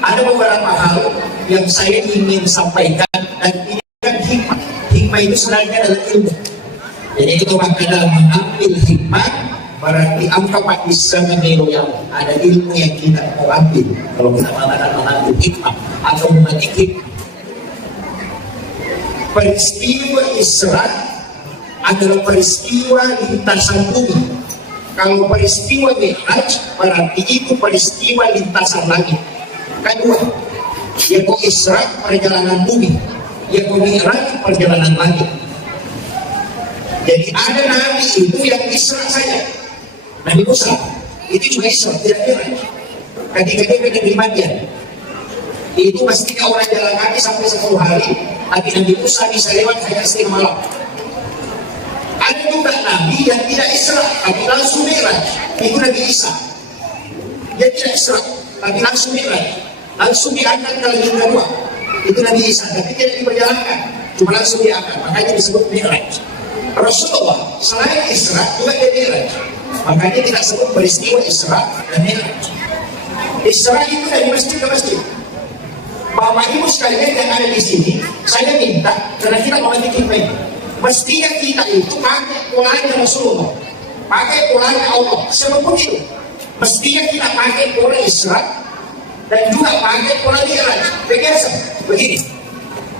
ada beberapa hal yang saya ingin sampaikan dan ini kan hikmah. Hikmah itu sebenarnya adalah ilmu. Jadi itu makanya mengambil hikmah berarti angka bisa meniru yang ada ilmu yang kita mau ambil. Kalau kita mengatakan mengambil hikmah atau memetik hikmah. Peristiwa Isra adalah peristiwa lintasan bumi. Kalau peristiwa Mi'raj berarti itu peristiwa lintasan langit. Kedua, yaitu Isra perjalanan bumi, yaitu Mi'raj perjalanan langit. Jadi ada nabi itu yang Isra saja, Nabi Musa itu juga Isra, tidak Mi'raj. Ketika dia pergi di Madian, itu pastinya orang jalan kaki sampai 10 hari, tapi Nabi Musa bisa lewat hanya setengah malam. Ada juga nabi yang tidak Isra, tapi langsung Mi'raj, itu Nabi Isa. Dia tidak Isra, tapi langsung Mi'raj, langsung diangkat ke langit kedua, itu Nabi Isa, tapi tidak diperjalankan, cuma langsung diangkat, makanya disebut Mi'raj. Rasulullah selain Isra juga dia Mi'raj, makanya kita sebut peristiwa Isra dan Mi'raj. Isra itu dari masjid ke masjid. Bapak Ibu sekalian yang ada di sini, saya minta karena kita mau bikin ini. Mestinya kita itu pakai polanya Rasulullah, pakai polanya Allah, sebab itu mestinya kita pakai pola Isra dan juga pakai pola Mi'raj. Begini,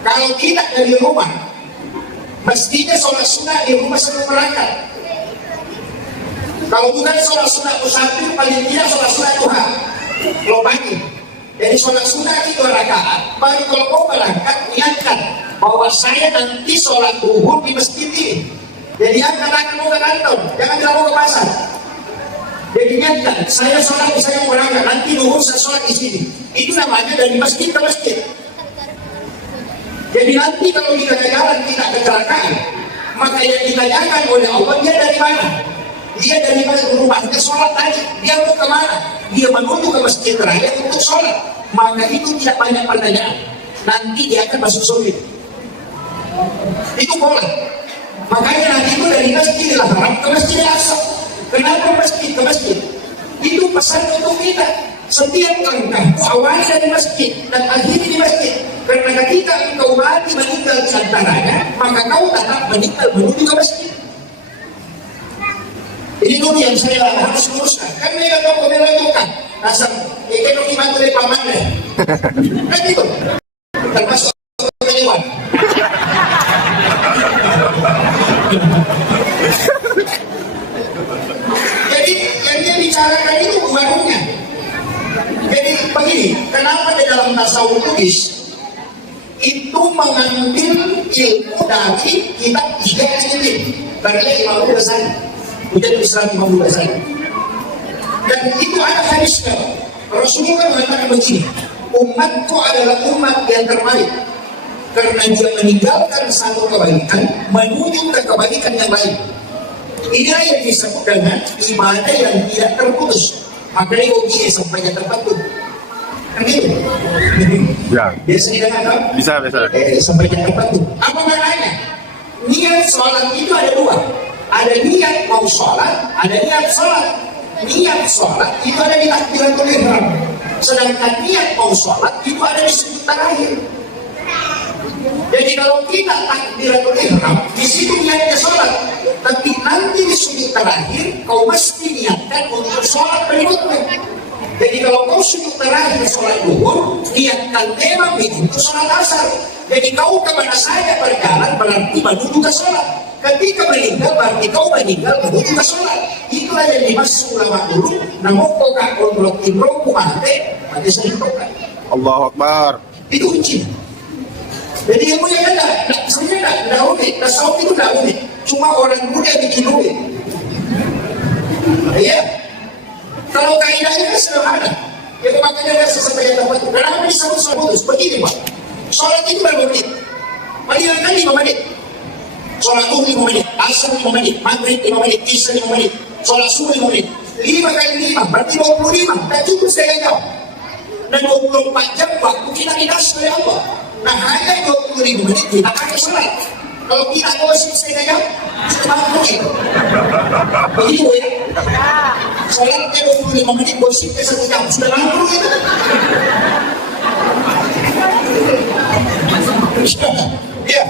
kalau kita dari rumah, mestinya sholat sunnah di rumah sebelum berangkat. Kalau bukan sholat sunnah musafir, paling tidak sholat sunnah Tuhan. Kalau pagi, jadi sholat sunnah itu 2 rakaat. Baru kalau mau berangkat, niatkan bahwa saya nanti sholat zuhur di masjid ini. Jadi akan mau ke kantor, jangan bilang mau ke pasar. Jadi niatkan, saya sholat, saya mau berangkat, nanti zuhur saya sholat di sini. Itu namanya dari masjid ke masjid. Jadi nanti kalau kita jalan tidak kecelakaan, maka yang ditanyakan oleh Allah, dia dari mana? Dia dari rumahnya sholat tadi, dia mau kemana? Dia menuju ke masjid raya untuk sholat. Maka itu tidak banyak pertanyaan. Nanti dia akan masuk surga. Itu pola. Makanya nanti itu dari Masjidil Haram ke Masjidil Aqsa. Kenapa masjid ke masjid? Itu pesan untuk kita. Setiap langkah awalnya dari masjid dan akhirnya di masjid. Karena ketika engkau mati meninggal di antaranya, maka kau tetap meninggal menuju ke masjid. Ini dulu yang saya harus luruskan. Kan mereka mau menentukan asal ekonomi materi pamannya. Kan itu termasuk penyewaan. Jadi yang dia bicarakan itu barunya. Jadi begini, kenapa di dalam tasawuf Buddhis itu mengambil ilmu dari kitab 3 ini karena Imam Ghazali, Hujjatul Islam Imam Ghazali. Dan itu ada hadisnya. Rasulullah mengatakan begini, umatku adalah umat yang terbaik karena dia meninggalkan satu kebaikan menuju ke kebaikan yang lain. Inilah yang disebut dengan ibadah yang tidak terputus. Makanya ujian sampainya tertentu. Kan itu? Ya. Biasanya dengan apa? Bisa. Sampainya tertentu. Apa maknanya? Niat sholat itu ada 2. Ada niat mau sholat, ada niat sholat. Niat sholat itu ada di takbiratul ihram. Sedangkan niat mau sholat itu ada di sujud terakhir. Jadi kalau kita takbiratul ihram, di situ niatnya sholat. Tapi nanti di sujud terakhir, kau mesti niatkan untuk sholat berikutnya. Jadi kalau kau sujud terakhir sholat zuhur, niatkan memang itu sholat asar. Jadi kau kemana saja berjalan berarti menuju ke sholat. Ketika meninggal berarti kau meninggal menuju ke sholat. Itulah yang dimaksud ulama dulu. Namun kau kan kontrol imroku mati sering tokat. Allahu Akbar. Itu uji. Jadi ilmu yang ada, sebenarnya tidak unik. Tasawuf itu tidak unik. Cuma orang muda bikin unik. Iya. Kalau kaidahnya sederhana, itu makanya dia sesuai yang tertentu. Kenapa disebut sholat putus? Begini Pak, sholat itu berapa menit? Paling kan 5 menit. Sholat zuhur 5 menit, asar 5 menit, maghrib 5 menit, isya 5 menit, sholat subuh 5 menit. 5 kali 5 berarti 25. Dan cukup setengah jam. Dan 24 jam waktu kita dikasih oleh Allah. Nah hanya 25 menit kita pakai sholat. Kalau kita ngosip setengah jam, setengah menit. Begitu ya. Sholatnya 25 menit, gosipnya 1 jam. Sudah lama gitu. Ya,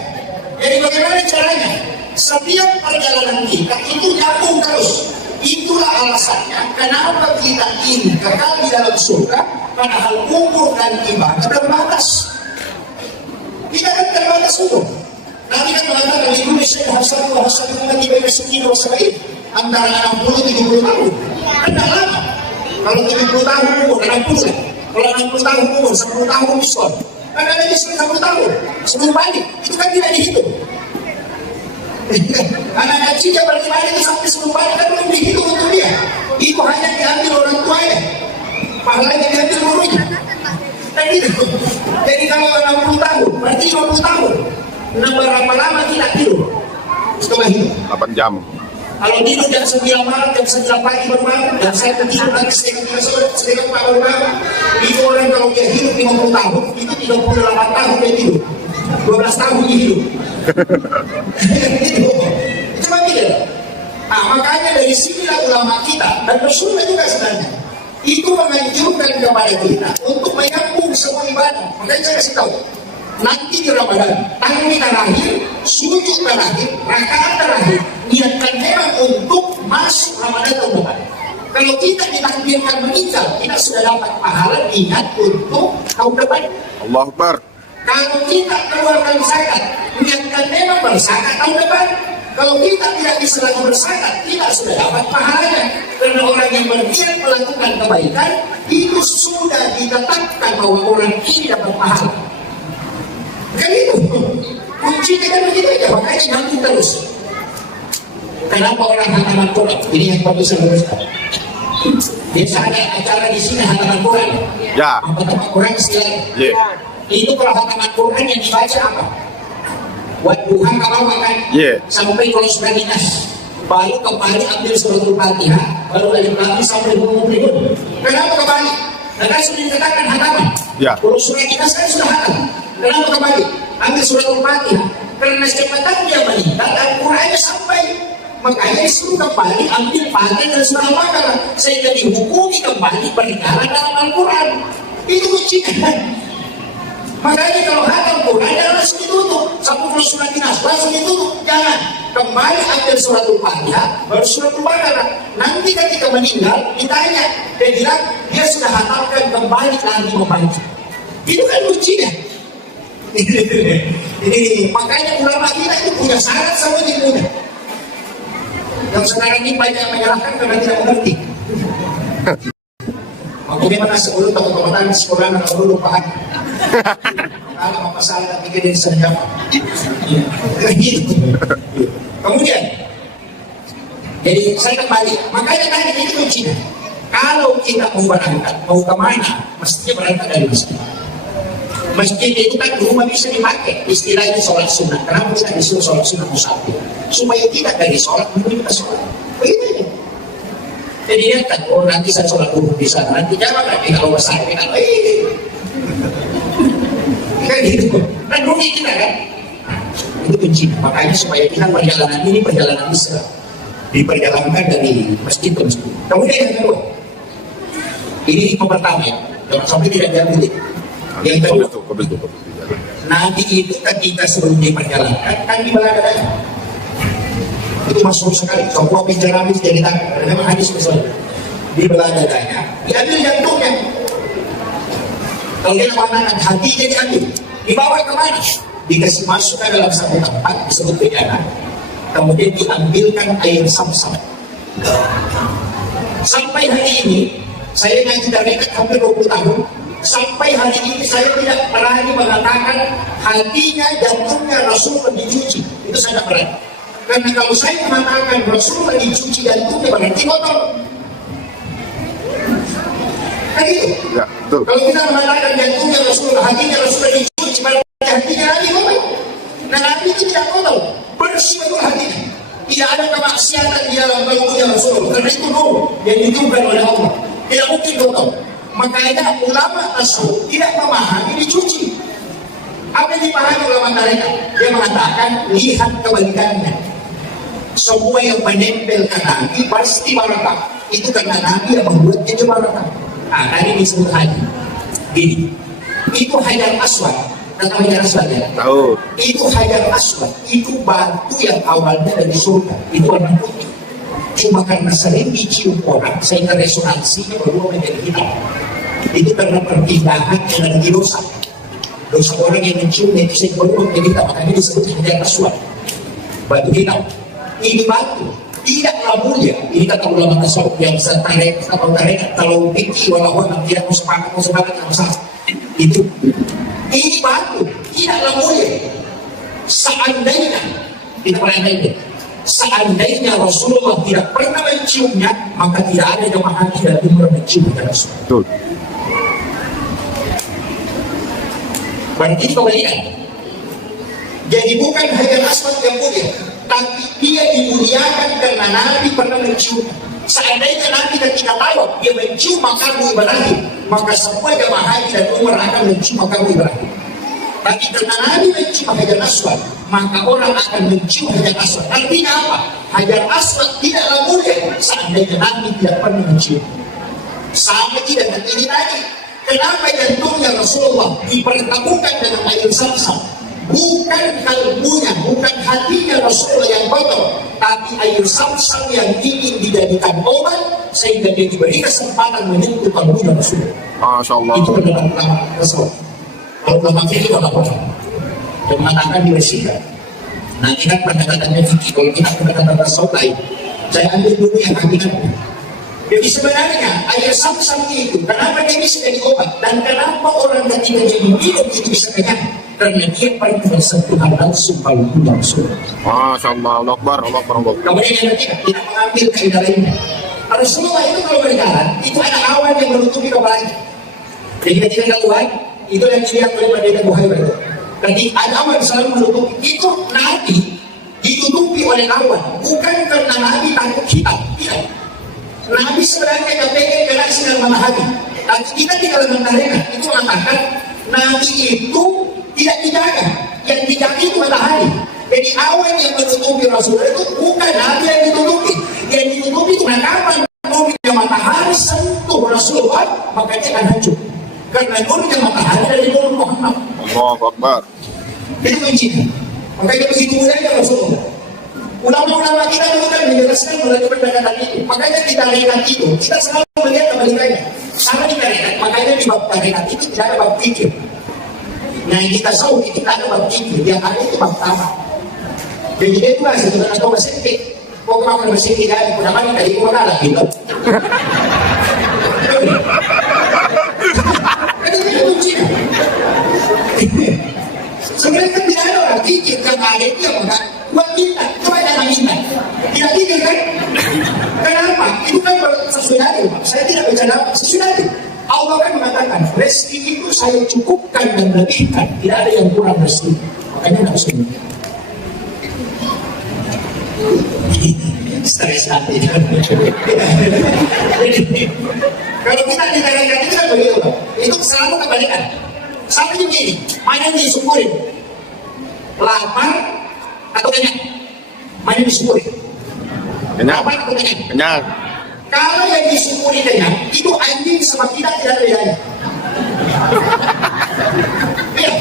jadi bagaimana caranya? Setiap perjalanan kita itu nyambung terus. Itulah alasannya kenapa kita ingin kekal di dalam surga, padahal umur dan ibadah terbatas. Kita kan terbatas umur. Nabi kan mengatakan di Indonesia bahasa mati bagi sekian wasaid antara 60-70 tahun. Kan tak lama. Kalau 70 tahun umur 60 lah. Kalau 60 tahun umur 10 tahun diskon. Kan ada di 10 tahun sebelum balik. Itu kan tidak dihitung. Anak kecilnya bagaimana itu sampai sebelum balik kan belum dihitung untuk dia. Itu hanya diambil orang tuanya. Pahalanya diambil gurunya. Kan gitu. Jadi kalau 60 tahun, berarti 50 tahun. Berapa lama tidak tidur setelah hidup? 8 jam. Kalau tidur jam 9 malam, jam 9 pagi baru malam, dan saya tidur nanti setengah baru malam. Itu orang kalau dia hidup 50 tahun, itu 38 tahun dia tidur. 12 tahun dia hidup. Cuma tidak. Nah, makanya dari sinilah ulama kita dan Rasulullah juga sebenarnya itu menganjurkan kepada kita untuk menyambung semua ibadah. Makanya saya kasih tahu, nanti di Ramadan, takbir terakhir, sujud terakhir, rakaat terakhir, niatkan memang untuk masuk Ramadan tahun depan. Kalau kita ditakdirkan meninggal, kita sudah dapat pahala niat untuk tahun depan. Allahu Akbar. Kalau kita keluarkan zakat, niatkan memang berzakat tahun depan. Kalau kita tidak bisa lagi berzakat, kita sudah dapat pahalanya. Karena orang yang berniat melakukan kebaikan, itu sudah ditetapkan bahwa orang ini dapat pahala. Kan itu, kuncinya kan begitu aja, makanya nyambung terus. Kenapa orang hataman Quran? Ini yang perlu saya luruskan. Biasa ada acara di sini hataman Quran. Ya. Hataman Quran istilahnya. Yeah. Itu kalau hataman Quran yang dibaca apa? Wadduha kalau makan sampai kalau sudah dinas, baru kembali ambil suratul Fatihah, baru alif lam sampai huruf. Kenapa kembali? Karena sudah dikatakan hataman. Ya. Kalau surat dinas kan sudah hatam. Kenapa kembali? Ambil suratul Fatihah. Karena cepatan dia meninggal dan Qurannya sampai. Makanya disuruh kembali ambil Fatihah dan surah Al-Baqarah sehingga dihukumi kembali berjalan dalam Al-Quran. Itu kuncinya. Makanya kalau hatam Quran jangan langsung ditutup. Sampai surat dinas langsung ditutup. Jangan. Kembali ambil suratul Fatihah baru suratul Baqarah. Nanti ketika meninggal ditanya, dia bilang dia sudah hatamkan kembali lagi membaca. Itu kan kuncinya. Ini makanya ulama kita itu punya syarat sama ilmunya. Yang sekarang ini banyak menyalahkan karena tidak mengerti. Bagaimana sebelum tokoh-tokohan sekolah atau dulu paham? Kalau apa salah bikin sejam. Kemudian, jadi saya kembali. Makanya tadi itu kuncinya. Kalau kita mau berangkat, mau kemana? Mestinya berangkat dari masjid. Masjid itu kan rumah bisa dipakai. Istilahnya sholat sunnah. Kenapa kita disuruh sholat sunnah musafir? Supaya tidak dari sholat menuju ke sholat. Begitu. Jadi dia kan, oh nanti saya sholat dulu di sana. Nanti jangan lagi kalau besar kita. Kayak gitu. Kan rugi kita kan. Itu kunci. Makanya supaya kita perjalanan ini perjalanan Islam. Diperjalankan dari masjid ke masjid. Kemudian yang kedua. Ini pertama ya. Jangan sampai tidak jadi. Yang kedua, Nabi itu ketika sebelum diperjalankan kan di baladanya. Itu masuk sekali. Semua bicara habis jadi tangan. Memang hadis misalnya di baladanya diambil jantungnya. Kalau dia mengatakan hatinya diambil, dibawa kemana? Dikasih masuk ke dalam satu tempat disebut bejana. Kemudian diambilkan air Sam-Sam. Sampai hari ini saya ngaji dari dekat hampir 20 tahun. Sampai hari ini saya tidak berani mengatakan hatinya, jantungnya Rasulullah dicuci. Itu saya tidak berani. Karena kalau saya mengatakan Rasulullah dicuci jantungnya berarti kotor. Kan itu? Ya, betul. Kalau kita mengatakan jantungnya Rasulullah, hatinya Rasulullah dicuci, berarti hatinya Nabi kotor. Nah Nabi itu tidak kotor, bersih betul hatinya. Tidak ada kemaksiatan di dalam kalbunya Rasulullah. Karena itu nur yang ditunjukkan oleh Allah. Tidak mungkin kotor. Makanya ulama tasawuf tidak memahami dicuci. Apa yang dipahami ulama mereka? Dia mengatakan lihat kebalikannya. Semua yang menempel ke Nabi pasti barakah. Itu karena Nabi yang membuatnya dia barakah. Nah, tadi disebut haji. Gini, itu Hajar Aswad. Tahu Hajar Aswad ya? Tahu. Itu Hajar Aswad. Itu batu yang awalnya dari surga. Itu warna putih. Cuma karena sering dicium orang, sehingga resonansinya berubah menjadi hitam. Itu karena perpindahan energi dosa. Dosa orang yang menciumnya itu sehingga berubah menjadi hitam. Makanya disebut Hajar Aswad. Batu hitam. Ini batu tidaklah mulia. Ini kata ulama tasawuf yang setarik atau tarekat kalau fikih walaupun tidak mau sepakat tidak masalah. Itu ini batu tidaklah mulia. Seandainya kita perhatikan, seandainya Rasulullah tidak pernah menciumnya, maka tidak ada jemaah haji dan umrah mencium Rasul. Betul. Berarti kebalikan. Jadi bukan Hajar Aswad yang mulia, tapi dia dimuliakan karena Nabi pernah mencium. Seandainya Nabi tidak tahu dia mencium makamu Ibrahim, maka semua jemaah haji dan umrah akan mencium makamu Ibrahim. Tapi karena Nabi mencium Hajar Aswad, maka orang akan mencium Hajar Aswad. Artinya apa? Hajar Aswad tidaklah mulia seandainya Nabi tidak pernah mencium. Sama tidak dengan ini tadi. Kenapa jantungnya Rasulullah dipertemukan dengan air Zamzam? Bukan kalbunya, bukan hatinya Rasulullah yang kotor, tapi air Zamzam yang ingin dijadikan obat sehingga dia diberi kesempatan menyentuh kalbunya Rasulullah. Masya Allah. Itu adalah ulama Rasulullah. Kalau ulama fikih apa? Dan mengatakan dibersihkan. Nah, ini kan pendekatannya fikih. Kalau kita pendekatan Rasulullah lain, saya ambil dulu yang hakikatnya. Jadi sebenarnya air Zamzam itu, kenapa dia bisa jadi obat? Dan kenapa orang ketika dia minum itu bisa kenyang? Karena dia pernah bersentuhan langsung kalbu Rasulullah. Masya Allah. Allah Akbar. Allah Akbar. Allah Akbar. Kemudian yang ketiga, kita mengambil kaidah lainnya. Rasulullah itu kalau berjalan, itu ada awan yang menutupi kepalanya. Jadi ketika keluar, itu yang dilihat oleh Mardika Buhaira itu. Ketika ada awan selalu menutupi, itu Nabi ditutupi oleh awan. Bukan karena Nabi takut hitam, tidak. Nabi sebenarnya kepengen galaksi dan matahari. Tapi kita tidak menarikkan. Itu mengatakan Nabi itu tidak dijaga. Yang dijaga itu matahari. Jadi awan yang menutupi Rasulullah itu bukan Nabi yang ditutupi. Yang ditutupi itu kapan nurnya matahari sentuh Rasulullah, maka dia akan hancur. Karena nurnya matahari dari nur Muhammad. Allah Akbar. Itu kuncinya. Makanya begitu mudahnya Rasulullah. Ulama-ulama kita dulu kan menjelaskan melalui pendekatan itu. Makanya di tarekat itu kita selalu melihat kebalikannya. Sama di tarekat, makanya di bab tarekat itu tidak ada bab fikir. Nah, yang kita tahu itu tidak ada bab fikir, yang ada itu bab tamak. Jadi dia itu masih dengan atau bersikik. Kok kamu bersikik dari kudakan dari kudakan gitu. Itu kuncinya. Sebenarnya kan tidak ada orang fikir yang ada itu yang enggak. Buat minta, coba jangan minta. Tidak pikir kan? Kenapa? Itu kan sesuai hadis. Saya tidak bicara sesuai hadis. Allah kan mengatakan, rezeki itu saya cukupkan dan lebihkan. Tidak ada yang kurang rezeki. Makanya tidak usah minta. Stres hati. Kalau kita ditanya itu kan begitu. Itu selalu kebalikan. Sama juga ini, mana yang disyukurin? Lapar atau kenyang? Mana yang disyukuri? Kenyang. Lapar atau kenyang? Kenyang. Kalau yang disyukuri kenyang, itu anjing sama kita tidak ada bedanya. Ya,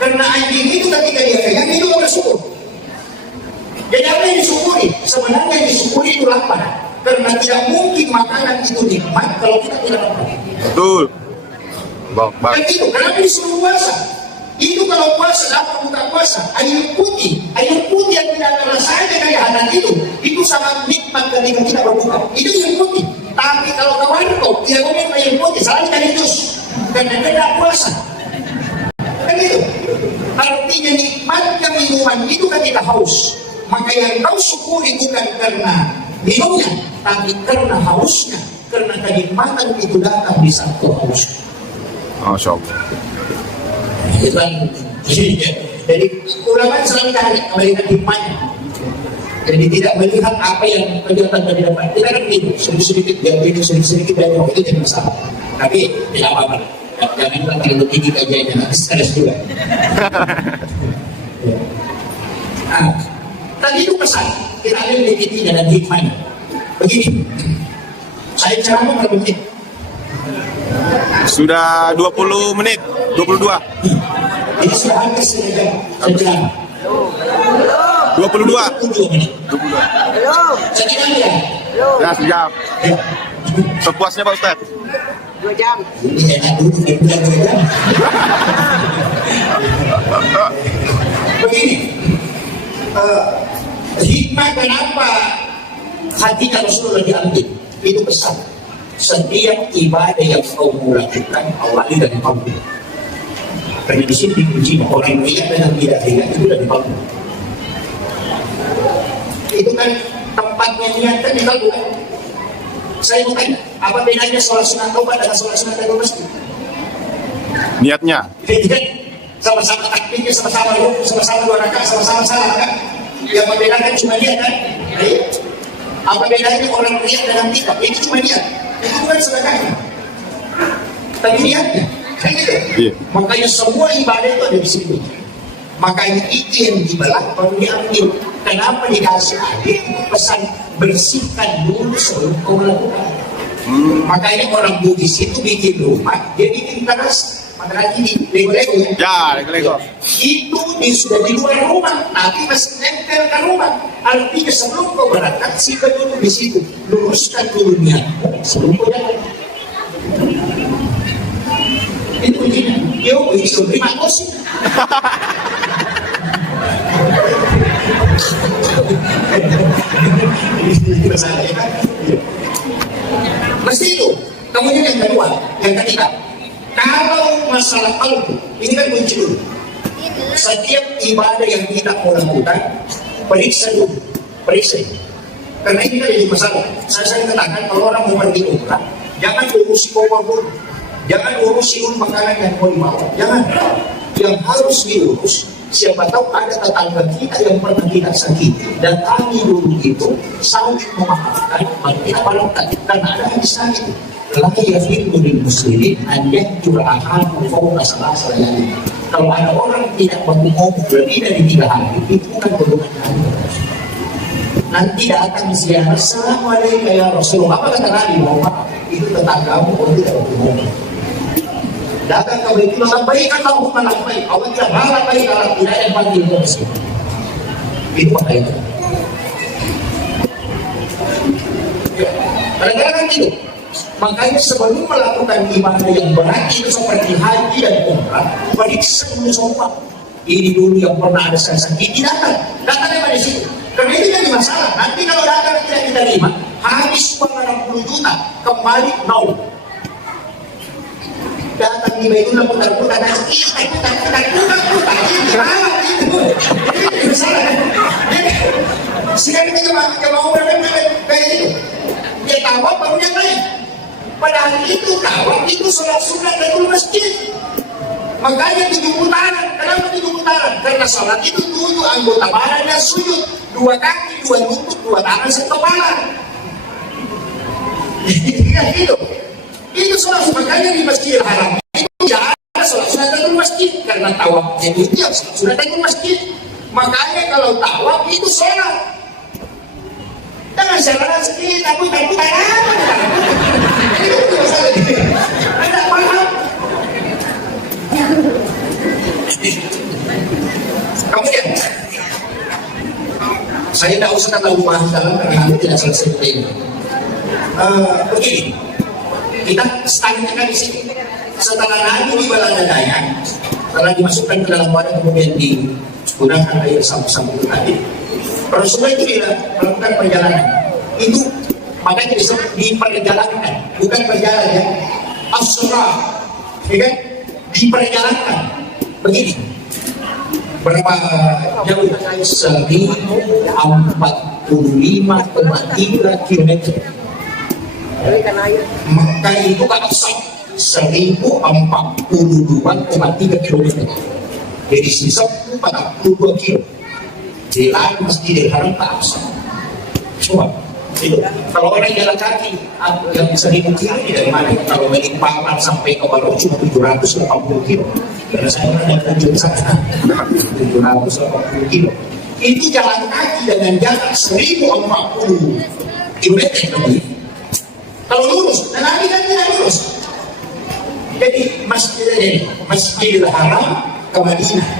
karena anjing itu ketika dia kenyang, itu gak bersyukur. Jadi apa yang disyukuri? Sebenarnya yang disyukuri itu lapar. Karena tidak mungkin makanan itu nikmat kalau kita tidak lapar. Betul. Allah Akbar. Dan itu, kenapa disuruh puasa? Itu kalau puasa, dapat buka puasa, air putih yang tidak ada rasanya kayak hadat itu sangat nikmat ketika kita berbuka. Itu air putih. Tapi kalau ke warkop, dia ngomong air putih, salah dari jus. Karena dia tidak puasa. Kan itu. Artinya nikmatnya minuman itu ketika haus. Maka yang kau syukuri bukan karena minumnya, tapi karena hausnya. Karena kenikmatan itu datang di saat kau haus. Masya Allah. Itu kan jadi ulama selalu tarik melihat hikmahnya. Jadi tidak melihat apa yang kelihatan dari depan. Kita kan itu sedikit yang itu sedikit dari itu jadi masalah. Tapi tidak apa-apa. Jangan terlalu tinggi kajiannya, stres juga. Nah, Tadi itu pesan, kita ambil legitinya dan hikmahnya. Begini, saya ceramah berapa menit? Sudah 20 menit, 22. Ini sudah hampir setengah jam saya ceramah. 22. 22 menit. 22. Jadi kan ya? Ya, sejam. Ya. Sepuasnya Pak Ustadz. 2 jam. Ini enak dulu, dia bilang 2 jam. Begini, hikmah kenapa hatinya Rasulullah diambil, itu pesan. Setiap ibadah yang kau lakukan, awali dari kamu. Karena di sini dikunci orang lihat dan tidak lihat itu dari kamu. Itu kan tempatnya niatkan di kamu. Saya mau tanya, apa bedanya sholat sunat taubat dengan sholat sunat tahiyatul masjid? Niatnya. Kan sama-sama takbirnya, sama-sama rukuk, sama-sama 2 rakaat, sama-sama salat kan? Yang membedakan cuma niat kan? Baik. Apa bedanya orang niat dalam tidak? Itu cuma niat. Itu bukan sedekahnya. Tapi niatnya. Kan gitu. Iya. Makanya semua ibadah itu ada di situ. Makanya itu yang dibelah baru diambil. Kenapa dikasih adil? Pesan bersihkan dulu sebelum kau melakukan. Makanya orang Bugis itu bikin rumah, dia bikin teras. Makanya ini lego-lego ya. Ya, lego-lego. Itu sudah di luar rumah, tapi masih nempel ke rumah. Artinya sebelum kau berangkat, simpan dulu di situ, luruskan dulu niatmu sebelum kau jalan. Itu kuncinya. Yo, itu terima kasih. Mesti itu. Kemudian yang kedua, yang ketiga, kalau masalah kalbu, ini kan kunci dulu. Setiap ibadah yang kita mau lakukan, periksa dulu, periksa. Karena ini kan jadi masalah. Saya katakan kalau orang mau pergi umrah, jangan urusi bawa dulu, jangan urusi dulu makanan yang mau dibawa, jangan. Yang harus diurus, siapa tahu ada tetangga kita yang pernah kita sakiti, datangi dulu itu, sambil memaafkan, maka kita balokkan, karena ada hadis itu. Lagi yafiru lil muslimin an yahjur ahahu fawqa salasal layalin. Kalau ada orang tidak ngomong lebih dari 3 hari, itu bukan golongan kami. Nanti datang ziarah, assalamualaikum ya Rasulullah. Apa kata Nabi Muhammad? Itu tetanggamu, kalau tidak ngomong. Datang ke Baitullah, labbaik Allahumma labbaik. Allah tidak labbaik kalau tidak yang panggil ke sini. Itu apa itu? Kadang-kadang gitu. Makanya sebelum melakukan ibadah yang berat itu seperti haji dan umrah, periksa dulu semua. Ini dulu yang pernah ada sakit, datang dari situ. Karena itu jadi masalah. Nanti kalau datang tidak kita terima, habis uang 60 juta, kembali nol. Datang di Baitullah putar-putar, putar-putar, ini masalah. Sekarang kita mau kayak itu, dia tawaf baru dia lain. Padahal itu tawaf itu sholat sunat tahiyatul masjid. Makanya 7 putaran. Kenapa 7 putaran? Karena sholat itu 7 anggota badannya sujud, 2 kaki, 2 lutut, 2 tangan, 1 kepala. Gitu. Itu sholat. Makanya di Masjidil Haram itu tidak ada sholat sunat tahiyatul masjid karena tawafnya itu yang sholat sunat tahiyatul masjid. Makanya kalau tawaf itu sholat. Jangan jalan sedikit, aku Anda paham? Kemudian saya tidak usah kata rumah dalam karena tidak selesai ini. Begini, kita stagnan di sini. Setelah Nabi di Baladadaya, setelah dimasukkan ke dalam wadah kemudian digunakan air sapu-sapu itu tadi. Rasulullah itu tidak melakukan perjalanan. Itu makanya disebut diperjalankan, bukan perjalanan ya. As-surah, ya kan? Diperjalankan. Begini. Berapa jauh? 1045,3 km. Maka itu kan 1042,3 km. Jadi sisa 42 km. Jalan Masjidil Haram ke Aqsa. Coba. Kalau orang jalan kaki, yang bisa dimungkiri dari mana? Kalau dari Paman sampai ke Baru cuma 780 kilo. Karena saya pernah kunjung sana, 780 kilo. itu jalan kaki dengan jarak 1040 kilometer lebih. Kalau lurus, dan Nabi kan tidak lurus. Jadi Masjidil Haram ke Madinah,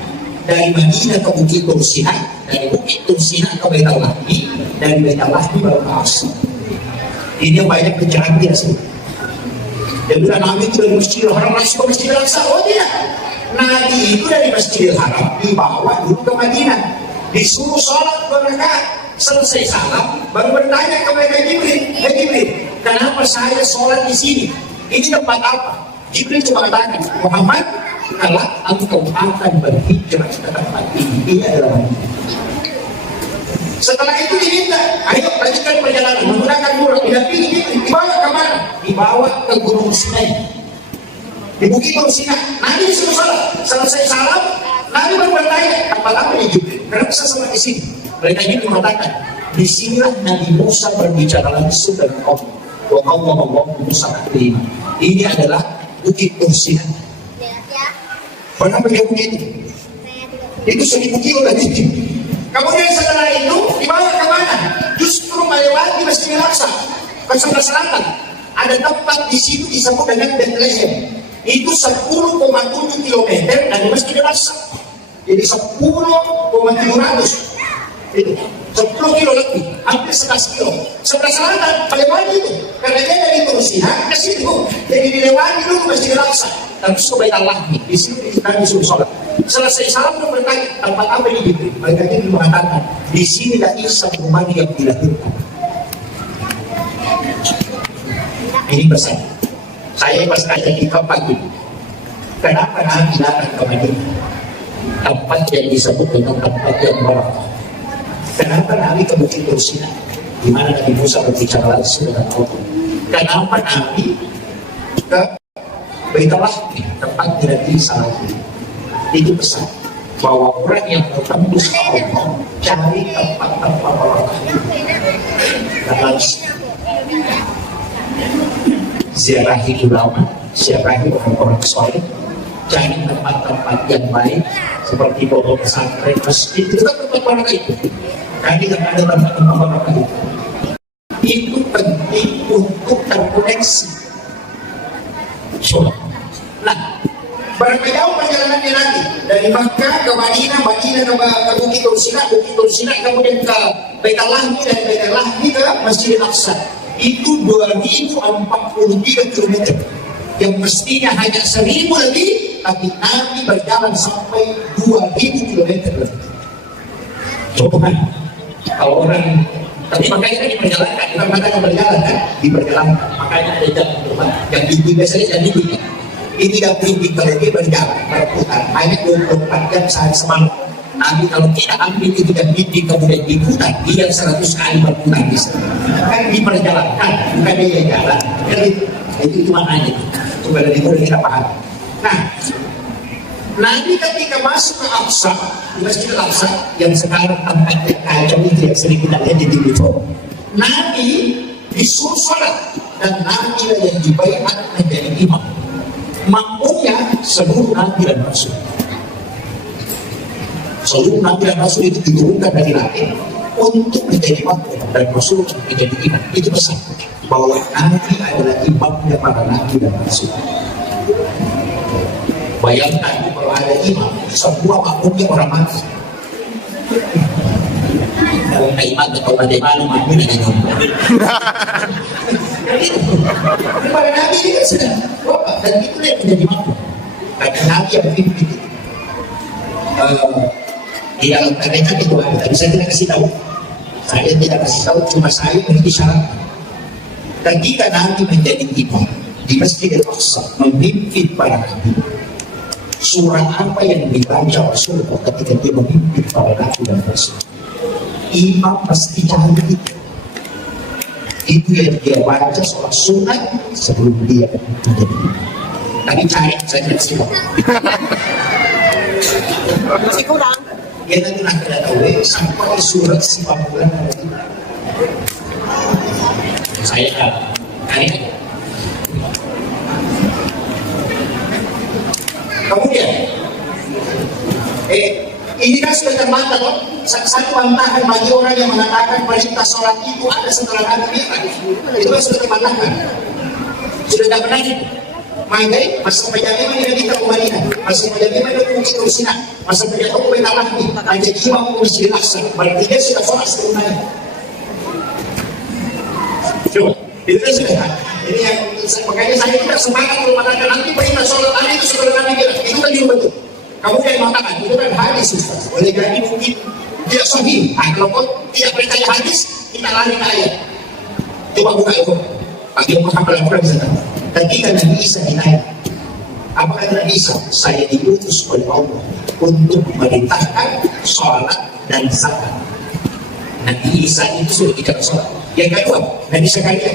dari Madinah ke Bukit Tursina, dari Bukit Tursina ke Baitul Lahmi, dari Baitul Lahmi baru ke Aqsa. Ini yang banyak pencerahan biasa. Dan bila Nabi itu dari Masjidil Haram langsung ke Masjidil Aqsa, oh tidak. Nabi itu dari Masjidil Haram dibawa dulu ke Madinah, disuruh sholat 2 rakaat, selesai salam baru bertanya kepada Jibril, kenapa saya sholat di sini? Ini tempat apa? Jibril cuma katakan, Muhammad, kalau engkau akan berhijrah ke tempat ini adalah Madinah. Setelah itu diminta, ayo lanjutkan perjalanan menggunakan buruk, didampingi, dibawa ke mana? Dibawa ke Gunung Sinai, di Bukit Tursina. Nabi disuruh salat, selesai salam, Nabi baru bertanya, apa nih Jibril? Kenapa saya sholat di sini? Mereka ini mengatakan, disinilah Nabi Musa berbicara langsung dengan Allah. Wa Allah Musa taklim. Ini adalah Bukit Tursina. Berapa jauh itu? Itu 1000 kilo dari sini. Kemudian setelah itu dibawa ke mana? Justru melewati Masjidil Aqsa ke sebelah selatan. Ada tempat di situ disebut dengan Bethlehem. Itu 10,7 km dari Masjidil Aqsa. Jadi 10,700. Itu 10 kilo lebih, hampir 11 kilo. Sebelah selatan melewati itu. Karena dia dari Tursina ke situ. Jadi dilewati dulu Masjidil Aqsa. Terus ke Baitul Lahmi. Di sini Nabi suruh sholat. Selesai salam pun bertanya, tempat apa ini Jibril? Mereka ini mengatakan, di sinilah Isa bin Maryam dilahirkan. Ini pesan. Saya pas tanya di tempat itu, kenapa Nabi datang ke Madinah? Tempat yang disebut dengan tempat yang barakah. Kenapa Nabi ke Bukit Tursina, di mana Nabi Musa berbicara langsung dengan Allah? Kenapa Nabi ke Baitul Lahmi, tempat Nabi Sallallahu Alaihi Wasallam? Itu pesan bahwa orang yang bertembus ke Allah cari tempat-tempat barakah. Harus ziarahi ulama, ziarahi orang-orang soleh, cari tempat-tempat yang baik seperti pondok pesantren, masjid, itu kan tempat barakah itu. Kami tidak ada tempat-tempat barakah itu. Itu penting untuk terkoneksi. Nah, berapa jauh perjalanannya nanti? Dari Makkah ke Madinah, Madinah ke Bukit Tursina kemudian ke Baitul Lahmi, dari Baitul Lahmi ke Masjidil Aqsa. Itu 2043 km. Yang mestinya hanya 1000 lebih, tapi Nabi berjalan sampai 2000 km lebih. Coba kalau orang, tapi makanya diperjalankan, bukan makanya berjalan kan, diperjalankan. Makanya ada jam terbang yang tinggi biasanya jadi tinggi. Ini tidak tinggi kalau dia berjalan, berputar. Hanya 24 jam sehari semalam. Nabi kalau tidak ambil itu dan tinggi kemudian diputar, dia 100 kali berputar bisa. Kan diperjalankan, bukan dia jalan. Jadi itu maknanya. Coba dari itu kita paham. Nah, Nabi ketika masuk ke Aqsa, di Masjidil Aqsa yang sekarang tempatnya kacau itu yang sering kita lihat di TV. Nabi disuruh sholat dan Nabi yang dibaiat menjadi imam. Makmumnya seluruh Nabi dan Rasul. Seluruh Nabi dan Rasul itu diturunkan dari langit untuk menjadi makmum dan Rasul menjadi imam. Itu pesan bahwa Nabi adalah imamnya para Nabi dan Rasul. Bayangkan kalau ada imam, semua makmumnya orang mati. Kalau imam atau bagaimana makmumnya ada imam. Para Nabi ini kan sedang dan itu yang menjadi makmum. Karena Nabi yang pimpin itu. Di dalam tarekat itu ada, tapi saya tidak kasih tahu. Saya tidak kasih tahu, cuma saya memiliki syarat. Ketika Nabi menjadi imam di Masjidil Aqsa, memimpin para Nabi, surah apa yang dibaca Rasulullah ketika dia memimpin para Nabi dan Rasul? Imam pasti cari itu. Itu yang dia baca surah sunat sebelum dia menjadi imam. Tadi cari, saya tidak tahu. Masih kurang. Dia nanti nak kena tahu sampai surat 90 ada di mana. Saya cari. Kemudian Ini kan sudah terbantah loh. Satu bantahan bagi orang yang mengatakan perintah sholat itu ada setelah Nabi Mi'raj. Itu kan sudah terbantahkan. Sudah tidak pernah itu. Manggai, masa penjaminan tidak kita kembalikan. Masa penjaminan itu mungkin urusinan. Masa penjaminan itu kita lagi. Hanya imam masjid Al-Aqsa. Berarti dia sudah sholat sebenarnya. Coba, itu kan sudah. Jadi yang makanya saya tidak semangat kalau mengatakan nanti perintah sholat tadi itu setelah Nabi Mi'raj. Itu kan juga betul. Kamu yang mengatakan itu kan hadis, Ustaz. Oleh karena ini mungkin tidak sahih. Kalau kau tidak percaya hadis, kita lari ke ayat. Coba buka itu. Bagi yang Muhammad Al-Quran bisa tahu. Ketika Nabi Isa ditanya, apa kata Nabi Isa? Saya diutus oleh Allah untuk memerintahkan sholat dan zakat. Nabi Isa itu sudah tidak sholat. Yang kedua, Nabi Zakaria,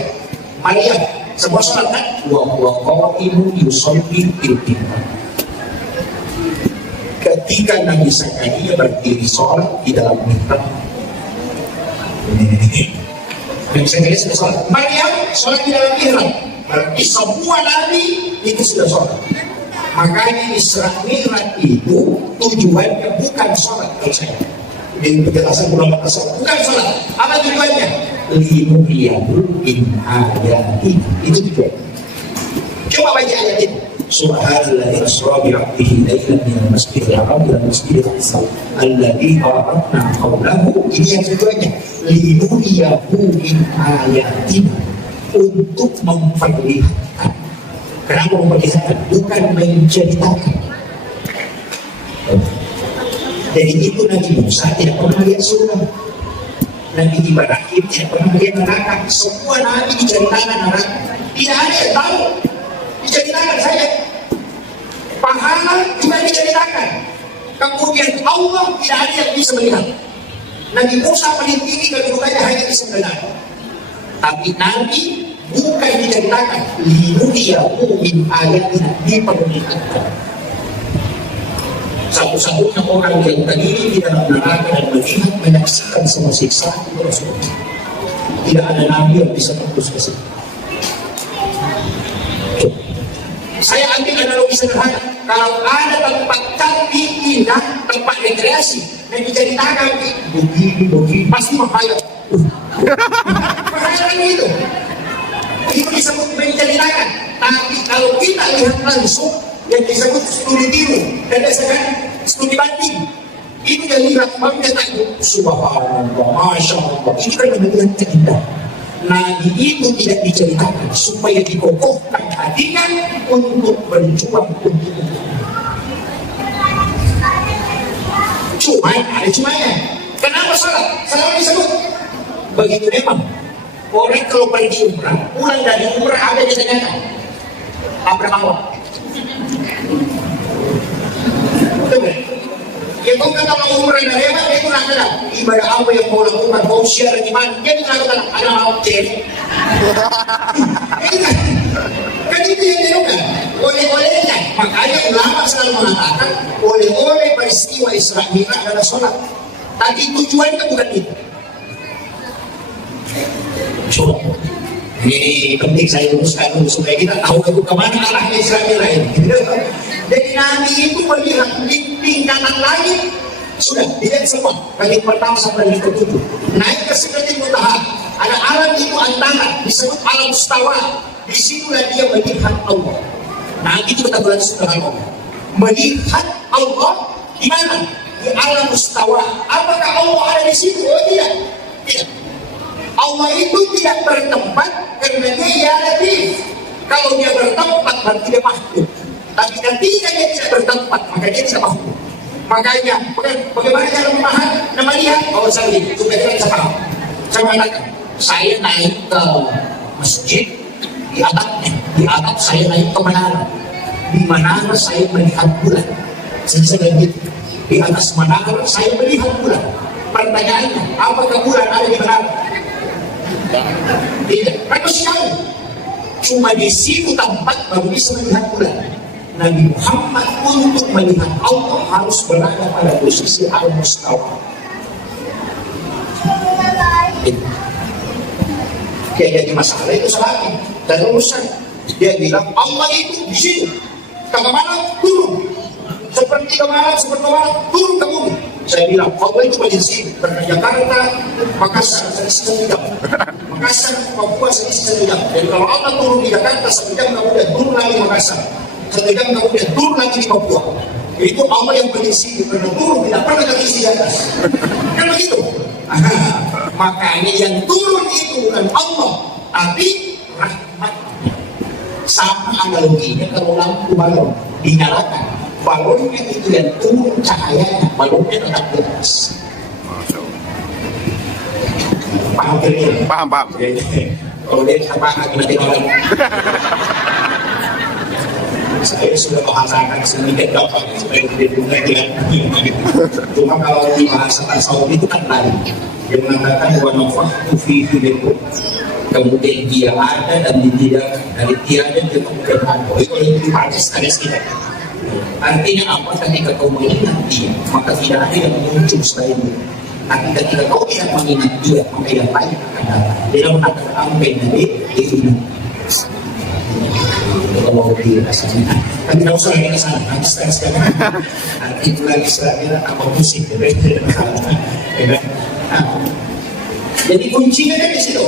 Maryam, semua sholat kan? Wa qa'imun yusolli fil qiblah. Ketika Nabi Zakaria berdiri sholat di dalam mihrab, Nabi Zakaria sudah sholat. Maryam sholat di dalam mihrab. Berarti semua Nabi itu sudah sholat. Makanya Isra Mi'raj itu tujuannya bukan sholat. Kalau saya ini penjelasan ulama tasawuf, bukan sholat. Apa tujuannya? Linuriyahu min ayati. Itu tujuannya. Coba baca ayat ini. Subhanallah asra bi 'abdihi lailan min al-masjidil haram ila al-masjidil aqsa alladzi barakna hawlahu. Ini yang tujuannya linuriyahu min ayatina, untuk memperlihatkan. Kenapa memperlihatkan? Bukan menceritakan. Jadi itu Nabi Musa tidak pernah lihat surga. Nabi Ibrahim tidak pernah lihat neraka. Semua Nabi diceritakan neraka. Tidak ada yang tahu. Diceritakan saja. Pahala juga diceritakan. Kemudian Allah tidak ada yang bisa melihat. Nabi Musa paling tinggi kedudukannya hanya bisa melihat. Tapi Nabi bukan diceritakan, linuriyahu min ayatina, diperlihatkan. Satu-satunya orang yang terdiri di dalam neraka dan melihat, menyaksikan semua siksa itu Rasulullah. Tidak ada Nabi yang bisa tembus ke situ. Saya ambil analogi sederhana. Kalau ada tempat cantik, indah, tempat rekreasi, dan diceritakan begini, pasti menghayat. Perhatian itu disebut menceritakan. Tapi kalau kita lihat langsung, yang disebut studi tiru dan disebut studi banding, itu yang lihat baru dia takut. Subhanallah, masya Allah, ini kan menjadi keindahan. Nabi itu tidak diceritakan supaya dikokohkan hatinya untuk berjuang untuk cuma ada cumanya. Kenapa salah? Salah disebut begitu memang. Orang kalau pergi umrah, pulang dari umrah ada di sana. Apa awak? Betul kan? Ya kau kata mau umrah dari mana? Itu nak kenal. Ibadah apa yang mau lakukan? Mau share di mana? Jadi nak kenal. Ada awak ceri. Kan itu yang dilakukan. Oleh-olehnya. Makanya ulama selalu mengatakan oleh-oleh peristiwa Isra Mi'raj adalah sholat. Tapi tujuannya bukan itu. Coba. Ini penting saya luruskan dulu supaya kita tahu itu kemana arahnya Isra Mi'raj ini. Jadi Nabi itu melihat di tingkatan langit sudah dilihat semua. Langit pertama sampai langit ketujuh. Naik ke Sidratil Muntaha. Ada alam itu antara disebut alam mustawa. Di situlah dia melihat Allah. Nah itu kita berarti sudah Allah. Melihat Allah di mana? Di alam mustawa. Apakah Allah ada di situ? Oh tidak. Tidak. Allah itu tidak bertempat karena dia latif. Kalau dia bertempat berarti dia makhluk. Tapi ketika dia tidak bertempat maka dia tidak makhluk. Makanya bagaimana cara memahami? Melihat oh saya supaya kita bisa paham. Saya mengatakan saya naik ke masjid di atap saya naik ke menara. Di menara saya melihat bulan. Saya gitu. Di atas menara saya melihat bulan. Pertanyaannya, apakah bulan ada di menara? Tidak, mereka jauh. Cuma di situ tempat baru bisa melihat bulan. Nabi Muhammad untuk melihat Allah harus berada pada posisi al-mustawa. Dia jadi masalah itu salah dan urusan. Dia bilang Allah itu di situ. Kemana turun? Seperti kemana turun ke bumi. Saya bilang, Allah itu prinsip. Karena Jakarta, Makassar, saya jam. Makassar, Papua, saya jam. Dan kalau Allah turun di Jakarta, 1 jam kemudian turun lagi di Makassar. 1 jam kemudian turun lagi di Papua. Itu Allah yang prinsip. Karena turun, tidak pernah lagi di atas. Kan begitu? Makanya yang turun itu bukan Allah, tapi rahmat. Sama analoginya kalau lampu balon dinyalakan, balonnya itu yang turun cahayanya, balonnya tetap di atas. Paham kira-kira? Paham, paham. Kalau dia sama nanti kalau saya sudah bahasakan sedikit dapat supaya tidak dengan cuma kalau di bahasa tasawuf itu kan lain. Dia mengatakan wa nafaktu fi hidayku, kemudian dia ada dan tidak, dari tiada dia kemudian ada. Itu yang dipakai sekali kita. Artinya apa? Ketika kau mengingat dia, maka tidak ada yang muncul selain dia. Tapi ketika kau tidak mengingat dia, maka yang lain akan datang. Dia mengatakan ambil dari itu. Kalau di rasanya, tapi tidak usah lagi ke sana. Nanti sekarang itu lagi sekarang apa musik? Jadi kuncinya kan di situ.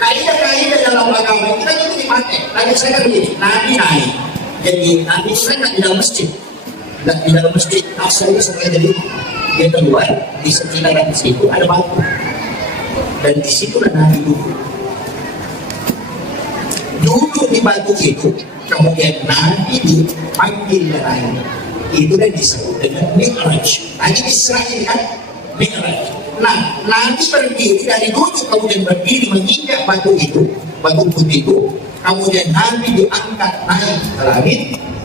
Kaidah-kaidah dalam agama kita itu dipakai. Tadi saya kan begini, Nabi naik. Jadi Nabi saya nggak di dalam masjid. Nggak di dalam masjid, asalnya sampai jadi dia keluar di sekitaran situ ada batu. Dan di situ Nabi duduk di batu itu. Kemudian Nabi dipanggil lain. Itu dan disebut dengan Mi'raj. Tadi Israel kan Mi'raj. Nah, Nabi berdiri dari duduk kemudian berdiri menginjak batu itu, batu putih itu. Kemudian Nabi diangkat naik ke langit.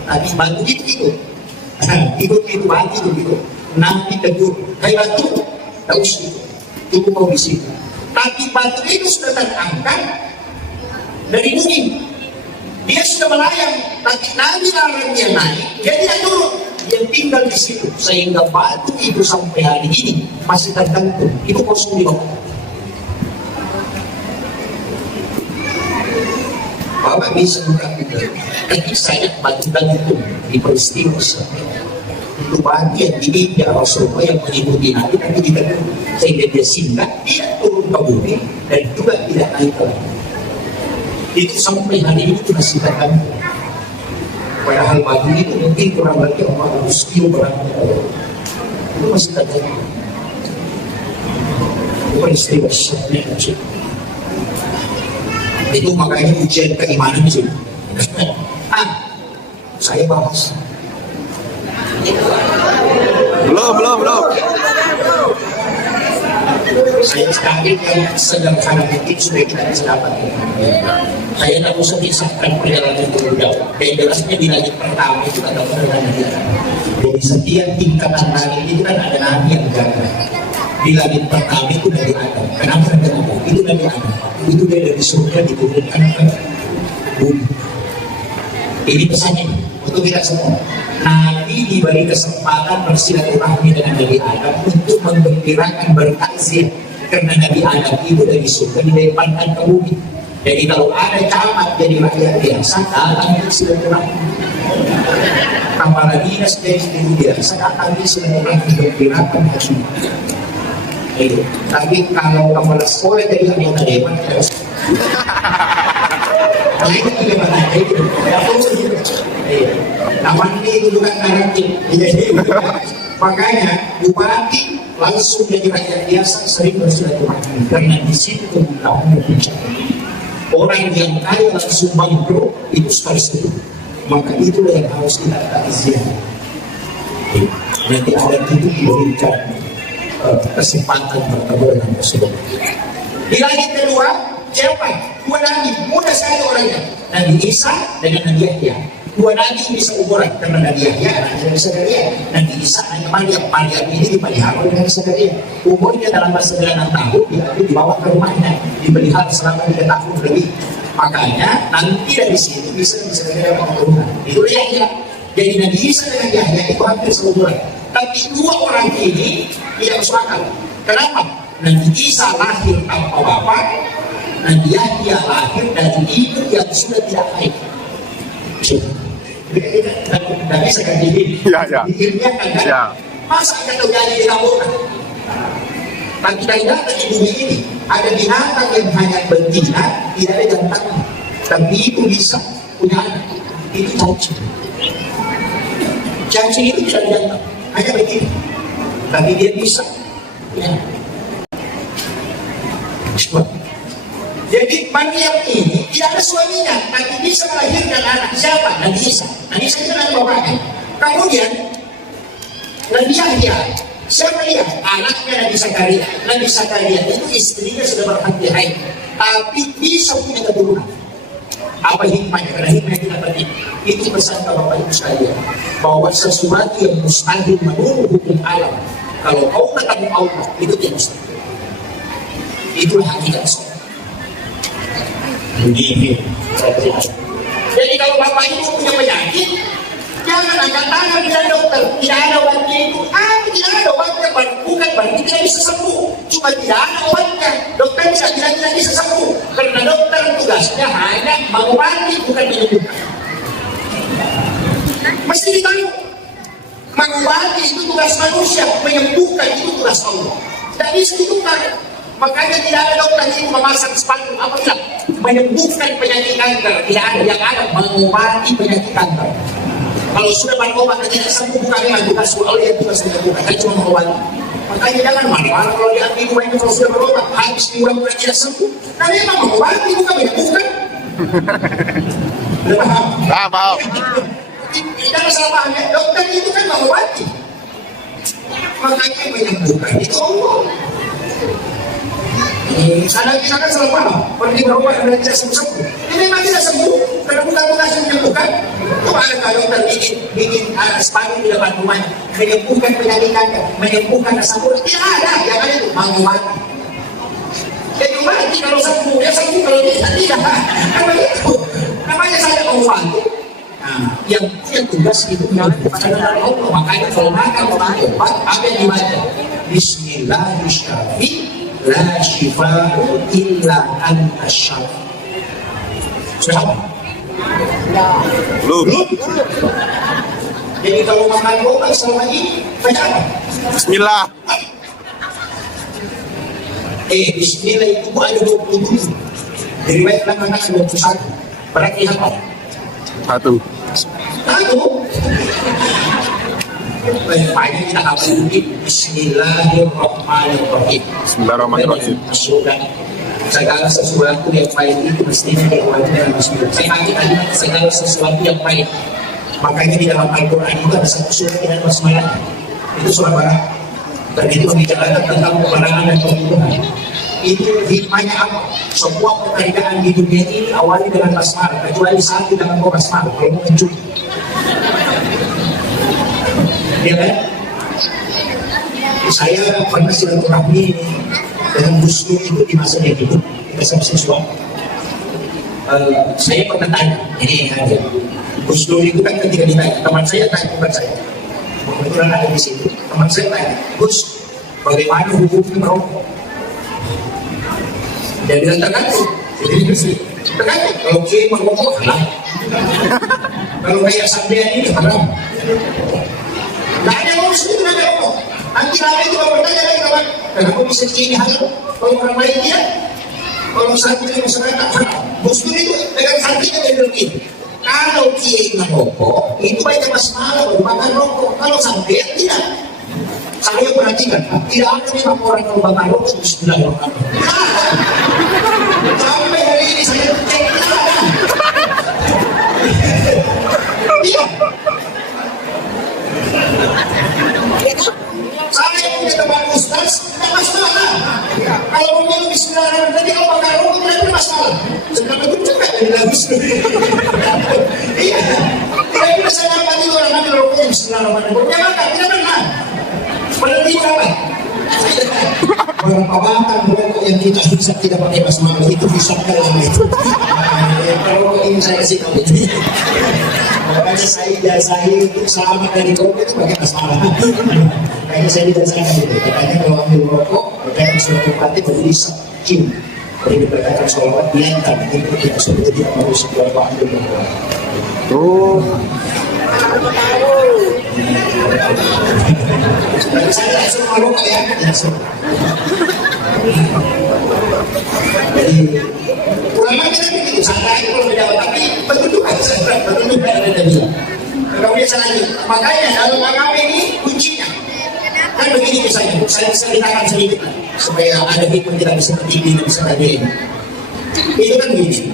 Nabi batu itu itu batu itu. Nabi tegur, hai batu, tak usah, cukup kau di situ. Tapi batu itu sudah terangkat dari bumi. Dia sudah melayang, tapi Nabi larang dia naik, dia tidak turun. Dia tinggal di situ, sehingga batu itu sampai hari ini masih tergantung. Itu kosong di bawah. Bapak bisa bukan itu. Tapi saya batu gantung di peristiwa itu bagian di India Rasulullah yang mengikuti Nabi, tapi tidak turun. Sehingga dia singgah, tidak turun ke bumi, dan juga tidak naik ke langit. Itu sampai hari ini masih tergantung. Padahal batu itu mungkin kurang lebih 400 kilo beratnya. Itu masih tergantung. Itu peristiwa syahnya kecil. Itu makanya ujian keimanan di sini. Saya bahas. Belum. Saya sekarang yang sederhana mungkin sudah kita bisa dapat. Saya tidak usah disahkan perjalanan itu jauh. Dan jelasnya di langit pertama itu ada perjalanan kita. Jadi setiap tingkatan langit itu kan ada Nabi yang jaga. Di langit pertama itu dari Adam. Kenapa ada Nabi? Itu dari Adam. Itu dari surga diturunkan ke bumi. Ini pesannya untuk kita semua. Nabi diberi kesempatan bersilaturahmi dengan Nabi Adam untuk menggembirakan bertakziah. Karena Nabi Adam itu dari surga dilemparkan ke bumi. Jadi kalau ada camat jadi rakyat biasa, datang bersilaturahmi. Apalagi jadi diri biasa, datang bersilaturahmi menggembirakan hati. Tapi kalau kepala sekolah jadi anggota dewan, nah itu bagaimana? Itu tidak perlu gitu. Namanya itu juga karakter. Makanya bupati langsung jadi rakyat biasa sering bersilaturahmi karena di situ kemudahan berbicara. Orang yang kaya langsung bangkrut itu sekali-sekali. Maka itulah yang harus kita takziah. Nanti ada itu diberikan kesempatan bertemu dengan tersebut. Di langit kedua, siapa? Dua nabi, mudah sekali orangnya. Nabi Isa dengan Nabi Yahya. Dua nabi bisa ukuran karena Nabi Yahya adalah Zakaria. Nabi Isa hanya Maryam ini dipelihara dengan Zakaria. Umurnya dalam masa 9 tahun dia dibawa ke rumahnya, dipelihara selama 3 tahun lebih. Makanya nanti dari sini bisa Zakaria keturunan. Itu Yahya. Jadi Nabi Isa dengan Yahya itu hampir seumuran. Tapi dua orang ini tidak masuk akal. Kenapa? Nabi Isa lahir tanpa bapak, Nabi Yahya lahir dari ibu yang sudah tidak baik. Tidak bisa ganti ini. Ya. Ilmiah kan? Masa kita terjadi di laporan? Bagi kita di bumi ini ada binatang yang hanya betina, tidak ada jantan, tapi itu bisa punya anak. Itu cacing. Cacing itu bisa jantan, hanya betina, tapi dia bisa punya anak. Jadi Maryam ini tidak ada suaminya, tapi bisa melahirkan anak. Siapa? Nabi Isa. Nabi Isa itu kan bapaknya. Kemudian Nabi Yahya, siapa dia? Anaknya Nabi Zakaria. Nabi Zakaria itu istrinya sudah berhenti haid, tapi bisa punya keturunan. Apa hikmahnya? Karena hikmahnya kita tadi itu pesan ke Bapak Ibu sekalian, bahwa sesuatu yang mustahil menurut hukum alam, kalau kau ketemu Allah itu tidak mustahil. Itulah hakikat sholat. Jadi kalau Bapak Ibu punya penyakit, jangan angkat tangan dengan dokter. Tidak ada obatnya itu. Tidak ada obatnya. Bukan berarti tidak bisa sembuh. Cuma tidak ada obatnya. Dokter bisa tidak bisa sembuh. Karena dokter tugasnya hanya mengobati, bukan menyembuhkan. Mesti ditahu. Mengobati itu tugas manusia, menyembuhkan itu tugas Allah. Tidak bisa ditukar. Makanya tidak ada dokter itu memasang sepatu apa bilang menyembuhkan penyakit kanker. Tidak ada, yang ada mengobati penyakit kanker. Kalau sudah berobat tidak sembuh, bukan dengan tugas Allah yang tugas menyembuhkan, hanya cuma mengobati. Makanya jangan marah kalau diambil uangnya kalau sudah berobat habis uang tidak sembuh. Nah memang mengobati bukan menyembuhkan. Sudah paham? Paham. Tidak ada salah pahamnya. Dokter itu kan mengobati. Makanya menyembuhkan itu Allah. Kadang kita kan salah paham, pergi berobat dan tidak sembuh. Ini memang tidak sembuh, karena bukan tugas menyembuhkan. Coba ada dokter bikin sepatu di depan rumahnya, menyembuhkan penyakit kanker, menyembuhkan rasa mulut. Tidak ada, yang ada itu mengobati. Jadi mati kalau sembuh, ya sembuh kalau tidak. Namanya itu, namanya saya mengobati. Nah, yang punya tugas itu adalah Allah. Makanya kalau makan obat, apa yang dibaca? Bismillahirrahmanirrahim. La shifa'u illa anta syafi. Sudah? Belum. Jadi kalau makan obat selama ini baca apa? Bismillah. Bismillah itu ada 27. Dari riwayat anak 21. Berarti apa? Satu. Banyak kita hafal ini. Bismillahirrahmanirrahim. Bismillahirrahmanirrahim. Segala sesuatu yang baik itu mestinya diawali dengan bismillah. Saya tadi segala sesuatu yang baik. Makanya di dalam Al-Quran itu ada satu surat dengan basmalah. Itu surat Barat. Dan itu membicarakan tentang kebenaran dan kebutuhan. Itu hikmahnya apa? Semua pekerjaan di dunia ini awali dengan basmalah, kecuali satu dengan basmalah. Kalau mau mencuri. Ya kan? Saya pernah silaturahmi dengan Gus Dur itu di masa dia hidup, kita sama siswa. Saya pernah tanya, ini ada Gus Dur itu kan ketika ditanya, teman saya tanya, bukan saya, kebetulan ada di situ. Teman saya tanya, Gus, bagaimana hukumnya merokok? Dia bilang tergantung. Tergantung. Kalau kiai merokok halal, kalau kayak sampean ini haram. Nah ada muslim ada rokok. Nanti lama itu kalau bertanya lagi kawan, kenapa bisa ini halal? Kalau orang lain dia, kalau santri masyarakat, muslim itu dengan santrinya dia bilang ini. Kalau kiai merokok, itu banyak masalah baru makan rokok. Kalau sampai tidak, saya perhatikan, tidak ada memang orang kalau makan rokok bismillahirrahmanirrahim. Sampai hari ini saya cek tidak ada. Iya. Saya punya teman ustaz, tidak masalah. Kalau mau bismillahirrahmanirrahim, nanti kalau makan rokok tidak masalah. Sedang itu cepat dari bagus. Iya, tidak bisa saya dapat itu orang ambil rokoknya bismillahirrahmanirrahim. Dia makan, tidak pernah. Berarti apa? Orang makan rokok yang kita bisa tidak pakai basmalah itu bisa kalah itu. Kalau ini saya kasih tahu itu. Makanya saya untuk selamat dari rokok itu pakai basmalah. Makanya saya tidak sayang itu. Makanya kalau ambil rokok, berkaitan surat Al-Fatihah berdiri sakin. Jadi berkaitan sholawat diantar. Itu tidak sudah tidak perlu sebuah ambil rokok. Oh. biasa. Jadi ulama kita begitu, santai kalau menjawab, tapi betul juga ada bilang. Kemudian selanjutnya, makanya dalam agama ini kuncinya kan begini misalnya, saya ceritakan sedikit supaya ada hikmah tidak bisa berdiri dan bisa berdiri. Itu kan begini.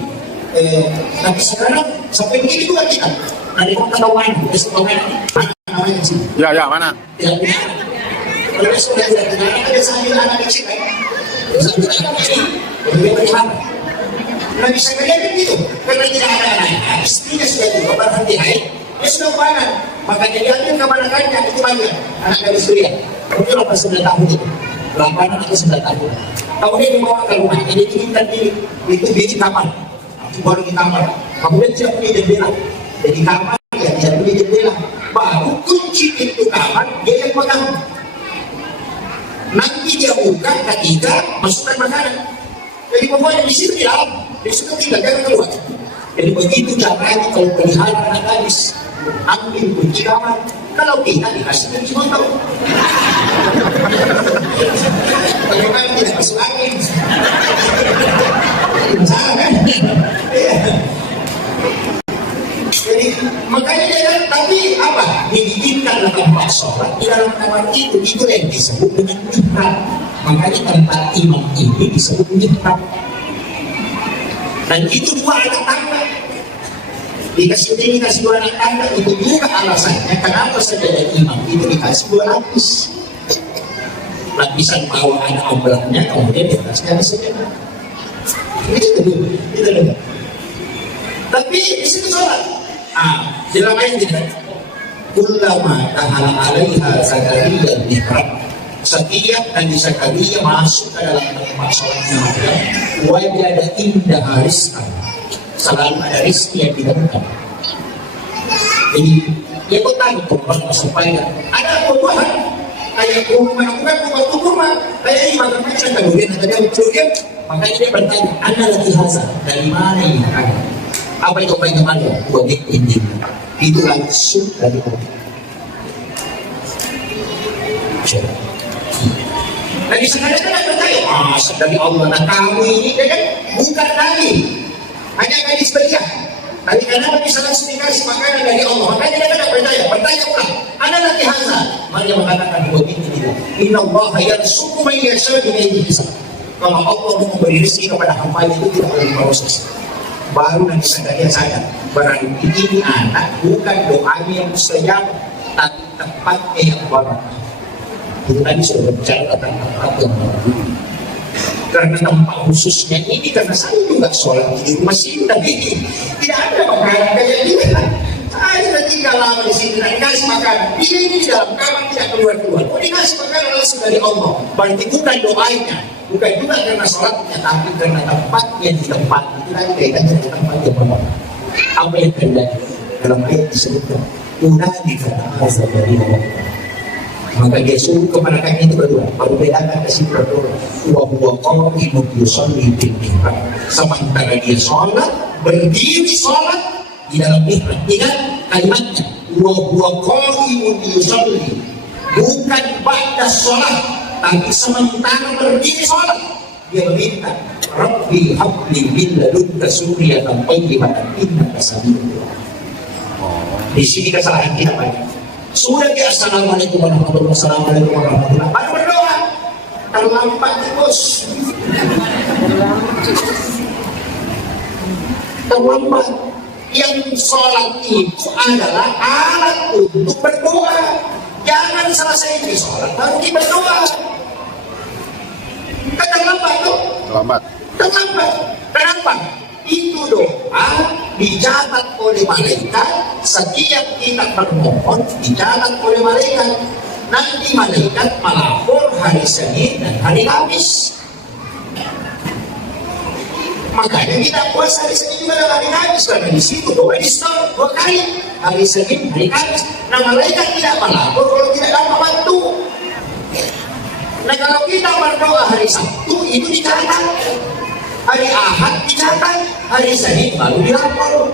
Tapi sekarang sampai begini juga kita ada pengetahuan, kesepahaman mana namanya sih? Ya, mana? Tidak punya. Kalau sudah tidak punya, ada sambil anak kecil kan? Sambil anak kecil, lebih berhak. Nah bisa kalian begitu, karena tidak ada anak, istrinya sudah tua, berhenti haid, dia sudah panas, makanya dia ambil kemanakannya itu banyak anak dari Suriah. Kemudian 9 tahun itu, 8 atau 9 tahun. Kemudian dibawa ke rumah, ini dikirimkan itu di kamar, itu baru di kamar. Kemudian tidak punya jendela, jadi kamar ya tidak punya jendela. Baru kunci itu kamar dia yang pegang. Nanti dia buka ketika masukkan makanan. Jadi pokoknya di situ di dalam, di situ tidak jangan keluar. Jadi begitu caranya kalau pelihara anak habis, ambil kunci kamar. Kalau kita dikasih kunci motor, bagaimana tidak masuk angin? Salah kan? Jadi makanya dia kan, tapi apa? Dibikinkan tempat sholat di dalam kamar itu yang disebut dengan mihrab. Makanya tempat imam ini disebut mihrab. Dan itu dua anak tangga. Dikasih ini, dikasih dua anak tangga, itu juga alasannya kenapa sajadah imam itu dikasih 2 lapis. Lapisan bawah ada amblaknya, kemudian di atasnya ada sejadah. Itu dulu. Tapi di situ sholat. Dalam ayat ini, kullama tahala alaiha Zakaria mihrab. Setiap Nabi Zakaria masuk ke dalam tempat sholatnya, wajada indah rizqan, selalu ada rizki yang ditemukan. Jadi dia kok tahu supaya ada perubahan, kayak rumah kayak ini makan macam kemudian makanya dia bertanya, anda lagi hazard dari mana ini ada? Apa itu bagaimana? Wajib ini itu langsung dari Allah. Nabi sekarang kan bertanya, dari Allah. Nah kamu ini kan bukan Nabi, hanya gadis belia. Tapi karena Nabi langsung dikasih makanan dari Allah, makanya dia kan bertanya ulang, ada lagi hazard. Maka mengatakan begitu dia. Inna Allah yarzuqu man yasha'u bighairi hisab. Kalau Allah mau memberi rezeki kepada hamba itu tidak boleh proses. Baru Nabi Zakaria sadar, barang ini anak bukan doanya yang mustajab, tapi tempatnya yang barat. Itu tadi sudah berbicara tentang tempat yang barat. Karena tempat khususnya ini, karena saya juga sholat di rumah sini, tapi tidak ada makanan kayak gini. Saya sudah tinggal lama di sini, dan dikasih makanan. Dia ini di dalam kamar tidak keluar-keluar. Oh, dikasih makanan langsung dari Allah. Berarti bukan doanya, bukan juga karena sholatnya, tapi karena tempatnya di tempat. Itu lagi kaitannya dengan tempat yang barat. Apa yang terjadi? Dalam ayat disebutkan, unadi kata azab dari Allah. Maka dia suruh kepada kami itu berdua. Kalau bedakan kasih berdua, huwa qa'imun yusalli bil mihrab. Sementara dia sholat, berdiri sholat di dalam mihrab. Ingat kalimatnya, huwa qa'imun yusalli. Bukan ba'da sholat, tapi sementara berdiri sholat. Dia meminta, Rabbi habli min ladunka suriyatan thayyibatan innaka sami'ud. Di sini kesalahan kita banyak. Sudah di assalamualaikum warahmatullahi wabarakatuh. Baru berdoa. Terlambat bos. Terlambat. Yang sholat itu adalah alat untuk berdoa. Jangan selesai di sholat baru kita berdoa. Terlambat tuh. Terlambat. Kenapa? Itu doa dicatat oleh malaikat. Setiap kita bermohon dicatat oleh malaikat. Nanti malaikat melapor hari Senin dan hari Kamis. Makanya kita puasa hari Senin juga dan hari Kamis, karena di situ doa di store 2 kali, hari Senin, hari Kamis. Nah malaikat tidak melapor kalau tidak dapat waktu. Nah kalau kita berdoa hari Sabtu itu dicatat. Hari Ahad dicatat, hari Senin baru dilapor.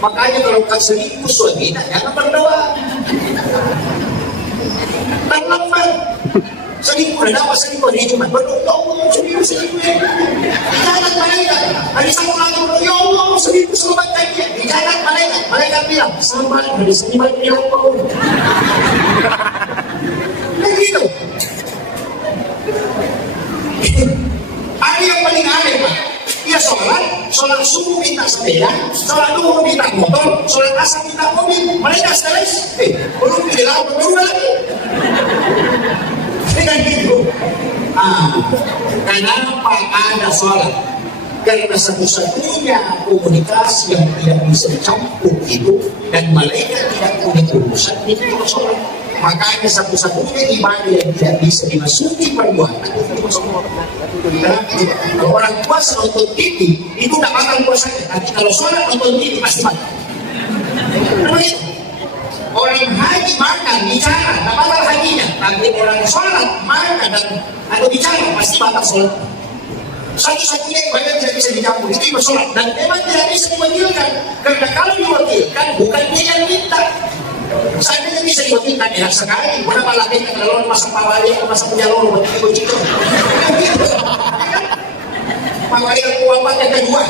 Makanya kalau selingkuh suami jangan berdoa. Terlambat. Selingkuh na dapat selingkuh di Jumat. Berdoa, ya Allah, selingkuh. Di jalan malaikat. Hari satu lagi berdoa, ya Allah, selingkuh selamatkan dia. Di jalan malaikat. Malaikat bilang, selamat hari selamat bilang kau. Begitu. Ada yang paling aneh, Pak. Dia sholat subuh minta sepeda, sholat duhur minta motor, sholat asar minta mobil. Mereka stres, belum bilang baru lagi. Dengan gitu, kenapa ada sholat? Karena satu-satunya komunikasi yang tidak bisa dicampur itu, dan malaikat tidak punya urusan itu sholat. Makanya satu-satunya ibadah yang tidak bisa dimasuki perbuatan itu sholat. Kalau orang puasa nonton TV itu tidak bakal puasanya, tapi kalau sholat nonton TV pasti makan. Orang haji makan bicara tidak bakal hajinya, tapi orang sholat makan dan atau bicara pasti bakal sholat. Satu-satunya ibadah tidak bisa dicampur itu ibadah sholat, dan memang tidak bisa diwakilkan, karena kalau diwakilkan bukan dia yang minta. Saya bisa diwakilkan enak sekali, kenapa lagi kalau masa pawali atau masa penyalur buat itu. Makanya kuapat yang kedua,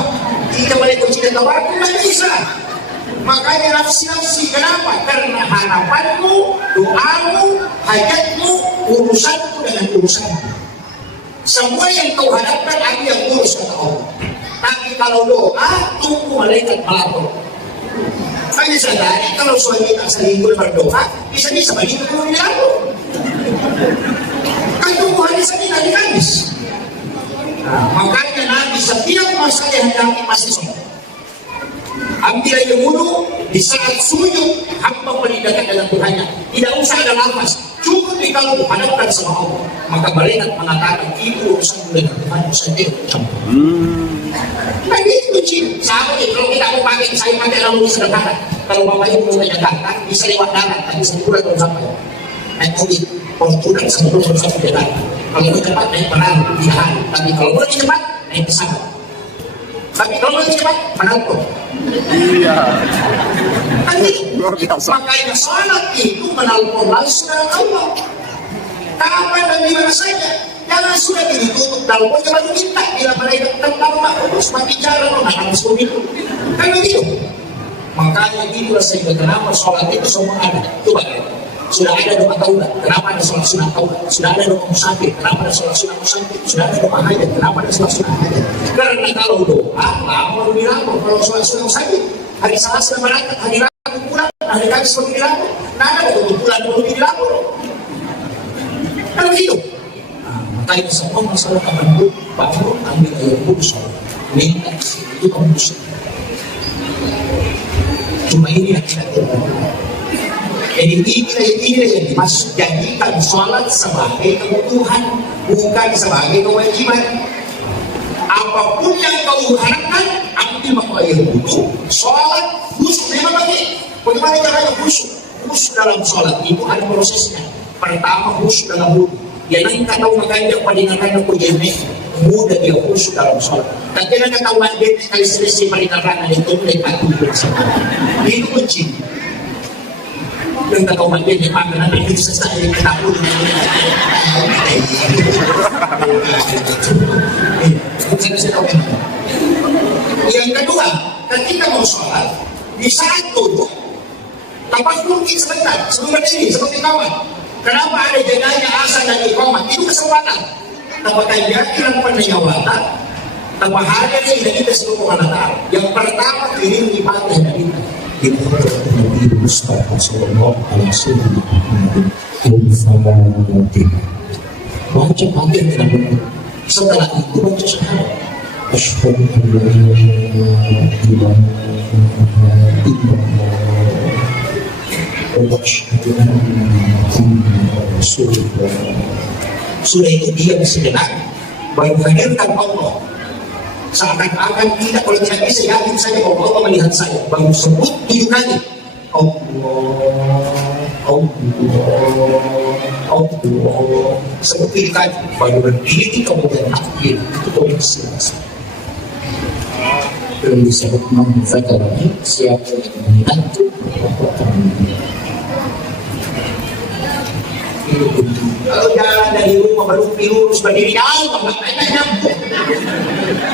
tidak boleh kunci dan tawarku, tidak bisa. Makanya nafsi-nafsi, kenapa? Karena harapanmu, doamu, hajatmu, urusanmu dengan urusanmu. Semua yang kau harapkan aku yang urus kata Allah. Tapi kalau doa, tunggu malaikat melapor. Hanya sadari kalau suami tak selingkuh berdoa, bisa-bisa balik ke rumah dilapor. Kan tunggu hari Senin hari Kamis. Makanya Nabi setiap masalah yang hadapi masih sholat. Ambil aja wudhu, di saat sujud hamba pendidikan dalam Tuhannya. Tidak usah ada nafas, cukup di kalau hadapkan sama Allah. Maka malaikat mengatakan itu urusan dengan Tuhan sendiri. Nah itu cik, sama kalau kita mau pakai, saya pakai lalu sederhana. Kalau bapak ibu mau datang, bisa lewat darat, tapi bisa kurang kalau sampai. Naik mobil, kalau kurang sebelum sampai ke darat. Kalau lebih cepat naik pelan, ditahan. Tapi kalau lebih cepat naik pesawat. Tapi kalau lebih cepat menangkut. Iya. Luar biasa. Makanya salat itu menelpon langsung dengan Allah. Kapan dan di mana saja. Jangan sudah ditutup dalam pokoknya baru minta. Bila malaikat tentang terus mati jalan habis mobil. Kan begitu. Makanya itulah sehingga kenapa sholat itu semua ada. Coba sudah ada doa taubat, kenapa ada sholat sunat taubat? Sudah ada doa musafir, kenapa ada sholat sunat musafir? Sudah ada doa hajat, kenapa ada sholat sunat hajat? Karena kalau doa, mau dilapor. Kalau sholat sunat musafir, hari Selasa berangkat, hari Rabu pulang, hari Kamis baru dilapor. Nah ada waktu pulang baru dilapor. Kan begitu. Makanya semua masalah kamu bangun, ambil air kudus, minta itu kamu bisa. Cuma ini yang kita tahu. Jadi ini yang dimaksud, jadikan sholat sebagai kebutuhan, bukan sebagai kewajiban. Apapun yang kau harapkan, ambil maka air wudhu, sholat, khusyuk. Memang bagaimana caranya khusyuk? Khusyuk dalam sholat itu ada prosesnya. Pertama khusyuk dalam wudhu. Yang nanti tahu makanya pendengaran aku jadi mudah dia khusyuk dalam sholat. Tapi nak ketahuan dia kali selesai pendengaran itu mereka bersama. Itu kunci. Yang ketahuan dia di mana nanti itu selesai ketahuan. Yang kedua, ketika mau sholat di saat duduk, lepas mungkin sebentar sebelum ini seperti kawan. Kenapa ada jadinya asal dan iqamah? Itu kesempatan. Apakah dia lakukan penyawatan? Tanpa hadir dari kita seluruh Allah. Yang pertama ini ibadah dari kita. Kita Nabi Mustafa Sallallahu Alaihi Wasallam. Baca bagian tidak benar. Setelah itu baca syahadat. Asyhadu an la ilaha illallah. Sudah itu diam sejenak, baru hadirkan Allah. Seakan-akan tidak, kalau tidak bisa yakin saja bahwa Allah melihat saya. Baru sebut 7 kali Allah. Sebut 7 kali, baru berdiri kemudian takbir. Itu komunikasi. Belum disebut memfakarnya siapa yang membantu perbuatan ini. Kalau jalan dari rumah baru lurus berdiri Allah nggak nyambung.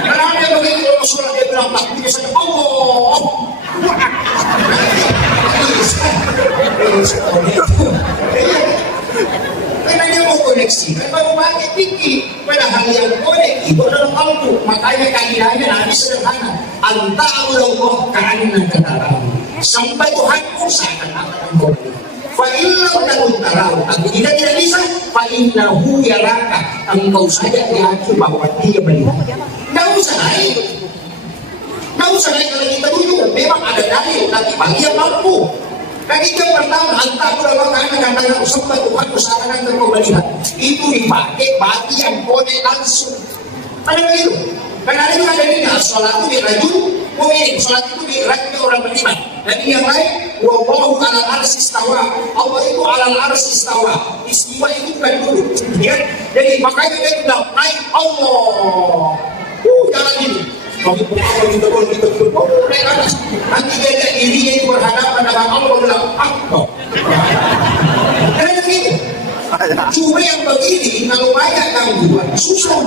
Karena ada begitu kalau surat dia bilang tak punya saja Allah. Karena dia mau koneksi, kan baru pakai pikir. Padahal yang konek itu adalah kalbu. Makanya kaidahnya Nabi sederhana. Anta'allah ka'anna katarahu. Sampai Tuhanku seakan-akan engkau melihat. Fa'illahu takun tarahu. Apabila tidak bisa, fa'innahu yaraka. Engkau saja yakin bahwa dia melihat. Nggak usah naik. Nggak usah naik kalau kita dulu. Memang ada dalil, tapi bagi yang mampu. Dan itu yang pertama, anta'allah ka'anna katarahu. Sampai Tuhanku seakan-akan engkau melihat. Itu dipakai bagi yang konek langsung. Ada begitu. Karena ada juga dari sholat itu dirajul mu'min, sholat itu dirajul orang beriman. Dan yang lain, wallahu alal arsy istawa. Allah itu alal arsy istawa. Istiwa itu bukan dulu. Ya? Jadi makanya dia bilang naik Allah. Jalan ini. Kalau kita naik atas. Nanti dia lihat dirinya itu berhadapan dengan Allah bilang Allah. Karena begitu. Cuma yang begini kalau banyak gangguan susah.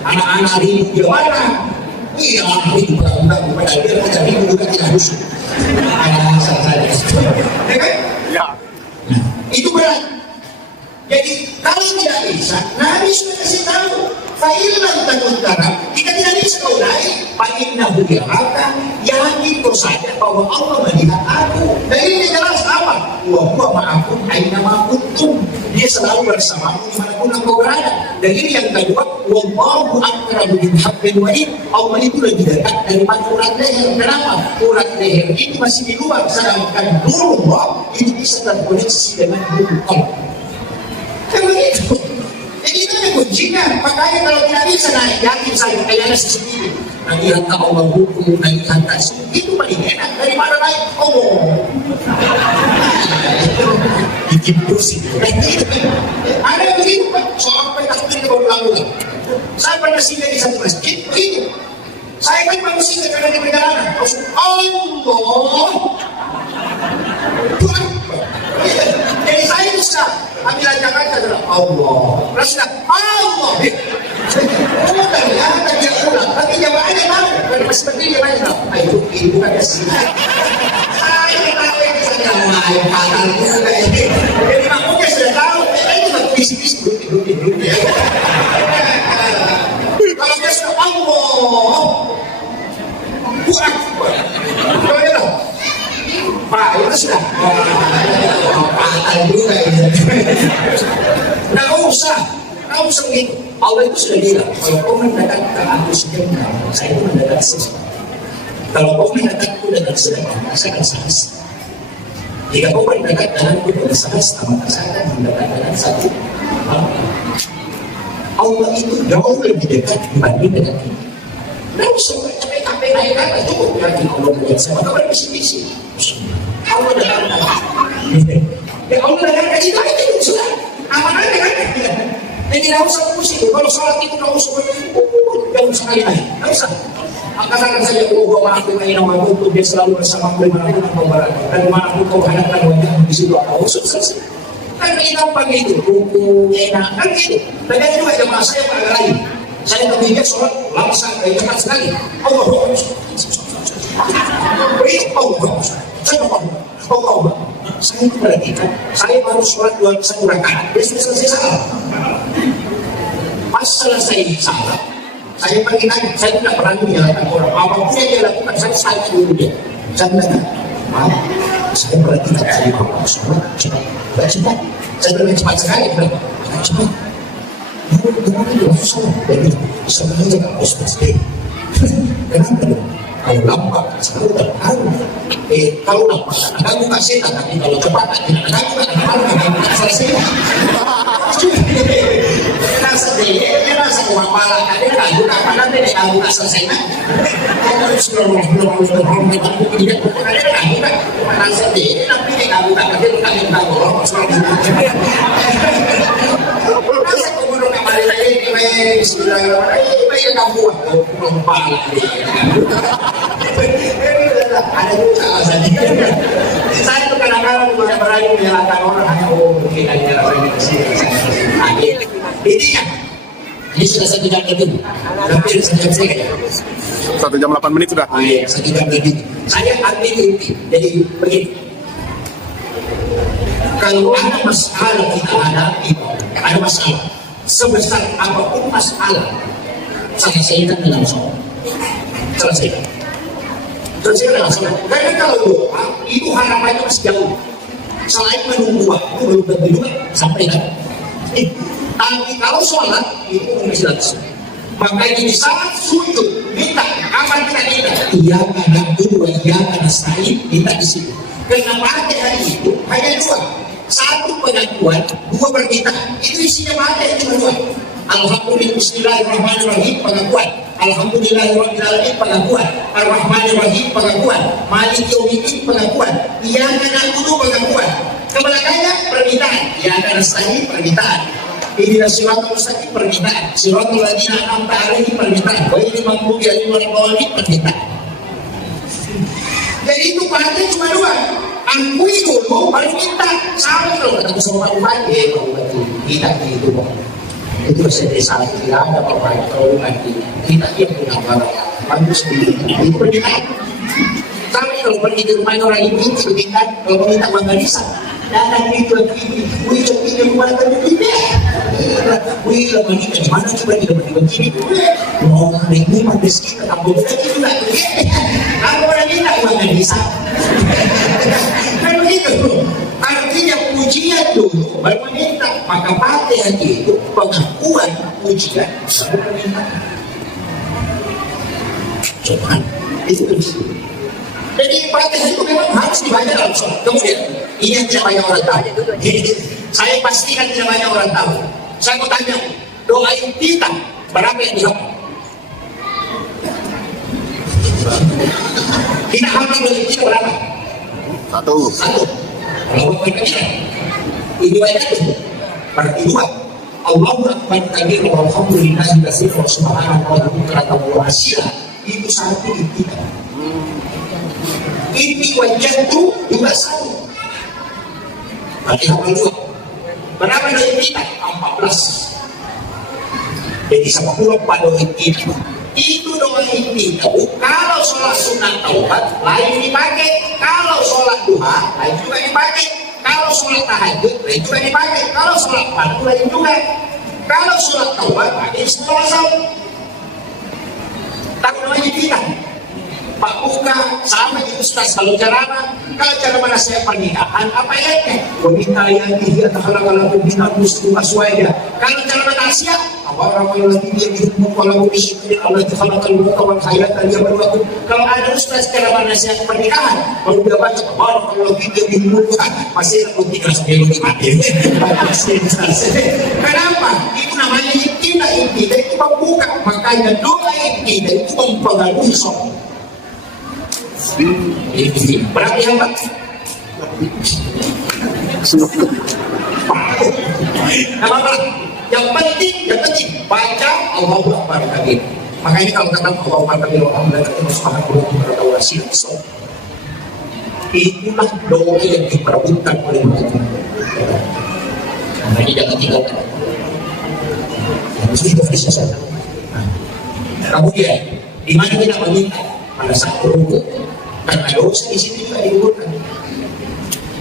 Anak-anak ini gimana? Iya, ini bukan padahal dia tidak bingung juga tidak rusuh. Ada saja. Ya kan? Ya. Itu berat. Jadi kalau tidak bisa, Nabi sudah kasih tahu. Fa'ilam tanuntara, jika tidak bisa kau naik, fa'innahu yaraka, yakin kau saja bahwa Allah melihat aku. Dan ini jelas apa? Wa huwa ma'akum aina ma kuntum. Dia selalu bersamamu dimanapun engkau berada. Dan ini yang kedua, wallahu aqrabu min hablil warid. Allah itu lebih dekat daripada urat leher. Kenapa? Urat leher itu masih di luar, sedangkan nurullah itu bisa terkoneksi dengan nurul Allah. Kan begitu. Jadi itu yang kuncinya. Makanya kalau tidak bisa naik, yakin saya kayaknya sendiri. Nanti hantar Allah hukum, nanti hantar itu paling enak daripada naik Allah. Bikin pusing. Ada yang begitu Pak. Soal takbir berulang-ulang. Saya pernah singgah di satu masjid begitu. Saya kan baru singgah karena di perjalanan. Allah. Tuhan. Jadi saya bisa ambil Jakarta adalah Allah. Rasulullah Allah. Oh ternyata dia ulang. Tapi jawabannya tahu. Kalau masih penting jawabannya tahu. Ayo ini bukan kasih. Saya tahu yang saya mau patah juga ini. Jadi makanya sudah tahu. Itu nggak bis-bis dulu. Kalau dia sudah Allah. Buat. Kalau dia Pak, itu sudah patah juga ini. Nggak usah begitu. Allah itu sudah bilang, kalau kau mendekat ke aku sedangkan, saya itu mendekat sesuatu. Kalau kau mendekatku dengan sedangkan, saya akan saksi. Jika kau mendekat denganku dengan saksi, maka saya akan mendekat dengan satu. Allah itu jauh lebih dekat dibanding dengan kita. Nggak usah capek-capek naik atas, cukup yakin Allah melihat sama kau berbisik-bisik. Allah dalam ya Allah dalam kita itu sudah aman aja kan? Jadi tidak usah pusing. Kalau sholat itu tidak usah tidak usah kali lagi. Tidak usah. Katakan saja bahwa aku ingin nama untuk dia selalu bersama dimanapun kau berada dan dimanapun kau hadapkan wajah di situ kau selesai. Kan gampang itu. Buku enak kan gitu. Tadi juga jemaah saya pada lain. Saya kemudian sholat langsung cepat sekali. Allah saya perhatikan, saya baru sholat 21 rakaat, dia sudah selesai salah. Pas selesai salah, saya pergi lagi, saya tidak berani menyalahkan orang. Apapun yang dia lakukan, saya salah dulu dia. Saya bilang, maaf, saya perhatikan, saya baru sholat, cepat. Saya bilang cepat sekali, cepat. Gimana dia sholat? Dia bilang, sebenarnya nggak harus pasti. Kenapa dong? Kalau lambat, selalu terharu. Kalau lambat, agak buka setan. Tapi kalau cepat, agak buka selesai. Dia rasa uang pala. Dia agak buka, karena dia agak buka selesai. Kalau sebelum tidak buka, dia agak buka. Rasa dia, tapi dia agak buka. Dia agak buka. Rasa kemudian kembali lagi, bismillahirrahmanirrahim. Baik kamu, uang pala. Ada juga alasannya. Saya itu kadang-kadang tidak berani menyalahkan orang hanya mungkin aja. Intinya, ini sudah 1 jam lebih, hampir 1 jam setengah. 1 jam 8 menit sudah. Oh iya, 1 jam lebih. Saya ambil inti, jadi begini. Kalau ada masalah kita hadapi, ada masalah, sebesar apapun masalah, selesaikan dengan sholat. Selesaikan. Selesaikan dengan sholat. Karena kalau doa, itu harapannya masih jauh. Selain menunggu waktu, belum tentu juga sampai kan. Tapi kalau sholat, itu masih langsung. Makanya di saat sujud, minta, apa kita minta? Iya, kadang dulu, iya, kadang sa'id, minta di situ. Kenapa ada hari itu? Hanya 2. 1 pengakuan, 2 permintaan. Itu isinya ada cuma 2. Alhamdulillah, bismillahirrahmanirrahim, pengakuan. Alhamdulillahirrahmanirrahim, pengakuan. Ar-Rahmanirrahim, pengakuan. Malik yaumiddin, pengakuan. Iyyaka na'budu, pengakuan. Kebelakangnya permintaan. Iyyaka nasta'in, permintaan. Ihdinas siratal mustaqim, permintaan. Siratal ladzina an'amta 'alaihim, permintaan. Ghairil maghdubi 'alaihim waladdallin, permintaan. Jadi itu pahalanya cuma 2. Akui dulu, baru minta. Sama kalau ketemu sama Pak Bupati, Pak Bupati, kita gitu kok. Itu saya salah, tidak ada Pak Bupati, kalau Bupati, kita yang punya barang, bagus itu permintaan. Sama kalau pergi ke rumah orang ibu, permintaan, kalau minta uang nggak bisa. Dan itu lagi, wih coba rumah tadi tidak. Wih lama ini gimana coba tidak begini. Oh, ini mah rezeki kampung kita juga. Kalau orang minta uang nggak bisa. Kan begitu. Artinya pujian dulu baru meminta. Maka Fatihah itu pengakuan pujian baru permintaan. Coba itu begitu. Jadi Fatihah itu memang harus dibaca dalam sholat. Kemudian ini yang tidak banyak orang tahu. Saya pastikan tidak banyak orang tahu. Saya mau tanya, doa kita berapa yang dihafal? Kita hafal doa kita berapa? 1. Kalau mereka tidak, ini banyak itu. Berarti 2. Allahu akbar kabir walhamdulillahi katsiran wa subhanallahi bukratan wa asila. Itu 1 kita. Ini wajah itu juga 1. Berarti hafal 2. Berapa doa kita? 14. Jadi 10 doa kita. Itu doa kita. Kalau sholat sunat taubat lain dipakai. Kalau sholat duha lain juga dipakai. Kalau sholat tahajud lain juga dipakai. Kalau sholat fardu lain juga. Kalau sholat taubat pakai setelah sahur. Tak doanya kita. Pak Buka sama itu Ustaz kalau ceramah nasihat pernikahan apa ya? Wanita yang tidak terhalang pembina muslim aswaja. Kalau ceramah nasihat apa orang lagi dia hidup kalau disiplin Allah terhalang kawan khairat dia berlaku. Kalau ada Ustaz ceramah nasihat pernikahan baru dia baca kalau dia hidup masih tidak sampai mati. Kenapa? Itu namanya kita itu membuka. Makanya doa kita itu mempengaruhi sholat. Berapa yang Pak? Apa? Yang penting baca Allahu Akbar kabir. Makanya kalau kata Allahu Akbar kabir alhamdulillah ketemu subhanallah wa wasilah. Itulah doa yang diperebutkan oleh mereka. Makanya jangan tinggalkan. Mesti itu bisa saja. Kemudian di mana kita meminta pada saat berhukum. Karena dosa di sini juga diukurkan.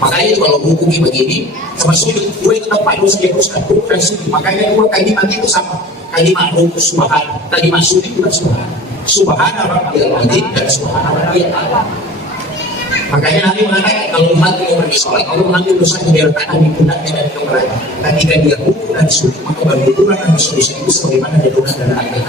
Makanya itu kalau hukumnya begini, sama sujud, 2 itu tempat dosa yang harus dan sujud. Makanya 2 kalimat itu sama. Kalimat hukum subhan, kalimat sujud juga subhan. Subhana rabbiyal azim dan subhana rabbiyal a'la. Makanya Nabi mengatakan kalau umat yang pergi sholat, kalau mengambil dosa diletakkan di pundaknya dan kepalanya. Ketika dia hukum dan sujud, maka baru ditulang dan dosa itu sebagaimana dia doa dan kaki.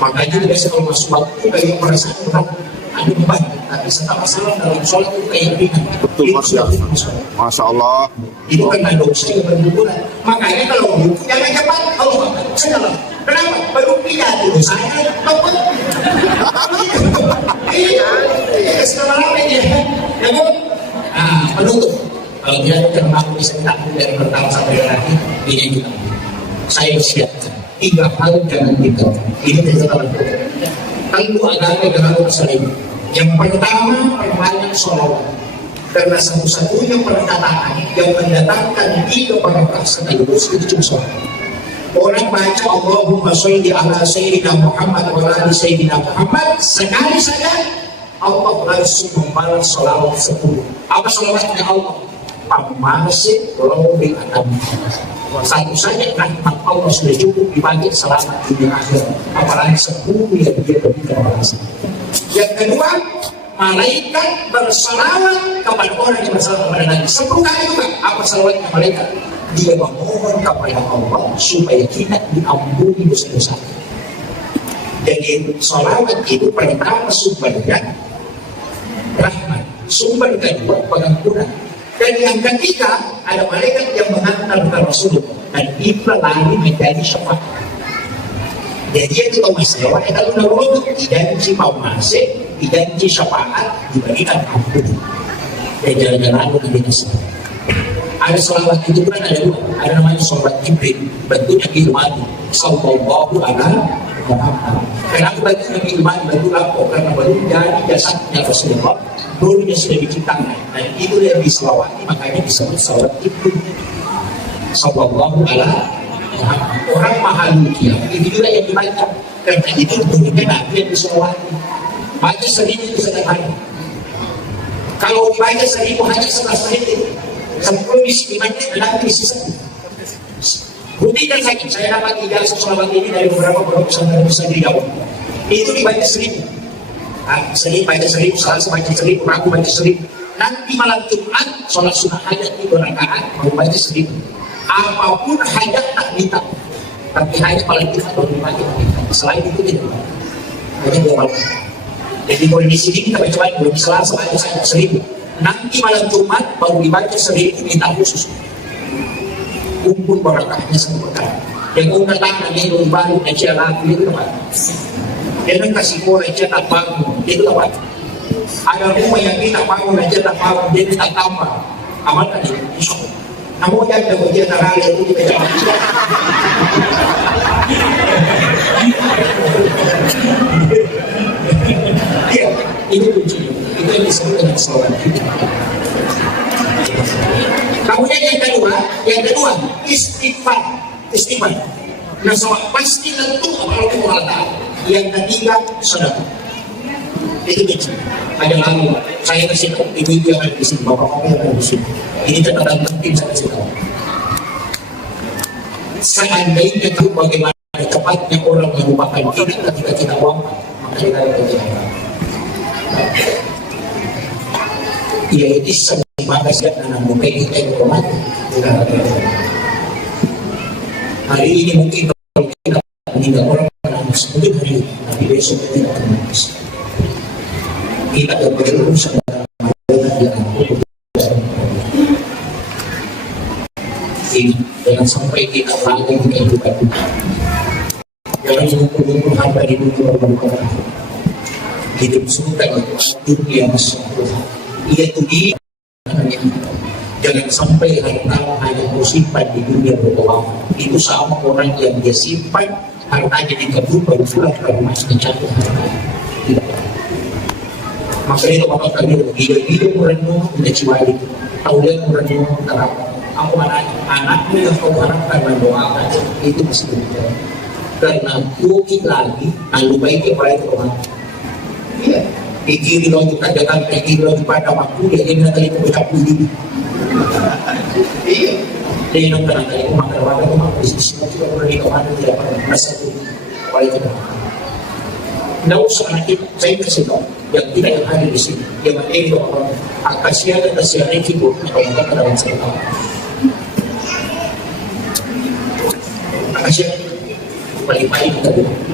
Makanya biasa kalau masuk waktu kayak perasaan berat. Ada beban, tapi setelah salam dalam sholat itu kayak ringan. Betul, Masya Allah. Itu kan ada dosa yang berbulan. Makanya kalau buku jangan cepat. Allah salah. Kenapa? Baru pindah dulu. Saya bapak. Iya, setelah ya. Ya bu. Nah, penutup. Kalau dia termasuk bisa takut dari pertama sampai terakhir, ini juga. Saya siapkan 3 hal jangan tinggalkan. Ini catatan tentu agama dengan Muslim. Yang pertama perbanyak sholawat. Karena satu-satunya perkataan yang mendatangkan 3 barokah sekaligus itu cuma sholat. Orang baca Allahumma sholli ala Sayyidina Muhammad wa ala Sayyidina Muhammad sekali saja, Allah langsung membalas sholawat 10. Apa sholawatnya Allah? Pamasin robi atam. Satu saja rahmat Allah sudah cukup dipakai selamat dunia akhir. Apalagi 10 yang dia berikan balas. Yang kedua, malaikat bersalawat kepada orang yang bersalawat kepada Nabi 10 kali juga. Apa salawatnya malaikat? Dia memohon kepada Allah supaya kita diampuni dosa-dosa. Jadi salawat itu pertama sumbernya rahmat, sumber kedua pengampunan, dan yang ketiga ada malaikat yang mengantar ke Rasulullah dan itu lagi menjadi syafaat. Jadi itu masalah kalau Rasulullah dijanji mau masuk, dijanji syafaat, diberikan ampun. Dan jalan-jalan itu disebut. Ada salawat itu kan ada 2, ada namanya salawat Jibril, bentuknya ilmani, sallallahu alaihi Muhammad. Kenapa bentuknya ilmani, bentuk apa? Karena baru jadi jasadnya Rasulullah, dulunya sudah diciptakan, dan itu yang diselawati, makanya disebut salawat Jibril, sallallahu alaihi Muhammad. Orang mahalukia itu juga yang dibaca, karena itu dulunya Nabi yang diselawati. Baca 1000 itu sederhana. Kalau dibaca 1000 hanya 11 menit. 10 menit nanti sisa. Buktikan saya dapat ijazah selama ini dari beberapa pondok pesantren besar di Jawa. Itu dibaca 1000. Senin baca 1000, Selasa baca 1000, Rabu baca 1000. Nanti malam Jumat sholat sunnah hajat di 2 rakaat mau baca 1000. Apapun hajat tak minta. Tapi hajat paling kita baru dibaca. Selain itu tidak. Hanya 2 malam. Jadi kalau di sini kita baca baik, kalau di Selasa baca 1000. Nanti malam Jumat baru dibaca 1000 minta khusus. Kumpul barakahnya semua. Yang kau katakan yang baru aja lagu itu apa? Jangan kasih kau aja tak bangun itu apa? Ada rumah yang kita bangun aja tak bangun dia tak tambah. Amal tadi. Namun yang ada bagian hal itu kita jangan. Ya, ini kunci. Itu yang disebut dengan salawat. Kemudian yang kedua istighfar. Nah, soal pasti tentu Allah Taala. Yang ketiga sedekah. Itu kunci. Ada lalu saya kasih tahu ibu-ibu yang ada di sini, bapak-bapak yang ada di sini. Ini catatan penting saya kasih tahu. Seandainya tahu bagaimana cepatnya orang melupakan kita ketika kita wafat, maka kita akan kejadian. Yaitu sebagai dan mungkin kita yang mati. Hari ini mungkin kalau kita meninggal orang mungkin hari ini, tapi besok kita akan mati. Kita akan berurusan dengan ini jangan sampai kita lalai di kehidupan kita. Jangan mengumpul-ngumpul harta di dunia berbuka. Hidup sudah dunia masuk. Ia itu di jangan sampai harta hanya simpan di dunia berdoa. Itu sama orang yang dia simpan hartanya di kebun baru pulang ke rumah mencapai tidak. Maka itu bapak kami hidup merenung tidak ciwali. Tahu dia merenung terang. Aku anakmu yang kau harapkan mendoakan itu mesti berjalan. Karena bukit lagi, lalu baiknya pada itu orang. Iya. Pikir kalau kita jangan pikir kalau pada waktu dia ingin kali itu bercapu dulu. Iya. Dia yang kali itu makan wadah itu makan bisnis juga berani kemana tidak pernah merasa itu pada itu. Tidak usah nanti saya kasih tahu yang kita yang ada di sini yang ini orang akasia dan akasia itu kalau kita dalam saya tahu. Akasia paling-paling kita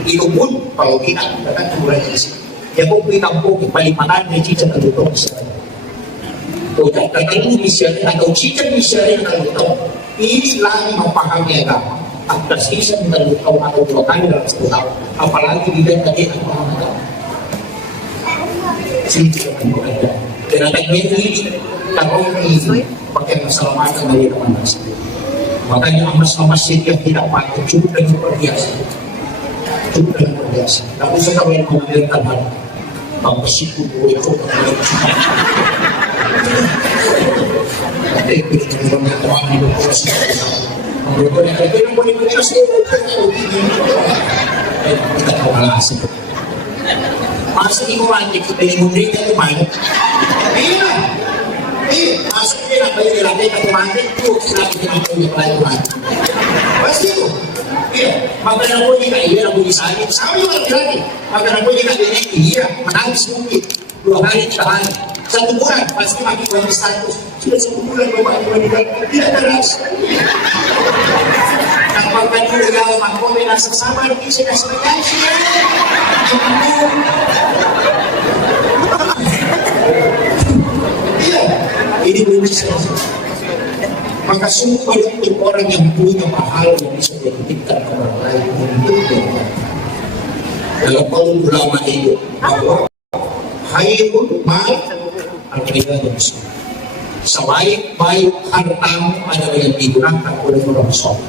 itu pun kalau kita akan mulai dari sini. Ya kok kita pun paling-paling dari cicak ke dulu misalnya. Kalau kita misalnya atau cicak misalnya kalau tahu ini lagi memahami agama. Atas kisah menurut tahun atau 2 kali dalam 1 tahun. Apalagi di dalam tadi yang paham agama. Sini tidak akan berbeda. Dan ada ini kalau ini pakai masalah makan dari teman masjid. Makanya masjid yang tidak pakai cukup dan luar biasa. Cukup dan luar biasa. Tapi saya tahu yang mengambilkan hal. Pampasiku gue itu tapi begitu banyak orang di bawah menurut saya itu yang boleh menjelaskan kita kepala asing masa di orang kita yang mudanya itu mana iya masuk dia nak bayar lagi ke mana itu silap kita punya pelajaran pasti itu iya makanan pun jika iya aku disani sama juga lagi makanan pun jika ini iya menangis mungkin 2 hari 3 hari 1 bulan pasti makin banyak status sudah 1 bulan bapak meninggal tidak keras apakah juga makomena sesama di sini sebagai iya ini belum bisa maka sungguh untuk orang yang punya pahala yang bisa dititipkan ke orang lain untuk dalam kaum ulama itu bahwa khairul mal al-ibadatu sebaik-baik hartamu adalah yang digunakan oleh orang soleh.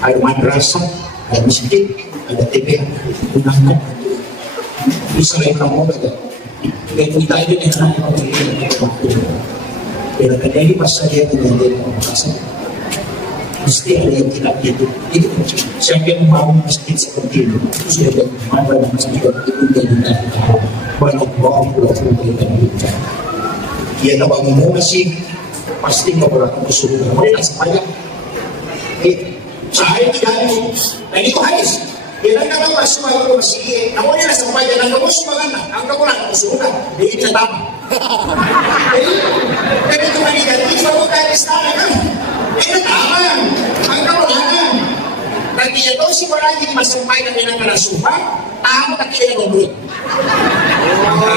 Ada madrasah, ada masjid, ada TPA, gunakan. Bisa kamu ada. Dan kita ini dengan dan terjadi masa dia menjadi masa mesti ada yang tidak gitu. Itu siapa yang mau masjid seperti itu sudah ada masjid itu jadi banyak orang pulang kita dia tak bangun masih pasti nggak berlaku kesulitan mereka sepanjang saya tidak itu dan itu hadis dia nak kata semua itu masih namun dia sepanjang dan kamu semua kan angka pulang kesulitan dia tidak tahu jadi itu tadi jadi suatu kali istana kan dia tahu angka pulang tapi ya tahu si orang ini masih sepanjang dengan kena sumpah tahu tak kira ngobrol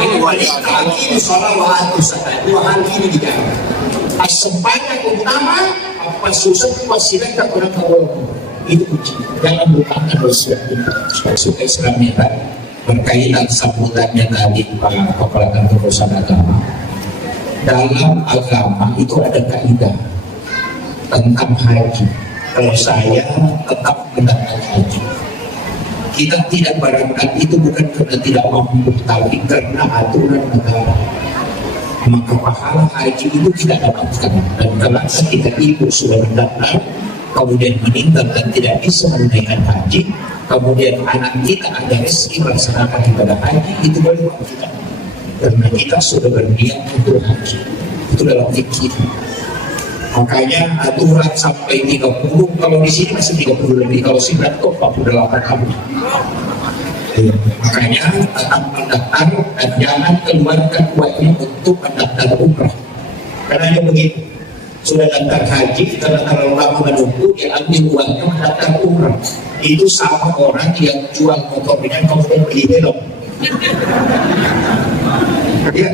ini wanita ini salawat dua hal ini dijaga sepanjang utama apa susah wasilah tak pernah kawal itu kunci jangan lupakan wasilah itu suka Islamnya tadi berkaitan sambutannya tadi Pak Kepala Kantor Urusan Agama dalam agama itu ada kaidah tentang haji kalau saya tetap mendapat haji kita tidak barangkan itu bukan karena tidak mampu tapi karena aturan negara maka pahala haji itu tidak dapatkan dan kalau ketika ibu sudah mendaftar kemudian meninggal dan tidak bisa menunaikan haji kemudian anak kita ada rezeki melaksanakan ibadah haji itu boleh kita karena kita sudah berniat untuk haji itu dalam fikih makanya aturan sampai 30 kalau di sini masih 30 lebih kalau sih kok 48 tahun makanya tetap mendaftar dan jangan keluarkan uangnya untuk mendaftar umrah karena begitu sudah daftar haji karena terlalu lama menunggu dia ambil uangnya mendaftar umrah itu sama orang yang jual motornya kemudian beli belok ya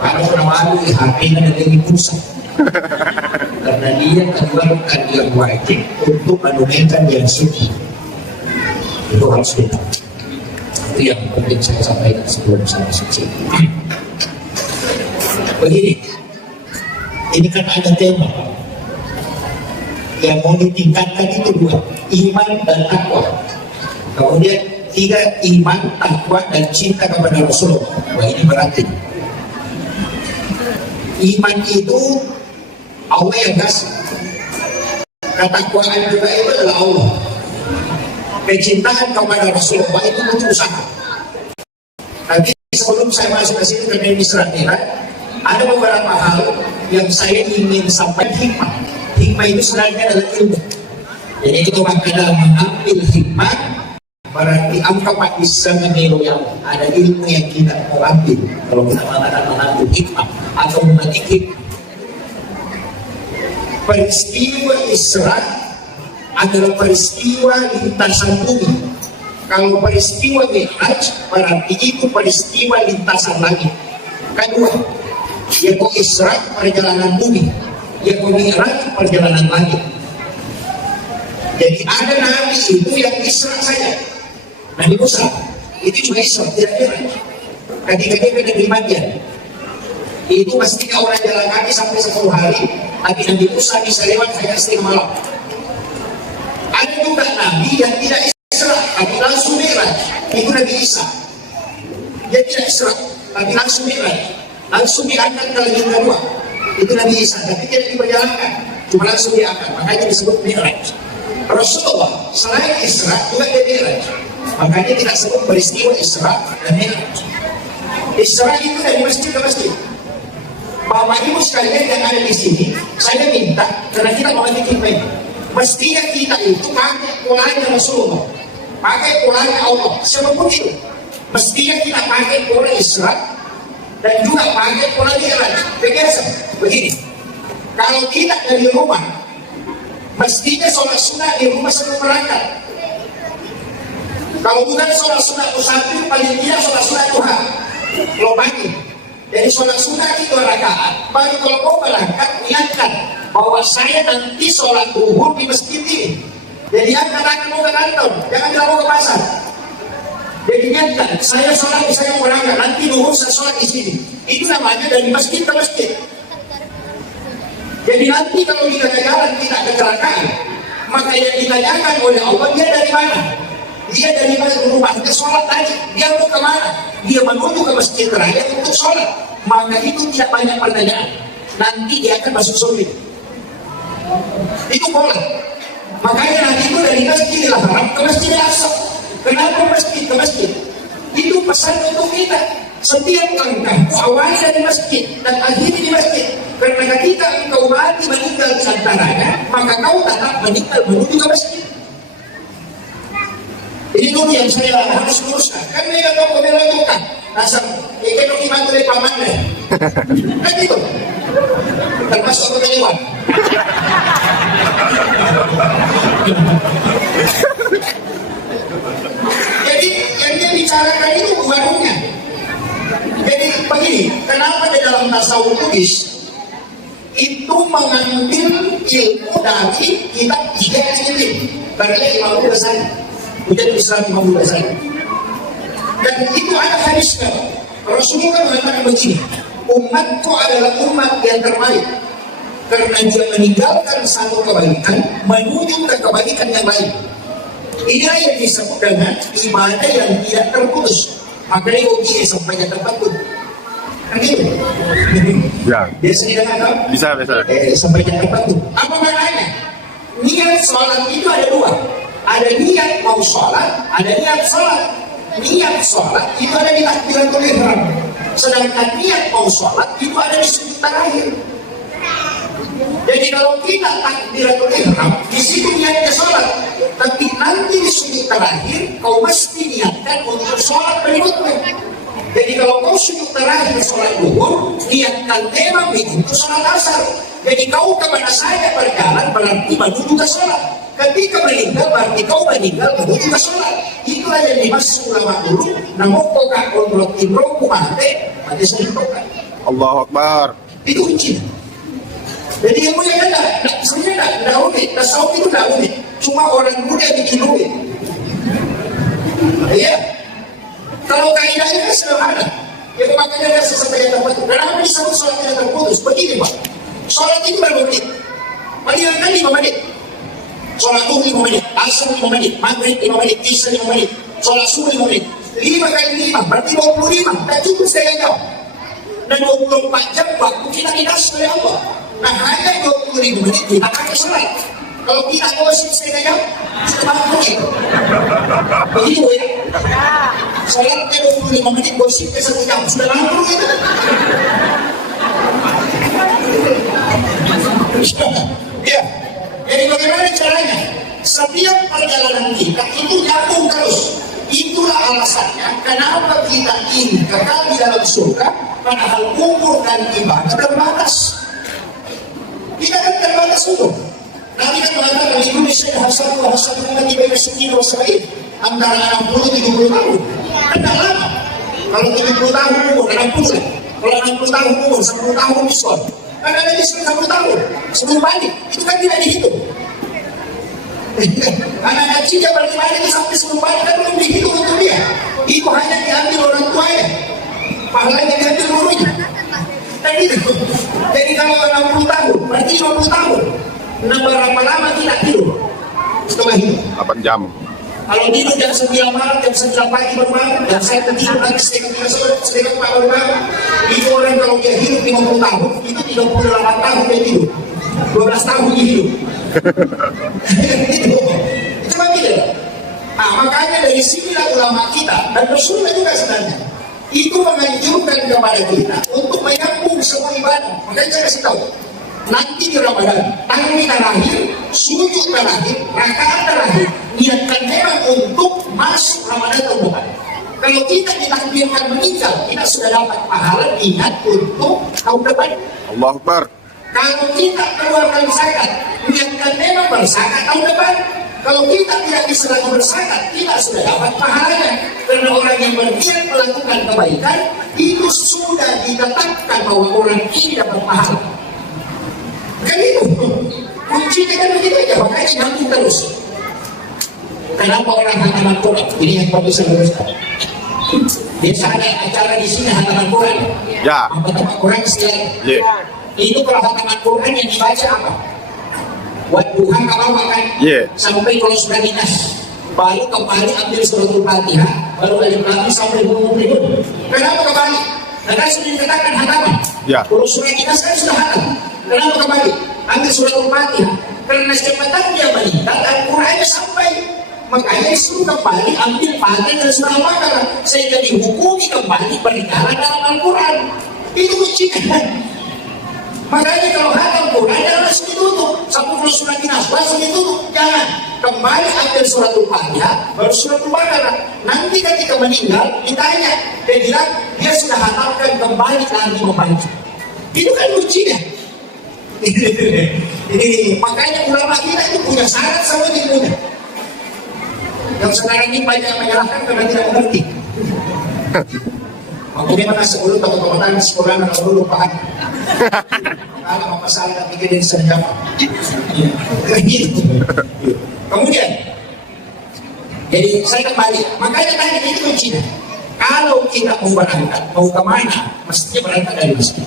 kalau orang lalu HP-nya ada yang pusat karena dia keluarkan yang wajib untuk menunaikan yang sunnah itu harus kita itu yang penting saya sampaikan sebelum saya suci begini ini kan ada tema yang mau ditingkatkan itu 2 iman dan takwa kemudian 3 iman, takwa dan cinta kepada Rasulullah wah ini berarti iman itu Allah yang kasih ketakwaan juga itu adalah Allah kecintaan kepada Rasulullah itu butuh usaha nanti sebelum saya masuk ke sini karena ini seratiran ada beberapa hal yang saya ingin sampaikan hikmah itu sebenarnya adalah ilmu jadi kita dalam mengambil hikmah berarti angka bisa menilai ada ilmu yang kita mau ambil kalau kita mengatakan mengambil hikmah atau memetik hikmah peristiwa Isra adalah peristiwa lintasan bumi kalau peristiwa Mi'raj berarti itu peristiwa lintasan langit kedua yaitu Isra perjalanan bumi yaitu Mi'raj perjalanan langit jadi ada nabi itu yang Isra saja Nabi Musa itu juga Isra tidak Mi'raj ketika dia berada di Madian itu pastinya orang jalan kaki sampai 10 hari tapi Nabi Musa bisa lewat hanya setengah malam ada juga Nabi yang tidak Isra tapi langsung Mi'raj itu Nabi Isa jadi tapi langsung diangkat ke langit kedua. Itu Nabi Isa, tapi tidak diperjalankan, cuma langsung diangkat, makanya disebut Mi'raj. Rasulullah selain Isra juga ada Mi'raj, makanya tidak sebut peristiwa Isra dan Mi'raj. Isra itu dari masjid ke masjid. Bapak Ibu sekalian yang ada di sini, saya minta karena kita mau bikin baik, mestinya kita itu pakai polanya Rasulullah, pakai polanya Allah, siapapun itu. Mestinya kita pakai pola Isra dan juga pakai pola Mi'raj. Biasa begini, kalau kita dari rumah, mestinya sholat sunnah di rumah sebelum berangkat. Kalau bukan sholat sunnah musafir, paling tidak sholat sunnah duha. Kalau pagi, jadi sholat sunnah itu 2 rakaat. Baru kalau mau berangkat, niatkan bahwa saya nanti sholat duhur di masjid ini. Jadi akan mau ke kantor, jangan bilang mau ke pasar. Jadi niatkan, saya sholat misalnya mau berangkat, nanti duhur saya sholat di sini. Itu namanya dari masjid ke masjid. Jadi nanti kalau kita ke jalan tidak kecelakaan, maka yang ditanyakan oleh Allah, dia dari mana? Dia dari rumahnya sholat tadi, dia mau kemana? Dia menuju ke masjid raya untuk sholat. Maka itu tidak banyak pertanyaan. Nanti dia akan masuk surga. Itu pola. Makanya nanti itu dari Masjidil Haram ke Masjidil Aqsa. Kenapa masjid ke masjid? Itu pesan untuk kita. Setiap langkah awalnya dari masjid dan akhirnya di masjid. Karena ketika engkau mati meninggal di antaranya, maka kau tetap meninggal menuju ke masjid. Ini dulu yang saya harus luruskan. Kan mereka tahu bela itu kan. Asal ikan dibantu dari pamannya. Kan itu. Termasuk aku kelewat. Jadi yang dia bicarakan itu barunya. Jadi begini, kenapa di dalam tasawuf Buddhis itu mengambil ilmu dari kitab 3 ilmu karena Imam Ghazali, Hujjatul Islam Imam Ghazali. Dan itu ada hadisnya. Rasulullah mengatakan begini, umatku adalah umat yang terbaik karena dia meninggalkan satu kebaikan menuju ke kebaikan yang lain. Inilah yang disebut dengan ibadah yang tidak terputus. Makanya uji sampainya terbantu. Kan gitu? Ya. Biasanya dengan apa? Bisa. Sampainya terbantu. Apa maknanya? Niat sholat itu ada 2. Ada niat mau sholat, ada niat sholat. Niat sholat itu ada di takbiratul ihram. Sedangkan niat mau sholat itu ada di sujud terakhir. Jadi kalau kita takbiratul ihram, di situ niatnya sholat. Tapi nanti di sujud terakhir, kau mesti niatkan untuk sholat berikutnya. Jadi kalau kau sujud terakhir sholat duhur, niatkan memang itu sholat asar. Jadi kau kemana saja berjalan berarti menuju ke sholat. Ketika meninggal berarti kau meninggal menuju ke sholat. Itulah yang dimaksud ulama dulu. Namun kau kan kontrol timroku mati sedikit. Allahu Akbar. Itu kunci. Jadi ilmu yang ada, sebenarnya tidak unik. Tasawuf itu tidak unik. Cuma orang muda bikin unik. Iya. Kalau kaidahnya kan sederhana. Ya makanya ada sesuatu yang terputus. Kenapa disebut sholat yang terputus? Begini Pak. Sholat itu berapa menit? Paling 5 menit. Sholat duhur 5 menit, asar 5 menit, maghrib 5 menit, isya 5 menit, sholat subuh 5 menit. 5 kali 5 berarti 25. Tak cukup setengah jam. Dan 24 jam waktu kita dikasih oleh Allah. Nah hanya 25 menit kita pakai sholat. Kalau kita gosip setengah jam, sudah mampu. Begitu ya. Sholatnya 25 menit, gosipnya 1 jam, sudah mampu itu. Ya. Jadi bagaimana caranya? Setiap perjalanan kita itu nyambung terus. Itulah alasannya kenapa kita ingin kekal di dalam surga, padahal umur dan ibadah terbatas. Kita kan terbatas itu. Nabi kan mengatakan Indonesia hasad mati bebas sekitar Israel antara 60-70 tahun. Kan tak lama. Kalau 70 tahun umur 60 lah. Kalau 60 tahun umur 10 tahun diskon. Kan ada diskon 10 tahun sebelum balik. Itu kan tidak dihitung. Anak kecilnya bagaimana itu sampai sebelum balik kan belum dihitung untuk dia. Itu hanya diambil orang tuanya. Pahalanya diambil gurunya. Dan itu. Jadi kalau 60 tahun, berarti 50 tahun. Nah berapa lama tidak tidur? Setelah itu 8 jam. Kalau tidur jam 9 malam, jam 9 pagi baru bangun, dan saya tertidur lagi setengah baru bangun. Itu orang kalau dia hidup 50 tahun, itu 38 tahun dia tidur. 12 tahun dia hidup. Itu kan tidak. Nah, makanya dari sinilah ulama kita, dan Rasulullah juga sebenarnya, itu menganjurkan kepada kita untuk menyambung semua ibadah. Makanya saya kasih tahu, nanti di Ramadan, takbir terakhir, sujud terakhir, rakaat terakhir, niatkan memang untuk masuk Ramadan tahun depan. Kalau kita ditakdirkan meninggal, kita sudah dapat pahala niat untuk tahun depan. Allahu Akbar. Kalau kita keluarkan zakat, niatkan memang berzakat tahun depan. Kalau kita tidak bisa lagi berzakat, kita sudah dapat pahalanya. Karena orang yang berniat melakukan kebaikan, itu sudah ditetapkan bahwa orang ini dapat pahala. Kan itu kuncinya kan begitu aja, makanya nyambung terus. Kenapa orang hataman Quran? Ini yang perlu saya luruskan. Biasa ada acara di sini hataman Quran. Ya. Hataman Quran sekalian. Ya. Itu kalau hataman Quran yang dibaca apa? Wadduha kawawa kan? Ya. Sampai kalau sudah dinas, baru kembali ambil suratul Fatihah, baru alif lam sampai mu'minun. Kenapa kembali? Karena sudah dikatakan hataman. Ya. Kalau surat dinas kan sudah hatam. Kenapa kembali? Ambil suratul Fatihah. Karena secepatan dia meninggal, Al-Qurannya sampai. Makanya disuruh kembali ambil Fatihah dan surah Al-Baqarah, sehingga dihukumi kembali peninggalan dalam Al-Quran. Itu kuncinya. Makanya kalau hatam Quran jangan langsung ditutup. Sampai kalau surat dinas langsung ditutup. Jangan. Kembali ambil suratul Fatihah, baru suratul Baqarah. Nanti ketika meninggal ditanya, dia bilang dia sudah hatamkan, kembali lagi membaca. Itu kan kuncinya. Ini makanya ulama kita itu punya syarat sama ilmunya. Yang sekarang ini banyak menyalahkan karena tidak mengerti. Makanya mana sebelum teman-teman sekolah kalau dulu paham. Kalau apa salah bikin senjata. Kemudian, jadi saya kembali. Makanya tadi itu kuncinya. Kalau kita mau berangkat, mau kemana, mestinya berangkat dari masjid.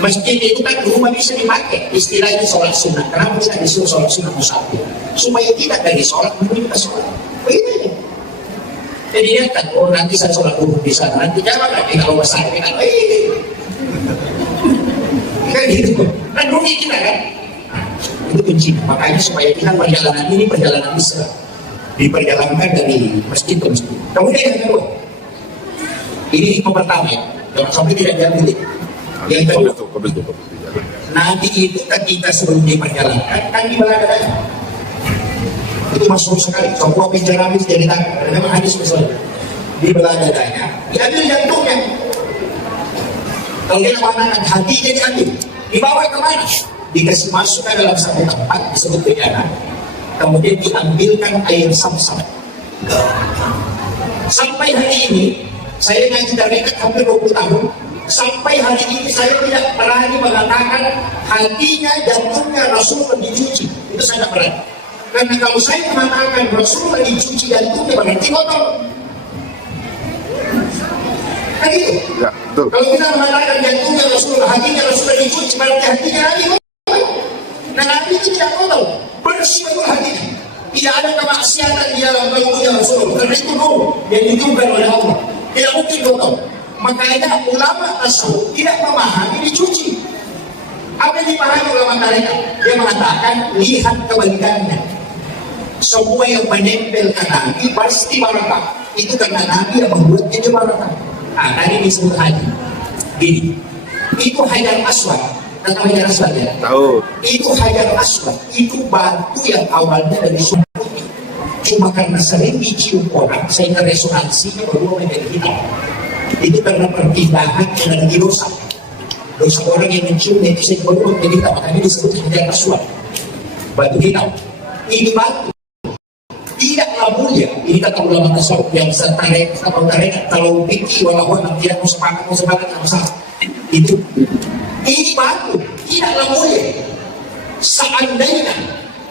Masjid itu kan rumah bisa dipakai, istilahnya sholat sunnah. Kenapa tidak disuruh sholat sunnah musafir? Supaya tidak dari sholat menuju ke sholat. Begitu. Jadi dia kan, oh nanti saya sholat dulu di sana, nanti jangan nanti kalau besar kan, kan gitu. Kan rugi kita kan. Itu kunci. Makanya supaya kita perjalanan ini perjalanan Islam, diperjalankan dari masjid ke masjid. Kemudian yang kedua, ini pertama ya, jangan sampai tidak diambil. Yang kedua, Nabi itu ketika sebelum diperjalankan kan di beladanya. Itu masuk sekali. Semua bicara Nabi jadi tangan. Karena memang hadis misalnya di beladanya diambil jantungnya. Kalau dia mengatakan hatinya diambil, dibawa kemana? Dikasih masuk ke dalam satu tempat disebut bejana. Kemudian diambilkan air Sam-Sam. Sampai hari ini saya ngaji dari hampir 20 tahun. Sampai hari ini saya tidak berani mengatakan hatinya, jantungnya Rasulullah dicuci. Itu saya tidak berani. Karena kalau saya mengatakan Rasulullah dicuci jantungnya berarti kotor. Kan gitu? Ya, betul. Kalau kita mengatakan jantungnya Rasulullah, hatinya Rasulullah dicuci berarti hatinya Nabi kotor. Nah Nabi itu tidak kotor, bersih betul hatinya. Tidak ada kemaksiatan di dalam kalbunya Rasulullah. Karena itu nur yang ditunjukkan oleh Allah. Tidak mungkin kotor. Makanya ulama tasawuf tidak memahami dicuci. Apa yang dipahami ulama tarekat? Dia mengatakan lihat kebalikannya. Semua yang menempel ke Nabi pasti barakah. Itu karena Nabi yang membuatnya dia barakah. Nah, tadi disebut haji. Gini, itu hajar aswad. Tahu hajar aswad ya? Tahu. Itu hajar aswad. Itu batu yang awalnya dari sumber putih. Cuma karena sering dicium orang sehingga resonansinya berubah menjadi hitam. Itu karena perpindahan energi dosa. Dosa orang yang mencium itu sehingga berubah menjadi hitam. Makanya disebut hajar aswad. Batu hitam. Ini batu tidaklah mulia. Ini kata ulama tasawuf yang setarik kalau pikir walaupun tidak mau sepakat tidak masalah. Itu ini batu tidaklah mulia. Seandainya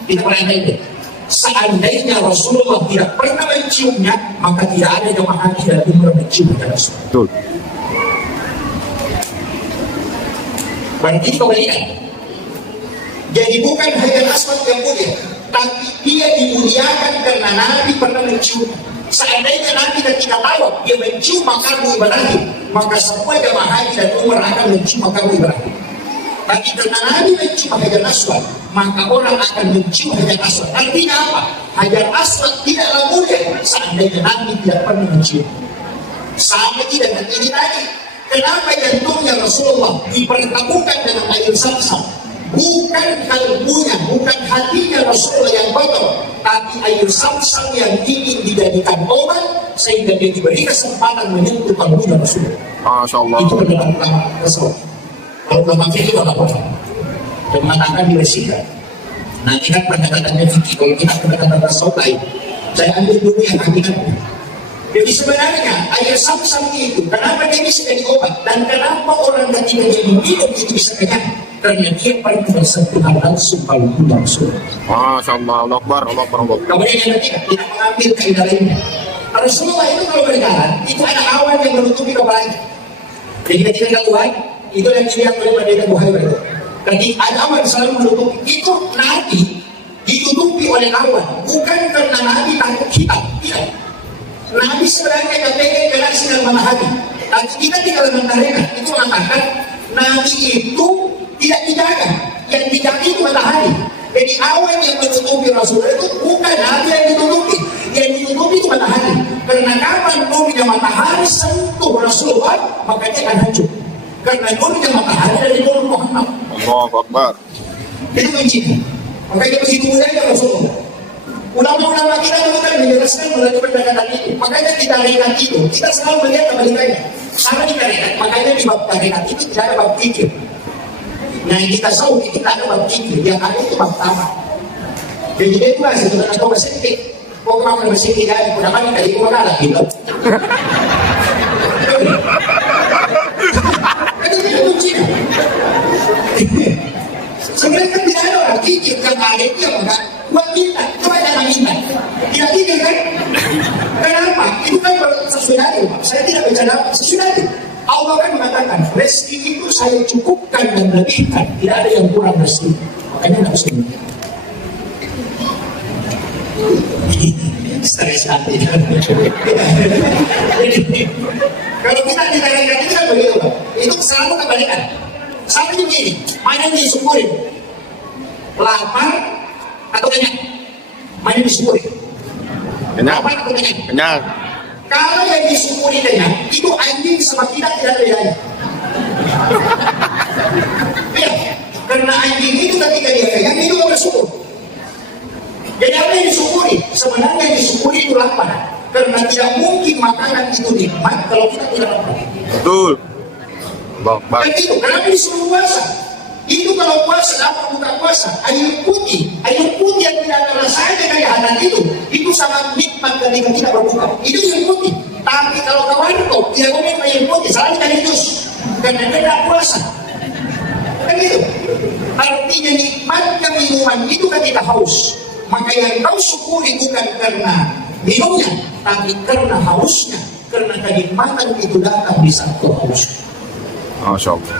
kita pernah ini, seandainya Rasulullah tidak pernah menciumnya, maka tidak ada jemaah haji dan umrah mencium Rasul. Betul. Berarti kebalikan. Jadi bukan hajar aswad yang mulia, tapi dia dimuliakan karena Nabi pernah mencium. Seandainya Nabi dan tidak tahu dia mencium makamu Ibrahim, maka semua jemaah haji dan Umar akan mencium makamu Ibrahim. Tapi karena Nabi mencium Hajar Aswad, maka orang akan mencium Hajar Aswad. Artinya apa? Hajar Aswad tidaklah mulia seandainya Nabi tidak pernah mencium. Sama tidak dengan ini tadi. Kenapa jantungnya Rasulullah dipertemukan dengan air Zamzam? Bukan kalbunya, bukan hatinya Rasulullah yang kotor, tapi air Zamzam yang ingin dijadikan obat sehingga dia diberi kesempatan menyentuh kalbunya Rasulullah. Masya Allah. Itu adalah ulama Rasul. Kalau ulama fikih itu apa? Dan mengatakan dibersihkan. Nanti kan pendekatannya fikih. Kalau kita pendekatan Rasul lain, saya ambil dulu yang hakikatnya. Jadi sebenarnya air Zamzam itu kenapa dia bisa jadi obat dan kenapa orang ketika dia minum itu bisa kenyang? Karena dia pernah bersentuhan langsung kalbunya Rasulullah. Masya Allah. Allah Akbar. Allah Akbar. Allah Akbar. Kemudian yang ketiga, kita mengambil kaidah lainnya. Rasulullah itu kalau berjalan, itu ada awan yang menutupi kepalanya. Jadi ketika keluar, itu yang dilihat oleh Madidah Buhaira itu. Jadi ada awan selalu menutupi. Itu Nabi ditutupi oleh awan, bukan karena Nabi takut hitam, tidak. Nabi sebenarnya kepengen galaksi dan matahari. Tapi kita tidak menarikkan. Itu mengatakan Nabi itu tidak dijaga. Yang dijaga itu matahari. Jadi awan yang menutupi Rasulullah itu bukan Nabi yang ditutupi. Yang ditutupi itu matahari. Karena kapan nurnya matahari sentuh Rasulullah, maka dia akan hancur. Karena nurnya matahari dari nur Muhammad. Allah Akbar. Itu kuncinya. Makanya begitu mudahnya Rasulullah. Ulama-ulama kita dulu kan menjelaskan melalui pendekatan itu. Makanya di tarikat itu, kita selalu melihat kebalikannya. Sama di tarikat, makanya di bab tarikat itu tidak ada bab fikir. Nah yang kita tahu itu tidak ada bab fikir, yang ada itu bab tamat. Jadi itu lah sebenarnya kau bersedih. Kau kenapa bersedih kan? Udah kan kita ikut kalah gitu. Itu kuncinya. Sebenarnya kan tidak ada orang fikir, kan ada itu yang enggak. Buat minta, coba jangan minta. Tidak fikir kan? Kenapa? Itu kan sesuai hadis, Pak. Saya tidak bercanda, sesuai hadis. Allah kan mengatakan, rezeki itu saya cukupkan dan lebihkan. Tidak ada yang kurang rezeki. Makanya tidak usah minta. Stres hati. Kalau kita ditanya itu kan begitu, Pak. Itu selalu kebalikan. Sama begini, mana yang disyukurin? Lapar atau kenyang? Mana yang disyukuri? Kenyang. Lapar atau kenyang? Kenyang. Kalau yang disyukuri kenyang, itu anjing sama kita tidak bedanya. Ya, karena anjing itu ketika dia kenyang, itu gak bersyukur. Jadi apa yang disyukuri? Sebenarnya yang disyukuri itu lapar. Karena tidak mungkin makanan itu nikmat kalau kita tidak lapar. Betul. Allah Akbar. Dan itu, kenapa disuruh puasa? Itu kalau puasa, apa buka puasa? Air putih yang tidak ada rasanya kayak hadan itu sangat nikmat ketika kita berbuka. Itu air putih. Tapi kalau kawan kau tidak mau minum air putih, salahnya dari jus. Karena dia tidak puasa. Kan itu. Artinya nikmatnya minuman itu ketika haus. Maka yang kau syukuri bukan karena minumnya, tapi karena hausnya. Karena kenikmatan itu datang di saat kau haus. Masya Allah.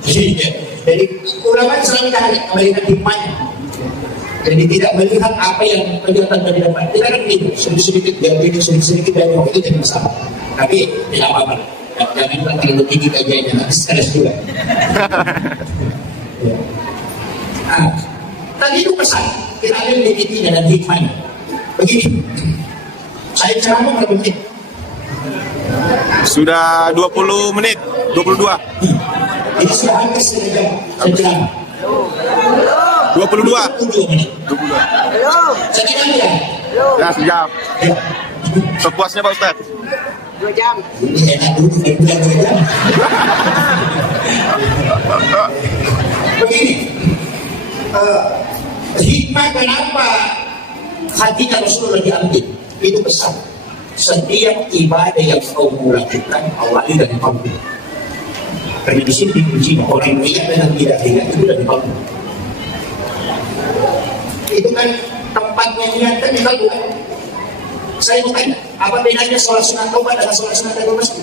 Jadi ulama selalu melihat hikmahnya. Jadi tidak melihat apa yang kelihatan dari depan. Kita kan gitu, sedikit dari ini, sedikit dari itu jadi masalah. Tapi tidak apa-apa. Jangan terlalu tinggi kajiannya, nanti stres juga. Nah, tadi itu pesan. Kita ambil intinya dan hikmahnya. Begini, saya ceramah berapa menit? Sudah 20 menit. 22. Ini sudah hampir setengah jam. Saya ceramah. 22. 22 menit. 22. Sekian ya. Ya, sejam. Ya. Sepuasnya Pak Ustaz. 2 jam. Ini enak dulu, biar 2 jam. Begini, hikmah kenapa hatinya Rasulullah diambil, itu pesan. Setiap ibadah yang kau lakukan, awali dari kalbu. Karena di sini dikunci orang yang dengan tidak itu dari kalbu. Itu kan tempatnya niat kan di kalbu. Saya mau tanya, apa bedanya sholat sunat taubat dengan sholat sunat dari masjid?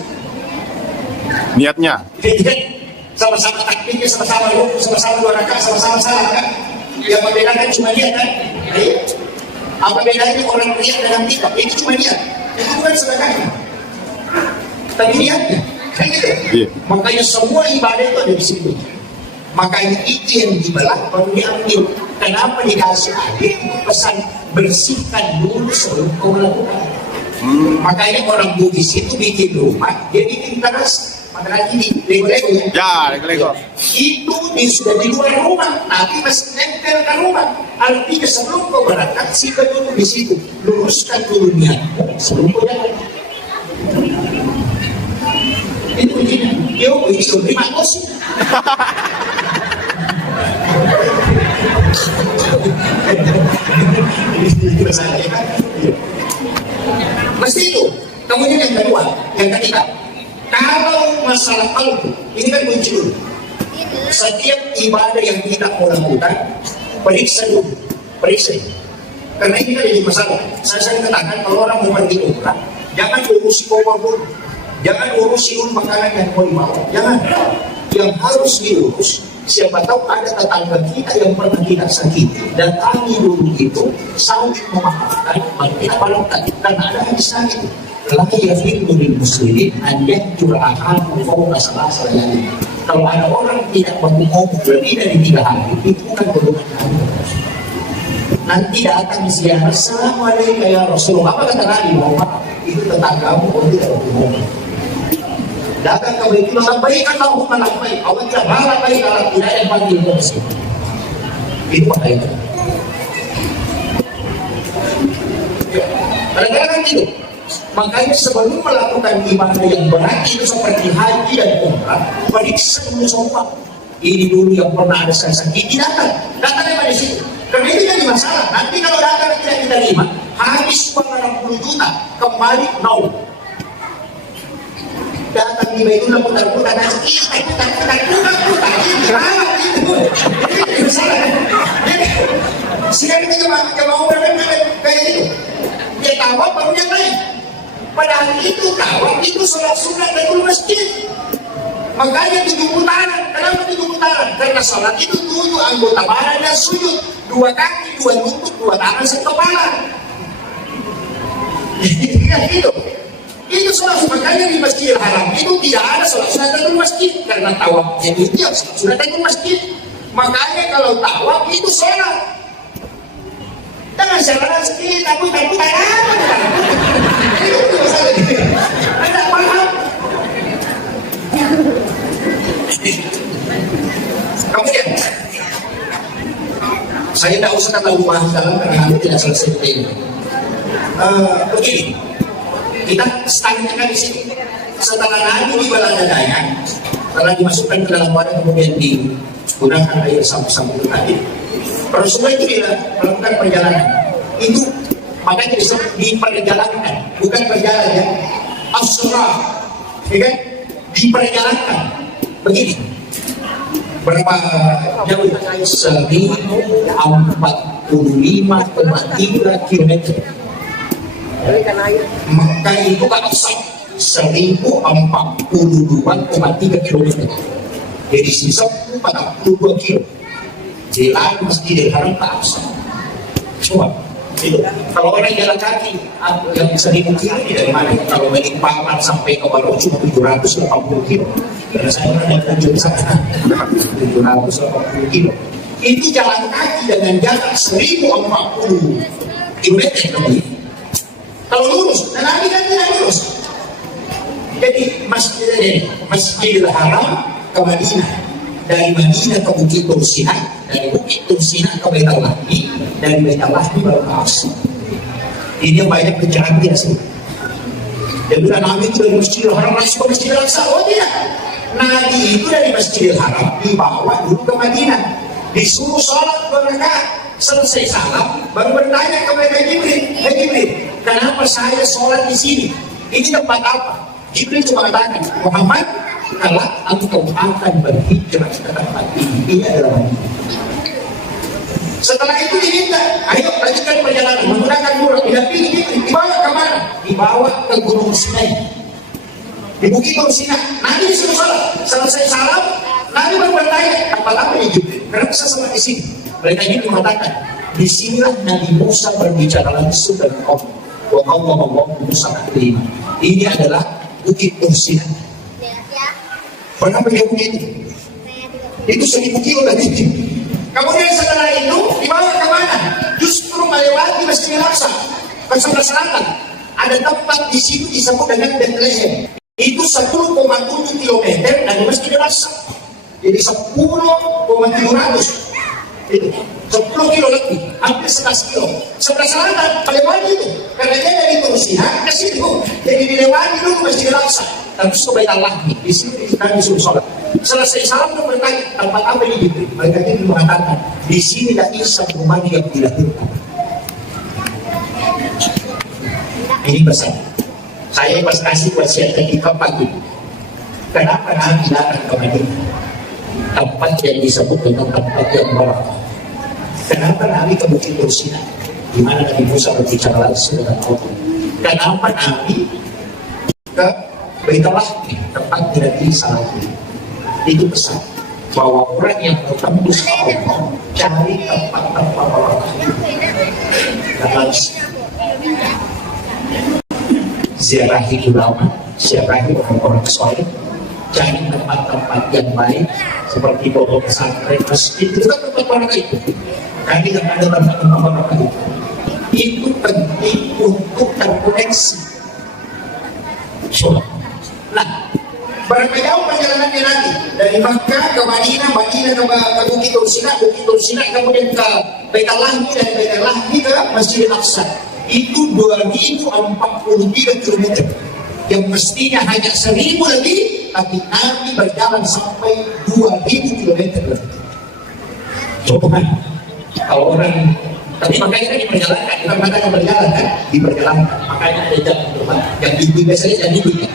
Niatnya. Jadi kan sama-sama takbirnya, sama-sama rukuk, sama-sama 2 rakaat, sama-sama salat kan? Yang membedakan cuma dia kan? Ayo. Apa bedanya orang lihat dalam kita? Itu cuma dia. Itu bukan sedekahnya. Tapi niatnya. Kan gitu. Iya. Makanya semua ibadah itu ada di situ. Makanya itu yang dibelah baru diambil. Kenapa dikasih adik pesan bersihkan dulu sebelum kau melakukan. Makanya orang Bugis itu bikin rumah, dia bikin teras. Makanya ini lego-lego ya. Ya, lego-lego. Itu sudah di luar rumah, tapi masih nempel ke rumah. Artinya sebelum kau berangkat, simpan dulu di situ, luruskan dulu niatmu sebelum kau jalan. Itu begini, yo begitu terima kasih. Mesti itu. Kemudian yang kedua, yang ketiga, kalau masalah kalbu, ini kan muncul. Setiap ibadah yang kita mau lakukan, periksa dulu, periksa. Karena ini kan jadi masalah. Saya sering katakan kalau orang mau pergi umrah, jangan urusi koper dulu, jangan urusi makanan yang mau dibawa, jangan. Yang harus diurus, siapa tahu ada tetangga kita yang pernah kita sakiti, datangi dulu itu, saling memaafkan, kita balokkan, karena ada hadis sakit. Lagi yafiru lil muslimin an yahjur akhahu fawqa salasal layalin. Kalau ada orang tidak berbohong lebih dari 3 hari, itu bukan golongan kami. Nanti datang ziarah, assalamualaikum ya Rasulullah. Apa kata Nabi Muhammad? Itu tetanggamu kalau tidak berbohong. Datang ke Baitullah, labbaik Allahumma labbaik. Allah tidak labbaik kalau tidak yang panggil muslim. Itu makanya. Kadang-kadang gitu. Makanya sebelum melakukan ibadah yang berat itu seperti haji dan umrah, periksa dulu semua. Ini dulu yang pernah ada sakit, datang pada situ. Karena itu jadi masalah. Nanti kalau datang tidak kita terima, habis uang 60 juta, kembali nol. Datang di Baitullah putar-putar, putar-putar, ini masalah. Sekarang kita mau kayak itu, dia tawaf baru yang lain. Padahal itu tawaf itu sholat sunat dari masjid. Makanya 7 putaran. Kenapa 7 putaran? Karena sholat itu 7 anggota badan dan sujud, 2 kaki, 2 lutut, 2 tangan, 1 kepala. Gitu. Itu sholat. Makanya di Masjidil Haram itu tidak ada sholat sunat dari masjid, karena tawafnya itu yang sholat sunat dari masjid. Makanya kalau tawaf itu sholat. Jangan jalan sedikit, tapi ada paham. Kemudian saya tidak usah terlalu bahas dalam karena kami tidak selesai ini. Begini, kita standarkan di sini. Setelah Nabi di Baladadaya, setelah dimasukkan ke dalam wadah kemudian digunakan air sapu-sapu tadi, Rasulullah itu dia melakukan perjalanan. Itu makanya disebut diperjalankan, bukan berjalan ya. As-surah, ya kan? Diperjalankan. Begini. Berapa jauh? 1045,3 km. Maka itu kan 1042,3 km. Jadi sisa 42 km. Jalan Masjidil Haram tak usah. Cuma itu. Kalau orang jalan kaki yang 1000 kilo dari mana? Kalau dari Paman sampai ke Baro cuma 780 kilo. Karena saya pernah kunjung sana 780 kilo. Itu jalan kaki dengan jarak 1040 km lebih. Kalau lurus, dan Nabi kan tidak lurus. Jadi Masjidil Haram ke Madinah, dari Madinah ke Bukit Tursinah, dari Bukit Tursinah ke Baitul Lahmi, dari Baitul Lahmi baru ke Aqsa. Ini yang banyak pencerahan dia sih. Dan bila Nabi itu dari Masjidil Haram langsung ke Masjidil Aqsa, oh tidak. Nabi itu dari Masjidil Haram dibawa dulu ke Madinah, disuruh sholat 2 rakaat. Selesai salam, baru bertanya kepada Jibril, Jibril, kenapa saya sholat di sini? Ini tempat apa? Jibril cuma katakan, Muhammad, kalau engkau akan berhijrah ke tempat ini adalah Madinah. Setelah itu diminta, ayo lanjutkan perjalanan menggunakan buruk. Dibawa ke mana? Dibawa ke Gunung Sinai, di Bukit Tursinah. Nabi disuruh salat. Selesai salam, Nabi baru bertanya, apa lama ya Jibril? Kenapa saya salat di sini? Mereka ini mengatakan, disinilah Nabi Musa berbicara langsung dengan Allah. Wa Allah Musa taklima. Ini adalah Bukit Tursiah. Pernah pergi bukit itu? Itu 1000 kilo dari itu. Kemudian setelah itu dibawa kemana? Justru melewati Masjidil Aqsa ke sebelah selatan. Ada tempat di situ disebut dengan Bethlehem. Itu 10,7 km dari Masjidil Aqsa. Jadi 10,700. Itu 10 kilo lebih, hampir 11 kilo. Sebelah selatan melewati itu. Karena dia dari Tursiah ke situ. Jadi dilewati dulu Masjidil Aqsa. Terus ke Bait Allah. Di sini Nabi suruh sholat. Selesai salam itu bertanya, tempat apa ini? Mereka ini mengatakan, di sini dah Isa bin Maryam dilahirkan. Ini pesan. Saya pas kasih wasiat di tempat itu. Kenapa Nabi datang ke Madinah? Tempat yang disebut dengan tempat yang barakah. Kenapa Nabi ke Bukit Tursiah? Di mana Nabi Musa berbicara langsung dengan Allah? Kenapa Nabi ke Bait Allah, tempat Nabi Isa? Itu pesan bahwa orang yang bertembus ke Allah cari tempat-tempat barakah. Ziarahi ulama, ziarahi orang-orang soleh, cari tempat-tempat yang baik seperti pondok pesantren, masjid, itu kan tempat barakah itu. Kami yang ada tempat-tempat barakah itu penting untuk terkoneksi. Nah, berapa jauh perjalanannya nanti? Dari Makkah ke Madinah, Madinah ke Bukit Tursiah, kemudian ke Bait Allah, dan Bait Allah ke Masjidil Aqsa. Itu 2043 km. Yang mestinya hanya 1000 lebih, tapi Nabi berjalan sampai 2000 km lebih. Coba kalau orang, tapi makanya kan diperjalankan, kita mengatakan berjalan kan, diperjalankan. Makanya ada jam terbang, yang tinggi biasanya jam tinggi kan.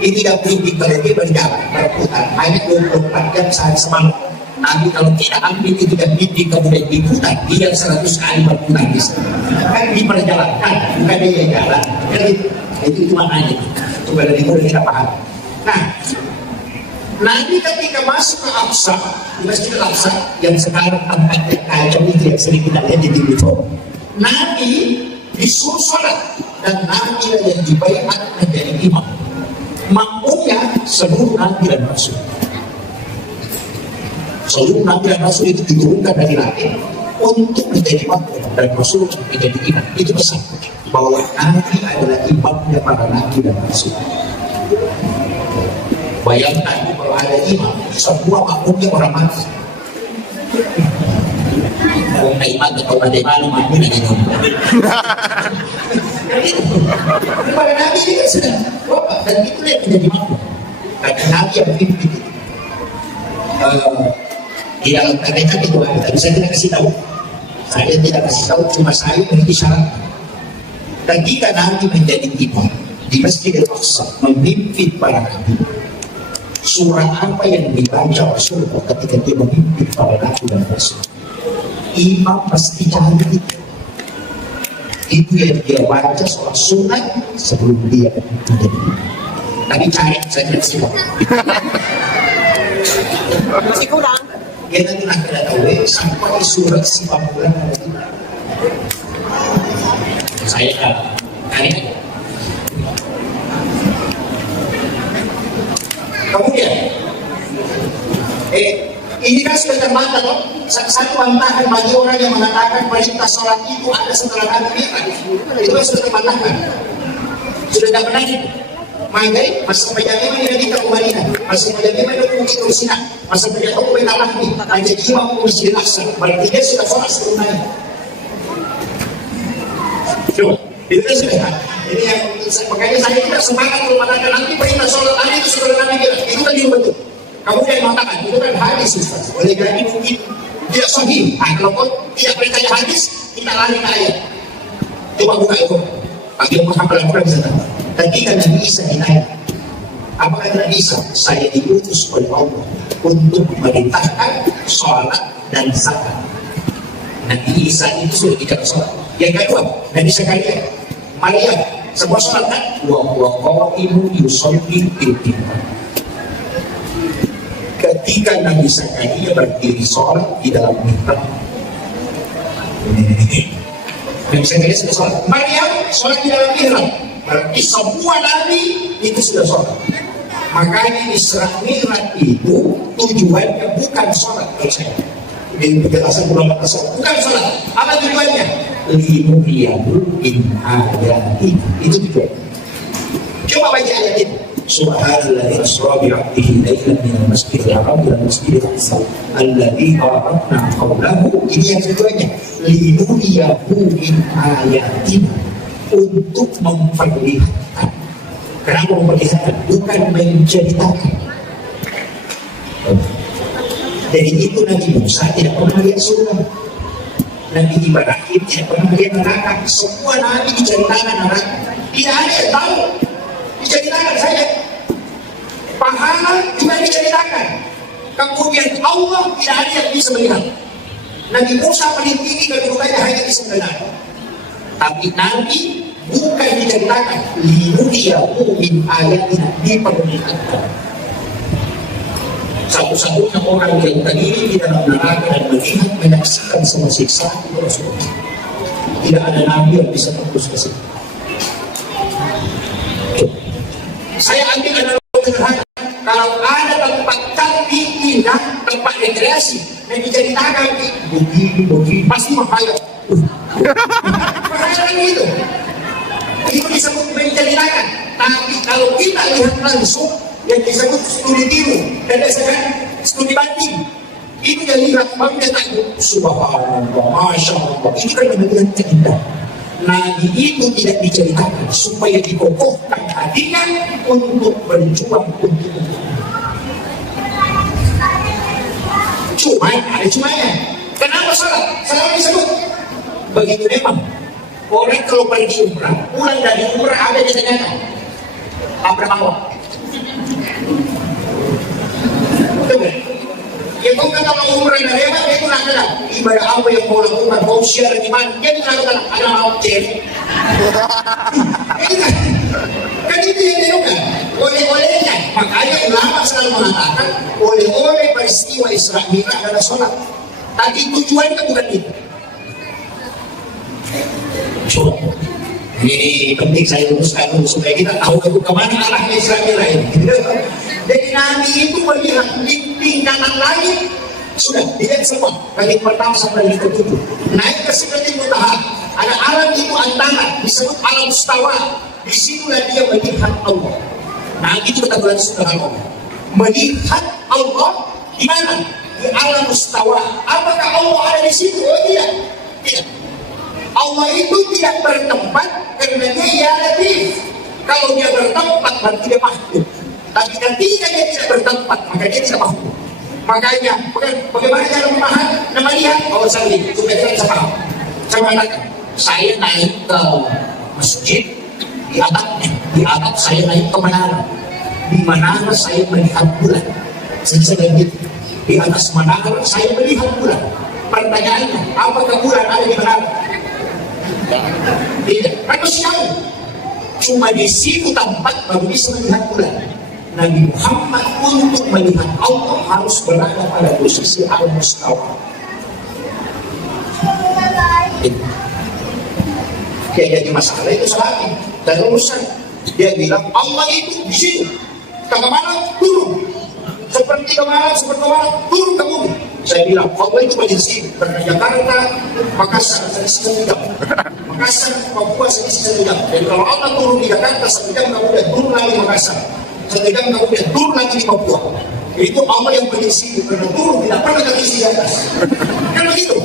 Ini tidak tinggi berarti berjalan, berputar. Hanya 24 jam sehari semalam. Nabi kalau tidak ambil itu dan tinggi kemudian diputar, dia 100 kali berputar di sana. Kan diperjalankan, bukan dia jalan. Jadi itu maknanya. Itu pada itu kita paham. Nah, Nabi ketika masuk ke Aqsa, di Masjidil Aqsa yang sekarang tempatnya kacau itu yang sering kita lihat di TV, Nabi disuruh sholat dan Nabi yang dibaiat menjadi imam. Makmumnya seluruh Nabi dan Rasul. Seluruh Nabi dan Rasul itu diturunkan dari langit untuk menjadi makmum dan Rasul menjadi imam. Itu pesan bahwa Nabi adalah imamnya para Nabi dan Rasul. Bayangkan kalau ada imam, semua makmumnya orang mati. Kalau ada imam atau ada imam, makmumnya gitu. Para Nabi ini kan sudah bapak, dan itu yang menjadi makmum. Karena Nabi yang pimpin itu. Di dalam tarekat itu ada, tapi saya tidak kasih tahu. Saya tidak kasih tahu, cuma saya beri syarat. Ketika Nabi menjadi imam di Masjidil Aqsa, memimpin para Nabi, surah apa yang dibaca Rasulullah ketika dia memimpin para Nabi dan Rasul? Imam pasti cari itu yang dia baca surah sunat sebelum dia menjadi imam. Tapi cari saja sih. Masih kurang. Dia nanti nak kena tahu sampai surat 90 lagi. Saya cari aja. Kemudian, ini kan sudah terbantah loh. Satu bantahan bagi orang yang mengatakan perintah sholat itu ada setelah Nabi Mi'raj. Itu kan sudah terbantahkan. Sudah tidak benar itu. Maka masa penjagaan yang kita ke Madinah, masa penjagaan yang Bukit Tursiah, masa penjagaan yang Bait Allah ini, hanya imam Masjidil Aqsa. Berarti dia sudah sholat sebelumnya. Coba, itu kan sudah. Ini yang makanya saya tidak semangat kalau mengatakan nanti perintah sholat tadi itu sudah Nabi bilang, itu kan betul. Kamu jangan mengatakan itu kan hadis, Ustaz. Oleh karena itu mungkin tidak sahih. Kalau kau tidak percaya hadis, kita lari ke ayat. Coba buka itu. Bagi yang paham Al-Quran bisa tahu. Ketika Nabi Isa ditanya, apakah Nabi Isa? Saya diutus oleh Allah untuk memerintahkan sholat dan zakat. Nabi Isa itu sudah tidak sholat. Yang kedua, Nabi Zakaria, Maryam, sebuah sholat kan? Wa ibu yusolli bil ketika Nabi Zakaria berdiri sholat di dalam mihrab, Dan saya kira sudah sholat. Maryam sholat di dalam mihrab. Berarti semua nabi itu sudah sholat. Makanya Isra Mi'raj itu tujuannya bukan sholat menurut saya. Ini penjelasan ulama tasawuf, bukan sholat. Apa tujuannya? Linuriyahu min ayati. Itu tujuan. Coba baca ayat itu. Subhanalladzi asra bi 'abdihi lailan minal masjidil haram ila masjidil aqsa alladzi barakna hawlahu. Ini yang tujuannya. Linuriyahu min ayati. Untuk memperlihatkan. Kenapa memperlihatkan? Bukan menceritakan. Jadi itu Nabi Musa tidak pernah lihat surga. Nabi Ibrahim tidak pernah lihat neraka. Semua Nabi diceritakan neraka. Tidak ada yang tahu. Diceritakan saja. Pahala juga diceritakan. Kemudian Allah tidak ada yang bisa melihat. Nabi Musa paling tinggi kedudukannya hanya bisa melihat. Tapi Nabi bukan diceritakan. Linuriyahu min ayatina, diperlihatkan. Satu-satunya orang yang terdiri di dalam neraka dan melihat menyaksikan semua siksa itu Rasulullah. Tidak ada nabi yang bisa tembus ke situ. Saya ambil analogi sederhana. Kalau ada tempat kaki indah, tempat rekreasi, dan diceritakan begini, pasti menghayat. Menghayat itu. Itu disebut menceritakan. Tapi kalau kita lihat langsung, yang disebut studi tiru dan disebut studi banding, itu yang lihat dia takut. Subhanallah, Masya Allah, ini kan menjadi indah. Nabi itu tidak diceritakan supaya dikokohkan hatinya untuk berjuang untuk cuma ada cumanya. Kenapa salah? Salah disebut begitu memang. Orang kalau pergi umrah, pulang dari umrah ada ditanyakan apa bawa. Ya kau kata mau umrah dan hebat, dia itu nak ibadah apa yang mau lakukan, mau share di mana, dia itu nak ada mau cek. Kan itu yang dilakukan oleh-olehnya. Makanya ulama selalu mengatakan oleh-oleh peristiwa Isra Mi'raj adalah sholat. Tapi tujuannya bukan itu. Coba. Ini penting saya luruskan dulu supaya kita tahu itu kemana arahnya Isra Mi'raj ini. Jadi Nabi itu melihat dinding kanan langit sudah dilihat semua kali pertama sampai kali ketujuh. Naik ke Sidratul Muntaha, ada alam itu antara disebut alam mustawa. Di situlah dia melihat Allah. Nah itu kita berarti sudah Allah. Melihat Allah di mana? Di alam mustawa. Apakah Allah ada di situ? Oh tidak. Tidak. Allah itu tidak bertempat karena dia ya latif. Kalau dia bertempat berarti dia makhluk. Tapi ketika dia tidak bertempat maka dia tidak makhluk. Makanya bagaimana cara melihat? Oh saya supaya kita bisa paham. Saya mengatakan saya naik ke masjid, di atap saya naik ke menara. Di menara saya melihat bulan. Saya gitu. Di atas menara saya melihat bulan. Pertanyaannya, apakah bulan ada di menara? Tidak, kan masih jauh. Cuma di situ tempat baru bisa melihat bulan. Nabi Muhammad untuk melihat Allah harus berada pada posisi al-mustawa. Dia jadi masalah itu salah. Dan urusan dia bilang Allah itu di situ. Kemana turun? Seperti kemana turun ke bumi. Saya bilang Allah itu di sini. Karena Jakarta, Makassar, selisih 1 jam. Makassar, Papua selisih 1 jam. Dan kalau Allah turun di Jakarta, 1 jam kemudian turun lagi di Makassar. 1 jam kemudian turun lagi di Papua. Itu Allah yang berisi. Karena turun tidak pernah terisi di atas. Kan begitu.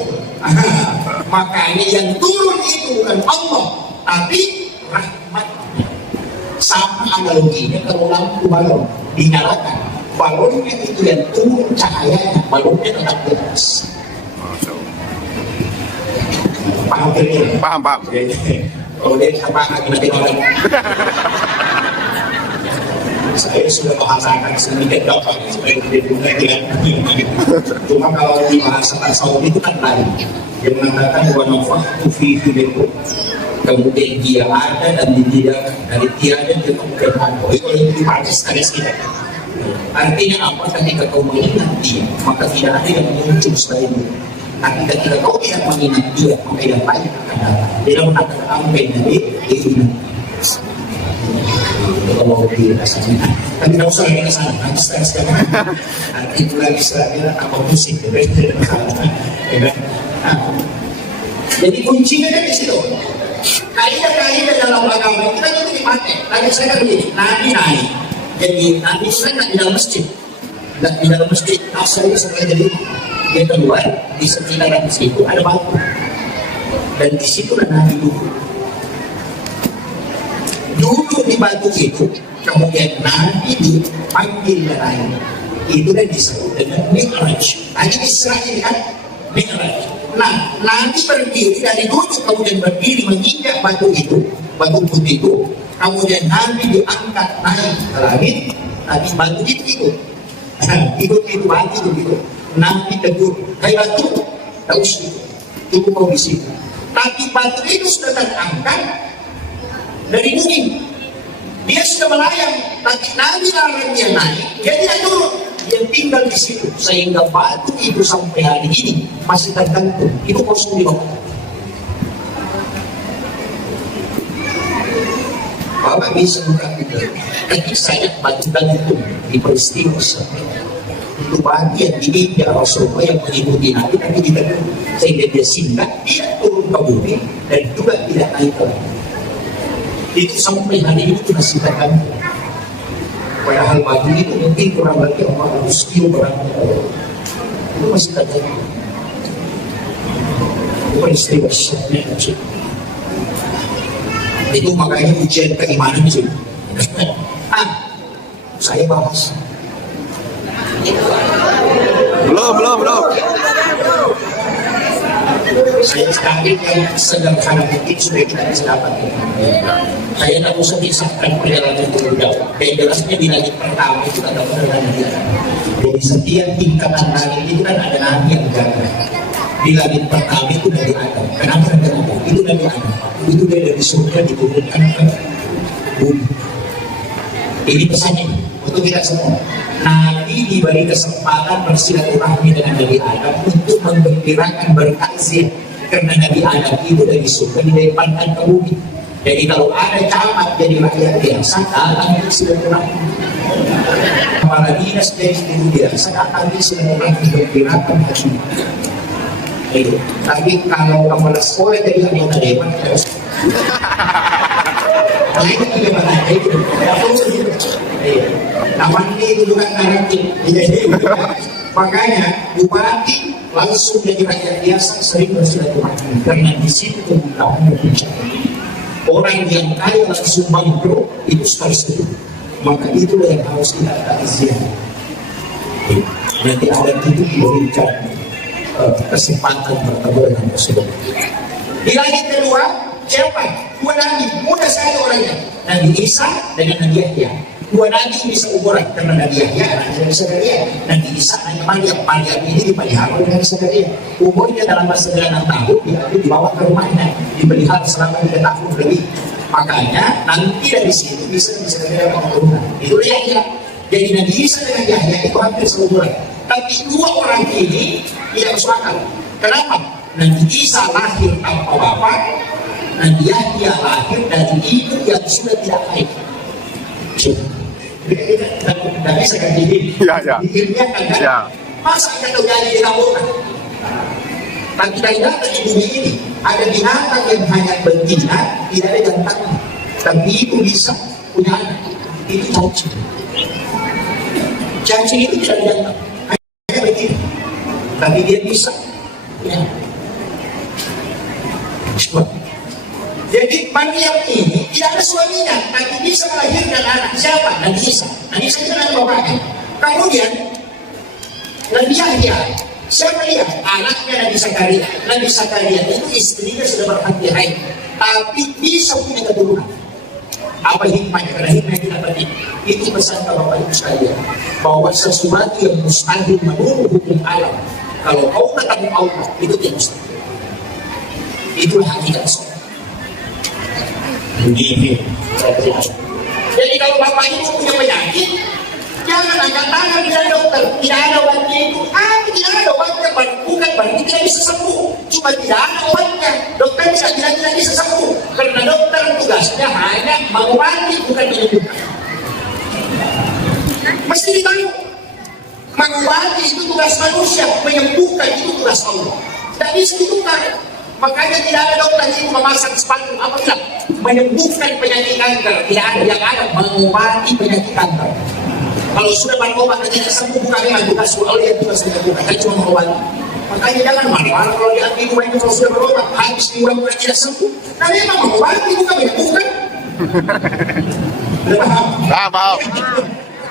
Makanya yang turun itu bukan Allah, tapi rahmatnya. Sama analoginya kalau lampu balon dinyalakan, balonnya itu yang turun cahayanya, balonnya tetap di atas. Paham ini? Paham. Kalau dia sama nanti orang. Saya sudah bahasakan sedikit gampang supaya tidak dengan. Cuma kalau di bahasa tasawuf itu kan lain. Dia mengatakan wa nafaktu fihi biru. Kemudian dia ada dan tidak dari tiada dia kemudian ada. Itu yang dipakai kita. Artinya apa? Ketika kau mengingat dia, maka tidak ada yang muncul selain dia. Tapi ketika kau tidak mengingat dia, maka yang lain akan datang. Dia akan sampai dari keinginan. Kalau di rasanya, tapi tidak usah lagi kesana. Nanti sekarang itu lagi istilahnya apa musik, jadi kuncinya kan di situ. Kaidah-kaidah dalam agama kita itu dipakai. Tadi saya kan begini, Nabi naik. Jadi Nabi saya nggak di dalam masjid, nggak di dalam masjid. Asalnya setelah jadi dia keluar di sekitaran situ ada batu, dan di situ Nabi duduk. Duduk di batu itu, kemudian Nabi dipanggil lain. Itu yang disebut dengan Mi'raj. Tadi Israel kan Mi'raj. Nah, Nabi berdiri dari duduk kemudian berdiri menginjak batu itu, batu putih itu. Kemudian Nabi diangkat naik ke langit, tapi batu itu ikut. Ikut itu batu itu. Nabi tegur, hai batu, tak usah itu mau di sini. Tapi batu itu sudah terangkat dari bumi. Dia sudah melayang, tapi Nabi larang dia naik, dia tidak turun. Dia tinggal di situ, sehingga batu itu sampai hari ini masih tergantung. Itu kosong di bawah. Bapak bisa buka itu. Tapi saya batu gantung di peristiwa itu bagian dididik Rasulullah yang mengikuti Nabi, tapi tidak sehingga dia singgah, dia turun ke bumi dan juga tidak naik ke bumi. Itu sampai hari ini masih tergantung. Padahal batu itu mungkin kurang lebih 400 kilo beratnya. Itu masih tergantung. Itu peristiwa syar'nya. Itu makanya ujian keimanan di sini. Saya bahas. Belum. Saya sekarang yang sederhana mungkin sudah kita bisa dapat. Saya tak usah disahkan perjalanan itu jauh. Dan jelasnya di langit pertama itu ada perjalanan dia. Jadi setiap tingkatan langit itu kan ada nabi yang jaga. Di langit pertama itu dari Adam. Kenapa ada nabi? Itu dari Adam. Itu dari surga diturunkan ke bumi. Ini pesannya untuk kita semua. Nabi diberi kesempatan bersilaturahmi dengan Nabi Adam untuk menggembirakan bertakzir, karena Nabi Adam itu dari surga dilemparkan ke bumi. Jadi kalau ada camat jadi rakyat biasa, datang bersilaturahmi. Kepala dinas jadi guru biasa, datang bersilaturahmi menggembirakan hati. Tapi kalau kepala sekolah jadi anggota dewan, harus. Nah itu bagaimana? Itu namanya itu bukan nanti. Makanya bupati langsung jadi rakyat biasa sering bersilaturahmi, karena di situ kemudahan berbicara. Orang yang kaya langsung bangkrut itu harus itu. Maka itulah yang harus kita takziah. Nanti ada itu diberikan kesempatan bertemu dengan tersebut. Di langit kedua, siapa? Dua nabi, mudah sekali orangnya. Nabi Isa dengan Nabi Yahya. Dua nabi bisa ukuran, karena Nabi Yahya anaknya Nabi Zakaria, Nabi Isa anaknya Maryam ini dipelihara oleh Nabi Zakaria. Umurnya dalam masa 9 tahun dia dibawa ke rumahnya, dipelihara selama 3 tahun lebih. Makanya nanti dari sini bisa Zakaria dapat keturunan. Itu Yahya. Jadi Nabi Isa dengan Yahya itu hampir seumuran. Tapi dua orang ini tidak masuk akal. Kenapa? Nabi Isa lahir tanpa bapak, Nabi Yahya lahir dari ibu yang sudah tidak baik. Tidak bisa ganti diri. Dirinya kan masa kita jadi laporan. Tapi tidak di bumi ini ada binatang yang hanya betina, tidak ada jantan. Tapi itu bisa punya anak. Itu cacing. Cacing itu tidak ada jantan, hanya betina. Tapi dia bisa punya anak. Jadi Maryam ini tidak ada suaminya, tapi bisa melahirkan anak. Siapa? Nabi Isa. Nabi Isa itu anak bapaknya. Kemudian Nabi Yahya, siapa dia? Anaknya Nabi Zakaria. Nabi Zakaria itu istrinya sudah berhenti haid, tapi bisa punya keturunan. Apa hikmahnya? Karena hikmah kita penting. Itu pesan Bapak Ibu sekalian, bahwa sesuatu yang mustahil menurut hukum alam, kalau kau ketemu Allah, itu tidak mustahil. Itulah hakikat sholat. Jadi kalau bapak ibu punya penyakit, ya jangan angkat tangan bilang dokter, tidak ada obatnya itu. Tidak ada obatnya, bukan berarti tidak bisa sembuh. Cuma tidak ada obatnya. Dokter bisa tidak bisa sembuh. Karena dokter tugasnya hanya mengobati, bukan menyembuhkan. Mesti ditahu. Mengobati itu tugas manusia, menyembuhkan itu tugas Allah. Tidak bisa ditukar. Makanya tidak ada dokter yang memasang spanduk apa bilang menyembuhkan penyakit kanker. Tidak ada, yang ada mengobati penyakit kanker. Kalau sudah berobat tidak sembuh, bukan dengan tugas Allah yang tugas menyembuhkan, tapi cuma mengobati. Makanya jangan marah kalau diambil uangnya kalau sudah berobat habis diulang-ulang tidak sembuh. Nah memang mengobati bukan menyembuhkan. Sudah paham? Paham.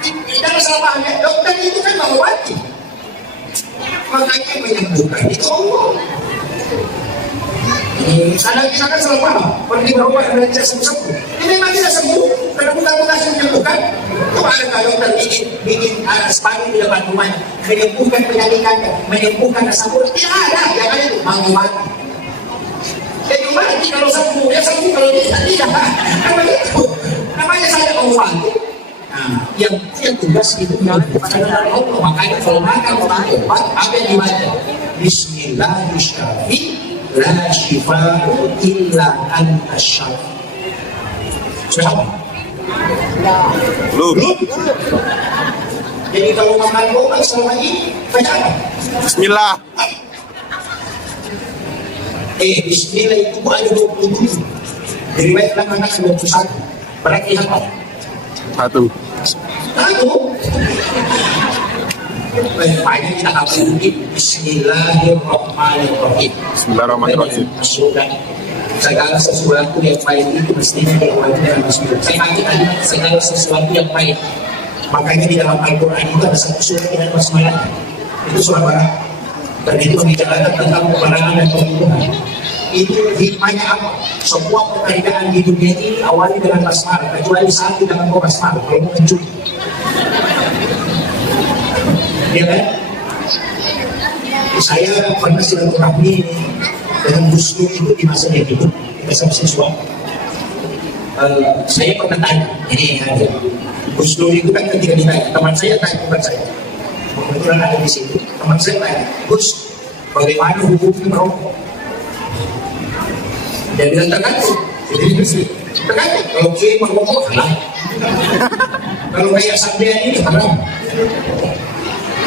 Tidak masalah pahamnya, dokter itu kan mengobati. Makanya menyembuhkan itu Allah. Kadang kita kan salah paham, pergi berobat dan tidak sembuh. Ini memang tidak sembuh, karena bukan tugasnya menyembuhkan. Itu ada kalau dokter bikin spanduk di depan rumahnya, menyembuhkan penyakit kanker, menyembuhkan kesembuhan. Tidak ada, yang ada itu mengobati. Jadi mati kalau sembuh, ya sembuh kalau tidak. Namanya itu, namanya saya mengobati. Yang tugas itu menyembuhkan Allah. Makanya kalau makan obat, apa yang dibaca? Bismillahirrahmanirrahim. La shifa'u illa anta syafi. Sudah apa? Belum. Jadi kalau makan obat selama ini baca apa? Bismillah. Bismillah itu ada 27. Diriwayatkan anak 21. Berarti apa? Satu. Banyak kita hafal mungkin Bismillahirrahmanirrahim. Bismillahirrahmanirrahim. Sudah segala sesuatu yang baik itu mestinya diawali dengan Bismillah. Segala sesuatu yang baik. Makanya di dalam Al-Quran itu ada satu surat dengan basmalah. Itu surat Barat. Dan itu membicarakan tentang peperangan dan pembunuhan. Itu hikmahnya apa? Semua pekerjaan di dunia ini awali dengan basmalah. Kecuali saat di dalam basmalah. Kalau mau mencuri. Ya kan? Saya pernah silaturahmi dengan Gus Dur itu di masa dia hidup bersama siswa. Saya pernah tanya, ini ada Gus Dur itu kan ketika ditanya, teman saya tanya, bukan saya, kebetulan ada di situ, teman saya tanya, Gus, bagaimana hukumnya merokok? Dia bilang tergantung, tergantung. Kalau dia merokok halal, kalau kayak sampean ini haram.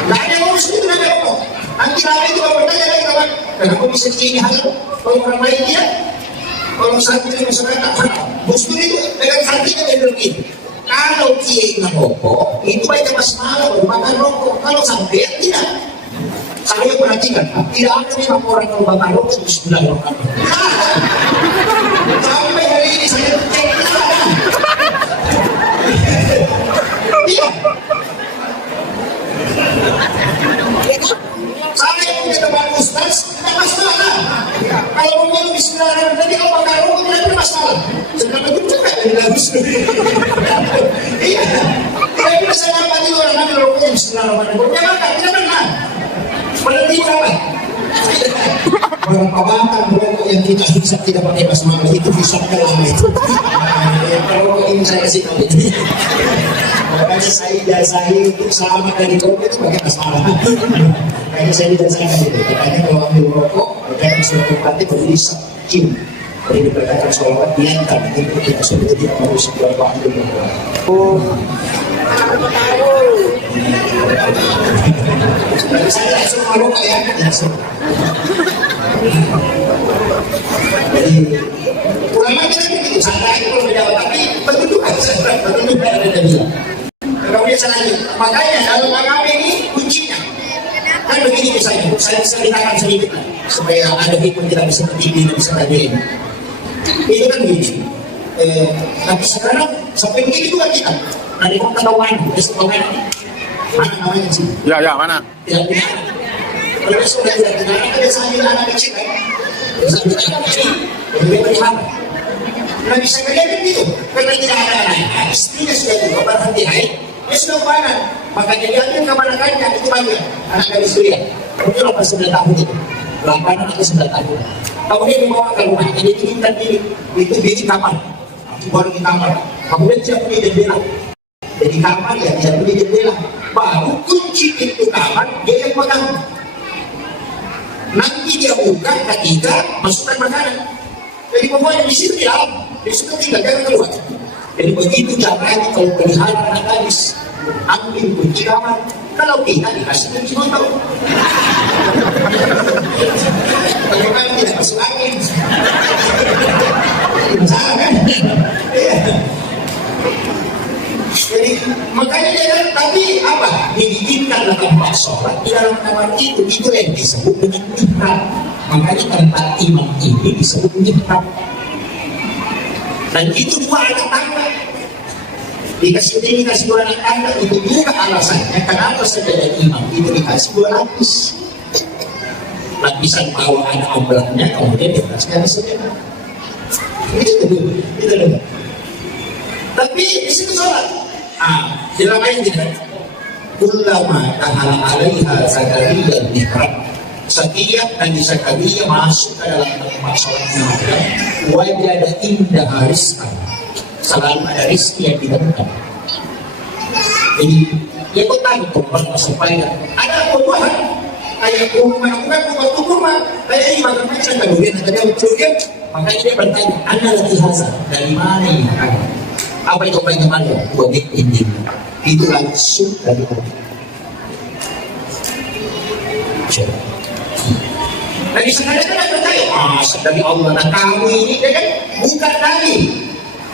Nggak ada yang urus itu, nggak ada orang. Nanti lama itu kalau bertanya lagi kawan, kenapa bisa begini hal? Kalau orang lain dia, kalau satu yang masyarakat, Gus Dur itu dengan hatinya dia bilang begini. Kalau dia ingin rokok, itu baiknya mas malam makan rokok. Kalau sampai tidak, saya perhatikan, tidak ada memang orang kalau makan rokok Bismillahirrahmanirrahim. Sampai hari ini saya cek tidak ada. Iya. Saya punya teman Ustaz, tidak masalah. Kalau mau Bismillahirrahmanirrahim, nanti kalau pakai rokok tidak ada masalah. Sedang itu juga dari lagu sendiri. Iya, tidak bisa saya dapat itu orang ambil rokoknya Bismillahirrahmanirrahim. Dia makan, tidak benar. Berarti berapa? Berapa batang rokok yang kita hisap tidak pakai basmalah itu hisapnya lama itu. Rokok ini saya kasih tahu itu. Makanya saya untuk selamat dari rokok itu pakai basmalah. Kayaknya saya tidak sayang gitu. Katanya kalau ambil rokok, berkaitan suatu partai berhisap kim. Jadi diberkatakan sholawat diantar. Itu tidak sudah tidak harus berapa ambil rokok. Tapi saya langsung rokok ya. Jadi ulama kita begitu. Santai kalau menjawab tapi betul juga. Betul juga ada dia. Kemudian saya lanjut. Makanya dalam agama ini kuncinya. Kan begini misalnya, saya ceritakan sedikit supaya ada hikmah tidak bisa berdiri, tidak bisa berdiri. Itu kan begini. Tapi sekarang sampai begini juga kita. Dari kota Tawan, Tawan mana namanya sih? Ya, mana? Tidak punya. Kalau sudah tidak punya, ada sambil anak kecil kan? Sambil anak kecil, lebih bagaimana? Nah bisa kelihatan gitu, karena tidak ada anak. Istrinya sudah juga berhenti haid. Dia sudah panas, makanya dia ambil kemanakannya itu banyak anak dari istri. Kemudian lepas 9 tahun itu, 8 atau 9 tahun. Kemudian dibawa ke rumah, jadi diminta itu di kamar, baru di kamar. Kemudian dia punya jendela, jadi di kamar ya dia punya jendela, baru kunci pintu kamar dia yang pegang. Nanti dia buka ketika masukkan makanan. Jadi pokoknya di situ di dalam, di situ tidak jangan keluar. Jadi begitu caranya kalau pelihara anak gadis, ambil kunci kamar. Kalau tidak dikasih kunci motor. Bagaimana tidak masuk angin? Masalah kan? Jadi makanya dia kan, tapi apa? Dibikinkan tempat sholat di dalam kamar itu yang disebut dengan mihrab. Makanya tempat imam ini disebut mihrab. Dan itu dua anak tangga. Dikasih ini, dikasih dua anak tangga, itu juga alasannya kenapa sejadah imam itu dikasih dua lapis. Lapisan bawah ada amblaknya, kemudian di atasnya ada sejadah. Itu dulu. Tapi di situ sholat. Dalam ayat ini, kullama tahala alaiha Zakaria mihrab. Setiap Nabi Zakaria masuk ke dalam tempat sholatnya, wajada indah rizqan. Selalu ada rizki yang ditemukan. Jadi dia kok tahu supaya ada perubahan. Kayak rumah, aku kan rumah, kayak ini macam-macam kemudian kemudian makanya dia bertanya, Anda lagi hasil dari mana ini? Apa itu bagaimana? Buat ini itu langsung dari Allah. Dari sekarang kan bertanya, dari Allah. Nah kamu ini kan bukan dari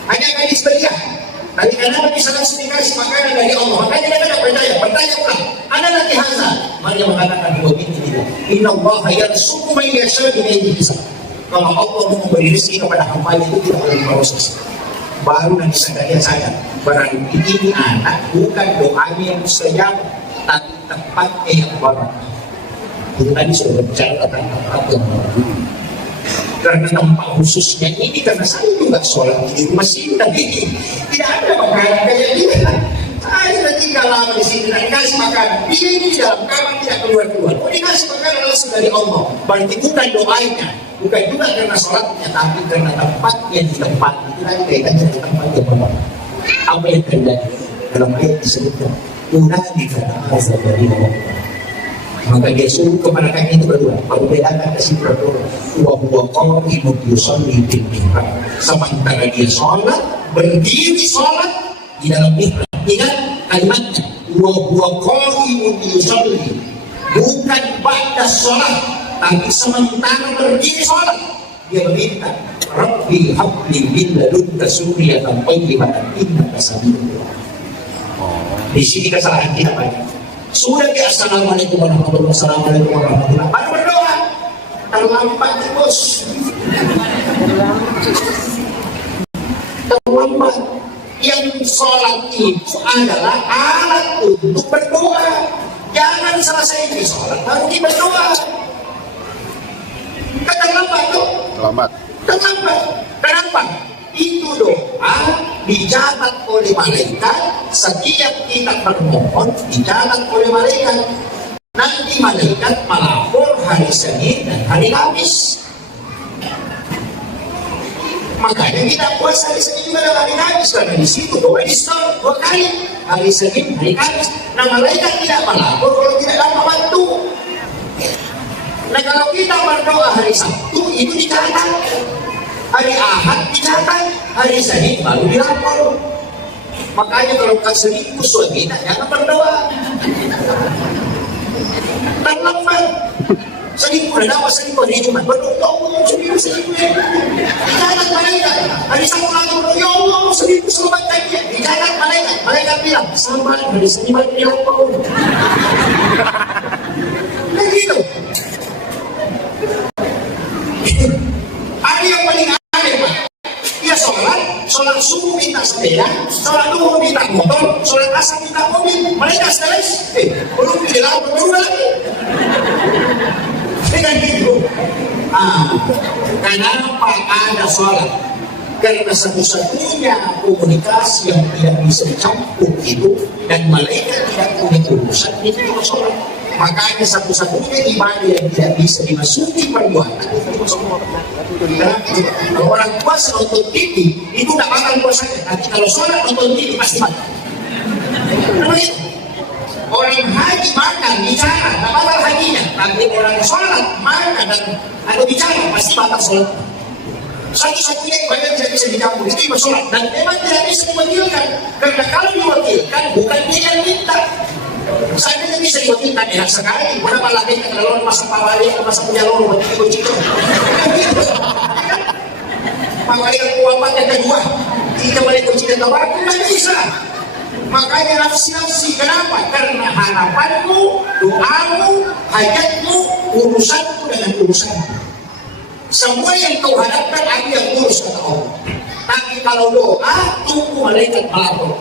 hanya gadis belia. Tapi karena bisa langsung dikasih makanan dari Allah, makanya dia tidak bertanya pula, ada nanti hasil. Maria mengatakan buat ini tidak. Inna Allah yarzuqu man yasha'u bighairi hisab. Kalau Allah mau memberi rezeki kepada hamba-Nya itu tidak boleh proses. Baru Nabi Zakaria sadar, berarti ini anak bukan doanya yang mustajab, tapi tempatnya yang barat. Itu tadi sudah berbicara tentang tempat yang barat. Karena tempat khususnya ini karena saya juga sholat di rumah sini, tapi tidak ada makanan kayak gini. Saya sudah tinggal lama di sini dan dikasih makanan. Dia ini di dalam kamar tidak keluar-keluar. Oh, dikasih makanan langsung dari Allah. Berarti bukan doanya, bukan juga karena sholatnya, tapi karena tempat yang di tempat itu tadi kaitannya di tempat yang berbeda. Apa yang terjadi dalam ayat disebutkan? Unadi karena azab dari Allah. Maka dia suruh kepada kaki itu berdua. Baru bedakan kasih berdua. Wa qa'imun yusalli bil mihrab. Sementara dia sholat, berdiri sholat di dalam mihrab. Ingat kalimatnya. Wa qa'imun yusalli. Bukan pada sholat, tapi sementara berdiri sholat. Dia meminta, Rabbi habli min ladunka suriyatan thayyibatan innaka sami'ul. Di sini kesalahan kita banyak. Sudah di assalamualaikum warahmatullahi wabarakatuh. Baru berdoa. Terlambat bos. Terlambat. Yang sholat itu adalah alat untuk berdoa. Jangan selesai di sholat baru kita berdoa. Kan terlambat tuh. Terlambat. Kenapa? Itu doa dicatat oleh malaikat. Setiap kita bermohon dicatat oleh malaikat. Nanti malaikat melapor hari Senin dan hari Kamis. Makanya kita puasa hari Senin juga dan hari Kamis, karena di situ doa di store 2 kali, hari Senin, hari Kamis. Nah malaikat tidak melapor kalau tidak dapat waktu. Nah kalau kita berdoa hari Sabtu itu dicatat. Hari Ahad dicatat, hari Senin baru dilapor. Makanya kalau kau selingkuh suami kita jangan berdoa. Terlambat. Selingkuh dan apa selingkuh hari Jumat berdoa, ya Allah selingkuh. Dicatat malaikat. Hari Sabtu lagi berdoa, ya Allah selingkuh selamat kaki. Dicatat malaikat. Malaikat bilang selamat hari Senin baru dilapor. Begitu. Ada yang paling aneh Pak. Dia sholat subuh minta sepeda, sholat duhur minta motor, sholat asar minta mobil. Mereka stres, belum dilapor dulu lagi. Dengan itu, kenapa ada sholat? Karena satu-satunya komunikasi yang tidak bisa dicampur itu, dan malaikat tidak punya urusan itu sholat. Makanya satu-satunya ibadah yang tidak bisa dimasuki perbuatan itu sholat. Kalau orang puasa nonton TV itu tidak bakal puasanya, tapi kalau sholat nonton TV pasti mati. Orang haji makan, bicara, tak batal hajinya. Tapi orang sholat, makan dan ada bicara, pasti batal sholat. Satu-satunya ibadah tidak bisa dicampur, itu ibadah sholat. Dan memang tidak bisa diwakilkan. Karena kalau diwakilkan, bukan dia yang minta. Saya tidak bisa diwakilkan, enak sekali. Kenapa lagi kalau masa pawali, masa penyalur, buat itu. Pawali yang kuapat yang kedua, kita balik kucing dan tawaran, tidak bisa. Makanya nafsi-nafsi, kenapa? Karena harapanmu, doamu, hajatmu, urusanmu dengan urusanmu. Semua yang kau harapkan aku yang urus kata Allah. Tapi kalau doa, tunggu malaikat melapor.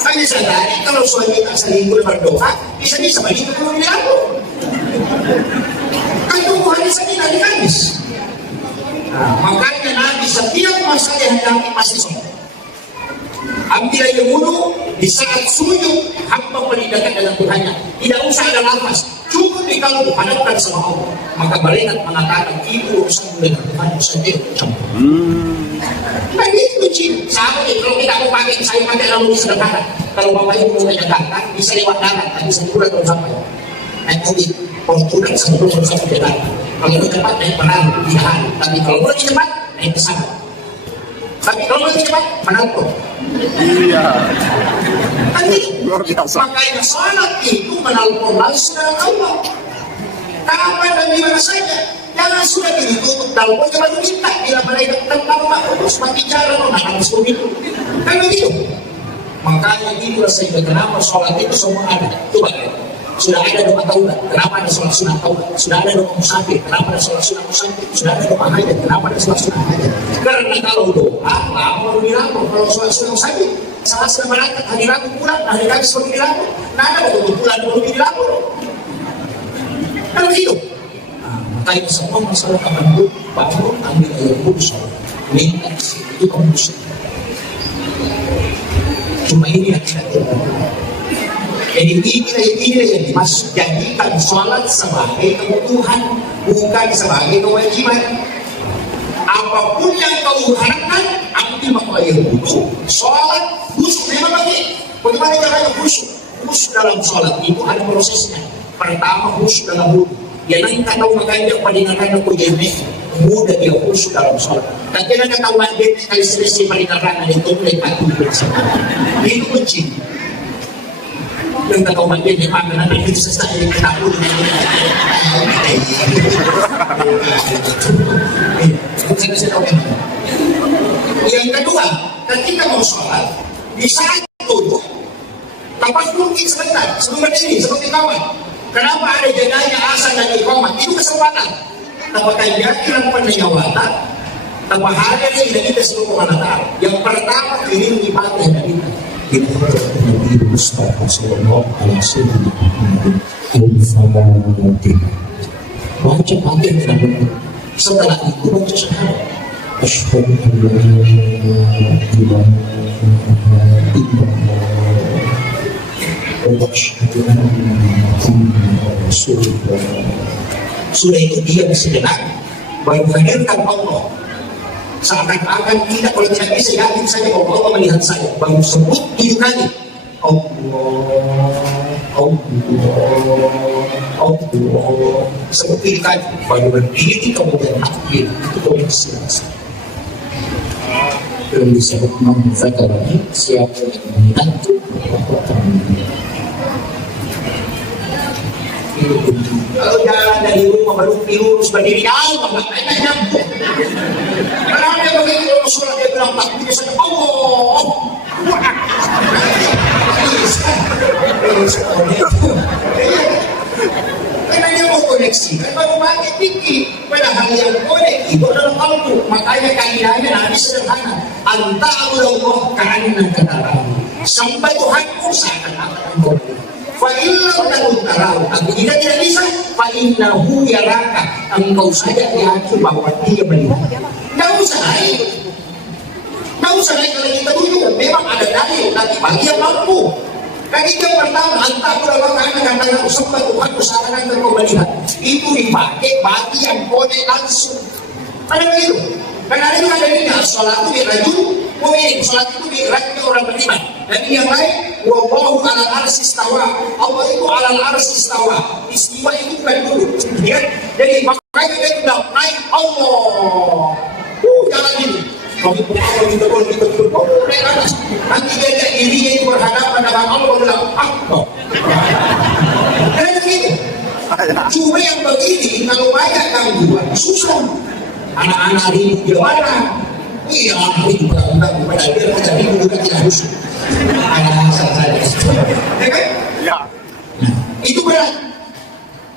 Kami sadari kalau suami tak selingkuh berdoa, bisa-bisa balik ke belum dilapor. Kan tunggu hari Senin hari Kamis. Makanya Nabi setiap masa yang hadapi pasti sholat. Ambil aja wudhu di saat sujud, hamba paling dekat dengan Tuhannya. Tidak usah ada nafas, cukup di kalau hadapkan sama Allah. Maka malaikat mengatakan itu urusan dengan Tuhan saja. Nah itu cinta. Sama nih, kalau kita mau pakai, saya pakai lalu sederhana. Kalau bapak ibu mau datang, bisa lewat darat, tapi sebelum atau sampai. Naik mobil, Fortuner sebelum sampai ke darat. Kalau itu cepat, naik perahu, tidak. Tapi kalau lebih cepat, naik pesawat. Tapi kalau lebih cepat, menantu. Iya. Luar biasa. Makanya salat itu menelpon langsung dengan Allah. Kapan dan di mana saja. Jangan sudah ditutup telepon, jangan minta. Bila malaikat tentang terus mati jalan, harus begitu. Kan begitu. Makanya itulah saya kenapa sholat itu semua ada. Coba sudah ada doa taubat, kenapa ada sholat sunat taubat? Sudah ada doa musafir, kenapa ada sholat sunat musafir? Sudah ada doa hajat, kenapa ada sholat sunat hajat? Karena kalau doa, mau dilapor. Kalau sholat sunat musafir, salah sedang berangkat, hari Rabu pulang, hari Kamis perlu dilapor. Nah ada waktu pulang perlu dilapor. Kan begitu. Makanya semua masalah kamu bangun, ambil air wudhu, minta itu kamu bisa. Cuma ini yang tidak terlalu. Jadi ini yang dimaksud, jadikan sholat sebagai kebutuhan, bukan sebagai kewajiban. Apapun yang kau harapkan, ambil maka air wudhu, sholat, khusyuk. Memang bagi, bagaimana caranya khusyuk? Khusyuk dalam sholat itu ada prosesnya. Pertama khusyuk dalam wudhu. Yang nanti tahu makanya pendengaran aku jadi mudah dia khusyuk dalam sholat. Tak kira ketahuan dia kali selesai pendengaran itu mulai patuh bersama. Itu kunci. Yang ketahuan dia di panggilan itu selesai dengan takut dengan yang kedua, ketika mau sholat di saat itu lepas mungkin sebentar sebelum ini seperti kawan. Kenapa ada jadanya asal dan iqamah? Itu kesempatan. Apakah yakin penyawatan? Tanpa hadir yang kita seluruh manata. Yang pertama ini ibadah dari kita. Nabi Mustafa Sallallahu Alaihi Wasallam. Baca pakai tidak benar. Setelah itu baca syahadat. Asyhadu an la ilaha illallah. Sudah itu dia sejenak baru hadirkan Allah. Seakan-akan tidak, kalau tidak bisa yakin saja bahwa Allah melihat saya. Baru sebut 7 kali Allah. Sebut 7 kali baru berdiri kemudian takbir. Itu koneksi. Belum disebut memfakarani siapa yang membantu kalau jalan dari rumah baru lurus berdiri jauh banget, enak nyambung. Karena dia begitu Rasulullah dia bilang takbir saja Allah. Karena dia mau koneksi, kan baru pakai pikir. Padahal yang koneksi itu adalah kalbu. Makanya kaidahnya Nabi sederhana. Anta'abudallah ka'anna katarahu. Sampai Tuhanku seakan-akan engkau. Fa'illam takun tarahu. Tapi jika tidak bisa, fa'innahu yaraka. Engkau saja yakin bahwa dia melihat. Tidak usah naik. Tidak usah naik kalau kita dulu. Memang ada dalil, tapi bagi yang mampu. Kan itu yang pertama, anta'abudallah ka'anna katarahu. Sampai Tuhanku seakan-akan engkau melihat. Itu dipakai bagi yang konek langsung. Ada begitu. Karena itu ada ini, sholat itu dirajul, sholat itu dirajul orang beriman. Dan yang lain, wallahu 'alal arsy istawa. Allah itu 'alal arsy istawa. Istiwa itu bukan dulu. Ya? Jadi makanya kita bilang naik Allah. Jangan gini. Kalau kita naik atas. Nanti dia lihat dirinya itu berhadapan dengan Allah bilang Allah. Dan begitu. Cuma yang begini kalau banyak gangguan susah. Anak-anak ribut gimana? Iya, itu bukan dia pada ribut juga tidak rusuh. Anak saja, ya kan? Ya. Itu berat.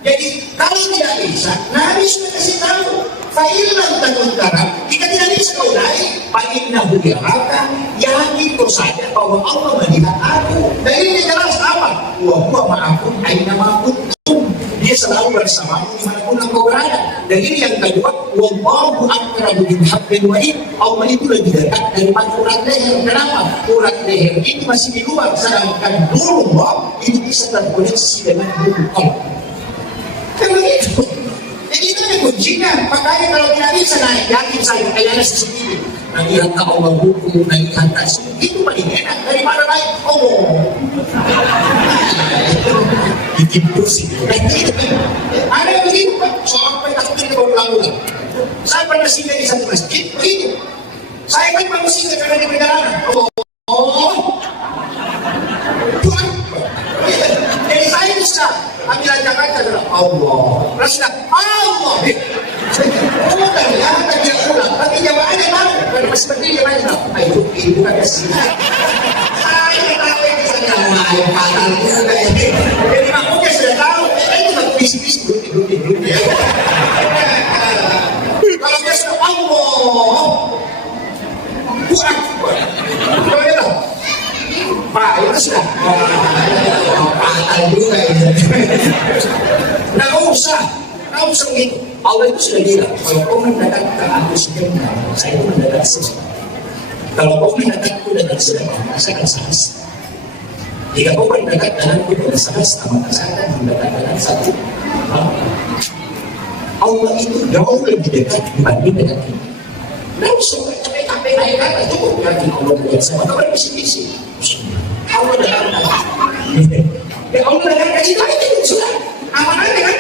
Jadi kalau tidak bisa, Nabi sudah kasih tahu. Fa'ilam takutara, jika tidak bisa kau naik, fa'innahu yaraka, yakin kau saja bahwa Allah melihat aku. Dan ini jelas apa? Wa huwa ma'akum aina ma kuntum. Dia selalu bersamamu dimanapun engkau berada. Dan ini yang kedua, wallahu aqrabu min hablil warid. Allah itu lebih dekat daripada urat leher. Kenapa? Urat leher itu masih di luar, sedangkan nurullah itu bisa terkoneksi dengan nurul Allah. Kan begitu. Jadi itu ada kuncinya. Makanya kalau tidak bisa naik, yakin saya kayaknya seperti itu. Nanti hantar Allah hukum, naik atas. Itu paling enak daripada naik Allah. Itu sih. Ada yang begitu Pak. Sampai takut kita berulang-ulang. Saya pernah singgah di satu masjid. Begitu. Saya kan pernah singgah karena di perjalanan. Tuhan. Jadi saya bisa ambil Jakarta adalah Allah. Rasulullah Allah. Oh ternyata dia ulang. Tapi jamaahnya tahu. Karena masih berdiri jamaahnya tahu. Ayo itu kan kesini. Saya tahu ini saja yang patah juga ini. Jadi makanya sudah tahu. Itu kan bisnis berhenti. Kalau dia sudah Allah. Tuhan. Kalau dia tahu. Pak itu sudah patah juga ini. Nggak usah begitu. Allah itu sudah bilang kalau kau mendadak ke aku sebentar, saya itu mendadak sebentar. Kalau kau mendadak aku dengan sebentar, saya akan saksi. Jika kau mendadak denganku dengan saksi, maka saya akan mendadak dengan satu. Allah itu jauh lebih dekat dibanding dengan kita. Nggak usah capek-capek naik kata cukup yakin Allah melihat semua. Kau berbisik-bisik. Allah dalam ya Allah dalam kita itu sudah aman aja kan?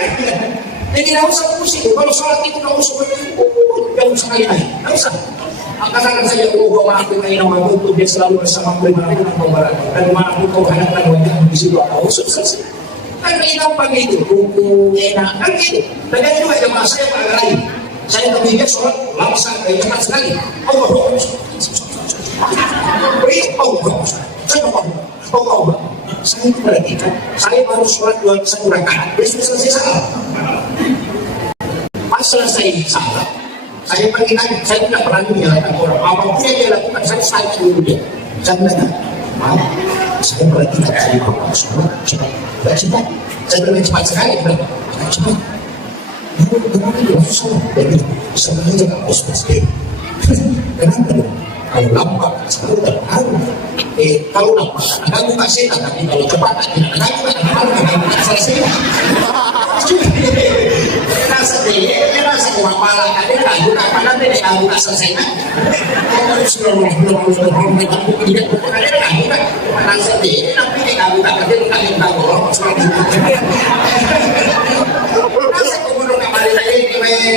Jadi tidak usah pusing. Kalau sholat itu tidak usah jauh sekali naik. Tidak usah. Katakan saja Allah maafkan aina ma kuntum, dia selalu bersama dimanapun engkau berada. Dan dimanapun kau hadapkan wajahmu di situ Allah selesai. Kan gampang itu, ruku enak kan gitu. Dan yang juga jemaah saya pada lain. Saya kemudian sholat langsung cepat sekali. Allah Allah. Saya perhatikan, saya baru sholat 2 rakaat, dia sudah selesai salat. Pas selesai salat, saya pergi lagi, saya tidak pernah menyalahkan orang. Apapun yang dia lakukan, saya salah dulu dia. Saya bilang, maaf, saya perhatikan, saya baru sholat cepat. Saya bilang cepat sekali, cepat. Kenapa dia sholat? Dia bilang, sebenarnya jangan pos-pos. Kenapa dong? Kalau lambat, selalu terharu. Kalau lambat, aku tak setan. Tapi kalau cepat, aku tak selesai. Dia rasa kurang pala. Dia ragu, kapan dia ragu tak selesai. Kalau sudah tidak ada ragu, tak selesai. Tapi dia ragu, tak ragu. Rasa kemudian kembali lagi,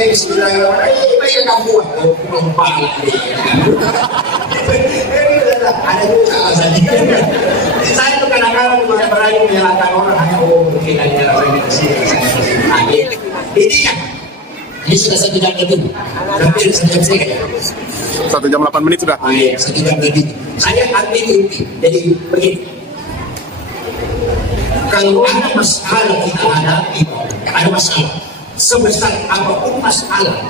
bismillahirrahmanirrahim. Baik kamu, kurang pala. Ada juga alasannya. Saya itu kadang-kadang tidak berani menyalahkan orang hanya mungkin hanya rasanya kesini. Ini sudah 1 jam lebih. Hampir 1 jam sekali. 1 jam 8 menit sudah. 1 jam lebih. Saya ambil inti. Jadi begini. Kalau ada masalah kita hadapi, ada masalah sebesar apapun masalah,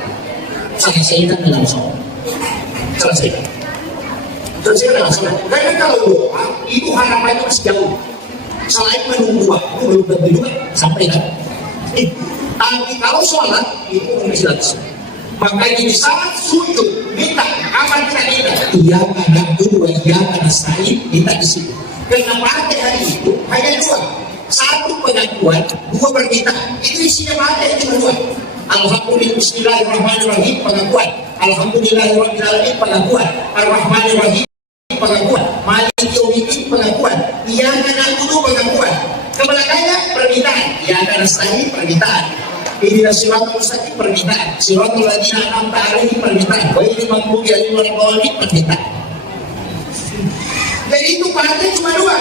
selesaikan dengan sholat. Selesaikan dengan sholat. Karena kalau doa itu harapannya masih jauh. Selain menunggu waktu belum tentu juga sampai kan. Tapi kalau sholat itu masih langsung. Makanya di saat sujud minta apa kita minta? Iya pada dua, iya pada sain minta di situ. Karena pada hari itu hanya 2. 1 pengakuan, 2 permintaan. Itu isinya pada itu 2. Alhamdulillah, bismillahirrahmanirrahim, pengakuan. Alhamdulillahirrahmanirrahim, pengakuan. Ar-Rahmanirrahim, pengakuan. Malik yaumiddin, pengakuan. Iyakan na'budu pengakuan. Kebelakangnya permintaan. Iyakan nasta'in permintaan. Ihdinas siratal mustaqim permintaan. Siratal ladzina an'amta 'alaihim permintaan. Ghairil maghdubi 'alaihim waladdallin permintaan. Jadi itu partai cuma dua.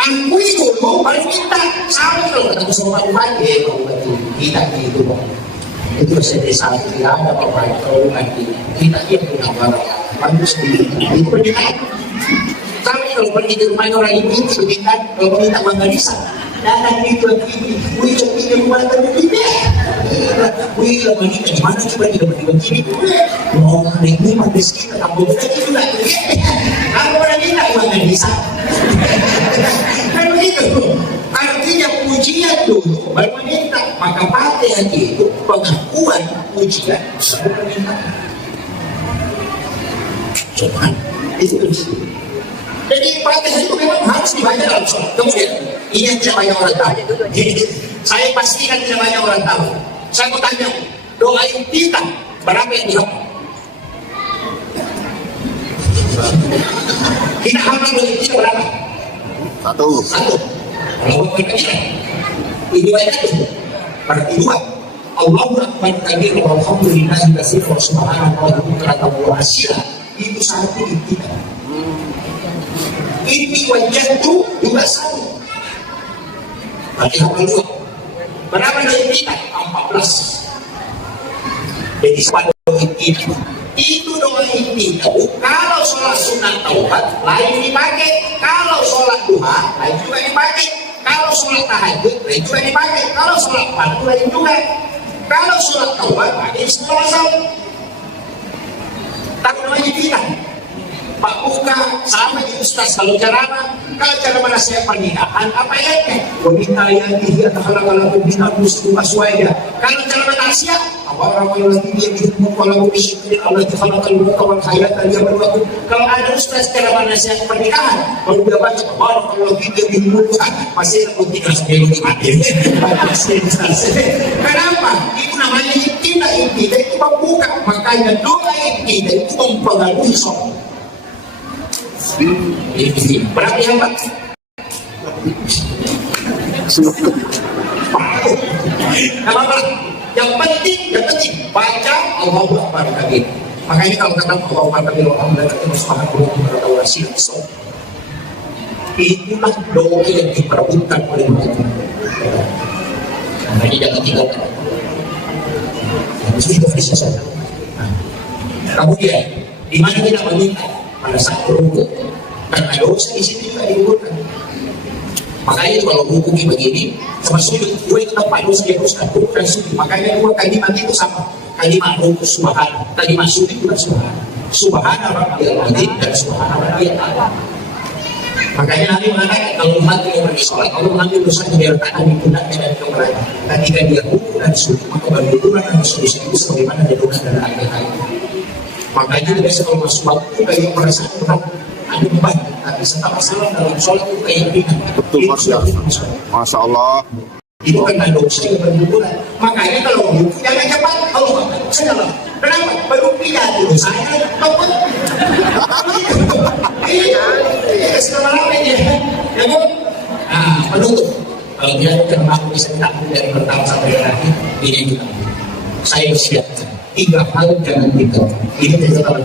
Akui dulu, baru minta. Sama kalau ketemu sama Pak Bupati, Pak Bupati kita gitu Pak. Itu desa tidak ada apa-apa. Kalau nanti kita punya barang bagus itu permintaan. Tapi kalau pergi ke rumah orang ini permintaan, kalau minta uang bisa. Dan itu begini, wih coba di rumah begini. Wih lama ini gimana coba di begini? Oh, ini mah miskin, kamu begini juga. Kalau orang minta uang bisa. Kan begitu. Artinya pujian dulu baru meminta. Maka Fatihah itu pengakuan pujian baru permintaan. Coba itu begitu. Jadi Fatihah itu memang harus dibaca dalam sholat. Kemudian ini yang tidak banyak orang tahu. Jadi saya pastikan tidak banyak orang tahu. Saya mau tanya, doa kita berapa yang dihafal? Kita hafal doa kita berapa? Satu. Kalau kita ini banyak itu. Berarti dua. Allahu akbar kabir walhamdulillahi katsiran wa subhanallahi bukratan wa asila. Itu satu kita. Ini wajah itu juga satu. Berarti hafal dua. Berapa doa kita? 14. Jadi pada doa kita itu doa kita. Kalau sholat sunat taubat lain dipakai. Kalau sholat duha lain juga dipakai. Kalau sholat tahajud lain juga dipakai. Kalau sholat fardu lain juga. Kalau sholat taubat pakai setelah sholat. Tak doanya kita. Pak Buka sama di Ustaz kalau ceramah nasihat pernikahan apa ya? Wanita yang dia takhalaqalakum min anfusikum azwaja. Kalau ceramah nasihat apa orang lagi dia hidup kalau bisyukri Allah takhalaqal mulka wal hayata liyabluwakum. Kalau ada Ustaz ceramah nasihat pernikahan baru dia baca barakallahu fika bil mulka masih ketika sebelum mati. Kenapa? Itu namanya intidah itu membuka. Makanya doa intidah itu mempengaruhi sholat. Ini berapa yang Pak? Apa? Yang penting baca Allahu Akbar kabir. Makanya kalau kata Allahu Akbar kabir alhamdulillah subhanahu wa ta'ala. Itulah doa yang diperebutkan oleh mereka. Makanya jangan tinggalkan. Harus diselesaikan. Kemudian di mana kita meminta? Pada saat berhukum karena dosa di sini juga diukurkan. Makanya kalau hukumnya begini sama sujud dua itu tempat dosa yang harus dan sujud. Makanya dua kalimat itu sama. Kalimat hukum subhan, kalimat sujud juga subhan. Subhana rabbiyal azim dan subhana rabbiyal a'la. Makanya Nabi mengatakan kalau umat yang pergi sholat, kalau mengambil dosa yang diletakkan di pundaknya dan kepalanya, ketika dia hukum dan sujud maka berbenturan dan solusi itu sebagaimana dilakukan dalam ayat-ayat. Makanya biasa kalau masuk waktu kayak merasa berat, ada beban, tapi setelah salam dalam sholat itu kayak ringan. Betul, Masya Allah. Itu kan ada dosa yang berbenturan. Makanya kalau mau jangan cepat, kalau saya dalam. Kenapa? Baru pindah dulu saya, takut. Iya, sekarang ini ya, kan? Nah, menutup. Kalau dia termasuk bisa takut dari pertama sampai terakhir, ini juga. Saya siap. 3 hal jangan tinggal. Ini catatan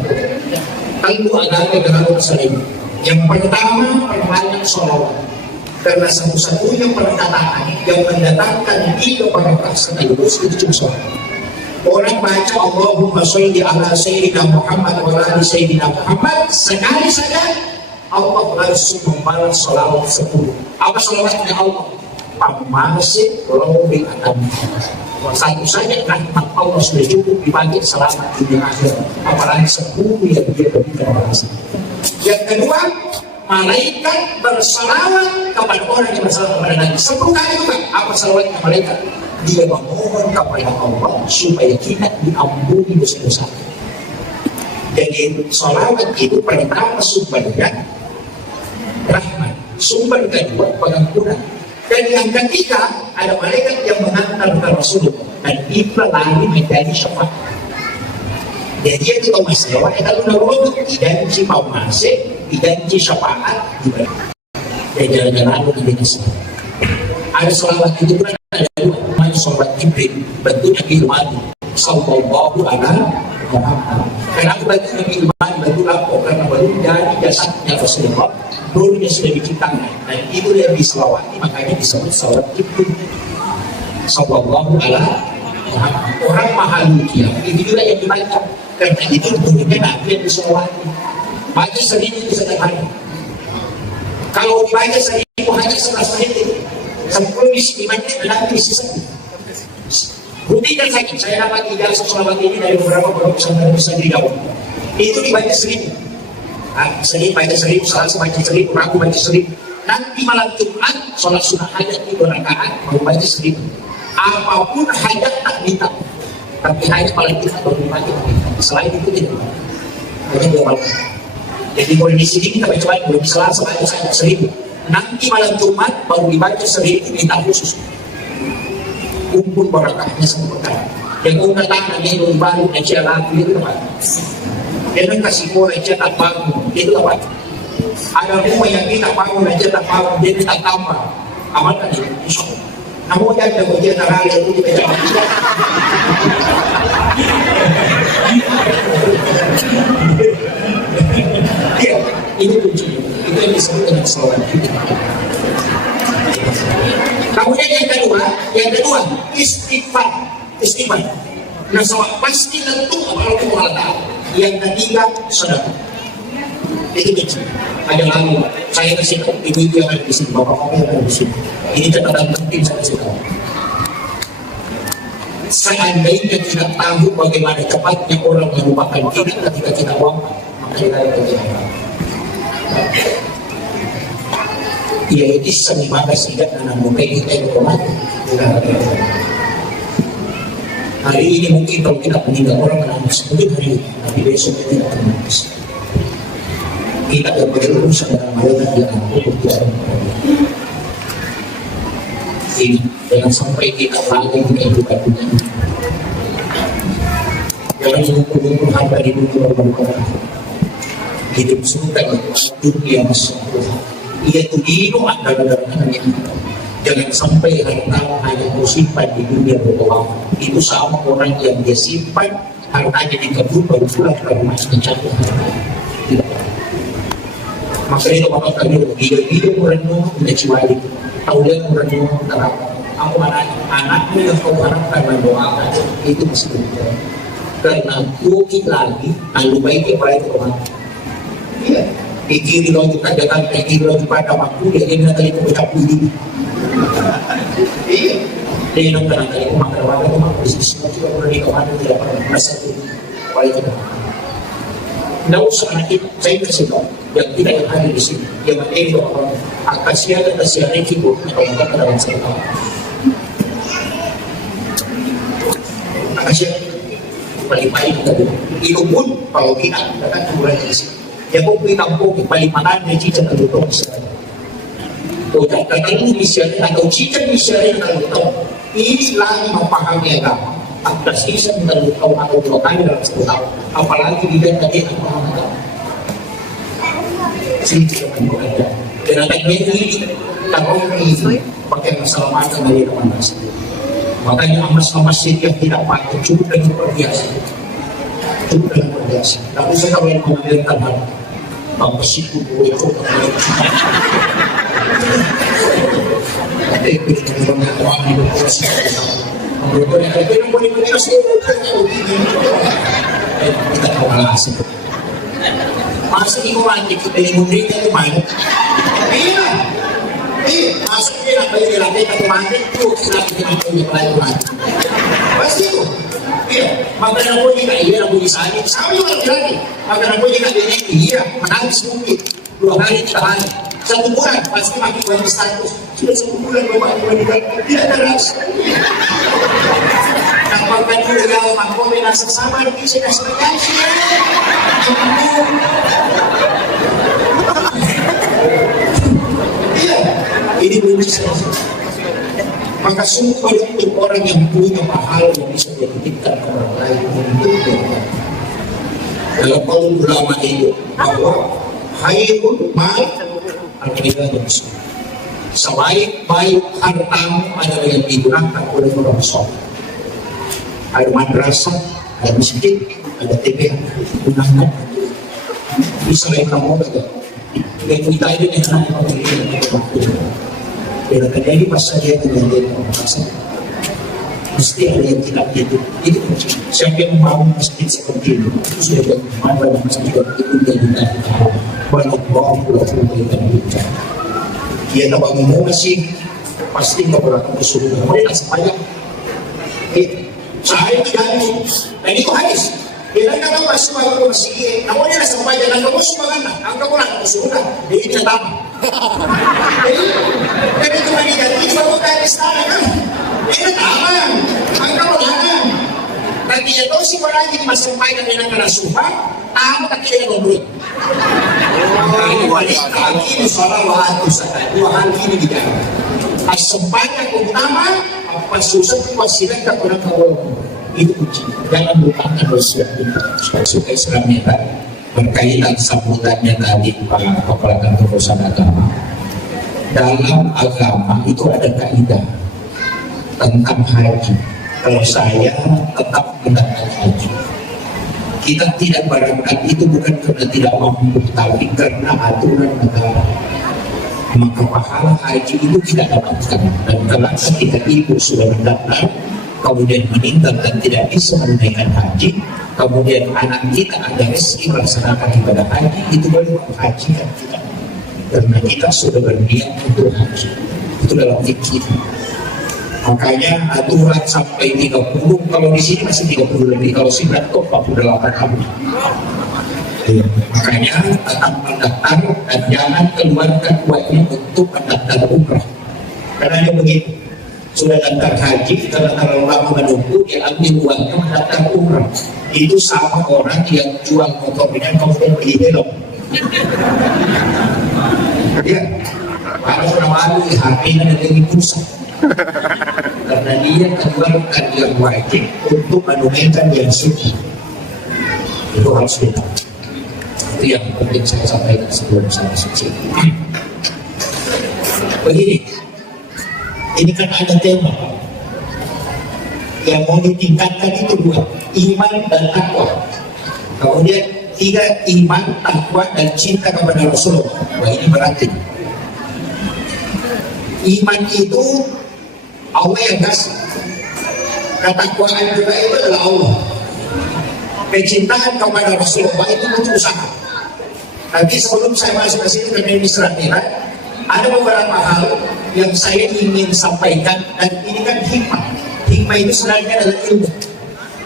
tentu agama dengan Muslim. Yang pertama perbanyak sholawat. Karena satu-satunya perkataan yang mendatangkan 3 barakah sekaligus itu cuma sholawat. Orang baca Allahumma sholli ala sayyidina Muhammad wa ala sayyidina Muhammad sekali saja Allah langsung membalas sholawat 10. Apa sholawatnya Allah? Pamasih robi akan satu saja rahmat Allah sudah cukup dibagi selamat dunia akhir, apalagi 10 yang dia berikan. Yang kedua, malaikat bersalawat kepada orang yang bersalawat kepada Nabi 10 kali juga. Apa salawatnya malaikat? Dia memohon kepada Allah supaya kita diampuni dosa-dosa. Jadi salawat itu pertama sumbernya rahmat, sumber kedua pengampunan. Dan yang ketiga ada malaikat yang mengantar ke Rasulullah dan itu lagi menjadi syafaat. Jadi itu tahu masalah kalau naruh janji mau masih janji syafaat dan jalan-jalan di Indonesia. Ada sholawat itu kan ada dua, namanya sholawat Jibril, bentuknya Ilmani, sallallahu alaihi Muhammad. Kenapa bentuknya Ilmani, bentuk apa? Karena baru dari jasadnya Rasulullah, nurnya sudah diciptakan, dan itu yang diselawati, makanya disebut sholawat Jibril, sallallahu alaihi Muhammad. Orang mahalukia, itu juga yang dibaca, karena itu nurnya Nabi yang diselawati. Baca 1000 itu sederhana. Kalau dibaca 1000 hanya 11 menit, 10 isi imannya adalah isi satu. Buktikan saya dapat ijazah sholawat ini dari beberapa pesantren di Jawa. Itu dibaca 1000. Sering baca 1000, salah baca 1000, aku baca 1000. Nanti malam Jumat, sholat sunnah hajat di rakaat, mau baca 1000. Apapun hajat tak minta, tapi hajat paling kita baru dibaca. Selain itu tidak. Hanya 2 malam. Jadi boleh di sini kita baca, boleh di Selasa baca 1000. Nanti malam Jumat baru dibaca 1000 minta khusus. Kumpul barakahnya satu pekan. Yang kau katakan dia baru aja lagu itu apa? Dia nak kasih kau aja tak bangun itu apa? Ada rumah yang kita bangun aja tak bangun dia tak tambah. Amal kan itu. Namun yang ada bagian hari itu kita jangan. Ya, ini kunci. Itu yang disebut dengan sholawat. Kemudian yang kedua istighfar. Nah, pasti tentu Allah Taala. Yang ketiga sedekah. Itu kunci. Ada lagi, saya kasih tahu ibu-ibu yang ada di sini, bapak-bapak yang ada di sini. Ini catatan penting saya kasih tahu. Seandainya kita tahu bagaimana cepatnya orang melupakan kita ketika kita wafat, maka kita akan berjalan. Yaitu semimaka sidat dan mungkin kita yang bermati. Hari ini mungkin kalau kita meninggal orang menangis, mungkin hari ini, tapi besok kita tidak menangis. Kita tidak berurusan dengan malaikat yang tidak ini, jangan sampai kita lalai di kehidupan dunia. Jangan mengukur-ukur harta di dunia berbuka. Hidup surga itu dunia masuk. Ia itu hidup dalam-dalamnya. Jangan sampai harta hanya simpan di dunia berdoa. Itu sama orang yang dia simpan hartanya di kebun baru pulang ke rumah mencapai tidak. Maka itu bapak kami hidup merenung mencaci itu. Tahu dia merenung terang. Aku anakmu yang kau harapkan mendoakan itu masih berjalan. Karena bukit lagi, lalu baiknya pada itu orang. Iya. Pikir lo juga datang, pikir lo juga pada waktu dia ini nanti itu bercap dulu. Iya. Dia nanti itu makan warga itu makan bisnis semua juga pernah di kawan tidak pernah merasa itu. Wali itu. Tidak usah nanti saya kasih tahu yang tidak yang ada di sini. Yang penting itu orang akasia dan akasia itu kalau kita dalam saya tahu. Akasia paling-paling tadi. Itu pun kalau kita akan mulai di sini. Ya kung pinampo, palimanan na chicha na lutong sa o tatanong misyari atau chicha misyari na lutong ini lagi mapahagyaga at kasisan na lutong atau lokal na lutong apalagi bilang tadi ang mga nagawa chicha na lutong kaya nagmeni tarong ini pakai keselamatan dari teman sendiri. Makanya amas-amasin yang tidak patut cukup dengan perbiasa. Cukup dengan perbiasa. Tapi saya kalau yang kemudian tanah pangkasiku buat itu tapi kita orang di proses menurut saya itu boleh proses kita kalah asik masih imumantik kita imumantik itu mana iya masih dia nak balik lagi ke mana itu kita punya pelajaran pasti itu. Iya, makanan po niya iya ang bulisan. Sabi mo lagi, makanan po niya iya, menangis mungkin 2 kali 3 hari. 1 bulan pasti makin banyak status. Sudah 1 bulan tidak teras. Kapag kanila mag-comment na sasama, hindi sila sasama. Iya, ini belum bisa. Maka sungguh untuk orang yang punya pahala yang bisa dititipkan ke orang lain untuk dalam kaum ulama itu bahwa hayrul mal al-ibadatu. sebaik-baik hartamu adalah yang digunakan oleh orang soleh. Ada madrasah, ada masjid, ada TPA, gunakan. Bisa kamu ada. Dan kita ini dengan anak yang terjadi pas saya dengan dia mesti ada yang tidak gitu. Itu siapa yang mau masjid seperti itu sudah banyak masjid itu dia juga banyak bawang pulau dia tak bangun masjid pasti nggak berlaku kesuruh mereka sepanjang saya tidak dan itu hadis dia kata masuk ke masjid namanya nasa sepanjang dan kamu semua kan angka orang kesuruh dia tidak tahu jadi itu lagi jadi itu baru kayak istana kan dia tahu angka orang tapi itu sih orang lagi masuk sepanjang dengan kena sumpah tahu tak kira ngobrol ini wanita ini salawatu dua hal ini di dalam sebanyak utama apa susah wasilah tak pernah kau itu kunci jangan lupakan wasilah suka Islamnya kan berkaitan sambutannya tadi Pak Kepala Kantor Urusan Agama dalam agama itu ada kaidah tentang haji kalau saya tetap mendapat haji kita tidak barangkan itu bukan karena tidak mampu tapi karena aturan negara maka pahala haji itu tidak dapatkan dan kalau ketika ibu sudah mendaftar kemudian meninggal dan tidak bisa menunaikan haji kemudian anak kita ada rezeki melaksanakan ibadah haji itu baru haji kan kita karena kita sudah berniat untuk haji itu dalam fikih makanya aturan sampai 30 kalau di sini masih 30 lebih kalau sih kok 48 tahun makanya tetap mendaftar dan jangan keluarkan uangnya untuk mendaftar umrah karena dia begitu sudah daftar haji karena kalau lama menunggu dia ambil uangnya mendaftar umrah itu sama orang yang jual motornya kemudian beli belok ya kalau orang malu HP-nya dari pusat karena dia keluarkan yang wajib untuk menunaikan yang sunnah itu harus kita itu yang penting saya sampaikan sebelum saya suci begini ini kan ada tema yang mau ditingkatkan itu dua iman dan takwa kemudian tiga iman, takwa dan cinta kepada Rasulullah wah ini berarti iman itu Allah yang kasih ketakwaan juga itu adalah Allah kecintaan kepada Rasulullah itu butuh usaha tapi sebelum saya masuk ke sini karena ini serangkaian ada beberapa hal yang saya ingin sampaikan dan ini kan hikmah itu sebenarnya adalah ilmu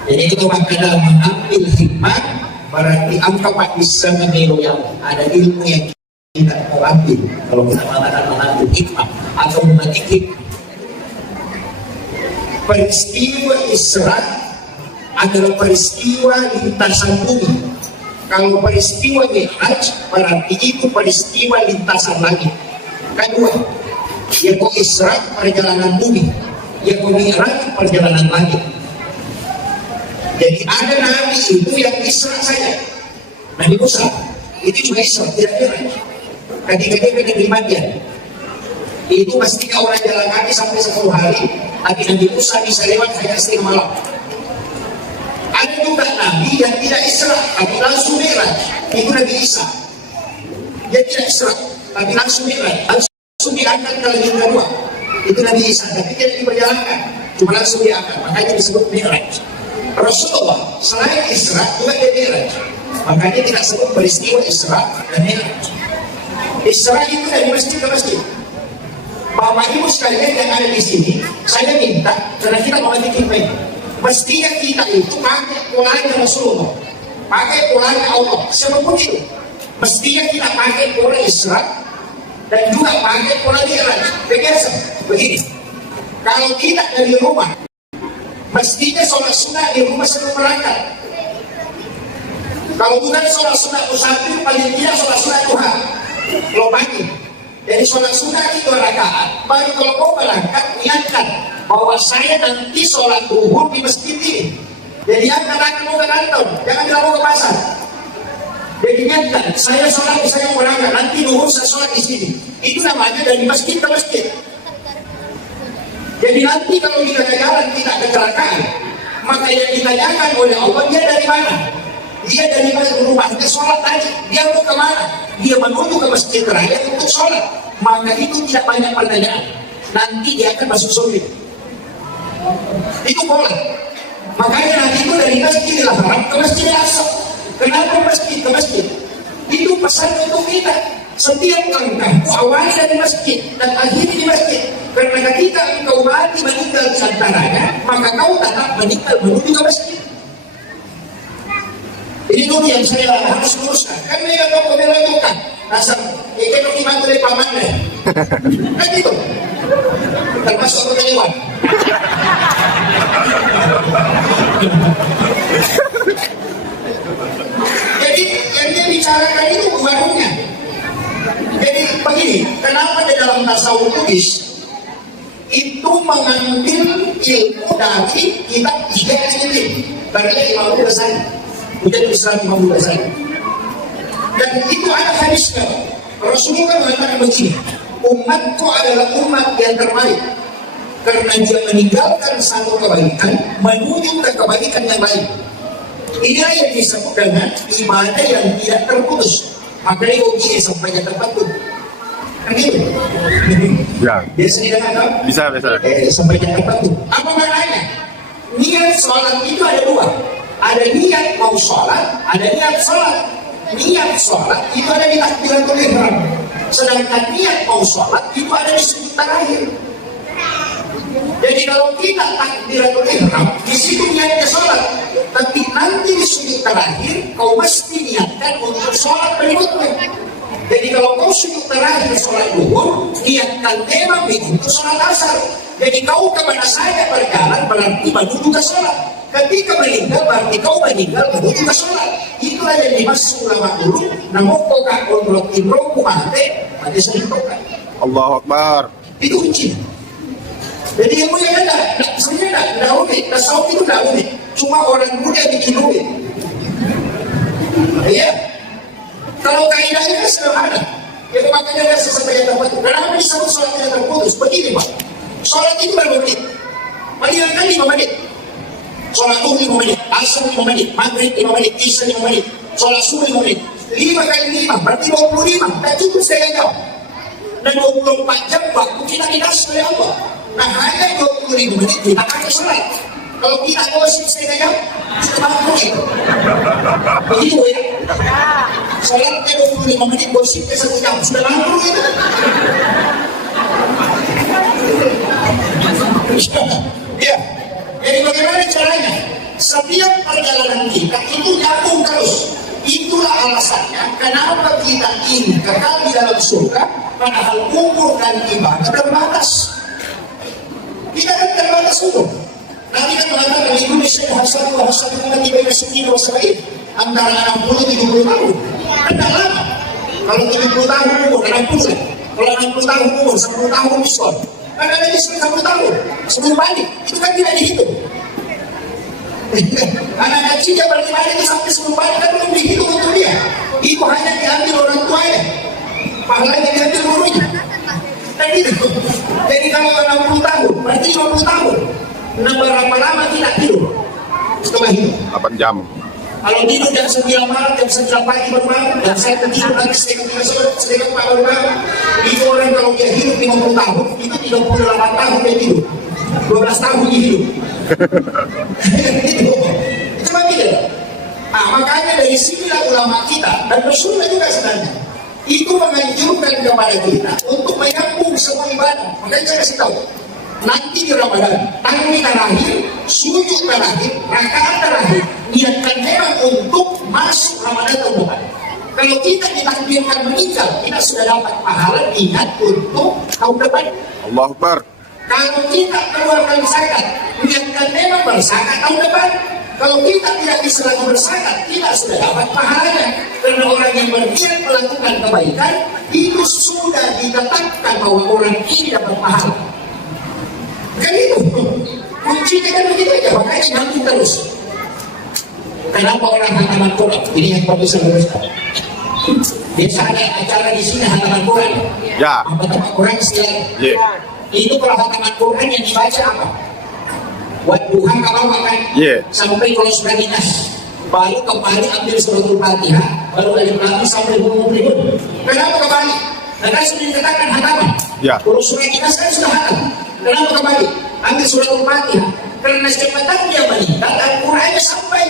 jadi itu makanya mengambil hikmah berarti angka Pak bisa meniru yang ada ilmu yang kita mau ambil kalau kita mengatakan mengambil hikmah atau memetik hikmah peristiwa Isra adalah peristiwa lintasan bumi. Kalau peristiwa Mi'raj berarti itu peristiwa lintasan langit. Kedua, yaitu Isra perjalanan bumi, yaitu Mi'raj perjalanan langit. Jadi ada nabi itu yang Isra saja, Nabi Musa itu juga Isra tidak Mi'raj. Ketika dia di Madian, itu pastinya orang jalan kaki sampai 10 hari. Tapi Nabi Musa bisa lewat hanya setengah malam. Ada juga Nabi yang tidak Isra, tapi langsung Mi'raj. Itu Nabi Isa. Dia tidak Isra, tapi langsung Mi'raj. Langsung diangkat ke langit kedua. Itu Nabi Isa, tapi tidak diperjalankan. Cuma langsung diangkat, makanya disebut Mi'raj. Rasulullah selain Isra juga dia Mi'raj. Makanya tidak sebut peristiwa Isra dan Mi'raj. Isra itu dari masjid ke masjid. Bapak Ibu sekalian yang ada di sini, saya minta karena kita mengerti hikmah ini. Mestinya kita itu pakai polanya Rasulullah, pakai polanya Allah, siapapun itu. Mestinya kita pakai pola Isra dan juga pakai pola Mi'raj. Biasa begini. Kalau kita dari rumah, mestinya sholat sunnah di rumah sebelum berangkat. Kalau bukan sholat sunnah musafir, paling tidak sholat sunnah Tuhan. Kalau pagi. Jadi sholat sunnah itu 2 rakaat. Baru kalau mau berangkat, niatkan bahwa saya nanti sholat zuhur di masjid ini. Jadi yang katakan mau ke kantor, jangan bilang mau ke pasar. Jadi Jadi ingatkan, saya sholat di saya orang nanti duhur saya sholat di sini. Itu namanya dari masjid ke masjid. Jadi nanti kalau di jalan tidak kecelakaan, maka yang ditanyakan oleh Allah, dia dari mana? Dia dari rumahnya sholat tadi. Dia mau kemana? Dia menuju ke masjid raya untuk sholat. Maka itu tidak banyak pertanyaan. Nanti dia akan masuk surga. Itu boleh. Makanya nanti itu dari Masjidil Haram ke Masjidil Aqsa. Kenapa masjid ke masjid? Itu pesan untuk kita. Setiap langkahku awali dari masjid dan akhiri di masjid. Karena ketika engkau mati meninggal di antaranya, maka kau tetap meninggal menuju ke masjid. Ini dulu yang saya harus luruskan. Kan mereka kau melakukan asal ekonomi mantu dari pamannya. Kan itu. Termasuk kemewahan. Jadi yang dia bicarakan itu barunya. Jadi begini, kenapa di dalam tasawuf Buddhis itu mengambil ilmu dari kitab tiga ini, karena Imam Ghazali, kemudian Islam Imam Ghazali. Dan itu ada hadisnya. Rasulullah mengatakan begini, umatku adalah umat yang terbaik karena dia meninggalkan satu kebaikan menuju ke kebaikan yang lain. Inilah yang disebut dengan ibadah yang tidak terputus. Makanya uji sampainya tertentu. Kan gitu? Ya. Biasanya dengan apa? Bisa. Sampainya tertentu. Apa maknanya? Niat sholat itu ada dua. Ada niat mau sholat, ada niat sholat. Niat sholat itu ada di takbiratul ihram. Sedangkan niat mau sholat itu ada di sujud terakhir. Jadi kalau kita takbiratul ihram, di situ niatnya sholat. Tapi nanti di sujud terakhir, kau mesti niatkan untuk sholat berikutnya. Jadi kalau kau sujud terakhir sholat duhur, niatkan memang untuk sholat asar. Jadi kau kemana saja berjalan berarti menuju ke sholat. Ketika meninggal berarti kau meninggal menuju ke sholat. Itulah yang dimaksud ulama dulu. Namun kau kontrol imroku mati sedikit. Allahu Akbar. Itu kunci. Jadi ilmu yang ada, sebenarnya tidak unik. Tasawuf itu tidak unik. Cuma orang muda bikin unik. Iya. Kalau kaidahnya sederhana. Jadi makanya ada sesuatu yang terputus. Kenapa disebut sholat yang terputus? Begini Pak. Sholat itu berapa menit? Meninggalkan 5 menit. Sholat duhur 5 menit, asar 5 menit, maghrib 5 menit, isya 5 menit, sholat subuh 5 menit. 5 kali 5 berarti 25. Tak cukup setengah jam. Dan 24 jam waktu kita dikasih oleh Allah. Nah hanya 25 menit kita pakai sholat. Kalau kita gosip setengah jam, sudah mampu itu. Begitu ya. Sholatnya 25 menit, gosipnya 1 jam, sudah mampu itu. Ya. Jadi bagaimana caranya? Setiap perjalanan kita itu nyambung terus. Itulah alasannya kenapa kita ingin kekal di dalam surga, padahal umur dan ibadah terbatas. Kita kan terbatas umur. Nanti kan mengatakan Indonesia hasadu mati bagi sekian wasabain antara 60-70 tahun. Kan tak lama. Kalau 70 tahun umur 60, kalau 60 tahun umur 10 tahun diskon. Kan ada di 10 tahun sebelum balik. Itu kan tidak dihitung. Anak kecilnya beribadah itu sampai sebelum balik kan belum dihitung untuk dia. Itu hanya diambil orang tuanya. Pahalanya diambil gurunya. Kan gitu. Jadi kalau 60 tahun, berarti 50 tahun. Nah berapa lama tidak tidur? Setelah itu 8 jam. kalau tidur jam 9 malam, jam 9 pagi baru bangun, dan saya tidur lagi setengah baru bangun. Itu orang kalau dia hidup 50 tahun, itu 38 tahun dia tidur, 12 tahun dia hidup. Itu begitu. Nah, makanya dari sinilah ulama kita dan Rasulullah juga sebenarnya itu menganjurkan kepada kita untuk menyambung semua ibadah. Makanya saya kasih tahu. Nanti di Ramadan, takbir terakhir, sujud terakhir, rakaat terakhir, niatkan memang untuk masuk Ramadan tahun depan. Kalau kita ditakdirkan meninggal, kita sudah dapat pahala ingat untuk tahun depan. Allahu Akbar. Kalau kita keluarkan zakat, niatkan memang berzakat tahun depan. Kalau kita tidak bisa lagi berzakat, kita sudah dapat pahalanya. Karena orang yang berniat melakukan kebaikan, itu sudah ditetapkan bahwa orang ini dapat pahala. Kan itu kuncinya kan begitu aja, makanya nanti terus. Kenapa orang hataman Quran? Ini yang perlu saya luruskan. Biasa ada acara di sini hataman Quran. Ya. Hataman Quran istilahnya. Ya. Itu kalau hataman Quran yang dibaca apa? Wadduha kalau makan sampai kalau sudah dinas, baru kembali ambil suratul Fatihah, baru dari belakang sampai huruf berikut. Kenapa kembali? Karena sudah dikatakan hataman. Ya. Kalau surat dinas kan sudah hatam. Kenapa kembali? Ambil suratul Fatihah. Karena kecepatan dia meningkat, Al-Qurannya sampai.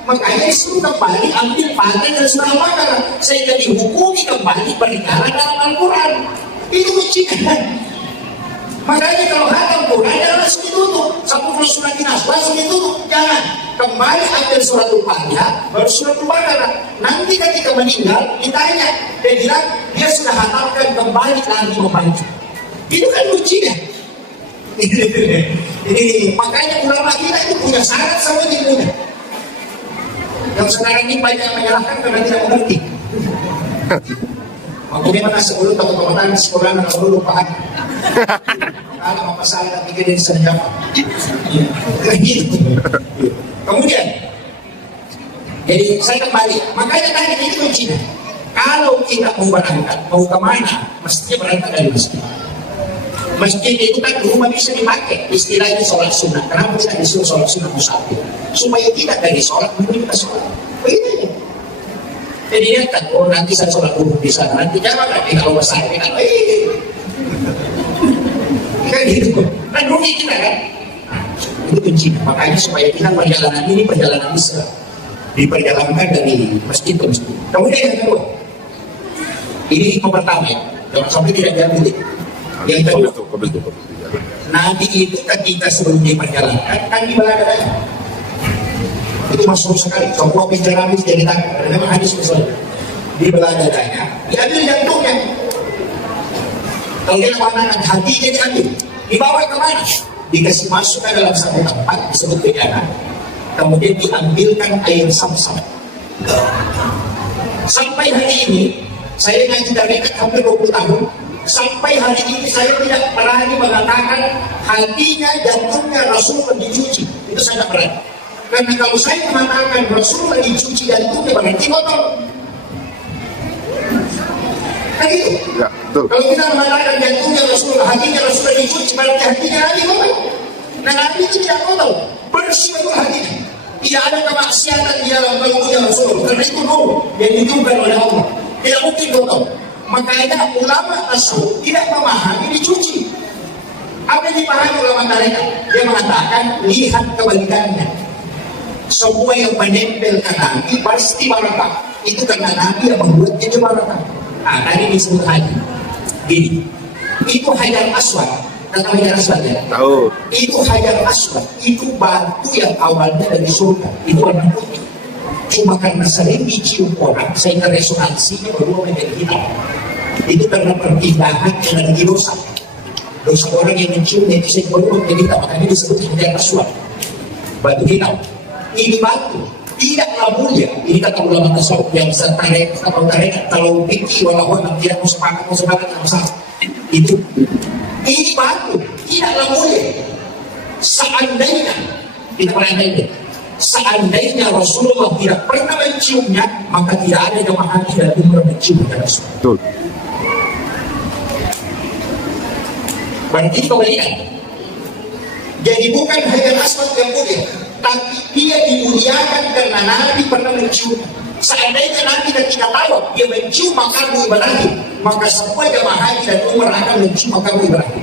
Makanya disuruh kembali ambil Fatihah dan surah Al-Baqarah sehingga dihukumi kembali berjalan dalam Al-Quran. Itu kuncinya. Makanya kalau hatam Quran jangan langsung ditutup. Sampai kalau surat dinas langsung ditutup. Jangan. Kembali ambil suratul Fatihah baru suratul Baqarah. Nanti ketika meninggal ditanya, dia bilang dia sudah hatamkan, kembali lagi membaca. Itu kan kuncinya. Ini makanya ulama kita itu punya syarat sama ilmunya. Yang sekarang ini banyak menyalahkan karena tidak mengerti. Bagaimana sebelum teman-teman sekolah anak dulu paham. Kalau apa salah pikirin saja. Kemudian, jadi saya kembali. Makanya tadi itu kuncinya. Kalau kita mau berangkat, mau kemana, mestinya berangkat dari masjid. Masjid itu kan rumah bisa dipakai. Istilahnya sholat sunnah. Kenapa tidak disuruh sholat sunnah musafir? Supaya tidak dari sholat menuju ke sholat. Begitu. Jadi dia kan, oh nanti saya sholat dulu di sana. Nanti jangan nanti kalau besar kita, kan gitu. Kan rugi kita kan. Itu kunci. Makanya supaya kita perjalanan ini perjalanan Islam. Diperjalankan dari masjid ke masjid. Kemudian yang kedua, ini hikmah pertama ya. Jangan sampai tidak diambil. Yang kedua, Nabi itu ketika sebelum diperjalankan kan di baladanya. Itu masuk sekali. Semua bicara habis jadi tangan. Karena memang hadis misalnya di baladanya diambil jantungnya. Kalau dia mengatakan hatinya diambil, dibawa kemana? Dikasih masuk ke dalam satu tempat disebut bejana. Kemudian diambilkan air Sam-Sam. Sampai hari ini saya ngaji dari hampir 20 tahun. Sampai hari ini saya tidak berani mengatakan hatinya, jantungnya Rasulullah dicuci. Itu saya tidak berani. Karena kalau saya mengatakan Rasulullah dicuci jantungnya berarti kotor. Kan gitu? Ya, betul. Kalau kita mengatakan jantungnya Rasulullah, hatinya Rasulullah dicuci berarti hatinya Nabi kotor. Nah Nabi itu tidak kotor, bersih betul hatinya. Tidak ada kemaksiatan di dalam kalbunya Rasulullah. Karena itu nur yang ditunjukkan oleh Allah. Tidak mungkin kotor. Makanya ulama tasawuf tidak memahami dicuci. Apa yang dipahami ulama tarekat? Dia mengatakan lihat kebalikannya. Semua yang menempel ke Nabi pasti barakah. Itu karena Nabi yang membuat jadi barakah. Nah, tadi disebut haji. Gini, itu hajar aswad. Tentang hajar aswad ya? Tahu. Itu hajar aswad. Itu batu yang awalnya dari surga. Itu warna putih. Cuma karena sering dicium orang sehingga resonansinya berubah menjadi hitam. Itu karena perpindahan energi dosa. Dosa orang yang menciumnya itu sehingga berubah menjadi hitam. Makanya disebut hajar aswad. Batu hitam. Ini batu tidaklah mulia. Ini kata ulama tasawuf yang setarik atau tarik kalau pikir walaupun tidak mau sepakat sama itu. Ini batu tidaklah mulia. Seandainya kita pernah ini. Seandainya Rasulullah tidak pernah menciumnya, maka tidak ada jemaah haji dan umrah mencium Rasulullah. Betul. Berarti kebalikan. Jadi bukan hajar aswad yang mulia, tapi dia dimuliakan karena Nabi pernah mencium. Seandainya Nabi ketika tahu dia mencium makamu Ibrahim, maka semua jemaah haji dan umrah akan mencium makamu Ibrahim.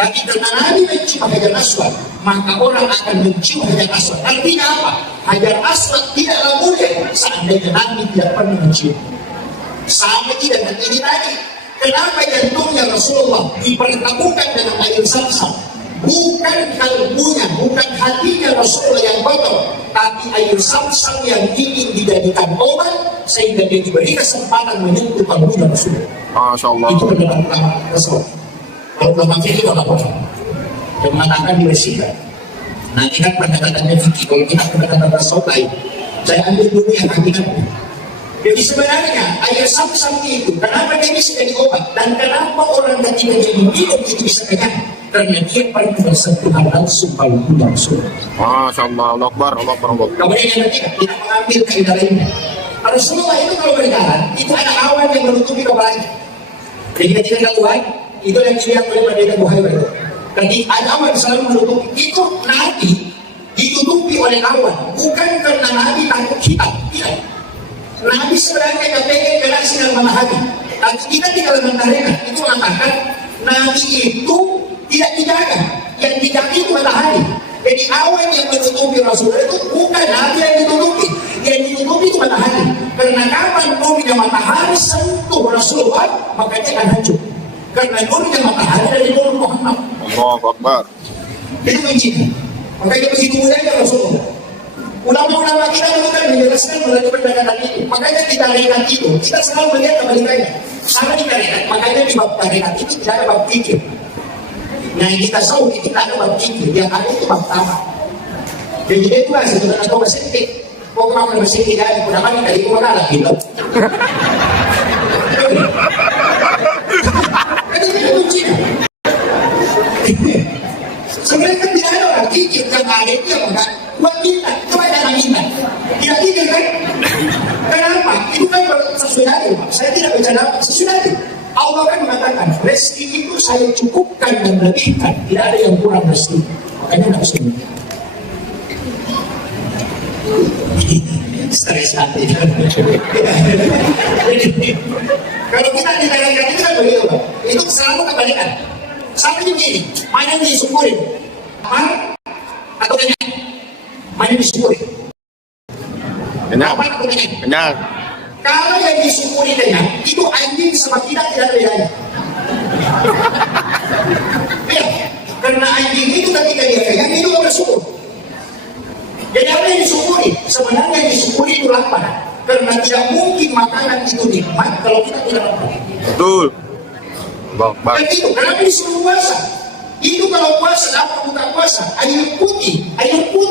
Tapi karena Nabi mencium hajar aswad, maka orang akan mencium hajar aswad. Artinya apa? Hajar aswad tidaklah mulia seandainya Nabi tidak pernah mencium. Sama tidak dengan ini tadi. Kenapa jantungnya Rasulullah dipertemukan dengan air Sam-Sam? Bukan kalbunya, bukan hatinya Rasulullah yang kotor, tapi air Sam-Sam yang ingin dijadikan obat sehingga dia diberi kesempatan menyentuh kalbunya Rasulullah. Masya Allah. Itu pendapat ulama Rasulullah. Kalau ulama fikih tidak apa-apa. Yang mengatakan dibersihkan. Nah ini kan pendekatannya fikih. Kalau kita pendekatan Rasulullah lain, saya ambil dulu yang hakikatnya. Jadi sebenarnya air Sam-Sam itu kenapa dia bisa jadi obat dan kenapa orang ketika dia minum itu bisa kenyang? Karena dia paling bersentuhan langsung paling langsung. Masya Allah. Allah Akbar. Allah Akbar. Allah Akbar. Kemudian yang ketiga, kita mengambil kaidah lainnya. Rasulullah itu kalau berjalan, itu ada awan yang menutupi kepalanya. Jadi ketika Tuhan, itu yang dilihat oleh Merdeka Bukhari. Ketika ada awan selalu menutupi, itu Nabi ditutupi oleh awan, bukan karena Nabi takut hitam, tidak. Nabi sebenarnya kepengen galaksi dan memahami. Tapi kita tidak menarikkan, itu mengatakan Nabi itu tidak dijaga, yang dijaga itu matahari. Jadi awan yang menutupi Rasulullah itu bukan Nabi yang ditutupi itu matahari. Karena kapan nurnya matahari sentuh Rasulullah, maka dia akan hancur. Karena nurnya matahari dari nur Muhammad. Allah Akbar. Itu kuncinya. Makanya begitu mudahnya Rasulullah. Ulama-ulama kita dulu kan menjelaskan melalui pendekatan itu. Makanya kita lihat itu, kita selalu melihat kebalikannya. Sama kita lihat, makanya di bab tarekat itu tidak ada bab fikir. Nah yang kita tahu itu tidak ada bab fikir, yang ada itu bab tamak. Jadi itu lah sebenarnya kau bersentik. Kau kamu bersentik dari kudakan dari kumakalah gitu. Kan itu kuncinya. Sebenarnya kan tidak ada orang fikir yang ada itu yang enggak. Buat minta, coba jangan minta. Tidak fikir kan? Kenapa? Itu kan sesuai hadis. Saya tidak bercanda, sesuai hadis. Allah kan mengatakan, rezeki itu saya cukupkan dan lebihkan. Tidak ada yang kurang rezeki. Makanya tidak semua. Stres hati. Kalau kita ditanya itu kan begitu, Pak. Itu selalu kebalikan. Sama begini, mana yang disyukurin? Apa? Atau kenyang? Mana yang disyukurin? Kenyang. Apa atau kenyang? Kenyang. Kalau yang disyukuri kenyang, itu anjing sama kita tidak ada bedanya. Ya, karena anjing itu ketika dia kenyang, itu gak bersyukur. Jadi apa yang disyukuri? Sebenarnya yang disyukuri itu lapar. Karena tidak mungkin makanan itu nikmat kalau kita tidak lapar. Betul. Allah Akbar. Dan itu, kenapa disuruh puasa? Itu kalau puasa, apa buka puasa? Air putih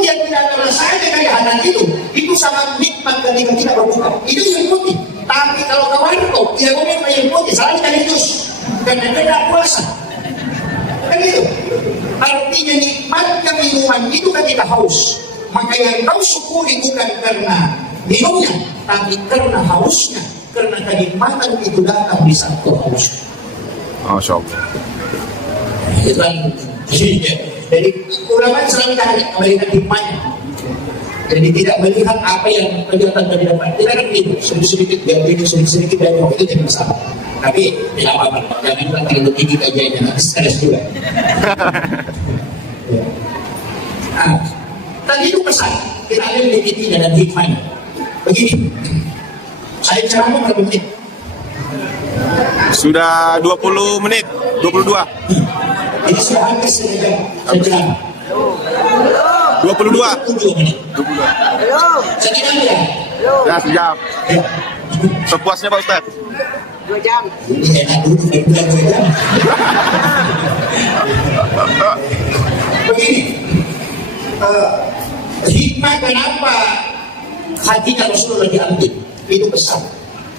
yang tidak ada rasanya kayak hadan itu sangat nikmat ketika kita berbuka. Itu air putih. Tapi kalau ke warkop, dia ngomong air putih, salah dari jus. Karena dia tidak puasa. Kan itu. Artinya nikmatnya minuman itu ketika haus. Maka yang kau syukuri bukan karena minumnya, tapi karena hausnya. Karena kenikmatan itu datang di saat kau haus. Masya Allah. Itu kan, jadi ulama selalu cari kebalikan hikmahnya. Jadi tidak melihat apa yang kelihatan dari depan. Kita kan itu sedikit biar ini sedikit biar itu jadi masalah. Tapi tidak apa-apa. Jangan terlalu tinggi kajiannya, nanti stres juga. Nah, tadi itu pesan kita ada legitimnya dan hikmahnya. Begini, saya ceramah berapa menit? Sudah 20 menit. 22. Ini sudah hampir sejam. Saya ceramah. 22. 22 menit. 22. Sekian ya. Ya, sejam. Sepuasnya Pak Ustaz. 2 jam. Ini enak dulu, dia bilang 2 jam. Begini, hikmah kenapa hatinya Rasulullah diambil, itu pesan.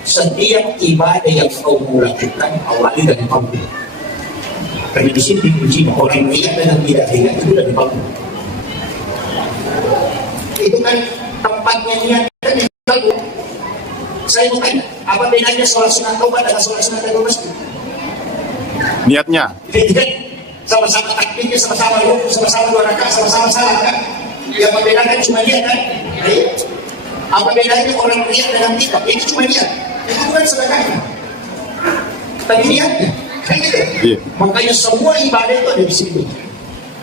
Setiap ibadah yang kau lakukan, awali dari kamu. Karena di sini dikunci orang ingat dan tidak ingat itu dari kamu. Itu kan tempatnya niat kan di kamu. Saya mau tanya, apa bedanya sholat sunat taubat dengan sholat sunat dan masjid? Niatnya. Jadi kan sama-sama takbirnya, sama-sama rukuk, sama-sama 2 rakaat, sama-sama salat kan? Yang membedakan cuma niat kan? Ayo. Apa bedanya orang niat dengan tidak? Ini cuma niat. Itu bukan sedekahnya. Tapi niatnya. Kan gitu. Iya. Makanya semua ibadah itu ada di sini.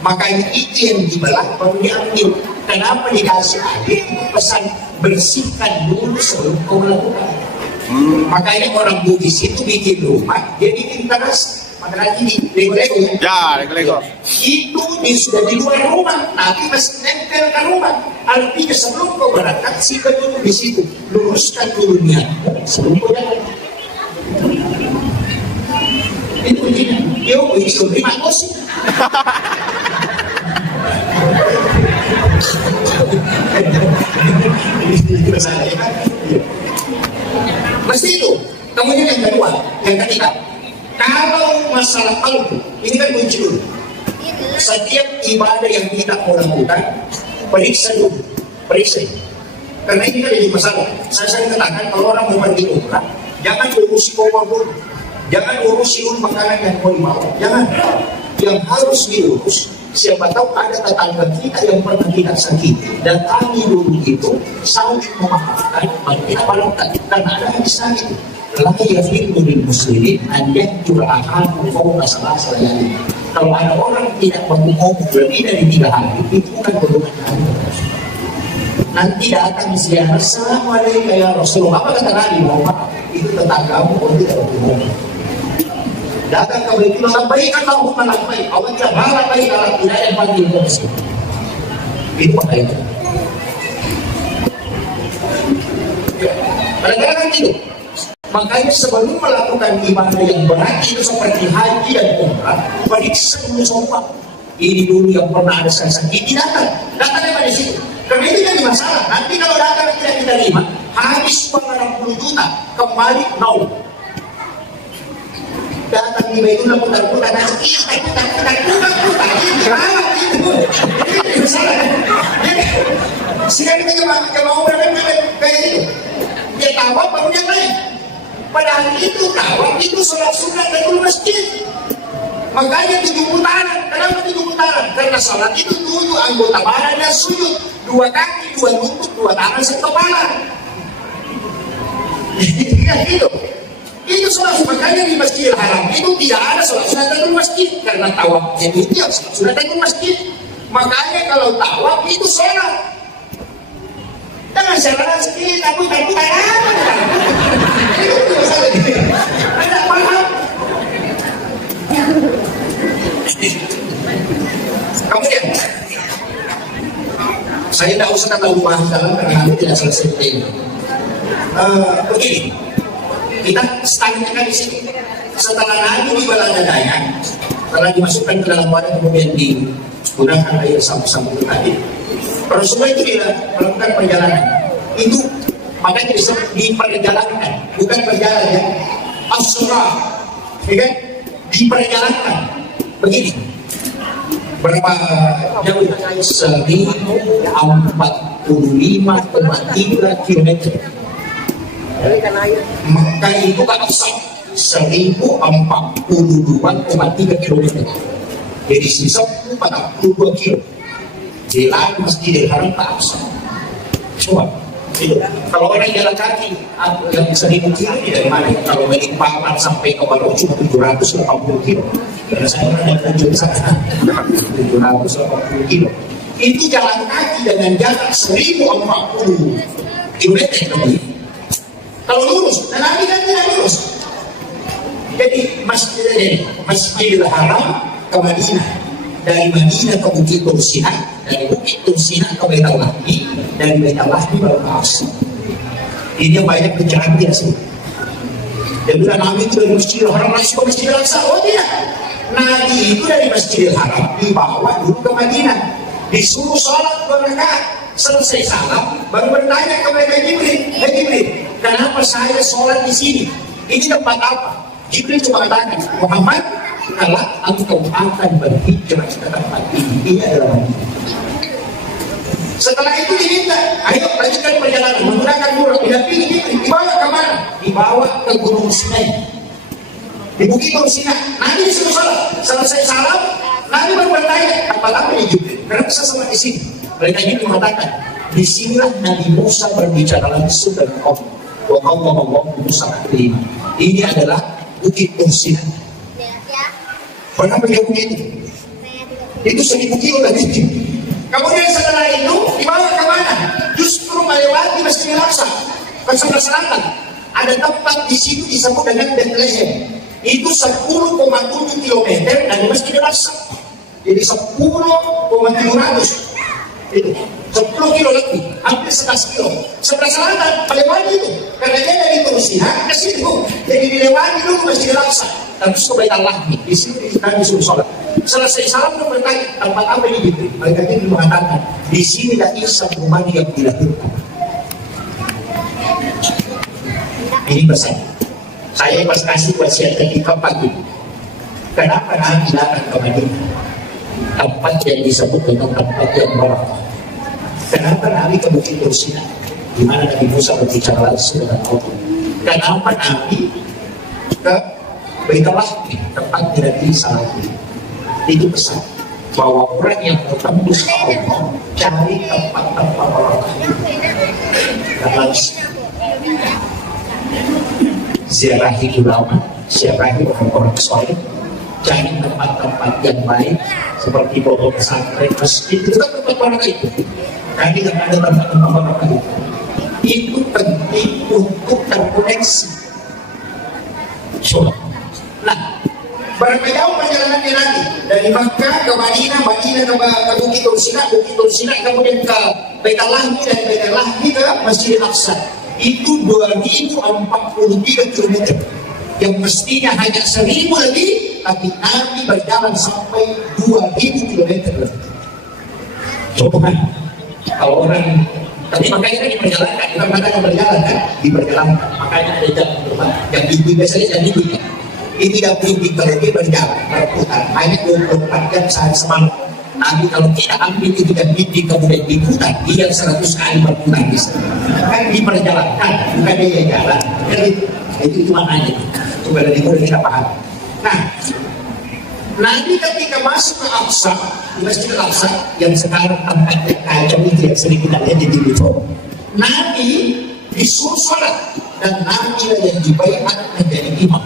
Makanya itu yang dibelah baru diambil. Kenapa dikasih adik pesan bersihkan dulu sebelum kau melakukan. Makanya orang Bugis itu bikin rumah, dia bikin teras. Makanan ini, lego-lego ya? Ya, lego-lego. Itu sudah di luar rumah, tapi masih nempel ke rumah. Artinya sebelum kau berangkat, sikat dulu di situ. Luruskan dulu niatmu sebelum kau berangkat. Itu begini. Yo, itu terima kasih. Mesti itu. Kemudian yang kedua, yang ketiga, kalau masalah kalbu, ini kan kunci dulu. Setiap ibadah yang kita mau lakukan, periksa dulu, periksa. Karena ini kan jadi masalah. Saya sering katakan kalau orang mau pergi umrah, jangan urusi koper dulu, jangan urusi makanan yang mau dibawa, jangan. Yang harus diurus, siapa tahu ada tetangga kita yang pernah kita sakiti dan kami dulu itu saling memaafkan, kita balokkan karena ada hadis sakit. La yahillu lil muslimin an yahjura akhahu fawqa salasati layalin. Kalau ada orang tidak berbohong lebih dari 3 hari, itu bukan golongan kami. Nanti datang ziarah, Assalamualaikum ya Rasulullah. Apa kata Nabi Muhammad? Itu tetanggamu, kalau tidak berbohong. Datang ke Baitul Labbaik Allahumma labbaik. Allah tidak marah baik kalau tidak yang panggil ke masjid. Itu makanya. Kadang-kadang itu. Makanya sebelum melakukan ibadah yang berat itu seperti haji dan umrah, periksa dulu semua. Ini dulu yang pernah ada saya sakiti datang pada situ. Karena itu jadi masalah. Nanti kalau datang tidak kita terima, habis 80 juta kembali nol. Datang di Baitul putar-putar nasi, putar-putar ini masalah. Sekali kita mau kayak itu, dia tawaf baru yang lain. Padahal itu tawaf itu sholat sunat dari masjid. Makanya 7 putaran. Kenapa 7 putaran? Karena sholat itu 7 anggota badan dan sujud, 2 kaki, 2 lutut, 2 tangan, 1 kepala. Gitu. Itu sholat, makanya di Masjidil Haram itu tidak ada sholat sunat dari masjid karena tawafnya itu yang sholat sunat dari masjid. Makanya kalau tawaf itu sholat. Jangan jalan sedikit, tapi itu masalah gitu. Anda paham? Kemudian saya tidak usah kata ubah dalam karena kami tidak selesai ini. Begini, kita stagnan di sini. Setelah Nabi di Baladadaya, setelah dimasukkan ke dalam wadah kemudian digunakan air sapu-sapu tadi. Rasulullah itu dia melakukan perjalanan. Itu makanya disebut diperjalankan, bukan berjalan ya. As-surah, ya kan? Diperjalankan. Begini. Berapa jauh? 1045,3 km. Maka itu kan 1042,3 km. Jadi sisa 42 km. Jalan Masjidil Haram tak absen. Coba. Kalau orang jalan kaki, yang bisa dimungkiri dari mana? Kalau dari Paman sampai ke Balo cuma 780 km. Karena saya pernah kunjung sana 780 km. Itu jalan kaki dengan jarak 1040 km lebih. Kalau lurus, dan Nabi kan tidak lurus. Jadi Masjidil Haram ke Madinah, dari Madinah ke Bukit Tursinah, dari Bukit Tursinah ke Baitul Lahmi, dari Baitul Lahmi baru ke Asr. Ini yang banyak pencerahan dia sih. Dia bilang Nabi itu dari Masjidil Haram langsung ke Masjidil Aqsa. Oh tidak, Nabi itu dari Masjidil Haram dibawa dulu ke Madinah, disuruh sholat 2 rakaat. Selesai salam, baru bertanya kepada Jibril, Jibril, kenapa saya sholat di sini? Ini tempat apa? Jibril cuma katakan, Muhammad, kalau engkau akan berhijrah ke tempat ini adalah Madinah. Setelah itu diminta, ayo lanjutkan perjalanan menggunakan buruk. Dibawa ke mana? Dibawa ke Gunung Sinai, di Bukit Tursinah. Nabi disuruh sholat. Selesai salam, Nabi baru bertanya, apa ini Jibril? Kenapa saya sholat di sini? Mereka ini mengatakan, disinilah Nabi Musa berbicara langsung dengan Allah. Wa Allah Musa terima. Ini adalah Bukit Tursinah. Berapa jauh itu? Itu 1000 kilo dari itu. Kemudian setelah itu dibawa ke mana? Justru melewati Masjidil Aqsa ke sebelah selatan. Ada tempat di situ disebut dengan Bethlehem. Itu 10,7 km dari Masjidil Aqsa. Jadi 10,700. Itu 10 kilo lebih, hampir 11 kilo. Sebelah selatan melewati itu. Karena dia dari Tursinah ke situ. Jadi dilewati dulu Masjidil Aqsa. Terus ke Baitul Lahmi. Di sini kita disuruh sholat. Selesai salam itu bertanya, tempat apa ini Jibril? Mereka ini mengatakan, di sini dah Isa Tuhan yang dilahirkan. Ini pesan. Saya pas kasih wasiat ketika pagi. Kenapa Nabi datang ke Madinah? tempat yang disebut dengan tempat yang barakah. Kenapa Nabi ke Bukit Tursina, di mana Nabi Musa berbicara langsung dengan Allah? Kenapa Nabi ke Baitul Lahmi, tempat Nabi Isa lagi? Itu pesan bahwa orang yang bertembus ke Allah cari tempat-tempat barakah. Dan langsung ziarahi ulama, ziarahi orang-orang soleh, cari tempat-tempat yang baik seperti pondok pesantren, masjid, itu kan tempat barakah itu. Karena tidak ada tempat-tempat barakah itu penting untuk terkoneksi. Nah, berapa jauh perjalanannya nanti dari Makkah ke Madinah, Madinah ke Bukit Tursina, kemudian ke Baitul Lahmi, dari Baitul Lahmi ke Masjidil Aqsa. Itu 2043 km yang mestinya hanya 1000 lebih, tapi Nabi berjalan sampai 2000 km lebih. Coba kalau orang, tapi makanya kan diperjalankan, bukan makanya berjalan kan, diperjalankan. Makanya ada jam terbang, yang ibu biasanya jam ibu kan. Ini 30 km berjalan, berputar, hanya 24 jam sehari semalam. Nabi kalau tidak ambil itu dan bidik kemudian diputar, dia 100 kali berputar di sana. Kan diperjalankan, bukan dia jalan. Jadi itu maknanya. Coba dari mudah kita paham. Nah, Nabi ketika masuk ke Aqsa, di Masjid Al-Aqsa yang sekarang tempatnya kacau itu yang sering kita lihat di TV, Nabi disuruh sholat dan Nabi yang dibaiat menjadi imam.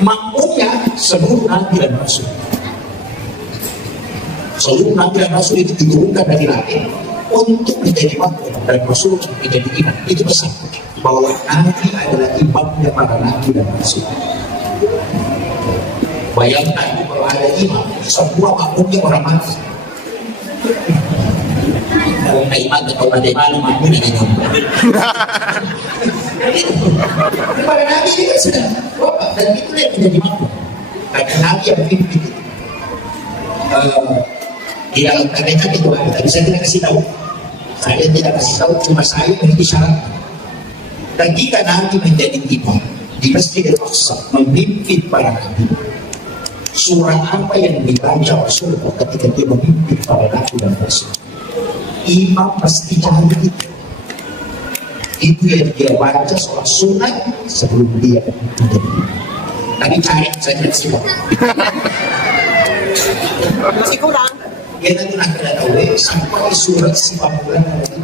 Makmumnya seluruh Nabi dan Rasul. Seluruh Nabi dan Rasul itu diturunkan dari langit untuk menjadi makmum dan Rasul menjadi imam. Itu pesan bahwa Nabi adalah imamnya para Nabi dan Rasul. Bayangkan kalau ada imam, semua makmumnya orang mati. Kalau ada imam atau bagaimana makmumnya dengan pada Nabi ini kan sudah bapak dan itu yang menjadi makmum. Karena Nabi yang memimpin itu. Di dalam tarekat itu tapi saya tidak kasih tahu. Saya tidak kasih tahu, cuma saya memiliki syarat. Ketika Nabi menjadi imam di Masjid Al-Aqsa memimpin para nabi, surah apa yang dibaca Rasulullah ketika dia memimpin para nabi dan rasul? Imam pasti cari itu. Itu yang dia baca surah sunat sebelum dia menjadi imam. Tapi cari saja semua. Masih kurang. Dia nanti nak kena tahu sampai surat 90 lagi.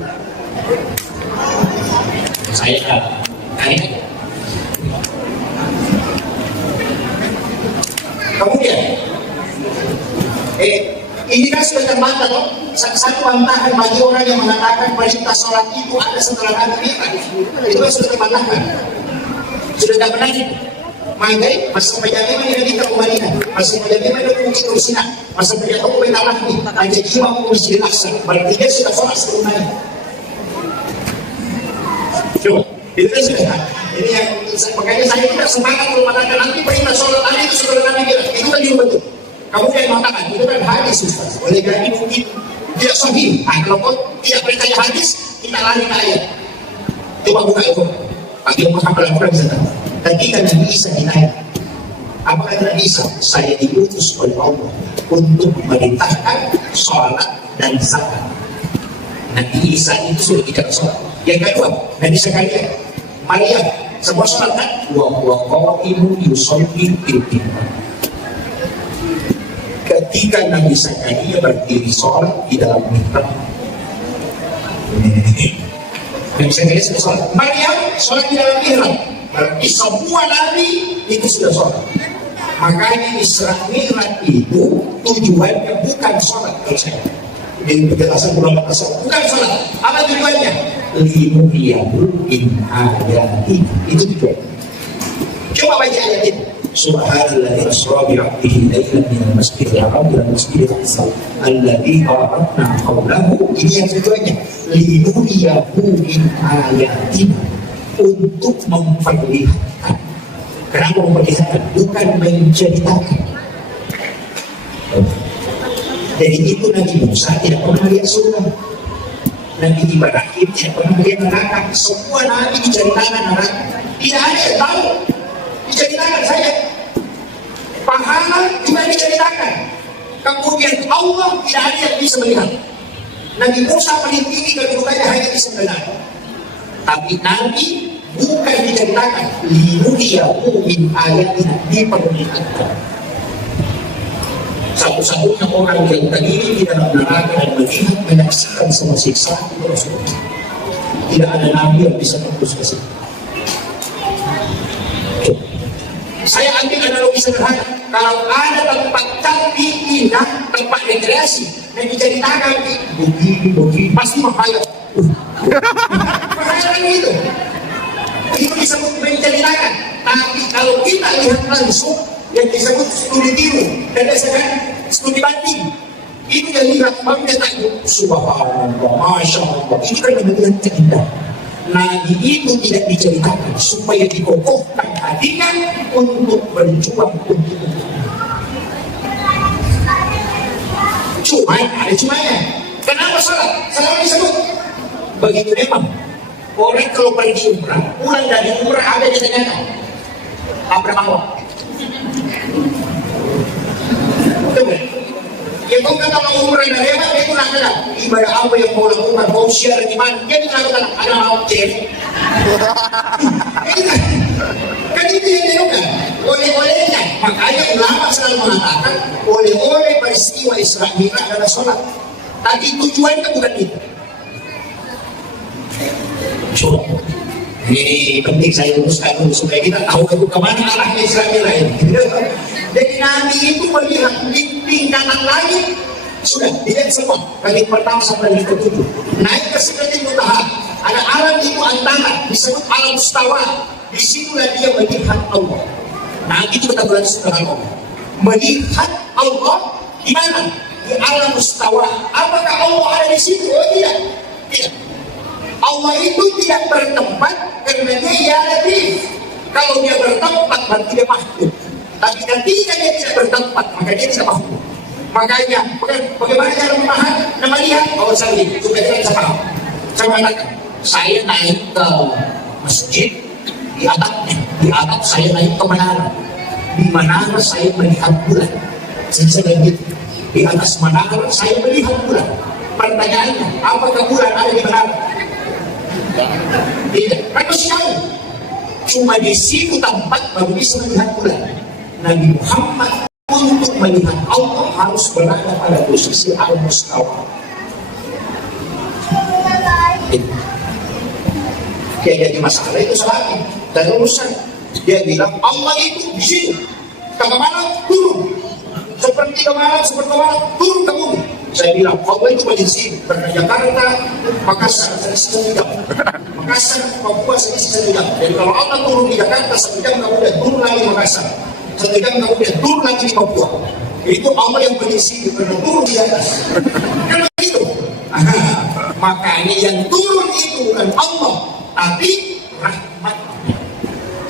Saya cari. Kemudian, ini kan sudah terbantah toh. Satu bantahan bagi orang yang mengatakan perintah sholat itu ada setelah Nabi itu kan sudah terbantahkan. Sudah tidak benar itu. Manggai masa penjagaan yang kita ke Madinah, masa penjagaan yang Bukit Tursina, masa penjagaan yang Baitul Lahmi, hanya imam Masjidil Aqsa. Berarti dia sudah sholat sebelumnya. Coba, itu kan sudah. Ini yang makanya saya tidak semangat kalau mengatakan nanti perintah sholat tadi itu sudah Nabi bilang, itu kan juga betul. Kamu yang mengatakan itu kan hadis Ustaz. Oleh karena itu mungkin tidak sahih. Nah, kalau kau tidak percaya hadis, kita lari ke ayat. Coba buka itu. Bagi Muhammad Al-Quran bisa tahu. Ketika Nabi Isa ditanya, apa kata Nabi Isa? Saya diutus oleh Allah untuk memerintahkan sholat dan zakat. Nabi Isa itu sudah tidak sholat. Yang kedua, Nabi Zakaria, Maryam, sebuah sholat kan? Wa qa'imun yusolli fil mihrab. Ketika Nabi Zakaria berdiri sholat di dalam mihrab, Nabi Zakaria sudah sholat. Maryam sholat di dalam mihrab. Berarti semua Nabi itu sudah sholat. Makanya Isra Mi'raj itu tujuannya bukan sholat. Ini penjelasan ulama tasawuf, bukan sholat. Apa tujuannya? Linuriyahu min ayati. Itu tujuan. Coba baca ayat ini. Subhanallah asra bi 'abdihi laylan min al-masjidil haram ila al-masjidil aqsa alladzi barakna hawlahu. Ini yang tujuannya. Linuriyahu min ayati. Untuk memperlihatkan. Kenapa memperlihatkan? Bukan menceritakan. Jadi itu Nabi Musa tidak pernah lihat surga. Nabi Ibrahim tidak pernah lihat neraka. Semua Nabi diceritakan neraka. Tidak ada yang tahu. Diceritakan saja. Pahala juga diceritakan. Kemudian Allah tidak ada yang bisa melihat. Nabi Musa paling tinggi kedudukannya hanya bisa melihat. Tapi Nabi bukan diceritakan linuriyahu min ayatina, diperlihatkan. Satu-satunya orang yang terdiri di dalam neraka dan melihat menyaksikan semua siksa itu Rasulullah. Tidak ada nabi yang bisa tembus ke situ. Saya ambil analogi sederhana. Kalau ada tempat cantik, indah, tempat rekreasi, dan diceritakan begini, pasti menghayal. Menghayal itu. Itu disebut menceritakan. Tapi kalau kita lihat langsung, yang disebut studi tiru, dan disebut studi banding, itu yang lihat bangnya takut. Subhanallah, Masya Allah. Ini kan yang indah. Nabi itu tidak diceritakan supaya dikokohkan hatinya untuk berjuang untuk cuma ada cumanya. Kenapa salah? Salah disebut begitu memang. Orang kalau pergi umrah, pulang dari umrah ada di ternyata apa bawa? Ya kau kata mau umrah dan hebat, dia pulang ke dalam ibadah apa yang mau lakukan, mau share di mana, dia mengatakan ada mau cek. Kan itu yang dilakukan oleh-olehnya. Makanya ulama selalu mengatakan oleh-oleh peristiwa Isra Mi'raj adalah sholat. Tapi tujuannya bukan itu. Coba ini penting saya luruskan dulu supaya kita tahu itu kemana arahnya Isra Mi'raj ini. Jadi Nabi itu melihat tingkatan langit sudah dilihat semua kali pertama sampai kali ketujuh. Naik ke Sidratil Muntaha, ada alam itu antara disebut alam mustawa. Disitulah dia melihat Allah. Nah itu kita belajar tentang Allah. Melihat Allah di mana? Di alam mustawa. Apakah Allah ada di situ? Oh tidak. Tidak. Allah itu tidak bertempat karena dia latif. Kalau dia bertempat berarti dia makhluk. Tapi ketika dia tidak bertempat maka dia tidak makhluk. Makanya bagaimana cara melihat? Oh saya supaya kita bisa paham. Saya mengatakan saya naik ke masjid. Di atap saya naik ke menara. Di menara saya melihat bulan. Saya gitu. Di atas menara saya melihat bulan. Pertanyaannya, apakah bulan ada di menara? Tidak. Kan masih jauh. Cuma di situ tempat baru bisa melihat bulan. Nabi Muhammad untuk melihat Allah harus berada pada posisi al-mustawa. Kayak jadi masalah itu salah dan urusan. Dia bilang Allah itu di situ. Kemana turun? Seperti kemana turun ke bumi. Saya bilang Allah itu di sini. Karena Jakarta, Makassar, satu jam. Makassar, Papua satu jam. Jadi kalau Allah turun di Jakarta 1 jam kemudian turun lagi Makassar. 1 jam kemudian turun lagi di Papua. Itu Allah yang di sini karena turun di atas. Karena itu. Makanya yang turun itu bukan Allah. Tapi rahmatnya.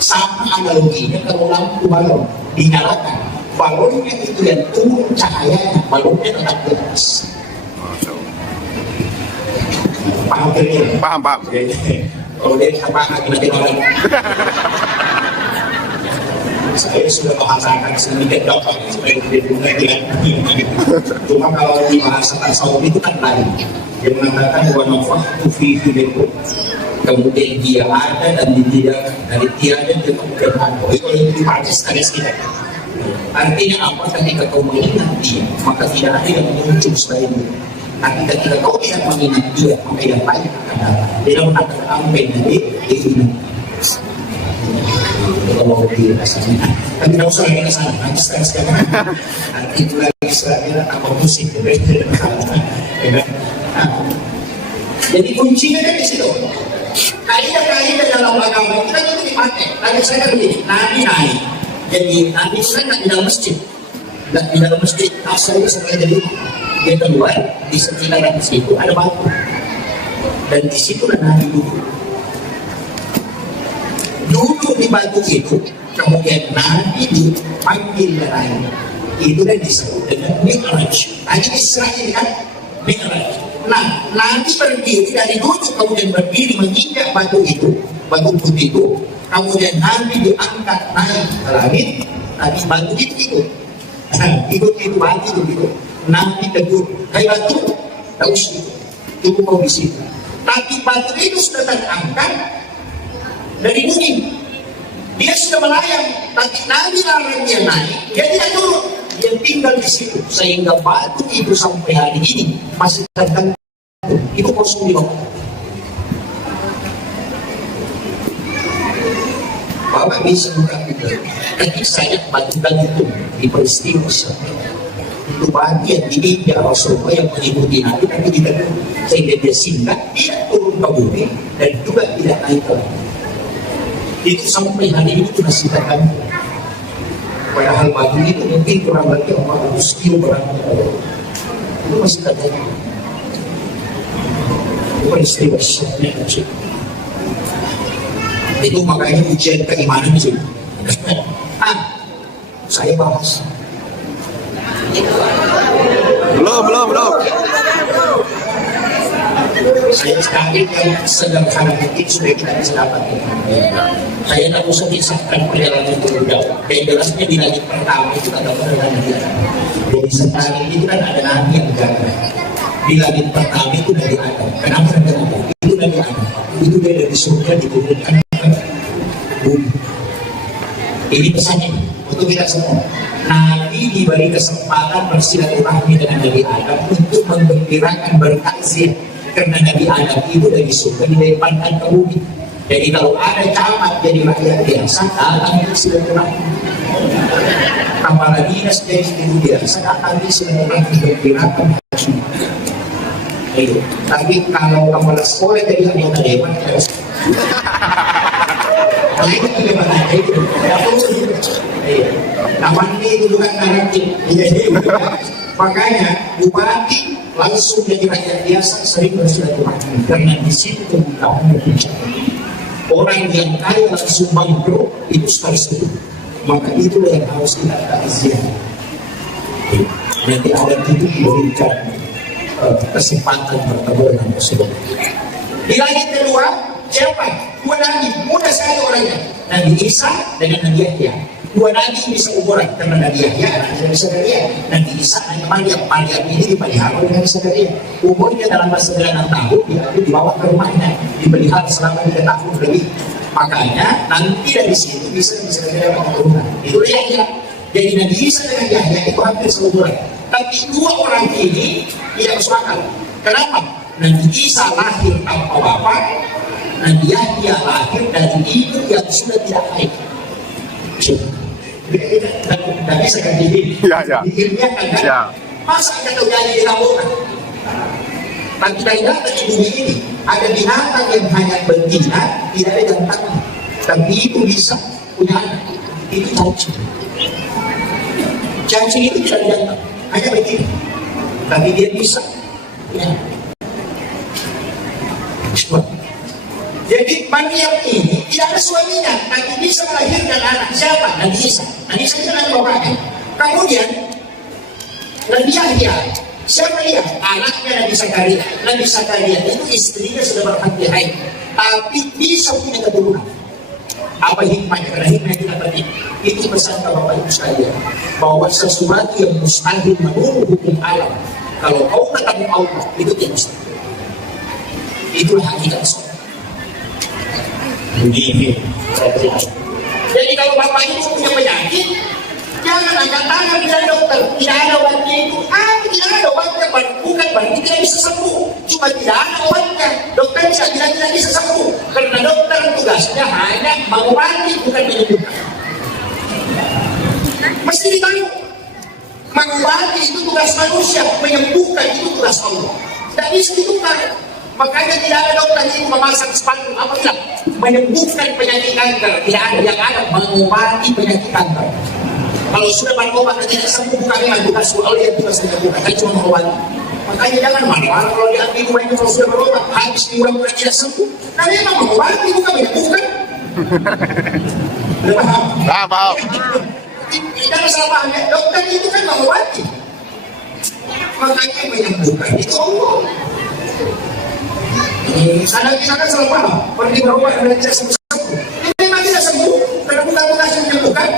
Sama analoginya kalau lampu balon dinyalakan, balonnya itu yang turun cahayanya, balonnya tetap di atas. Paham kira-kira? Paham. Kalau dia apa nanti orang saya sudah bahasakan sedikit dapat supaya tidak dengan cuma kalau di bahasa tasawuf itu kan lain. Dia mengatakan wa nafaktu fi hidayku. Kemudian dia ada dan tidak dari tiada dia kemudian ada. Itu yang dipakai status kita. Artinya apa? Ketika kau mengingat dia, maka tidak ada yang muncul selain dia. Tapi ketika kau tidak mengingat dia, maka yang lain akan datang. Dia akan ambil dari itu. Kalau dia rasanya, tapi tidak usah lagi ke sana. Nanti sekarang nanti itu lagi setelahnya apa musik. Jadi kuncinya kan di situ. Kaidah-kaidah dalam agama kita itu dipakai. Tadi saya kan begini, Nabi naik. Jadi Nabi itu kan di dalam masjid. Dan di dalam masjid asalnya setelah jadi dia keluar di sekitaran situ ada batu. Dan di situlah Nabi duduk. Duduk di batu itu, kemudian Nabi dipanggil lain. Itu yang disebut dengan Mi'raj. Tadi Israel kan Mi'raj. Nah, Nabi berdiri dari duduk kemudian berdiri menginjak batu itu, batu putih itu, kemudian Nabi diangkat naik ke langit, Nabi batu itu ikut. Ikut itu hati itu. Nanti tegur, kayak batu, tak usah. Itu mau bisik. Tapi batu itu sudah terangkat dari bumi. Dia sudah melayang, tapi Nabi larang dia naik, dia tidak turun. Dia tinggal di situ, sehingga batu itu sampai hari ini masih tergantung. Itu kosong di bawah. Bapak bisa buka juga. Tapi saya batu itu di peristiwa itu bagian di India Rasulullah yang mengikuti Nabi, tapi tidak turun. Sehingga dia singgah, tidak turun ke bumi dan juga tidak naik ke bumi. Itu sampai hari ini masih tergantung. Padahal batu itu mungkin kurang lebih 400 kilo beratnya. Itu masih tergantung. Itu peristiwa syaitan kecil. Itu makanya ujian keimanan di sini. Saya bahas. Belum. Saya sekarang yang sederhana mungkin sudah kita bisa dapatkan. Saya tak usah disahkan perjalanan itu jauh. Yang jelasnya di langit pertama itu ada perjalanan dia. Jadi sekarang itu kan ada Nabi yang jaga. Di langit pertama itu dari Adam. Kenapa ada Adam? Itu dari Adam. Itu dari surga diturunkan ke bumi. Ini pesannya untuk kita semua. Nabi diberi kesempatan bersilaturahmi dengan Nabi Adam untuk menggembirakan bertakzir. Karena Nabi Adam itu dari surga dilemparkan ke bumi. Jadi kalau ada camat jadi rakyat biasa, datang di silaturahmi. Kepala dinas jadi guru biasa, datang di silaturahmi bergembirakan. Tapi kalau kepala sekolah jadi anggota dewan, harus. Nah itu bagaimana? Itu namanya itu bukan nanti. Makanya bupati langsung jadi rakyat biasa sering bersilaturahmi karena di situ kemudahannya bicara. Orang yang kaya langsung bangkrut itu sekali itu. Maka itulah yang harus kita takziah. Nanti ada itu diberikan kesempatan bertemu dengan tersebut. Di langit kedua siapa? Dua nabi, mudah sekali orangnya. Nabi Isa dengan Nabi Yahya. Dua nabi bisa ukuran karena Nabi Yahya Nabi Zakaria, Nabi Isa hanya Maryam ini dipelihara oleh Nabi Zakaria. Umurnya dalam 9 tahun dia dibawa ke rumahnya, dipelihara selama 3 tahun lebih. Makanya nanti dari situ bisa Zakaria keturunan. Itu Yahya. Jadi Nabi Isa dengan Yahya itu hampir seumuran. Tapi dua orang ini tidak masuk akal. Kenapa? Nabi Isa lahir tanpa bapak, Nabi Yahya lahir dari ibu yang sudah tidak baik. Tidak bisa kan di ilmiah kan? Masa kita jadi di laporan? Tapi ternyata di bumi ini ada binatang yang hanya betina, tidak ada jantannya. Tapi itu bisa punya anak. Itu cacing. Cacing itu tidak ada jantan, hanya betina. Tapi dia bisa punya anak. Jadi Maryam ini tidak ada suaminya, tapi bisa melahirkan anak. Siapa? Nabi Isa. Nabi Isa itu anak bapaknya. Kemudian Nabi Yahya, siapa dia? Anaknya Nabi Zakaria. Nabi Zakaria itu istrinya sudah berhenti haid, tapi bisa punya keturunan. Apa hikmahnya? Karena hikmahnya tidak penting. Itu pesan ke Bapak Ibu sekalian, bahwa sesuatu yang mustahil menurut hukum alam, kalau kau ketemu Allah, itu tidak mustahil. Itulah hakikat sholat. Jadi kalau bapak ibu punya penyakit, jangan angkat tangan dengan dokter. Tidak ada obatnya itu. Tidak ada obatnya. Bukan berarti tidak bisa sembuh. Cuma tidak ada obatnya. Dokter bisa bilang tidak bisa sembuh. Karena dokter tugasnya hanya mengobati, bukan menyembuhkan. Mesti ditahu. Mengobati itu tugas manusia, menyembuhkan itu tugas Allah. Tidak bisa ditukar. Makanya tidak ada dokter itu memasang sepatu apa bilang menyembuhkan penyakit kanker. Tidak ada, yang ada mengobati penyakit kanker. Kalau sudah berobat tidak sembuh, bukan memang tugas Allah yang tugas menyembuhkan, kan cuma mengobati. Makanya jangan marah kalau diambil uangnya kalau sudah berobat habis uang tidak sembuh. Nah memang mengobati bukan menyembuhkan. Paham. Tidak salah paham ya. Dokter itu kan mengobati. Makanya menyembuhkan itu Allah. Kadang-kadang salah paham, pergi berobat dan tidak sembuh. Ini memang tidak sembuh, karena bukan tugas menyembuhkan.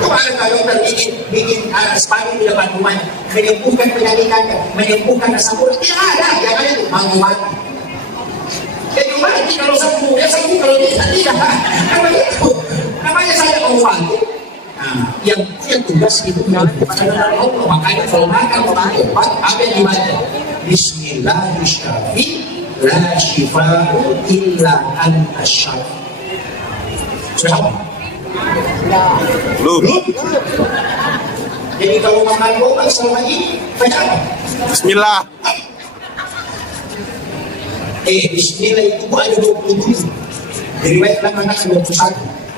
Kok ada dokter ini bikin spanduk di depan rumahnya, menyembuhkan penyakit, menyembuhkan rasa mual. Tidak ada, yang ada itu mengobati. Jadi mati kalau sembuh, ya sembuh kalau tidak. Namanya itu, namanya saya mengobati. Nah, yang punya tugas itu menyembuhkan Allah. Makanya kalau makan obat, apa yang dibaca? Bismillahirrahmanirrahim. La shifa'u illa anta syafi. Sudah apa? Belum. Jadi kalau makan obat selama ini baca apa? Bismillah. Bismillah itu ada 27. Dari baik anak 21.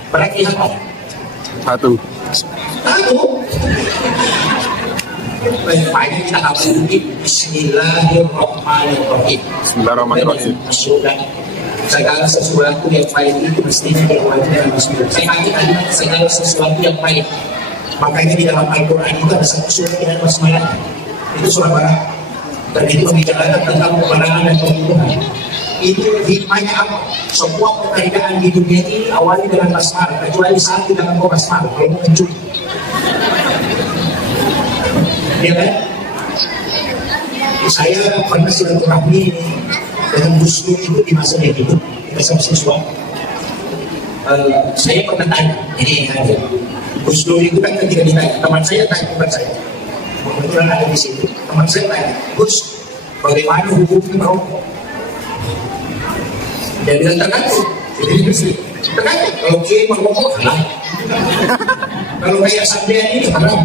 Berarti apa? 1. Banyak kita harus Bismillahirrahmanirrahim. Bismillahirrahmanirrahim. Segala sesuatu yang baik itu mestinya diawali dengan bismillah. Saya kali segala sesuatu yang baik. Makanya di dalam Al-Quran itu ada satu surat dengan basmalah. Itu surat Barat. Dan itu membicarakan tentang kebenaran dan kebutuhan. Itu hikmahnya apa? Semua pekerjaan di dunia ini awali dengan basmalah, kecuali satu dengan basmalah. Kalau mau mencuri, ya kan? Saya pernah silaturahmi dengan Gus Dur itu di masa dia hidup, kita sama siswa. Saya pernah tanya, ini ada Gus Dur itu kan ketika ditanya, teman saya tanya bukan saya, kebetulan ada di sini. Teman saya tanya, Gus, bagaimana hukumnya merokok? Dia bilang tergantung. Jadi tergantung. Kalau dia merokok halal, kalau kayak sampean ini haram.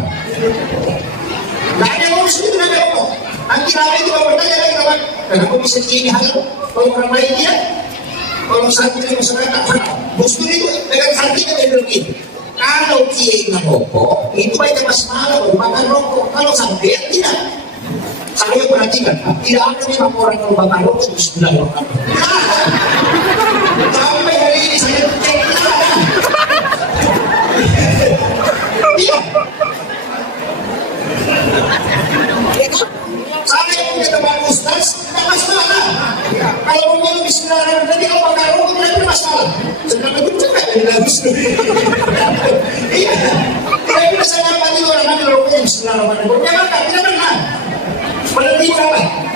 Nggak ada orang itu tidak ada orang. Nanti lama itu kalau bertanya lagi kawan, kenapa bisa ini halal? Kalau orang lain dia, kalau satu dari masyarakat haram. Gus Dur itu dengan hatinya dia bilang gitu. Kalau dia merokok, itu baiknya mas malam baru makan rokok. Kalau sampean tidak. Saya perhatikan, tidak ada 5 orang kalau bakar rokok Bismillahirrahmanirrahim. Sampai hari ini saya cek tidak ada. Iya. Saya punya teman ustaz, tidak masalah. Kalau mau Bismillahirrahmanirrahim, nanti kalau bakar rokok tidak masalah. Sedang itu juga tidak bisa. Iya. Tidak bisa saya dapat orang ambil rokoknya Bismillahirrahmanirrahim. Dia makan, tidak benar. Menerima apa?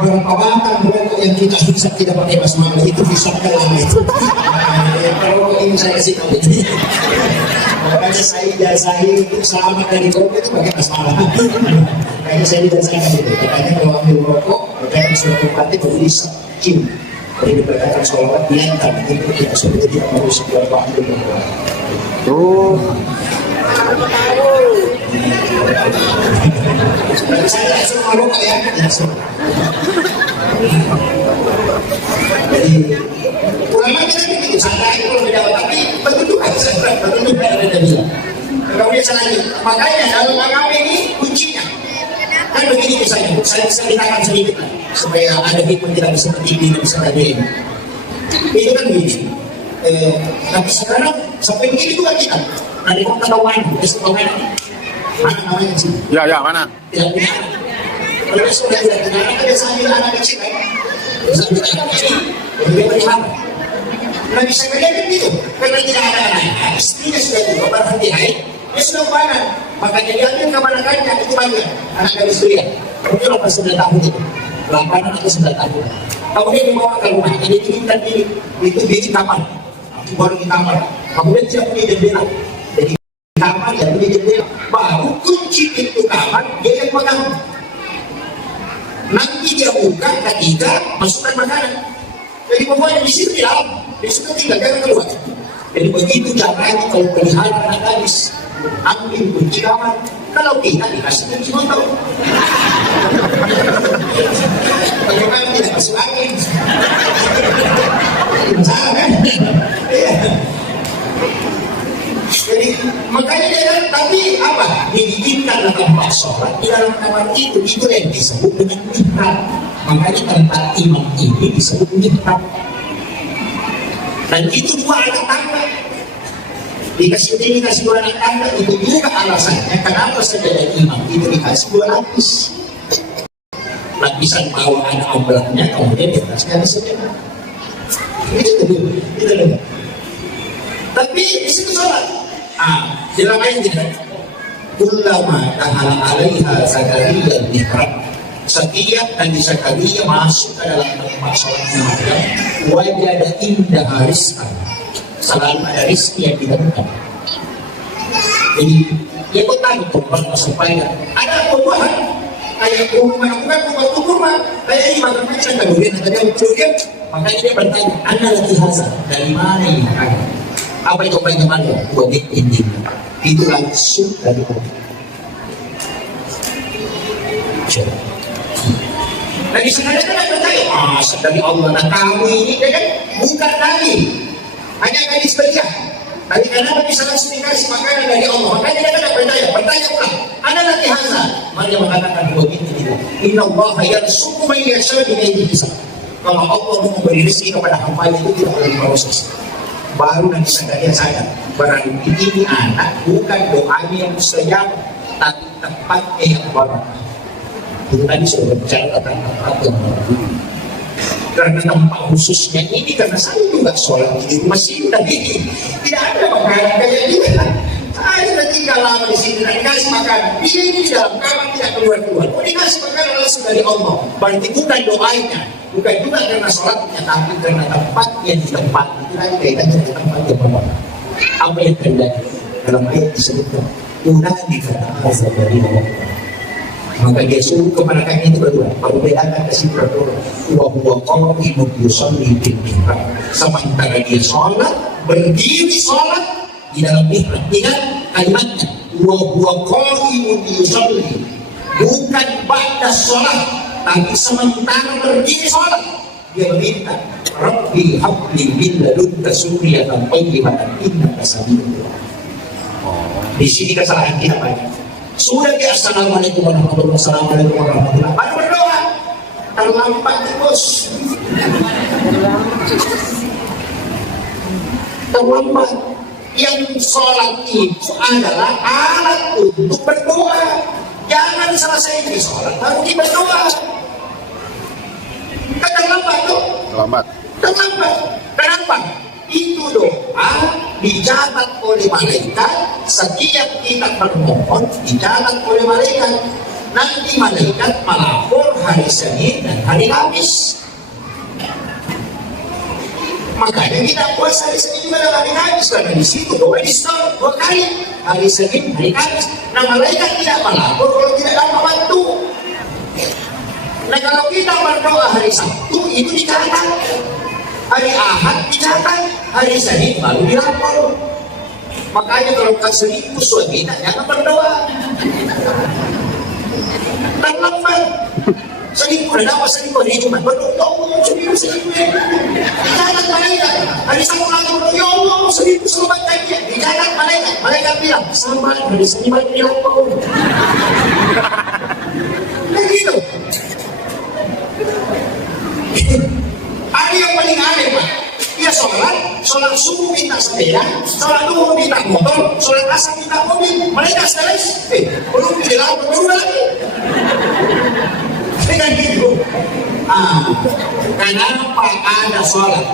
Berapa batang rokok yang kita bisa tidak pakai basmalah itu bisa dalam itu. Kalau ini saya kasih tahu ini. Makanya saya jazahi untuk selamat dari rokok itu pakai basmalah. Makanya saya dijazahi itu. Makanya kalau ambil rokok, berkaitan suatu partai bisa kim. Jadi berkaitan sholawat diantar. Itu tidak sulit tidak harus sebuah waktu berdoa. Oh. Saya langsung merokok ya, langsung. Jadi ulama kita begitu, santai kalau beda, tapi betul juga ada bilang. Kemudian lagi, makanya dalam agama ini kuncinya kan begini misalnya, saya bisa ceritakan sedikit supaya ada hikmah tidak seperti ini dan sebagainya. Itu kan begini. Tapi sekarang sampai begini juga kita. Nanti kok ketahuan, mana namanya sih? Ya, mana? Tidak punya. Kalau sudah tidak punya, ada sambil anak kecil kan? Sambil anak kecil, lebih berharap. Nah bisa kelihatan gitu, karena tidak ada anak. Istrinya sudah juga berhenti haid, dia sudah panas. Makanya diambil kemana-mana, itu banyak. Anak dari Suriah, mungkin lepas 9 tahun itu. 8 atau 9 tahun. Kemudian dibawa ke rumah, jadi diminta diri, itu di kamar. Itu baru di kamar. Kemudian tidak punya jendela. Jadi kamar yang punya jendela, baru kunci pintu kamar dia yang pegang. Nanti dia buka ketika masukkan makanan. Jadi pokoknya di situ di dalam, di situ tinggal jangan keluar. Jadi begitu caranya kalau pelihara anak gadis, ambil kunci kamar. Kalau tidak dikasih kunci motor. Bagaimana tidak masuk angin? Masalah kan? Jadi makanya dia tapi apa? Dididikan dalam sholat di dalam kamar itu yang disebut dengan mihrab. Makanya tempat imam ini disebut mihrab. Dan itu 2 anak tangga. Dikasih ini kasih 2 anak tangga itu juga alasannya kenapa sejadah imam itu dikasih 2 lapis. Lapisan bawah anak ombaknya kemudian dikasih sejadah. Itu dulu. Tapi di situ sholat. Dalam ayat tidak. kullama tahala alaiha Zakaria mihrab, setiap Nabi Zakaria masuk ke dalam tempat sholatnya Maryam, wajada indah rizqan, selalu ada rizki yang ditemukan. Jadi dia kok tahu kalau sampai ada buah kayak kurma, bukan kurma, kayak ini makan macam kemudian makanya dia bertanya, anda lagi hasil dari mana ini makanan? Apa itu banyak mana? Buat ini itu langsung dari Allah. Nabi sekarang kan bertanya, masa dari Allah, nah kamu ini kan bukan Nabi, hanya gadis belia. Tadi karena Nabi langsung dikasih makanan dari Allah, makanya dia kan bertanya ulang, anda lagi hasil? Maria mengatakan begitu tidak. Inna Allah yarzuqu man yasha'u bighairi hisab. Kalau Allah memberi rezeki kepada hamba itu tidak boleh proses. Baru Nabi Zakaria sadar, berarti ini anak bukan doanya yang mustajab, tapi tempatnya yang baru. Itu tadi sudah berbicara tentang tempat yang baru. Karena tempat khususnya ini karena saya juga sholat di masjid tadi tidak ada makanan kayak gitu. Saya sudah tinggal lama di sini dan dikasih makan. Dia ini di dalam kamar tidak keluar-keluar. Oh, dikasih makanan langsung dari Allah. Berarti bukan doanya, bukan juga karena sholatnya, tapi karena tempat yang di tempat itu tadi kaitannya dengan tempat yang baru. Apa yang terjadi dalam ayat disebutkan? Unani kata azab dari Allah. Maka dia suruh kepada kami itu berdua, baru dia akan kasih berdua. Wa qa'imun yusalli bil mihrab. Sementara dia sholat, berdiri sholat di dalam mihrab. Ingat kalimatnya, wa qa'imun yusalli, bukan ba'da sholat, tapi sementara berdiri sholat dia meminta, Rabbi habli min ladunka dzurriyyatan thayyibatan innaka samiul du'a. Di sini kesalahan kita banyak. Sudah di assalamualaikum warahmatullahi wabarakatuh. Baru berdoa. Terlambat bos. Terlambat. Yang sholat itu adalah alat untuk berdoa. Jangan selesai di sholat baru kita berdoa. Terlambat tuh. Terlambat. Kenapa? Itu doa dicatat oleh malaikat. Setiap kita bermohon dicatat oleh malaikat. Nanti malaikat melapor hari Senin dan hari Kamis. Makanya kita puasa hari Senin juga dan hari Kamis, karena di situ doa di store 2 kali, hari Senin, hari Kamis. Nah malaikat tidak melapor kalau tidak dapat waktu. Nah kalau kita berdoa hari Sabtu itu dicatat, hari Ahad dicatat, hari Senin baru dilapor. Makanya kalau kau selingkuh suami jangan berdoa. Terlambat. Selingkuh dan apa selingkuh hari Jumat berdoa, ya Allah selingkuh. Dicatat malaikat. Hari Sabtu lagi berdoa, ya Allah selingkuh selamat tadi. Dicatat malaikat. Malaikat bilang selamat hari Senin ya Allah. Begitu. Ada yang paling aneh Pak. Dia sholat subuh minta sepeda, sholat duhur minta motor, sholat asar minta mobil. Mereka stres, belum dilakukan baru lagi. Dengan gitu, kenapa ada sholat?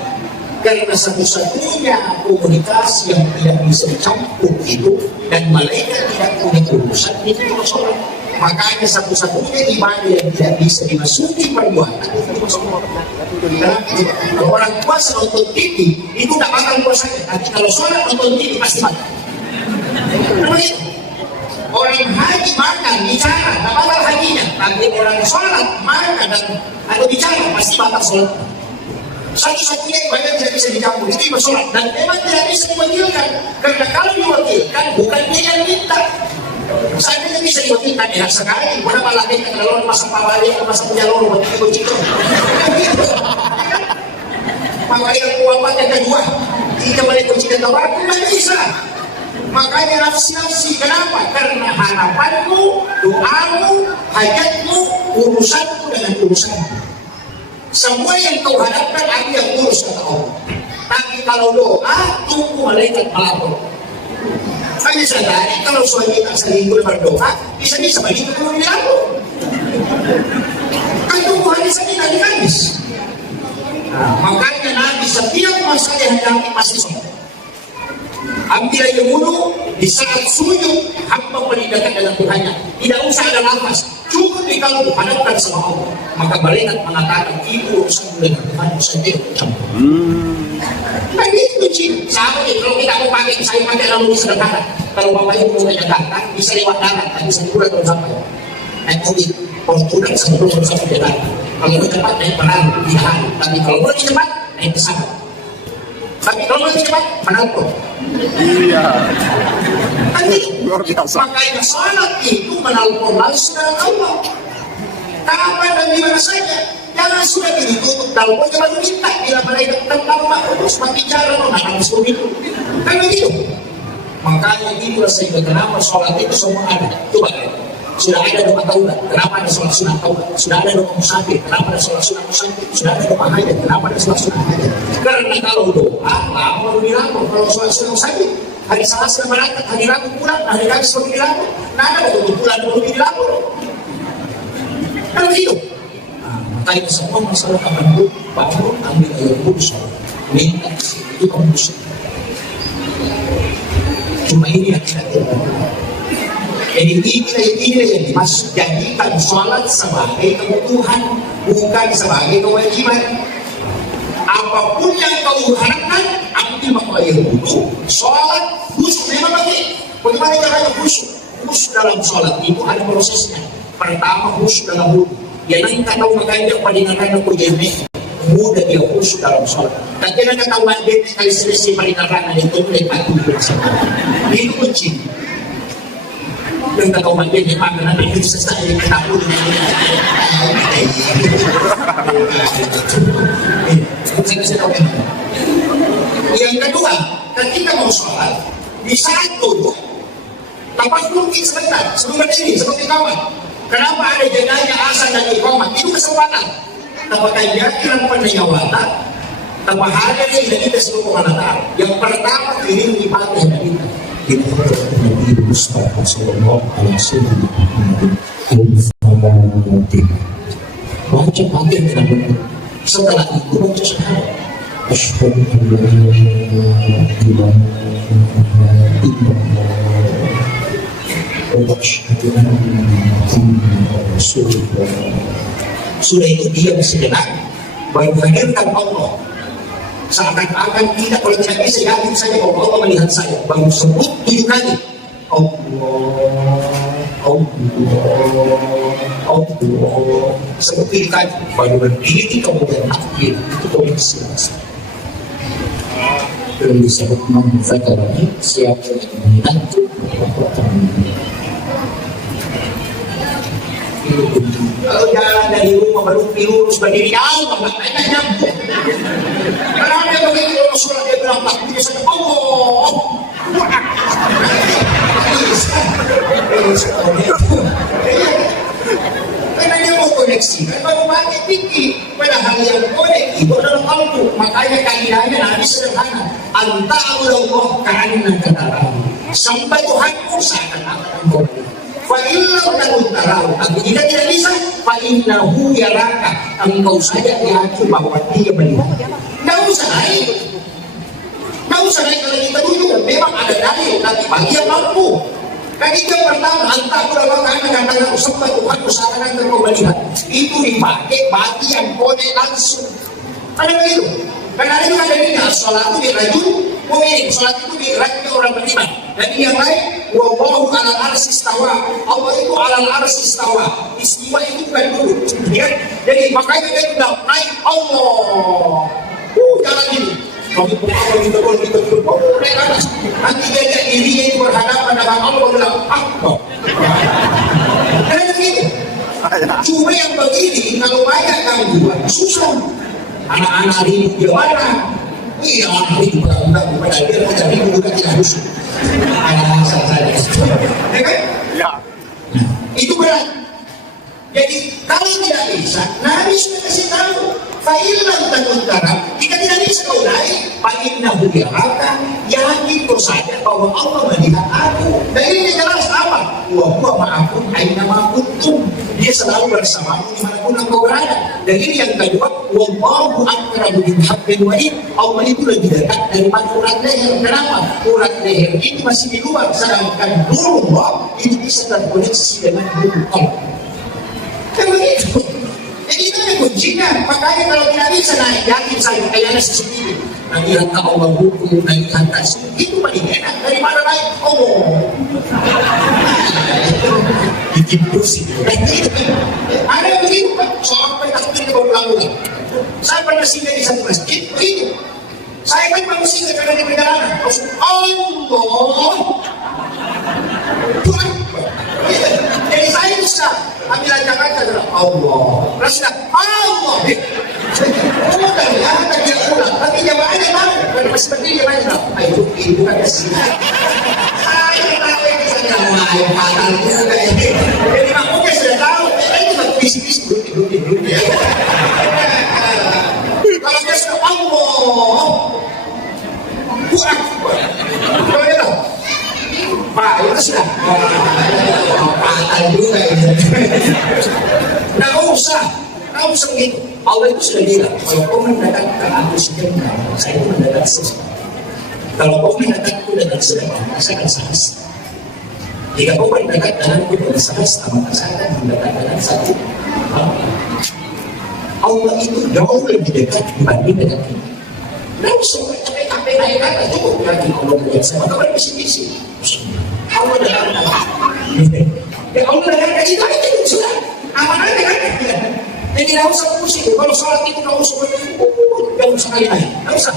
Karena satu-satunya komunikasi yang tidak bisa dicampur itu, dan malaikat tidak punya urusan itu sholat. Makanya satu-satunya ibadah yang tidak bisa dimasuki perbuatan itu sholat. Kalau orang puasa nonton TV itu tidak bakal puasanya, tapi kalau sholat nonton TV pasti makan. Orang haji makan bicara tidak bakal hajinya, tapi orang sholat makan dan atau bicara pasti bakal sholat. Satu-satunya ibadah tidak bisa dicampur itu ibadah sholat, dan memang tidak bisa diwakilkan, karena kalau diwakilkan bukan dia yang minta. Seandainya bisa diwakilkan enak sekali, kenapa lagi kalau masa pawali atau masa penyalur begitu. Maka yang kuapat yang kedua, jika mereka tidak tahu, tidak bisa. Makanya nafsi-nafsi, kenapa? Karena harapanmu, doamu, hajatmu, urusanmu dengan urusanmu. Semua yang kau harapkan aku yang urus kata Allah. Tapi kalau doa, tunggu malaikat melapor. Hanya sadari kalau suami tak selingkuh berdoa, bisa-bisa bagi belum dilapor. Kan tunggu hari Senin hari Kamis. Makanya Nabi setiap masa yang hadapi pasti sholat. Ambil air wudhu, di saat sujud hamba menindakkan dengan Tuhannya. Tidak usah ada nafas, cukup di kalbu hadapkan sama Allah. Maka malaikat mengatakan itu urusan dengan Tuhan, saya tidak bercampur. Nah itu cik, sama nih kalau kita mau pakai, saya pakai lalu sederhana. Kalau bapak ibu mau ke Jakarta, bisa lewat darat, tapi bisa kurang kalau sampai. Naik mobil, kalau kurang sebelum sampai jalan. Kalau lebih cepat naik pelan, ditahan. Tapi kalau lebih cepat naik pesawat. Tapi kalau lebih cepat menangkut. Iya. Nanti, Luar biasa. makanya salat itu menelpon langsung dengan Allah. Kapan dan di mana saja. Jangan sudah ditutup telepon, jangan minta bila malaikat tentang terus bicara akan seperti itu. Kan begitu. Makanya itulah sehingga kenapa sholat itu semua ada. Coba sudah ada doa taubat, kenapa ada sholat sunat taubat? Sudah ada doa musafir, kenapa ada sholat sunat musafir? Sudah ada doa hajat, kenapa ada sholat sunat hajat? Karena kalau doa, mau dilapor. Kalau sholat sunat musafir, hari Selasa berangkat, hari Rabu pulang, hari Kamis baru dilapor. Nah ada waktu pulang baru dilapor. Kan begitu. Makanya semua masalah kamu bangun, ambil air wudhu, minta itu kamu bisa. Cuma ini yang kita tahu. Jadi ini yang dimaksud, jadikan sholat sebagai kebutuhan, bukan sebagai kewajiban. Apapun yang kau harapkan, ambil maka air wudhu, sholat, khusyuk. Memang bagaimana caranya khusyuk? Khusyuk dalam sholat itu ada prosesnya. Pertama khusyuk dalam wudhu. Yang nanti tahu makanya peringatan aku jadi mudah dia khusyuk dalam sholat. Dan jangan ketahuan dia sekali selesai peringatan itu lepas itu kunci. Yang ketahuan dia memang nanti itu selesai ketahuan. Yang kedua, ketika mau sholat di saat duduk, lepas mungkin sebentar sebelum berdiri seperti kawan. Kenapa ada jadanya asal dan iqamah? Itu kesempatan. Apakah yakin pada nyawata? Tanpa ada yang tidak kita seluruh Allah. Yang pertama ini ibadah yang kita. Kita Nabi Mustafa Sallallahu Alaihi Wasallam. Baca bagian tidak benar. Setelah itu baca syahadat. Asyhadu an la ilaha illallah. Sudah itu dia sejenak baru menghadirkan Allah. Seakan-akan tidak, kalau tidak bisa yakin saja bahwa Allah melihat saya. Baru sebut 7 kali Allah. Sebut 7 kali baru berdiri kemudian akhir itu kondisi belum disebut memfakarnya siapa yang menantu kalau jalan dari rumah baru lurus berdiri jauh nggak nyampe. Karena dia begitu Rasulullah dia bilang takbir saja Allah. Karena dia mau koneksi, kan baru pakai pikir. Padahal yang konek itu adalah kalbu. Makanya kaidahnya Nabi sederhana. Anta'alullah ka'anna katarahu. Sampai Tuhanku seakan-akan engkau. Fa'illahu takun tarahu. Tapi jika tidak bisa, fa'innahu yaraka. Engkau saja yakin bahwa dia melihat. Tidak usah naik. Tidak usah naik kalau kita dulu. Memang ada dalil, tapi bagi yang mampu. Dan itu yang pertama, anta'alullah ka'anna katarahu. Sampai Tuhanku seakan-akan engkau melihat. Itu dipakai bagi yang konek langsung. Ada begitu. Karena ada juga dalilnya, sholat itu diraju mu'min, sholat itu diraju orang beriman. Dan yang lain, wallahu alal arsy istawa. Allah itu alal arsy istawa. Istiwa itu bukan duduk. Ya? Jadi makanya dia bilang naik Allah. Jalan ini. Kami kita naik atas. Nanti dia lihat dirinya itu berhadapan dengan Allah bilang Akbar. Karena begitu. Cuma yang begini kalau banyak gangguan susah. Anak-anak ribut gimana? Iya, anak ribut bukan dia mau jadi bukan tidak khusyuk. Anak-anak saja, ya kan? Ya. Itu berat. Jadi kalau tidak bisa, Nabi sudah kasih tahu. Fa'ilam takun tarab. Jika tidak bisa kau naik, fa'innahu yaraka. Yakin kau saja bahwa Allah melihat aku. Dan ini jelas apa? Wa huwa ma'akum aina ma kuntum. Dia selalu bersamamu dimanapun engkau berada. Dan ini yang kedua, wallahu aqrabu min hablil warid. Allah itu lebih dekat daripada urat leher. Kenapa? Urat leher ini masih di luar, sedangkan nurullah itu bisa terkoneksi dengan nurul Allah. Kan begitu. Jadi itu yang kuncinya. Makanya kalau tidak bisa naik yakin saya kayaknya seperti itu. Nanti hantar Allah hukum, nanti hantar itu paling enak daripada naik Allah. Bikin pusing. Ada yang begitu Pak, sampai takbir ke ulang-ulang. Saya pernah singgah di satu masjid, begitu. Saya kan manusia karena di perjalanan. Allah. Tuhan. Jadi saya bisa ambil Jakarta adalah Allah. Rasulullah Allah. Allah dah ya, tak dia ulang. Tapi jamaahnya tahu. Kalau masih berdiri jamaahnya tahu. Ayo, itu kan kesini. Saya tahu yang saya mulai patah juga ini. Jadi makmumnya sudah tahu. Ini cuma bisnis dulu. Kalau dia sudah Allah. Tuhan. Kalau dia tahu. Pak, itu sudah patah juga ini. Nggak usah begitu. Allah itu sudah bilang, kalau kau mendekatkan aku sedekah, saya itu mendekat sesuatu. Kalau kau mendekatku dengan sedekah, saya akan sahas. Jika kau mendekat denganku dengan sahas, maka saya akan mendekat dengan satu. Allah itu jauh lebih dekat dibanding dengan kita. Nggak usah capek-capek naik atas, cukup lagi Allah melihat saya, maka berbisi-bisi. Allah dalam ya Allah dalam kita itu sudah amanah dengan kita. Jadi tidak usah pusing. Kalau sholat itu kamu seperti itu, jangan usah kali-kali. Tidak usah.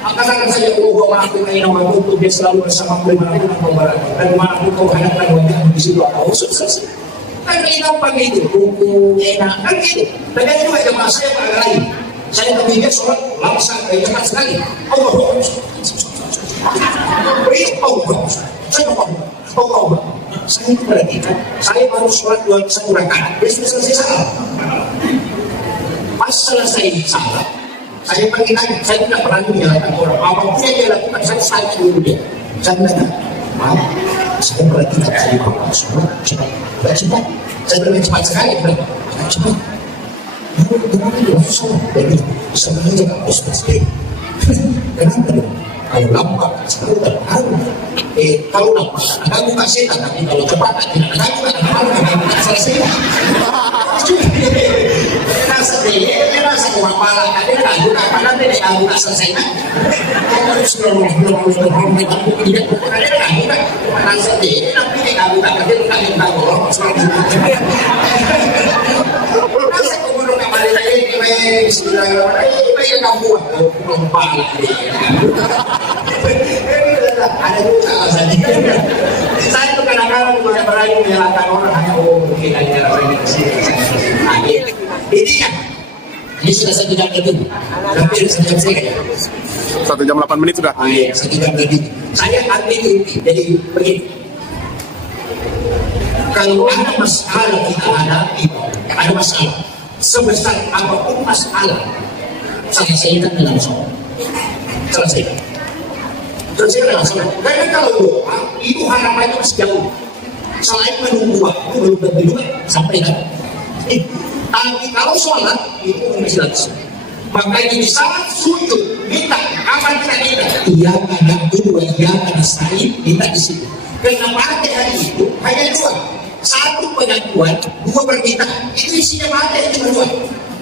Katakan saja, Allah maafkan kau nama itu, dia selalu bersama dimanapun kau berada. Dan dimanapun kau hadapkan wajahmu di situ, Allah selesai. Kan kita panggil itu, buku, enak, kan gitu. Dan itu juga jemaah saya pada lain. Saya ketika sholat, langsung cepat sekali. Allah beri Allah. Saya perhatikan, saya baru sholat 21 rakaat, dia sudah selesai salat. Pas selesai salat, saya pergi lagi, saya tidak pernah menyalahkan orang. Apapun yang dia lakukan, saya dulu dia. Saya bilang, maaf, saya perhatikan, saya baru sholat, cepat. Saya bilang cepat sekali, cepat. Kenapa dia langsung sholat? Dia bilang, sebenarnya harus bersedih. Kenapa dong? Kalau lambat, selalu terharu. Kalau lambat, ada buka setan. Tapi kalau cepat, tidak ada buka terharu. Selesai. Rasa dia, rasa kurang malah. Ada yang buka, padahal dia tidak buka selesai. Kalau sudah belum tidak buka, ada yang buka. Rasa dia, tapi tidak buka, dia buka orang. Rasa kemudian kembali lagi, bismillahirrahmanirrahim. Yang kamu buat, kurang malah. Ada juga alasannya. Saya itu kadang-kadang tidak berani menyalahkan orang hanya mungkin hanya rasanya kesini. Ini sudah 1 jam lebih. Hampir 1 jam setengah. 1 jam 8 menit sudah. Iya, 1 jam lebih. Saya ambil inti. Jadi begini. Kalau ada masalah kita hadapi, ada masalah sebesar apapun masalah, selesaikan dengan sholat. Selesaikan. Karena kalau doa itu harapannya masih jauh. Selain menunggu waktu belum tentu juga sampai kan. Tapi kalau sholat itu masih langsung. Makanya di saat sujud minta kapan kita minta? Iya ada dua, iya ada sain minta di situ. Karena pada hari itu hanya dua. Satu pengakuan, 2 permintaan. Itu isinya mati cuma 2.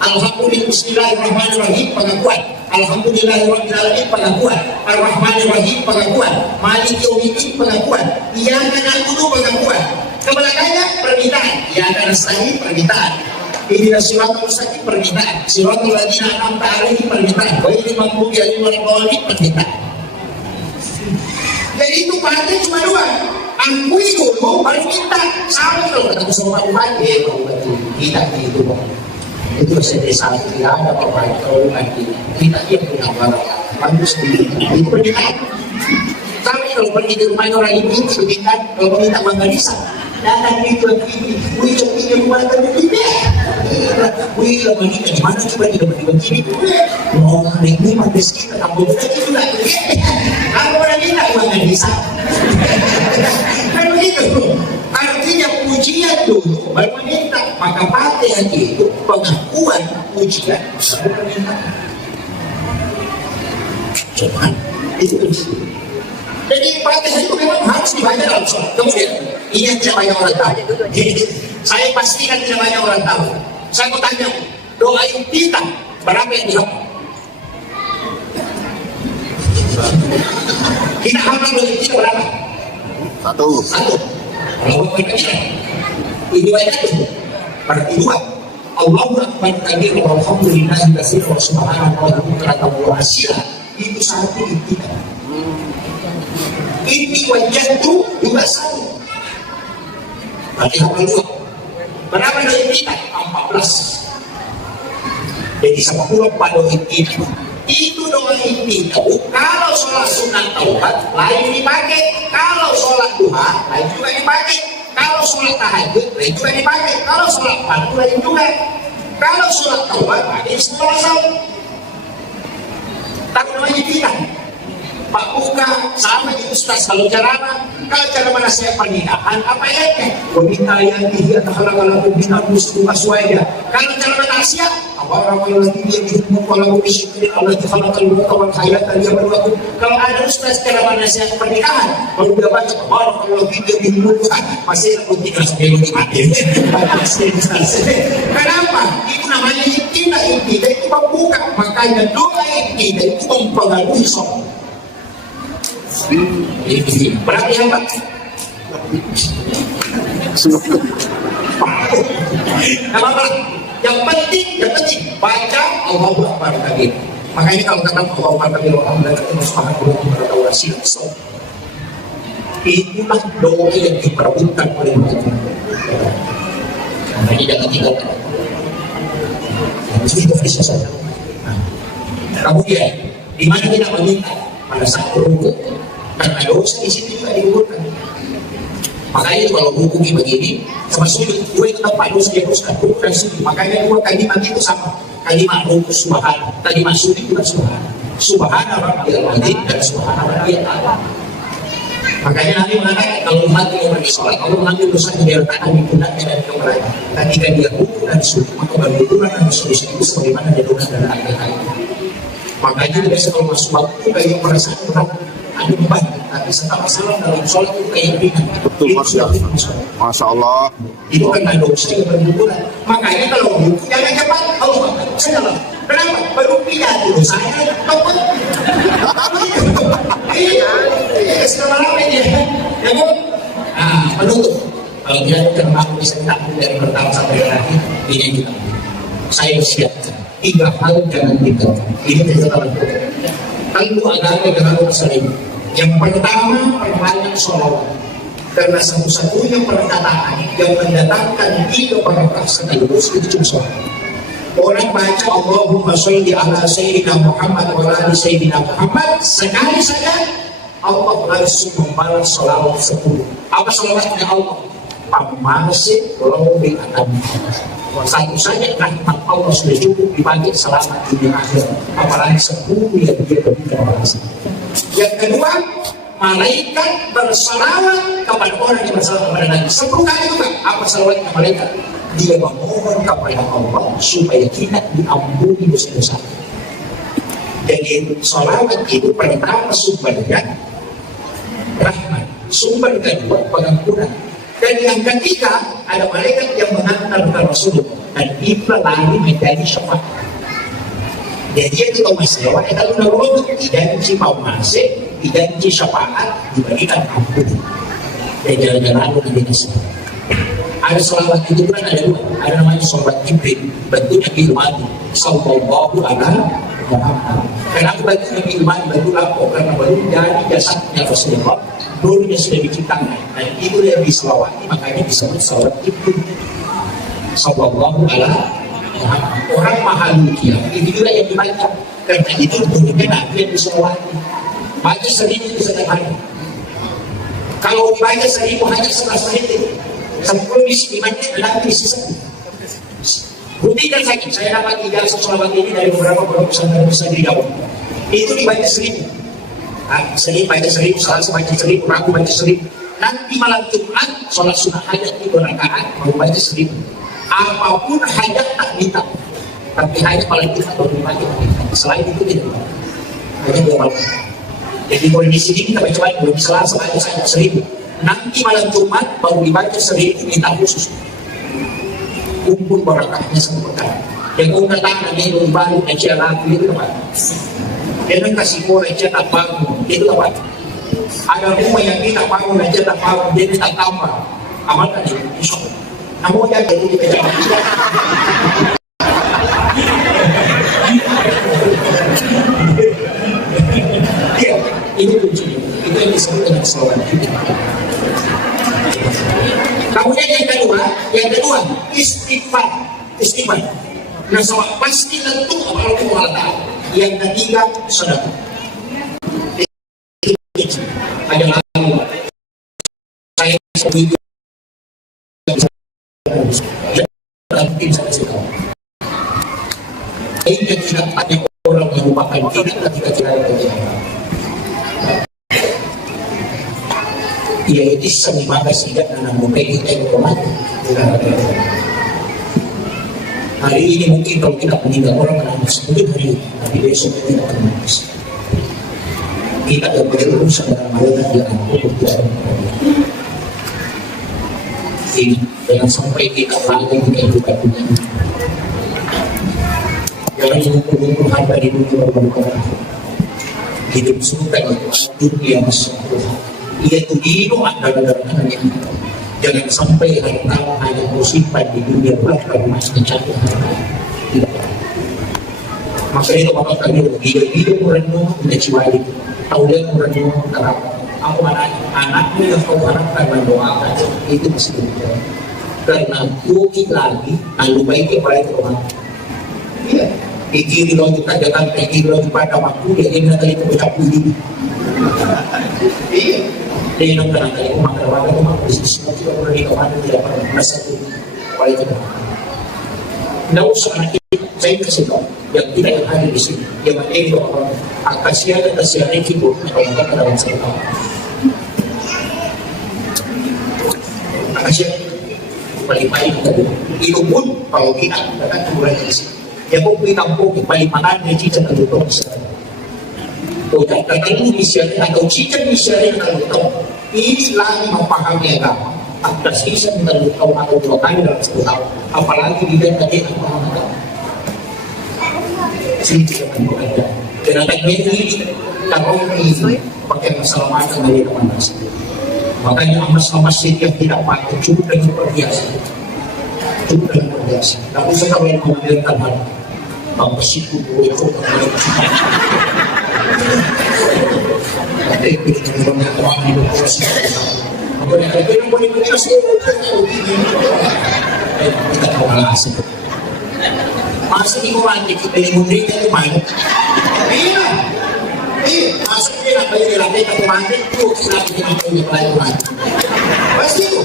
Alhamdulillah, bismillahirrahmanirrahim, pengakuan. Alhamdulillahirrahmanirrahim, pengakuan. Ar-Rahmanirrahim, pengakuan. Malik yaumiddin, pengakuan. Iyyaka na'budu, pengakuan. Kebelakangnya permintaan. Iyyaka nasta'in, permintaan. Ihdinas siratal mustaqim, permintaan. Siratal ladzina an'amta 'alaihim, permintaan. Ghairil maghdubi 'alaihim waladdallin, permintaan. Jadi itu partai cuma 2. Akui dulu, baru minta. Sama kalau ketemu sama Tuhan, kita itu. Itu sedih salah, tidak ada apa-apa. Kalau kita yang punya barang, bagus sendiri. Itu permintaan. Tapi kalau pergi ke rumah orang ini, sedihkan. Kalau minta bangga bisa. Datang itu, wih, coba rumah tadi. Wih, lama ini di mana coba di begini. Oh, ini mah miskin, kamu tadi juga. Aku orang minta bangga bisa. Kan begitu. Artinya pujian dulu baru minta. Maka fatihah itu pengakuan pujian baru permintaan. Coba itu Jadi Fatihah itu memang harus dibaca dalam sholat. Kemudian ini yang tidak banyak orang tahu. Jadi, saya pastikan tidak banyak orang tahu. Saya mau tanya, doa iftitah berapa yang dihafal? Kita hafal doa iftitah berapa? Satu. Kalau mereka ini banyak itu. Berarti dua. Allahu Akbar kabir walhamdulillahi katsiran wa subhanallahi bukratan wa asila. Itu satu iftitah. Ini wajah itu juga satu. Berarti hafal dua. Berapa doa iftitah? 14. Jadi 10 pada iftitah. Itu doa iftitah. Kalau sholat sunat taubat lain dipakai. Kalau sholat duha lain juga dipakai. Kalau sholat tahajud lain juga dipakai. Kalau sholat fardu lain juga. Kalau sholat taubat pakai istighfar. Tapi doa iftitah. Pak Buka sama di Ustaz kalau ceramah nasihat pernikahan apa ya? Wanita yang tidak terhalang-halang bina muslim aswaya. Kalau ceramah nasihat orang lagi dia hidup kalau disiplin Allah dihalangkan kawan hayat dia berlaku. Kalau ada Ustaz ceramah nasihat pernikahan kalau dia baca kalau dia hidup masih tidak sebelum mati. Kenapa? Itu namanya iftitah itu membuka. Makanya doa iftitah itu mempengaruhi sholat. Berarti apa? Apa? Yang penting baca Allahu Akbar kabir. Makanya kalau kata Allahu Akbar kabir alhamdulillah subhanahu wa ta'ala itulah doa yang diperebutkan oleh mereka. Makanya jangan tinggalkan. Itu bisa saja. Kemudian di mana kita meminta pada saat berhukum karena dosa di sini juga diukurkan. Makanya kalau hukum begini sama sujud gue itu tempat dosa dia teruskan bukan sujud. Makanya dua kalimat itu sama kalimat hukum subhan, kalimat sujud juga subhan. Subhana rabbiyal azim dan subhana rabbiyal a'la. Makanya Nabi mengatakan kalau umat yang pergi sholat Allah mengambil dosa yang diletakkan di pundaknya dan kepalanya. Ketika dia hukum dan sujud maka berguguran dan sujud itu sebagaimana dia dosa dan akhir-akhir. Makanya biasa kalau masuk waktu kayak perasaan berat ada beban, tapi setelah salam dalam sholat itu kayak ringan. Betul, Masya Allah. Itu kan dosa yang berguguran. Makanya kalau hukum jangan cepat, Allah salah. Kenapa? Baru pindah dulu saya tobat. Iya, selama ini ya bu. Menutup. Kalau dia termasuk bisa takut dari pertama sampai terakhir, ini kita. Saya siapkan 3 hal jangan tinggalkan. Ini catatan tentu agama dengan sering. Yang pertama perbanyak sholawat. Karena satu-satunya perkataan yang mendatangkan 3 barakah sekaligus itu cuma sholawat. Orang baca Allahumma sholli ala Sayyidina Muhammad wa ala Sayyidina Muhammad sekali saja Allah langsung membalas sholawat 10. Apa sholawatnya Allah? Pamasih robi akan satu saja rahmat Allah sudah cukup dibagi selamat dunia akhir, apalagi 10 yang dia berikan balas. Yang kedua, malaikat bersalawat kepada orang yang bersalawat kepada Nabi 10 kali juga. Apa salawatnya malaikat? Dia memohon kepada Allah supaya kita diampuni dosa-dosa. Jadi salawat itu pertama sumbernya rahmat, sumber kedua pengampunan. Dan yang ketiga ada malaikat yang mengantar ke Rasulullah dan itu lagi menjadi syafaat. Jadi itu tahu masalah kalau Nabi dijanji mau masuk, dijanji syafaat, diberikan ampun. Dan jalan-jalan aku nanti disini. Ada salawat itu kan ada 2, ada namanya salawat Jibril, bentuknya ilmani, sallallahu alaihi Muhammad. Kenapa bentuknya ilmani, bentuk apa? Karena baru dari jasadnya Rasulullah. Dulunya sudah diciptakan dan itu yang diselawati makanya disebut salawat Jibril sallallahu alaihi wasallam. Orang mahalukia itu juga yang dibaca karena itu dulunya Nabi yang diselawati. Baca 1000 itu sederhana. Kalau dibaca 1000 hanya 11 menit 10 di menit adalah isi 1. Buktikan saya dapat ijazah salawat ini dari beberapa pesantren besar di Jawa. Itu dibaca 1000. Baca 1000, salat baca 1000, aku baca 1000. Nanti malam Jumat, sholat sunnah hajat di rakaat, baru baca 1000. Apapun hajat tak minta, tapi hajat paling kita baru dibaca. Selain itu tidak. Hanya 2 malam. Jadi boleh di sini kita baca boleh di Selasa baca saja 1.000. Nanti malam Jumat baru dibaca 1.000 kita khusus. Kumpul barakahnya satu pekan. Yang kau katakan dia baru aja lagu itu apa? Dia nak kasih kau aja tak bangun itu apa? Ada rumah yang kita bangun aja tak bangun dia tak tambah. Amalkan itu. Namun yang itu kita jangan. Ya, ini kuncinya. Itu yang disebut dengan slogan kita. Kemudian yang kedua, istighfar. Nah, sama pasti tentu Allah Taala. Yang ketiga, sedekah. Ada lagu saya setuju mungkin saya tahu. Ini tidak ada orang yang melupakan kita ketika tidak ada kegiatan. Ya itu senimaga sehingga anak muda kita yang kemana. Hari ini mungkin kalau kita meninggal orang menangis, mungkin hari ini, tapi besok kita akan menangis. Kita akan berurusan dengan mereka yang untuk tidak ini jangan sampai kita lalai di kehidupan dunia. Jangan mengukur harta di dunia berbuka. Hidup sultan itu dunia masuk. Ia itu hidup adalah darahnya. Jangan sampai harta hanya bersimpan di dunia belakang masih kecampur. Tidak. Maka itu bapak kami hidup merenung tidak ciwali. Tahu dia merenung karena aku anakmu yang kau harapkan mendoakan itu masih berjalan. Karena bukit lagi, lalu baiknya pada itu orang. Iya. Ikiri lo juga jangan ikiri lo juga pada waktu dia ini nanti itu bercap budi. Iya. Dia yang nanti itu makan warga itu makan bisnis nanti kalau berani kemana tidak pernah merasa itu pada itu. Tidak usah nanti saya kasih tahu yang tidak yang ada di sini. Yang ada itu orang akasian itu kalau kita dalam cerita. Akasian paling-paling kita itu pun kalau kita akan kemudian di sini. Ya kok kita tampung paling-paling dia cicak ke lutong misalnya. Kau tak ketemu misalnya atau cicak misalnya ke lutong. Ini lagi memahami agama. Atas kisah ke lutong atau 2 kali dalam 10 tahun. Apalagi dia tadi memahami agama. Sini tidak akan berada. Dan akan ini taruh ini pakai masalah mata dari teman sendiri. Makanya amas-amas yang tidak pakai cukup dengan perbiasa. Cukup dengan perbiasa. Tapi saya yang mengambilkan hal bangsa siku boleh kok. Ada yang punya orang di bawah sini. Apa yang ada yang boleh kita kita tahu alasan. Masih di rumah kita yang munding itu mana? Iya. Masuk dia nak bayar lagi ke rumah itu kita tidak punya pelayanan. Pasti itu.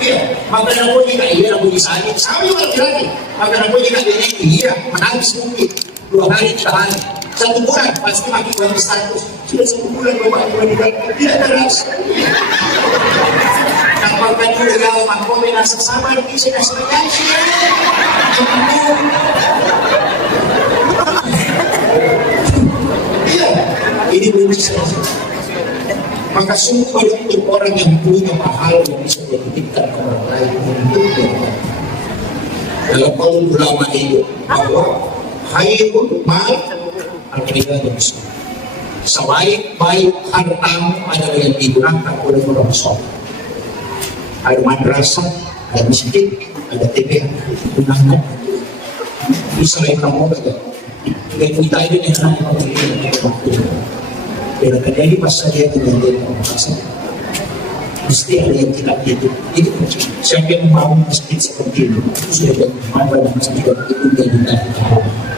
Iya. Maka nak punya tak iya nak punya sakit. Sama juga lagi. Maka nak punya tak ini iya menangis mungkin 2 hari 3 hari 1 bulan pasti makin banyak status. Sudah 1 bulan 2 bulan tidak keras. Apakah juga makomenasi sama di sini sebenarnya? Ini belum bisa. Maka sungguh untuk orang yang punya pahala yang bisa dititipkan ke orang lain untuk dia. Dalam kaum ulama itu bahwa khairul mal al-ibadah. Sebaik-baik hartamu adalah yang digunakan oleh orang soleh. Ada madrasah, ada masjid, ada TPA, gunakan. Bisa lain kamu saja. Dan kita ini dengan waktu. Dan terjadi masa dia dengan dia masa. Mesti ada yang tidak gitu. Itu kunci. Siapa yang mau masjid seperti itu sudah bermain masjid itu dia tidak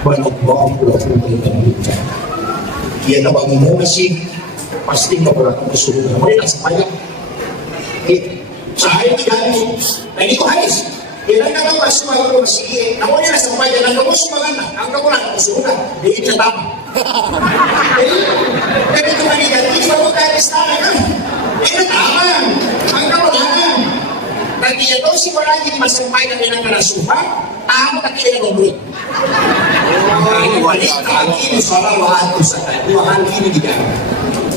banyak bohong pulau yang bicara. Dia tak bangun masjid pasti nggak berlaku ke surga. Mereka sepanjang. Saya tidak hadis. Dan itu hadis. Dia nak masuk ke masjid. Namun dia sampai jalan ke masjid mana? Angkat pulang ke surga. Dia tidak tahu. Jadi itu kan diganti baru dari istana kan? Ini taman. Angkat pulang. Dan dia tahu si orang ini masih sampaikan dengan kena sumpah. Tahu tak kira ngobrol. Ini wanita ini salah waktu saja. 2 hari ini diganti.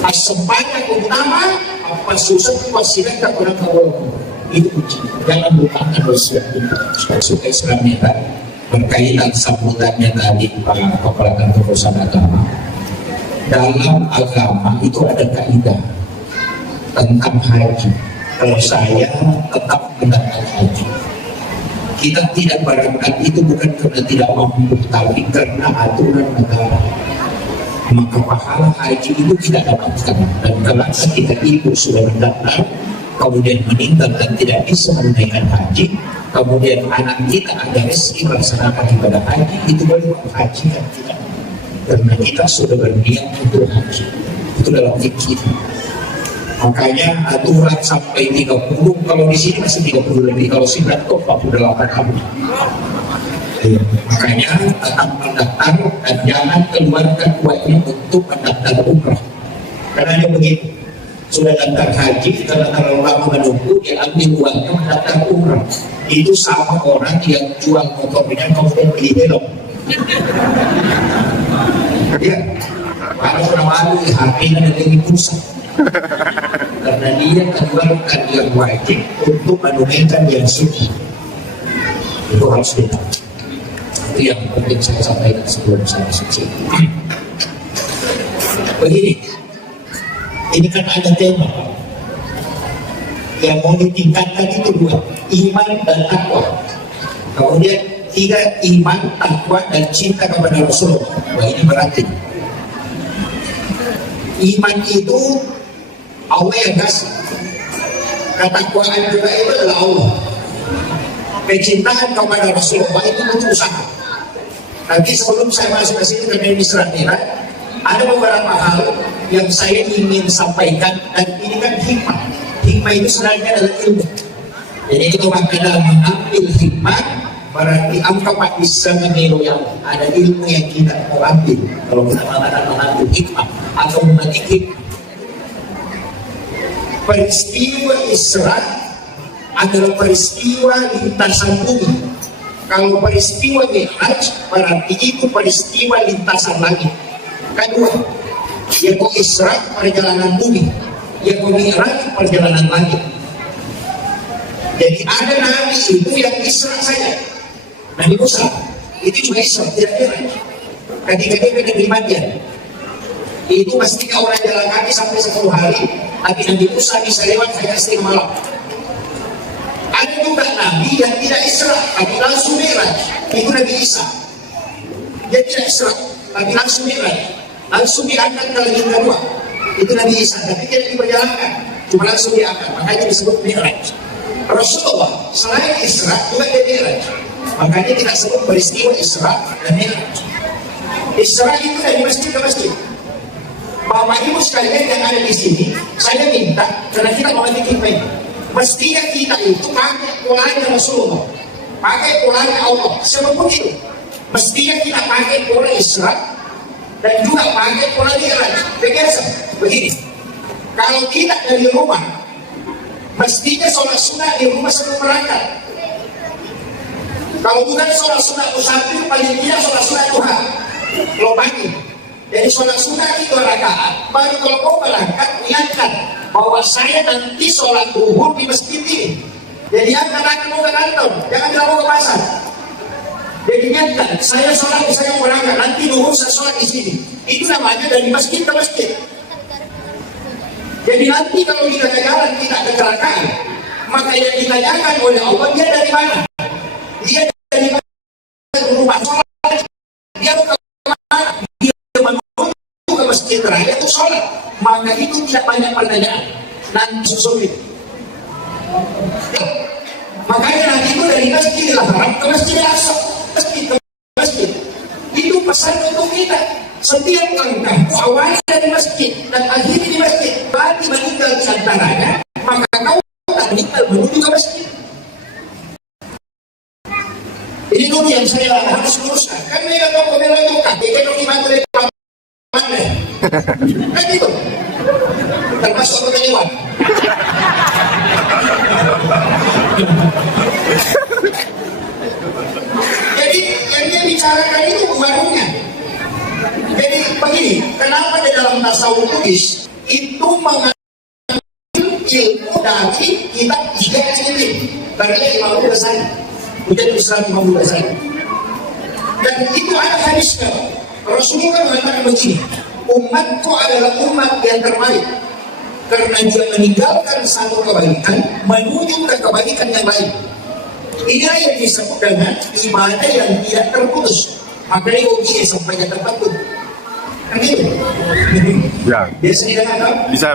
Sebanyak utama apa susah wasilah tak pernah kawal itu kunci. Jangan lupakan wasiat itu. Suka Islamnya berkaitan sambutannya tadi Pak Kepala Kantor Urusan Agama. Dalam agama itu ada kaidah tentang haji. Kalau saya tetap mendapat haji, kita tidak berangkat itu bukan karena tidak mampu, tapi karena aturan negara. Maka pahala haji itu tidak dapatkan. Dan kalau kita ibu sudah mendaftar kemudian meninggal dan tidak bisa menunaikan haji, kemudian anak kita ada rezeki melaksanakan ibadah haji, itu baru haji kan tidak, karena kita sudah berniat untuk haji. Itu dalam fikih. Makanya aturan sampai 30, kalau di sini masih 30 lebih, kalau sini kok 48 tahun. Makanya tetap mendaftar dan jangan keluarkan uangnya untuk mendaftar umrah. Karena dia begitu, sudah daftar haji, karena terlalu lama menunggu, dia ambil uangnya mendaftar umrah. Itu sama orang yang jual motornya kemudian beli belok. Ya, kalau orang lalu HP-nya dari pusat. Karena dia keluarkan yang wajib untuk menunaikan yang sunnah. Itu harus ditahu. Itu yang penting saya sampaikan sebelum saya selesai. Begini, ini kan ada tema yang mau ditingkatkan itu 2, iman dan takwa. Kemudian 3, iman, takwa dan cinta kepada Rasulullah. Wah, ini berarti iman itu Allah yang kasih, ketakwaan juga itu adalah Allah. Kecintaan kepada Rasulullah itu butuh usaha. Nanti sebelum saya masuk ke situ karena ini seratiran, ada beberapa hal yang saya ingin sampaikan, dan ini kan hikmah. Hikmah itu sebenarnya adalah ilmu. Jadi itu makanya mengambil hikmah berarti engkau bisa meniru yang ada ilmu yang kita mau ambil. Kalau kita mengatakan mengambil hikmah atau memetik hikmah. Peristiwa Isra adalah peristiwa lintasan bumi. Kalau peristiwa Mi'raj berarti itu peristiwa lintasan langit. Kedua, yaitu Isra perjalanan bumi, yaitu Mi'raj perjalanan langit. Jadi ada nabi itu yang Isra saja, Nabi Musa itu juga Isra, tidak Mi'raj. Ketika dia dari Madian, itu pastinya orang jalan kaki sampai 10 hari, tapi Nabi Musa bisa lewat hanya setengah malam. Ada juga Nabi yang tidak Isra, tapi langsung Mi'raj, itu Nabi Isa. Dia tidak Isra, tapi langsung Mi'raj, langsung diangkat ke langit kedua, itu Nabi Isa, tapi tidak diperjalankan, cuma langsung diangkat, makanya disebut Mi'raj. Rasulullah selain Isra juga dia Mi'raj, makanya kita sebut peristiwa Isra dan Mi'raj. Isra itu dari masjid ke masjid. Bapak Ibu sekalian yang ada di sini, saya minta karena kita mau bikin baik, mestinya kita itu pakai polanya Rasulullah, pakai polanya Allah, sebab itu mestinya kita pakai pola Isra dan juga pakai pola Mi'raj. Biasa begini, kalau kita dari rumah mestinya sholat sunnah di rumah sebelum berangkat. Kalau bukan sholat sunnah musafir, paling tidak sholat sunnah duha kalau pagi. Jadi sholat sunnah itu 2 rakaat, baru kalau mau berangkat niatkan bahwa saya nanti sholat duhur di masjid ini. Jadi angkat mau ke kantor, jangan bilang mau ke pasar. Jadi niatkan, saya sholat, saya mau berangkat, nanti duhur saya sholat di sini. Itu namanya dari masjid ke masjid. Jadi nanti kalau kita ke jalan, kita kecelakaan, maka yang ditanyakan oleh Allah, dia dari mana? Dia dari mana? Rumah sholat. Dia bukan mana? Dia menuju ke masjid raya itu sholat. Maka itu tidak banyak pertanyaan. Nanti susul itu. Makanya nanti itu dari Masjidil Haram ke Masjidil Aqsa, masjid ke masjid. Itu pesan untuk kita. Setiap langkah awalnya dari masjid dan akhirnya di masjid, berarti meninggal di antaranya, maka kau tak meninggal menuju ke masjid. Ini dulu yang saya harus luruskan. Kan mereka tahu kalau itu kaki, kalau dibantu dari mana? Kan itu. Termasuk kemewahan. Jadi yang dia bicarakan itu barunya. Jadi begini, kenapa di dalam tasawuf Buddhis itu mengambil ilmu dari kitab Ihya ini karena Imam Ghazali, kemudian Islam Imam Ghazali. Dan itu ada hadisnya. Rasulullah mengatakan begini, umatku adalah umat yang terbaik karena dia meninggalkan satu kebaikan menuju ke kebaikan yang lain. Inilah yang disebut dengan ibadah yang tidak terputus. Makanya uji sampainya tertentu. Kan itu? Ya. Biasanya dengan apa? Bisa.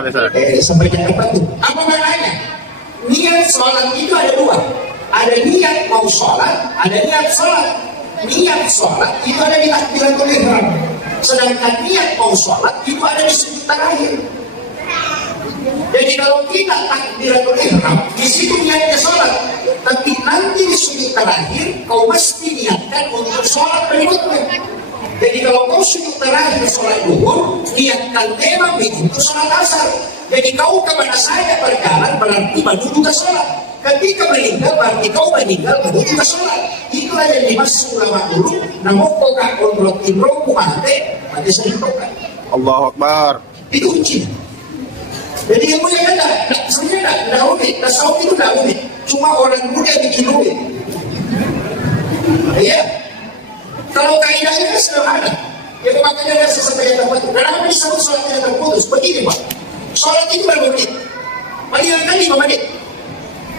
Sampainya tertentu. Apa maknanya? Niat sholat itu ada dua. Ada niat mau sholat, ada niat sholat. Niat sholat itu ada di takbiratul ihram. Sedangkan niat mau sholat itu ada di sujud terakhir. Jadi kalau kita takbiratul ihram, di situ niatnya sholat. Tapi nanti di sujud terakhir, kau mesti niatkan untuk sholat berikutnya. Jadi kalau kau sujud terakhir sholat duhur, niatkan memang untuk sholat asar. Jadi kau kemana saja berjalan berarti menuju ke sholat. Ketika meninggal berarti kau meninggal menuju ke sholat. Itulah yang dimaksud ulama dulu. Namun kau kakon rotin roku mati sering tokat. Allahu Akbar. Itu uji. Jadi ilmu yang ada, sebenarnya tidak rumit. Tasawuf itu tidak rumit. Cuma orang muda bikin rumit. Iya. Kalau kaidahnya sederhana. Jadi makanya ada sesuatu yang terputus. Kenapa disebut sholat yang terputus? Begini Pak. Sholat itu berapa menit? Paling kan 5 menit.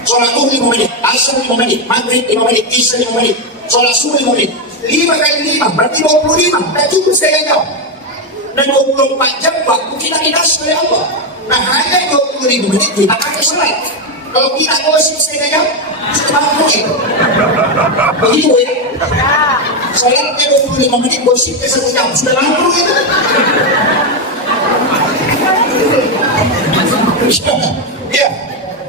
Sholat duhur 5 menit, asar 5 menit, maghrib 5 menit, isya 5 menit, sholat subuh 5 menit. 5 kali 5 berarti 25. Dan cukup setengah jam. Dan 24 jam waktu kita dikasih oleh Allah. Nah hanya 25 menit kita pakai sholat. Kalau kita gosip setengah jam, sudah mampu ya. Begitu ya. Sholatnya 25 menit, gosipnya 1 jam, sudah mampu gitu. Ya.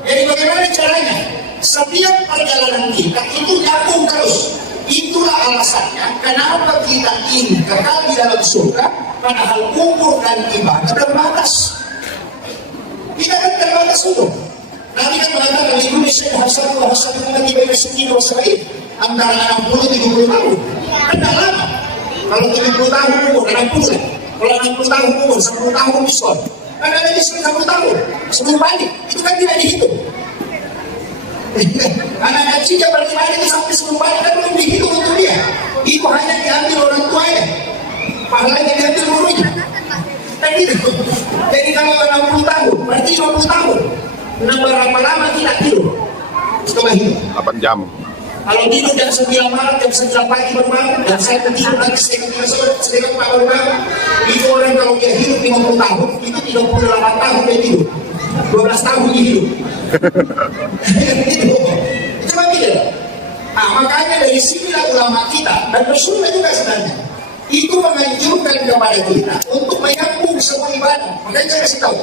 Jadi bagaimana caranya? Setiap perjalanan kita itu nyambung terus. Itulah alasannya kenapa kita ingin kekal di dalam surga, padahal umur dan ibadah terbatas. Kita kan terbatas umur. Nanti kan mengatakan di Indonesia hasad lagi beda sekitar sekali antara 60 70 tahun. Kan tak lama. Kalau 70 tahun umur 60, kalau 60 tahun umur 10 tahun diskon. Kan ada di 10 tahun sebelum balik. Itu kan tidak dihitung. Anak kecilnya balik itu sampai sebelum balik kan belum dihitung untuk dia. Itu hanya diambil orang tuanya. Pahalanya diambil gurunya. Kan gitu. Jadi kalau 60 tahun, berarti 50 tahun. Nah berapa lama kita tidur? Coba hitung. 8 jam. Kalau tidur jam 9 malam, jam 9 pagi baru bangun, dan saya tidur lagi setengah baru bangun. Itu orang kalau dia hidup 50 tahun, itu 38 tahun dia tidur. 12 tahun dia hidup. Itu begitu. Nah makanya dari sinilah ulama kita, dan Rasulullah juga sebenarnya, itu menganjurkan kepada kita untuk menyambung semua ibadah. Makanya saya kasih tahu,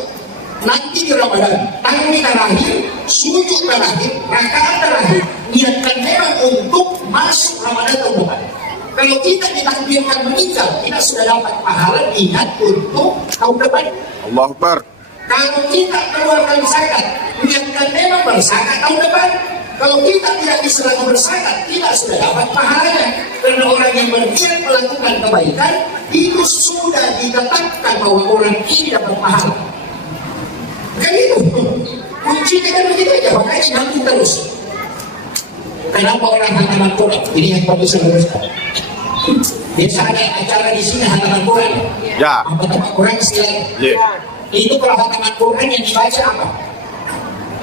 nanti di Ramadan, takbir terakhir, sujud terakhir, rakaat terakhir, niatkan memang untuk masuk Ramadan tahun depan. Kalau kita ditakdirkan meninggal, kita sudah dapat pahala niat untuk tahun depan. Allahu Akbar. Kalau kita keluarkan zakat, niatkan memang berzakat tahun depan. Kalau kita tidak bisa lagi berzakat, kita sudah dapat pahalanya. Karena orang yang berniat melakukan kebaikan, itu sudah ditetapkan bahwa orang ini dapat pahala. Kan itu kuncinya kan begitu aja, makanya nyambung terus. Kenapa orang hataman Quran? Ini yang perlu saya luruskan. Biasa ada acara di sini hataman Quran. Ya. Hataman Quran istilahnya. Ya. Itu kalau hataman Quran yang dibaca apa?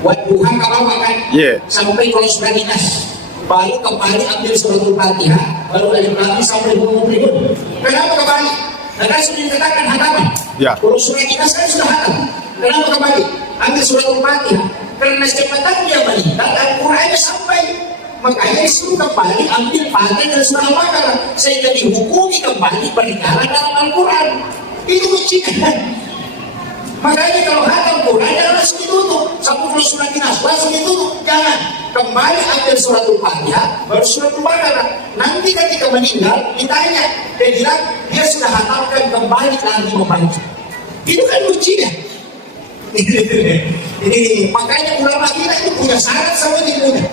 Wadduha kalau makan. Ya. Sampai kalau sudah dinas, baru kembali ambil suratul Fatihah, baru dari belakang sampai berikut. Kenapa kembali? Karena sudah dikatakan hataman. Ya. Kalau surat dinas kan sudah hatam. Kenapa kembali? Ambil suratul Fatihah. Karena secepatan dia meninggal, Al-Qurannya sampai. Makanya disuruh kembali ambil Fatihah dan surah Al-Baqarah. Sehingga dihukumi kembali berjalan dalam Al-Quran. Itu kuncinya. Makanya kalau hatam Quran jangan langsung ditutup. Sampai kalau surat dinas langsung ditutup. Jangan. Kembali ambil suratul Fatihah, baru suratul Baqarah. Nanti ketika meninggal ditanya, dia bilang dia sudah hatamkan kembali nanti membaca. Itu kan kuncinya. Ini makanya ulama kita itu punya syarat sama ilmunya.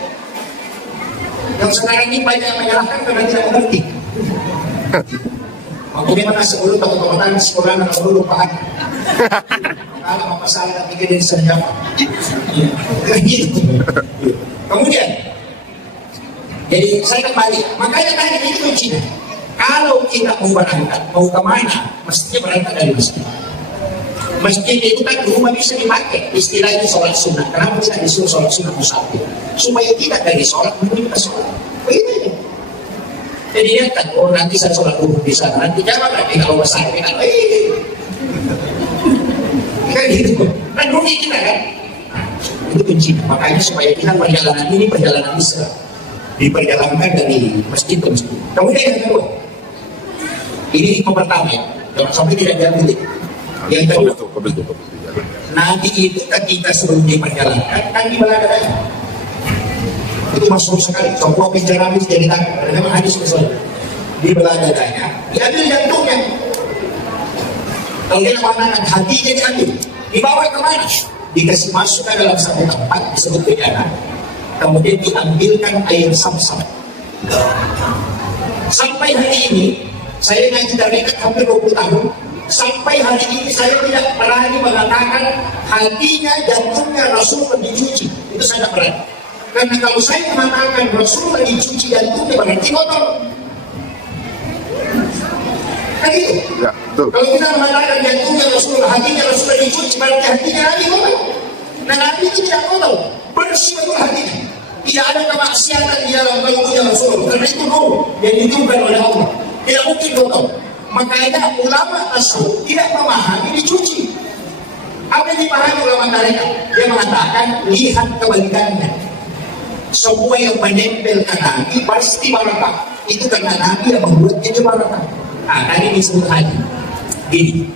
Yang sekarang ini banyak yang menyalahkan karena tidak mengerti. Waktu mana sebelum tokoh-tokoh sekolah atau dulu Pak Kalau masalah bikin sedang. Gitu. Kemudian, jadi saya kembali, makanya tadi itu kuncinya. Kalau kita mau berangkat, mau kemana, mestinya berangkat dari masjid. Masjid itu kan rumah bisa dipakai, istilahnya sholat sunnah. Kenapa tidak disuruh sholat sunnah musafir? Supaya tidak dari sholat menuju ke sholat. Begitu. Jadi dia kan, oh nanti saya sholat dulu di sana, nanti jangan nanti kalau musafir kan, kan gitu. Kan rugi kita kan. Itu kunci. Makanya supaya kita perjalanan ini perjalanan Islam, diperjalankan dari masjid ke masjid. Kemudian yang kedua, ini pertama ya, jangan sampai tidak jadi. Yang kedua, Nabi itu ketika sebelum diperjalankan kan di belakangnya. Itu masuk sekali. Semua bicara Nabi jadi tangan. Karena memang hadis misalnya di belakangnya diambil jantungnya. Kalau dia mengatakan hatinya diambil, dibawa kemana? Dikasih masuk ke dalam satu tempat disebut bejana. Kemudian diambilkan air Sam-Sam. Sampai hari ini saya ngaji dari hampir 20 tahun. Sampai hari ini saya tidak berani mengatakan hatinya, jantungnya Rasulullah dicuci. Itu saya tidak berani. Karena kalau saya mengatakan Rasulullah dicuci jantungnya berarti kotor. Kan gitu? Ya, betul. Kalau kita mengatakan jantungnya Rasulullah, hatinya Rasulullah dicuci berarti hatinya Nabi kotor. Nah Nabi itu tidak kotor, bersih betul hatinya. Tidak ada kemaksiatan di dalam kalbunya Rasulullah. Karena itu nur yang ditunjukkan oleh Allah. Tidak mungkin kotor. Makanya ulama tasawuf tidak memahami dicuci. Apa yang dipahami ulama tarekat? Dia mengatakan lihat kebalikannya. Semua yang menempel ke Nabi pasti barakah. Itu karena Nabi yang membuat jadi barakah. Nah, tadi disebut haji. Gini,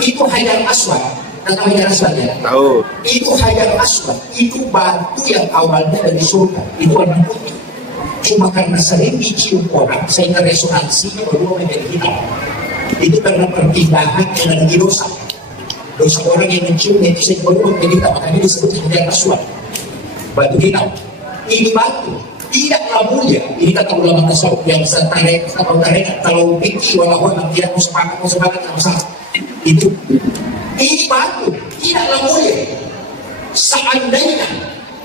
itu Hajar Aswad. Tahu Hajar Aswad ya? Tahu. Itu Hajar Aswad. Itu batu yang awalnya dari surga. Itu warna putih. Cuma karena sering dicium orang sehingga resonansinya berubah menjadi hitam. Itu karena perpindahan energi dosa. Dosa orang yang menciumnya itu sehingga berubah menjadi hitam. Makanya disebut Hajar Aswad. Batu hitam. Ini batu tidaklah mulia. Ini kata ulama tasawuf yang setarik atau tarik kalau pikir walaupun tidak mau sepakat sama. Itu ini batu tidaklah mulia. Seandainya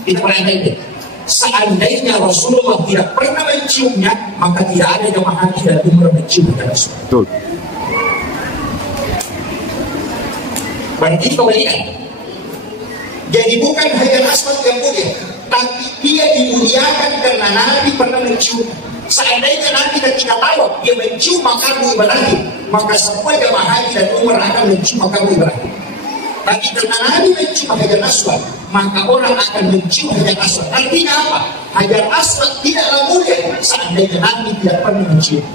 kita pernah ini. Seandainya Rasulullah tidak pernah menciumnya, maka tidak ada jemaah haji dan umrah mencium Rasulullah. Betul. Berarti kebalikan. Jadi bukan Hajar Aswad yang mulia, tapi dia dimuliakan karena Nabi pernah mencium. Seandainya Nabi ketika tawaf dia mencium makamu Ibrahim, maka semua jemaah haji dan umrah akan mencium makamu Ibrahim. Tapi karena Nabi mencium Hajar Aswad, maka orang akan mencium Hajar Aswad. Artinya apa? Hajar Aswad tidaklah mulia seandainya Nabi tidak pernah mencium.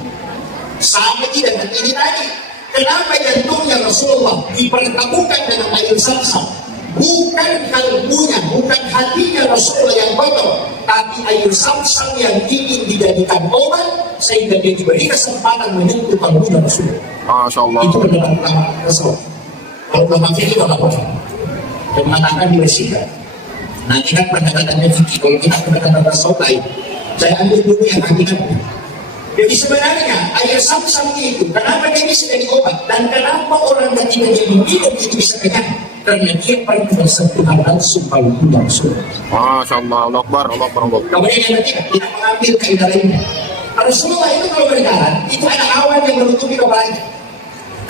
Sama tidak dengan ini tadi. Kenapa jantungnya Rasulullah dipertemukan dengan air Sam-Sam? Bukan kalbunya, bukan hatinya Rasulullah yang kotor, tapi air Sam-Sam yang ingin dijadikan obat sehingga dia diberi kesempatan menyentuh kalbunya Rasulullah. Masya Allah. Itu pendapat ulama Rasulullah. Kalau ulama fikih tidak apa-apa. Dia mengatakan dibersihkan. Nanti kan pendekatannya fikih. Kalau kita pendekatan Rasulullah lain, saya ambil dulu yang hakikatnya. Jadi sebenarnya air Sam-Sam itu kenapa dia bisa jadi obat dan kenapa orang ketika dia minum itu bisa kenyang? Karena dia pernah bersentuhan langsung kalbunya Rasulullah. Masya Allah. Allah Akbar. Allah Akbar. Allah Akbar. Kemudian yang ketiga, kita mengambil kaidah lainnya. Rasulullah itu kalau berjalan, itu ada awan yang menutupi kepalanya.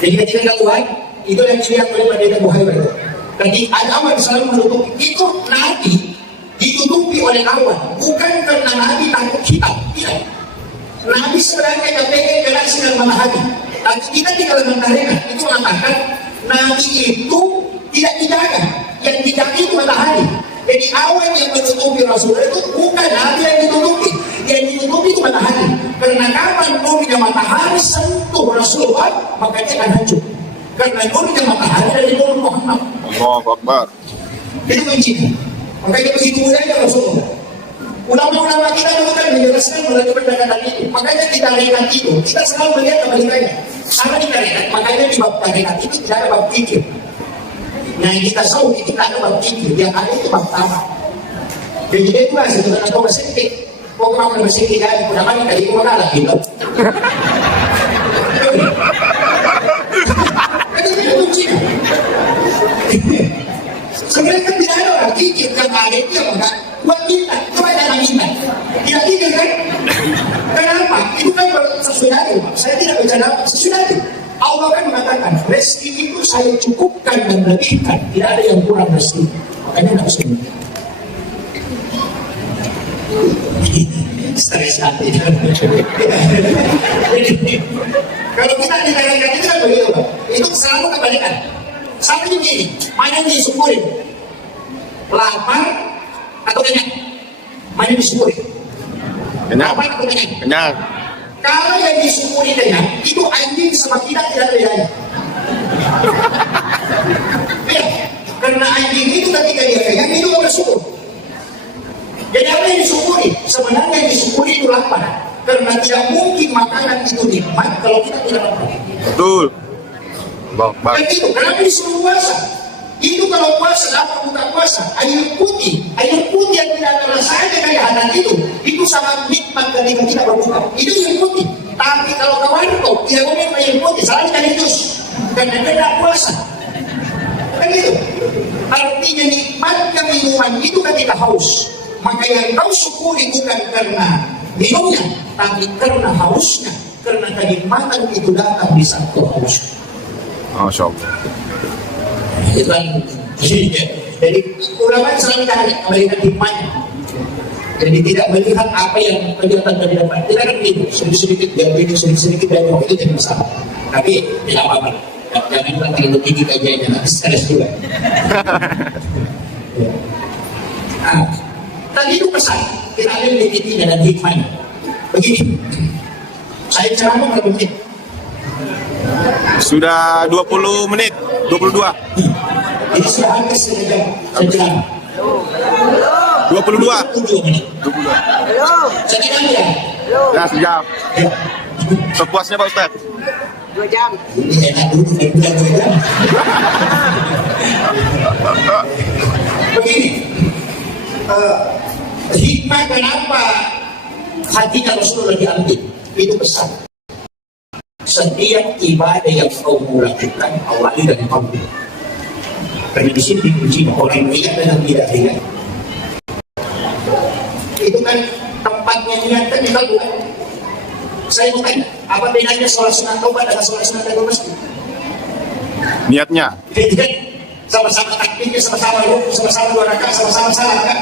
Jadi ketika keluar, itu yang dilihat oleh Pendeta Bukhari. Jadi ada awan selalu menutupi. Itu Nabi ditutupi oleh awan, bukan karena Nabi takut hitam. Tidak. Nabi sebenarnya kepengen galaksi dan matahari. Tapi kita tidak menarikkan. Itu mengatakan Nabi itu tidak dijaga. Yang dijaga itu matahari. Jadi awan yang menutupi Rasulullah itu bukan Nabi yang ditutupi. Yang ditutupi itu matahari. Karena kapan nurnya matahari sentuh Rasulullah, maka dia akan hancur. Karena nurnya matahari dari nur Muhammad. Allah Akbar. Itu kuncinya. Makanya begitu mudahnya Rasulullah. Ulama-ulama kita dulu kan menjelaskan melalui pendekatan itu. Makanya kita lihat itu, kita selalu melihat kebalikannya. Sama di tarekat, makanya di bab tarekat itu tidak ada bab fikir. Nah yang kita tahu itu tidak ada bab fikir, yang ada itu bab tamak. Jadi itu lah sebenarnya kau bersedih. Kau mau bersedih kan? Udah kan kita itu kalah gitu. Itu kuncinya. Sebenarnya kan tidak ada orang kikir yang ada itu yang enggak buat minta, itu ada yang minta. Tidak kikir kan? Kenapa? Itu kan sesuai hadis. Saya tidak bicara sesuai hadis. Allah kan mengatakan, rezeki itu saya cukupkan dan lebihkan. Tidak ada yang kurang rezeki. Makanya tidak semua. Stres hati. Kalau kita ditanya itu kan begitu, Pak. Itu selalu kebalikan. Sama juga ini, mana yang disyukurin? Lapar atau kenyang? Mana yang disyukurin? Kenyang. Lapar atau kenyang? Kenyang. Kalau yang disyukuri kenyang, itu anjing sama kita tidak bedanya. Ya, karena anjing itu ketika dia kenyang, itu gak bersyukur. Jadi apa yang disyukuri? Sebenarnya yang disyukuri itu lapar. Karena tidak mungkin makanan itu nikmat kalau kita tidak lapar. Betul. Allahu Akbar. Dan itu, kenapa disuruh puasa? Itu kalau puasa, apa buka puasa? Air putih yang tidak ada rasanya kayak hadat itu sangat nikmat ketika kita berbuka. Itu air putih. Tapi kalau ke warkop, tidak boleh air putih, salah sekali jus. Karena dia tidak puasa. Kan itu. Artinya nikmatnya minuman itu ketika haus. Maka yang kau syukuri bukan karena minumnya, tapi karena hausnya. Karena kenikmatan itu datang di saat kau haus. Masya Allah. Itu kan. Jadi ulama selalu melihat hikmahnya. Jadi tidak melihat apa yang kelihatan dari depan. Kita kan begitu, sedikit dari ini, sedikit dari bawah, itu jadi masalah. Tapi tidak apa-apa. Jangan terlalu tinggi kajiannya, nanti stres juga. Nah, tadi itu pesan. Kita ambil titiknya dan hikmahnya. Begini, saya ceramah berapa menit? Sudah 20 menit, 22. Ini sudah hampir setengah jam. Saya ceramah. 22. 22 menit. 22. Saya ceramah ya? Ya, sejam. Ya. Sepuasnya Pak Ustaz. 2 jam. Ini enak dulu, dia 2 jam. Begini, hikmah kenapa hatinya Rasulullah diambil? Itu pesan. Setiap ibadah yang kau lakukan, awali dari kamu. Karena di sini dipuji orang niat dan tidak niat. Itu kan tempatnya niat kan dilakukan. Saya mau tanya, apa bedanya sholat sunat taubat dengan sholat sunat taubat masjid? Niatnya. Jadi sama-sama takbirnya, sama-sama rukuk, sama-sama 2 rakaat, sama-sama salat kan?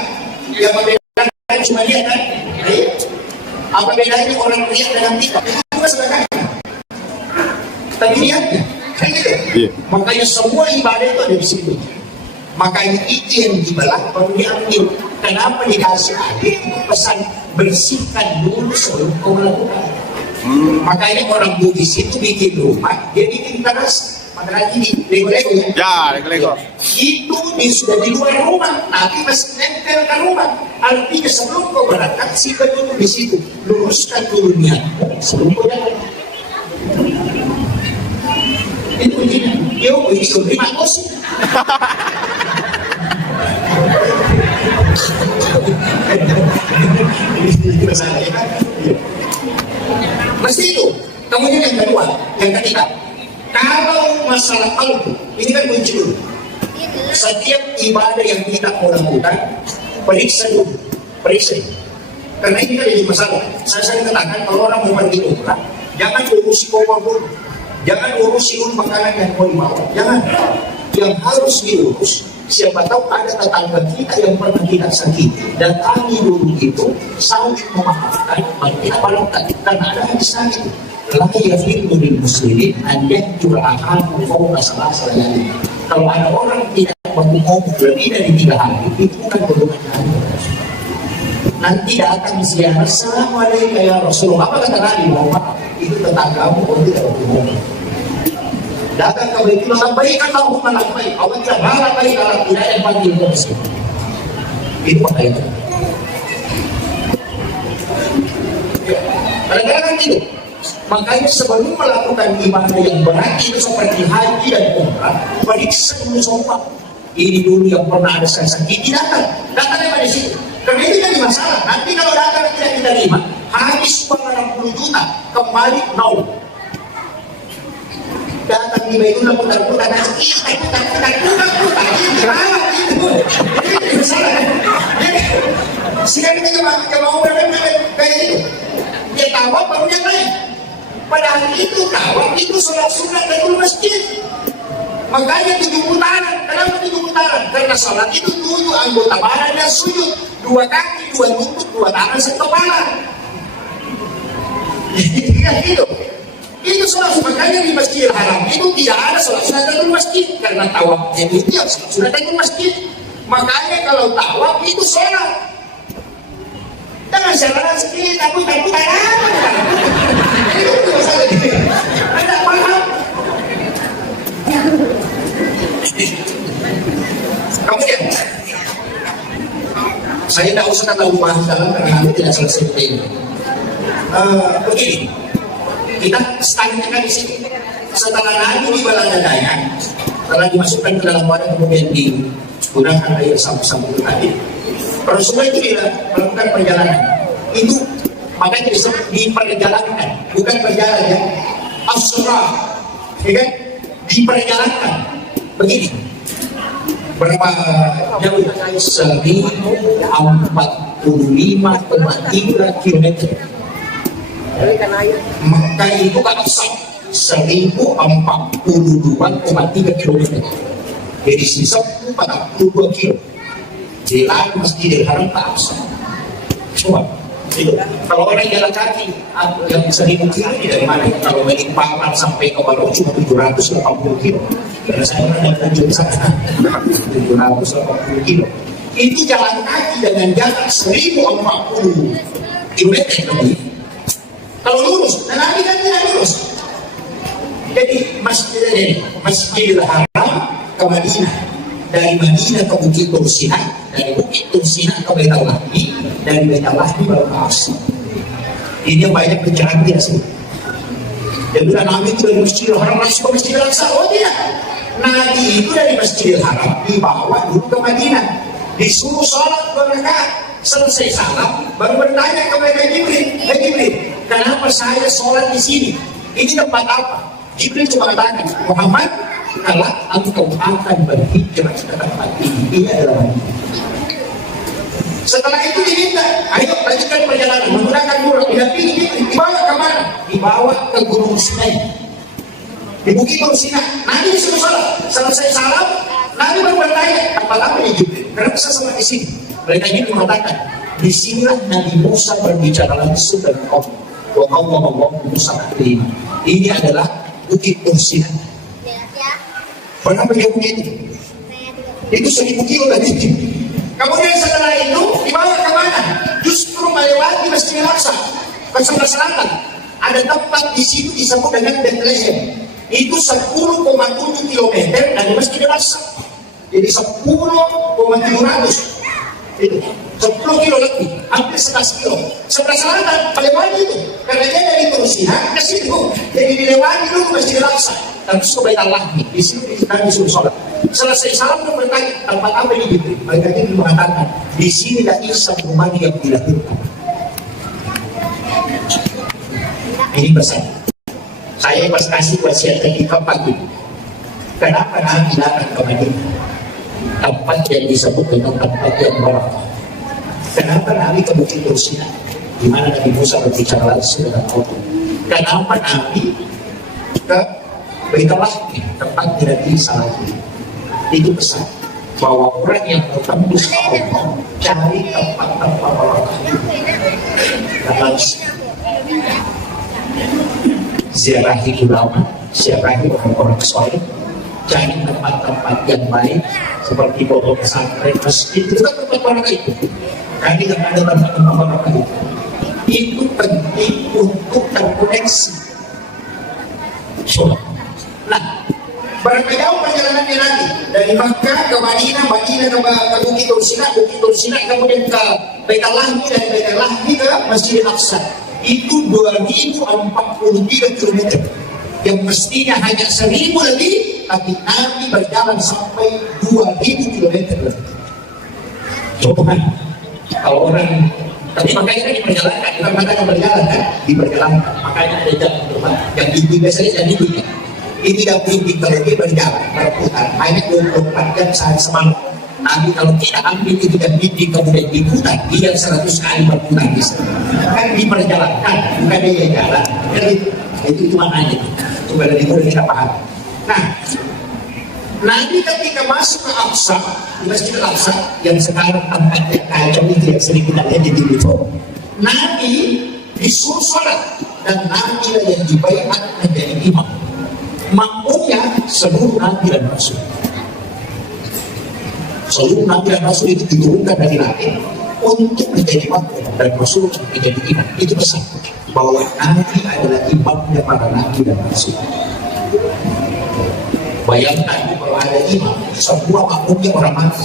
Yang membedakan cuma niat kan? Apa bedanya orang niat dengan tidak? Itu juga sedekah. Tapi niatnya, kan gitu. Iya. Makanya semua ibadah itu ada di situ. Makanya itu yang dibelah baru diambil. Kenapa dikasih adik pesan bersihkan dulu sebelum kau melakukan. Makanya orang Bugis itu bikin rumah, dia bikin teras. Makanya ini lego-lego ya. Ya, lego-lego. Itu sudah di luar rumah, tapi masih nempel ke rumah. Artinya sebelum kau berangkat, simpan dulu di situ. Luruskan dulu niatmu sebelum kau jalan. Itu begini, yo, itu terima kasih. Mesti itu. Kemudian yang kedua, yang ketiga, kalau masalah qalbu, ini kan kunci dulu. Setiap ibadah yang kita mau lakukan, periksa dulu, periksa. Karena ini kan jadi masalah. Saya sering katakan kalau orang mau pergi umrah, jangan urusi koper dulu. Jangan urusi makanan yang mau dibawa. Jangan. Yang harus diurus, siapa tahu ada tetangga kita yang pernah kita sakiti. Dan kami dulu itu saling memaafkan, kita balokkan. Karena ada hadis sakit. La yafirru lil muslimin an yahjura akhahu fawqa sab'ati layalin. Kalau ada orang tidak ngomong lebih dari 3 hari, itu bukan golongan kami. Nanti datang ziarah, Assalamualaikum ya Rasulullah. Apa kata Nabi Muhammad? Itu tetanggamu, kau tidak berhubung. Datang ke Baitullah, baik Allahumma labbaik. Allah tidak marah baik kalau tidak yang panggil ke masjid. Itu makanya. Kadang-kadang itu. Makanya sebelum melakukan ibadah yang berat itu seperti haji dan umrah, periksa dulu semua. Ini dulu yang pernah ada saya sakiti, datang pada situ. Karena ini jadi masalah. Nanti kalau datang tidak kita terima, habis 80 juta, kembali nol. Datang di Baitullah putar-putar, putar-putar, ini Sekarang kita mau kayak itu. Dia tawaf baru yang lain. Padahal itu tawaf itu sholat sunat dari masjid. Makanya 7 putaran. Kenapa 7 putaran? Karena sholat itu 7 anggota badan dan sujud. 2 kaki, 2 lutut, 2 tangan, 1 kepala. Gitu. Itu sholat. Makanya di Masjidil Haram itu tidak ada sholat sunat dari masjid. Karena tawafnya itu yang sholat sunat dari masjid. Makanya kalau tawaf itu sholat. Jangan jalan sedikit, takut-takut itu masalah gitu. Anda paham? Kemudian saya tidak usah kata ubah dalam karena kami tidak selesai ini. Begini, kita standarkan di sini. Setelah Nabi di Baladadaya, setelah dimasukkan ke dalam wadah kemudian digunakan air sapu-sapu tadi. Rasulullah itu dia melakukan perjalanan. Itu makanya disebut diperjalankan, bukan berjalan ya. As-surah, ya kan? Diperjalankan. Begini. Berapa jauh? 1045,3 km. Maka itu kan 1042,3 km. Jadi sisa 42 km. Jalan Masjidil Haram tak bisa. Cuma itu. Kalau orang jalan kaki yang 1000 kilo dari mana? Kalau dari Paman sampai ke Baro cuma 780 kilo. Karena saya pernah kunjung sana 780 kilo. Itu jalan kaki dengan jarak 1040 km lebih. Kalau lurus, dan Nabi kan tidak lurus. Jadi Masjidil Haram ke Madinah. Dari Madinah ke Bukit Tursinah, dari Bukit Tursinah ke Baitul Lahmi, dari Baitul Lahmi baru ke Aqsa. Ini yang banyak pencerahan dia sih. Dan bila Nabi itu dari Masjidil Haram langsung ke Masjidil Aqsa, oh tidak. Nabi itu dari Masjidil Haram dibawa dulu ke Madinah, disuruh sholat 2 rakaat. Selesai salam, baru bertanya kepada Jibril, Jibril, kenapa saya sholat di sini? Ini tempat apa? Jibril cuma katakan, Muhammad, kalau engkau akan berhijrah ke tempat ini adalah Madinah. Setelah itu diminta, ayo lanjutkan perjalanan menggunakan buruk. Dibawa ke mana? Dibawa ke Gunung Sinai, di Bukit Tursinah. Nabi disuruh salam. Selesai salam, Nabi baru bertanya, apa ya Jibril? Kenapa saya sama di sini? Mereka ini mengatakan, di sinilah Nabi Musa berbicara langsung dengan Allah. Wa Allah Musa terima. Ini adalah Bukit Tursinah. Berapa jauhnya itu? Itu 1000 kilo tadi. Kemudian setelah itu dibawa ke mana? Justru melewati Masjidil Aqsa ke sebelah selatan. Ada tempat di situ disebut dengan Bethlehem. Itu 10,7 km dari Masjidil Aqsa. Jadi 10,700. Itu 10 kilo lebih, hampir 11 kilo. Sebelah selatan melewati itu. Karena dia dari Tursinah ke situ. Jadi dilewati dulu Masjidil Aqsa. Terus ke Baitul Lahmi, di sini kami disuruh sholat. Selesai salam pun bertanya, tempat apa ini Jibril? Mereka ini mengatakan, di sinilah Isa bin Maryam dilahirkan. Ini pesan. Saya pas kasih wasiat ketika pagi. Kenapa Nabi datang ke Madinah? Tempat yang disebut dengan tempat yang barakah. Kenapa Nabi ke Bukit Tursinah? Di mana Nabi Musa berbicara langsung dengan Allah? Kenapa Nabi ke Baitul Lahmi, tempat tidak bisa lagi? Itu pesan bahwa orang yang bertembus ke Allah cari tempat-tempat barakah. Dan ziarahi ulama, ziarahi orang-orang soleh, cari tempat-tempat yang baik seperti pondok pesantren, masjid, itu kan tempat barakah itu. Karena tidak ada tempat-tempat barakah itu penting untuk terkoneksi. Nah, berapa jauh perjalanannya nanti? Dari Makkah ke Madinah, Madinah ke Bukit Tursinah, Bukit Tursinah kemudian ke Baitul Lahmi, dari Baitul Lahmi ke Masjidil Aqsa. Itu 2043 km. Yang mestinya hanya 1000 lebih, tapi Nabi berjalan sampai 2000 km lebih. Coba kalau orang, tapi makanya kan diperjalankan, bukan makanya berjalan kan, diperjalankan. Makanya ada jam terbang, yang tinggi biasanya jam tinggi. Ini tidak tinggi kalau dia berjalan, berputar, hanya 24 jam sehari semalam. Tapi kalau kita ambil itu dan bidik kemudian diputar, dia 100 kali berputar bisa. Kan diperjalankan, bukan dia jalan. Jadi itu cuma aja. Itu kalau itu kita paham. Nah, Nabi ketika masuk ke Aqsa, di Masjid Al-Aqsa yang sekarang tempatnya kacau itu yang sering kita lihat di TV. Nabi disuruh sholat dan Nabi yang dibaiat menjadi imam. Makmumnya seluruh Nabi dan Rasul. Seluruh Nabi dan Rasul itu diturunkan dari langit untuk menjadi makmum dan Rasul menjadi imam. Itu pesan bahwa Nabi adalah imamnya para Nabi dan Rasul. Bayangkan kalau ada imam, semua makmumnya orang mati.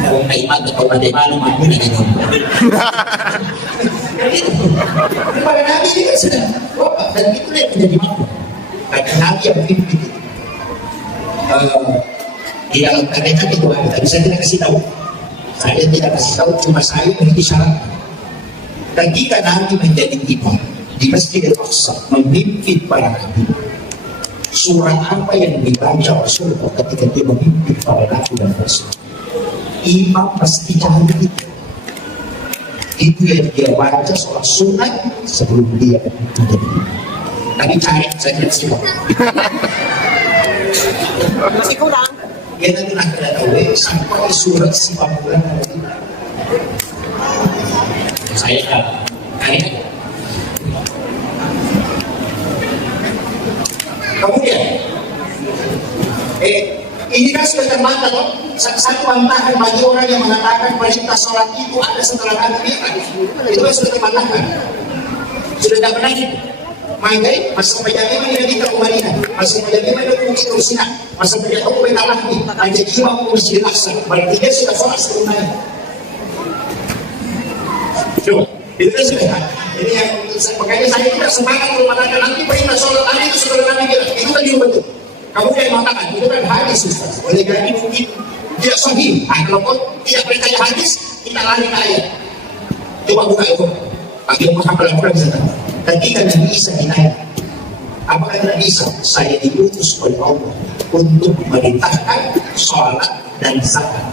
Kalau iman atau bagaimana makmumnya dengan pada Nabi juga sudah bapak dan itu yang menjadi makmum. Karena Nabi yang pimpin di dalam tarekat itu ada, tapi saya tidak kasih tahu. Saya tidak kasih tahu, cuma saya memiliki syarat. Ketika Nabi menjadi imam di Masjid Al-Aqsa, memimpin para nabi, surah apa yang dibaca Rasulullah ketika dia memimpin para nabi dan rasul? Imam pasti cari itu yang dia baca surah sunat sebelum dia menjadi imam. Tapi cari saja semua. Masih kurang. Dia nanti nak kena tahu sampai surat 90 nanti. Saya kan kali. Kemudian, ini kan sudah terbantah loh. Satu bantahan bagi orang yang mengatakan perintah sholat itu ada setelah Nabi itu kan sudah terbantahkan. Sudah tidak pernah itu. Maka masa penjagaan yang kita kembalikan, masa penjagaan yang kita uruskan, masa penjagaan yang kita lahir, hanya imam Masjid Al-Aqsa. Berarti dia sudah sholat sebelumnya. Coba, itu kan sudah. Ini yang makanya saya tidak semangat kalau mengatakan nanti perintah sholat tadi itu sudah Nabi bilang itu kan betul. Kamu yang mengatakan itu kan hadis Ustaz. Oleh karena itu mungkin tidak sahih. Kalau kau tidak percaya hadis, kita lari ke ayat. Coba buka itu. Bagi yang Muhammad Al-Quran bisa tahu. Ketika Nabi Isa ditanya, apakah Nabi Isa? Saya diutus oleh Allah untuk memerintahkan sholat dan zakat.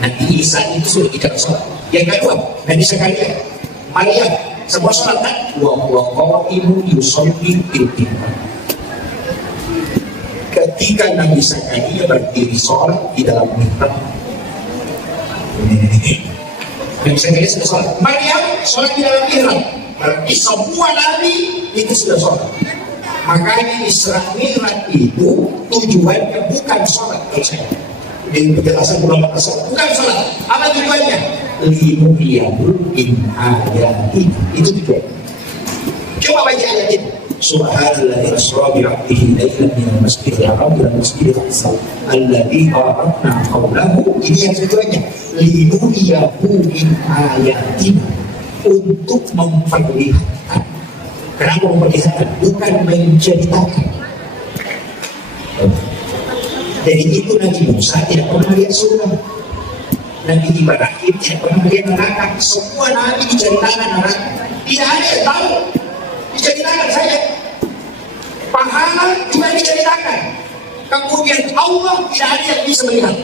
Nabi Isa itu sudah tidak sholat. Yang kedua, Nabi Zakaria, Maryam, semua sholat kan? Wa qa'imun yusolli fil mihrab. Ketika Nabi Zakaria berdiri sholat di dalam mihrab, Nabi Zakaria sudah sholat. Maryam sholat di dalam mihrab. Berarti semua Nabi itu sudah sholat. Makanya Isra Mi'raj itu tujuannya bukan sholat. Ini penjelasan ulama tasawuf, bukan sholat. Apa tujuannya? Linuriyahu min ayati. Itu tujuan. Coba baca ayat ini. Subhanallah asra bi 'abdihi laylan min al-masjidil haram ila al-masjidil aqsa alladzi barakna hawlahu. Ini yang tujuannya. Linuriyahu min ayati. Untuk memperlihatkan. Kenapa memperlihatkan? Bukan menceritakan. Jadi itu Nabi Musa tidak pernah lihat surga. Nabi Ibrahim tidak pernah lihat neraka. Semua Nabi diceritakan neraka. Tidak ada yang tahu. Diceritakan saja. Pahala juga diceritakan. Kemudian Allah tidak ada yang bisa melihat.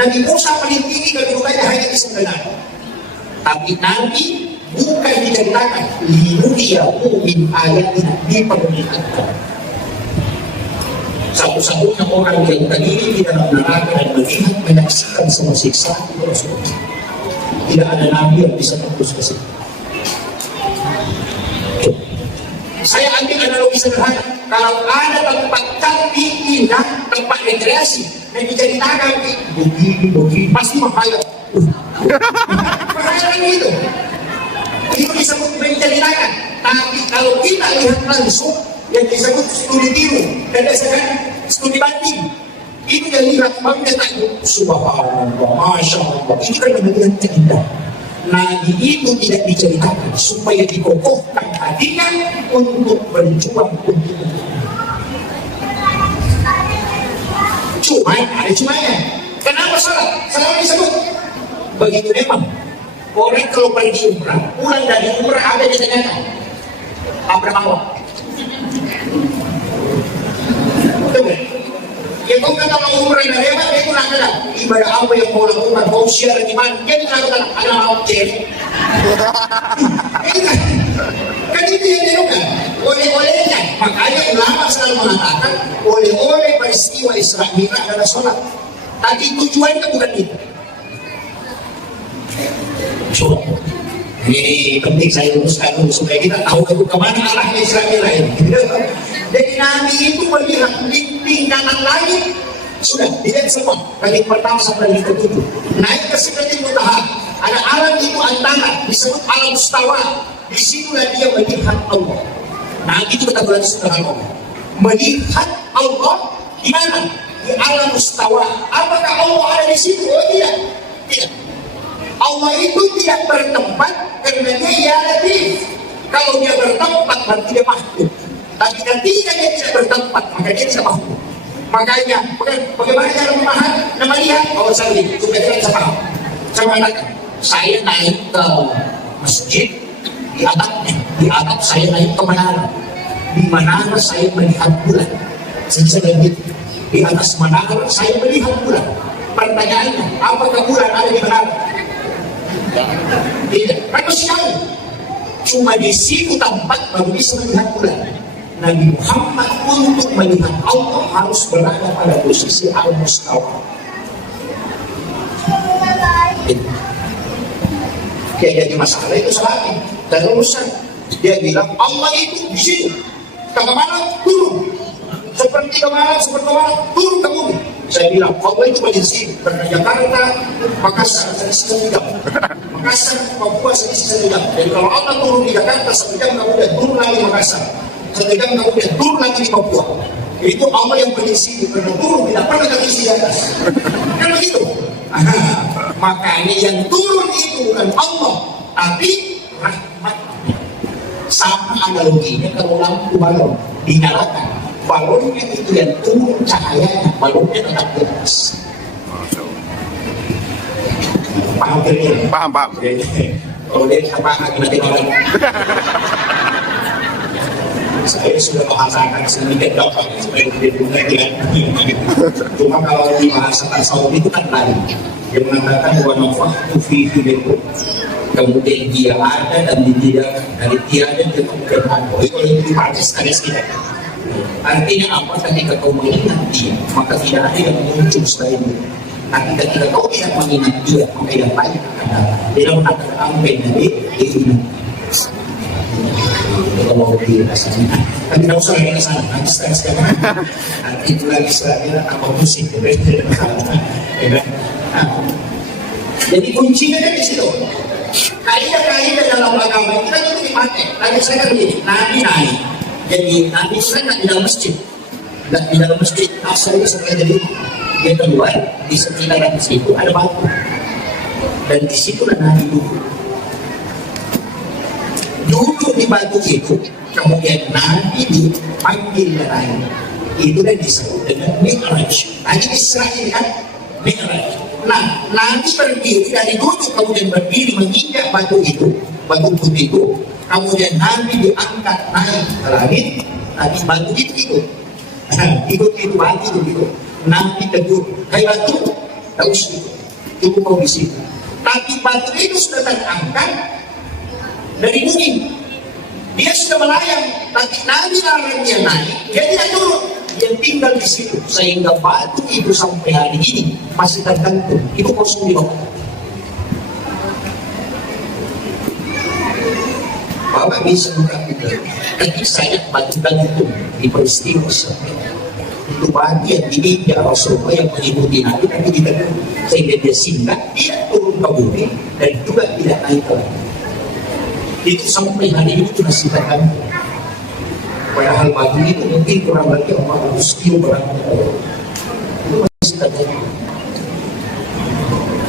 Nabi Musa paling tinggi kedudukannya hanya bisa melihat. Tapi Nabi bukan diceritakan, linuriyahu min ayatina, diperlihatkan. Satu-satunya orang yang terdiri di dalam neraka dan melihat menyaksikan semua siksa itu Rasulullah. Tidak ada Nabi yang bisa tembus ke situ. Saya ambil analogi sederhana. Kalau ada tempat cantik indah, tempat rekreasi, yang diceritakan begini, pasti menghayat. Perhatian itu disebut menceritakan. Tapi kalau kita lihat langsung yang disebut studi tiru dan studi banding, itu yang lihat bangga takut. Subhanallah, masya Allah, ini kan menjadi indah. Nabi itu tidak diceritakan supaya dikokohkan hatinya untuk berjuang untuk cuma ada cumanya. Kenapa salah? Salah disebut begitu memang. Orang kalau pergi umrah, pulang dari umrah ada di tengah apa mau? Betul. Ya kung kalau umrah na lewat, itu nakala. Ibadah apa yang mau lakukan, mau share di mana, jadi nakala, ada mau cek. Kan itu yang dilakukan. Oleh-olehnya, makanya ulama selalu mengatakan, oleh-oleh peristiwa Isra Mi'raj adalah sholat. Tapi tujuannya bukan itu. So, ini penting saya luruskan dulu supaya kita tahu itu kemana arahnya Isra Mi'raj ini. Jadi Nabi itu melihat dinding kanan langit, sudah dilihat semua dari pertama sampai dari ketujuh, naik ke Sidratil Muntaha, ada alam itu antara disebut alam mustawa. Disitulah dia melihat Allah. Nah itu kita berarti sudah Allah melihat Allah di mana? Di alam mustawa. Apakah Allah ada di situ? Oh tidak, tidak. Allah itu tidak bertempat karena dia latif. Kalau dia bertempat berarti dia makhluk. Tapi ketika dia tidak bertempat maka dia tidak makhluk. Makanya bagaimana cara memahami? Melihat oh saya supaya kita bisa paham. Saya mengatakan saya naik ke masjid, di atap saya naik ke menara. Di menara saya melihat bulan. Saya gitu. Di atas menara saya melihat bulan. Pertanyaannya, apakah bulan ada di menara? Tidak. Kan masih tahu. Cuma di situ tempat baru bisa melihat bulan. Nabi Muhammad untuk melihat Allah harus berada pada posisi al-mustawa. Dia jadi masalah itu salah. Dan urusan dia bilang Allah itu di situ. Kemana? Turun. Seperti kemana? Turun ke bumi. Saya bilang Allah itu di sini. Karena Jakarta, Makassar, selisih 1 jam. Makassar, Papua selisih 1 jam. Jadi kalau Allah turun di Jakarta 1 jam kemudian turun lagi Makassar. 1 jam kemudian turun lagi di Papua. Itu Allah yang berisi karena turun tidak pernah terisi di atas. Kan begitu. Makanya yang turun itu bukan Allah, tapi rahmatnya. Sama analoginya kalau lampu balon dinyalakan, balonnya itu yang turun cahayanya, balonnya tetap di atas. Paham kira-kira? Paham. Kalau dia apa nanti kalau saya sudah bahasakan sedikit dapat supaya tidak benar. Cuma kalau di bahasa tasawuf itu kan lain. Dia mengatakan wa nafaktu fi hidayku. Kemudian dia ada dan tidak dari tiada dia kemudian ada. Itu yang dipakai sekali-sekali. Artinya apa? Ketika kau mengingat dia, maka tidak ada yang muncul selain dia. Tapi ketika kau tidak mengingat dia, maka yang lain akan datang. Dia mengatakan ambil dari itu. Kalau mau berdiri rasanya, tapi tidak usah lagi ke sana, nanti sekarang nanti itu lagi setelahnya apa musik, jadi kuncinya kan di situ. Kaidah-kaidah dalam agama kita itu dipakai. Tadi saya kan begini, Nabi naik, jadi Nabi itu kan di dalam masjid, dan di dalam masjid asalnya seperti jadi dia keluar di sekitaran situ ada batu, dan di situlah Nabi duduk di batu itu, kemudian Nabi dipanggil lain. Itu yang disebut dengan Mi'raj. Tadi Israel kan Mi'raj. Nah, Nabi berdiri dari duduk kemudian berdiri menginjak batu itu, batu putih itu. Kemudian Nabi diangkat naik ke langit, tadi batu itu ikut itu batu itu. Nabi tegur, hai batu, tak usah cukup kau di situ. Tapi batu itu sudah terangkat dari bumi, dia sudah melayang, tapi Nabi larang dia naik, dia tidak turun, dia tinggal di situ, sehingga batu itu sampai hari ini masih tergantung, itu kosong di bawah. Bapak bisa buka itu, tapi saya batu gantung di peristiwa itu bagian ini ya Rasulullah yang mengikuti Nabi, tapi tidak sehingga dia singgah, tidak turun ke bumi dan juga tidak naik ke langit. Itu sampai hari ini masih tergantung. Padahal batu itu mungkin kurang lebih 400 kilo berapa. Itu masih tergantung.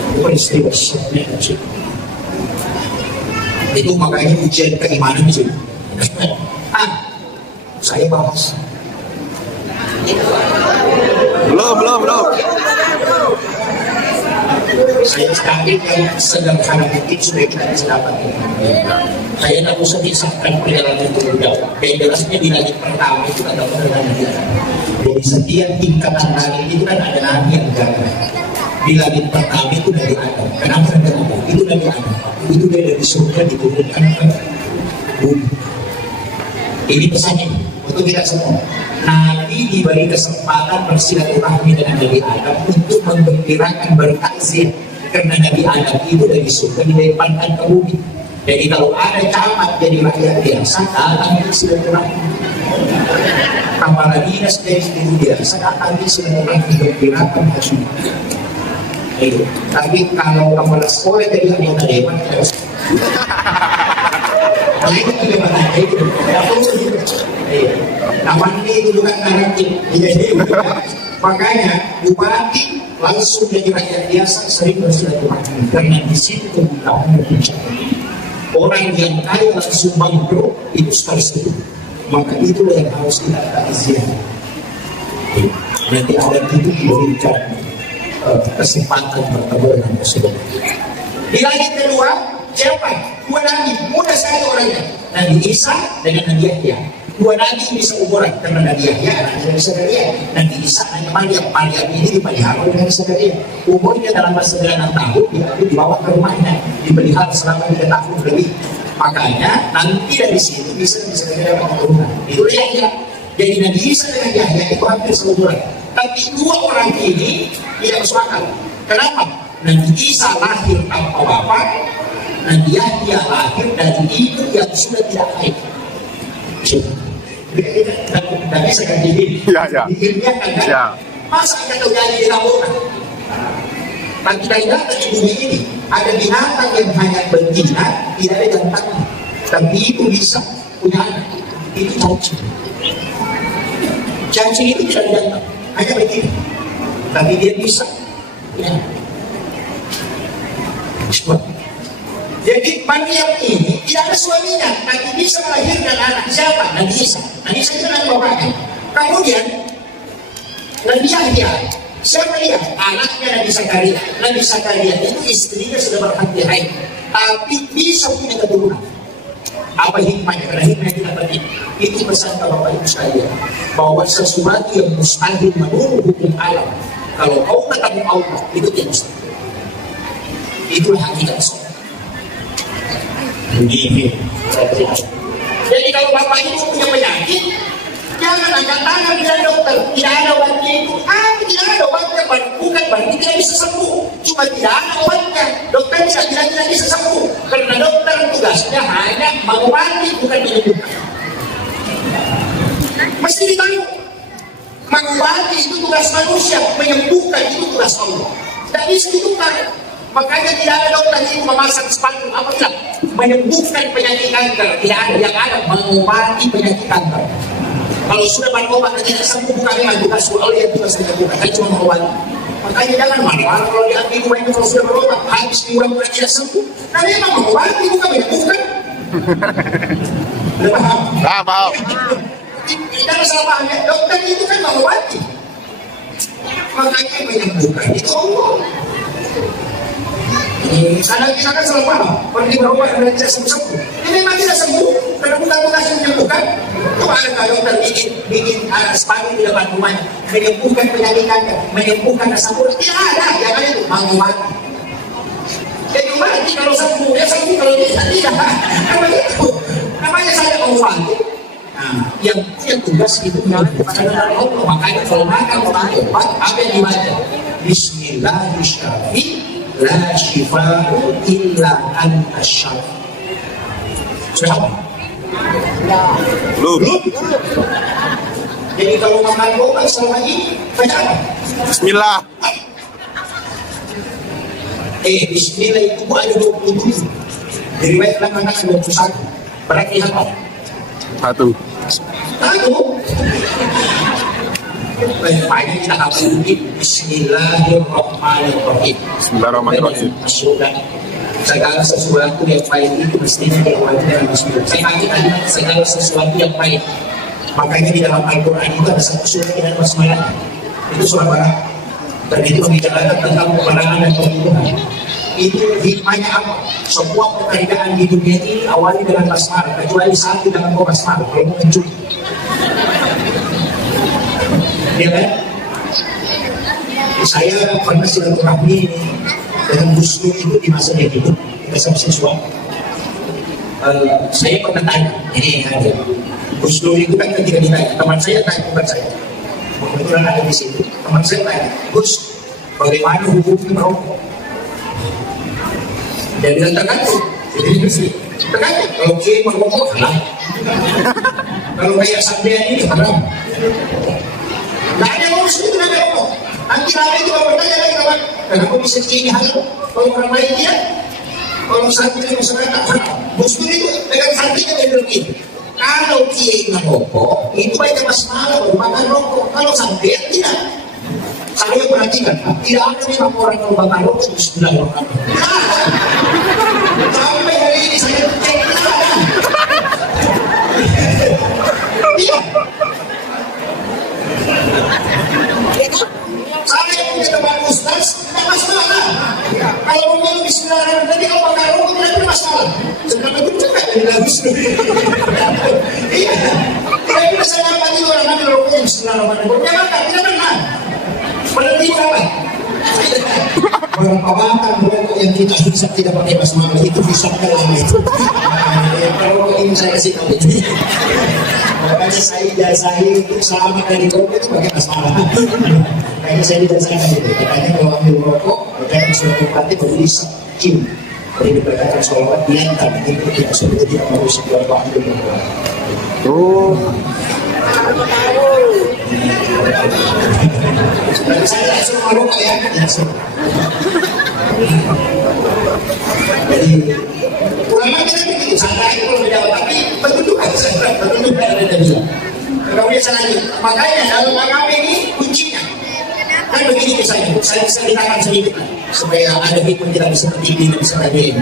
Itu peristiwa sebenarnya. Itu makanya ujian keimanan itu. Saya bahas. Belum. Saya sekarang yang sederhana mungkin sudah kita bisa dapat. Saya tak usah disahkan perjalanan itu jauh. Yang jelasnya di langit pertama itu ada perjalanan kita. Jadi setiap tingkatan langit itu kan ada nabi yang jaga. Di langit pertama itu dari Adam. Kenapa ada Adam? Itu dari Adam. Itu dari surga diturunkan ke bumi. Ini pesannya untuk kita semua. Nabi diberi kesempatan bersilaturahmi dengan Nabi Adam untuk menggembirakan bertakzir, karena Nabi Adam itu dari surga dilemparkan ke bumi. Jadi kalau ada camat jadi rakyat biasa, datang bersilaturahmi. Kepala dinas jadi guru biasa, datang bersilaturahmi menggembirakan hati. Itu. Tapi kalau kepala sekolah jadi anggota dewan, harus. Nah itu bagaimana? Itu. Namanya itu bukan karantin. Makanya bupati langsung jadi rakyat biasa sering bersilaturahmi, karena di situ kemudahan berbicara. Orang yang kaya langsung bangkrut itu sekali-sekali. Maka itulah yang harus kita takziah. Nanti ada itu diberikan kesempatan bertemu dengan Rasulullah. Di langit kedua, siapa? Dua nabi, mudah sekali orangnya. Nabi Isa dengan Nabi Yahya. Dua nabi bisa umuran, karena Nabi Yahya Nabi Zakaria, Nabi Isa hanya Maryam ini dipelihara oleh Nabi Zakaria. Umurnya dalam masa 9 tahun dia dibawa ke rumahnya, dipelihara selama 3 tahun lebih. Makanya nanti dari sini bisa dapat keturunan. Itu Yahya. Jadi Nabi Isa dengan Yahya itu hampir seumuran. Tapi dua orang ini tidak masuk akal. Kenapa? Nabi Isa lahir tanpa bapak, Nabi Yahya lahir dari ibu yang sudah tidak haid. Tidak bisa kan dihir. Dihirnya kan masa kita jadi di lapangan. Dan kita lihat di bumi ini ada binatang yang hanya betina, tidak ada jantannya, tapi itu bisa punya anak. Itu cacing. Cacing itu tidak ada jantan, hanya betina, tapi dia bisa punya anak. Jadi Maryam ini tidak ada suaminya, tapi bisa melahirkan anak. Siapa? Nabi Isa. Nabi Isa itu anak bapaknya. Kemudian Nabi Yahya, siapa dia? Anaknya Nabi Zakaria. Nabi Zakaria itu istrinya sudah berhenti haid, tapi bisa punya keturunan. Apa hikmahnya? Karena hikmahnya tidak penting. Itu pesan Bapak Ibu sekalian, bahwa sesuatu yang mustahil menurut hukum alam, kalau kau ketemu Allah, itu tidak mustahil. Itulah hakikat sholat. Begini. Jadi kalau bapak ibu punya penyakit, jangan angkat tangan dengan dokter. Tidak ada obatnya itu. Tidak ada obatnya, bukan berarti tidak bisa sembuh. Cuma tidak ada obatnya. Dokter tidak bisa sembuh, karena dokter tugasnya hanya mengobati, bukan menyembuhkan. Mesti ditahu. Mengobati itu tugas manusia, menyembuhkan itu tugas Allah. Tidak bisa ditukar. Makanya tidak ada dokter itu memasang sepatu apa tidak menyembuhkan penyakit kanker. Tidak ada, yang ada mengobati penyakit kanker. Kalau sudah berobat tidak sembuh, bukan memang tugas Allah yang tugas menyembuhkan, tapi cuma mengobati. Makanya jangan marah kalau diambil uang itu kalau sudah berobat habis murah-murah tidak sembuh. Nah memang mengobati bukan menyembuhkan. Sudah paham? Paham. Tidak masalah paham ya. Dokter itu kan mengobati. Makanya menyembuhkan itu Allah. Karena kita kan selalu paham, pergi berobat dan tidak sembuh-sembuh. Ini memang tidak sembuh, karena bukan tugas yang menyembuhkan. Itu ada dokter bikin sepatu di depan rumahnya, menyembuhkan penyakit kanker, menyembuhkan asam urat. Tidak ada, yang ada itu mengobati. Jadi mati kalau sembuh, ya sembuh kalau tidak. Karena itu, namanya saja mengobati. Nah, yang punya tugas itu adalah Allah. Makanya kalau makan obat, apa yang dibaca? Bismillahirrahmanirrahim. La shifa'u illa anta syafi. Sudah apa? Belum. Jadi kalau makan obat selama ini baca apa? Bismillah. Bismillah itu ada 27. Diriwayatkan anak 21. Berarti apa? Satu. Banyak kita hafal ini. Bismillahirrahmanirrahim. Bismillahirrahmanirrahim. Segala sesuatu yang baik itu mestinya diawali dengan bismillah. Segala sesuatu yang baik. Makanya di dalam Al-Quran itu ada satu surat dengan basmalah. Itu surat Barat. Dan itu membicarakan tentang peperangan dan pembunuhan. Itu hikmahnya apa? Semua pekerjaan di dunia ini awali dengan basmalah, kecuali satu dengan basmalah. Kalau mau mencuri. Ya kan? Saya pernah silaturahmi dengan Gus Dur itu di masa dia hidup, kita sama siswa. Saya pernah tanya, ini ada Gus Dur itu kan ketika ditanya, teman saya tanya, bukan saya, kebetulan ada di situ, teman saya tanya, Gus, bagaimana hukum merokok? Dia bilang tergantung, tergantung. Kalau kiai merokok halal, kalau kayak sampean ini haram. Nggak ada ngurus itu, nggak ada ngomong. Nanti lagi juga bertanya lagi kawan, kenapa bisa kiai halal? Kalau orang lain dia, kalau santri masyarakat, Gus Dur itu dengan santrinya dia bilang gitu. Kalau kiai ngerokok, itu banyak masalah baru makan rokok. Kalau sampean tidak. Saya perhatikan, tidak ada memang orang kalau bakar rokok bismillahirrahmanirrahim. Sampai hari ini saya cek iya. Saya punya teman ustaz, tidak masalah. Kalau ngomong bismillahirrahmanirrahim, nanti kalau bakar rokok tidak ada masalah. Sebenarnya itu juga dari lagu sendiri. Iya, tidak bisa ngapa itu orang ambil rokok bismillahirrahmanirrahim. Dia bakar, tidak benar. Padahal itu apa? Berapa batang rokok yang kita bisa tidak pakai basmala itu bisa lama itu. Kalau ini saya kasih tahu itu. Makanya saya itu selama dari rokok itu pakai basmala. Kayaknya saya tidak sadar itu. Katanya kalau ambil rokok, berkaitan suatu partai berdiri sakin. Jadi berkaitan sholawat diantar. Itu tidak sudah tidak mau sebuah waktu berdoa. Oh. Saya langsung merokok ya, langsung. Jadi ulama kita begitu, santai itu kalau menjawab, tapi petunjuk ada dia. Kemudian selanjutnya, makanya dalam agama ini kuncinya. Kan begini misalnya, saya bisa ditahan sedikit supaya ada hikmah tidak bisa berdiri, tidak bisa lagi.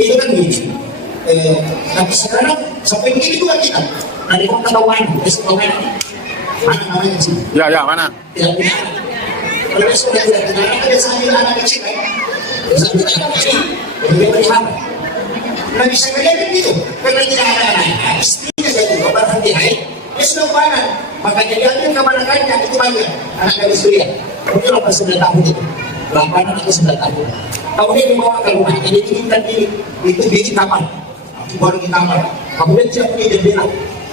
Itu kan begini. Tapi sekarang sampai begini juga kita. Dari kota Tawan, mana namanya sih? Ya, mana? Tidak punya. Kalau sudah tidak punya, ada sambil anak kecil kan? Sambil anak kecil, dia melihat. Nah bisa kalian begitu, karena tidak ada anak. Istrinya saya juga berhenti haid, dia sudah panas. Makanya dia ambil kemana-kannya, itu banyak. Anak dari Suriah, kemudian 9 tahun itu. 8 atau 9 tahun. Kemudian dibawa ke rumah, jadi dikirimkan itu di kamar. Baru di kamar. Kemudian dia punya jendela.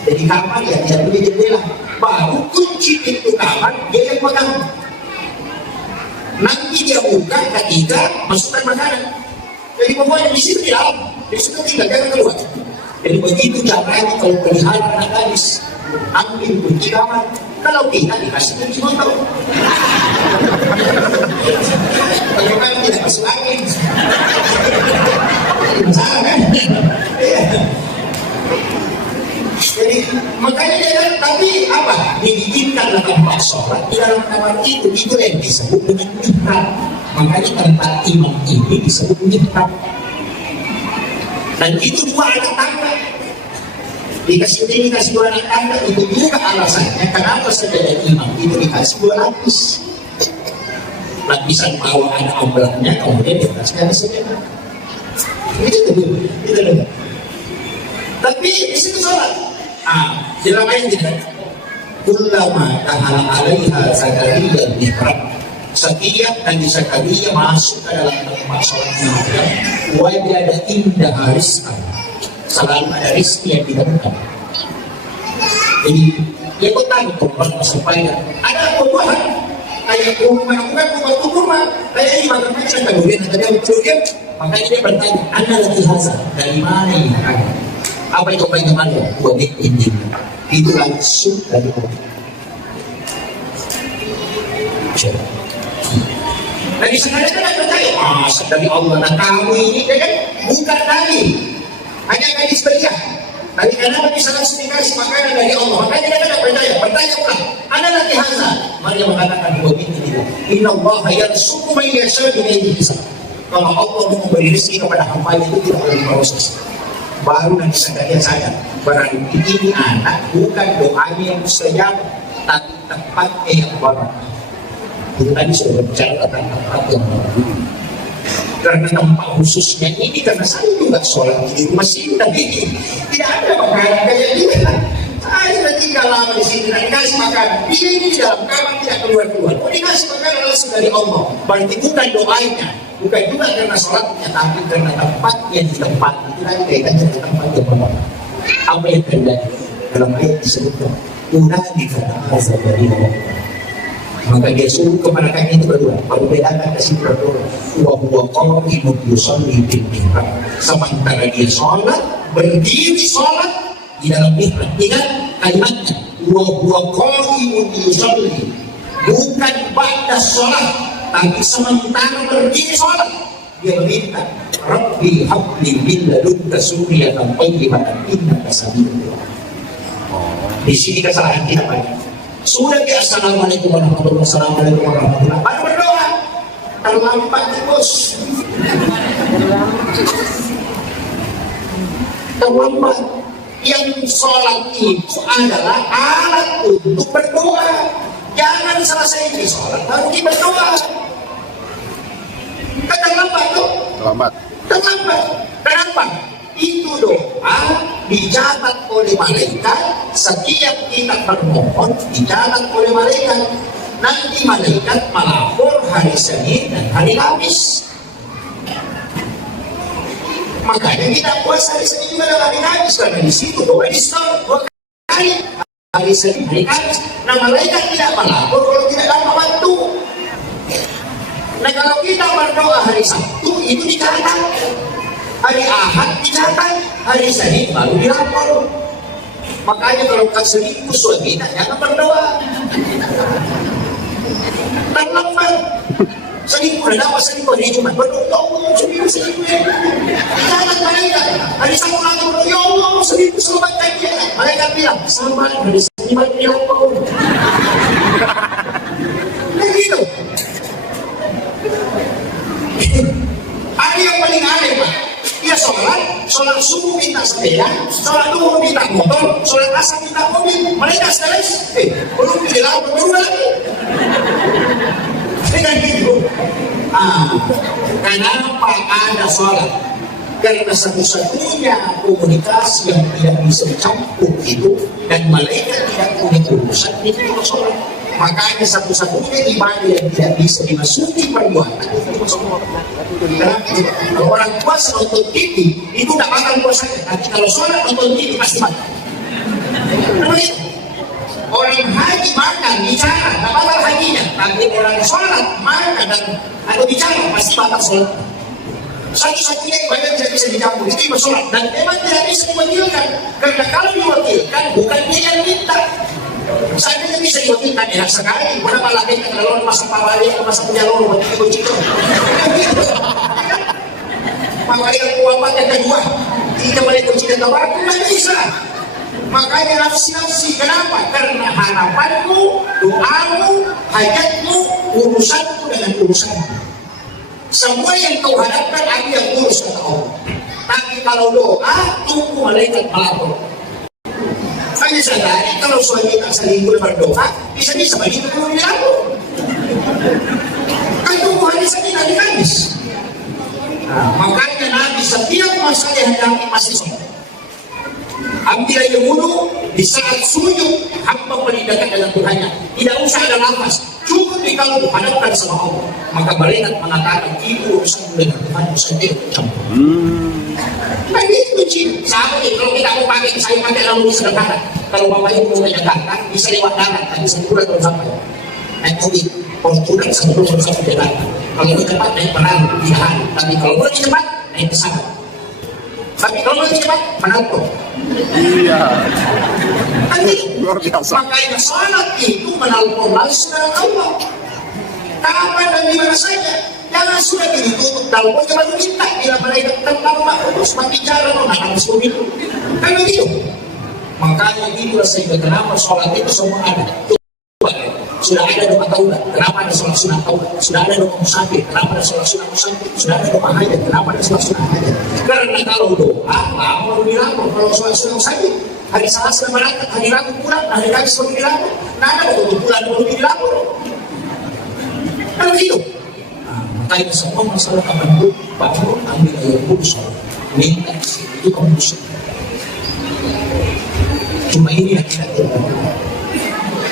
Jadi kamar ya dia punya jendela. Baru kunci pintu kamar dia yang pegang. Nanti dia buka ketika masukkan makanan. Jadi pokoknya di situ di dalam, di situ tinggal jangan keluar. Jadi begitu caranya kalau pelihara anak gadis, ambil kunci kamar. Kalau kita dikasih kunci motor. Bagaimana tidak masuk angin? Masalah kan? Jadi makanya dia tapi apa? Dibikinkan tempat sholat di dalam kamar itu yang disebut dengan mihrab. Makanya tempat imam ini disebut mihrab. Dan itu 2 anak tangga. Dikasih 2 anak tangga itu juga alasannya kenapa sebagai imam itu dikasih 2 lapis. Lapisan bawah anak obelahnya kemudian dikasih sebenarnya. Itu dulu. Tapi di situ sholat. Dalam ayat ini kullama tahala alaiha Zakaria mihrab, setiap Nabi Zakaria masuk ke dalam tempat sholatnya wajada indah rizqan, selalu ada rizki yang ditemukan. Jadi dia kok takut supaya ada perubahan kayak rumah kayak ini makanya saya kemudian makanya dia bertanya anda lagi hasil dari mana ini apa itu bagaimana buat ini itu langsung dari Allah. Nabi sekarang kan bertanya masa dari Allah dan kamu ini kan bukan lagi hanya gadis belia. Tadi karena Nabi langsung dikasih makanan dari Allah, makanya dia kan bertanya ulang ada lagi hasil. Maria mengatakan begini Inna Allah yarzuqu man yasha'u bighairi hisab. Kalau Allah mau memberi rezeki kepada hamba itu tidak boleh proses. Baru Nabi Zakaria sadar berarti ini anak bukan doanya yang mustajab tapi tempatnya yang baru. Itu tadi sudah berbicara tentang tempat yang baru. Karena tempat khususnya ini karena saya juga sholat di masjid tapi tidak ada makanan kayak gini. Makanya udah tinggal lama di sini dan dikasih makan. Dia ini di dalam kamar tidak keluar-keluar. Oh, dikasih makan langsung dari Allah. Berarti bukan doanya, bukan juga karena sholatnya, tapi karena tempatnya di tempat. Itu nanti kaitannya di tempat yang berbeda. Apa yang terjadi dalam ayat disebutkan? Unadi karena azab dari Allah. Maka dia suruh kepada kami itu berdua. Baru dia akan kasih berdoa. Wa qa'imun yusalli bil mihrab. Sementara dia sholat, berdiri sholat di dalam mihrab. Ingat kalimatnya. Wa qa'imun yusalli. Bukan ba'da sholat, tapi sementara berdiri sholat. Dia meminta, Rabbi habli min ladunka suriyatan thayyibatan innaka sami'ud. Di sini kesalahan kita banyak. Sudah di assalamualaikum warahmatullahi wabarakatuh. Baru berdoa. Terlambat nih bos. Terlambat. Yang sholat itu adalah alat untuk berdoa. Jangan selesai di sholat baru kita berdoa. Terlambat tuh. Terlambat. Kenapa? Itu doa dicatat oleh malaikat. Setiap kita bermohon dicatat oleh malaikat. Nanti malaikat melapor hari Senin dan hari Kamis. Makanya kita puasa hari Senin dan hari Kamis, karena di situ doa di-store 2 kali, hari Senin, hari Kamis. Nah, malaikat tidak melapor kalau tidak dapat waktu. Nah, kalau kita berdoa hari Sabtu itu dicatat. Hari Ahad dicatat, hari Senin baru dilapor. Makanya kalau kan selingkuh suami jangan berdoa. Terlambat. Selingkuh dan apa selingkuh ini cuma berdoa. Ya Allah, selingkuh. Dicatat malaikat. Hari Sabtu lagi berdoa. Ya Allah, selingkuh selamatkan dia. Malaikat bilang, selamat hari Senin dilapor. Begitu. Ada yang paling aneh, Pak. Dia sholat subuh minta sepeda, sholat duhur minta motor, sholat asar minta mobil. Mereka stres, belum dilapor dulu lagi. Dengan gitu, kenapa ada sholat? Karena satu-satunya komunikasi yang tidak bisa dicampur itu, dan malaikat tidak punya urusan itu sholat. Makanya satu-satunya ibadah yang tidak bisa dimasuki perbuatan itu masuk sholat. Kalau orang puasa nonton TV itu tidak bakal puasanya, tapi kalau sholat nonton TV pasti mati. Orang haji makan bicara tidak bakal hajinya, tapi orang sholat makan dan atau bicara pasti bakal sholat. Satu-satunya ibadah tidak bisa dicampur itu ibadah sholat, dan memang tidak bisa diwakilkan, karena kalau diwakilkan bukan dia yang minta. Seandainya bisa diwakilkan ya sekali, berapa lagi kalau masa pawali atau masa penyalur buat ibu-ibu. Makanya kuapat yang kedua, tidak boleh bercita tawaran, tidak bisa. Makanya nafsi-nafsi, kenapa? Karena harapanmu, doamu, hajatmu, urusanmu dengan urusanmu. Semua yang kau harapkan aku yang urus kata Allah. Tapi kalau doa, tunggu malaikat melapor. Hanya sadari kalau suami tak selingkuh berdoa, bisa-bisa bagi itu belum dilapor. Kan tunggu hari Senin hari Kamis. Makanya Nabi setiap masa yang hadapi masih sholat. Ambil aja wudhu di saat sujud, hamba pendidikan dengan Tuhannya. Tidak usah ada nafas, cukup di kalau hadapkan sama Allah. Maka malaikat mengatakan itu urusan dengan Tuhan sendiri campur. Nah itu cip. Sama nih kalau kita mau pakai, saya pakai lalu sederhana. Kalau bapak ibu mau Jakarta bisa lewat darat, tapi sebulan belum sampai. Naik mobil, Fortuner sebelum belum sampai Jakarta. Kalau lebih cepat naik perahu, tidak. Tapi kalau lebih cepat naik pesawat. Tapi kalau lebih cepat menantu. Iya. Luar biasa. Makanya salat itu menelpon langsung dengan Allah. Kapan dan di mana saja. Jangan sudah ditutup teleponnya baru minta. Bila malaikat terlambat terus berbicara harus begitu. Kan begitu. Makanya itulah sehingga kenapa sholat itu semua ada. Sudah ada doa taubat, kenapa ada sholat sunat taubat? Sudah ada doa musafir, kenapa ada sholat sunat musafir? Sudah ada doa hajat, kenapa ada sholat sunat hajat? Karena kalau doa, mau dilapor. Kalau sholat sunat musafir, hari Selasa berangkat, hari Rabu pulang, hari Kamis baru dilapor. Nah, ada waktu bulan baru dilapor. Kan begitu. Makanya semua masalah kamu bangun, ambil air pun sholat. Minta itu kamu musafir. Cuma ini yang kita tahu.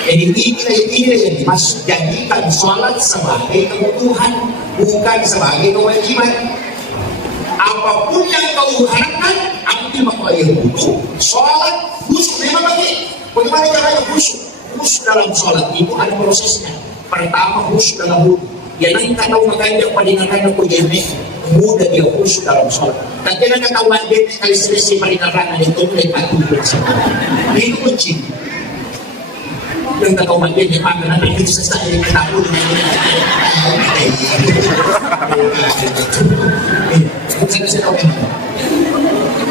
Jadi ini yang dimaksud, jadikan sholat sebagai kebutuhan, bukan sebagai kewajiban. Apapun yang kau harapkan, ambil makhluk wudhu, sholat, khusyuk. Memang bagaimana caranya khusyuk? Khusyuk dalam sholat itu ada prosesnya. Pertama khusyuk dalam wudhu. Yang nanti tahu makanya padinakan aku jadi mudah dia khusyuk dalam sholat. Tapi nanti tahu dia kali selesai padinakan itu mulai patuh bersama. Itu kunci. Yang tak tahu macam ni, mana nanti itu selesai dengan tahu dengan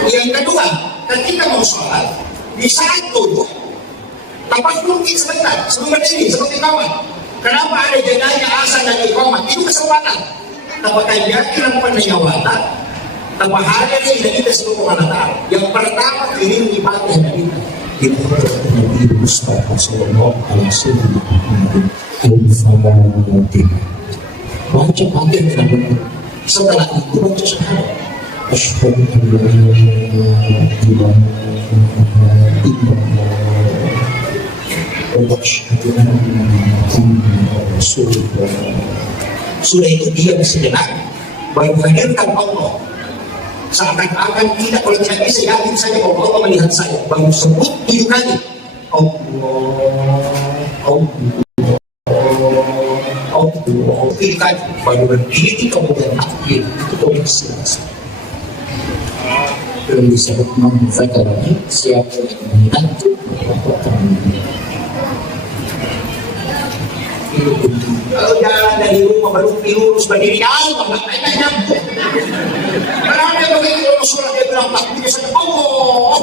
yang kedua, ketika mau sholat, di saat duduk, lepas mungkin sebentar, sebelum berdiri, seperti kawan. Kenapa ada jadanya asal dan iqamah? Itu kesempatan. Apakah yakin apa penyawatan? Tanpa hadir ini dan kita seluruh Allah. Yang pertama, ini ibadah dan kita. Kita Nabi Mustafa sallallahu alaihi wasallam baca bagian tidak benar. Setelah itu baca syahadat. Asyhadu an la ilaha illallah wa asyhadu anna Muhammadar Rasulullah. Sudah itu dia sejenak baru hadirkan Allah. Seakan-akan tidak, kalau tidak bisa yakin saja bahwa Allah melihat saya. Baru sebut 7 kali Allah 3 kali baru berdiri kemudian takbir. Itu kondisi belum disebut memfakarnya siapa yang menantu kalau jalan dari rumah baru lurus berdiri Allah nggak nyambung. Karena dia begitu Rasulullah dia bilang takbir saja Allah.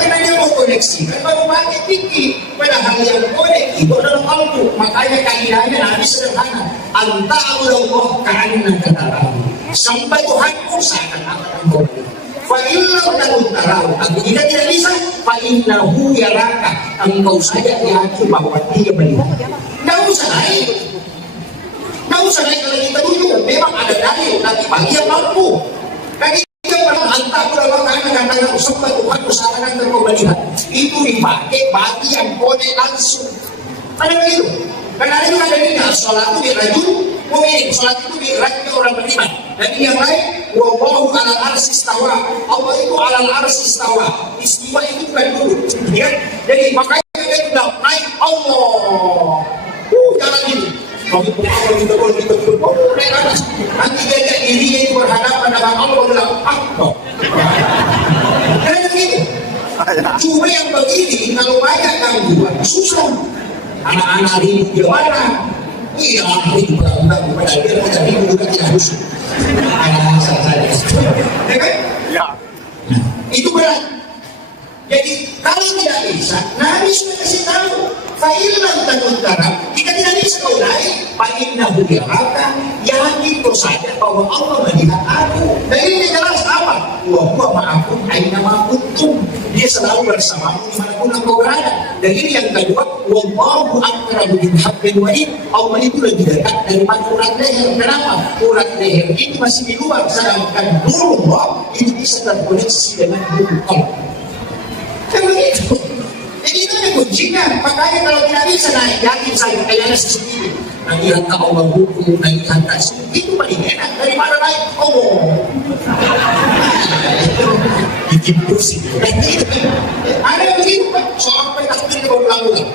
Karena dia mau koneksi, kan baru pakai fikih. Padahal yang konek itu adalah kalbu. Makanya kaidahnya Nabi sederhana. Anta'alullah ka'anna katarahu. Sampai Tuhanku seakan-akan engkau melihat. Fa'illahu takun tarahu. Jika tidak bisa, fa'innahu yaraka. Engkau saja yakin bahwa dia melihat. Tidak usah naik. Tidak usah naik kalau kita dulu. Memang ada dalil, tapi bagi yang mampu. Bagi yang pernah hantar ulama karena katakan sempat Tuhan usahakan engkau melihat. Itu dipakai bagi yang konek langsung. Ada begitu. Karena itu ada ini, sholat itu dirajul mu'min, sholat itu dirajul orang beriman. Dan yang lain, wallahu alal arsy istawa. Allah itu alal arsy istawa. Istiwa itu bukan duduk. Ya? Jadi makanya kita bilang naik Allah. Jalan ini. Kami Allah kita naik atas. Nanti dia dirinya itu berhadapan dengan Allah bilang Allah. Karena begitu. Cuma yang begini kalau banyak gangguan susah. Anak-anak ribut di mana? Iya, ribut berat-berat pada dia kita ribut juga tidak khusyuk. Anak saja. Ya kan? Ya. Nah, itu berat. Jadi kalau tidak bisa, Nabi sudah kasih tahu. Fa'ilam takun tarab. Jika tidak bisa kau naik, fa'innahu yaraka. Yakin kau saja bahwa Allah melihat aku. Dan ini jelas apa? Wa huwa ma'akum aina ma kuntum. Dia selalu bersamamu dimanapun engkau berada. Dan ini yang kedua, wallahu aqrabu min hablil warid. Allah itu lebih dekat daripada urat leher. Kenapa? Urat leher itu masih di luar, sedangkan nurullah itu bisa terkoneksi dengan nurul qalb. Kan begitu. Jadi itu ada kuncinya. Makanya kalau tidak bisa naik, yakin saya kayaknya sendiri. Nanti hantar Allah buku, naik hantar itu paling enak daripada naik Allah. Bikin pusing. Ada yang begitu Pak, soal takbir ke ulang-ulang.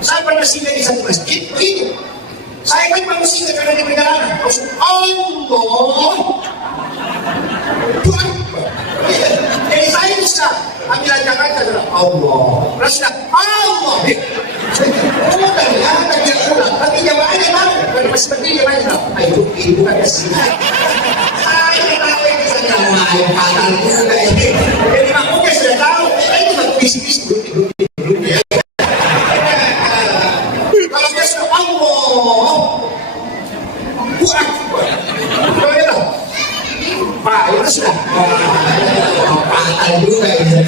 Saya pernah singgah di satu masjid, begitu. Saya kan baru singgah karena di perjalanan. Allah. Tuhan. Jadi saya bisa ambil Jakarta adalah Allah. Rasulullah Allah. Oh ternyata dia ulang, tapi jamaahnya tahu. Kalau masih berdiri jamaahnya tahu. Ayo itu bukan kasih. Saya tahu ini saja jamaah yang fatal juga ini. Jadi makmumnya sudah tahu. Itu nggak bisnis dulu. Kalau dia sudah Allah, buat. Kalau dia tahu. Pak, itu sudah fatal juga ini.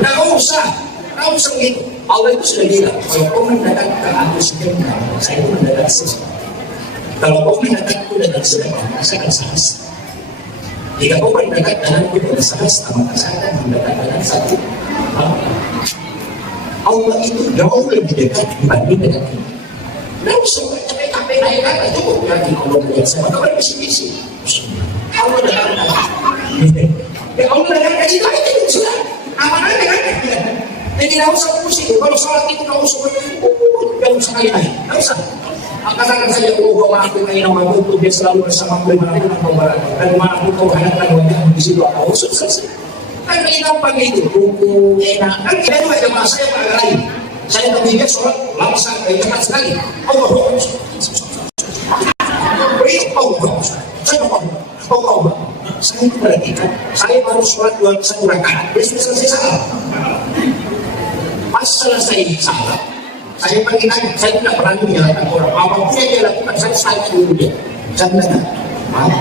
Nggak usah begitu. Allah itu sudah bilang, kalau kau mendekatkan aku sebentar, saya itu mendekat sesuatu. Kalau kau mendekat dengan sedang merasakan sanas. Jika kau mendekat denganku dengan sanas, maka saya akan mendekat dengan satu. Allah itu jauh lebih dekat dibanding dengan kita. Tidak usah capek-capek naik atas cukup berarti Allah melihat sama kawan bisik-bisik. Allah dah ada. Ya Allah dah ada kita itu sudah. Amanah dengan kita. Jadi tidak usah pusing. Kalau sholat itu tidak usah tidak usah kali-kali. Tidak usah. Katakan saja bahwa aku ingin nama itu dia selalu bersama aku dimanapun kau berada dan dimanapun kau hadapkan wajahmu di situ aku sukses. Kan gampang itu, buku enak. Kan kita juga jemaah saya pada lain. Saya kemudian sholat langsung cepat sekali. Allah beri Allah. Saya itu perhatikan. Saya baru sholat 21 rakaat. Besok selesai salah. Pas selesai salah, saya pergi tanya. Saya tidak pernah menyalahkan orang. Apapun yang dia lakukan, saya dulu dia. Saya bilang, maaf,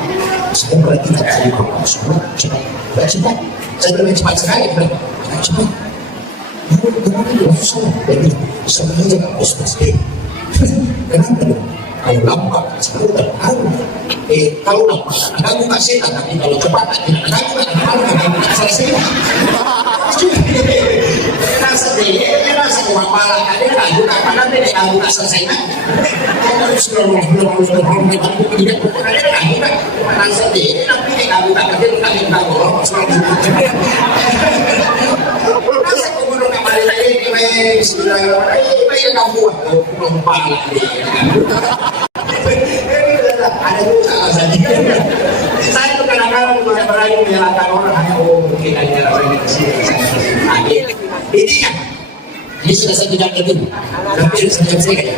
saya perhatikan saya baru sholat cepat. Saya bermain cepat sekali, cepat. Kenapa dia susah? Jadi, sebenarnya harus pasti. Kenapa dong? Kalau lambat, sebenarnya terharu. Kalau lambat, ada buka setan, tapi kalau cepat, ada buka terharu, ada selesai. Rasa dia, rasa kepala, ada buka, padahal dia ada buka selesai. Kalau sudah rasa dia, tapi dia ada buka, dia buka orang, rasa kemudian kembali lagi, yang kamu buat, kepala dia. Ada juga saja. Saya itu kadang-kadang berani menyalahkan orang hanya mungkin hanya orang di sini. Ini sudah 1 jam lebih. Hampir 1 jam setengah.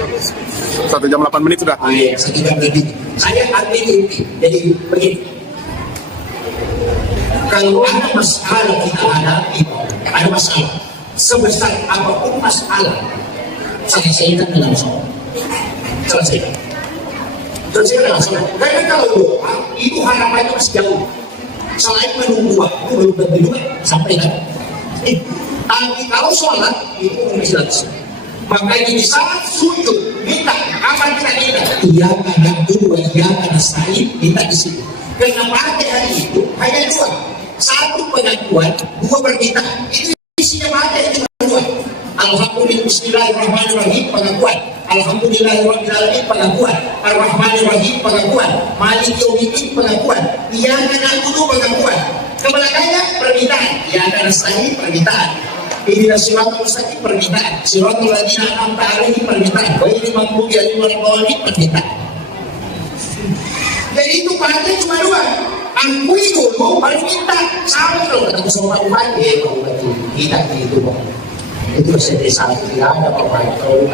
1 jam 8 menit sudah. Iya, 1 jam lebih. Saya ambil inti. Jadi begini. Kalau ada masalah kita hadapi, ada masalah sebesar apapun masalah, selesaikan dengan sholat. Selesaikan. Karena kalau doa itu harapannya masih jauh. Selain menunggu waktu belum tentu juga sampai kan. Tapi kalau sholat itu masih langsung. Makanya di saat sujud minta apa kita minta? Iya ada dua, iya ada sain minta di situ. Karena pada hari itu hanya 2. 1 pengakuan, 2 permintaan. Itu isinya pada itu 2. Alhamdulillah, bismillahirrahmanirrahim, pengakuan. Alhamdulillahirrahmanirrahim, pengakuan. Ar-Rahmanirrahim, pengakuan. Malik yaumiddin, pengakuan. Iyyaka na'budu, pengakuan. Kebelakangnya permintaan. Iyyaka nasta'in, permintaan. Ihdinas siratal mustaqim, permintaan. Siratal ladzina an'amta 'alaihim, permintaan. Ghairil maghdubi 'alaihim waladdallin, permintaan. Jadi itu pahalanya cuma 2. Akui dulu, baru minta. Sama kalau ketemu sama Tuhan, kita gitu. Itu sedih saat tidak ada apa-apa. Kalau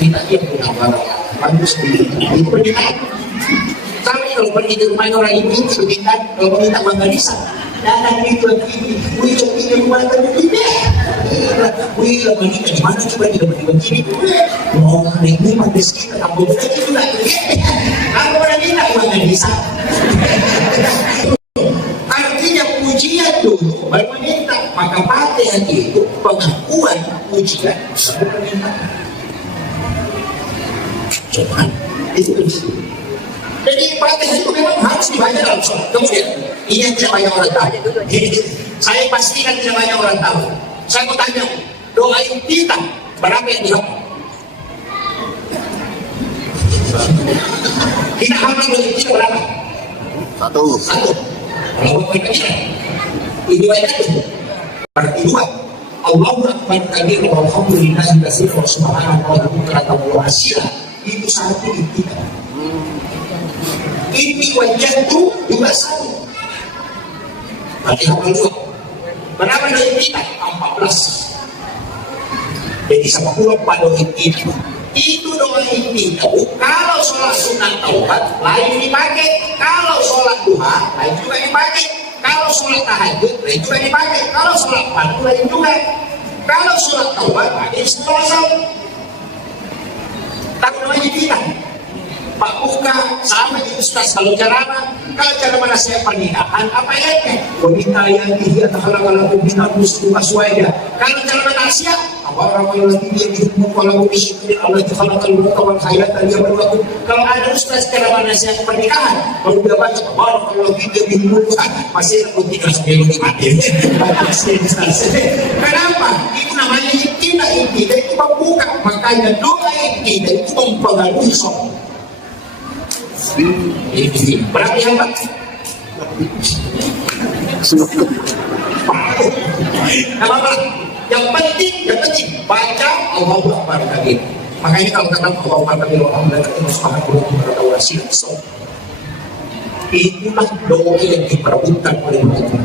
kita yang punya barang bagus itu permintaan. Tapi kalau pergi ke rumah orang ini permintaan, kalau minta bangga bisa dan itu begini, wih ini rumah begini, wih begini di mana coba tidak begini, mau ini mati kita kamu begitu lagi, kalau orang minta bangga bisa. Artinya pujian dulu baru meminta, maka Fatihah itu pengakuan pujian baru meminta. Coba itu disitu. Jadi Fatihah itu memang harus dibaca dalam sholat. Kemudian ini yang tidak banyak orang tahu. Saya pastikan tidak banyak orang tahu. Saya mau tanya, doa yang kita berapa yang dijawab? Kita hafal doa yang kita berapa? 1. Kalau kita ini banyak itu. Berarti 2. Allahu akbar kabir walhamdulillahi katsiran wa subhanallahi bukratan wa asila. Itu 1 kita. Ini wajah itu juga 1. Berarti hafal 2. Berapa doa kita? 14. Jadi 10 pada doa kita. Itu doa ini kalau sholat sunat taubat lain dipakai, kalau sholat duha lain juga dipakai, kalau sholat tahajud lain juga dipakai, kalau sholat fardu lain juga, kalau sholat taubat pakai istighfar. Tak doanya kita Pak Buka sama di Ustaz kalau ceramah, kalau ceramah nasihat pernikahan apa ayatnya? Wanita yang dia tak halal-halal pembina muslim aswaya. Kalau ceramah nasihat Awal lagi dia dihubung kalau disiplin Allah itu khalaqal mauta wal hayata liyabluwakum. Kalau ada ustaz kalau nasihat pernikahan, kalau udah baca kalau dia dihubung masih tidak sebelum mati. Kenapa? Itu namanya iktida itu membuka, makanya doa iktida itu mempengaruhi sholat. Ini berarti apa? Apa? Yang penting baca Allahu Akbar kabir. Makanya kalau kata Allahu Akbar kabir orang berkata subhanallah wa bihamdihi. Itulah doa yang diperebutkan oleh mereka.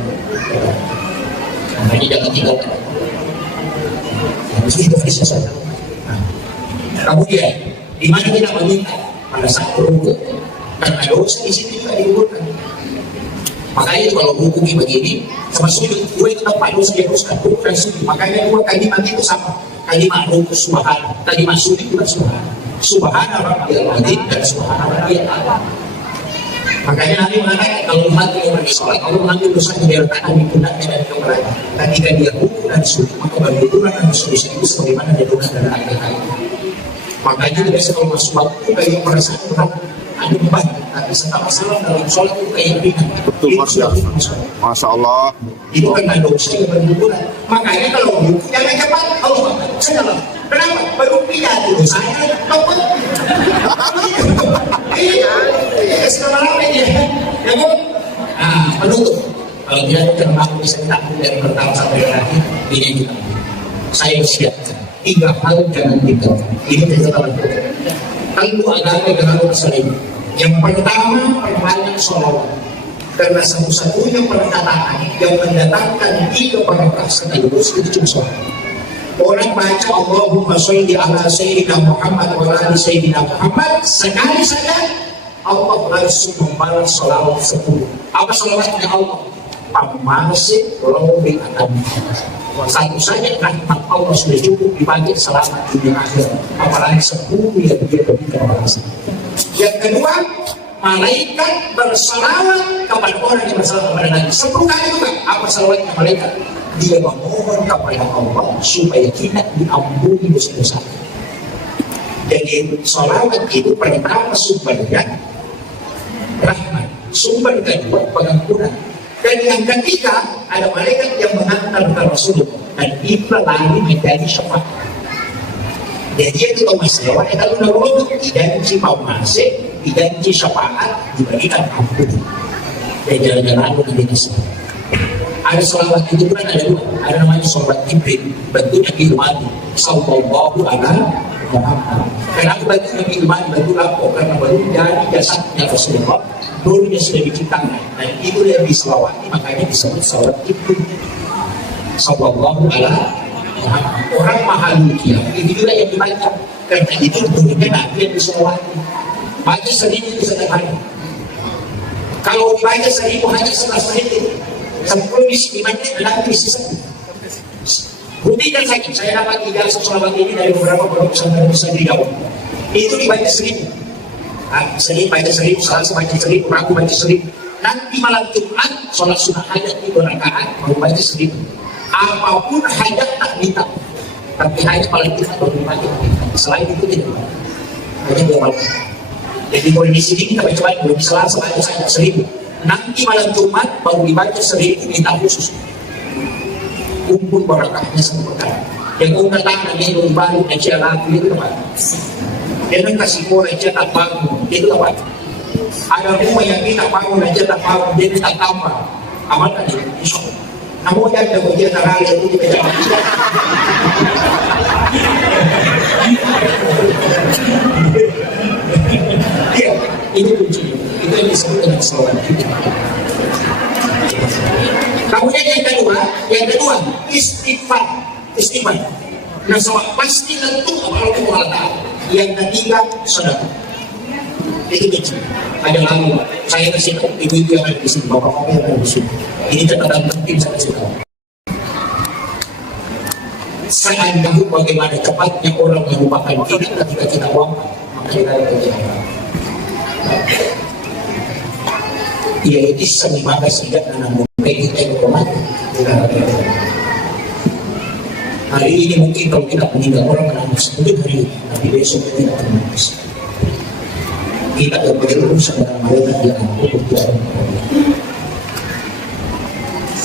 Makanya jangan tinggalkan. Mesti kita bisa. Kemudian di mana kita meminta pada saat berwudu, karena dosa di sini juga diukurkan. Makanya itu kalau hukumi begini sama sujud, gue itu tempat dosa yang harus dan sujud. Makanya dua kalimat itu sama. Kalimat ruku subhan, kalimat sujud juga subhan. Subhana rabbiyal azim dan subhana rabbiyal a'la. Makanya Nabi mengatakan kalau hati yang pergi sholat, kalau mengambil dosa dari tangan di pundaknya dan kepala. Ketika dia ruku dan sujud, maka berbenturan dan sujud itu sebagaimana dia dosa dan kaki. Makanya biasa kalau masuk waktu kayak perasaan berat, ada beban. Tapi setelah salam dalam sholat itu kayak ringan. Betul, Masya Allah. Itu kan ada dosa yang berbenturan. Makanya kalau ruku jangan cepat, Allah salah. Kenapa? Baru pindah dulu saya takut. Iya, sekarang ini ya kan? Nah, penutup. Kalau dia termasuk bisa takut dari pertama sampai terakhir, ini juga. Saya siapkan 3 hal jangan tinggalkan. Ini catatan kita. Tentu agama dengan sering. Yang pertama, perbanyak sholawat. Karena satu-satunya perkataan yang mendatangkan 3 barokah sekaligus itu cuma sholawat. Orang baca Allahumma sholli ala sayyidina Muhammad wa ala sayyidina Muhammad sekali saja Allah langsung membalas sholawat 10. Apa sholawatnya Allah? Pamasih robi akan satu saja rahmat Allah sudah cukup dibagi selamat dunia akhir, apalagi 10 yang dia berikan balas. Yang kedua, malaikat bersalawat kepada orang yang bersalawat kepada Nabi 10 kali juga. Apa salawatnya malaikat? Dia memohon kepada Allah supaya kita diampuni dosa-dosa. Jadi salawat itu pertama sumbernya rahmat, sumber kedua pengampunan, dan yang ketiga ada malaikat yang mengantar ke Rasulullah dan itu lari menjadi syafaat. Jadi itu masalah kalau Rasulullah dijanji masih dijanji syafaat diberikan ampun. Dan jalan-jalan itu disebut. Ada sholawat itu kan ada 2, ada namanya sholawat Jibril, bentuknya Ilmani, sallallahu alaihi Muhammad. Kenapa bentuknya Ilmani, bentuk apa? Karena baru jadi jasadnya Rasulullah, dulunya sudah diciptakan, dan itu yang diselawati, makanya disebut sholawat Jibril, sallallahu alaihi Muhammad. Orang mahalukia, itu juga yang dibaca, karena itu dulunya Nabi yang diselawati. Baca 1000 itu sederhana. Kalau dibaca 1000 hanya 11 menit. 10 di menit nanti sisa. Buktikan saya dapat 3 sholawat ini dari beberapa produk bisa dijawab. Itu dibaca 1000. Sering baca 1000, salah baca 1000, aku baca 1000. Nanti malam Jumat sholat sunnah hajat di 2 rakaat baru baca 1000. Apapun hajat tak minta. Tapi hajat paling kita baru dibaca. Selain itu tidak. Hanya 2 malam. Jadi kalau di sini kita baca baik, kalau di Selasa baca 1000. Nanti malam Jumat baru dibaca 1000 minta khusus. Kumpul barakahnya sempurna. Yang kau katakan dia baru baca lagu itu apa? Dia kasih kau baca tak bangun itu apa? Ada rumah yang kita bangun aja tak bangun dia tak tambah. Aman tadi. Namun ada bagian terang itu kita jangan. Iya, ini kunci. Itu yang disebut dengan sholawat. Kemudian yang kedua istighfar. Nah, sholat pasti tentu Allah. Yang ketiga sedekah. Itu kunci. Ada lalu saya kasih tahu ibu-ibu yang ada di sini, bapak-bapak yang ada di sini. Ini catatan penting saya kasih tahu. Seandainya bagaimana cepatnya orang melupakan kita ketika kita wafat, maka kita ada kejadian. Yaitu sembaga sejak anak muda kita yang mati. Hari ini mungkin kalau kita meninggal orang menangis, mungkin hari ini, tapi besok kita akan menangis. Kita akan berurusan dengan mereka yang bertujuan.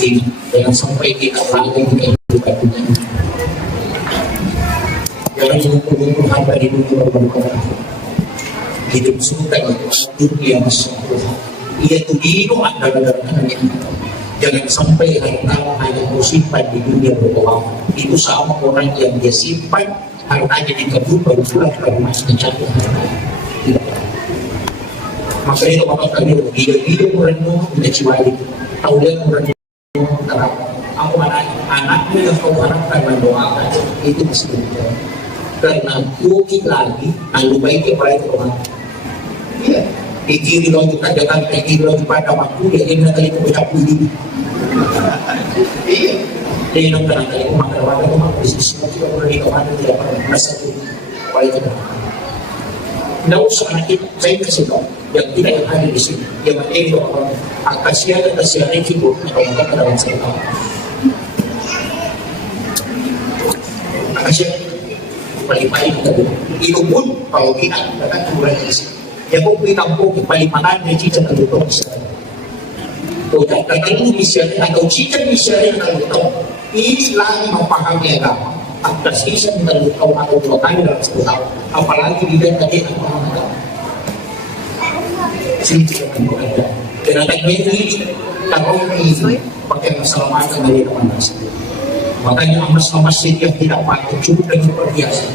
Ini jangan sampai kita lalai dengan kehidupan dunia. Jangan mengumpul-ngumpul harta di dunia berbuka. Hidup sultan dunia masya Allah. Ia itu hidup adalah darahnya. Jangan sampai harta hanya kau simpan di dunia berdoa. Itu sama orang yang dia simpan hartanya di kebun baru pulang ke rumah jatuh. Tidak. Maka itu bapak kami hidup orang itu punya ciwali. Tahu dia orang itu aku anakmu yang kau harapkan mendoakan itu masih berjalan. Karena bukit lagi, lalu baiknya baik orang. Iya. Ikiri lo juga jangan ikiri lo pada waktu dia ingin kali itu bercakap dulu. Iya. Dia ingin kali itu makan wadah itu makan bisnis juga berani kemana tidak pernah merasa itu baik itu. Tidak usah nanti saya kasih tahu yang tidak yang ada di sini. Yang ini orang akasia dan akasia itu atau maka dalam saya tahu. Akasia paling-paling kita itu pun kalau kita akan turun di sini. Ya kung pinampo palimangan na chicha na luto sa o tatanong misya atau chicha misya rin na luto ini lang mapahangyaga at kasisan na luto ako lutokan na sa luto apalagi bilang tadi ang mga sinitik ang mga kaya nagmeri tarong ini pakai keselamatan dari teman-teman makanya amas-amasin yang tidak patut cukup dengan perbiasa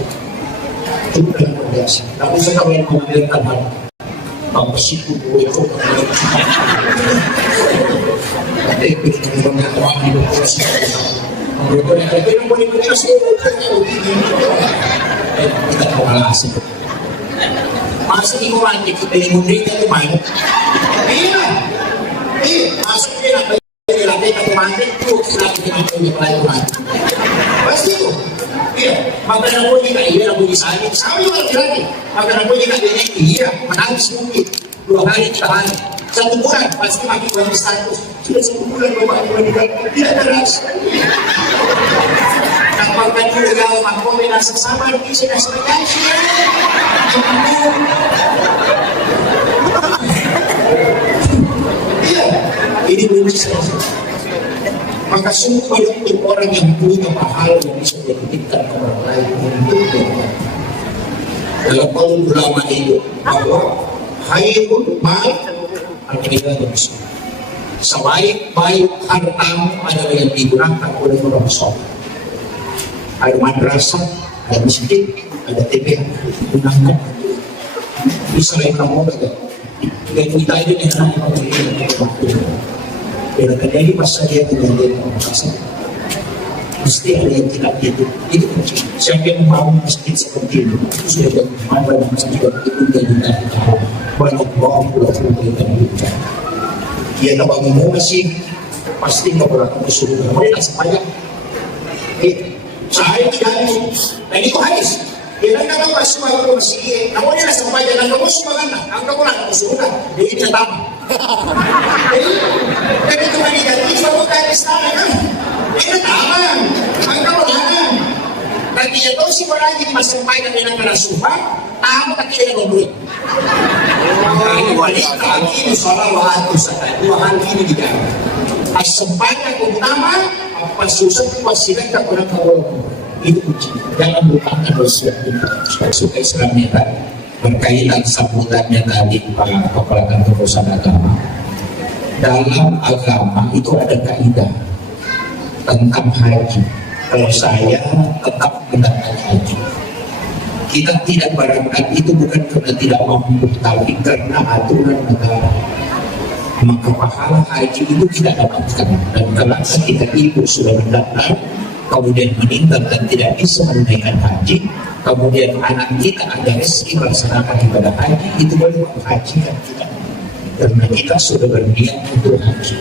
tapi sekarang yang mengambilkan hal pangkasiku itu ada penyelenggara orang di bawah mereka yang ada yang boleh berhasil kita kalah sih masih di luar kita yang mendirikan itu mana masuk ke dalam lantai kemana itu kita pelajaran pasti itu. Iya, makanan ko juga iya, aku bisa aja. Sama juga lagi. Makanan ko juga iya, menangis mungkin 2 hari 3 hari. 1 bulan pasti makin banyak status. Sudah 1 bulan bapak tidak keras. Nakapagkan juga magkombinasi sama di sini sebagai iya, ini belum bisa. Maka sungguh untuk orang yang punya pahala yang bisa dititipkan ke orang lain untuknya. Dalam kaum ulama itu bahwa khairul mal al-ibadah besar. Sebaik-baik hartamu adalah yang digunakan oleh orang soleh. Ada madrasah, ada masjid, ada TPA, gunakan. Bisa lain kamu ada. Dan kita ini yang bila terjadi masalah yang terjadi masalah mesti ada yang tidak gitu itu kunci. Siapa yang mau masjid seperti itu sudah jadi mana masjid itu jadi banyak bawang pulau-pulau kita dia tak bangun masjid pasti tak berlaku kesulitan mereka sepanjang saya tidak hadis dan itu hadis dia nak masuk ke masjid namun dia sepanjang dan kamu semua kan kamu nak kesulitan jadi tidak tahu jadi cuma negatif baru kan istana kan ini taman angka ulangan nanti itu si lagi disampaikan dengan narasumber tamu tak kira ngobrol ini wanita ini salawatu 2 hari ini dijaga sepanjang utama apa susah wasilah tak pernah kawal itu kunci jangan lupakan wasiat suka Islamnya tadi berkaitan sambutannya tadi Pak Kepala Kantor Urusan Agama. Dalam agama itu ada kaidah tentang haji. Kalau saya tetap mendapatkan haji, kita tidak berangkat itu bukan karena tidak mampu, tapi karena aturan negara. Maka pahala haji itu tidak dapatkan. Dan kalau kita ibu sudah mendaftar, kemudian meninggal dan tidak bisa menunaikan haji, kemudian anak kita ada rezeki melaksanakan ibadah haji, itu baru menghajikan kita. Karena kita sudah berniat untuk haji.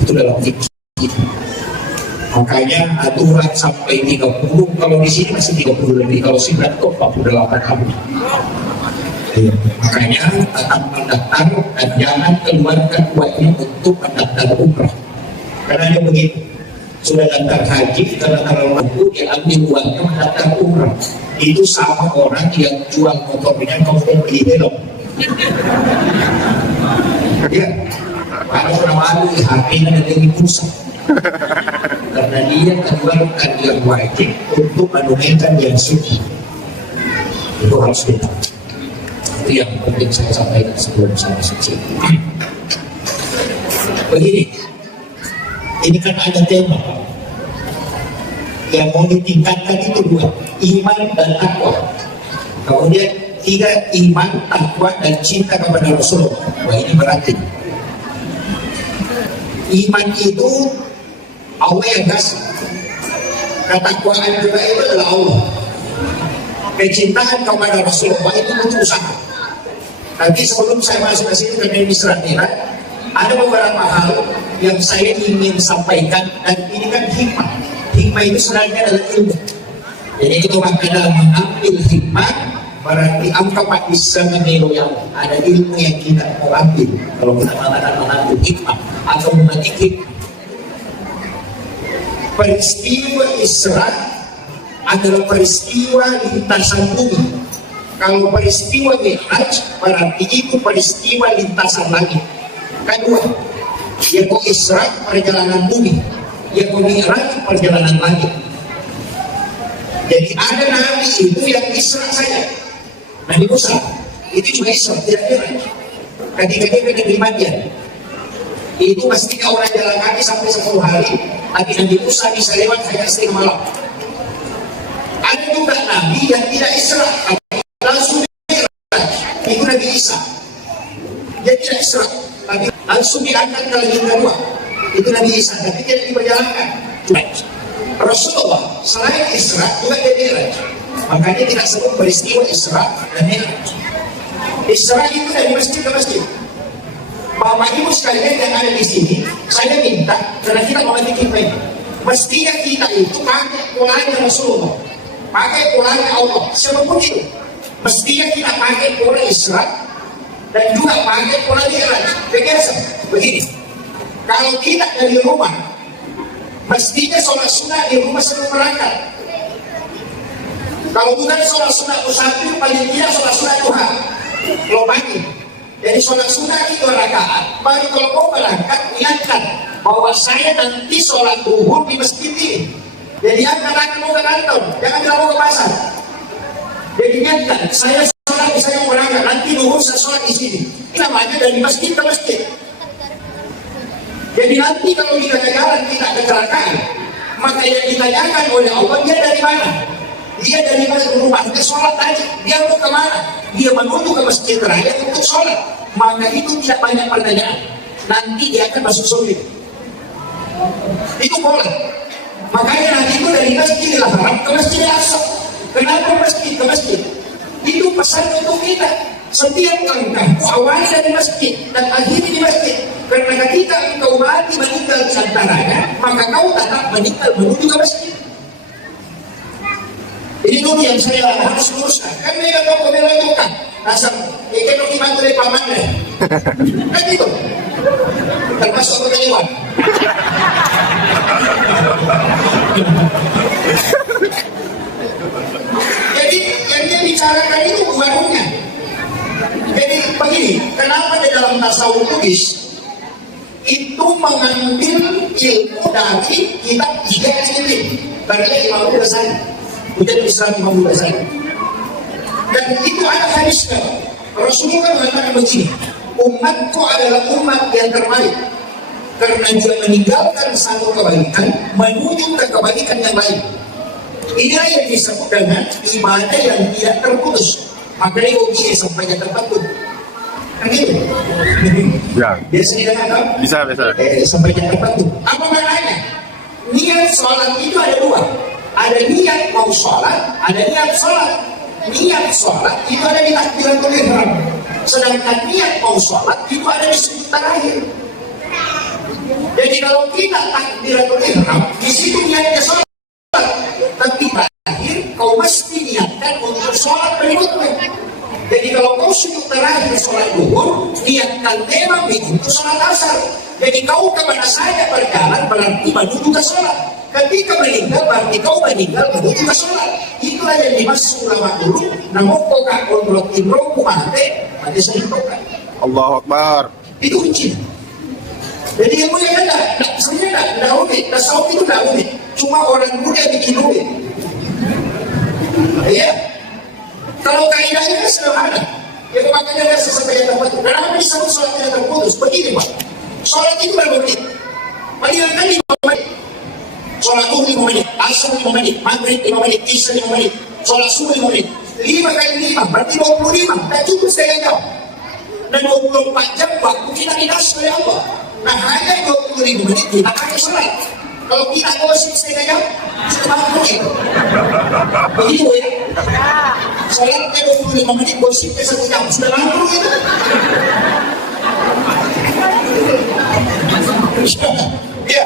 Itu dalam fikih kita. Makanya aturan sampai 30, kalau di sini masih 30 lebih, kalau sini kok 48 tahun. Makanya tetap mendaftar dan jangan keluarkan uangnya untuk mendaftar umrah. Karena dia begitu. sudah daftar haji karena terlalu mampu dia ambil uangnya mendaftar umrah. Itu sama orang yang jual motor dengan kemudian beli belok. Ya, ada orang malu HP-nya dan yang pusat. Karena dia keluarkan yang wajib untuk menunaikan yang suci. Itu harus kita. Itu yang penting saya sampaikan sebelum saya suci. Begini, ini kan ada tema yang mau ditingkatkan itu dua, iman dan takwa. Kemudian tiga, iman, takwa dan cinta kepada Rasulullah. Wah, ini berarti iman itu Allah yang kasih, ketakwaan juga itu adalah Allah. Kecintaan kepada Rasulullah itu butuh usaha. Tapi sebelum saya masuk ke situ karena ini serat-serat, ada beberapa hal yang saya ingin sampaikan, dan ini kan hikmah. Hikmah itu sebenarnya adalah ilmu. Jadi itu maka dalam mengambil hikmah berarti angka bisa meniru yang ada ilmu yang kita mau ambil. Kalau kita mengatakan mengambil hikmah atau memetik hikmah. Peristiwa Isra adalah peristiwa lintasan bumi. Kalau peristiwa Mi'raj berarti itu peristiwa lintasan langit. Kedua, yaitu Isra perjalanan bumi, yaitu Mi'raj perjalanan langit. Jadi ada nabi itu yang Isra saja, Nabi Musa itu juga Isra, tidak Mi'raj. Ketika dia ke negeri Madian, itu pastinya orang jalan kaki sampai 10 hari, tapi Nabi Musa bisa lewat hanya setengah malam. Ada juga nabi yang tidak Isra, langsung Mi'raj, itu Nabi Isa. Dia tidak Isra, tapi langsung diangkat ke langit kedua, itu Nabi Isa, tapi tidak diperjalankan. Rasulullah selain Isra juga dia Mi'raj, makanya tidak sebut peristiwa Isra dan Mi'raj. Isra itu dari masjid ke masjid. Bapak Ibu sekalian yang ada di sini, saya minta karena kita mau hikmah, mestinya kita itu pakai polanya Rasulullah, pakai polanya Allah, siapapun itu. Mestinya kita pakai pola Isra dan juga pakai pola Mi'raj. Biasa begini, kalau kita dari rumah, mestinya sholat sunnah di rumah sebelum berangkat. Kalau bukan sholat sunnah musafir, paling tidak sholat sunnah duha, kalau pagi. Jadi sholat sunnah itu 2 rakaat. Baru kalau mau berangkat, niatkan bahwa saya nanti sholat duhur di masjid ini. Jadi angkat mau ke kantor, jangan bilang mau ke pasar. Jadi niatkan, saya sholat, saya mau berangkat, nanti duhur saya sholat di sini. Ini namanya dari masjid ke masjid. Jadi nanti kalau kita ke jalan, kita kecelakaan, maka yang ditanyakan oleh Allah, dia dari mana? Dia dari rumahnya sholat tadi, dia mau kemana? Dia menuju ke masjid raya untuk sholat. Maka itu tidak banyak pertanyaan. Nanti dia akan masuk surga. Itu pola. Makanya nanti itu dari Masjidil Haram ke Masjidil Aqsa. Kenapa masjid ke masjid? Itu pesan untuk kita. Setiap langkah awalnya dari masjid dan akhirnya di masjid. Karena ketika engkau mati meninggal di antaranya, maka kau tetap meninggal menuju ke masjid. Ini dulu yang saya harus luruskan. Kan mereka kau melanjutkan. Asal ikan untuk dibantu dari pamannya. Kan itu. Termasuk kekenyuan. Jadi yang dia bicarakan itu barunya. Jadi begini, kenapa di dalam tasawuf Buddhis itu mengambil ilmu dari kitab 3 ini karya Imam Ghazali, Hujjatul Islam Imam Ghazali. Dan itu ada hadisnya. Rasulullah mengatakan begini, umatku adalah umat yang terbaik karena dia meninggalkan satu kebaikan menuju ke kebaikan yang lain. Inilah yang disebut dengan ibadah yang tidak terputus. Makanya ujian sampai yang terbentuk. Kan gitu? Ya. Biasanya dengan apa? Bisa. Sampai yang terbentuk. Apa maknanya? Niat sholat itu ada 2. Ada niat mau sholat, ada niat sholat. Niat sholat itu ada di takbiratul ihram. Sedangkan niat mau sholat itu ada di sujud terakhir. Jadi kalau kita takbiratul ihram, di situ niatnya sholat. Tapi terakhir kau mesti niatkan untuk sholat berikutnya. Jadi kalau kau sujud terakhir sholat duhur, niatkan memang untuk sholat asar. Jadi kau kemana saja berjalan berarti menuju ke sholat. Ketika meninggal, berarti kau meninggal menuju ke sholat. Itulah yang dimaksud ulama dulu. Namun kau gak kontrol imroku mati sedekahkan. Allahu Akbar. Itu kunci. Jadi yang mulia kan sebenarnya tidak unik. Tasawuf itu tidak unik. Cuma orang muda bikin unik. Iya. Kalau kaidahnya kan sederhana. Itu makanya ada sesuatu yang terputus. Kenapa disebut sholat tidak terputus? Begini Pak. Sholat itu berapa menit? Paling kan 5 menit. Sholat zuhur 5 menit, asar 5 menit, maghrib 5 menit, isya 5 menit, sholat subuh 5 menit. 5 kali 5 berarti 25. Tak cukup setengah jam. Dan 24 jam waktu kita dikasih oleh Allah. Nah hanya 25 menit kita pakai sholat. Kalau kita gosip setengah jam, kita mampu itu. Begitu ya. Sholatnya 25 menit, gosipnya 1 jam, sudah mampu itu. Ya.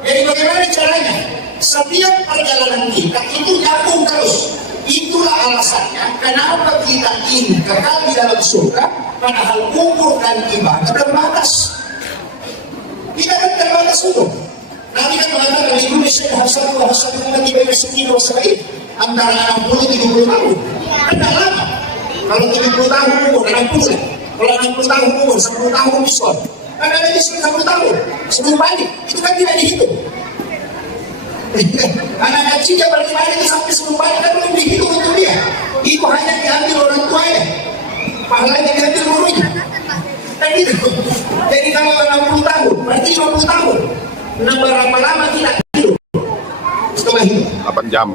Jadi bagaimana caranya? Setiap perjalanan kita itu nyambung terus. Itulah alasannya kenapa kita ingin kekal di dalam surga, padahal umur dan ibadah terbatas. Kita kan terbatas itu. Nabi kan mengatakan di Indonesia hasadu mati banyak sekitar wasabain antara 60-70 tahun. Kan tak lama. Kalau 70 tahun umur 60, kalau 60 tahun umur 10 tahun misal. Kan ada di 10 tahun sebelum balik, itu kan tidak dihitung. Anak kecil yang beribadah itu sampai sebelum balik kan belum dihitung untuk dia. Itu hanya diambil orang tuanya, pahalanya diambil gurunya. Kan itu. Jadi kalau 60 tahun, berarti 50 tahun. Nah berapa lama tidak hidup? Setelah hidup 8 jam.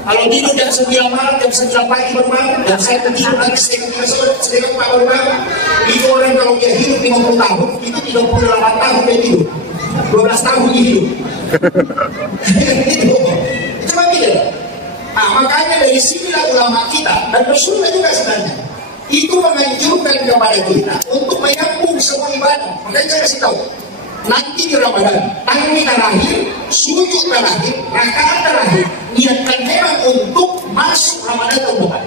kalau tidur jam 9 malam, jam 9 pagi baru bangun, dan saya tertidur nanti setengah Pak baru bangun. Itu orang kalau dia hidup 50 tahun, itu 38 tahun dia hidup, 12 tahun dia hidup. Itu begitu. Nah, makanya dari sinilah ulama kita dan Rasulullah juga sebenarnya itu menganjurkan kepada kita untuk menyambung semua ibadah. Makanya saya kasih tahu, nanti di Ramadan, takbir terakhir, sujud terakhir, rakaat terakhir, niatkan memang untuk masuk Ramadan tahun depan.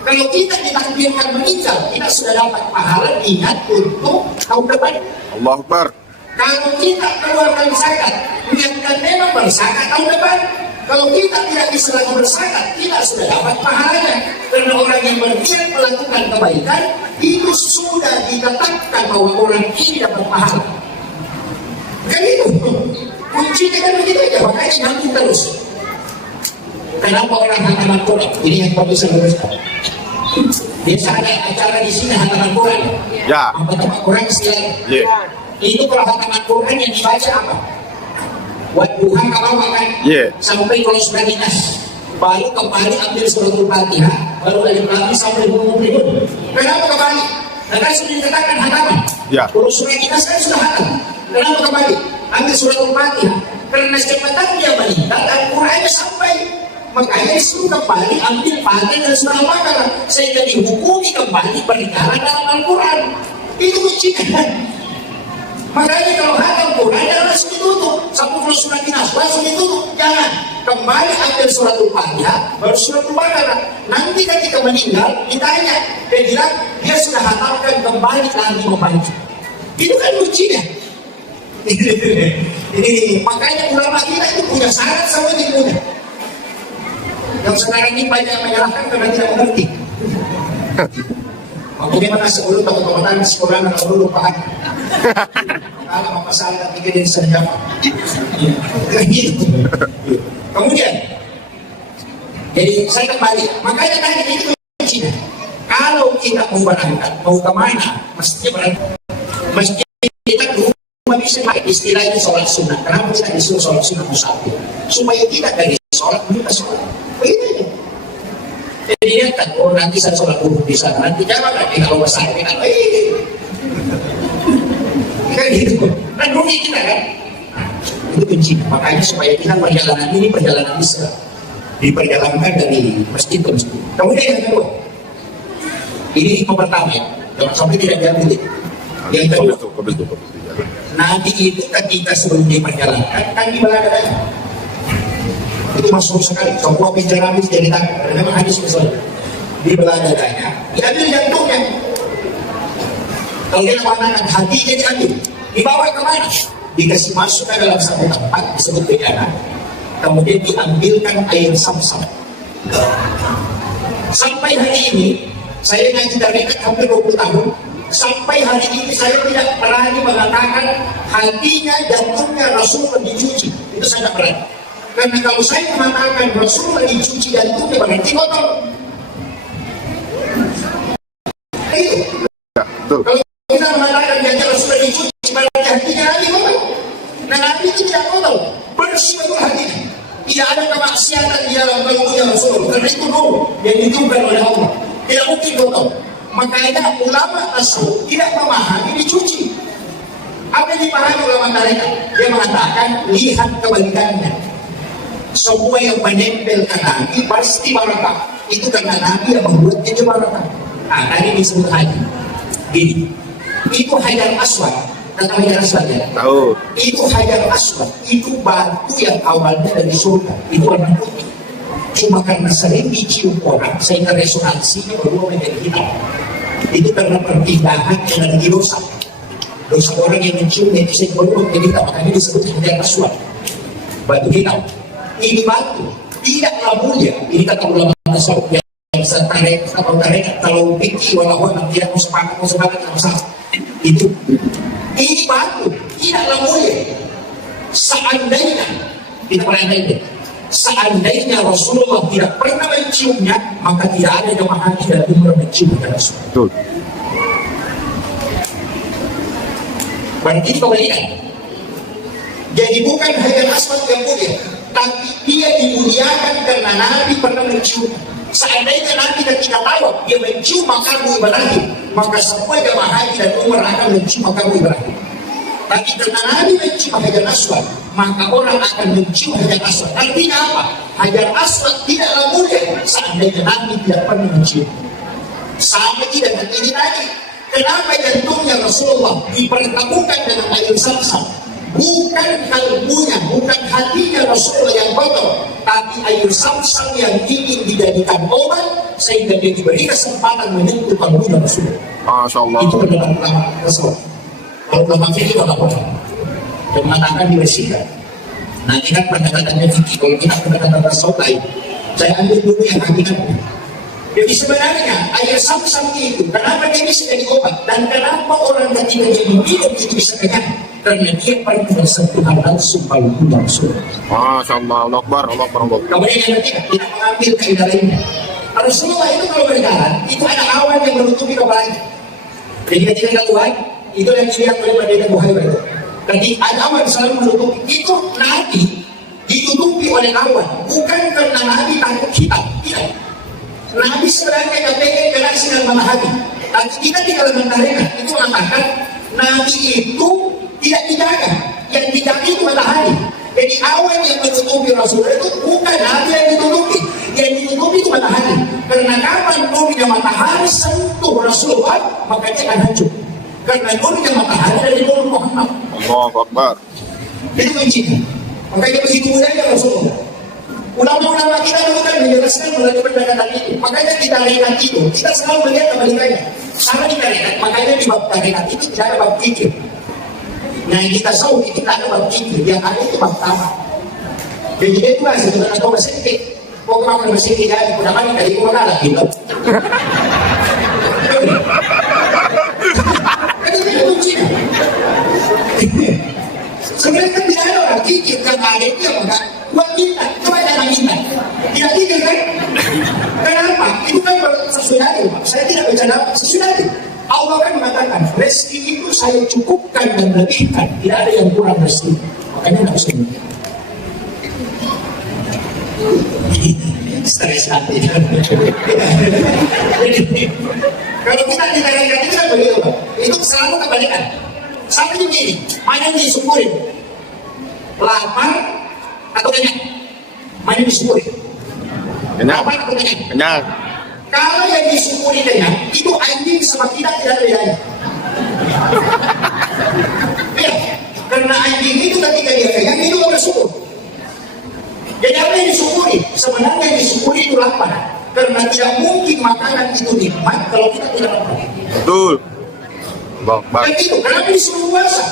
Kalau kita ditakdirkan meninggal, kita sudah dapat pahala niat untuk tahun depan. Allahu Akbar. Kalau kita keluarkan zakat, niatkan memang berzakat tahun depan. Kalau kita tidak bisa lagi berzakat, kita sudah dapat pahalanya. Karena orang yang berniat melakukan kebaikan, itu sudah ditetapkan bahwa orang ini dapat pahala. Kan itu kuncinya kan begitu aja, makanya nyambung terus. Kenapa orang hataman Quran? Ini yang perlu saya luruskan. Biasa ada acara di sini hataman Quran. Ya. Hataman Quran istilah. Ya. Itu kalau hataman Quran yang dibaca apa? Wadduha kawawa kan? Ya. Sampai kalau sudah dinas, baru kembali ambil suratul Fatihah, baru dari belakang sampai hukum itu. Kenapa kembali? Karena sudah dikatakan hataman. Ya. Kalau surat kita sekarang sudah hatam. Kenapa kembali? Ambil suratul Fatihah. Karena secepatan dia meninggal, Al-Qurannya sampai. Makanya disuruh kembali ambil Fatihah dan surah Al-Baqarah. Sehingga dihukumi kembali berjalan dalam Al-Quran. Itu kuncinya. Makanya kalau hatam Quran jangan langsung ditutup. Sampai kalau surat dinas langsung ditutup. Jangan. Kembali ambil suratul Fatihah, baru suratul Baqarah. Nanti ketika meninggal, ditanya. Dia bilang, dia sudah hatamkan kembali lagi membaca. Itu kan kuncinya. Ini makanya ulama kita itu punya syarat sama ini punya. Yang sekarang ini banyak menyalahkan karena tidak mengerti. Bagaimana sebelum teman-teman sekolah anak dulu paham. Kalau apa salah pikirin saja. Kemudian, jadi saya kembali. Makanya tadi itu kuncinya. Kalau kita mau berangkat, mau kemana, mesti berangkat. Mesti kita dulu bisa pakai istilah itu sholat sunnah. Kenapa kita disuruh sholat sunnah musafir? Supaya kita dari sholat kita sholat. Begitu aja. Jadi dia kan, oh nanti saya sholat dulu di sana. Nanti jangan nanti kalau besar kita, kayak gitu. Kan rugi kita kan. Itu kunci. Makanya supaya kita perjalanan ini perjalanan Islam. Diperjalankan dari masjid ke masjid. Kemudian yang kedua, ini yang pertama ya. Jangan sampai tidak diambil. Yang kedua, Nabi itu ketika sebelum diperjalankan kan di beladanya. Itu masuk sekali. Semua bicara Nabi jadi tangan. Karena memang hadis misalnya di beladanya diambil jantungnya. Kalau dia mengatakan hatinya diambil, dibawa ke mana? Dikasih masuk ke dalam satu tempat disebut bejana. kemudian diambilkan air Zam-Zam. Sampai hari ini, saya ngaji tarekat hampir 20 tahun, sampai hari ini saya tidak berani mengatakan hatinya, jantungnya Rasulullah dicuci. Itu saya tidak berani. Karena kalau saya mengatakan Rasulullah dicuci jantungnya, berarti kotor. Itu. Betul. Kalau kita mengatakan jantung Rasulullah dicuci, berarti hatinya lagi kotor. Nah, hati itu tidak kotor, bersih betul hatinya. Tidak ada kemaksiatan di dalam kalbunya Rasulullah. Karena itu nur yang ditiupkan oleh Allah. Tidak mungkin kotor. Makanya ulama tasawuf tidak memahami dicuci. Apa yang dipahami ulama tarekat? Dia mengatakan lihat kebalikannya. Semua yang menempel ke Nabi pasti barakah. Itu karena Nabi yang membuatnya dia barakah. Nah, tadi disebut haji. Gini, itu Hajar Aswad. Tentang Hajar Aswad ya? Tahu. Itu Hajar Aswad. Itu batu yang awalnya dari surga. Itu warna putih. Cuma karena sering dicium orang, sehingga resonansinya berubah menjadi hitam. Itu karena perpindahan energi dosa. Dosa orang yang menciumnya itu sehingga berubah menjadi hitam. Makanya disebut Hajar Aswad. Batu hitam. Ini batu tidaklah mulia. Ini kata ulama tasawuf yang setarik atau tarekat kalau pikir walau tidak mau sepakat itu. Ini batu tidaklah mulia. Seandainya kita perhatikan, seandainya Rasulullah tidak pernah menciumnya, maka tidak ada jemaah haji dan umrah mencium Rasul. Betul. Berarti kebalikan. Jadi bukan Hajar Aswad yang mulia, tapi dia dimuliakan karena Nabi pernah mencium. Seandainya Nabi tidak tahu dia mencium makamu Ibrahim, maka semua jemaah haji dan umrah akan mencium makamu Ibrahim. Tapi karena Nabi mencium Hajar Aswad, maka orang akan mencium Hajar Aswad. Artinya apa? Hajar Aswad tidaklah mulia seandainya Nabi tidak pernah mencium. Sama tidak dengan ini tadi. Kenapa jantungnya Rasulullah dipertemukan dengan air Zam-Zam? Bukan kalbunya, bukan hatinya Rasulullah yang kotor, tapi air Zam-Zam yang ingin dijadikan obat sehingga dia diberi kesempatan menyentuh kalbunya Rasulullah. Masya Allah. Itu pendapat ulama Rasulullah. Kalau ulama fikih apa apa? Dan mengatakan dibersihkan. Nanti kan pendekatannya fikih, kalau kita pendekatan Rasulullah lain. Saya ambil dulu yang hakikatnya. Jadi sebenarnya air Zam-Zam itu, kenapa dia bisa jadi obat? Dan kenapa orang ketika dia minum itu bisa kenyang? Karena dia pernah bersentuhan langsung kalbunya Rasulullah. Masya Allah. Allah Akbar. Allah Akbar. Allah Akbar. Kemudian yang ketiga, kita mengambil kaidah lainnya. Rasulullah itu kalau berjalan, itu ada awan yang menutupi kepalanya. Jadi ketika keluar, itu yang dilihat oleh Madinah Buhairah itu. Jadi ada awan selalu menutupi. Itu Nabi ditutupi oleh awan, bukan karena Nabi takut hitam, tidak. Nabi sebenarnya kepengen galaksi dan matahari. Tapi kita di dalam tarekat itu mengatakan Nabi itu tidak dijaga, yang dijaga itu matahari. Jadi awan yang menutupi Rasulullah itu bukan Nabi yang ditutupi itu matahari. Karena kapan nurnya matahari sentuh Rasulullah, maka dia akan hancur. Karena nurnya matahari dari nur Muhammad. Allah Akbar. Itu kuncinya. Makanya begitu mudahnya Rasulullah. Ulama-ulama kita dulu kan menjelaskan melalui pendekatan itu. Makanya kita tarekat itu, kita selalu melihat kebalikannya. Sama di tarekat, makanya di bab tarekat itu tidak ada bab fikir. Nah, yang kita tahu itu tidak ada bab fikir, yang ada itu bab tamat. Jadi itu lah sebetulnya atau bersedikit. Kok kamu bersedikit ya, udah kan dari mana lah gitu. Itu kuncinya. Sebenarnya kan tidak ada orang fikir, kan ada itu yang enggak. Buat minta, coba jangan minta. Tidak tiga kan? Kenapa? Itu kan sesuai hadis, Pak. Saya tidak bercanda sesuai hadis. Allah kan mengatakan, rezeki itu saya cukupkan dan lebihkan. Tidak ada yang kurang rezeki. Makanya tidak usah minta. Stres hati. Kalau kita dikatakan itu kan begitu, Pak. Itu selalu kebalikan. Sampai begini, mana yang disyukurin? Lapar atau kenyang? Mana disyukuri? Kenyang. Lapar atau kenyang? Kenyang. Kalau yang disyukuri kenyang, itu anjing sama kita tidak ada bedanya. Ya, karena anjing itu ketika dia kenyang, itu gak bersyukur. Jadi apa yang disyukuri? Sebenarnya yang disyukuri itu lapar. Karena tidak mungkin makanan itu nikmat kalau kita tidak lapar. Betul. Allah Akbar. Dan itu, kenapa disuruh puasa?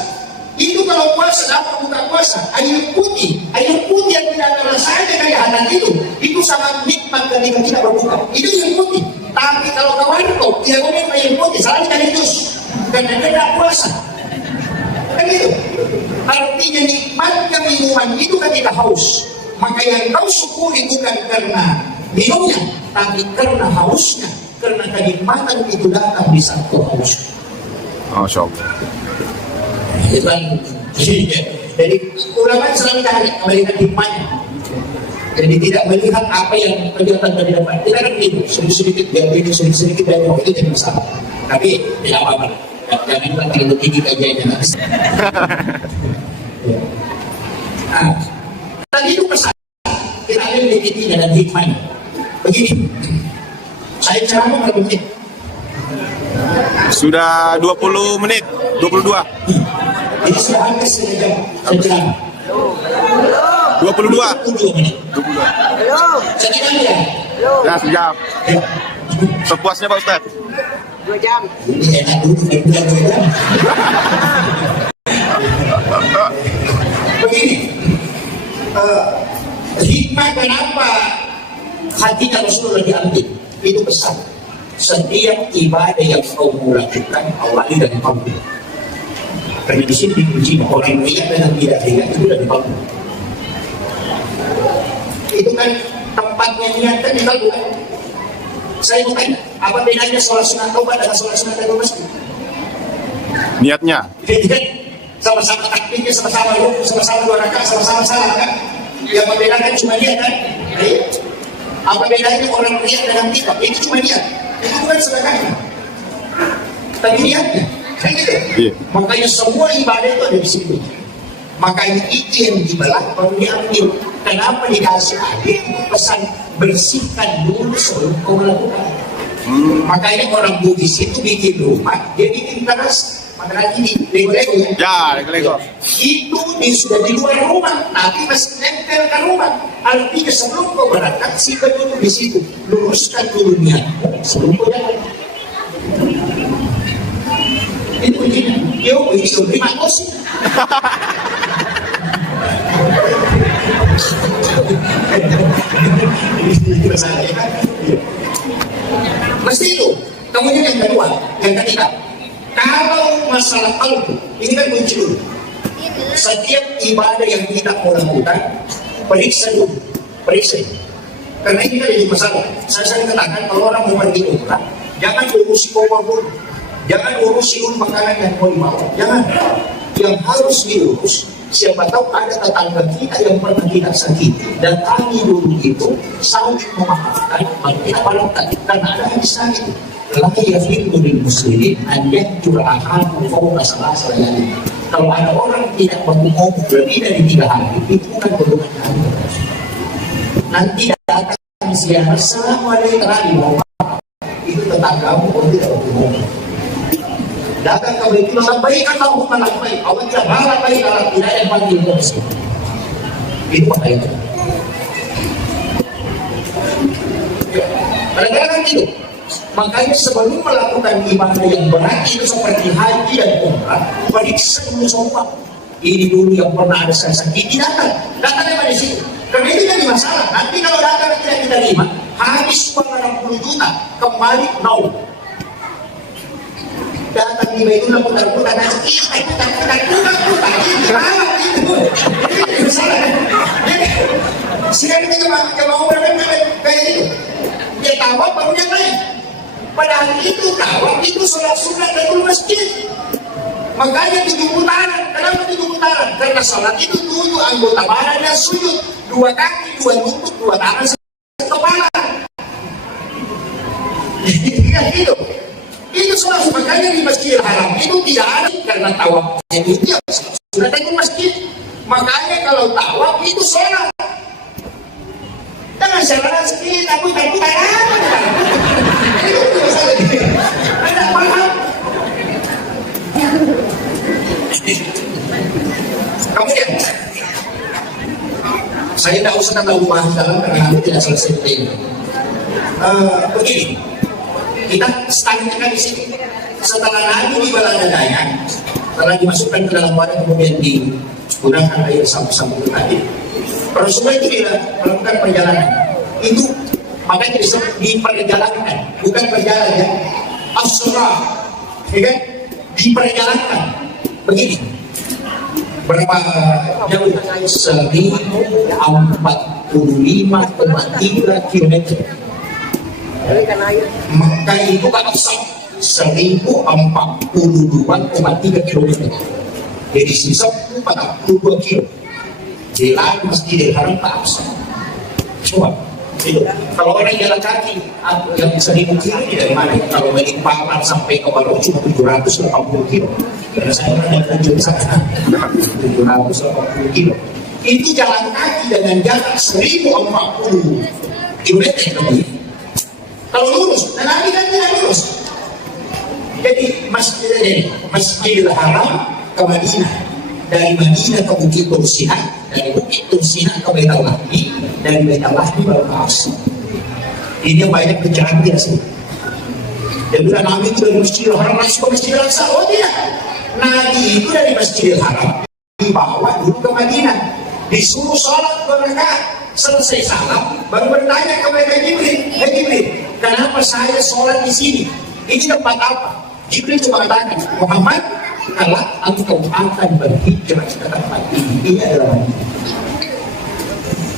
Itu kalau puasa, dapat buka puasa, air putih yang tidak ada rasanya kayak hangat itu sangat nikmat ketika kita berbuka. Itu yang putih. Tapi kalau kawan kau dia ngomong air putih, selalu cari jus, karena dia tidak puasa. Kan itu. Artinya nikmatnya minuman itu ketika haus. Maka yang kau syukuri bukan karena minumnya, tapi karena hausnya, karena kenikmatan itu datang di saat kau haus. Masya Allah. Jadi ulama selalu melihat hikmahnya. Jadi tidak melihat apa yang kelihatan dari depan. Kita kan itu sedikit biar ini sedikit biar itu jadi masalah. Tapi tidak apa-apa. Jangan terlalu tinggi kajiannya. Tadi itu pesan kita ambil legitimnya dan hikmahnya. Begini, saya ceramah berapa menit? Sudah 20 menit, 22. Ini sudah hampir setengah jam saya ceramah. 22. 22 menit. belum, Sedikit ya? Ya, sejam. Ya. Sepuasnya Pak Ustaz. 2 jam. Ini enak dulu dia bilang 2 jam. Begini, hikmah kenapa hatinya Rasulullah diambil? Itu pesan. Setiap ibadah yang kau lakukan awali dari kamu. Karena di sini dipuji orang riak dan tidak riak itu dari kamu. Itu kan tempatnya niatkan di kamu. Saya mau tanya, apa bedanya sholat sunat taubat dengan sholat sunat dari masjid? Niatnya. Sama-sama takbirnya, sama-sama rukuk, sama-sama 2 rakaat, sama-sama salat kan? Yang membedakan cuma niat kan? Apa bedanya orang niat dengan tidak? Itu cuma niat. Itu bukan sedekahnya. Tapi niatnya. Kan gitu? Iya. Makanya semua ibadah itu ada di situ. Makanya itu yang dibelah baru diambil. Kenapa dikasih adik pesan bersihkan dulu sebelum kau melakukan. Makanya orang Bugis itu bikin rumah, dia bikin teras. Maka ini lego-lego ya. Ya, lego-lego. Itu sudah di luar rumah, tapi masih nempel ke rumah. Artinya sebelum kau berangkat, simpan dulu di situ, luruskan dulu niatmu sebelum kau jalan. Itu begini, yo, itu terima kasih. Mesti itu. Kemudian yang kedua, yang ketiga, kalau masalah qalbu, ini kan kunci dulu. Setiap ibadah yang kita mau lakukan, periksa dulu, periksa. Karena ini kan jadi masalah. Saya sering katakan kalau orang mau pergi umrah, jangan urusi bawa dulu, jangan urusi makanan yang mau dibawa, jangan. Yang harus diurus, siapa tahu ada tetangga kita yang pernah kita sakiti dan kami dulu itu saling memaafkan, kita paling karena ada hadis Nabi. La yahillu lil muslimin an yahjura akhahu fawqa salasati layalin. Kalau ada orang tidak berbohong lebih dari 3 hari, itu bukan golongan kami. Nanti datang ziarah assalamualaikum, itu tetanggamu kalau tidak berbohong. Datang ke Baitullah, baik Allahumma labbaik. Allah tidak marah baik kalau tidak yang panggil ke masjid. Itu apa itu? Kadang-kadang gitu. Makanya sebelum melakukan ibadah yang berat itu seperti haji dan umrah, periksa dulu semua. Ini dulu yang pernah ada saya sakiti, datang dari situ. Karena itu jadi masalah. Nanti kalau datang tidak diterima, habis 60 juta, kembali nol. Datang di Baitullah putar-putar, putar-putar, ini salah itu. Ini salah. Sekarang kita mau berangkat kayak itu. Dia tawaf baru yang lain. Padahal itu tawaf itu sholat sunat dari masjid. Makanya 7 putaran. Kenapa 7 putaran? Karena sholat itu 7 anggota badan yang sujud, 2 kaki, 2 lutut, 2 tangan, 1 kepala. Gitu. Itu sholat. Makanya di Masjidil Haram itu tidak ada karena tawaf itu ya sudah dari masjid. Makanya kalau tawaf itu sholat. Jangan jalan sedikit, aku putaran. Itu masalah. Ada paham? Kemudian saya tidak usah terlalu bahas dalam karena nanti tidak selesai ini. Begini, kita stagnan di sini. Setelah Nabi di Baladadaya, Setelah dimasukkan ke dalam wadah kemudian digunakan air sabun tadi. Rasulullah itu dia melakukan perjalanan. Itu makanya disebut diperjalankan, bukan berjalan ya. Asra, ya kan? Diperjalankan. Begini. Berapa jauh? 1045,3 kilometer. Maka itu kan 1042,3 kilometer. Jadi sisa 42 kilo. Jalan Masjidil Haram tak Aqsa. Coba. Itu. Kalau orang jalan kaki, yang bisa kilo dari mana? Kalau dari Paman sampai ke Baru cuma 780 kilo. Karena saya pernah kunjung sana 780 kilo. Itu jalan kaki dengan jarak 1040 kilometer lebih. Kalau lurus, dan nanti kan tidak lurus. Jadi Masjidil Haram ke Madinah, dari Madinah ke Bukit Tursinah, dari Bukit Tursinah ke Baitul Lahmi, dari Baitul Lahmi baru ke Aqsa. Ini yang banyak pencerahan biasa. Dan bila Nabi itu dari Masjidil Haram langsung ke Masjidil Aqsa, oh tidak. Nabi itu dari Masjidil Haram dibawa dulu ke Madinah, disuruh sholat berangkat. Selesai salam, baru bertanya kepada Jibril, Jibril, kenapa saya sholat di sini? Ini tempat apa? Jibril cuma katakan, Muhammad, kalau engkau akan berhijrah ke tempat ini adalah Madinah.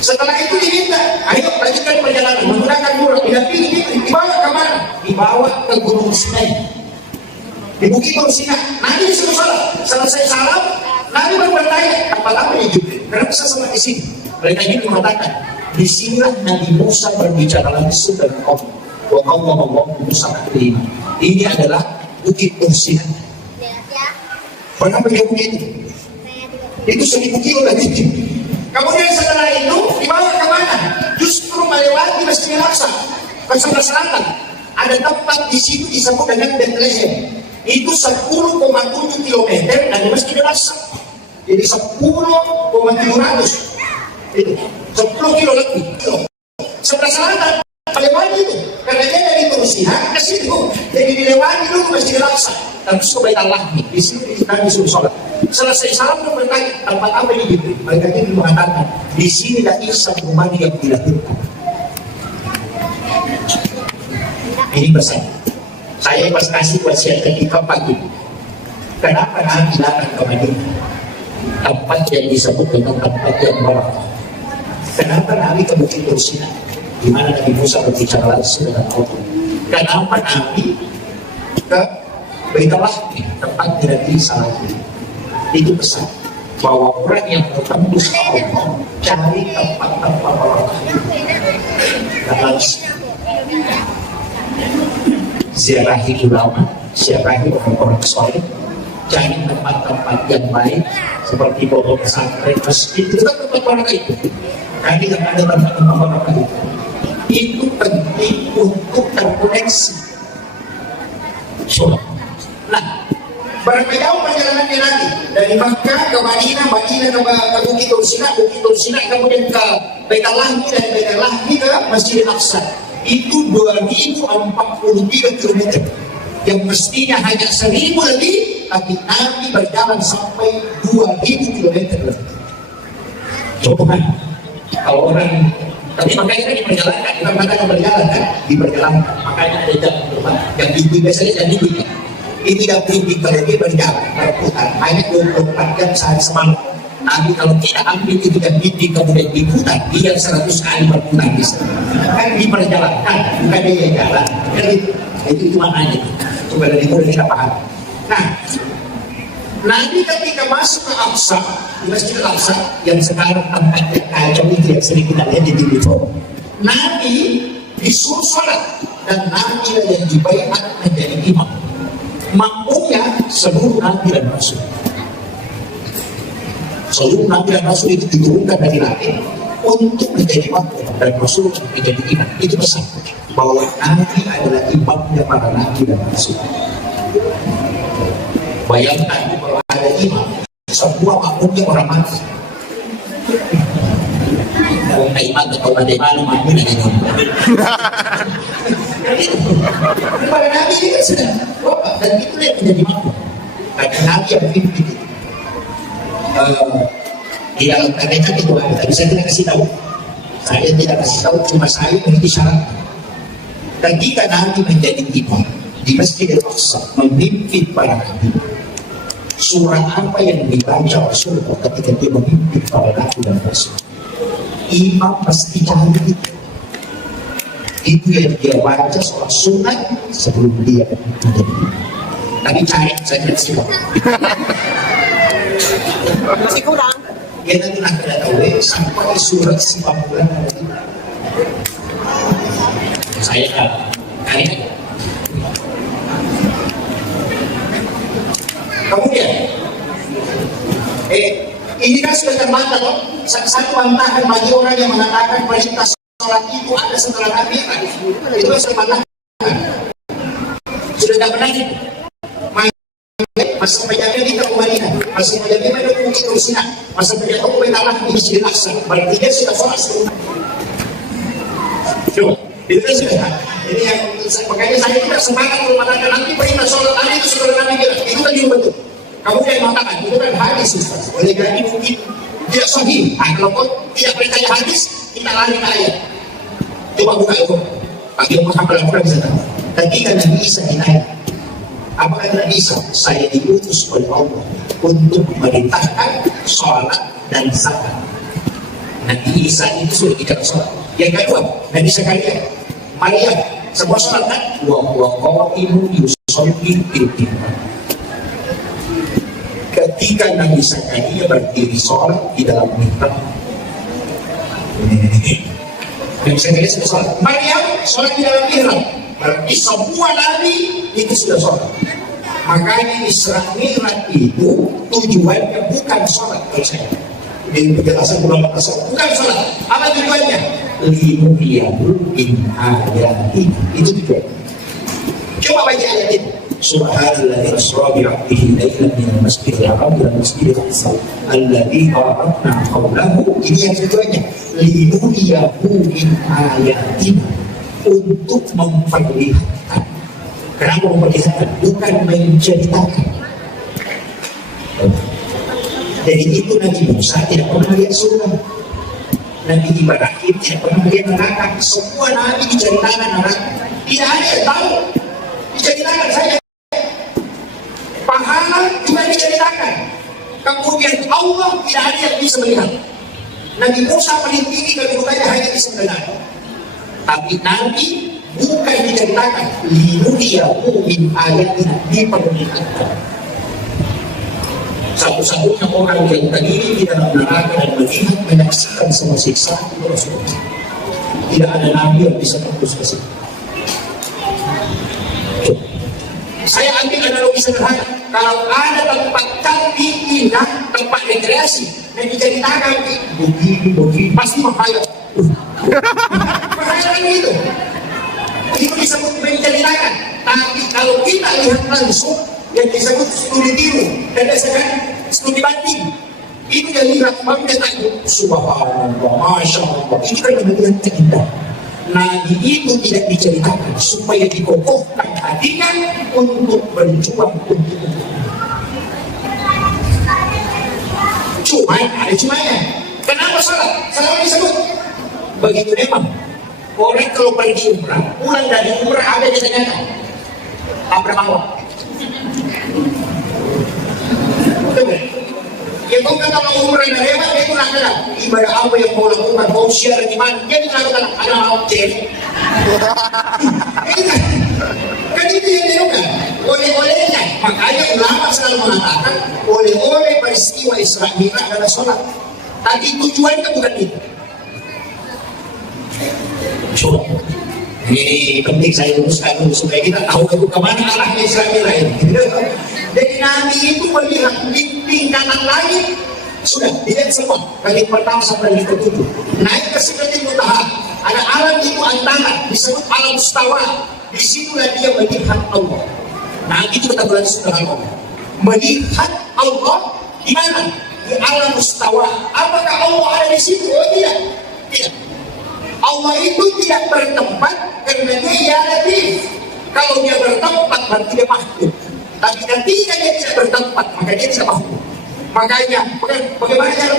Setelah itu diminta, ayo lanjutkan perjalanan menggunakan buruk. Didampingi Jibril, dibawa ke mana? Dibawa ke Gunung Sinai, di Bukit Tursinah. Nabi disuruh sholat. Selesai salam, Nabi baru bertanya, tempat apa ya Jibril? Kenapa saya sholat di sini? Mereka ini mengatakan, disinilah Nabi Musa berbicara langsung dengan Allah. Wa Allah Musa terima. Ini adalah Bukit Tursinah. Berapa jauhnya itu? Itu 1000 kilo lagi. Kemudian setelah itu dibawa ke mana? Justru melewati Masjidil Aqsa ke sebelah selatan. Ada tempat di situ disebut dengan Bethlehem. Itu 10,7 kilometer dari Masjidil Aqsa. Jadi 10,700. Itu 10 kilo lebih. Sebelah selatan melewati itu. Karena dia dari Tursinah ke situ. Jadi dilewati dulu Masjidil Aqsa. Terus ke Baitul Lahmi. Di sini Nabi disuruh sholat. Selesai salam pun bertanya, tempat apa ini gitu? Mereka ini mengatakan, di sini dah Isa bin Maryam dilahirkan. Ini pesan. Saya pas kasih wasiat ketika pagi. Kenapa Nabi datang ke Madinah? Tempat yang disebut dengan tempat yang barakah. Kenapa Nabi ke Bukit Tursinah? Di mana Nabi Musa berbicara langsung dengan Allah? Kenapa Nabi ke Baitul Lahmi, tempat Nabi salat? Itu pesan bahwa orang yang bertembus ke Allah cari tempat-tempat barakah. Harus ziarahi ulama, ziarahi orang-orang soleh, cari tempat-tempat yang baik seperti pondok pesantren, masjid, itu kan tempat barakah itu. Kami tidak ada tempat-tempat barakah itu penting untuk terkoneksi. Nah, berapa jauh perjalanannya nanti? Dari Makkah ke Madinah, Madinah ke Bukit Tursinah, Bukit Tursinah kemudian ke Baitul Lahmi, dan Baitul Lahmi ke Masjidil Aqsa. Itu 2043 km. Yang mestinya hanya 1000 lebih, tapi Nabi berjalan sampai 2000 km lebih. Coba kalau orang, tapi makanya kan diperjalankan, bukan makanya berjalan kan, diperjalankan. Makanya ada jam terbang yang bimbing biasanya dan bimbing. Ini tidak bimbing kalau dia berjalan, berputar, hanya 24 jam sehari semalam. Tapi kalau tidak ambil itu dan bimbing kemudian diputar, dia 100 kali berputar bisa. Kan diperjalankan, bukan dia jalan. Itu cuma aja. Coba dari mudah kita paham. Nah, Nabi ketika masuk ke Aqsa, di Masjidil Aqsa yang sekarang tempatnya kacau itu yang sering kita lihat di TV, Nabi disuruh sholat dan Nabi yang dibaiat menjadi imam. Makmumnya seluruh Nabi dan Rasul. Seluruh Nabi dan Rasul itu diturunkan dari langit untuk menjadi makmum dan Rasul menjadi imam. Itu pesan bahwa Nabi adalah imamnya para Nabi dan Rasul. Bayangkan kalau ada imam, semua makmumnya orang mati. Kalau imam atau bagaimana makmumnya dengan Para Nabi ini kan sudah bapak, dan itu yang menjadi makmum. Karena Nabi yang pimpin itu. Di dalam tarekat itu ada, tapi saya tidak kasih tahu. Saya tidak kasih tahu, cuma saya memiliki syarat. Ketika Nabi menjadi imam di Masjidil Aqsa, memimpin para nabi, surah apa yang dibaca Rasulullah ketika dia memimpin para nabi dan rasul? Imam pasti cari itu yang dia baca surah sunat sebelum dia menjadi imam. Tapi cari saya tidak simak. Masih kurang. Dia nanti nak kena tahu sampai surat 90 lagi. Saya kali kemudian ini kan sudah terbantah loh. Satu bantahan bagi orang yang mengatakan perintah sholat itu ada setelah Nabi kan? Itu kan sudah bantah. Sudah tidak pernah itu. Masa penjaga kita Madinah, masa penjaga kita Bukit Rusina, masa penjaga kita Allah di Masjidil Aqsa. Berarti dia sudah sholat sebelum. Coba, itu kan sudah. Jadi yang makanya saya tidak semangat kalau mengatakan nanti perintah sholat tadi itu sudah Nabi bilang, itu kan juga betul. Kamu yang mengatakan itu kan hadis, Ustaz. Oleh jadi mungkin tidak sahih. Nah, kalau kau tidak percaya hadis, kita lari ke ayat. Coba buka itu. Bagi Muhammad Al-Quran bisa tahu. Ketika Nabi Isa ditanya, apakah Nabi Isa? Saya diutus oleh Allah untuk memerintahkan sholat dan zakat. Nabi Isa itu sudah tidak sholat. Yang kedua, Nabi Zakaria, Maryam, sebuah sholat kan? Wa qa'imun yusolli fil mihrab. Ketika Nabi Zakaria berdiri sholat di dalam mihrab, Nabi Zakaria sudah sholat. Maryam sholat di dalam mihrab. Berarti semua Nabi itu sudah sholat. Makanya Isra Mi'raj itu tujuannya bukan sholat. Kalau saya di penjelasan ulama tasawuf bukan sholat. Apa tujuannya? Linuriyahu min ayati. Itu tujuan. Coba baca ayat itu. Subhanalladzi asra bi 'abdihi lailan minal masjidil haram ila masjidil aqsa alladzi barakna hawlahu. Ini yang tujuannya linuriyahu min ayati, untuk memperlihatkan. Kenapa memperlihatkan? Bukan menceritakan. Jadi itu Nabi Musa tidak pernah lihat surga. Nabi Ibrahim tidak pernah lihat neraka. Semua Nabi diceritakan neraka. Tidak ada yang tahu. Diceritakan saja. Pahala juga diceritakan. Kemudian Allah tidak ada yang bisa melihat. Nabi Musa paling tinggi kedudukannya hanya bisa melihat. Tapi Nabi bukan diceritakan. Linuriyahu min ayatina, diperlihatkan. Satu-satunya orang yang terdiri di dalam neraka dan melihat menyaksikan semua siksa itu Rasulullah. Tidak ada Nabi yang bisa tembus ke situ. Saya ambil analogi sederhana. Kalau ada tempat cantik, indah, tempat rekreasi, yang diceritakan begini, pasti menghayat. Menghayat gitu. Itu disebut menceritakan. Tapi kalau kita lihat langsung, yang disebut studi tiru dan disebut studi banding, itu yang lihat maknya takut. Subhanallah, Masya Allah, ini kan yang terindah. Nabi itu tidak diceritakan supaya dikokohkan hatinya untuk berjuang untuk cuma ada cumanya. Kenapa salah? Salah disebut begitu memang. Orang kalau pergi umrah, pulang dari umrah ada di tengah apa bawah. Ya kau kata mau umrah dan hebat, itu nak kena ibadah apa yang mau lakukan, mau share di mana? Dia tidak kata ada mau cek. Kan itu yang dilakukan oleh-olehnya. Makanya ulama selalu mengatakan oleh-oleh peristiwa Isra Mi'raj adalah sholat. Tapi tujuannya bukan itu. Coba. Ini penting saya luruskan dulu supaya kita tahu itu kemana arahnya Isra Mi'raj ini. Jadi Nabi itu melihat dinding kanan langit sudah dilihat semua dari pertama sampai dari ketujuh. Naik ke Sidratil Muntaha, ada alam itu antara disebut alam mustawa. Disitulah dia melihat Allah. Nah itu kita berarti sudah Allah. Melihat Allah di mana? Di alam mustawa. Apakah Allah ada di situ? Oh tidak. Tidak. Allah itu tidak bertempat karena dia ya latif. Kalau dia bertempat berarti dia makhluk. Tapi ketika dia tidak bertempat, maka dia tidak paham. Makanya, bagaimana cara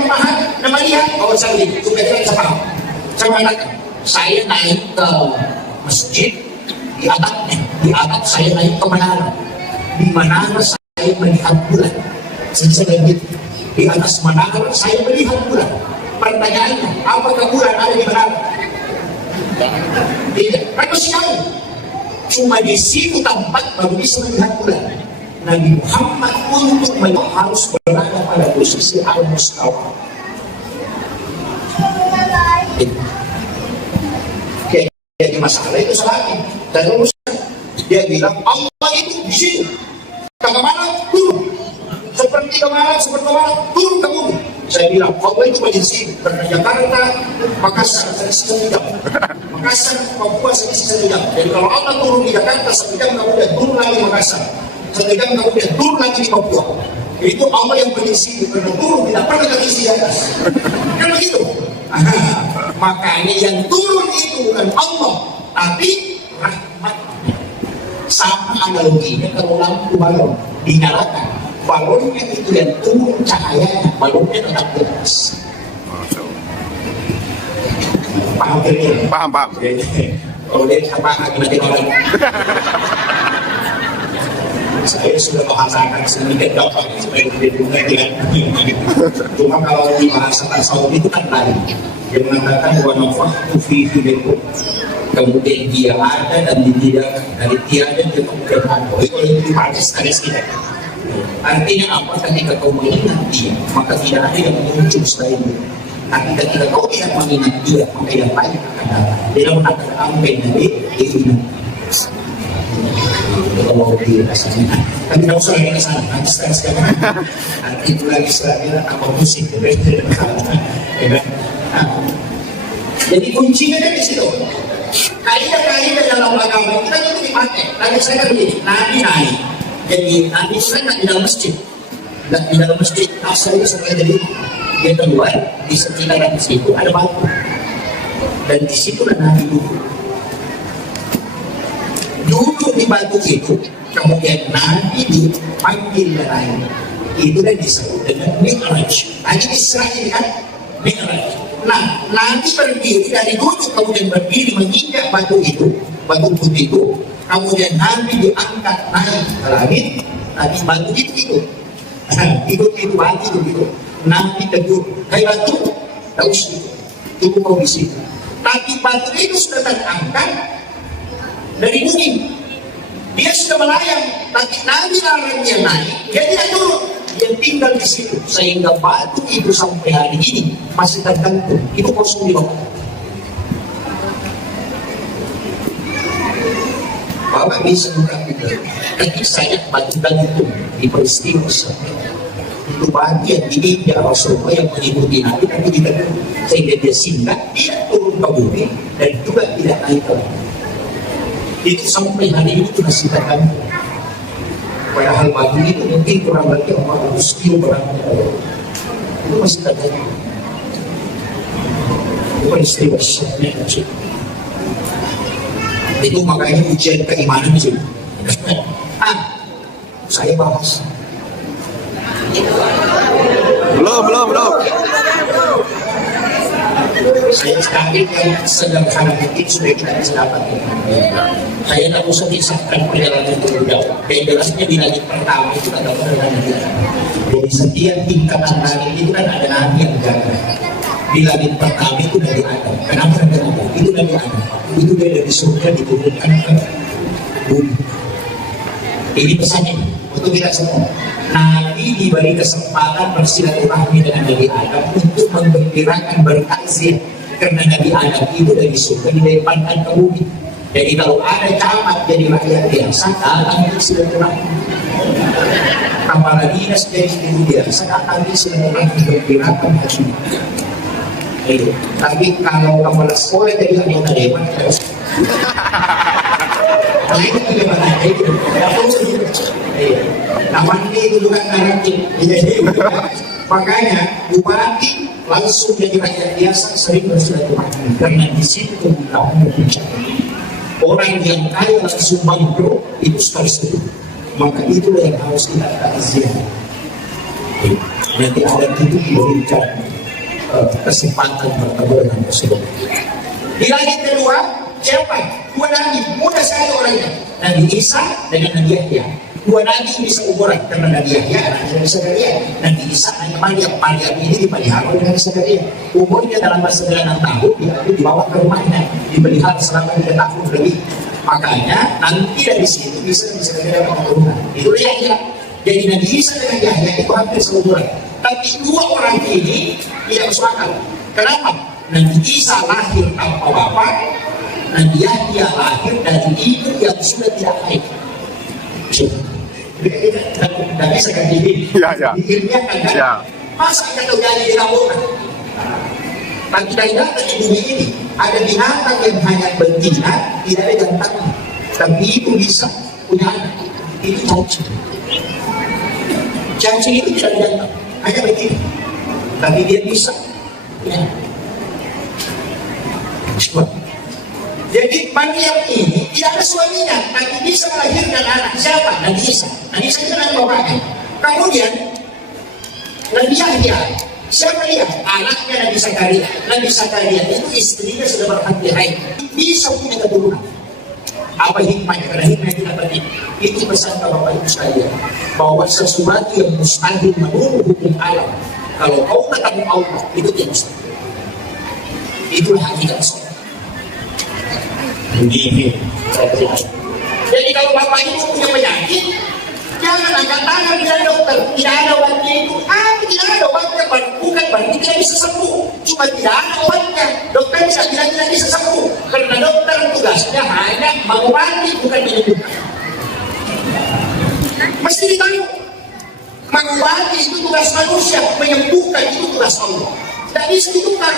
melihat? Oh, saya supaya kita bisa paham. Saya mengatakan, saya naik ke masjid, di atap saya naik ke menara. Di menara saya melihat bulan. Saya gitu. Di atas menara saya melihat bulan. Pertanyaannya, apakah bulan ada di menara? Tidak, kan masih jauh. Cuma di situ tempat baru bisa melihat bulan. Nabi Muhammad untuk harus berada pada posisi al-mustawa. Jadi masalah itu salah. Terus dia bilang Allah itu di situ. Kemana? Turun. Seperti kemana? Turun ke bumi. Saya bilang Allah itu di sini. Karena Jakarta, Makassar, saya jam. Makassar, Papua, saya jam. Jadi kalau Allah turun di Jakarta, 1 jam kemudian turun lagi di Makassar. 1 jam kemudian turun lagi di Papua. Itu Allah yang berisi, karena turun tidak pernah terisi di atas. Kan begitu? Makanya yang turun itu bukan Allah, tapi rahmat. Sama analoginya kalau lampu balon dinyalakan, balonnya itu yang turun cahayanya, balonnya tetap jelas. Paham kira-kira? Paham. Kalau dia apa gimana orang? Saya sudah bahasakan sedikit dapat supaya tidak dengan. Cuma kalau di bahasa tasawuf itu kan lain. Dia mengatakan wa nafaktu fi hidayku. Kemudian dia ada dan tidak, dari tiada dia kemudian ada. Itu yang dipakai sekali-sekali. Artinya apa? Ketika kau mengingat dia, maka tidak ada yang muncul selain dia. Tapi ketika kau tidak mengingat dia, maka yang lain akan datang. Dia mengatakan ambil dari itu. Kalau di rasanya, tapi tidak usah lagi ke sana. Nanti sekarang nanti itu lagi setelahnya apa musik, jadi kuncinya dari situ. Kaidah-kaidah dalam agama kita itu dipakai. Tadi saya kan begini, Nabi naik. Jadi Nabi saya di dalam masjid. Dan di dalam masjid asalnya sampai jadi dia keluar di sekitar situ ada batu. Dan di situ Nabi duduk di batu itu, kemudian Nabi dipanggil lain. Itu dan disebut dengan Mi'raj. Tadi Israel kan Mi'raj. Nah, Nabi berdiri dari duduk kemudian berdiri menginjak batu itu, batu putih itu. Kemudian Nabi diangkat naik ke langit. Nabi batu itu itu batu itu. Nabi tegur, hai batu, tahu sih, tunggu kau di situ. Tapi batu itu sudah terangkat dari bumi, dia sudah melayang, tapi Nabi larang dia naik, dia tidak turun, dia tinggal di situ, sehingga batu itu sampai hari ini masih tergantung, itu kosong di bawah. Bapak bisa mengatakan, tapi saya batu gantung di peristiwa itu bagian di India Rasulullah yang mengikuti Nabi, tapi tidak turun, sehingga dia singgah, dia turun ke bumi dan juga tidak naik ke bumi. Itu sampai hari ini masih tergantung. Padahal batu itu mungkin kurang lebih 400 kilo beratnya. Itu masih tergantung. Itu peristiwa sebenarnya kecil. Itu makanya ujian keimanan di sini. Saya bahas. Belum. Saya sekali yang sederhana itu sudah kita bisa dapat. Saya tak usah disahkan perjalanan itu jauh. Dan jelasnya di langit pertama itu ada perjalanan kita. Jadi setiap tingkatan langit itu kan ada Nabi yang jaga. Di langit pertama itu dari Adam. Kenapa ada Adam? Itu dari Adam. Itu dari surga diturunkan ke bumi. Ini pesannya untuk kita semua. Nabi diberi kesempatan bersilaturahmi dengan Nabi Adam untuk menggembirakan bertakzir, karena Nabi Adam itu dari surga dilemparkan ke bumi. Jadi kalau ada camat jadi rakyat biasa, datang bersilaturahmi. Kepala dinas jadi guru biasa, datang bersilaturahmi menggembirakan hati. Tapi kalau kepala sekolah jadi anggota dewan, harus. Nah itu bagaimana? Itu namanya itu bukan nanti. Makanya bupati langsung jadi rakyat biasa sering bersilaturahmi, karena di situ kemudahan berbicara. Orang yang kaya langsung bangkrut itu sekali-sekali. Maka itulah yang harus kita kajian. Nanti adat itu diberikan kesempatan bertemu dengan tersebut. Di langit kedua, siapa? Dua nabi, mudah sekali orangnya. Nabi Isa dengan Nabi Yahya. Dua nabi bisa ukuran, karena Nabi Yahya anaknya Nabi Zakaria, Nabi Isa anaknya Maryam. Maryam ini dipelihara oleh Nabi Zakaria. Umurnya dalam masa 9 tahun, dia dibawa ke rumahnya, dipelihara selama 3 tahun lebih. Makanya nanti dari situ bisa dapat keturunan. Itu Yahya. Jadi Nabi Isa dengan Yahya itu hampir seumuran. Tapi dua orang ini tidak masuk akal. Kenapa? Nabi Isa lahir tanpa bapak, Nabi Yahya lahir dari ibu yang sudah tidak haid. Tidak bisa ganti ini. Ilmiah kan? Ya. Masa kita terjadi di lapangan? Tapi data di bumi ini ada binatang yang hanya betina, tidak ada jantannya. Tapi itu bisa punya anak. Itu cacing. Cacing itu tidak ada jantan, hanya betina. Tapi dia bisa punya anak. Jadi Maryam ini tidak ada suaminya, tapi bisa melahirkan anak. Siapa? Nabi Isa. Nabi Isa itu anak bapaknya. Kemudian Nabi Yahya, siapa dia? Anaknya Nabi Zakaria. Nabi Zakaria itu istrinya sudah berhenti haid, bisa punya keturunan. Apa hikmahnya? Karena hikmahnya tidak penting. Itu pesan Bapak Ibu sekalian, bahwa sesuatu yang mustahil menurut hukum alam, kalau kau ketemu Allah, itu tidak mustahil. Itulah hakikat sholat. Jadi kalau Bapak Ibu punya penyakit, jangan angkat tangan dengan dokter. Tidak ada obatnya itu. Tidak ada obatnya. Bukan berarti tidak bisa sembuh. Cuma tidak ada obatnya. Dokter bisa bilang tidak bisa sembuh. Karena dokter tugasnya hanya mengobati, bukan menyembuhkan. Mesti ditahu. Mengobati itu tugas manusia, menyembuhkan itu tugas Allah. Tidak bisa ditukar.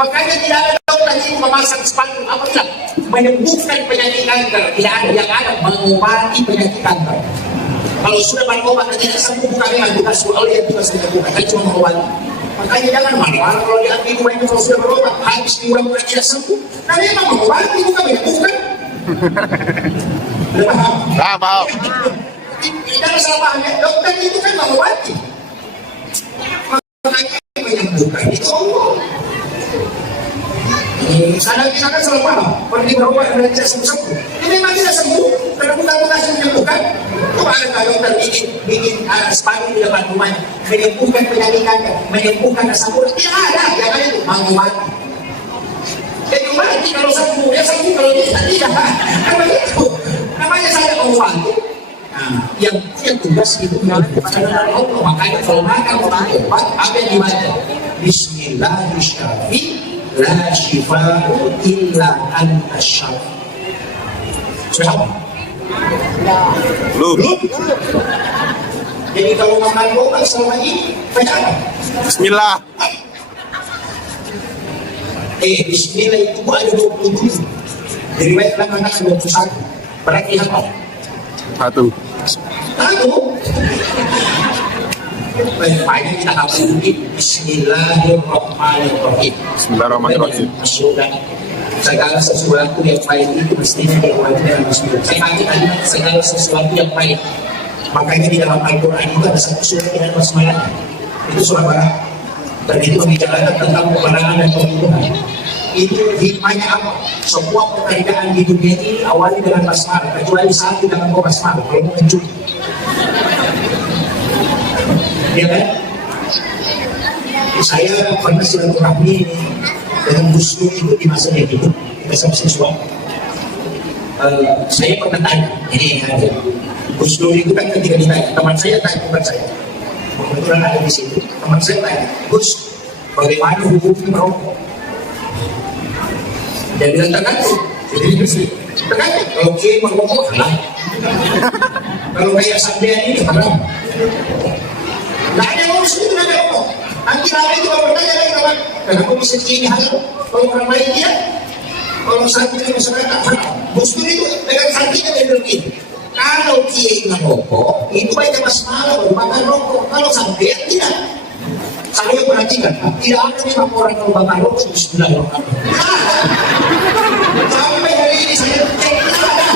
Makanya tidak ada dokter yang memasang spanduk apa tidak menyembuhkan penyakit kanker. Tidak ada. Yang ada mengobati penyakit kanker. Kalau sudah berobat dan tidak sembuh, bukan dengan tugas Allah yang tugas menyembuhkan, tapi cuma mengobati. Makanya jangan marah kalau diambil rumahnya kalau sudah berobat habis bulan-bulan tidak sembuh. Nah memang mengobati bukan menyembuhkan. Paham. Tidak ada salah pahamnya. Dokter itu kan mengobati. Makanya menyembuhkan itu Allah. Kadang kita kan salah paham, pergi berobat dan tidak sembuh. Ini memang tidak sembuh, karena bukan tugas menyembuhkan. Coba ada dokter bikin spanduk di depan rumahnya, menyembuhkan penyakit kanker, menyembuhkan asam urat. Tidak ada, yang ada itu mengobati. Jadi mengobati kalau sembuh, ya sembuh kalau tidak. Karena itu, namanya saya mengobati. Nah, yang punya tugas itu bukan Allah. Makanya kalau makan obat, apa yang dibaca? Bismillahirrahmanirrahim. La shifa'u illa anta syafi. Siapa? Lu. Jadi kalau makan obat selama ini baca apa? Bismillah. Bismillah itu ada 27. Dari baik anak 21. Berarti apa? Satu. Banyak kita hafal ini. Bismillahirrahmanirrahim. Bismillahirrahmanirrahim. Masukkan segala sesuatu yang baik itu mestinya dimulai dengan bismillah. Saya kali segala sesuatu yang baik. Makanya di dalam Al-Quran itu ada satu surat dengan basmalah. Itu surah Barat. Dan itu membicarakan tentang kebenaran dan kebutuhan. Itu hikmahnya apa? Semua pekerjaan di dunia ini awali dengan basmalah. Kecuali satu dengan basmalah. Kalau mau mencuri. Ya kan? Saya pernah silaturahmi dengan Gus Dur itu di masa dia hidup, kita sama siswa. Saya pernah tanya, ini ada Gus Dur itu kan ketika ditanya, teman saya tanya, bukan saya. Kebetulan ada di sini, teman saya tanya, Gus, bagaimana hukumnya merokok? Dia bilang tergantung. Jadi tergantung. Kalau dia merokok, haram. Kalau kayak sampean ini haram. Nah ada yang ngurus itu, ada ngomong. Nanti lama itu kalau bertanya lagi kawan, kenapa bisa ini hal? Kalau orang lain dia, kalau satu itu masyarakat, Gus Dur itu dengan santinya dia bilang ini. Kalau dia itu merokok, itu banyak masalah baru makan rokok. Kalau sampai tidak, saya perhatikan, tidak ada memang orang kalau makan rokok bismillahirrahmanirrahim. Sampai hari ini saya cek tidak ada.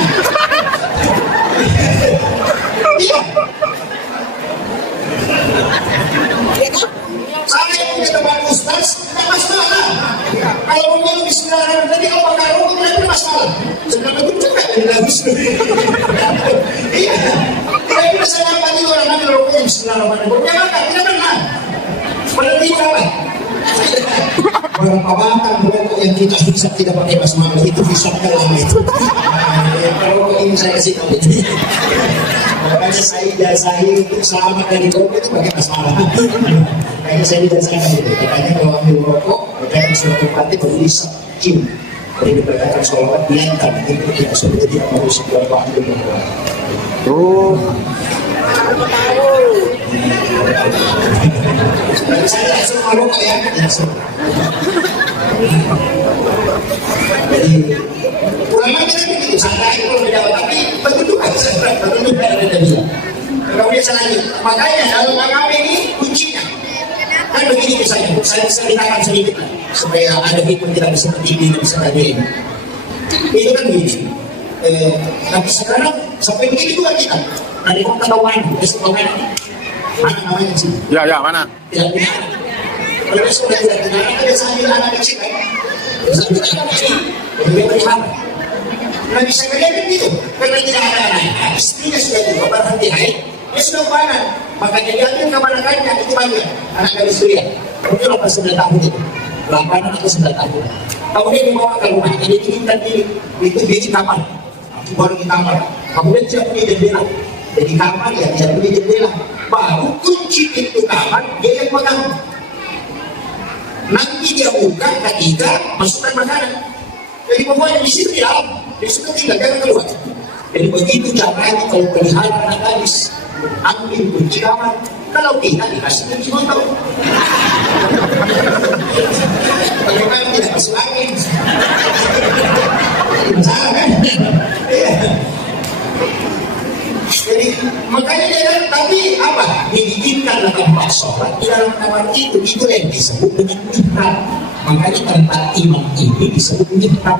Bismillahirrahmanirrahim. Dia makan, tidak pernah. Berarti apa? Berapa makan rokok yang kita bisa tidak pakai basmala itu bisa lama itu. Kalau ini saya kasih tahu. Makanya saya untuk selamat dari rokok itu pakai basmala. Makanya saya tidak sadar itu. Makanya kalau ambil rokok, berkaitan suatu tempatnya baru bisa cium. Jadi diberkatakan sholawat diantar. Itu tidak sudah tidak mau sebuah waktu berdoa. Oh. Saya langsung merokok ya. Jadi ulama kita begitu, sadar itu tidak, tapi betul juga ada dia. Kemudian selanjutnya, makanya dalam agama ini kuncinya kan begini misalnya, saya ceritakan sedikit supaya ada hikmah tidak seperti ini dan seperti ini. Itu kan begini. Tapi sekarang sampai begini juga kita dari kota Tawan, besok Tawan, mana namanya sih? Ya, mana? Tidak punya. Kalau besok tidak punya, kita sambil anak kecil kan? Sambil anak kecil, lebih berhak. Nah bisa kalian begitu, karena tidak ada anak. Istrinya sudah juga berhenti haid, dia sudah panas. Makanya dia ambil kemanakannya, itu banyak. Anak dari istri ya. Kemudian 9 tahun itu. 8 atau 9 tahun. Kemudian dibawa ke rumah, jadi diminta itu di kamar. Baru di kamar. Kemudian tidak punya jendela. Jadi kamar ya tidak punya jendela. Baru kunci pintu kamar, dia yang pegang. Nanti dia buka ketika masukkan makanan. Jadi pokoknya di situ di dalam, dia suka tinggal, jangan keluar. Jadi begitu caranya kalau pelihara anak gadis, ambil kunci kamar. Kalau tidak dikasih kunci motor. Bagaimana tidak masuk angin? Masalah kan? Jadi makanya dia kan, tapi apa? Dibikinkan tempat sholat di dalam kamar itu yang disebut dengan mihrab. Makanya tempat imam ini disebut mihrab.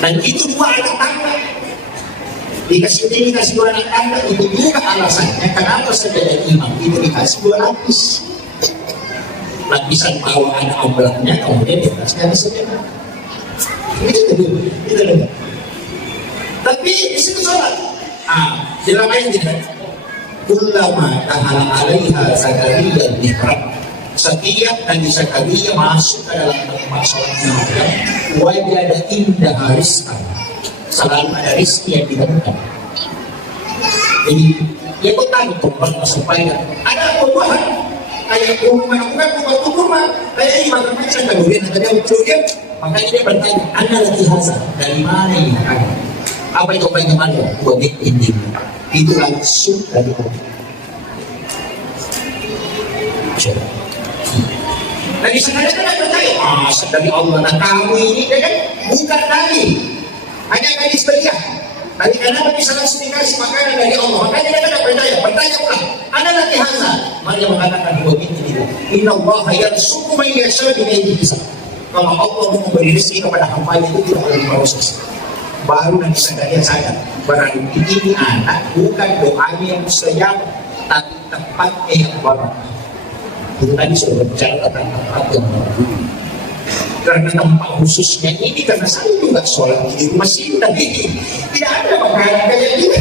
Dan itu 2 anak tangga. Dikasih ini, dikasih 2 anak tangga, itu juga alasannya kenapa sejadah imam itu dikasih 2 lapis. Lapisan bawah ada ombaknya, kemudian di atasnya ada sejadah. Itu dulu. Tapi di situ sholat. Dalam ayat ini, kullama tahala alaiha Zakaria mihrab. Setiap Nabi Zakaria masuk ke dalam tempat sholatnya, wajada indah rizqan. Selalu ada rizki yang ditemukan. Jadi dia kok tahu tempat supaya ada perubahan. Kayak rumah, bukan rumah, kayak ini macam-macam kemudian ada dia, makanya dia bertanya, Anda lagi hasil dari mana ini? Apa itu bagaimana? Buat ini itu langsung dari Allah. Dari sekarang kita bertanya, dari Allah. Nah kamu ini kan bukan dari hanya gadis belia. Dari karena bisa langsung dikasih makanan dari Allah. Makanya dia bertanya pula, ada lagi hasil. Maria mengatakan buat ini tidak. Inna Allah yarzuqu man yasha'u bighairi hisab. Kalau Allah mau memberi rezeki kepada hamba-Nya itu tidak boleh proses. Baru Nabi Zakaria sadar, berarti ini anak bukan doanya yang mustajab, tapi tempatnya yang baru. Itu tadi sudah berbicara tentang tempat yang baru. Karena tempat khususnya ini, karena saya juga sholat di rumah sini, tapi tidak ada makanan kayak gini.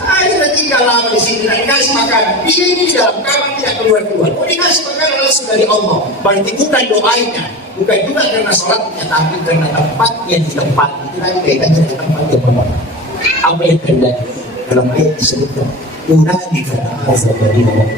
Saya sudah tinggal lama di sini, dan dikasih makan. Ini di dalam kamar tidak keluar-keluar. Oh, dikasih makanan langsung dari Allah. Berarti bukan doanya, bukan juga karena sholatnya, tapi karena tempat yang di tempat itu tadi kaitannya dengan tempat yang berbeda. Apa yang terjadi dalam ayat disebutkan? Unadi karena azab dari Allah.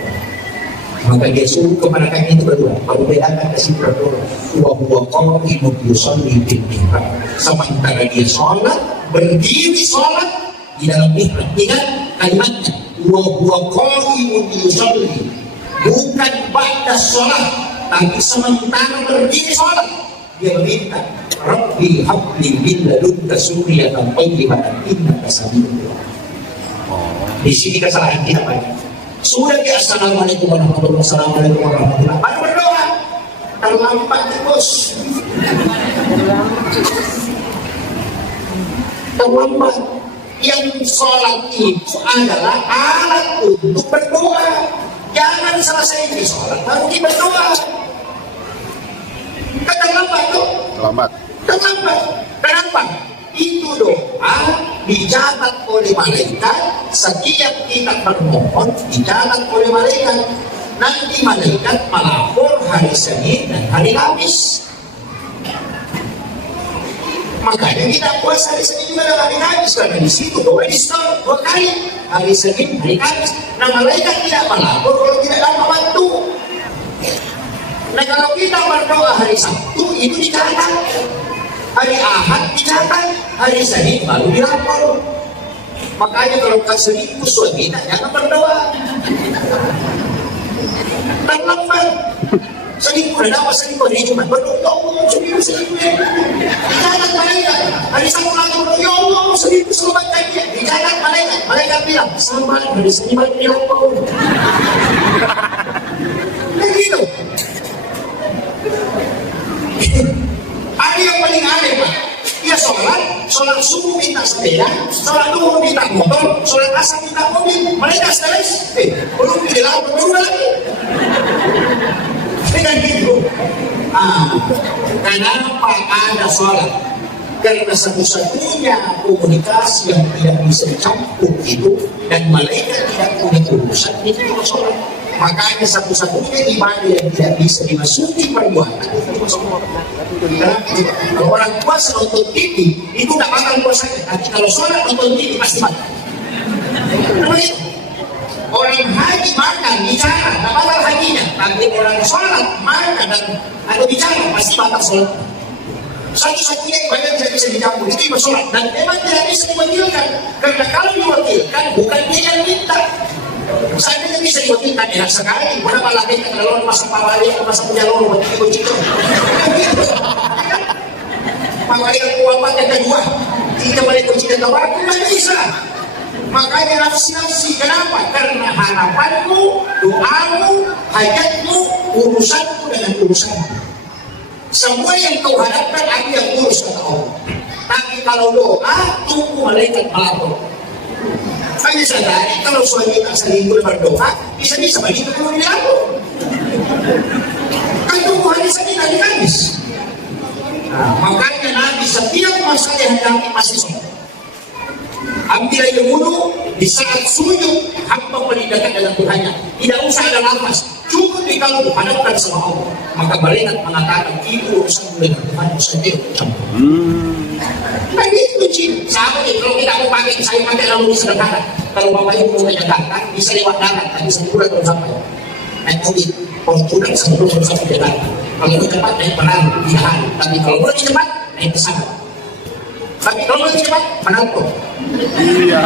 Maka dia suruh kepada kami itu berdua. Kalau dia akan kasih berdoa, wa qa'imun yusalli bil mihrab. Sementara dia sholat, berdiri sholat di dalam mihrab. Ingat kalimatnya, wa qa'imun yusalli. Bukan ba'da sholat, tapi sementara berdiri sholat dia meminta, Rabbi habli min ladunka suriyatan thayyibatan innaka samiul du'a. Di sini kesalahan kita banyak. Sudah di assalamualaikum warahmatullahi wabarakatuh. Baru berdoa. Terlambat bos. Terlambat. Yang sholat itu adalah alat untuk berdoa. Jangan selesai di sholat baru kita berdoa. Terlambat tuh. Terlambat. Terlambat. Kenapa? itu doa dicatat oleh malaikat. Setiap kita bermohon dicatat oleh malaikat. Nanti malaikat melapor hari Senin dan hari Kamis. Makanya kita puasa hari Senin juga dan hari Kamis, karena di situ doa di store 2 kali, hari Senin, hari Kamis. Nah, malaikat tidak melapor kalau tidak dapat waktu. Nah, kalau kita berdoa hari Sabtu itu dicatat, hari Ahad dicatat, hari Senin baru dilapor. Makanya kalau selingkuh suami kita jangan berdoa. Terlambat. Selingkuh dan apa selingkuh hari Jumat berdoa, ya Allah selingkuh dicatat malaikat. Hari Sabtu lagi berdoa, ya Allah selingkuh selamatkan dia, dicatat malaikat. Malaikat bilang selamat hari Senin baru dilapor. Begitu. Ada yang paling aneh, Pak. Dia sholat subuh minta sepeda, sholat duhur minta motor, sholat asar minta mobil. Mereka stres, belum dilapor dulu lagi. Dengan gitu. Kenapa ada sholat? Karena satu-satunya komunikasi yang tidak bisa dicampur itu, dan malaikat tidak punya urusan itu sholat. Makanya satu-satunya ibadah yang tidak bisa dimasuki perbuatan itu sholat. Kalau orang puasa nonton TV itu tidak bakal puasanya, tapi kalau sholat nonton TV pasti makan. Orang haji makan bicara tidak bakal hajinya, tapi orang sholat makan dan ada bicara pasti bakal sholat. Satu-satunya ibadah tidak bisa dicampur itu ibadah sholat, dan memang tidak bisa diwakilkan, karena kalau diwakilkan bukan dia yang minta. Seandainya bisa diwakilkan, enak sekali. Berapa lagi kalau masa pawali atau masa penyalur buat ikut itu. Pawali yang kuapat yang kedua, kita balik kunci dan tawar, tidak bisa. Makanya nafsi-nafsi, kenapa? Karena harapanmu, doamu, hajatmu, urusanmu dengan urusanmu. Semua yang kau harapkan aku yang urus kata Allah. Tapi kalau doa, tunggu malaikat melapor. Hanya sadari kalau suami tak selingkuh berdoa, bisa-bisa bagi itu belum dilapor. Kan tunggu hari Senin hari Kamis. Makanya Nabi setiap masa yang hadapi masih sholat. Ambil air wudhu di saat sujud, hamba menindakkan dalam Tuhannya. Tidak usah ada nafas, cukup di kalau hadapkan sama Allah. Maka malaikat mengatakan itu urusan dengan Tuhan sendiri. Nah itu cinta. Sama nih, kalau kita mau pakai, saya pakai lalu sederhana. Kalau bapak ibu mau Jakarta, bisa lewat darat, tapi sebulan belum sampai. Naik mobil, Fortuner sebelum sampai Jakarta. Kalau lebih cepat naik perahu, tidak. Tapi kalau lebih cepat naik pesawat. Tapi kalau lebih cepat menantu. Iya.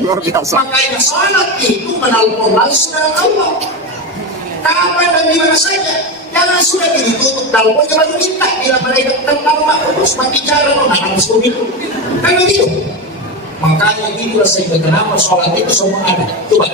Luar biasa. Makanya salat itu menelpon langsung dengan Allah. Kapan dan di mana saja. Jangan sudah ditutup teleponnya baru minta. Bila malaikat tentang terus bicara harus begitu. Kan begitu. Makanya itulah saya kenapa sholat itu semua ada. Coba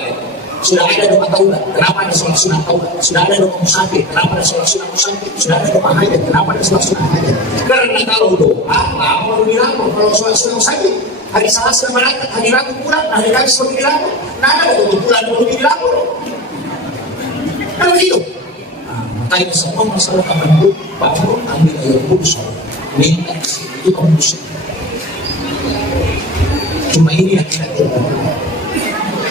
sudah ada doa taubat, kenapa ada sholat sunat taubat? Sudah ada doa musafir, kenapa ada sholat sunat musafir? Sudah ada doa hajat, kenapa ada sholat sunat hajat? Karena kalau doa, lama dilapor. Kalau sholat sunat musafir, hari Selasa berangkat, hari Rabu pulang, hari Kamis baru dilapor. Nah, ada untuk pulang baru dilapor. Kan begitu. Makanya semua masalah kamu bangun, ambil air wudhu, minta itu kamu musik. Cuma ini yang kita lakukan.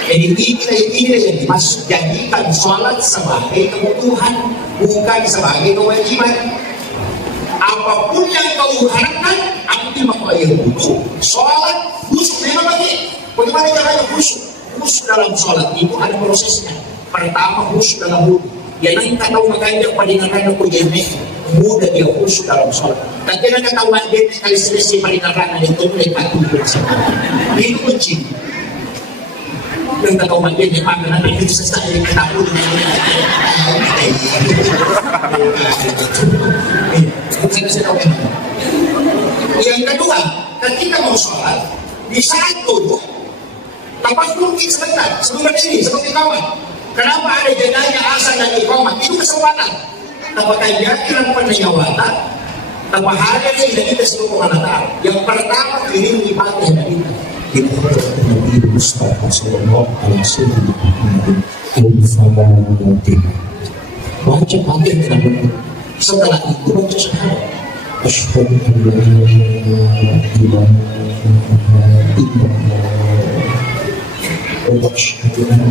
Jadi ini yang dimaksud, jadikan sholat sebagai kebutuhan, bukan sebagai kewajiban. Apapun yang kau harapkan, ambil maka air wudhu, sholat, khusyuk. Memang bagaimana caranya khusyuk? Khusyuk dalam sholat itu ada prosesnya. Pertama khusyuk dalam wudhu. Yan ang katawagan niya palingaran ng kuryente. Muda niya khusyuk dalam sholat. Tagyan ang katawan din ng kalistresi palingaran ito ay patuloy sa sholat. Dito ko chin. Yung katawan din, yung pagkanan ng ito sa sa'yo, yung katapon na yang kedua, ketika mau sholat, di saat duduk, lepas mungkin sebentar, sebelum ini, seperti kawan. Kenapa ada jadanya asal dan iqamah? Itu kesempatan. Apakah yakin penyawatan? Apa hal yang tidak kita seluruh Allah. Yang pertama, ini ibadah yang kita. Kita Nabi Mustafa Sallallahu Alaihi Wasallam baca pakai dengan benar. Setelah itu baca syahadat. أشهد أن لا إله إلا الله وأشهد أن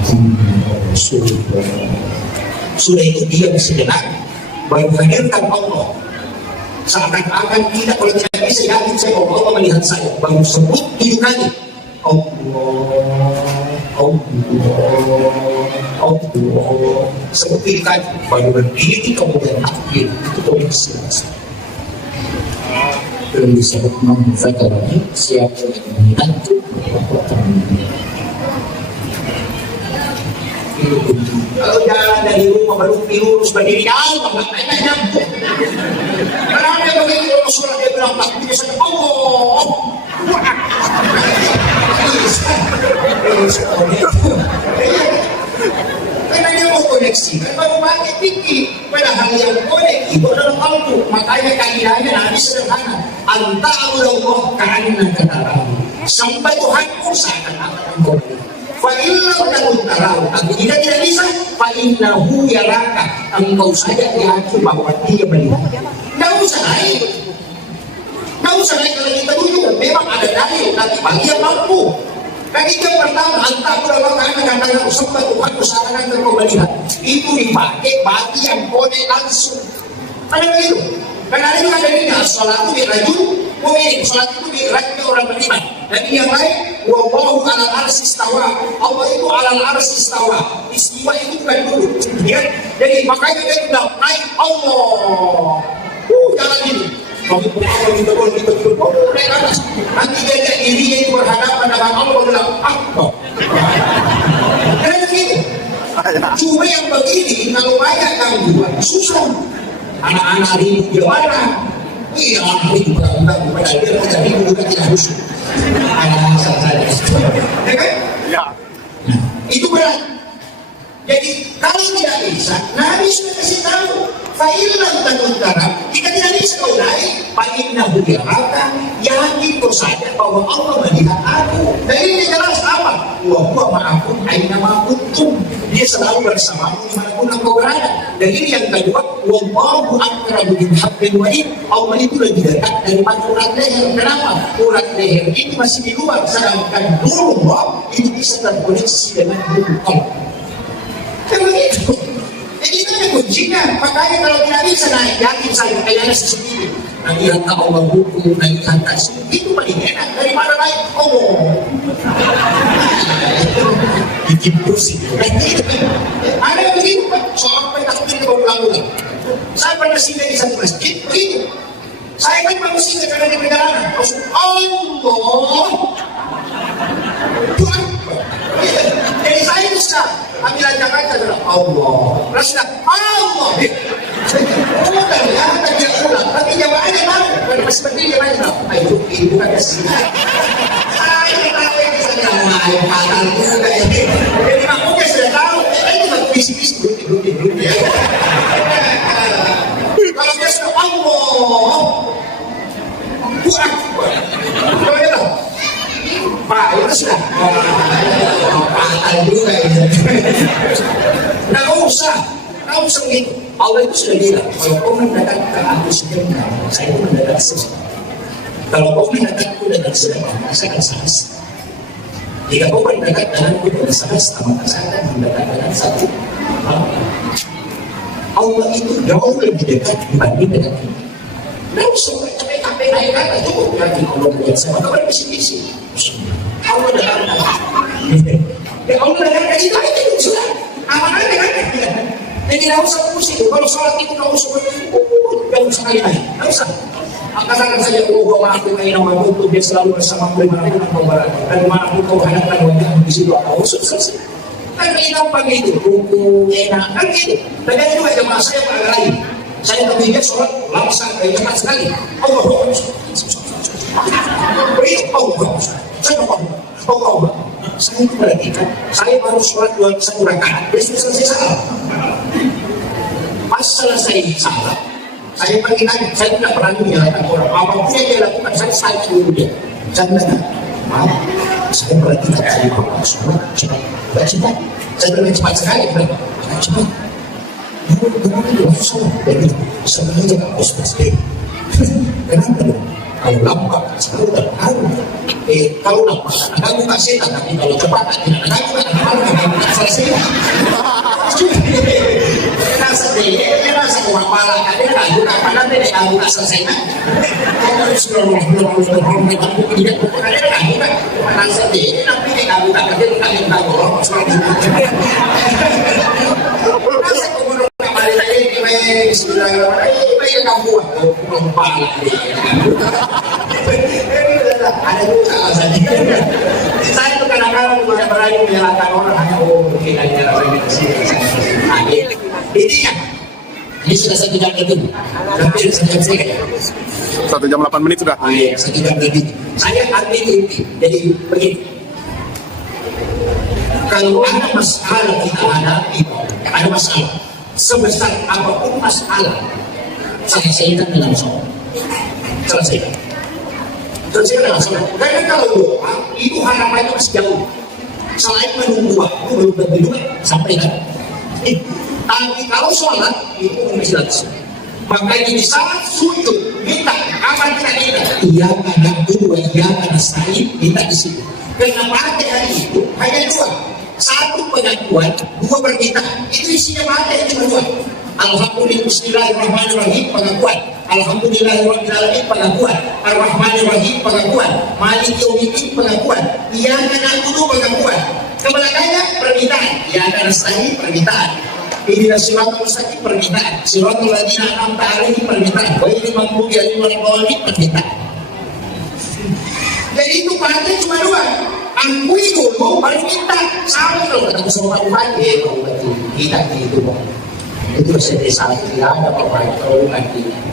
محمدا رسول الله. Sudah itu dia sejenak baru hadirkan Allah. Seakan-akan kita kalau tidak bisa yakin saya bahwa Allah melihat saya, baru sebut 7 kali Allah, sebut 7 kali baru berdiri kemudian takbir. Itu kondisi belum disebut manfaatnya siapa yang membantu perbuatan ini. Kalau jalan dari rumah baru lurus berdiri Allah nggak nyambung. Karena ada begitu kalau surat dia bilang takbir saya Allah. Karena dia mau koneksi, kan baru pakai pikir. Padahal yang koneksi itu adalah kalbu. Makanya kaidahnya Nabi sederhana. Anta'alullah ka'annaka tarahu. Sampai Tuhanku seakan-akan engkau melihat. Fa'illahu takun tarahu. Apabila tidak bisa, fa'innahu yaraka. Engkau saja yakin bahwa dia melihat. Tidak usah naik. Tidak usah naik kalau kita dulu. Memang ada dalil, tapi bagi yang mampu. Kan itu yang pertama, anta'alullah ka'annaka tarahu. Sampai Tuhanku seakan-akan engkau melihat. Itu dipakai bagi yang konek langsung. Ada begitu. Karena ada juga dalilnya, sholat itu dirajul mu'min, sholat itu dirajul orang beriman. Dan yang lain, wallahu alal arsy istawa. Allah itu alal arsy istawa. Istiwa itu bukan duduk. Ya? Jadi makanya dia bilang naik Allah. Jalan ini. Naik atas. Nanti dia lihat dirinya itu berhadapan dengan Allah dalam Allah. Karena begitu. Cuma yang begini kalau banyak gangguan susah. Anak-anak ini gimana? Iya, ini bukan padahal dia tidak bingung juga tidak harus. Anak saja. Ya kan? Ya. Itu berat. Jadi kalau tidak bisa, Nabi sudah kasih tahu. Fa'ilam tanuntara, jika tidak bisa kau naik, fa'innahu yaraka, yakin kau saja bahwa Allah melihat aku. Dan ini jelas apa? Wa huwa ma'akum aina ma kuntum. Dia selalu bersamamu dimanapun engkau berada. Dan ini yang kedua, wallahu aqrabu min hablil warid. Allah itu lebih dekat daripada urat leher. Kenapa? Urat leher itu masih di luar, sedangkan nurullah itu bisa terkoneksi dengan nurullah. Kan begitu. Jadi itu ada kuncinya. Makanya kalau tidak bisa naik, yakin saya kayaknya sendiri. Nanti hantar Allah buku, nanti hantar sendiri. Itu paling enak daripada naik Allah. Bikin pusing. Ada yang begitu Pak. Sampai takdir berulang-ulang. Saya pernah singgah di satu masjid, begitu. Saya kan manusia karena di perjalanan. Allah. Tuhan. Jadi saya itu sekarang ambil Jakarta adalah Allah. Rasulullah Allah. Allah dari atas dia ulang. Tapi jawabannya tahu. Pada seperti dia mana? Ayo ibu kata sih. Saya tahu yang bisa jawab. Patah juga ini. Jadi makmumnya sudah tahu. Itu nggak bis-bis berhenti ya. Kalau dia sudah Allah. Kurang. Kalau dia tahu. Pak, itu sudah patah juga ini. Nggak usah begitu. Allah itu sudah bilang, kalau kau mendadak ke aku sebentar, saya itu mendadak sebentar. Kalau kau mendekatku dengan sebentar, saya akan selesai. Jika kau mendekat denganku dengan selesai, maka saya akan mendekat dengan satu. Allah itu jauh lebih dekat dibanding dengan kita. Nggak usah capek-capek naik kata cukup lagi Allah buat saya, maka berbisik-bisik. Allah dah ada. Ya Allah dah ada itu sudah. Aman aja kan? Jadi tidak usah pusing. Kalau sholat itu tidak usah tidak usah kali-kali. Tidak usah. Katakan saja bahwa aku ini nama itu dia selalu bersama dimanapun kau berada dan dimanapun kau hadapkan wajah di situ aku selesai. Kan ini gampang itu. Buku enak kan gitu. Tadi juga jemaah saya pada lain. Saya kemudian sholat langsung cepat sekali. Allah. Allah. Saya perhatikan, saya baru sholat 1 rakaat, dia sudah selesai salah. Pas selesai salah, saya pergi tanya, saya tidak berani menyalahkan orang. Apapun yang dia lakukan, saya dulu dia. Saya bilang, maaf, saya perhatikan, saya baru sholat, cepat. Saya bilang cepat sekali, cepat. Gimana dia susah, jadi sebenarnya jangan bos-bos deh. Kenapa dong? Kalau lambat, selalu terpengaruh. Kalau lambat, ada buka setan, tapi kalau cepat, tidak ada buka terpengaruh, selesai. Rasa dia, rasa uang pala, ada lagu, kapan ada buka selesai. Kalau sudah belum tidak ada lagu, rasa dia, nanti dia buka, dia buka borong, rasa kemudian kembali lagi, yang kamu buat, uang pala. Ada juga alasannya. Saya itu kadang-kadang tidak berani menyalahkan orang hanya mungkin hanya orang di sini. Intinya, ini sudah 1 jam lebih. Hampir 1 jam setengah. 1 jam 8 menit sudah. Iya, 1 jam lebih. Saya ambil inti. Jadi begini. Kalau ada masalah kita hadapi, ada masalah. Sebesar apapun masalah, selesaikan dengan soal. Selesaikan. Karena kalau doa itu harapannya masih jauh. Selain menunggu waktu belum tentu juga sampai kan. Tapi kalau sholat itu masih langsung. Makanya di saat sujud minta apa kita? Iya ada dua, iya ada sain minta di situ. Karena hari itu hanya 2. 1 pengakuan, 2 permintaan. Itu isinya materi cuma 2. Alhamdulillah, bismillahirrahmanirrahim, pengakuan. Alhamdulillahirrahmanirrahim, pengakuan. Ar-Rahmanirrahim, pengakuan. Malik yaumiddin, pengakuan. Iyyaka na'budu, pengakuan. Kebelakangnya permintaan. Iyyaka nasta'in, permintaan. Ihdinas siratal mustaqim, permintaan. Siratal ladzina an'amta 'alaihim, permintaan. Ghairil maghdubi 'alaihim waladdallin, permintaan. Jadi itu materi cuma 2. Akui dulu, baru minta. Sama kalau ketemu sama Tuhan, kita gitu. Itu bisa salah tidak ada apa-apa kalau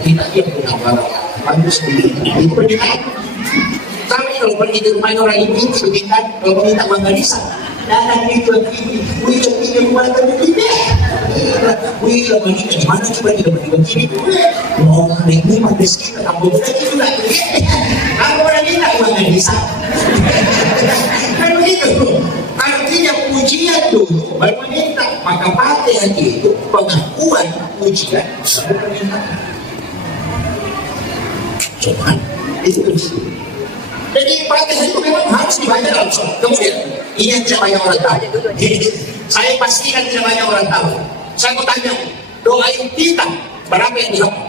kita yang punya barang bagus itu permintaan. Tapi kalau pergi ke rumahnya orang ini permintaan, kalau minta manggalisa datang itu begini, wih ini rumah begini, wih begini gimana coba tidak begini, mau ini mah miskin kamu begini juga, kamu orang minta manggalisa, kan begitu. Artinya pujian dulu baru meminta, maka Fatihah itu pengakuan pujian baru permintaan. Coba itu kunci. Jadi Fatihah itu memang harus dibaca langsung. Kemudian ini yang tidak banyak orang tahu. Jadi saya pastikan tidak banyak orang tahu. Saya mau tanya, doa kita berapa yang dijawab?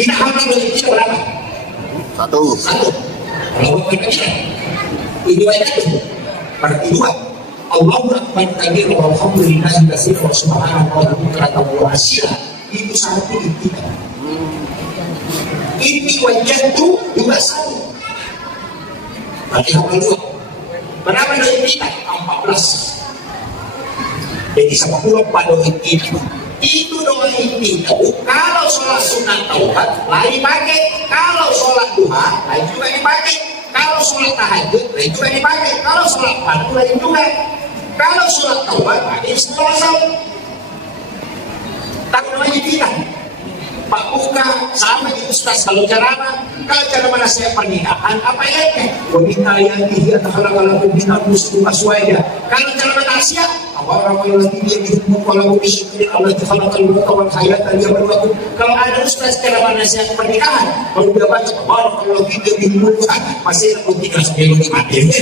Kita hafal doa kita berapa? 1. Kalau berkata, ini ayat itu berarti 2. Allahu akbar kabir walhamdulillahi katsiran wa subhanallahi bukratan wa asila. Itu 1 inti. Inti wajah itu juga 1. Berarti hafal 2. Berapa doa kita? 14. Jadi 10 pada inti. Itu doa inti itu kalau sholat sunat taubat lain pakai, kalau sholat duha lain juga dipakai, kalau sholat tahajud lain juga dipakai, kalau sholat fardu lain juga, kalau sholat taubat pakai istighfar. Tak namanya kita Pak Buka sama di Ustaz kalau ceramah nasihat pernikahan apa ya? Wanita yang dia kalau bina muslim aswaja. Kalau ceramah nasihat orang yang dia hidup kalau disiplin Allah Taala kalau hayat dia berlaku. Kalau ada Ustaz ceramah nasihat pernikahan baru dia baca kalau dia hidup masih tidak sebelum mati.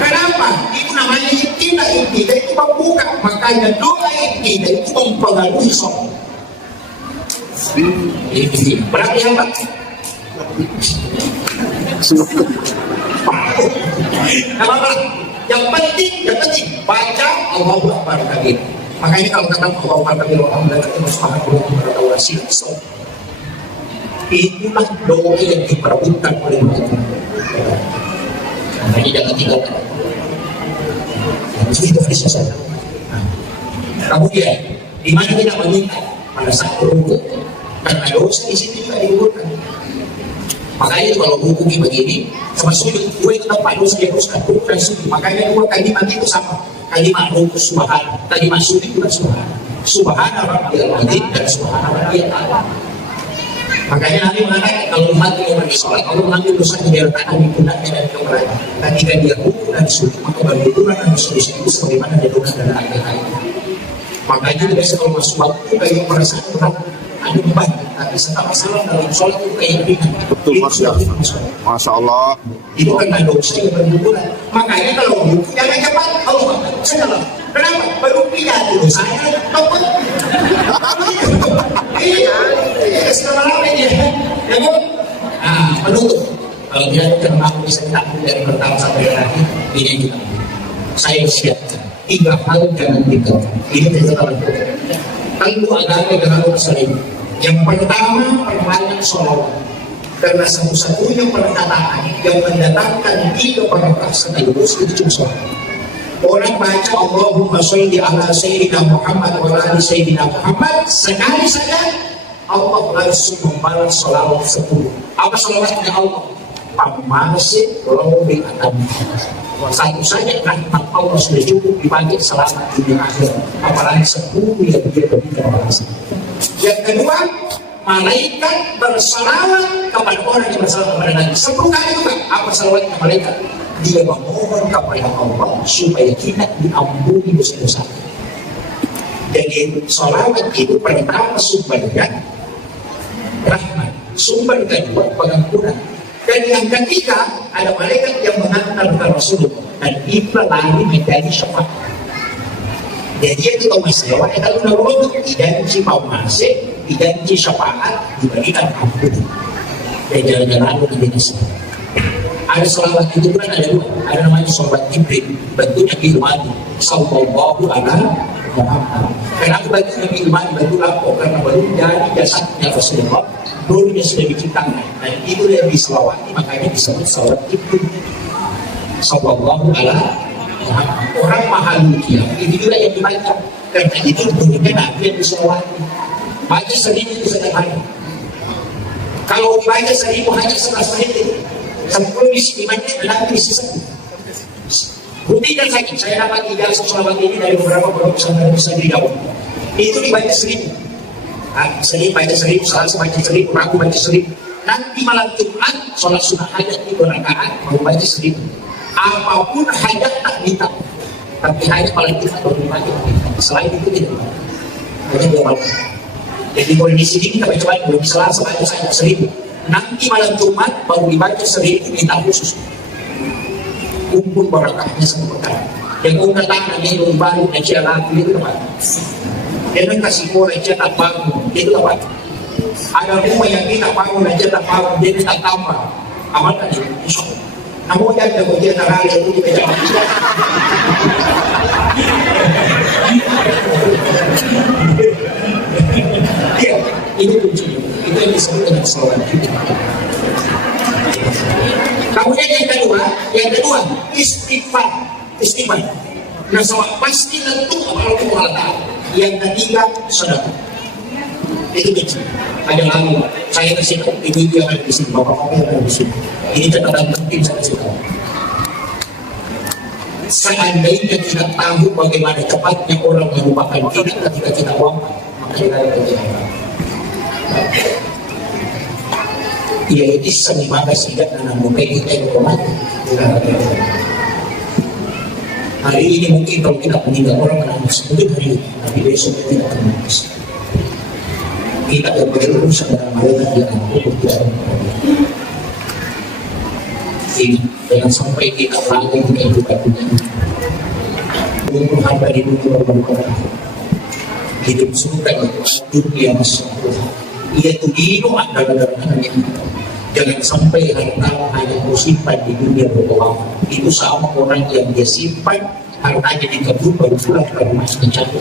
Kenapa? Itu namanya kita itu membuka, makanya doa kita itu mempengaruhi sholat. Ini berarti apa? Apa? Yang penting baca Allahu Akbar kabir. Makanya kalau kata Allahu Akbar kabir alhamdulillah subhanahu wa ta'ala itulah doa yang diperbutkan oleh Allah. Makanya jangan tinggalkan. Itu hadis saya. Kemudian di mana kita meminta pada saat berhubung. Karena dosa di sini juga diukurkan. Makanya kalau hubungi begini, sama sujud, gue itu tempat dosa dia teruskan, bukan sujud. Makanya dua kalimat itu sama. Kalimat ruku subhana, kalimat sujud juga subhana. Subhana rabbiyal azim dan subhana rabbiyal a'la. Makanya Nabi mengatakan kalau hati mau pergi sholat, Allah mengambil dosa yang diletakkan di pundaknya dan kepalanya. Ketika dia ruku dan sujud, maka bagi turun dan sujud itu sebagaimana dia dosa dan akhir-akhir. Makanya biasa kalau masuk waktu kayak perasaan berat, ada beban. Tapi setelah masalah dalam sholat itu kayak ringan. Betul, Itu Mas, sudah ya. masuk. Masya Allah. Itu kan ada usia yang berhubungan. Makanya kalau wudhu jangan cepat. Allah salah. Kenapa? Baru pindah dulu. Saya takut. Iya, setelah lama ya. Ya kan? Nah, penutup. Kalau dia termasuk bisa takut dari pertama sampai terakhir, ini kita. Saya siapkan 3 hal jangan tinggalkan. Ini kita lakukan. Tentu agama yang harus sering. Yang pertama, perbanyak sholawat. Karena satu-satunya perkataan yang mendatangkan 3 barakah sekaligus itu cuma sholawat. Orang baca Allahumma sholli ala Sayyidina Muhammad wa ala Sayyidina Muhammad sekali saja, Allah langsung membalas sholawat 10. Apa sholawatnya Allah? Pamasih robi atam. Satu saja rahmat Allah sudah cukup dibagi selamat dunia akhir. Apalagi 10 yang dia berikan bahasa. Yang kedua, malaikat bersalawat kepada orang yang bersalawat kepada Nabi. 10 kali juga. Apa salawatnya malaikat? Dia memohon kepada Allah supaya kita diampuni dosa-dosa. Jadi salawat itu pertama sumbernya rahmat, sumber kedua pengampunan, dan yang ketiga ada malaikat yang mengantar ke Rasulullah dan itu lagi menjadi syafaat. Jadi itu masalah kalau Nabi janji masih dijanji syafaat diberikan ampunan. Dan jalan-jalan itu ada selawat itu kan ada 2, ada namanya selawat Jibril, bentuknya ilmani, sallallahu alaihi Muhammad. Kenapa bentuknya ilmani, bentuk apa? Karena baru dari jasadnya Rasulullah, dulunya sudah diciptakan, dan itu yang diselawati, makanya disebut selawat Jibril, sallallahu alaihi Muhammad. Orang mahalukia, itu juga yang dibaca, karena itu bentuknya Nabi yang diselawati. Baca 1000 itu sederhana. Kalau dibaca 1000 hanya 11 menit. 10 isi imannya nanti isi 1. Buktikan saya dapat 3 selawat ini dari beberapa pondok pesantren besar di Jawa. Itu dibaca 1000. Sering baca 1000, salah baca 1000, aku baca 1000. Nanti malam Jumat sholat sunnah hajat di rakaat mau baca 1000. Apapun hajat tak minta, tapi hajat paling kita baru dibaca. Selain itu tidak. Hanya 2 malam. Jadi boleh di sini kita baca belum salah baca saja 1000. Nanti malam Jumat baru dibaca 1000 minta khusus. Kumpul barakahnya semua perkara. Yang kau katakan yang baru dan cetak itu apa? Dia kasih korek cetak bangun itu apa? Ada rumah yang kita bangun dan cetak bangun dia minta tambah. Amalkan itu. Namun jangan kemudian hal itu kita jangan. Iya, ini kuncinya. Itu yang disebut dengan selawat. Kemudian yang kedua istighfar. Nah, pasti tentu Allah Taala. Yang ketiga sedekah. Itu kunci. Ada lagi, saya kasih tahu ibu yang ada di sini, bapak-bapak yang ada di sini. Ini catatan penting saya kasih tahu. Seandainya tidak tahu bagaimana cepatnya orang melupakan kita ketika kita wafat, maka kita akan kejadian. Yaitu seni maka sidat dan mungkin kita yang hormati. Hari ini mungkin kalau kita meninggal orang menangis, mungkin hari ini, tapi besok kita tidak akan menangis. Kita akan berurusan dengan mereka yang untuk tidak ini jangan sampai kita lagi kehidupan dunia. Untuk harta di dunia berbuka hidup surga dunia masuk. Yaitu hidup adalah ini. Jangan sampai harta hanya simpan di dunia berdoa. Itu sama orang yang dia simpan hartanya di kebun baru pulang ke rumah mencapai.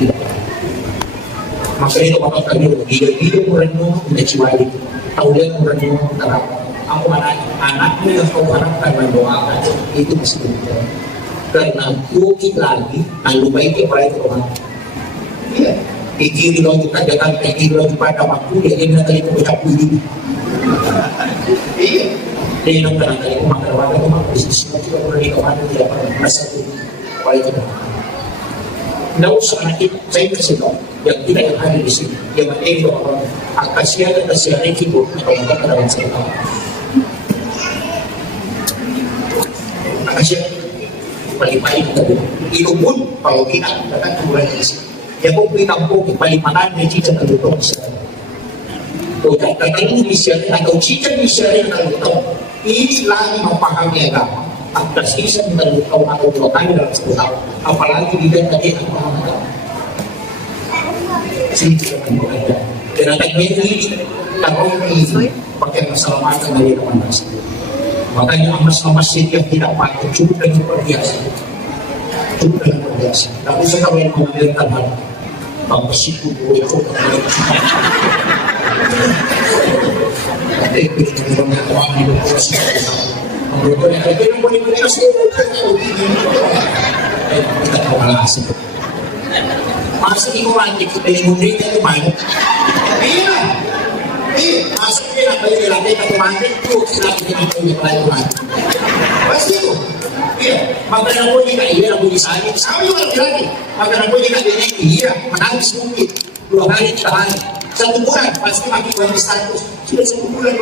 Tidak. Maka itu bapak kami hidup merenung tidak ciwali. Tahu dia merenung terang. Aku anakmu yang kau harapkan mendoakan itu mesti betul. Karena bukit lagi, lalu baiknya baik orang. Iya. Ikiri lo kita jangan ikiri lo pada waktu dia ingin kali itu bercakap ini. Iya. Dia yang kali itu makan wadah itu makan di sisi juga berani kemana tidak pernah merasa itu baik itu. Tidak usah nanti saya kasih tahu yang kita yang ada di sini yang ada itu orang akasian itu atau mungkin dalam saya tahu. Akasian balik-balik itu pun kalau kita akan mulai dari sini. Ya kung pinampo, balik-makan na chicha na lutong sa o tatanong ni siya atau chicha ni siya na lutong, ini lagi mapahami agama. Ang kasisan na lutong atau lutong na lutong, apalagi bigyan natin ang mga agama. Sige naman mo kaya. Kaya nagmili, tanong ni pagkakasalamatan na rin naman nasa. Makanya ang mas mamasid yung hinapakin, cukup lang yung pagbiasa. Cukup lang yung pagbiasa. Tapos sa kawin mo yung tanong, pagpasid ko po ito. At pinito mo mga tawang nito po sa ang grupo niya, ay pinong mo nito niya sa ay kita ko malasin. Masuk ini orang yang kita yang murid itu mana? Iya, masuk ini nak beli lagi ke mana? Tu kita kita punya pelajaran. Pasti tu. Iya, makanan pun jika iya nak beli sehari, sama juga lagi. Makanan pun jika ini iya, menangis mungkin 2 hari 3 hari. 1 bulan pasti makin banyak status. Sudah 1 bulan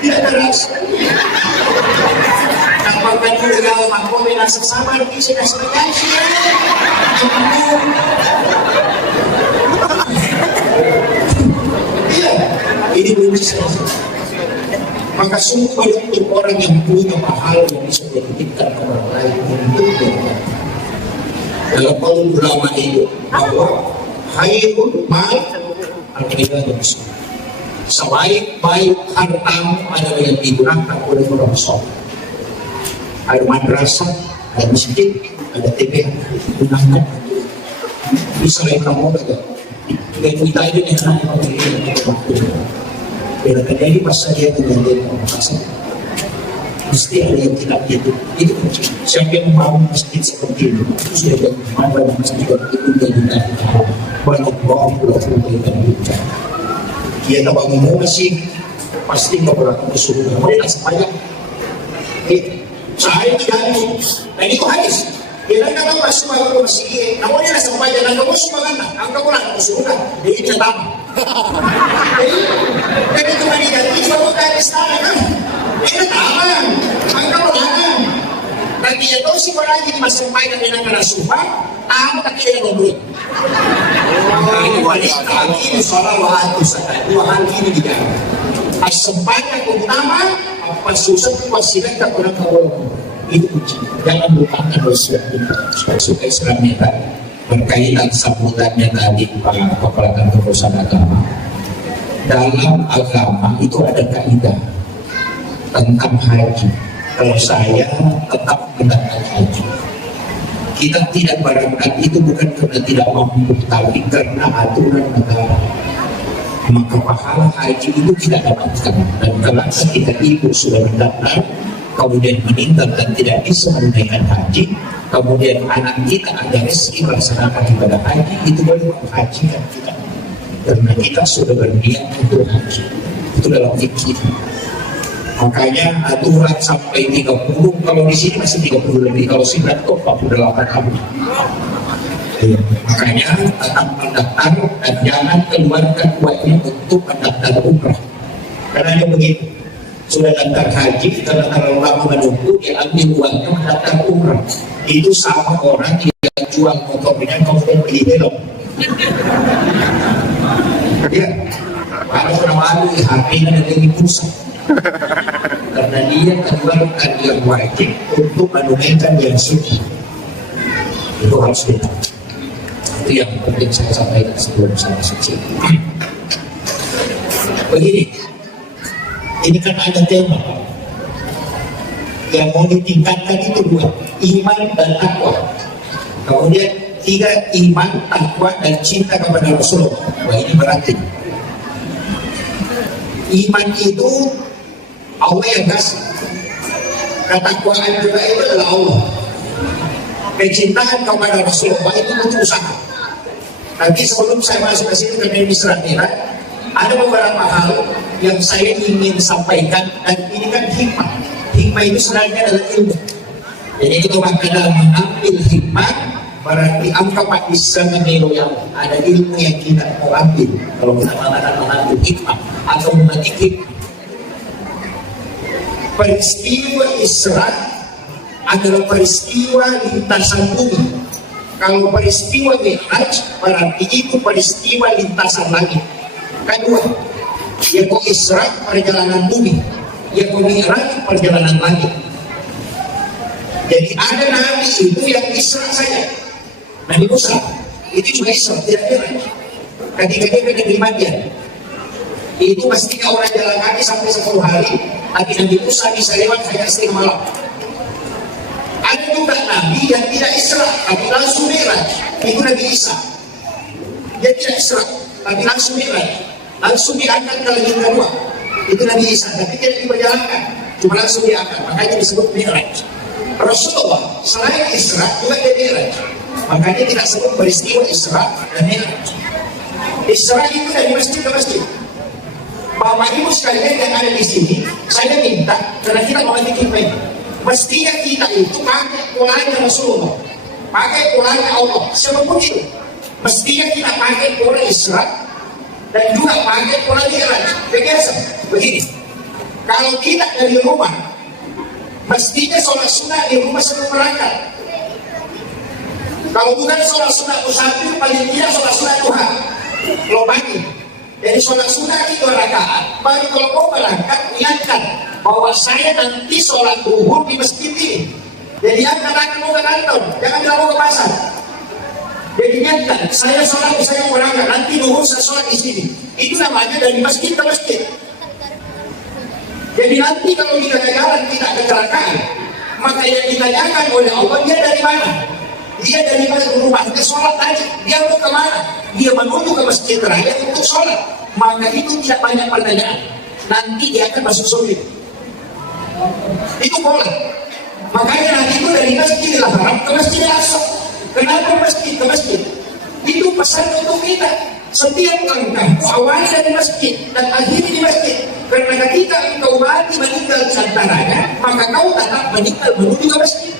tidak terasa. Kapag juga makomen na sasama ng isa na sa kanya. Ini bisa. Maka sungguh untuk orang yang punya pahala yang bisa dititipkan ke orang lain untuk dalam kaum ulama itu bahwa khairul mal al-ibadatu. Sebaik-baik hartamu adalah yang digunakan oleh orang soleh. Ada madrasah, ada masjid, ada TPA, gunakan. Bisa kamu saja. Dan kita ini yang bila terjadi masa dia menjadi masa, mesti ada yang tidak gitu. Itu siapa yang mau masjid seperti itu sudah jadi mana masjid itu jadi banyak orang pulang dan bicara. Dia nak bangun masjid pasti nggak berlaku kesulitan. Mereka sepanjang saya tidak itu, dan itu hadis. Dia nak tahu semua orang masih, namun dia sampai jalan kamu semua kan, angka pulang ke surga, dia itu tahu. Jadi itu hari ganti baru dari istana kan, dia tahu, angka pulang. Dan dia tahu si orang ini masih sampai dengan angka surga, tahu tak dia ngobrol. Ini wanita ini salawat Ustaz, 2 hal ini dijaga. Sebanyak utama apa susah wasilah tak pernah kawal itu kunci. Jangan melupakan wasilah kita. Suka Islamnya tadi berkaitan sambutannya tadi Pak Kepala Kantor Urusan Agama. Dalam agama itu ada kaidah tentang haji. Kalau saya tetap mendapat haji, kita tidak berangkat itu bukan karena tidak mampu, tapi karena aturan negara. Maka pahala haji itu tidak dapatkan. Dan kalau kita ibu sudah mendaftar kemudian meninggal dan tidak bisa menunaikan haji, kemudian anak kita ada rezeki melaksanakan ibadah haji, itu baru menghajikan kita karena kita sudah berniat untuk haji. Itu dalam fikih. Makanya aturan sampai 30, kalau di sini masih 30 lebih, kalau sih kok 48 tahun. Ya, makanya tetap mendaftar dan jangan keluarkan uangnya untuk mendaftar umrah. Karena dia begitu, sudah daftar haji, karena terlalu lama menunggu, dia ambil uangnya mendaftar umrah. Itu sama orang yang jual motornya kemudian beli belok. Ya, kalau orang lalu HP-nya dari pusat. Karena dia keluarkan yang wajib untuk menunaikan yang sunnah. Itu harus ditahu. Itu yang penting saya sampaikan sebelum saya suci. Begini, ini kan ada tema yang mau ditingkatkan itu 2, iman dan takwa. Kemudian 3, iman, takwa dan cinta kepada Rasulullah. Wah, ini berarti iman itu Allah yang kasih, ketakwaan juga itu adalah Allah. Kecintaan kepada Rasulullah itu butuh usaha. Nanti sebelum saya masuk ke situ karena ini serah-serah, ada beberapa hal yang saya ingin sampaikan, dan ini kan hikmah. Hikmah itu sebenarnya adalah ilmu. Jadi kita dalam mengambil hikmah, berarti angka Pak bisa meniru yang ada ilmu yang kita mau ambil. Kalau kita mengatakan mengambil hikmah atau memetik hikmah. Peristiwa Isra adalah peristiwa lintasan bumi. Kalau peristiwa Mi'raj berarti itu peristiwa lintasan langit. Kedua, yaitu Isra perjalanan bumi, yaitu Mi'raj perjalanan langit. Jadi ada nabi itu yang Isra saja, Nabi Musa itu juga Isra, tidak Mi'raj. Ketika dia pergi di Madian, itu pastinya orang jalan kaki sampai 10 hari, tapi Nabi Musa bisa lewat hanya setengah malam. Ada juga nabi yang tidak Isra, tapi langsung Mi'raj, itu Nabi Isa. Dia tidak Isra, tapi langsung Mi'raj, langsung diangkat ke langit kedua, itu Nabi Isa, tapi tidak diperjalankan, cuma langsung diangkat, makanya disebut Mi'raj. Rasulullah selain Isra juga dia Mi'raj, makanya kita sebut peristiwa Isra dan Mi'raj. Isra itu dari masjid ke masjid. Bapak Ibu sekalian yang ada di sini, saya minta karena kita mau bikin baik, mestinya kita itu pakai polanya Rasulullah, pakai polanya Allah, siapapun itu. Mestinya kita pakai pola Isra dan juga pakai pola Mi'raj. Biasa begini. Kalau kita dari rumah, mestinya sholat sunnah di rumah sebelum berangkat. Kalau bukan sholat sunnah musafir, paling tidak sholat sunnah Tuhan. Kalau pagi, jadi sholat sunnah itu 2 rakaat. Baru kalau mau berangkat, niatkan bahwa saya nanti sholat zuhur di masjid ini. Jadi angkat mau ke kantor, jangan bilang mau ke pasar. Jadi niatkan, saya sholat, saya berangkat, nanti zuhur saya sholat di sini. Itu namanya dari masjid ke masjid. Jadi nanti kalau kita ke jalan, kita kecelakaan, maka yang ditanyakan oleh Allah, dia dari mana? Dia dari mana rumahnya sholat tadi? Dia mau kemana? Dia menuju ke masjid raya untuk sholat. Maka itu tidak banyak pertanyaan. Nanti dia akan masuk surga. Itu pola. Makanya nanti itu dari Masjidil Haram ke Masjidil Aqsa. Kenapa masjid ke masjid? Itu pesan untuk kita. Setiap langkah awalnya dari masjid dan akhirnya di masjid. Karena ketika engkau mati meninggal di antaranya, maka kau tetap meninggal menuju ke masjid.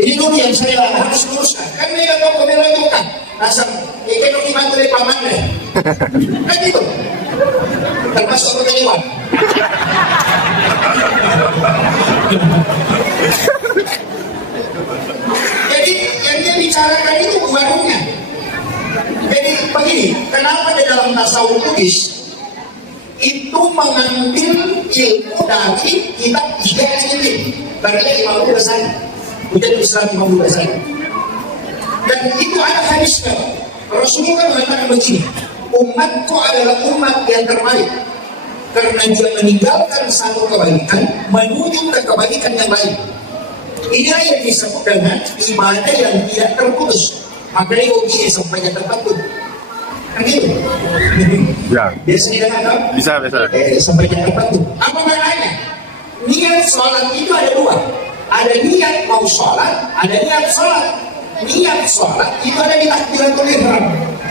Ini dulu yang saya harus luruskan. Kan mereka kau melanjutkan. Asal ekonomi dibantu oleh pamannya. Kan itu. Termasuk kekeluan. Jadi yang dia bicarakan itu barunya. Jadi begini, kenapa di dalam tasawuf Buddhis itu mengambil ilmu dari kitab Ihya ini, karena Imam Ghazali, Hujjatul Islam Imam Ghazali. Dan itu ada hadisnya. Rasulullah mengatakan begini, umatku adalah umat yang terbaik karena dia meninggalkan satu kebaikan menuju ke kebaikan yang lain. Inilah yang disebut dengan ibadah yang tidak terputus. Makanya yogi sampainya tertentu. Kan gitu? Ya. Biasanya dengan apa? Bisa. Sampainya tertentu. Apa maknanya? Niat sholat itu ada 2. Ada niat mau sholat, ada niat sholat. Niat sholat itu ada di takbiratul ihram.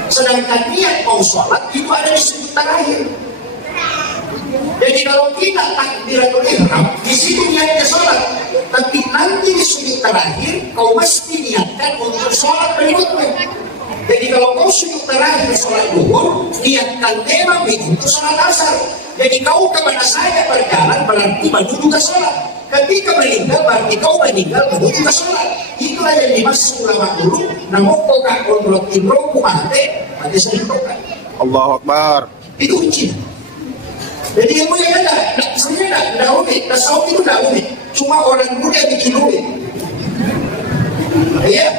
Sedangkan niat mau sholat itu ada di sujud terakhir. Jadi kalau kita takbiratul ihram, di situ niatnya sholat. Tapi nanti di sujud terakhir, kau mesti niatkan untuk sholat berikutnya. Jadi kalau kau sujud terakhir sholat zuhur, niatkan memang untuk sholat asar. Jadi kau kemana saja berjalan berarti menuju ke sholat. Ketika meninggal berarti kau meninggal menuju ke sholat. Itulah yang dimaksud ulama dulu. Namun kau kan kontrol imroku mati sedikitkan. Allahu Akbar. Itu kunci. Jadi ilmu yang ada, sebenarnya tidak rumit. Tasawuf itu tidak rumit. Cuma orang muda bikin rumit. Iya.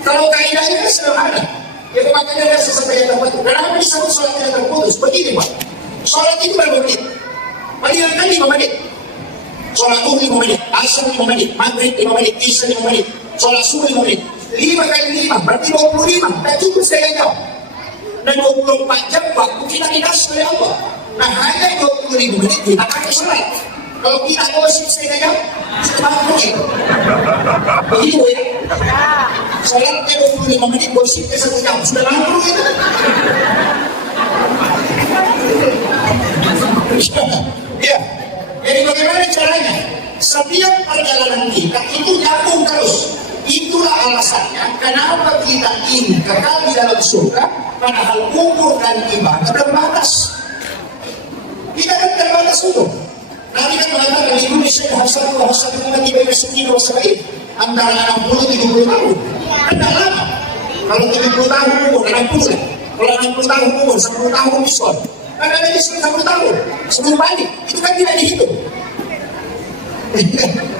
Kalau kaidahnya kan sederhana. Ya makanya ada sesuatu yang terputus. Kenapa disebut sholat yang terputus? Begini Pak. Sholat itu berapa menit? Paling kan 5 menit. Sholat zuhur 5 menit, asar 5 menit, maghrib 5 menit, isya 5 menit, sholat subuh 5 menit. 5 kali 5 berarti 25. Dan cukup setengah jam. Dan 24 jam waktu kita dikasih oleh Allah. Nah hanya 25 menit kita pakai sholat. Kalau kita gosip setengah jam, sudah menit. Begitu ya. Sholatnya 25 menit, gosipnya 1 jam, sudah mampu gitu. Ya. Jadi bagaimana caranya? Setiap perjalanan kita itu nyambung terus. Itulah alasannya kenapa kita ingin kekal di dalam surga, padahal umur dan ibadah terbatas. Kita kan terbatas umur. Nabi kan mengatakan Indonesia hasad umat ibadah sendiri wasabain antara 60 70 tahun. Kan tak lama. Kalau 70 tahun umur 60 lah. Kalau 60 tahun umur 10 tahun misalnya. Kan ada di 10 tahun sebelum balik. Itu kan tidak dihitung.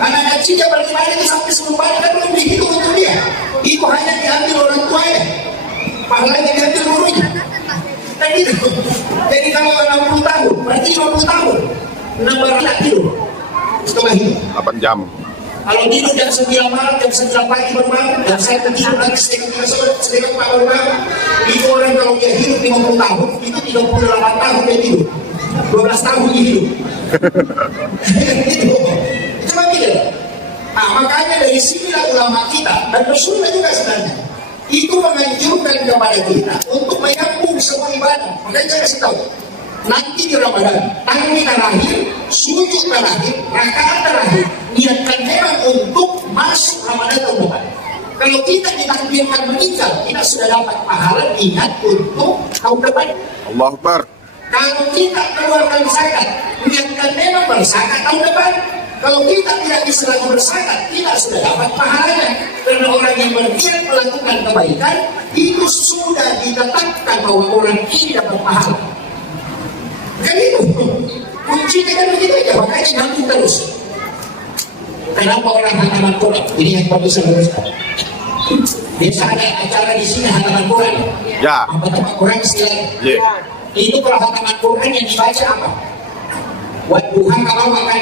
Anak kecil balik itu sampai sebelum balik kan belum dihitung untuk dia. Itu hanya diambil orang tuanya. Pahalanya diambil gurunya. Kan gitu. Jadi kalau 60 tahun, berarti 50 tahun. Nambah anak tidur setengah hidup 8 jam. kalau tidur jam 9 malam, jam 9 pagi bermalam, jam saya tidur lagi setengah malam bermalam, itu orang kalau dia hidup 50 tahun, itu 38 tahun dia tidur, 12 tahun dia hidup. Itu begitu. Nah, makanya dari sinilah ulama kita dan Rasulullah juga sebenarnya itu menganjurkan kepada kita untuk menyambung semua ibadah. Makanya saya kasih tahu, nanti di Ramadan, takbir terakhir, sujud terakhir, rakaat terakhir, niatkan memang untuk masuk Ramadan tahun depan. Kalau kita ditakdirkan meninggal, kita sudah dapat pahala ingat untuk tahun depan. Allahu Akbar. Kalau kita keluarkan zakat, niatkan memang berzakat tahun depan. Kalau kita tidak bisa lagi berzakat, kita sudah dapat pahalanya. Karena orang yang berniat melakukan kebaikan, itu sudah ditetapkan bahwa orang ini dapat pahala. Kan itu kuncinya kan begitu aja, makanya nyambung terus. Kenapa orang hataman Quran? Ini yang perlu saya luruskan. Biasa ada acara di sini hataman Quran. Ya. Hataman Quran istilahnya. Ya. Itu kalau hataman Quran yang dibaca apa? Wadduha kalau makan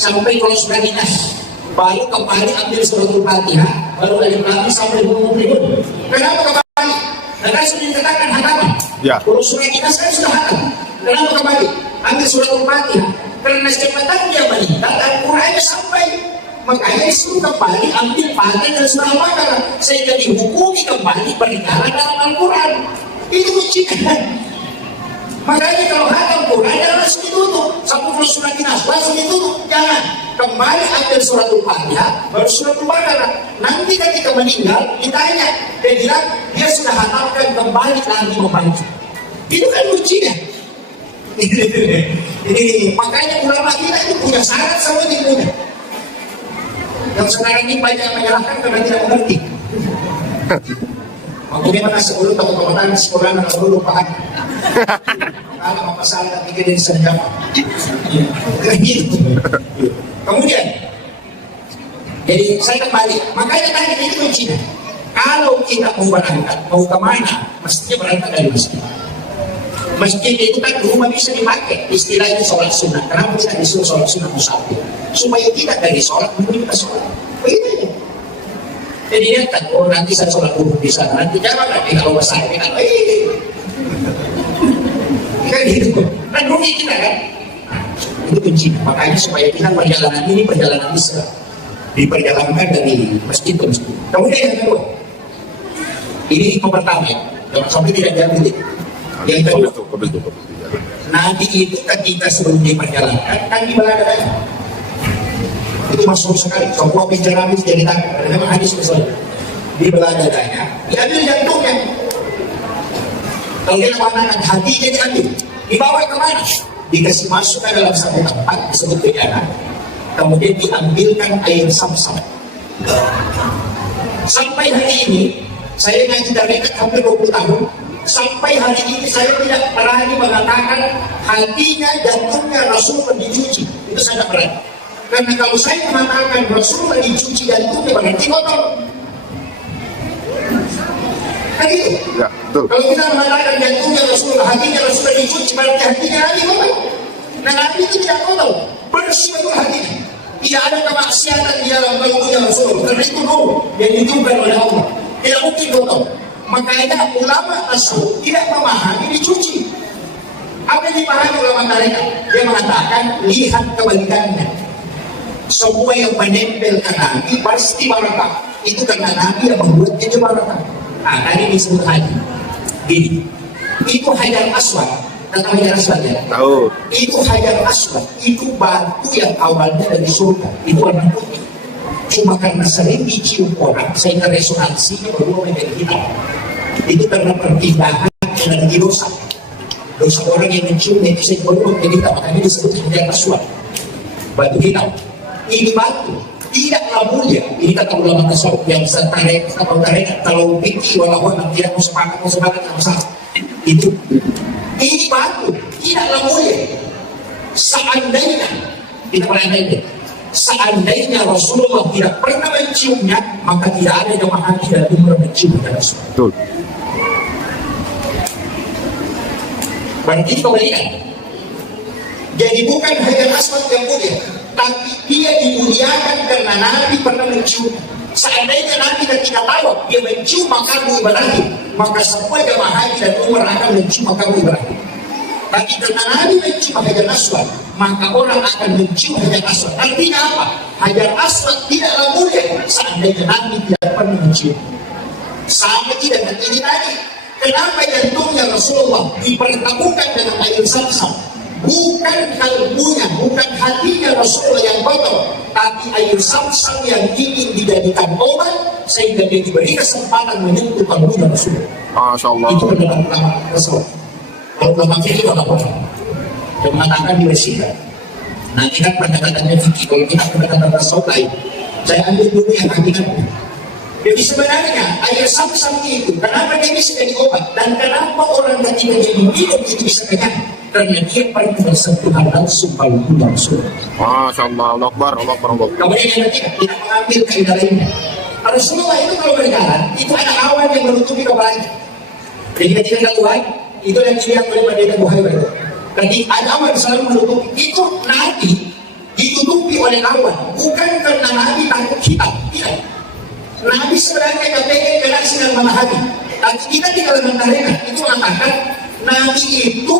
sampai kalau sudah dinas, baru kembali ambil suratul Fatihah, baru dari belakang sampai berumur. Kenapa kembali? Karena sudah dikatakan hataman. Ya. Kalau surat dinas kan sudah hatam. Kenapa kembali? Ambil suratul Fatihah. Karena kecepatan dia meninggal dan Qurannya sampai. Makanya disuruh kembali ambil Fatihah dan surah Al-Baqarah. Sehingga dihukumi kembali beribadah dalam Al-Quran. Itu kuncinya. Makanya kalau hatam Quran jangan langsung ditutup. Sampai kalau surat dinas langsung ditutup. Jangan. Kembali ambil suratul Fatihah baru suratul Baqarah. Nanti ketika meninggal ditanya, dia bilang dia sudah hatamkan kembali lagi membaca. Itu kan kuncinya. Ini makanya ulama kita itu punya syarat sama ilmunya. Yang sekarang ini banyak menyalahkan karena tidak mengerti. Waktu memang sebelum teman-teman sekolah anak dulu paham. Kalau apa salah pikirin saja. Kemudian, jadi saya kembali. Makanya tadi itu kuncinya. Kalau kita mau berangkat, mau kemana, mestinya berangkat dari masjid. Masjid itu kan rumah bisa dipakai, istilahnya sholat sunnah. Kenapa kita disuruh sholat sunnah musafir? Supaya tidak dari sholat, mungkin kita sholat. Begitu aja. Jadi dia kan, oh nanti saya sholat dulu di sana. Nanti jangan lagi kalau besar, kita kan gitu. Kan rugi kita kan. Itu kunci. Makanya supaya kita perjalanan ini perjalanan Islam. Diperjalankan dari masjid ke masjid. Kemudian yang kedua, ini pertama ya. Jangan sampai tidak diambil. Yang kedua, Nabi itu ketika sebelum diperjalankan kan di beladanya. Itu masuk sekali. Semua bicara habis jadi tangan. Memang hadis misalnya di beladanya diambil jantungnya. Kalau dia mengatakan hatinya diambil, dibawa kemana? Dikasih masuk ke dalam satu tempat disebut bejana. Kemudian diambilkan air Zamzam. Sampai hari ini saya ngaji dari hampir 20 tahun. Sampai hari ini saya tidak berani mengatakan hatinya, jantungnya Rasulullah dicuci. Itu saya tidak berani. Karena kalau saya mengatakan Rasulullah dicuci jantungnya berarti kotor. Kan itu? Ya, betul. Kalau kita mengatakan jantungnya Rasulullah, hatinya Rasulullah dicuci berarti hatinya Nabi kotor. Nah Nabi itu tidak kotor, bersih betul hatinya. Tidak ada kemaksiatan di dalam kalbunya Rasulullah. Karena itu nur yang ditujukan oleh Allah. Tidak mungkin kotor. Makanya ulama tasawuf tidak memahami dicuci. Apa yang dipahami ulama mereka? Dia mengatakan lihat kebalikannya. Semua yang menempel ke Nabi pasti barakah. Itu karena Nabi yang membuat jadi barakah. Nah, tadi disebut haji. Gini, itu hajar aswad. Tahu hajar aswad ya? Tahu. Itu hajar aswad. Itu batu yang awalnya dari surga. Itu warna putih. Cuma karena sering dicium orang, sehingga resonansinya berubah menjadi hitam. Itu karena perpindahan energi dosa. Dosa orang yang menciumnya itu sehingga berubah menjadi hitam. Makanya disebut hajar aswad. batu hitam. Ini batu tidaklah mulia. Ini kata ulama tasawuf yang setarik atau tarik kalau fikih walaupun tidak mau sepakat tidak masalah. Itu ini batu tidaklah mulia. Seandainya tidak pernah ada. Seandainya Rasulullah tidak pernah menciumnya, maka tidak ada jemaah haji dan umrah mencium Rasulullah. Betul. Berarti kebalikan. Jadi bukan Hajar Aswad yang mulia, tapi dia dimuliakan karena Nabi pernah mencium. Seandainya Nabi tidak tahu dia mencium makamu Ibrahim, maka semua jemaah haji dan umrah akan mencium makamu Ibrahim. Tapi karena Nabi mencium Hajar Aswad, maka orang akan mencium Hajar Aswad. Artinya apa? Hajar Aswad tidaklah mulia seandainya Nabi tidak pernah mencium. Sama tidak dengan ini tadi. Kenapa jantungnya Rasulullah dipertemukan dengan air Zamzam? Bukan kalbunya, bukan hatinya Rasulullah yang kotor, tapi air Zamzam yang ingin dijadikan obat sehingga dia diberi kesempatan menyentuh kalbunya Rasulullah. Masya Allah. Itu adalah ulama Rasulullah. Kalau ulama fikih apa? Yang mengatakan dibersihkan. Nanti kan pendekatannya fikih, kalau kita pendekatan Rasulullah lain. Saya ambil dulu yang hakikat. Jadi sebenarnya air Zamzam itu kenapa dia bisa jadi obat dan kenapa orang ketika dia minum itu bisa kenyang? Karena dia paling bersentuhan langsung kalbu Rasulullah. Masya Allah. Allah Akbar. Allah Akbar. Allah Akbar. Kemudian yang ketiga, kita mengambil kaidah lainnya. Rasulullah itu kalau berjalan, itu ada awan yang menutupi kepalanya. Jadi ketika keluar, itu yang dilihat oleh Madinah Buhairah itu. Jadi ada awan selalu menutupi. Itu Nabi ditutupi oleh awan, bukan karena Nabi takut hitam, tidak. Nabi sebenarnya kepengen galaksi dan matahari. Tapi kita di kalangan mereka itu mengatakan Nabi itu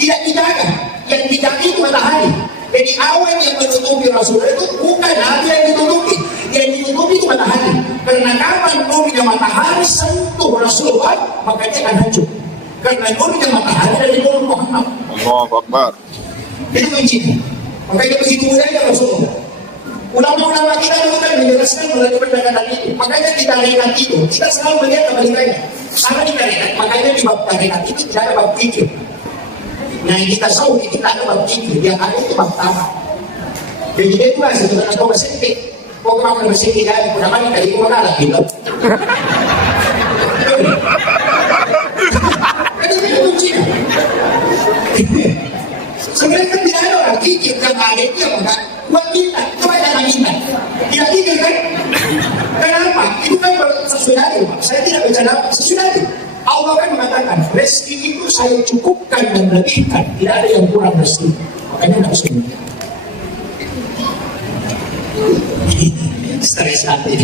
tidak dijaga, yang dijaga itu matahari. Jadi awan yang menutupi Rasulullah itu bukan Nabi yang ditutupi itu matahari. Karena kapan nurnya matahari sentuh Rasulullah, maka dia akan hancur. Karena nurnya matahari dari nur Muhammad. Allah Akbar. Itu kuncinya. Makanya begitu mudahnya Rasulullah. Ulama-ulama kita dulu kan menjelaskan melalui pendekatan itu. Makanya kita lihat itu, kita selalu melihat kebalikannya. Sama kita lihat, makanya di bab tarekat itu tidak ada bab fikir. Nah yang kita tahu kita ada bab fikir, yang ada itu bab tamak. Jadi dia itu masih dengan atau bersedikit. Pokoknya bersedikit dari penamanya dari mana lah gitu. Itu kuncinya. Sebenarnya kan tidak ada orang fikir yang ada itu yang enggak. Buat minta, coba jangan minta. Tidak tinggal kan? Kenapa? Itu kan sesuai dari Pak. Saya tidak bercanda sesuai dari. Allah kan mengatakan, rezeki itu saya cukupkan dan lebihkan. Tidak ada yang kurang rezeki. Makanya tidak usah minta. Stres hati.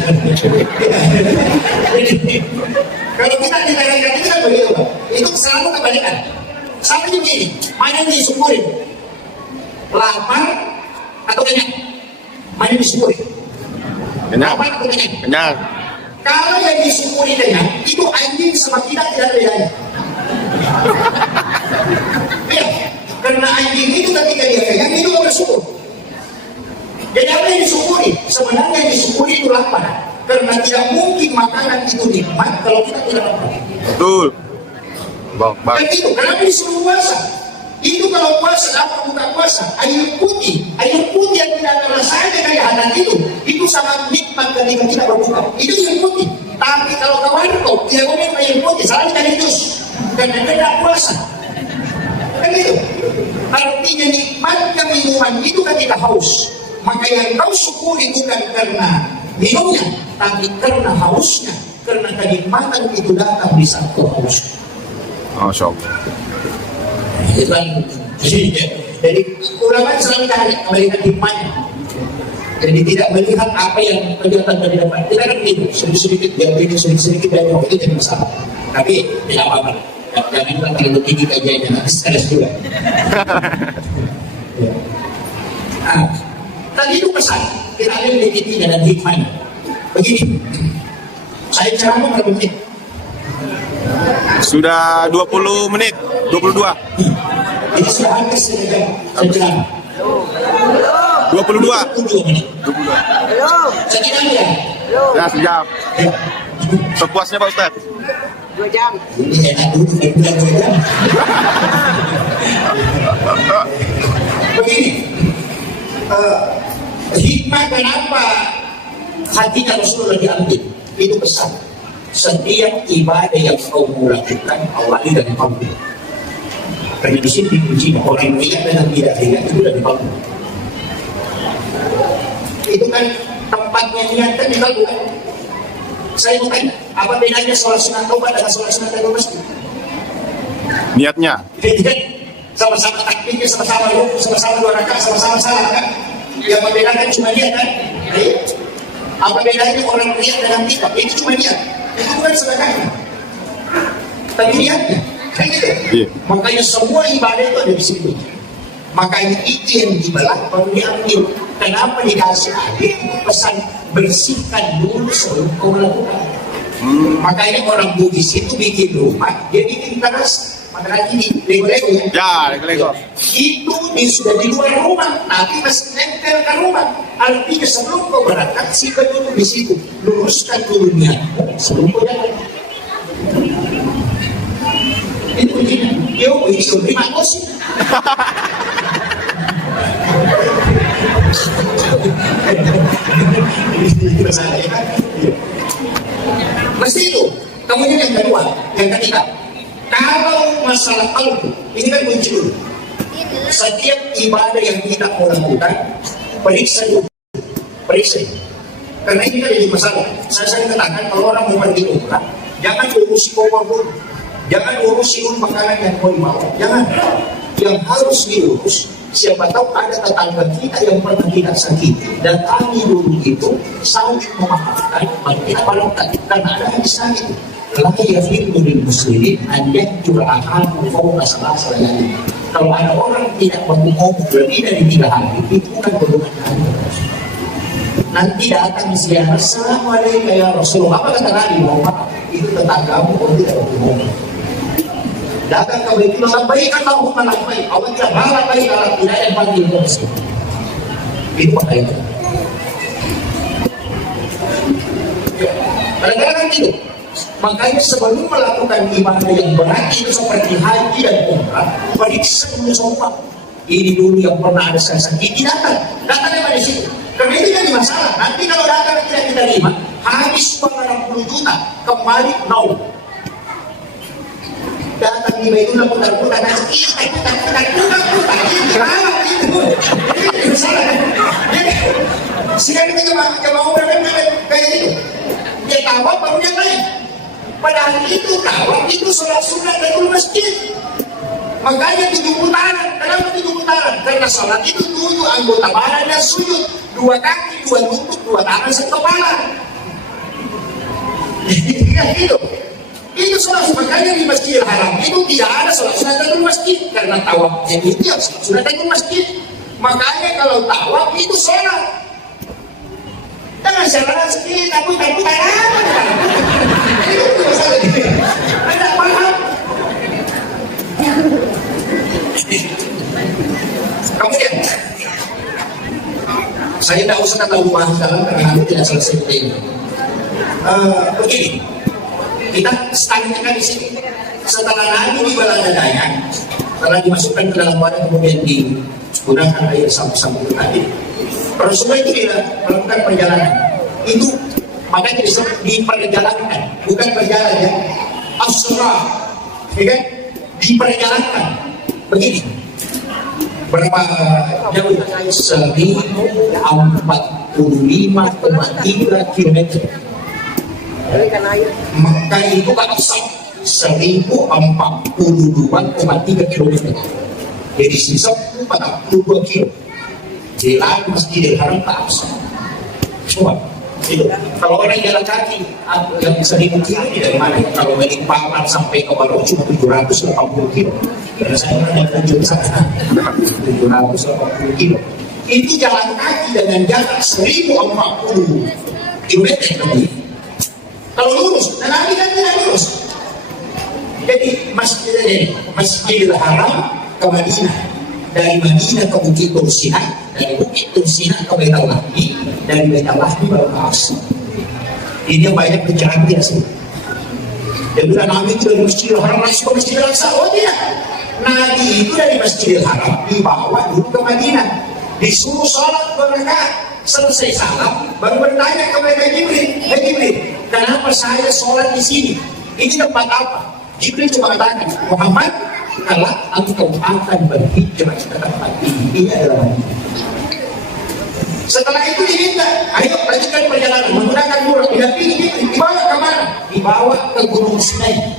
Kalau kita ditanya itu kan begitu Pak. Itu selalu kebalikan. Sama begini, mana yang disyukurin? Lapar atau kenyang? Mana yang disyukuri? Kenyang. Lapar atau kenyang? Kenyang. Kalau yang disyukuri kenyang, itu anjing sama kita tidak ada bedanya. Ya, karena anjing itu ketika dia kenyang, itu gak bersyukur. Jadi apa yang disyukuri? Sebenarnya yang disyukuri itu lapar. Karena tidak mungkin makanan itu nikmat kalau kita tidak lapar. Betul. Allah Akbar. Dan itu, kenapa disuruh puasa? Itu kalau puasa, apa buka puasa? Air putih yang tidak ada rasanya kayak hadan itu sangat nikmat ketika kita berbuka. Itu air putih. Tapi kalau ke warkop, dia ngomong air putih, selalu cari jus. Karena dia tidak puasa. Kan itu. Artinya nikmatnya minuman itu ketika haus. Maka yang kau syukuri bukan karena minumnya, tapi karena hausnya. Karena kenikmatan itu datang di saat kau haus. Masya Allah. Jadi ulama selalu cari melihat hikmahnya. Jadi tidak melihat apa yang kelihatan dari depan. Kita kan itu sedikit dia ini sedikit dari itu jadi masalah. Tapi tidak apa-apa. Jangan terlalu tinggi kajiannya, nanti stres juga. Ya. Nah, tadi itu pesan kita ada legitimnya dan hikmahnya. Begini, saya ceramah berapa menit? Sudah 20 menit. 22. Ini sudah hampir setengah jam. Saya ceramah. 22. 22 menit. 22. Belum. Saya kira ya. Belum. Ya, sejam. Ya. Sepuasnya Pak Ustaz. 2 jam. Ini enak dulu, saya bilang 2 jam. Begini, Hikmah kenapa hatinya Rasulullah diambil, itu pesan. Setiap ibadah yang kau lakukan awali dari kamu. Karena di sini dipuji orang riya dan tidak riya itu dari kamu. Itu kan tempatnya niatkan di kamu kan. Saya mau tanya, apa bedanya sholat sunat taubat dengan sholat sunat dari masjid? Niatnya. Jadi kan sama-sama takbirnya, sama-sama rukuk, sama-sama 2 rakaat, sama-sama salat kan? Yang membedakan cuma niat kan? Apa bedanya orang riya dengan tidak? Itu cuma niat. Itu bukan sedekahnya, tapi niatnya. Kan gitu. Iya. Makanya semua ibadah itu ada di situ. Makanya itu yang dibelah baru diambil. Kenapa dikasih adik pesan bersihkan dulu sebelum kau melakukan. Makanya orang Bugis itu bikin rumah, dia bikin teras. Makanya ini lego-lego ya. Ya, lego-lego. Itu sudah di luar rumah, tapi masih nempel ke rumah. Artinya sebelum kau berangkat, simpan dulu di situ, luruskan dulu niatmu sebelum kau jalan. Itu begini, yo, itu terima kasih. Mesti itu. Kemudian yang kedua, yang ketiga, kalau masalah kalbu, ini kan muncul. Setiap ibadah yang kita mau lakukan, periksa dulu, periksa. Karena ini kan jadi masalah. Saya katakan kalau orang mau pergi umrah, jangan urusi kompor dulu, jangan urusi makanan yang mau dibawa, jangan. Yang harus diurus, siapa tahu ada tetangga kita yang pernah kita sakiti, datangi dulu itu, saling memaafkan, baru kita balokkan. Karena ada hadis sakit. Lagi ya firman muslimin, anda juga akan membawa masalah lain. Kalau ada orang tidak berbohong lebih dari 3 hari, itu bukan golongan Anda. Nanti datang ziarah, assalamualaikum ya Rasulullah. Apa kata Nabi Muhammad? Itu tetanggamu, kau tidak berbohong. Datang ke Baitullah, baik Allahumma labbaik. Allah tidak marah baik kalau tidak yang panggil ke masjid. Itu makanya. Kadang-kadang gitu. Makanya sebelum melakukan ibadah yang berat itu seperti haji dan umrah, periksa dulu semua. Ini dulu yang pernah ada sakit datang dari situ. Karena itu jadi masalah. Nanti kalau datang tidak diterima, habis 60 juta, kembali nol. Datang di Baitullah putar-putar nasi, putar-putar itu masalah. Siapa kita mau berapa kayak itu? Dia tawaf baru dia lain. Padahal itu tawaf itu sholat sunat dari masjid. Makanya 7 putaran. Kenapa 7 putaran? Karena sholat itu 7 anggota badan dan sujud, 2 kaki, 2 lutut, 2 tangan, 1 kepala. Gitu. Itu sholat. Makanya di Masjidil Haram itu tidak ada sholat sunat dari masjid, karena tawafnya itu yang sholat sunat dari masjid. Makanya kalau tawaf itu sholat. Jangan jalan sedikit, takut-takut ada paham. Kemudian saya tidak usah tahu bahas dalam karena tidak selesai ini. Begini, kita stagnan di sini. Setelah Nabi di Baladadaya, setelah dimasukkan ke dalam wadah kemudian digunakan air sampai tadi. Rasulullah itu tidak melakukan perjalanan. Itu makanya disebut diperjalankan, bukan berjalan ya. As-surah, ya kan? Diperjalankan. Begini. Berapa jauh? 1045,3 km. Maka itu kan 1042,3 km. Jadi sisa 42 km. Jalan Masjidil Haram ke Aqsa. Coba, itu. Kalau orang jalan kaki, yang bisa dimungkiri dari mana? Kalau dari Paman sampai ke Baro cuma 780 kilo. Karena saya pernah kunjung sana, 780 kilo. Itu jalan kaki dengan jarak 1040 kilometer lebih. Kalau lurus, dan Nabi kan tidak lurus. Jadi Masjidil Haram ke Madinah, dari Madinah ke Bukit Tursina, dari Bukit Tursina ke Baitul Lahmi, dari Baitul Lahmi baru ke Aqsa. Ini yang banyak bicara biasa. Dan bila Nabi itu dari Masjidil Haram langsung ke Masjidil Aqsa, oh tidak. Nabi itu dari Masjidil Haram dibawa dulu ke Madinah. Disuruh sholat 2 rakaat, selesai salam, baru bertanya kepada Jibril, Jibril, kenapa saya sholat di sini? Ini tempat apa? Jibril cuma katakan, Muhammad, kalau engkau akan berhijrah ke tempat ini adalah Madinah. Setelah itu diminta, ayo lanjutkan perjalanan menggunakan buruk, didampingi, dibawa ke mana? Dibawa ke Gunung Sinai,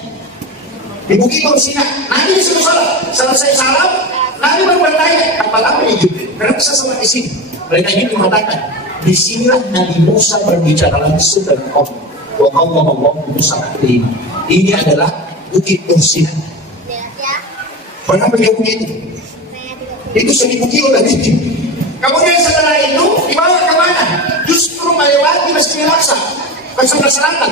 di Bukit Sinai. Nanti disuruh sholat, selesai salam, Nabi baru bertanya, apa ini Jibril? Kenapa saya sholat di sini? Mereka ini mengatakan, di sinilah Nabi Musa berbicara langsung dengan Allah. Wa Allah Musa taklim. Ini adalah Bukit Sinai. Berapa jauh itu? Itu 1000 kilo dari itu. Kemudian setelah itu dibawa ke mana? Justru melewati Masjid Al-Aqsa, ke sebelah selatan.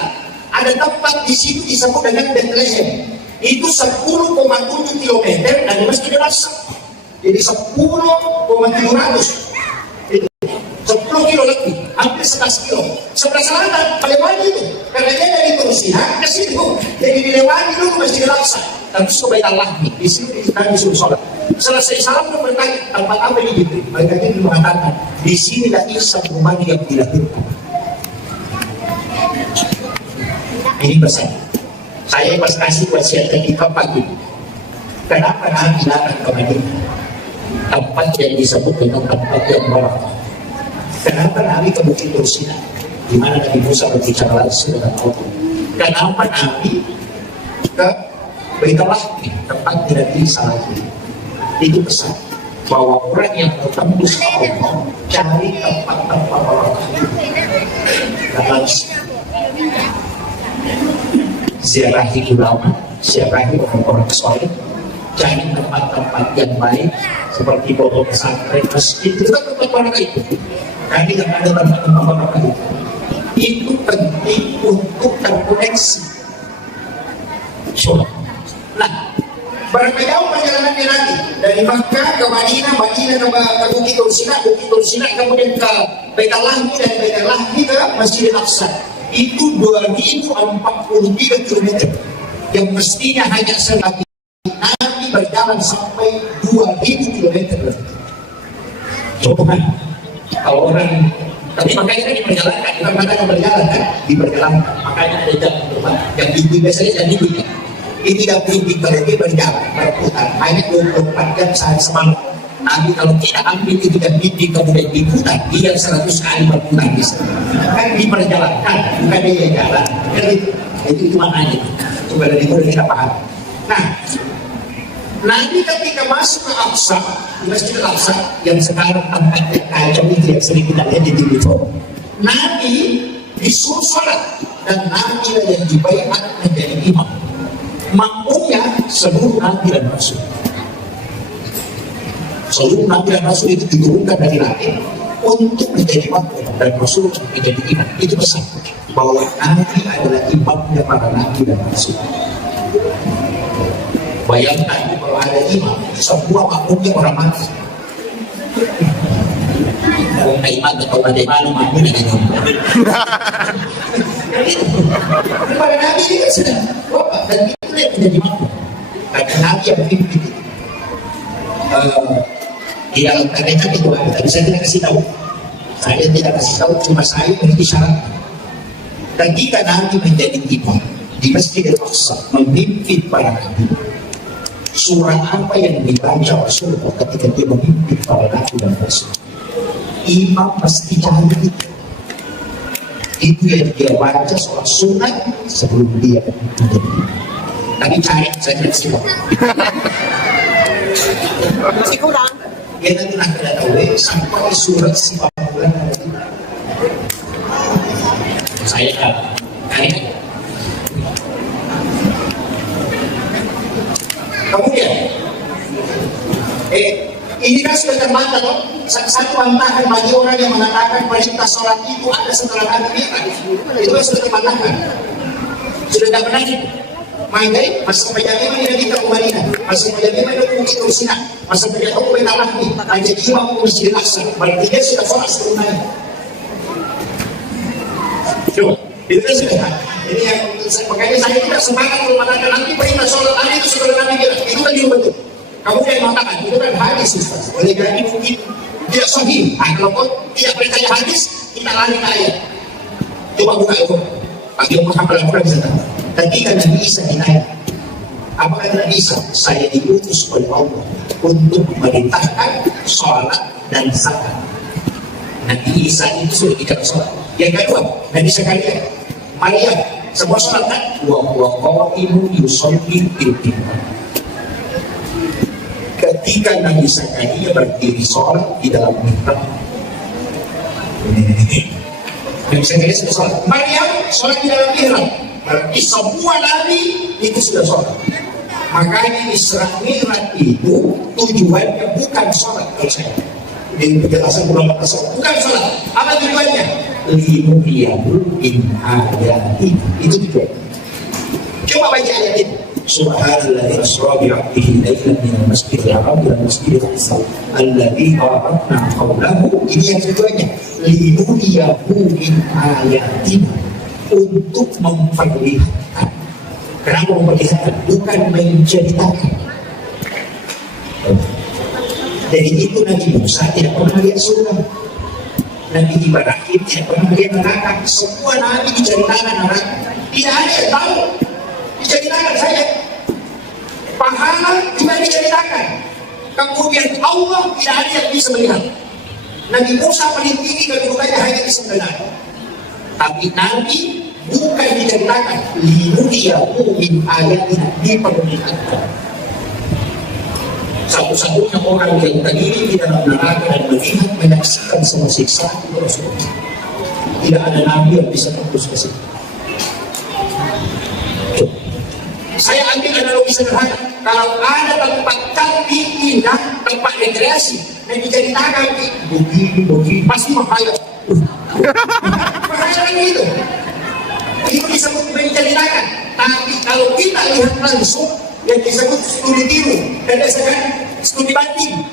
Ada tempat di situ disebut dengan Bethlehem. Itu 10,7 km dari Masjid Al-Aqsa. Jadi 10,700. Itu 10 kilo lebih, hampir 11 kilo. Sebelah selatan melewati itu. Karena dia dari Tursiha ke situ. Jadi dilewati dulu Masjid Al-Aqsa. Terus ke Bait Allah. Di sini kita disuruh sholat. Selesai salam pun bertanya, tempat apa ini Jibril? Mereka ini mengatakan, di sinilah Isa bin Maryam dilahirkan. Ini pesan. Saya pas kasih wasiat ketika pagi. Kenapa Nabi datang ke Madinah? Tempat yang disebut dengan tempat yang barakah. Kenapa Nabi ke Bukit Sinai, di mana Nabi Musa berbicara langsung dengan Allah? Kenapa Nabi ke Bait Allah, tempat tidak bisa lagi? Itu pesan bahwa orang yang bertembus ke Allah cari tempat-tempat barakah. Ziarahi ulama, ziarahi orang-orang soleh, cari tempat-tempat yang baik seperti pondok pesantren, masjid, itu kan tempat barakah itu. Kami yang ada tempat barakah itu penting untuk terkoneksi. Nah, berapa jauh perjalanannya nanti dari Makkah ke Madinah, Madinah ke Bukit Sinai, kemudian ke Bait Allah, dan Bait Allah ke Masjid Al-Aqsa. Itu 2043 km yang mestinya hanya sekali Nabi berjalan sampai 2000 km. Coba kalau orang, tapi makanya kan diperjalankan, bukan makanya berjalan kan, diperjalankan. Makanya ada jam terbang yang tinggi biasanya jadi tinggi. Ini tidak tinggi kalau dia berjalan, berputar, hanya 24 jam sehari semalam. Nabi kalau tidak ambil itu dan tinggi kemudian diputar, dia 100 kali berputar bisa. Kan diperjalankan, bukan dia jalan. Kan itu maknanya. Coba dari itu kita paham. Nah, Nabi ketika masuk ke Aqsa, di Masjid Al-Aqsa yang sekarang tempatnya kacau itu yang sering kita lihat di TV, Nabi disuruh sholat dan Nabi yang dibaiat menjadi imam. Makmumnya seluruh Nabi dan Rasul. Seluruh Nabi dan Rasul itu diturunkan dari langit untuk menjadi makmum dan Rasul menjadi imam. Itu pesan bahwa Nabi adalah imamnya para Nabi dan Rasul. Bayangkan kalau ada imam, semua makmumnya orang mati. Kalau imam atau bagaimana makmum dengan imam. Para Nabi ini kan sedang bapak dan itu yang menjadi makmum. Karena Nabi yang pimpin itu. Di dalam tarekat itu tadi saya tidak kasih tahu. Saya tidak kasih tahu, cuma saya memiliki syarat. Ketika Nabi menjadi imam di Masjid Al-Aqsa memimpin para Nabi, surat apa yang dibaca Rasulullah ketika dia memimpin para Nabi dan Rasul? Imam mesti cari itu yang dia baca soal sunat sebelum dia menjadi imam. Tapi cari, saya tidak siap. Masih kurang. Dia nanti nak kena tahu sampai surat 90 saya cari. Kemudian ini kan sudah terbantah loh. Satu bantahan bagi orang yang mengatakan perintah sholat itu ada setelah Nabi Mi'raj. Itu kan sudah terbantahkan. Sudah tidak pernah itu. Makanya masih menjadi tidak kita kembali, masih menjadi tidak Bukit Sinai, masih menjadi Bait Allah ini, menjadi imam Masjid Al-Aqsa. Berarti dia sudah sholat sebelumnya. Coba, itu kan sudah. Jadi yang makanya saya tidak semangat kalau mengatakan nanti perintah sholat tadi itu sudah Nabi Mi'raj. Itu kan juga betul. Kamu yang mengatakan itu kan hadis, Ustaz. Boleh jadi mungkin Tidak sahih. Kalau kau tidak percaya hadis, kita lari ke ayat. Coba buka itu. Bagi Muhammad al-Quran bisa tahu. Ketika Nabi Isa ditanya, apa kata Nabi Isa? Saya diutus oleh Allah untuk memerintahkan sholat dan zakat. Nabi Isa itu sudah bicara sholat. Yang kedua, Nabi sekalian, Maryam, sebuah sholat kan? Wa qa'imun yusolli bil qiblah. Ketika Nabi Zakaria berdiri sholat di dalam mihrab, Nabi Zakaria sudah sholat. Maryam sholat di dalam mihrab. Berarti semua Nabi itu sudah sholat. Makanya Isra Mi'raj itu tujuannya bukan sholat. Kalau saya ini penjelasan ulama tasawuf, bukan sholat. Apa tujuannya? Linuriyahu min ayati. Itu tujuan. Coba baca ayat ini. Subhanallah asra bi 'abdihi laylan min al-masjidil haram ila al-masjidil aqsa alladzi barakna hawlahu. Ini yang tujuannya linuriyahu min ayati, untuk memperlihatkan. Kenapa memperlihatkan? Bukan menceritakan. Jadi itu Nabi Musa tidak pernah lihat surga, Nabi Ibrahim tidak pernah lihat neraka. Semua Nabi diceritakan neraka, tidak ada yang tahu. Diceritakan saja. Pahala juga diceritakan. Kemudian Allah tidak ada yang bisa melihat. Nabi Musa paling tinggi kedudukannya hanya bisa melihat. Tapi Nabi bukan diceritakan, linuriyahu min ayatina, diperlihatkan. Satu-satunya orang yang terdiri di dalam neraka dan melihat, menyaksikan semua siksaan itu Rasulullah. Tidak ada Nabi yang bisa tembus ke situ. Saya ambil analogi sederhana. Kalau ada tempat kami indah, tempat rekreasi, dan diceritakan begini, pasti bahaya. Bahaya gitu. Itu disebut menceritakan. Tapi kalau kita lihat langsung, yang disebut studi tiru dan disebut studi banding,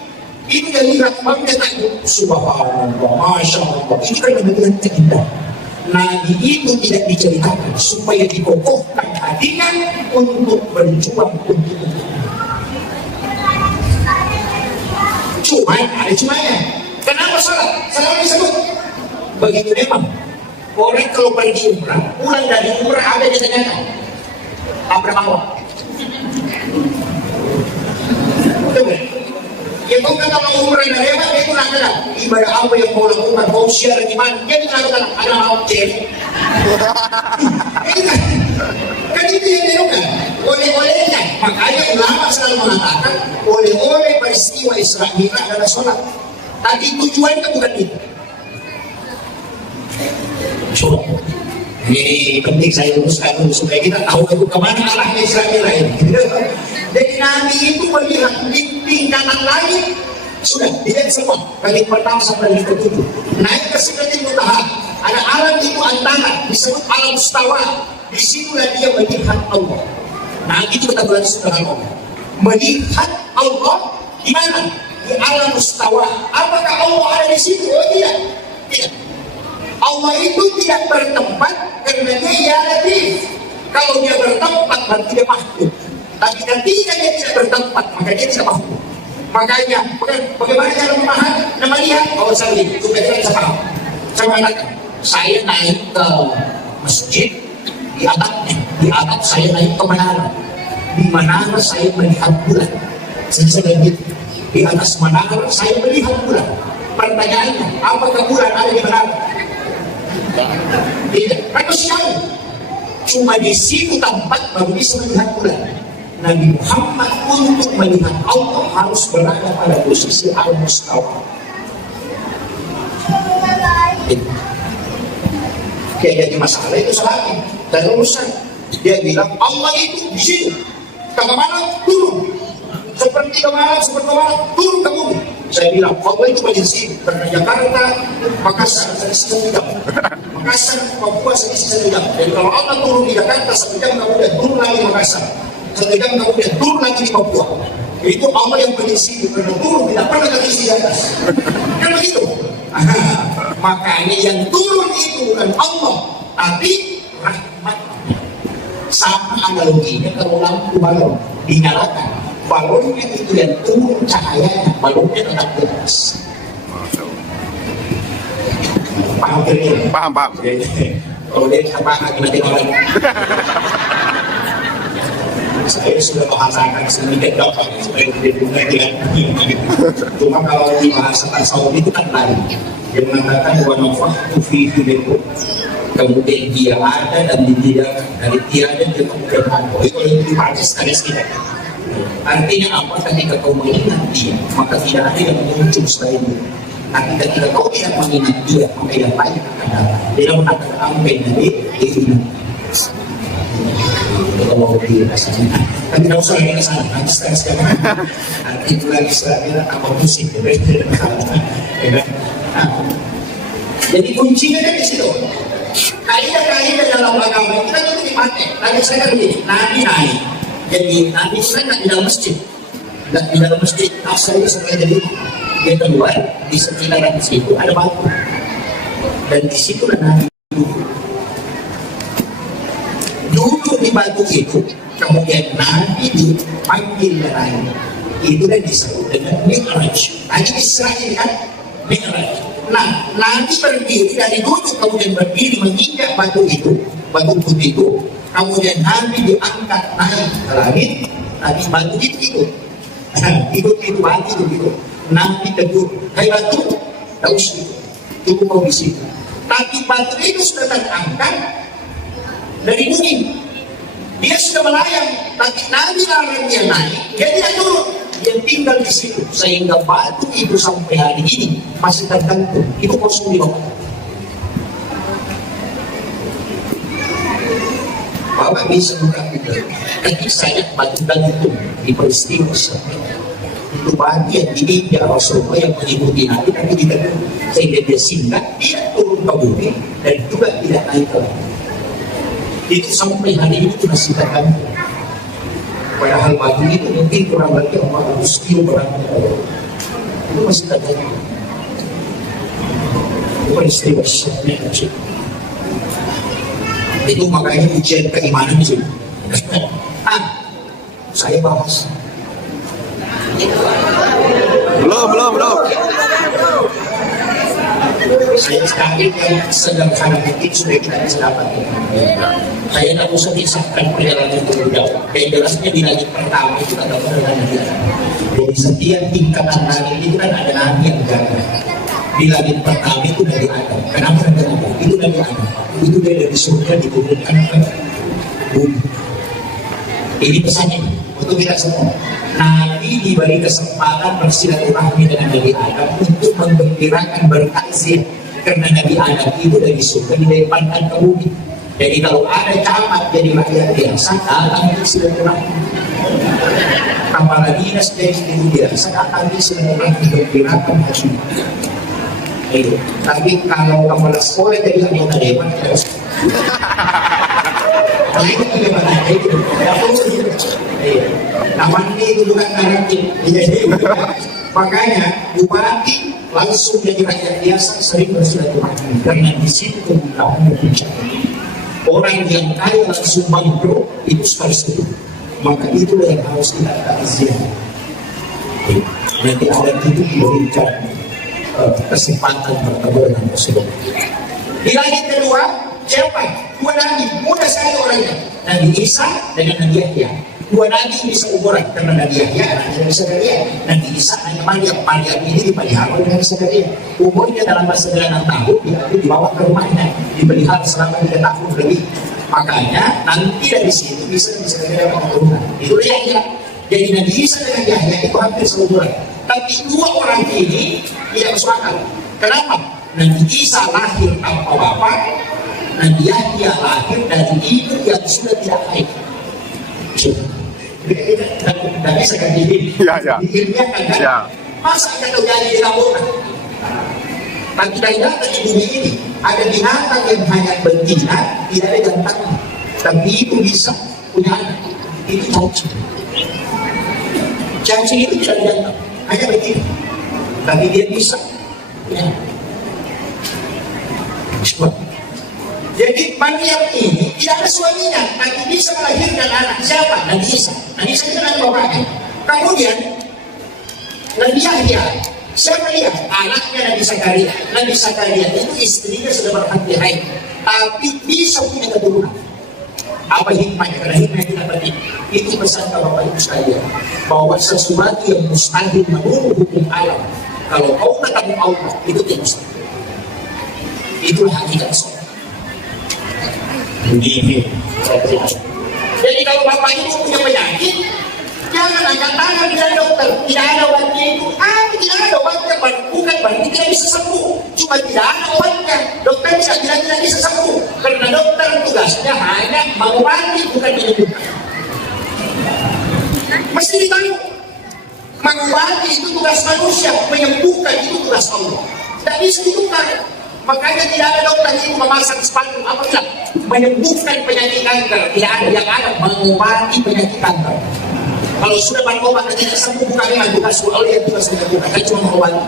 itu yang dilakukan dia tanya subhanallah, masya Allah. Ini kan yang bagian keindahan. Nabi itu tidak diceritakan supaya dikokohkan hatinya untuk berjuang untuk cuma ada cumanya. Kenapa salah? Salah disebut begitu memang. Orang kalau pergi umrah, pulang dari umrah ada di tengah apa awak. Ya kau kata mau umrah dan hebat, itu nak ibadah apa yang mau lakukan, mau share di mana? Dia mengatakan ada awak ceri. Kan itu yang dilakukan oleh-olehnya. Makanya ulama selalu mengatakan oleh-oleh peristiwa Isra Mi'raj adalah sholat. Tapi tujuannya bukan itu. Coba. Ini penting saya luruskan dulu supaya kita tahu itu kemana arahnya Isra Mi'raj ini. Jadi Nabi itu melihat di tingkatan langit sudah dilihat semua dari pertama sampai dari ketujuh. Naik ke Sidratil Muntaha, ada alam itu antara disebut alam mustawa. Di situlah dia melihat Allah. Nah itu kita berarti subhanallah. Melihat Allah di mana? Di alam mustawa. Apakah Allah ada di situ? Oh tidak. Tidak. Allah itu tidak bertempat karena dia ya latif. Kalau dia bertempat berarti dia makhluk. Tapi ketika dia tidak bertempat maka dia tidak makhluk. Makanya bagaimana cara memahami dan melihat? Oh saya itu kita bisa paham. Saya mengatakan saya naik ke masjid, di atap saya naik ke menara. Di menara saya melihat bulan. Saya gitu. Di atas menara saya melihat bulan. Pertanyaannya, apakah bulan ada di menara? Tidak, mereka sekali. Cuma di situ tempat baru bisa melihat bulan. Nabi Muhammad untuk melihat Allah harus berada pada posisi al-mustawa. Kayak jadi masalah itu salahnya. Dan urusan dia bilang Allah itu di situ. Kemana turun? Seperti kemana turun ke bumi. Saya bilang Allah itu di sini. Karena Jakarta, Makassar, satu jam. Makassar, Papua, satu jam. Jadi kalau Allah turun di Jakarta 1 jam kemudian turun lagi Makassar. 1 jam kemudian turun lagi di Papua. Itu Allah yang berisi karena turun tidak pernah terisi di atas. Kan begitu. Makanya yang turun itu bukan Allah, tapi rahmat. Sama analoginya kalau lampu balon dinyalakan, balonnya itu yang turun cahayanya, balonnya tetap di atas. paham kira-kira? Paham. Kalau dia bisa paham nanti orang. Saya sudah bahasakan sedikit dokter supaya tidak dengan cuma kalau di bahasa tasawuf itu kan lain. Dia mengatakan wa nafaktu fi hidayku, kemudian dia ada dan dia dari tiada dia kemudian ada. Itu yang dibaca sekali kita. Artinya apa? Ketika kau mengingat dia, maka tidak ada yang muncul selain dia. Tapi ketika kau tidak mengingat dia, maka yang lain akan datang. Dia mengatakan apa yang dia ingat. Kalau di rasanya, tapi tidak usah lagi ke sana. Nanti sekarang nanti itu lagi sekarang apa musik? Jadi kuncinya kan di situ. Kaidah-kaidah dalam agama kita itu dipakai. Tadi saya kan begini, Nabi naik. Jadi Nabi saya nggak di dalam masjid, nggak di dalam masjid. Asalnya sampai jadi dia keluar di sekitaran situ ada batu, dan di situ Nabi duduk di batu itu. Kemudian Nabi dipanggil lain. Itu dan disebut dengan Mi'raj. Tadi Israel kan Mi'raj. Nah, Nabi berdiri dari duduk kemudian berdiri menginjak batu itu, batu putih itu. Kemudian Nabi diangkat naik ke langit. Nabi batu itu ikut batu itu. Nabi tegur, hai batu, tak usah, cukup kau di situ. Tapi batu itu sudah terangkat dari bumi. Dia sudah melayang, tapi Nabi larang dia naik, dia tidak turun. Dia tinggal di situ, sehingga batu itu sampai hari ini masih tergantung. Itu kosong di bawah. Bapak bisa buka itu. Tapi saya batu gantung di peristiwa itu bagian diinjak Rasulullah yang mengikuti Nabi, tapi tidak turun. Sehingga dia singgah, tidak turun ke bumi, dan juga tidak naik ke langit. Itu sampai hari ini itu masih tergantung. Padahal batu itu mungkin kurang lebih 400 kilo beratnya. Itu masih tergantung. Itu peristiwa sebenarnya kecil. Itu makanya ujian keimanan di sini. Saya bahas. Belum. Saya sekarang yang sederhana mungkin sudah kita bisa dapat. Saya tak usah kisahkan perjalanan itu jauh. Yang jelasnya di langit pertama itu ada perjalanan kita. Jadi setiap tingkatan langit itu kan ada nabi yang jaga. Di langit pertama itu dari Adam. Kenapa ada nabi? Itu dari Adam. Itu dari surga diturunkan ke bumi. Ini pesannya untuk kita semua. Nabi diberi kesempatan bersilaturahmi dengan Nabi Adam untuk menggembirakan bertakzir, karena Nabi Adam itu dari surga dilemparkan ke bumi. Jadi kalau ada camat jadi rakyat biasa, datang bersilaturahmi. Kepala dinas jadi biasa, datang bersilaturahmi menggembirakan hati. Tapi kalau kepala sekolah jadi anggota dewan, harus. Nah itu bagaimana? Itu namanya itu bukan karantin. Makanya bupati langsung jadi rakyat biasa sering bersilaturahmi, karena di situ kemudahannya bicara. Orang yang kaya langsung bangkrut itu sekali itu. Maka itulah yang harus kita takziah. Nanti ada itu diberikan kesempatan bertemu dengan Rasulullah. Di langit kedua, siapa? Dua nabi, mudah sekali orangnya. Nabi Isa dengan Nabi Yahya. Dua nabi bisa ukuran, karena Nabi Yahya anaknya Nabi Zakaria. Nabi Isa anaknya Maryam ini dipelihara oleh Nabi Zakaria. Umurnya dalam masa 9 tahun, dia dibawa ke rumahnya, dipelihara selama 3 tahun lebih. Makanya nanti dari situ bisa dapat keturunan. Itu Yahya. Jadi Nabi Isa dengan Yahya itu hampir seukuran. Tapi dua orang ini tidak masuk akal. Kenapa? Nabi Isa lahir tanpa bapak, Nabi Yahya lahir dari ibu yang sudah tidak haid. Tidak bisa kan ini? Ya. Diilmiahkan kan? Ya. Masa kita terjadi di laporan? Bagi binatang di bumi ini ada binatang yang hanya betina, tidak ada jantannya, tapi itu bisa punya anak. Itu cacing. Cacing itu tidak ada jantan, hanya betina, tapi dia bisa punya anak. Jadi Maryam ini tidak ada suaminya, tapi bisa melahirkan anak. Siapa? Nabi Isa. Nabi Isa itu kan bapaknya. Kemudian Nabi Yahya Siapa lihat? Anaknya Nabi Zakaria. Nabi Zakaria itu istrinya sudah berhenti haid, tapi bisa punya keturunan. Apa hikmahnya? Karena hikmahnya kita tadi itu pesan Bapak Ibu sekalian, bahwa sesuatu yang mustahil menurut hukum alam, kalau kau ketemu Allah itu tidak mustahil. Itulah hakikat sholat. Jadi kalau Bapak Ibu punya penyakit, jangan angkat tangan dengan dokter. Tidak ada obatnya itu. Tidak ada obatnya. Bukan berarti tidak bisa sembuh. Cuma tidak ada obatnya. Dokter bisa tidak bisa sembuh. Karena dokter tugasnya hanya mengobati, bukan menyembuhkan. Mesti ditahu. Mengobati itu tugas manusia. Menyembuhkan itu tugas Allah. Tidak bisa ditukar. Makanya tidak ada dokter itu memasang sepatu. Apa bilang? Menyembuhkan penyakit kanker. Tidak ada. Yang ada mengobati penyakit kanker. Kalau sudah berobat dan tidak sembuh, bukan memang tugas Allah yang tugas menyembuhkan, kan cuma mengobati.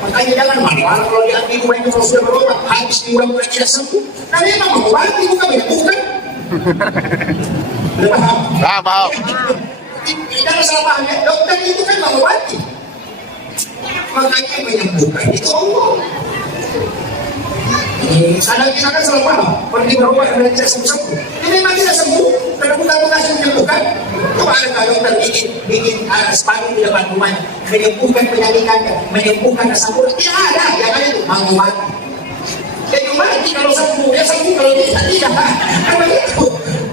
Makanya jangan marah kalau lihat minggu ini kalau sudah berobat, habis minggu bulan tidak sembuh. Nah memang mengobati, bukan menyembuhkan. Sudah paham? Paham. Tidak ada salah pahamnya. Dokter itu kan mengobati. Makanya menyembuhkan itu Allah. Kadang kita kan salah paham, pergi berobat dan tidak sembuh. Ini memang tidak sembuh, karena bukan tugas menyembuhkan. Coba ada dokter bikin spanduk di depan rumahnya, menyembuhkan penyakit kanker, menyembuhkan asam urat. Tidak ada, yang ada itu mengobati. Jadi mengobati kalau sembuh, ya sembuh, kalau tidak.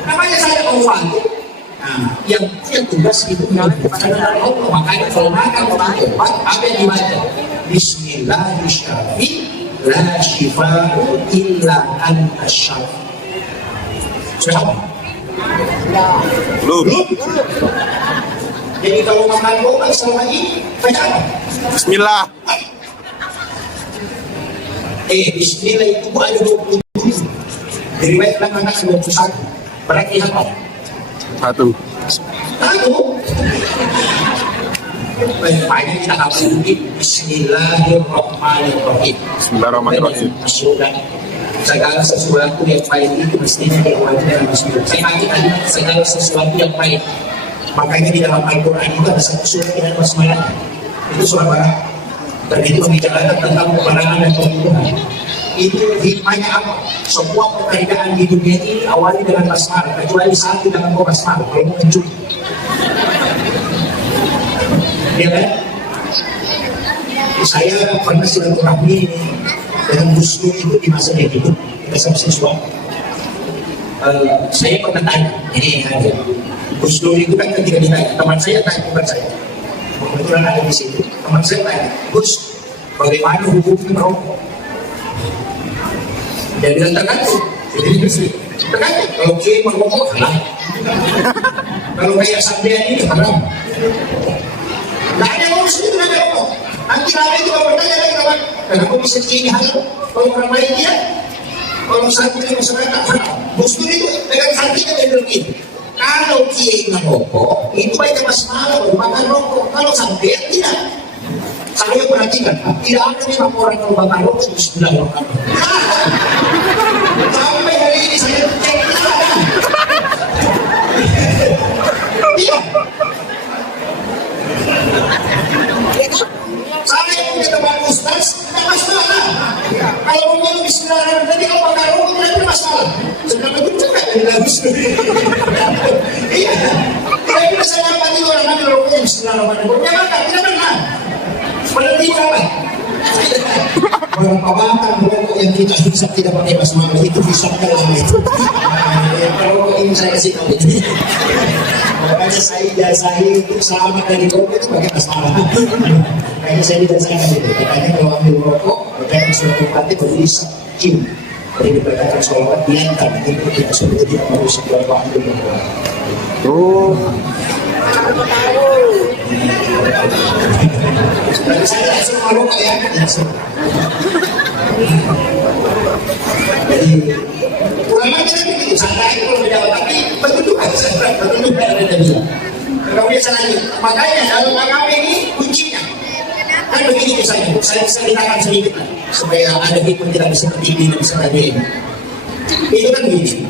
Namanya saya mengobati. Nah, yang punya tugas itu adalah Allah. Makanya kalau makan obat, apa yang dibaca? Bismillahirrahmanirrahim. La shifa'u illa anta syafi. Sudah apa? Belum. Jadi kalau makan obat selama ini baca apa? Bismillah. Bismillah itu ada 27. Diriwayatkan anak 21. Berarti apa? Satu. Banyak kita hafal ini. Bismillahirrahmanirrahim. Bismillahirrahmanirrahim. Segala sesuatu yang baik itu mestinya diawali Bismillah. Saya kaki tadi segala sesuatu yang baik. Makanya di dalam Al-Quran itu ada satu surat dengan basmalah. Itu surat Barat. Dan itu membicarakan tentang peperangan dan pembunuhan. Itu hikmahnya apa? Semua pekerjaan di dunia ini awali dengan basmalah. Kecuali satu dengan basmalah. Kalau mau mencuri. Ya kan? Saya pernah silaturahmi dengan Gus Dur itu di masa dia hidup, kita sama siswa. Saya pernah tanya, ini aja. Gus Dur itu kan ketika ditanya, teman saya tanya, bukan saya. Kebetulan ada di situ. Teman saya tanya, Gus, bagaimana hukumnya merokok? Dia bilang tergantung. Jadi tergantung. Kalau kiai merokok, halal. Kalau kayak sampean ini, haram. Nah, ada orang sendiri tidak ada rokok. Nanti lagi juga bertanya lagi kawan, kenapa bisa ini halal? Kalau orang lain dia, kalau satu dari masyarakat, Gus Dur itu dengan hatinya dia bilang ini. Kalau kiai merokok, itu banyak masalah baru makan rokok. Kalau sampai tidak, saya perhatikan, tidak ada memang orang kalau makan rokok Bismillahirrahmanirrahim. Sampai hari ini saya cek tidak ada. Iya. Saya punya teman ustaz, tidak masalah. Kalau mau Bismillahirrahmanirrahim, nanti kalau pakai rokok tidak ada masalah. Sebenarnya itu juga dari bagus. Iya, tidak bisa saya amati orang ambil rokoknya Bismillahirrahmanirrahim. Dia makan, tidak benar. Berarti apa? Berapa makan rokok yang kita hisap tidak pakai basmalah itu hisapnya lama itu. Rokok ini saya kasih tahu ini. Makanya saya untuk selamat dari rokok itu pakai basmalah. Kayaknya saya dibacakan itu. Katanya kalau ambil rokok, berkaitan suatu partai berisi kim. Jadi diberkatakan sholawat diantar. Itu tidak sudah tidak harus sebuah waktu berdoa. Oh. Tapi saya tidak suka rokok ya. Jadi ulama kita begitu. Santai kalau menjawab tapi betul juga. Betul juga ada dia. Kemudian saya lanjut. Makanya dalam agama ini kuncinya. Kan begini misalnya, saya bisa ceritakan sedikit supaya ada hikmah tidak bisa berdiri dan bisa hadir. Itu kan begini.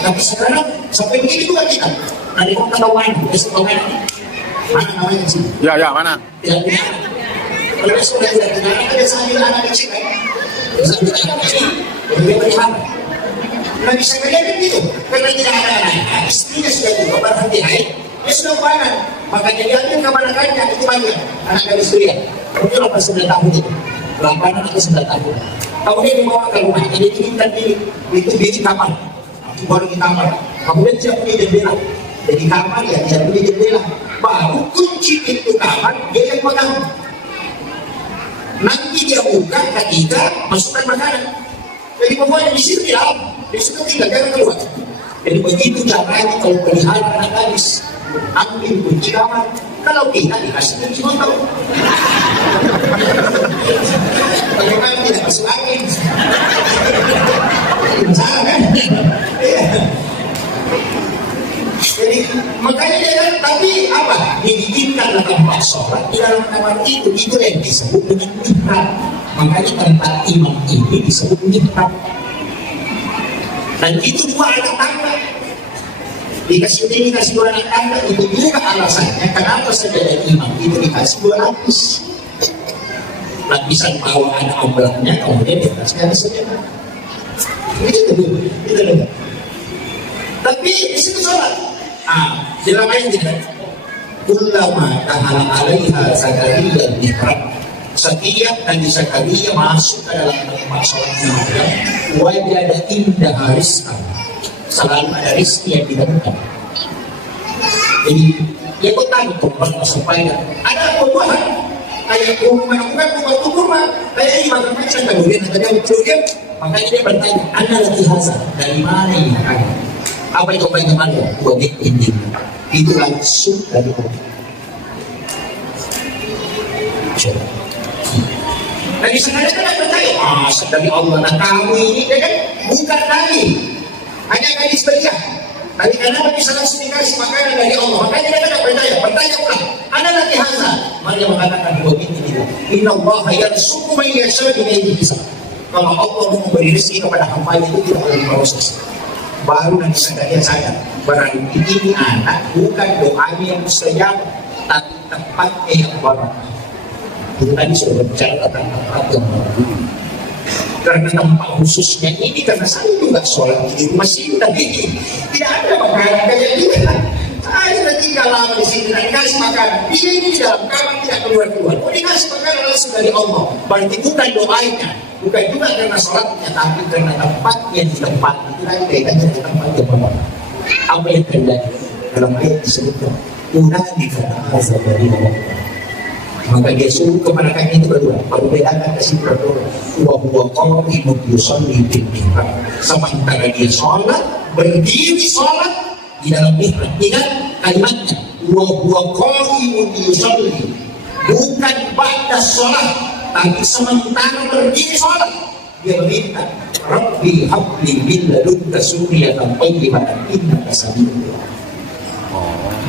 Tapi sekarang sampai begini juga kita. Dari kota Tawangan, mana namanya sih? Ya, mana? Tidak punya. Kalau sudah tidak kenal, ada sambil anak kecil kan? Sambil anak kecil, dia melihat. Nggak bisa ngeliatin itu, karena tidak ada anak. Istrinya sudah tua, berhenti naik. Dia sudah panas, makanya dia ambil kemanakannya, itu banyak. Anak gadis dia, umur 9 tahun itu. 8 atau 9 tahun. Kemudian dibawa ke rumah, jadi diminta itu di kamar. Itu baru di kamar. Kemudian dia punya jendela. Jadi kamar ya, dia punya jendela. Baru kunci pintu kamar, dia yang pegang. Nanti dia buka ketika masukkan makanan. Jadi pokoknya di situ di dalam, di situ tidak jangan keluar. Jadi begitu caranya kalau pelihara anak gadis, ambil kunci kamar. Kalau kita dikasih kunci motor, bagaimana tidak masuk angin? Salah kan? Jadi makanya dia tapi apa? Dididikanlah tempat sholat di dalam kamar itu yang disebut dengan mihrab. Makanya tempat imam ini disebut mihrab. Dan itu dua anak tangga. Dikasih dua anak tangga itu juga alasannya kenapa sejadah imam itu dikasih 2 lapis. Lapisan bawah ada ombaknya, kemudian dikasih sejadah. Itu dulu. Tapi di situ sholat. Dalam ayat ini kullama tahala alaiha Zakaria mihrab, setiap Nabi Zakaria masuk ke dalam tempat sholat mihrab, wajada indah rizqan, selalu ada rizki yang ditemukan. Jadi dia kok tahu supaya ada perubahan kayak rumah bukan rumah kayak ini macam-macam kemudian makanya dia bertanya anda lagi hasil dari mana ini apa itu bagaimana wajib ini itu langsung dari Allah. Lagi sengaja kan bertanya dari Allah. Nah kamu ini kan bukan lagi hanya gadis belia. Tadi karena bisa langsung dikasih makanan dari Allah. Makanya dia kan bertanya ulang. Anda lagi hazard. Maka mengatakan begitu tidak. Inna Allah yarzuqu man yasha'u bighairi hisab. Kalau Allah memberi rezeki kepada hamba itu tidak boleh proses. Baru Nabi Zakaria sadar berarti ini anak bukan doanya yang mustajab, tapi tempatnya yang baru. Itu tadi sudah berbicara tentang tempat yang baru. Karena tempat khususnya ini karena saya juga sholat di rumah sini tapi tidak ada makanan kayak gini. Saya sudah tinggal lama di sini dan dikasih makanan. Dia ini di dalam kamar tidak keluar. Oh dikasih makanan langsung dari Allah. Berarti bukan doanya. Bukan juga karena sholatnya, tapi karena tempat yang di tempat itu lagi kaitannya di tempat yang bapak. Apa yang terjadi dalam ayat disebutkan unadi karena azab dari Allah. Maka dia suruh kepada kami itu berdua. Baru dia akan kasih berdua. Wa qa'imun yusalli bil mihrab. Sementara dia sholat, berdiri sholat di dalam mihrab. Ingat kalimatnya. Wa qa'imun yusalli. Bukan ba'da sholat. Tapi sementara berdiri sholat dia meminta Rabbi habli min ladunka suriyatan thayyibatan innaka samiul du'a.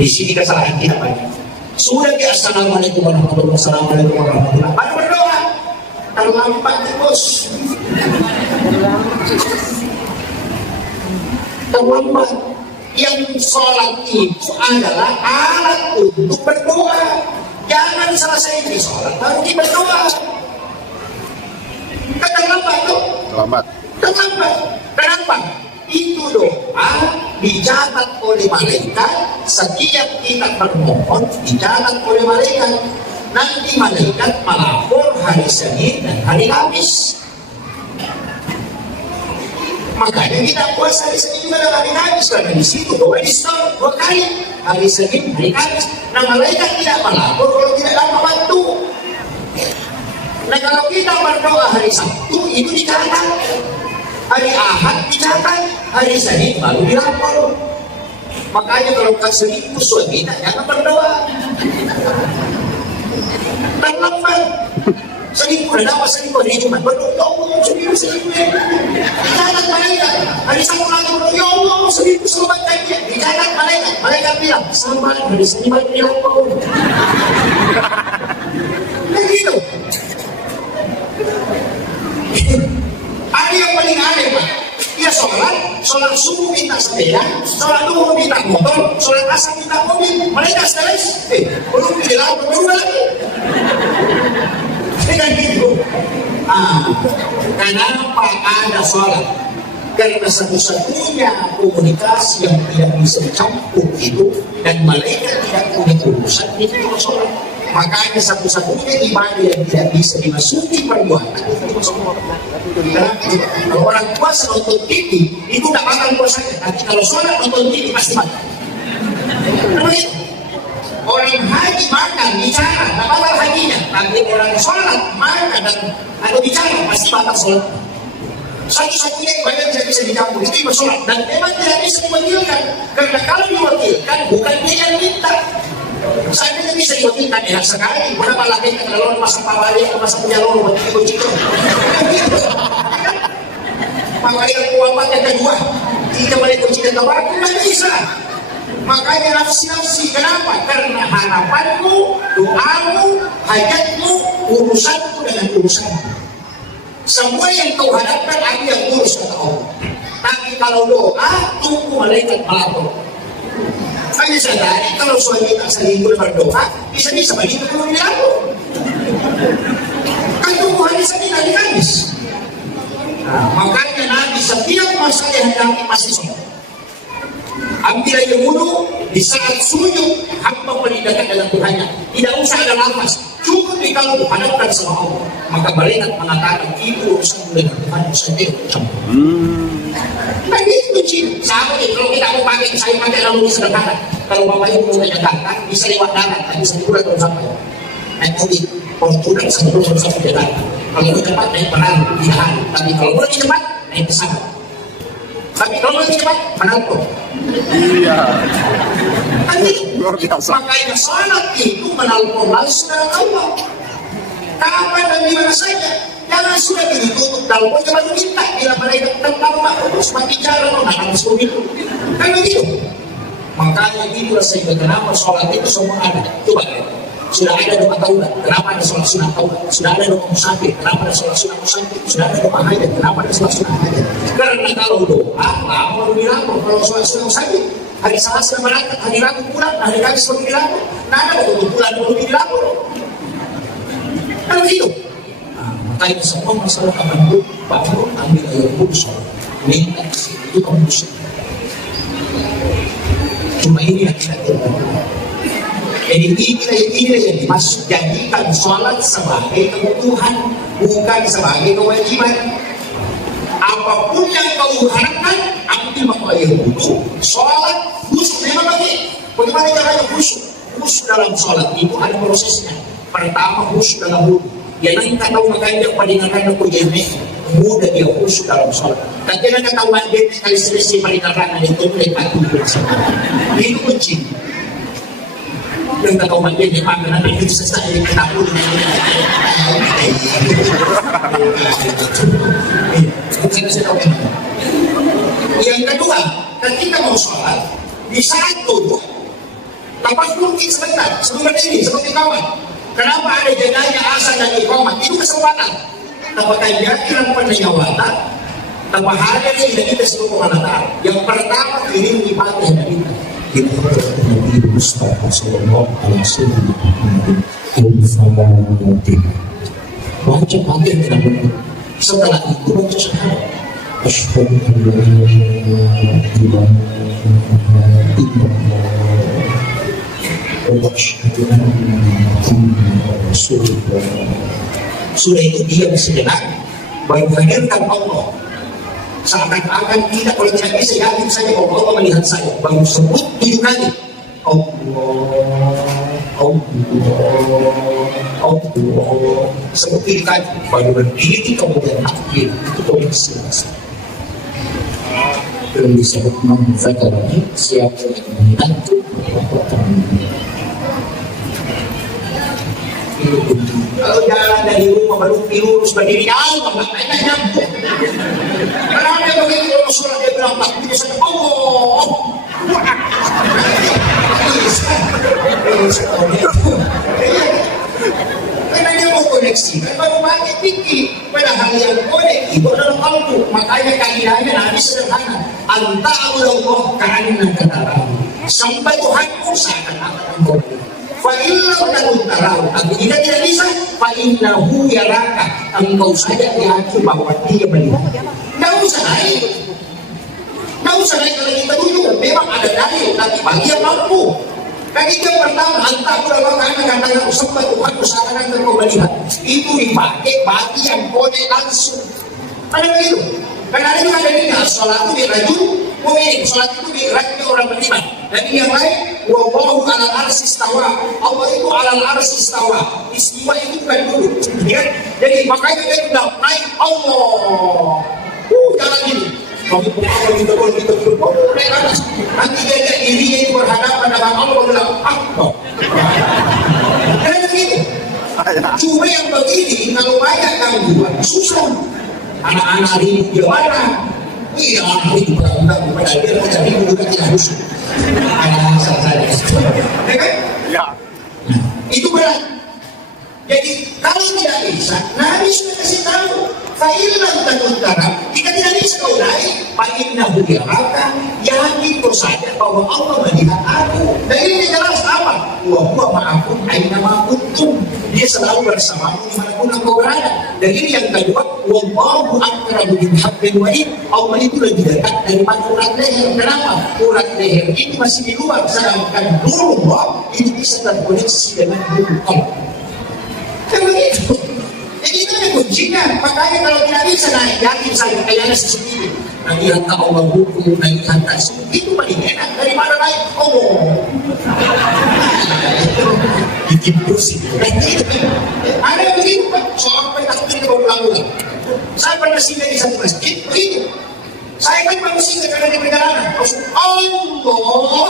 Di sini kesalahan kita banyak. Sudah dia assalamualaikum warahmatullahi wabarakatuh. Baru berdoa. Terlambat bos. Terlambat. Yang sholat itu adalah alat untuk berdoa. Jangan selesai di sholat baru kita berdoa. Terlambat tuh. Terlambat. Kenapa? Itu doa dicatat oleh malaikat. Setiap kita bermohon dicatat oleh malaikat. Nanti malaikat melapor hari Senin dan hari Kamis. Makanya kita puasa hari Senin juga dan hari Kamis karena di situ doa di store 2 kali. Hari Senin, hari Kamis. Nah malaikat tidak melapor kalau tidak dapat waktu. Nah kalau kita berdoa hari Sabtu itu dicatat, hari Ahad dicatat, hari Senin baru dilapor. Makanya kalau selingkuh suami jangan berdoa. Terlambat. Selingkuh dan apa selingkuh hari Jumat berdoa ya Allah selingkuh dicatat malaikat. Hari Sabtu lagi berdoa ya Allah selingkuh selamat kaki dicatat malaikat bilang selamat hari Senin baru dilapor. Begitu. Ada yang paling aneh Pak. Dia sholat subuh minta sepeda, sholat duhur minta motor, sholat asar minta mobil. Mereka stres, belum dilapor juga lagi. Dengan itu, kenapa ada sholat? Karena satu-satunya komunikasi yang tidak bisa campur itu dan malaikat tidak punya urusan itu sholat. Makanya satu-satunya ibadah yang tidak bisa dimasuki perbuatan itu sholat. Kalau orang puasa nonton TV itu tidak bakal puasanya, tapi kalau sholat nonton TV pasti mati. Orang haji makan bicara tidak bakal hajinya, tapi orang sholat makan dan atau bicara pasti bakal sholat. Satu-satunya ibadah tidak bisa dicampur itu ibadah sholat, dan memang tidak bisa diwakilkan, karena kalau diwakilkan bukan dia yang minta. Saya tidak bisa diwakilkan, enak sekali berapa lagi kalau masa pawali atau masa penyalur buat ibu itu pawali yang kuapat yang kedua jika balik kunci dan tawaku tidak bisa. Makanya nafsi-nafsi, kenapa? Karena harapanmu, doamu, hajatmu, urusanmu dengan urusanmu. Semua yang kau harapkan aku yang urus kata Allah. Tapi kalau doa, tunggu malaikat melapor. Hanya sadari kalau suami tak selingkuh berdoa, bisa-bisa bagi itu belum dilapor. Kan tunggu hari Senin hari Kamis. Makanya Nabi setiap masa yang hadapi masih sholat. Ambil air wudhu di saat sujud, hamba menindakkan dalam Tuhannya. Tidak usah ada nafas, cukup di kalbu hadapkan sama Allah. Maka malaikat mengatakan itu urusan dengan Tuhan sendiri. Nah itu kunci. Sama nih, kalau kita mau pakai, saya pakai lalu sederhana. Kalau bapak ibu mau menyatakan bisa lewat darat, tapi sebelum kalau sampai naik mobil, Fortuner sebelum sampai di darat. Kalau lebih cepat naik perahu di hari, tapi kalau lebih cepat naik pesawat. Tapi kalau lebih cepat menangkut. Iya. Luar biasa. Makanya salat itu menelpon langsung dengan Allah. Kapan dan di mana saja. Jangan sudah ditutup telepon cuma minta bila malaikat tentang terus bicara harus begitu. Kan begitu. Makanya itulah sehingga kenapa sholat itu semua ada. Coba sudah ada doa taubat, kenapa ada sholat sunat taubat? Sudah ada doa musafir, kenapa ada sholat sunat musafir? Sudah ada doa hajat, kenapa ada sholat sunat hajat? Karena kalau doa, mau dilapor. Kalau sholat sunat musafir, hari Selasa berangkat, hari Rabu pulang, hari Kamis baru dilapor. Nah, ada waktu pulang baru dilapor. Kan begitu. Makanya semua masalah kamu bangun, ambil air wudhu sholat, minta itu kamu bisa. Cuma ini yang kita terlalu. Jadi ini yang dimaksud, jadikan sholat sebagai kebutuhan, bukan sebagai kewajiban. Apapun yang kau harapkan, ambil maka air wudhu, sholat, khusyuk. Memang bagaimana caranya khusyuk? Khusyuk dalam sholat itu ada prosesnya. Pertama khusyuk dalam wudhu. Yang nanti tahu makanya peringatan aku jadi mudah dia khusyuk dalam sholat. Dan jangan ketahuan dia kali selesai peringatan itu lepas itu kunci. Yang ketahuan dia di mana nanti itu selesai ketahuan. Yang kedua, ketika mau sholat di saat duduk, lepas mungkin sebentar sebelum berdiri seperti kawan. Kenapa ada jadanya asal dan iqamah? Itu kesempatan. Apakah yakin pada jawatan? Tanpa ada yang tidak kita seluruh Allah. Yang pertama ini ibadah yang kita. Kita Nabi Mustafa Sallallahu Alaihi Wasallam. Baca pakai kita. Setelah itu baca syahadat. Asyhadu an la ilaha illallah. Sudah itu dia sejenak baru hadirkan Allah. Seakan-akan tidak, kalau tidak bisa yakin saja bahwa Allah melihat saya. Baru sebut 7 kali Allah. Sebut 7 kali baru berdiri kemudian takbir. Itu kondisi selesai. Belum disebut memfakarnya siapa yang membantu kalau jalan dari rumah baru lurus berdiri jauh nggak nyambung. Karena ada begitu Rasulullah dia bilang takbir saja Allah. Karena dia mau koneksi, kan baru pakai pikir. Padahal yang koneksi itu adalah kalbu. Makanya kaidahnya Nabi sederhana. Anta'alullah ka'anna katarahu. Sampai Tuhanku seakan-akan engkau. Fa illam takun tarahu, tapi jika tidak bisa, fa innahu yaraka, engkau saja yakin bahwa dia melihat. Nggak usah naik. Nggak usah naik kalau kita dulu. Memang ada dalil, tapi bagi yang mampu. Kali yang pertama, antah ulama karena katakan sempat Tuhan usahakan engkau melihat. Itu dipakai bagi yang boleh langsung. Ada begitu. Karena ada juga dalilnya, sholat itu dirajul mu'min, sholat itu dirajul orang beriman. Dan yang lain, wallahu alal arsy istawa, Allah itu alal arsy istawa. Istiwa itu bukan duduk, ya. Jadi makanya dia bilang naik Allah, jalan ini. Kalau kita naik atas, nanti dia lihat dirinya itu berhadapan dengan Allah dalam akbar. Karena begitu. Cuma yang begini, kalau banyak gangguan, susah. Anak-anak hari ini gimana? Iya, hari itu berangkat kepada dia, tapi juga tidak rusuh. Ada saja. Ya kan? Ya. Itu berat. Jadi kalau tidak bisa, Nabi sudah kasih tahu. Fa'ilam takun tarah, jika tidak bisa kau naik, fa'innahu yaraka, yakin kau saja bahwa Allah melihat aku. Dan ini jelas apa? Wa huwa ma'akum aina ma kuntum. Dia selalu bersamamu dimanapun engkau berada. Dan ini yang kedua, wallahu aqrabu min hablil warid. Allah itu lebih dekat daripada urat leher. Kenapa? Urat leher ini masih di luar, sedangkan nurullah ini bisa terkoneksi dengan nurul. Kan begitu. Jadi itu yang kuncinya. Makanya kalau tidak bisa naik, yakin saya kayaknya seperti itu. Nanti hantar Allah hukum, naik hantar itu paling enak daripada naik Allah. Bikin pusing. Ada yang begitu Pak. Soal takut ini berulang-ulang. Saya pernah singgah di satu masjid begitu. Saya kan pernah singgah karena di perjalanan. Allah.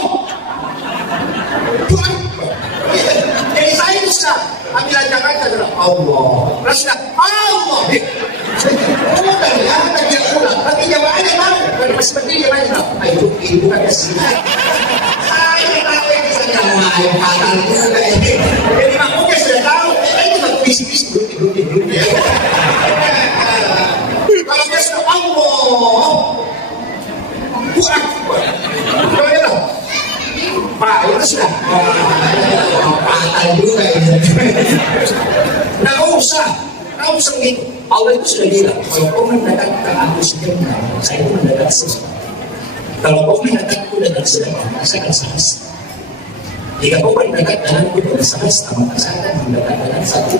Tuhan. Jadi saya bisa ambil ajakan adalah Allah. Rasulullah Allah. Allah dari ada dia ulang. Tapi jawabannya tahu. Kalau masih berdiri dia nanya, ayo ibu kan kasih. Saya tahu yang saya main patah juga ini. Jadi makmumnya sudah tahu. Itu tak bisnis dulu. Kalau dia sudah Allah, Tuhan. Kalau dia tahu. Pak, itu sudah patah juga ini. Nggak usah begitu. Allah itu sudah bilang, kalau kau mendadak ke aku sebentar, saya itu mendadak sesuatu. Kalau kau mendekatku dengan sedekah, saya akan selesai. Jika kau mendekat denganku dengan semesta, maka saya akan mendekat dengan satu.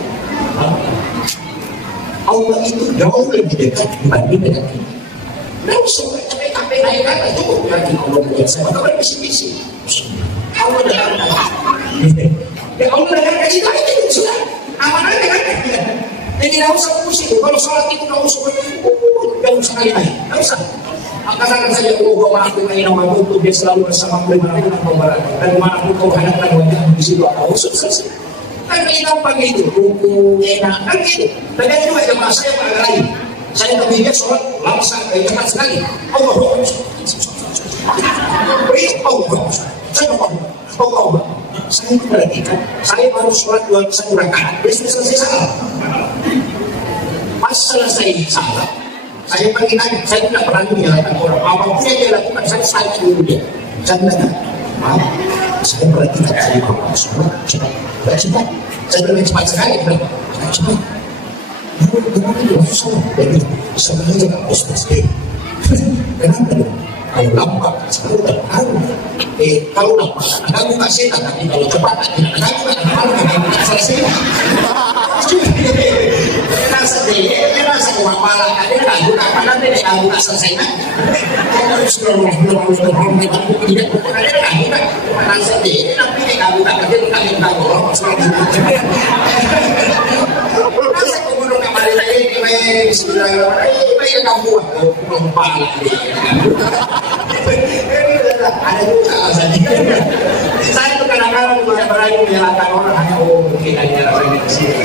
Allah itu jauh lebih dekat dibanding dengan kita. Nggak usah capek-capek naik kata cukup lagi Allah dengan saya. Maka orang bisik-bisik. Allah dalam ya Allah dalam kasih tahu itu sudah amanah dengan kita. Jadi tidak usah pusing. Kalau sholat itu tidak usah tidak usah kali-kali. Tidak usah. Katakan saja bahwa aku ingin membantu dia selalu bersama dimanapun kau berada dan dimanapun kau hadapkan wajah di situ aku sukses. Kan ini gampang itu, buku enak kan gitu. Dan juga jemaah saya pada lain. Saya kemudian sholat langsung cepat sekali. Allah saya perhatikan, saya baru sholat satu rakaat, dia sudah selesai salah. Pas selesai salah, saya pergi nanya, saya tidak pernah menyalahkan orang. Apapun yang dia lakukan, saya dulu dia. Saya tanya, maaf, saya perhatikan saya baru sholat cepat. Saya lebih cepat sekali, cepat. Kenapa dia susah? Jadi, sebenarnya harus pasti. Kenapa dong? Kalau lambat, selalu terharu. Kalau lambat, aku kasih tapi kalau cepat, tidak aku selesai. Dia rasa kemapalan, dia ragu kapan nanti aku tak selesai. Kalau sudah tidak ada ragu kan? Rasa dia nanti aku tak kerja, tak bolong. Rasa keburu kemarin lagi, bismillahirrahmanirrahim, yang kamu buat, kemapalan. Ada juga alasannya. Saya itu kadang-kadang juga berani menyalahkan orang hanya mungkin hanya rasanya kesini.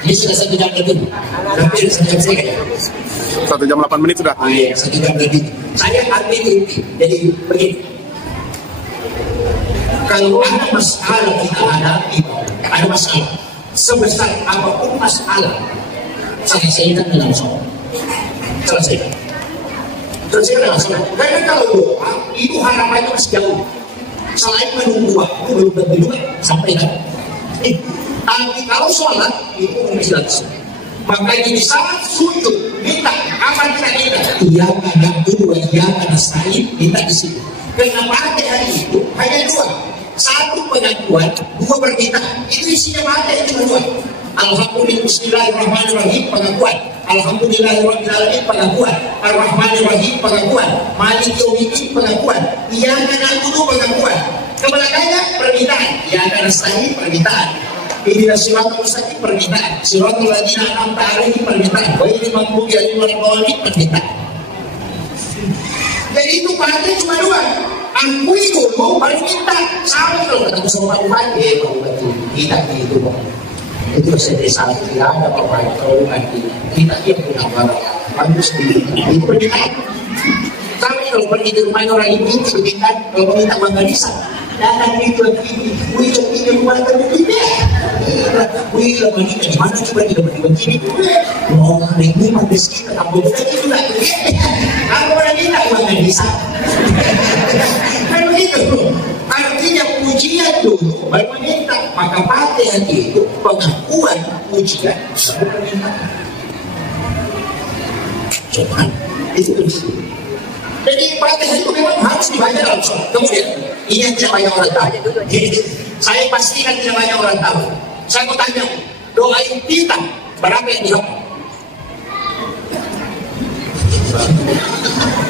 Ini sudah 1 jam lebih. Hampir 1 jam setengah. 1 jam 8 menit sudah. Iya, 1 jam lebih. Saya ambil inti. Jadi begini. Kalau ada masalah kita hadapi, ada masalah sebesar apapun masalah, selesaikan dalam sholat. Selesaikan dalam sholat. Karena kalau doa itu harapannya masih jauh. Selain menunggu waktu belum tentu juga sampai kan. Tapi kalau sholat itu jelas. Makanya di saat sujud minta apa kita? Iya kadang dua, iya kadang sekali minta di situ. Kenapa ada hari itu hanya dua? Satu pengakuan, dua permintaan. Itu isinya ada itu dua. Alhamdulillah, Bismillahirrahmanirrahim, pengakuan. Alhamdulillahirrahmanirrahim, pengakuan. Ar-Rahmanirrahim, pengakuan. Malik Yaumiddin, pengakuan. Iya kadang dulu pengakuan. Kebelakangnya permintaan. Iya kadang sekali permintaan. Ini siratul mustaqim permintaan, siratul ladzina an'amta 'alaihim permintaan, wa ini maghdubi 'alaihim waladdallin permintaan. Jadi itu pakai cuma dua. Akui dulu baru minta. Sama kalau ketemu sama Pak Bupati, Pak Bupati kita gitu Pak. Itu sedesa tidak ada apa-apa kalau nanti kita yang punya barang bagus itu permintaan. Kami kalau pergi ke rumah orang ibu itu permintaan, kalau minta bangga bisa. Dan itu lagi, wih ini rumah terbukti wih lama ini gimana coba tidak begini oh ini mah rezeki kamu itu lah aku orang ini tak uang bisa kan begitu artinya pujian dulu baru meminta maka pakai itu pengakuan pujian baru meminta coba itu jadi pakai itu memang harus dibaca dalam sholat. Kemudian ini yang tidak banyak orang tahu. Jadi saya pastikan tidak banyak orang tahu. Saya mau tanya, doa kita berapa yang dijawab?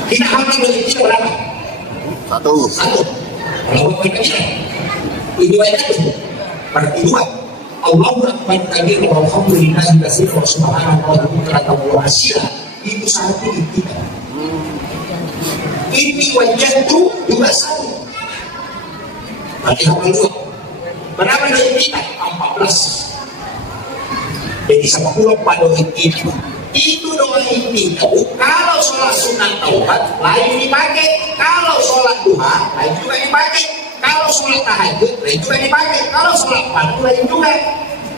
Kita hafal doa kita berapa? Satu. Berapa perkara? Ini banyak itu. Berarti dua. Allahu Akbar kabir walhamdulillahi katsiran wa subhanallahi bukratan wa asila. Itu satu kita. Ini wajah itu juga satu. Berarti hafal dua. Berapa doa kita? 14. Jadi 10 pada kita. Itu doa kita. Kalau sholat sunat taubat lain dipakai. Kalau sholat duha lain juga dipakai. Kalau sholat tahajud lain juga dipakai. Kalau sholat fardu lain juga.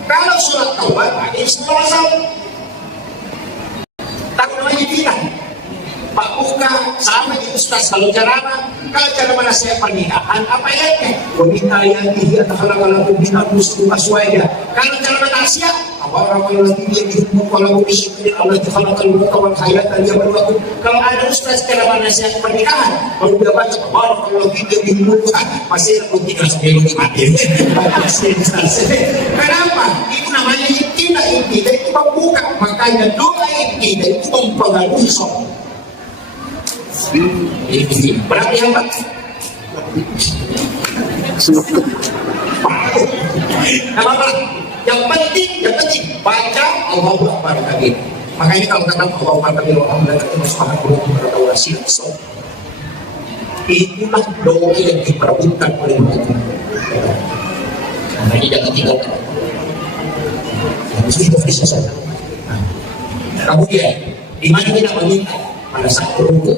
Kalau sholat taubat pakai istilah sama. Tak doanya kita. Pak Buka sama di Ustaz kalau ceramah nasihat pernikahan apa ya? Wanita yang dia takhalaqal bina muslimah suaya. Kalau ceramah nasihat apa orang yang dia hidup kalau disiplin Allah takhalaqal mauta wal hayata dia berlaku. Kalau ada Ustaz ceramah nasihat pernikahan baru dia baca kalau dia hidup masih tidak sebelum mati. Kenapa? Itu namanya tidak itu membuka makanya doa itu mempengaruhi sholat. Berapa yang Pak? Apa? Yang penting baca Allahu Akbar kabir. Makanya kalau kata Allahu Akbar kabir alhamdulillah subhanahu wa ta'ala itulah doa yang diperebutkan oleh mereka. Makanya jangan tinggalkan. Harus itu bisa saja. Kemudian di mana kita meminta pada saat berukuk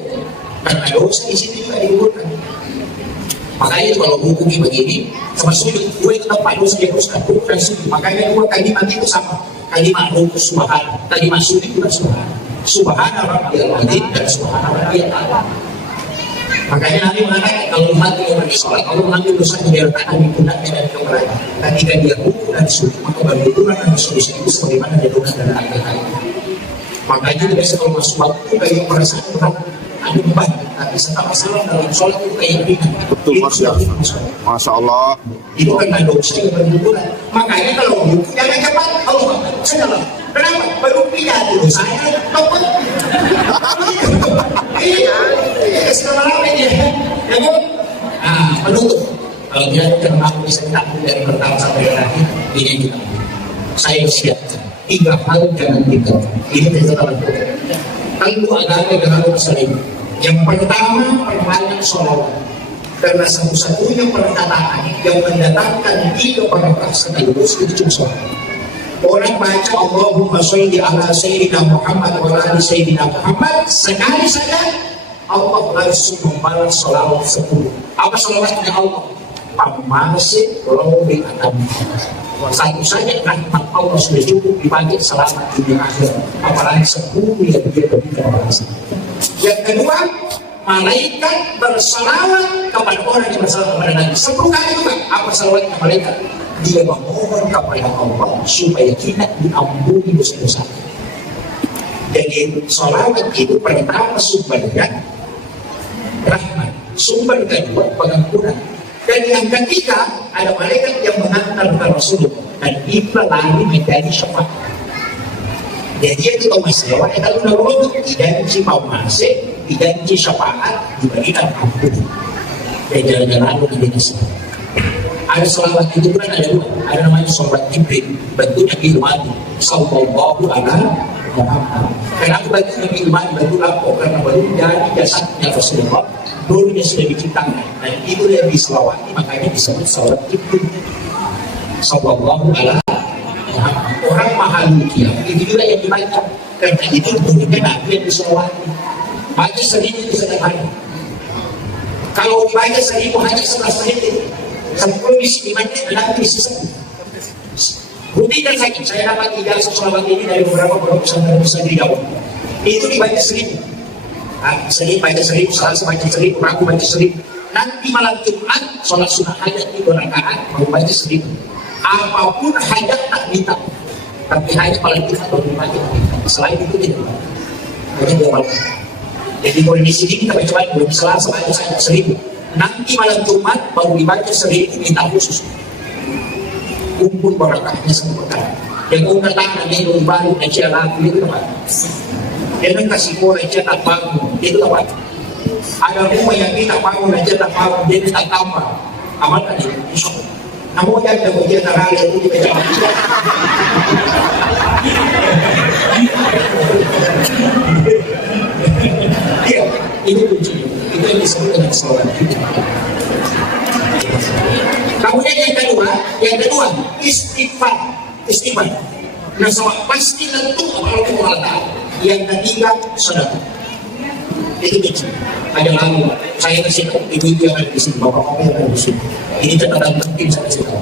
karena dosa di situ juga diukurkan. Makanya itu kalau hukumnya begini sama sujud gue itu tempat dosa dia teruskan bukan sujud. Makanya dua kalimat itu sama kalimat rukuk subhan, kalimat sujud juga subhan. Subhana rabbiyal azim dan subhana rabbiyal a'la. Makanya Nabi mengatakan kalau mati orang di sholat Allah mengambil dosa diletakkan di pundaknya dan kepalanya. Ketika dia rukuk dan sujud maka berbenturan dan solusi itu sebagaimana dia dosa dan ayat-ayat. Makanya biasa kalau masuk waktu kayak perasaan orang ada beban, tapi setelah salam dalam sholat itu kayak ringan. Betul, Masya Allah. Itu karena dosa yang berbenturan. Makanya kalau buku jangan cepat, Allah salah. Kenapa? Baru pindah dulu saya tobat. Iya, setelah ini ya kan? Nah, penutup. Kalau dia kenal bisa takut dari pertama sampai terakhir, ini kita. Saya siap. 3 hal jangan tinggalkan. Ini catatan kita. Tentu agama dengan sering. Yang pertama perbanyak sholawat. Karena satu-satunya perkataan yang mendatangkan 3 barakah sekaligus itu cuma sholawat. Orang baca Allahumma sholli ala Sayyidina Muhammad wa ala Sayyidina Muhammad sekali saja Allah langsung membalas sholawat 10. Apa sholawatnya Allah? Pamasih robi atam. Satu saja rahmat Allah sudah cukup dipakai selamat dunia akhir. Apalagi 10 yang dia berikan bahasa. Yang kedua malaikat bersalawat kepada orang yang bersalawat kepada Nabi 10 kali juga. Apa salawatnya malaikat? Dia memohon kepada Allah supaya kita diampuni dosa-dosa. Jadi salawat itu pertama sumbernya rahmat, sumber kedua pengampunan, dan yang ketiga ada malaikat yang mengantar ke Rasulullah, dan itu lagi menjadi syafaat. Jadi itu masalah kalau menurut dijanji mau masih dijanji syafaat diberikan ampun. Dan jalan-jalan itu tidak. Ada salawat itu kan ada dua, ada namanya salawat Jibril, bentuknya ilmani, sallallahu alaihi Muhammad. Kenapa bentuknya ilmani, bentuk apa? Karena baru dari jasadnya Rasulullah, dulunya sudah diciptakan, dan itu yang diselawati, makanya disebut salawat Jibril, sallallahu alaihi Muhammad. Orang mahalukia itu juga yang dibaca, karena itu menunjukkan Nabi yang diselawati. Baca 1000 itu sederhana. Kalau dibaca 1000 hanya 11 menit, 10 misi menit nanti sisa. Buktikan saya dapat ijazah selawat ini dari beberapa pondok pesantren di Jawa. Itu dibaca 1000. Senin baca 1000, Selasa baca 1000, Rabu baca 1000. Nanti malam Jumat sholat sunnah hajat 3 rakaat mau baca 1000. Apapun hajat tak minta, tapi hajat malam Jumat baru dibaca. Selain itu tidak. Hanya 2 malam. Jadi kalau di sini kita baca belum Selasa baca 1000. Nanti malam Jumat baru dibaca 1000 minta khusus. Kumpul barakahnya semua kan. Yang kata yang baru aja lagu itu apa? Jangan kasih kau aja tak bangun itu apa? Ada rumah yang kita bangun aja tak bangun dia tak tambah. Aman tadi. Namun yang ada bagian hari itu kita jangan. Iya, ini kunci. Itu yang disebut dengan salawat. Kemudian yang kedua istighfar. Nah, sama pasti tentu Allah. Yang ketiga sedekah. Itu kunci. Ada lalu saya kasih tahu ibu yang ada di sini, bapak-bapak yang ada di sini. Ini catatan penting saya kasih tahu.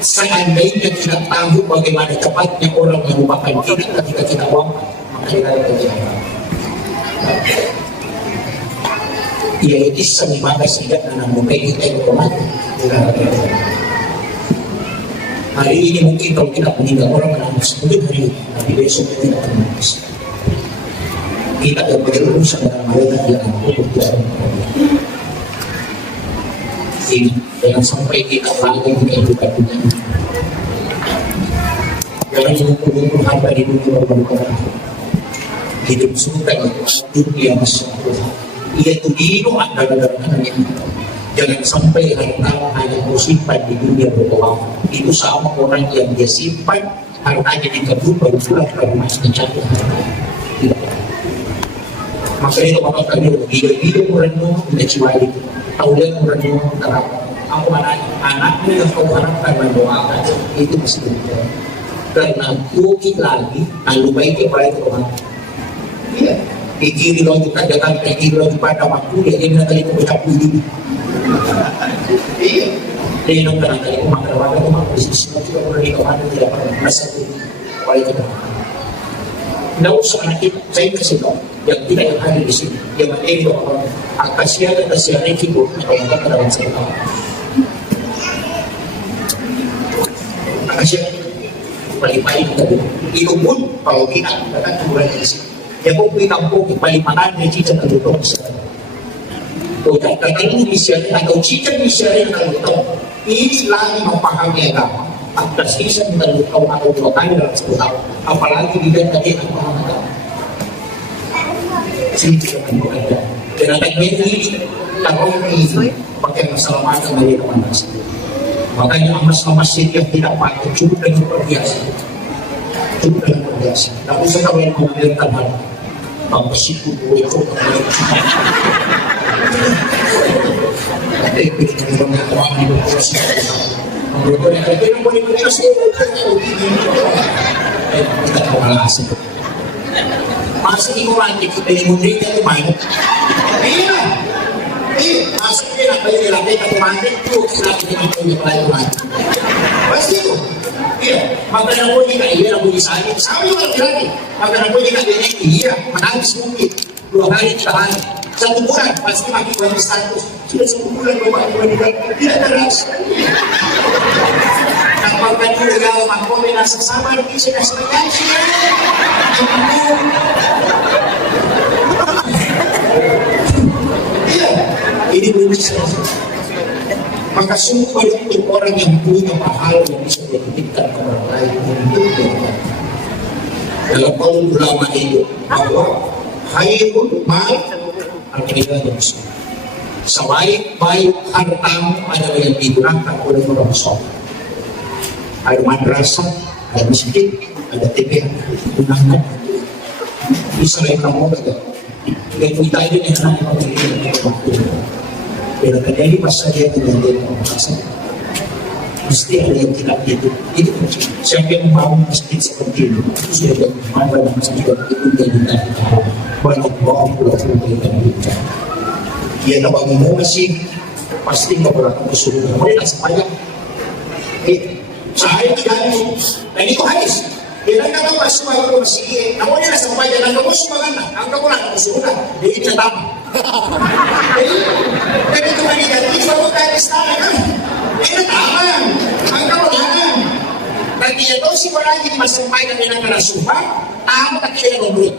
Seandainya tidak tahu bagaimana cepatnya orang melupakan kita ketika kita wafat, maka kita ada kegiatan. Yaitu semibada sehingga menemukan kita yang mati. Hari ini mungkin kalau kita meninggal orang menangis, mungkin hari ini, tapi besok kita tidak menangis. Kita akan berurusan dengan malaikat yang berjalan. Ini jangan sampai kita lagi di kehidupan dunia. Jangan mengukur-ukur harta di dunia berbuka. Hidup suka dunia masuk. Ia itu hidup adalah dalamnya. Jangan sampai harta hanya simpan di dunia berdoa. Itu sama orang yang dia simpan hartanya di kebun baru pulang ke rumah sekencang. Maka itu bapak kami hidup merenung mengecuali tahu dia merenung terhadap aku anaknya yang kau harapkan mendoakan itu mesti betul. Karena bukit lagi lalu baiknya baik orang. Iya. Di kiri lo juga datang ke kiri lo pada waktu dia ingin kali mengucap dulu. Iya. Dia yang kena kali makan warga itu makan bisnis juga pernah di kawan tidak pernah merasa itu baik itu. Tidak usah nanti saya kasih tahu yang tidak yang ada di sini yang ini orang akasia dan akasia ini kibur atau enggak dalam cerita. Akasia paling baik tadi. Itu pun kalau kita akan mulai di sini. Ya kung pinampo paling makan ni chicha na luto sa. O tatalo misya atau chicha misya na luto. Ini lagi mapahagyaga. At kasisan na luto atau lutokan na luto. Apalagi bigyan natin ang mga chicha na luto. Kaya nagmeni tarong ni pagkakasalamatan na rin naman nasa. Makanya ang mas mamasid yung tidak pakai cukup dengan perbiasa. Cukup dengan perbiasa. Tapi sa kawin ko ng tanhan. Mampasipo po ako. Ate, pinagkakita mga tawang nito po sa ang grupo niya. Kaya pinang po nito kasi ay kita kawalas ito. Masuk di kumantik, kita yung mundi niya tumayo. Iya! Masuk niya lang, bayo nila, kita kumantik, sila pinagkakita niya pala yung kumantik. Pasti ito. Iya, maka na po niya, iya na po niya sa akin. Sabi mo lang lagi, maka na po niya, iya, manangis mungkin. 2 hari 3 hari 1 bulan pasti makin banyak status. Sudah 1 bulan bapak meninggal tidak terasa. Kapalkan juga makomen asa sama di sini sekali. Iya, ini belum bisa. Maka sungguh untuk orang yang punya pahala yang bisa dititipkan ke orang lain untuk Tuhan. Dalam kaum ulama itu bahwa khairul mal al-ibadah. Sebaik-baik hartamu adalah yang digunakan oleh orang soleh. Ada madrasah, ada masjid, ada TPA, gunakan. Bisa lain kamu ada. Dan kita ini yang waktu. Bila terjadi masa dia tidak jadi masa, mesti ada yang tidak gitu. Itu siapa yang mau masjid seperti itu sudah jadi mana masjid itu jadi banyak orang pulau dan bukan. Dia tak bangun masjid pasti nggak berlaku kesulitan. Mereka sepanjang saya tidak dan itu hadis. Dia nak masuk ke masjid, namun dia sampai jalan kamu sembarangan, angkat orang kesulitan, jadi tetap. Jadi itu kan negatif, baru dari istana kan? Ini taman, angkat orang. Dan dia tahu si orang ini masih sampaikan dengan kena sumpah, tahu tak kira ngobrol.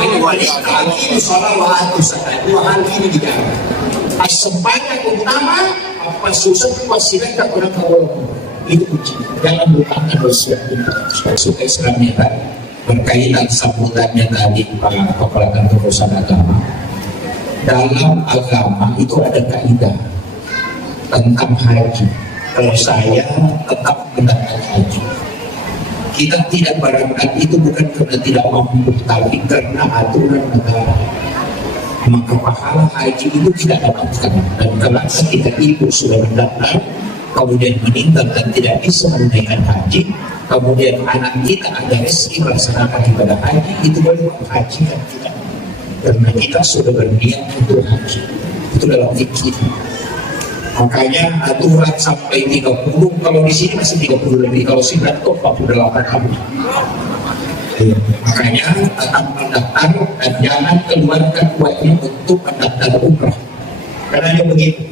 Ini wanita ini salawatu sekali 2 hari ini dijaga. Sebanyak utama apa susah wasilah tak pernah kawal itu kunci. Jangan lupakan wasiat suka Islamnya tadi berkaitan sambutannya tadi Pak Kepala Kantor Urusan Agama. Dalam agama itu ada kaidah tentang haji. Kalau saya tetap mendapat haji, kita tidak berangkat itu bukan karena tidak mampu, tapi karena aturan negara. Maka pahala haji itu tidak dapatkan. Dan kalau kita ibu sudah mendaftar kemudian meninggal dan tidak bisa menunaikan haji, kemudian anak kita ada rezeki melaksanakan ibadah haji, itu boleh haji dan tidak, karena kita sudah berniat untuk haji. Itu dalam fikih. Makanya aturan sampai 30, kalau di sini masih 30 lebih, kalau sini kok 48 tahun. Makanya tetap mendaftar dan jangan keluarkan uangnya untuk mendaftar umrah. Karena dia begitu,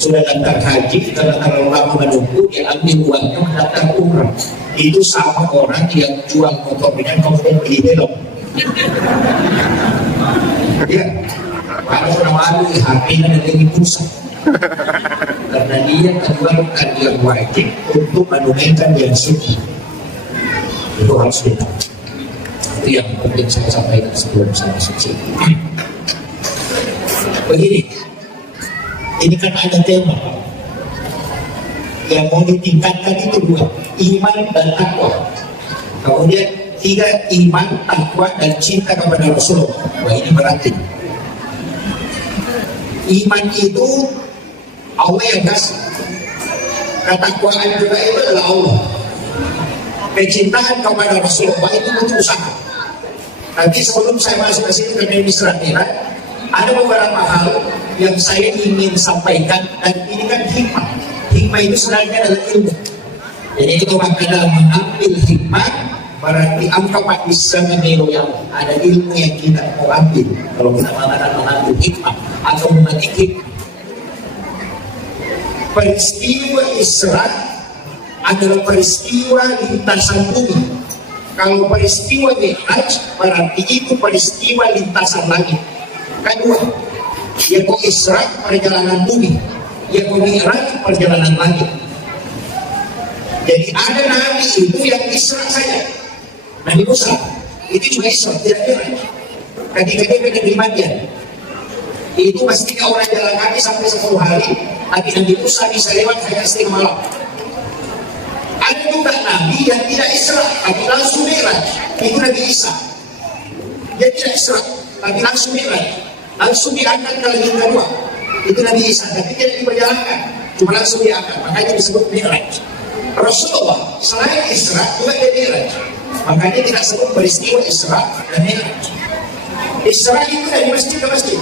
sudah daftar haji, karena terlalu lama menunggu, dia ambil uangnya mendaftar umrah. Itu sama orang yang jual motornya kemudian beli belok. Ya, kalau orang lalu HP-nya dari pusat. Karena dia keluarkan yang wajib untuk menunaikan yang sunnah. Itu harus ditahu. Itu yang penting saya sampaikan sebelum saya masuk. Begini, ini kan ada tema yang mau ditingkatkan itu 2, iman dan takwa. Kemudian 3, iman, takwa dan cinta kepada Rasulullah. Wah, ini berarti iman itu Allah yang kasih, ketakwaan juga itu adalah Allah. Kecintaan kepada Rasulullah itu butuh usaha. Nanti sebelum saya masuk ke sini karena ini seratiran, ada beberapa hal yang saya ingin sampaikan, dan ini kan hikmah. Hikmah itu sebenarnya adalah ilmu. Jadi itu makanya mengambil hikmah berarti angka bisa meniru yang ada ilmu yang kita mau ambil. Kalau kita mengambil hikmah atau memetik hikmah. Peristiwa Isra adalah peristiwa lintasan bumi. Kalau peristiwa Mi'raj berarti itu peristiwa lintasan langit. Kedua, yaitu Isra perjalanan bumi, yaitu Mi'raj perjalanan langit. Jadi ada nabi itu yang Isra saja, Nabi Musa itu juga Isra, tidak Mi'raj. Ketika dia pergi di Madian, itu pastinya orang jalan kaki sampai 10 hari, tapi Nabi Musa bisa lewat hanya setengah malam. Ada juga Nabi yang tidak Isra, tapi langsung Mi'raj. Itu Nabi Isa. Dia tidak Isra, tapi langsung Mi'raj. Langsung diangkat ke langit kedua. Itu Nabi Isa, tapi tidak diperjalankan, cuma langsung diangkat. Makanya disebut Mi'raj. Rasulullah selain Isra juga dia Mi'raj. Makanya tidak sebut peristiwa Isra dan Mi'raj. Isra itu dari masjid ke masjid.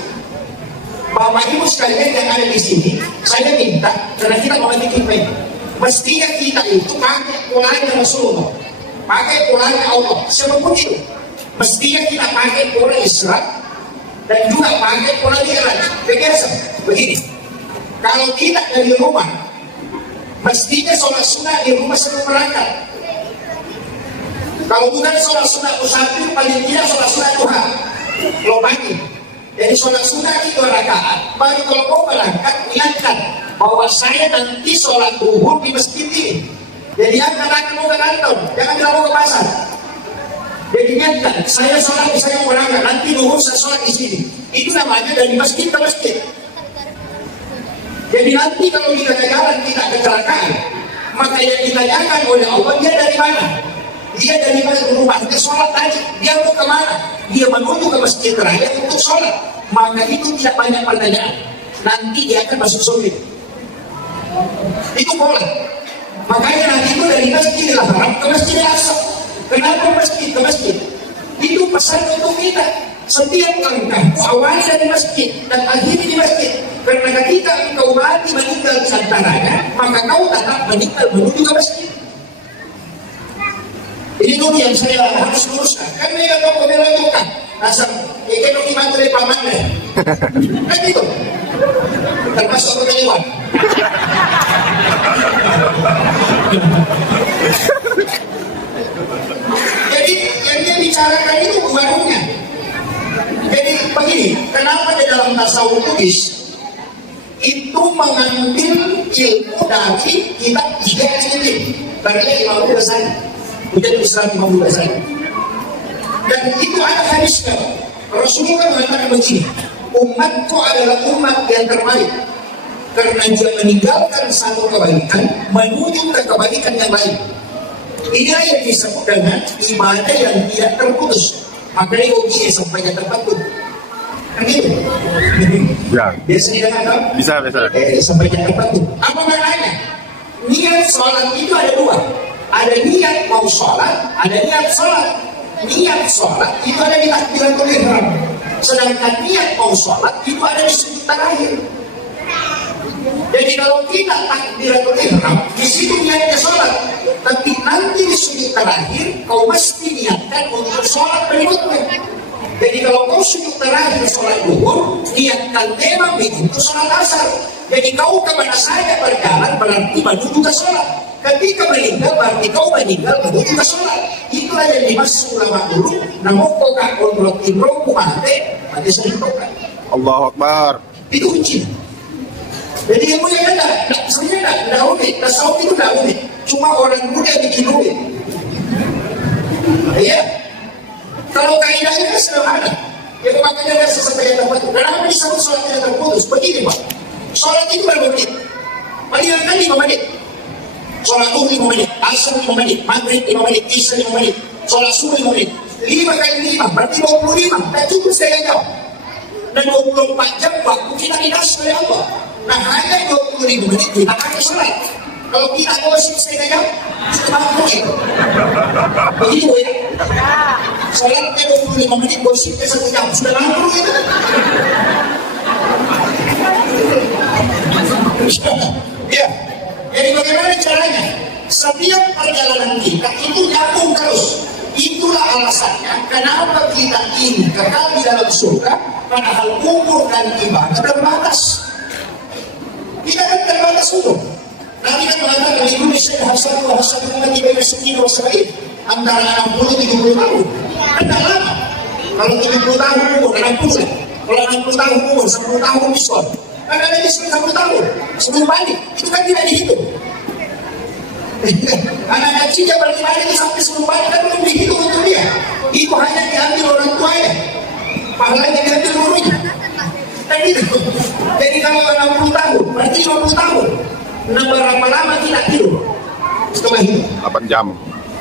Bapak Ibu sekalian yang ada di sini, saya minta karena kita mau hikmah. Mestinya kita itu pakai polanya Rasulullah, pakai polanya Allah, siapapun itu. Mestinya kita pakai pola Isra dan juga pakai pola Mi'raj. Biasa begini. Kalau kita dari rumah, mestinya sholat sunnah di rumah sebelum berangkat. Kalau bukan sholat sunnah musafir, paling tidak sholat sunnah duha. Kalau pagi, jadi sholat sunnah itu 2 rakaat. Baru kalau mau berangkat, niatkan bahwa saya nanti sholat duhur di masjid ini. Jadi jangan mau ke kantor, jangan bilang mau ke pasar. Jadi niatkan, saya sholat, saya mau berangkat, nanti duhur saya sholat di sini. Itu namanya dari masjid ke masjid. Jadi nanti kalau kita ke jalan, kita kecelakaan, maka yang ditanyakan oleh Allah, dia dari mana? Dia dari mana rumahnya sholat tadi? Dia mau kemana? Dia menuju ke masjid raya untuk sholat. Maka itu tidak banyak pertanyaan. Nanti dia akan masuk surga. Itu boleh. Makanya nanti itu dari Masjidil Haram ke Masjidil Aqsa. Kenapa masjid ke masjid? Itu pesan untuk kita. Setiap langkah awalnya dari masjid dan akhirnya di masjid. Karena ketika engkau mati meninggal di antaranya, maka kau tetap meninggal menuju ke masjid. Ini dulu yang saya harus luruskan. Kan mereka tahu bela itu kan. Asal ekonomi materi pamannya. Kan itu. Termasuk kemewahan. Jadi yang dia bicarakan itu barunya. Jadi begini, kenapa di dalam tasawuf Buddhis itu mengambil ilmu dari kitab 3 ini. Karena Imam Ghazali, Hujjatul Islam Imam Ghazali. Dan itu ada hadisnya. Rasulullah mengatakan begini, umatku adalah umat yang terbaik karena dia meninggalkan satu kebaikan menuju ke kebaikan yang lain. Inilah yang disebut dengan ibadah yang tidak terputus. Makanya ujian sampai yang terputus. Kan gitu? Ya. Biasanya dengan apa? Bisa. Sampai yang terputus. Apa maknanya? Niat sholat itu ada 2. Ada niat mau sholat, ada niat sholat. Niat sholat itu ada di takbiratul ihram. Sedangkan niat mau sholat itu ada di sujud terakhir. Jadi kalau kita takbiratul ihram, di situ niatnya sholat. Tapi nanti di sujud terakhir, kau mesti niatkan untuk sholat berikutnya. Jadi kalau kau sujud terakhir sholat duhur, niatkan memang itu sholat asar. Jadi kau kemana saja berjalan berarti menuju ke sholat. Ketika meninggal berarti kau meninggal menuju ke sholat. Itulah yang dimaksud ulama dulu. Namun kau kakon roti rompu mati sering tokat. Allahu Akbar. Itu kunci. Jadi ilmu yang ada, sebenarnya tidak unik. Tasawuf itu tidak unik. Cuma orang muda bikin unik. Iya. Kalau kaidahnya kan sederhana. Ya makanya ada sesuatu yang terputus. Kenapa disebut sholat yang terputus? Begini Pak. Sholat itu berapa menit? Paling kan 5 menit. Sholat duhur 5 menit, asar 5 menit, maghrib 5 menit, isya 5 menit, sholat subuh 5 menit. 5 kali 5 berarti 25. Dan cukup setengah jam. Dan 24 jam waktu kita dikasih oleh Allah. Nah hanya 25 menit kita pakai sholat. Kalau kita gosip setengah jam, sudah mampu itu. Begitu ya. Sholatnya 25 menit, gosipnya 1 jam, sudah mampu itu. Ya. Jadi bagaimana caranya? Setiap perjalanan kita itu nyambung terus. Itulah alasannya kenapa kita ingin kekal di dalam surga, padahal umur dan ibadah terbatas. Kita kan terbatas umur. Nabi kan mengatakan di Indonesia hasadu umat tiga sekian wasaid antara 60-70 tahun. Kan tak lama. Kalau 70 tahun umur 60, kalau 60 tahun umur 10 tahun misalnya. Kan ada di 10 tahun sebelum balik, itu kan tidak dihitung. Anak kecilnya balik itu sampai sebelum balik kan belum dihitung untuk dia. Itu hanya diambil orang tuanya, pahalanya diambil gurunya. Kan itu. Jadi kalau 60 tahun, berarti 50 tahun. Nah berapa lama tidak tidur setelah itu? 8 jam.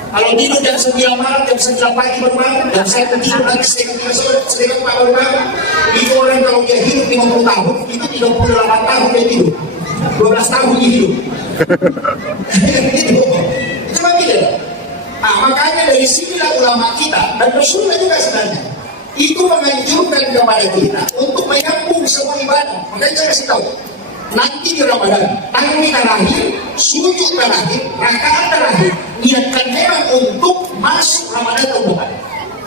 Kalau tidur jam 9 malam, jam 9 pagi baru bangun, dan saya tidur lagi setengah Pak baru bangun. Itu orang kalau dia hidup 50 tahun, itu 38 tahun dia tidur, 12 tahun dia hidup. Itu begitu. Nah makanya dari sinilah ulama kita dan Rasulullah juga sebenarnya itu menganjurkan kepada kita untuk menyambung semua ibadah. Makanya saya kasih tahu. Nanti di Ramadan, takbir terakhir, sujud terakhir, rakaat terakhir, niatkan memang untuk masuk Ramadan tahun depan.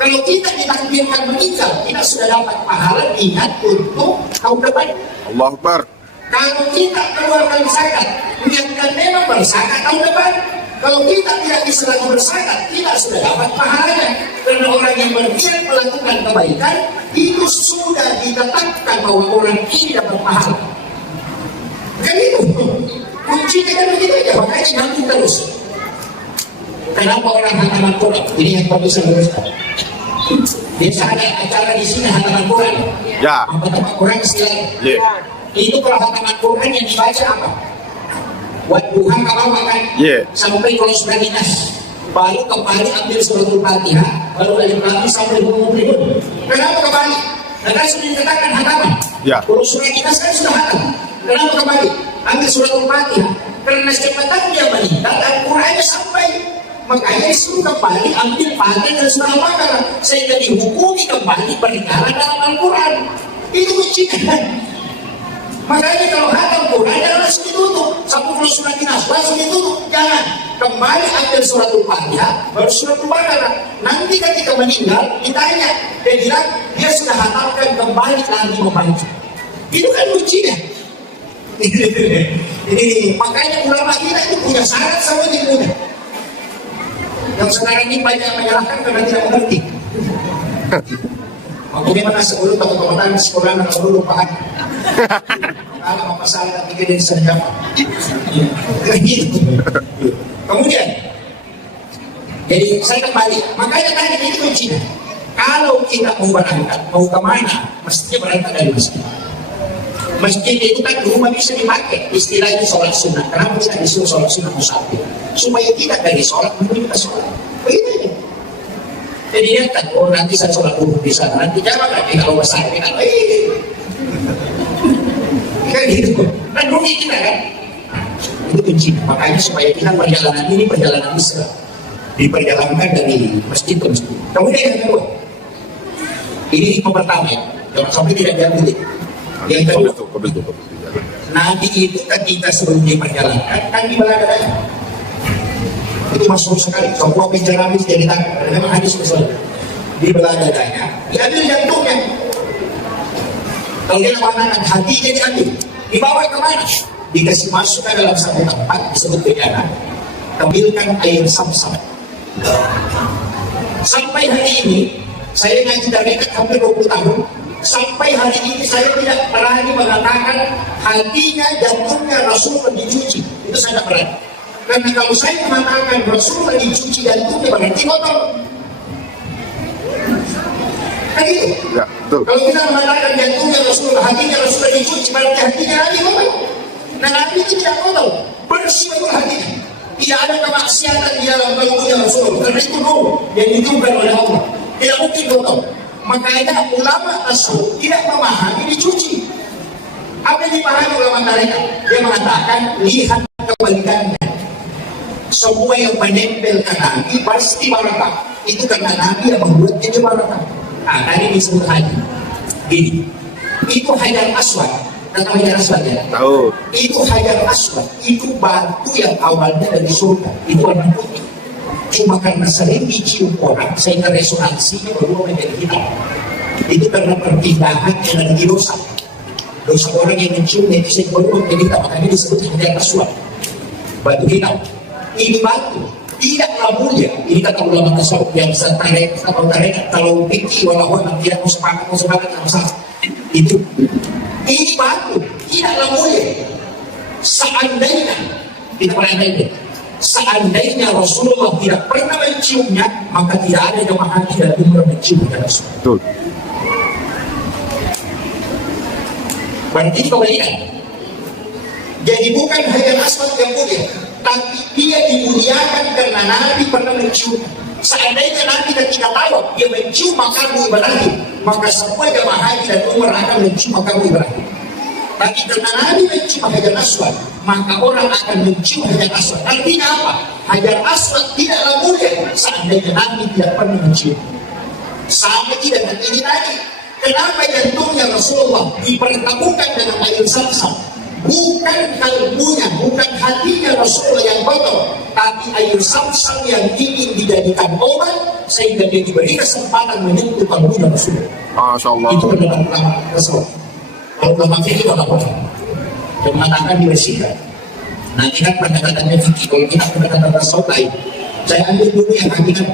Kalau kita ditakdirkan meninggal, kita sudah dapat pahala niat untuk tahun depan. Allahu Akbar. Kalau kita keluarkan zakat, niatkan memang berzakat tahun depan. Kalau kita tidak bisa lagi berzakat, kita sudah dapat pahalanya. Karena orang yang berniat melakukan kebaikan, itu sudah ditetapkan bahwa orang ini dapat pahala. Kan itu, kuncinya kan begitu aja, makanya nyambung terus. Kenapa orang hataman Quran? Ini yang perlu saya luruskan. Biasa ada acara di sini hataman Quran. Ya. Hataman Quran istilahnya. Ya. Itu kalau hataman Quran yang dibaca apa? Wadduha ke bawah kan? Yeah. Sampai kalau sudah dinas, baru kembali ambil suratul Fatihah, baru dari belakang sampai Mu'minun. Kenapa kembali? Karena sudah dikatakan hataman. Ya. Kalau surat dinas kan sudah hatam. Kenapa kembali? Ambil suratul Fatihah. Karena cepatan dia meninggal dan Qurannya sampai. Makanya disuruh kembali ambil Fatihah dan surah Al-Baqarah sehingga dihukumi kembali bernegara dalam Al-Quran. Itu kuncinya. Makanya kalau hatam Quran jangan langsung ditutup. Sampai kalau surat dinas langsung ditutup. Jangan. Kembali ambil suratul Fatihah baru suratul Baqarah. Nanti ketika meninggal ditanya, dia bilang dia sudah hatamkan kembali lagi membaca. Itu kan kuncinya. Ini makanya ulama kita itu punya syarat sama dia punya. Yang sekarang ini banyak menyalahkan karena tidak mengerti. Makanya mana sebelum teman-teman sekolah anak dulu paham. Kalau apa salah pikir dari sana. Kemudian, jadi saya kembali. Makanya tadi ini kuncinya. Kalau kita mau berangkat, mau kemana, mestinya berangkat dari masjid. Masjid itu kan rumah bisa dipakai, istilahnya sholat sunnah. Kenapa tidak disuruh sholat sunnah musafir? Supaya tidak dari sholat menuju ke sholat. Begitu aja. Jadi dia kan, oh nanti saya sholat dulu di sana, nanti jangan lagi kalau besar ini kan, kayak gitu. Kan rugi kita kan. Itu kunci. Makanya supaya kita perjalanan ini perjalanan Islam, diperjalankan dari masjid ke masjid. Kemudian yang kedua, ini pertama ya, jangan sampai tidak diambil. Yang kedua, Nabi itu ketika sebelum diperjalankan kan di Baladanya. Itu masuk sekali. Semua bicara Nabi diceritakan. Karena memang hadis besar. Di Baladanya diambil jantungnya. Kalau dia mengatakan hatinya diambil, dibawa kemana? Dikasih masuk ke dalam satu tempat disebut bejana. Ambilkan air Sam-Sam. Sampai hari ini saya ngaji dari hampir 20 tahun. Sampai hari ini saya tidak berani mengatakan hatinya, jantungnya Rasulullah dicuci. Itu saya tidak berani. Karena kalau saya mengatakan Rasulullah dicuci jantungnya berarti kotor. Kan gitu? Ya, betul. Kalau kita mengatakan jantungnya Rasulullah, hatinya Rasulullah dicuci berarti hatinya lagi kotor. Nah hati itu tidak kotor, bersih betul hatinya. Tidak ada kemaksiatan di dalam kalbunya Rasulullah. Karena itu nur yang ditunjukkan oleh Allah. Tidak mungkin kotor. Makanya ulama tasawuf tidak memahami dicuci. Apa yang dipahami ulama tarekat? Dia mengatakan lihat kebalikannya. Semua yang menempel ke Nabi pasti barakah. Itu karena Nabi yang membuat jadi barakah. Nah, tadi disebut haji. Gini, itu Hajar Aswad. Tahu Hajar Aswad ya? Tahu. Itu Hajar Aswad. Itu batu yang awalnya dari surga. Itu warna putih. Cuma karena sering dicium orang sehingga resonansinya berubah menjadi hitam. Itu karena perpindahan energi dosa. Dosa orang yang menciumnya itu sehingga berubah menjadi hitam. Makanya disebut Hajar Aswad. Batu hitam. Ini batu tidaklah mulia. Ini kata ulama tasawuf yang tarekat atau tarekat. Kalau fikih walaupun tidak mau sepakat tidak masalah. Itu ini batu tidaklah mulia. Seandainya kita pernah seandainya Rasulullah tidak pernah menciumnya, maka tidak ada jemaah haji dan umrah mencium Rasulullah. Betul. Berarti kebalikan. Jadi bukan Hajar Aswad yang mulia, tapi dia dimuliakan karena Nabi pernah mencium. Seandainya Nabi ketika tahu dia mencium makamu Ibrahim, maka semua jemaah haji dan umrah akan mencium makamu Ibrahim. Tapi karena Nabi mencium Hajar Aswad, maka orang akan mencium Hajar Aswad. Artinya apa? Hajar Aswad tidaklah mulia seandainya Nabi tidak pernah mencium. Sama tidak dengan ini tadi. Kenapa jantungnya Rasulullah dipertemukan dengan air Sam-Sam? bukan kalbunya, bukan hatinya Rasulullah yang kotor, tapi air Zam-Zam yang ingin dijadikan obat sehingga dia diberi kesempatan menyentuh kalbunya Rasulullah. Masya Allah. Itu adalah ulama Rasul. Kalau ulama fikih itu apa? Dan mengatakan dibersihkan. Nanti kan pendekatannya fikih, kalau kita pendekatan Rasul lain. Saya ambil dulu yang hakikat.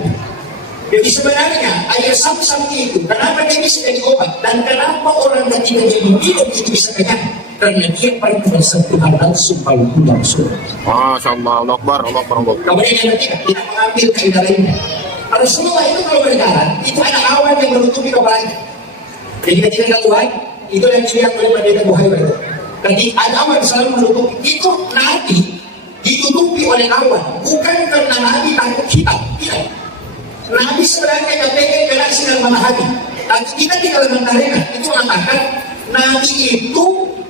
Jadi sebenarnya air Zam-Zam itu, kenapa dia bisa jadi obat? Dan kenapa orang ketika dia minum itu bisa kenyang? Karena dia paling bersentuhan langsung kalbunya Rasulullah. Masya Allah. Allah Akbar. Allah Akbar. Allah Akbar. Kemudian yang ketiga, kita mengambil kaidah lainnya. Rasulullah itu kalau berjalan, itu ada awan yang menutupi kepalanya. Jadi ketika keluar, itu yang dilihat oleh Pendeta Buhaira. Ketika ada awan selalu menutupi, itu Nabi ditutupi oleh awan, bukan karena Nabi takut hitam, tidak. Nabi sebenarnya kepengen galaksi dan matahari, tapi kita tidak menarik. Itu mengatakan Nabi itu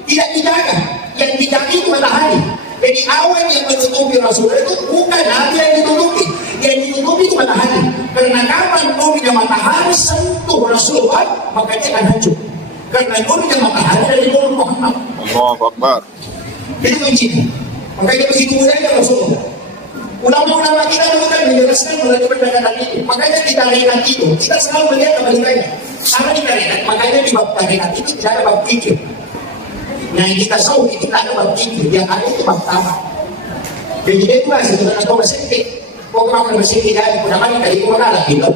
tidak dijaga, yang dijaga itu matahari. Jadi awan yang menutupi Rasulullah itu bukan Nabi yang ditutupi, yang ditutupi itu matahari. Karena kapan nurnya matahari sentuh Rasulullah, maka dia akan hancur. Karena nurnya matahari dari Nur Muhammad. Allah Akbar. Itu kuncinya. Makanya begitu mudahnya Rasulullah. Ulama-ulama kita dulu kan menjelaskan melalui pendekatan itu. Makanya di tarikat itu, kita selalu melihat kebalikannya. Sama di tarikat, makanya di bab tarikat itu tidak ada bab fikir. Nah yang kita tahu itu tidak ada bab fikir, yang ada itu bab tamat. Jadi dia itu masih tidak tahu bersikik. Kok kamu bersikik kan? Kenapa kita itu mengalah gitu?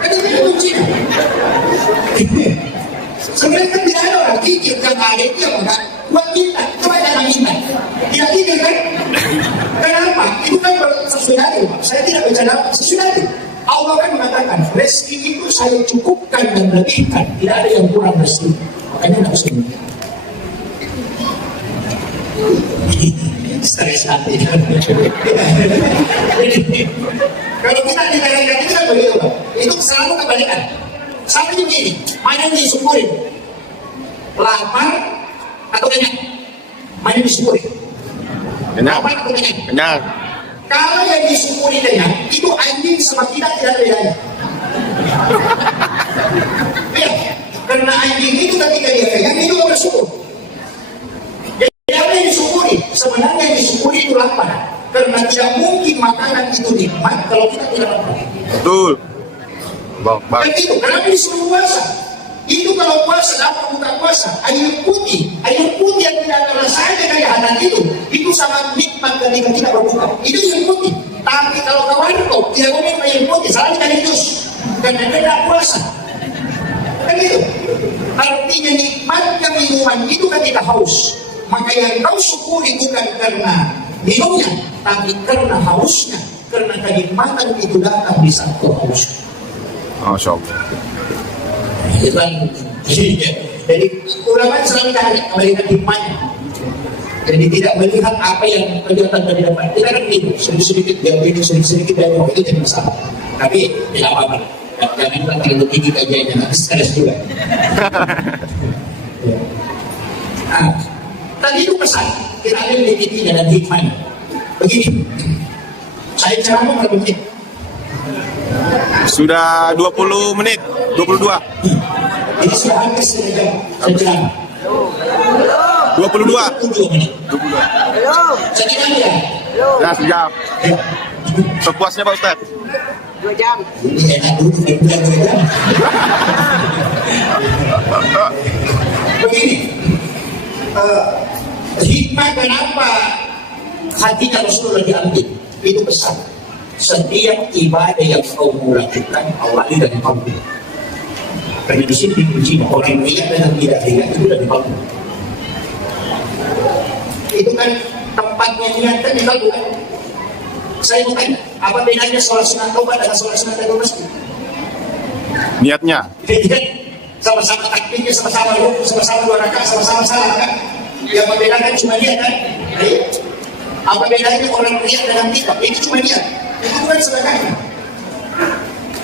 Kan itu kuncinya. Sebenarnya kan tidak ada orang fikir, yang ada itu yang enggak. Buat minta, coba jangan minta. Tidak fikir kan? Kenapa? Itu kan sesuai hati. Saya tidak bercanda sesuai hati. Allah kan mengatakan, rezeki itu saya cukupkan dan lebihkan. Tidak ada yang kurang rezeki. Makanya tidak usah minta. Stres hati. Kalau kita ditanya itu kan begitu, Pak. Itu selalu kebalikan. Sama juga ini, mana yang disyukurin? Lapar atau kenyang? Mana yang disyukurin? Kenyang. Lapar atau kenyang? Kenyang. Kalau yang disyukuri kenyang, itu anjing sama kita tidak ada bedanya. Ya, karena anjing itu ketika dia kenyang, itu gak bersyukur. Jadi apa yang disyukuri? Sebenarnya yang disyukuri itu lapar. Karena tidak mungkin makanan itu nikmat kalau kita tidak lapar. Betul. Allah Akbar. Dan itu, kenapa disuruh puasa? Itu kalau puasa, apa buka puasa? Air putih yang tidak ada rasanya kayak hadat itu sangat nikmat ketika kita berbuka. Itu air putih. Tapi kalau ke warkop, tidak boleh air putih, salah sekali jus. Karena dia tidak puasa. Kan itu. Artinya nikmatnya minuman itu ketika haus. Maka yang kau syukuri bukan karena minumnya, tapi karena hausnya. Karena kenikmatan itu datang di saat kau haus. Masya Allah. Itu kan jadi ulama selalu melihat hikmahnya. Jadi tidak melihat apa yang kelihatan dari depan. Kita kan minum sedikit dia minum sedikit dari bawah itu jadi masalah. Tapi tidak apa-apa. Jangan terlalu tinggi kajiannya, nanti stres juga. Nah, tadi itu pesan kita ambil intinya dan hikmahnya. Begini, saya ceramah berapa menit? Sudah 20 menit. 22. Ini sudah hampir setengah jam. Saya ceramah. 22. 22 menit. 22. Belum. Setengah jam. Belum. Ya, sejam. Ya. Sepuasnya Pak Ustaz. 2 jam. Ini enak dulu, dia bilang 2 jam. Begini, hikmah kenapa hatinya Rasulullah diambil? Itu pesan. Setiap ibadah yang kau lakukan, awali dari kalbu. Karena di sini diuji orang yang dengan tidak itu dari kalbu. Itu kan tempatnya niatkan di kalbu kan? Saya mau tanya, apa bedanya sholat sunat taubat dengan sholat sunat dari masjid? Niatnya. Jadi kan sama-sama takbirnya, sama-sama rukuk, sama-sama 2 rakaat, sama-sama salat kan? Yang membedakan cuma niat kan? Ayo. Apa bedanya orang niat dengan tidak? Itu cuma niat. Itu bukan sedekahnya.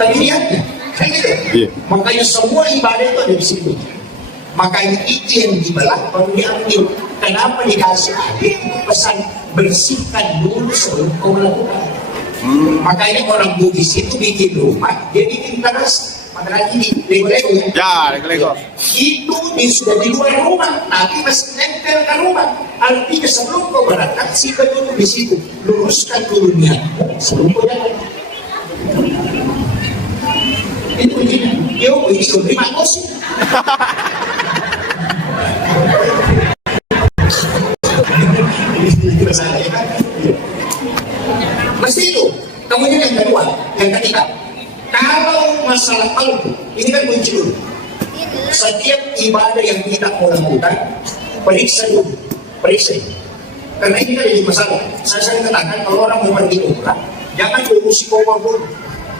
Tapi niatnya. Kan gitu? Iya. Makanya semua ibadah itu ada di situ. Makanya itu yang dibelah baru diambil. Kenapa dikasih adil pesan bersihkan dulu sebelum kau melakukan. Makanya orang Bugis itu bikin rumah, dia bikin teras. Makanan ini, lego-lego ya. Ya, lego-lego. Itu sudah di luar rumah, tapi masih nempel ke rumah. Artinya sebelum kau berangkat, simpan dulu di situ, luruskan dulu niatmu sebelum kau jalan. Itu kuncinya. Yo, itu terima kasih. Mesti itu. Kemudian yang kedua, yang ketiga, kalau masalah kalbu, ini kan kunci dulu. Setiap ibadah yang kita mau lakukan, periksa dulu, periksa. Karena ini kan jadi masalah. Saya sering katakan kalau orang mau pergi umrah, jangan urusi bawa dulu,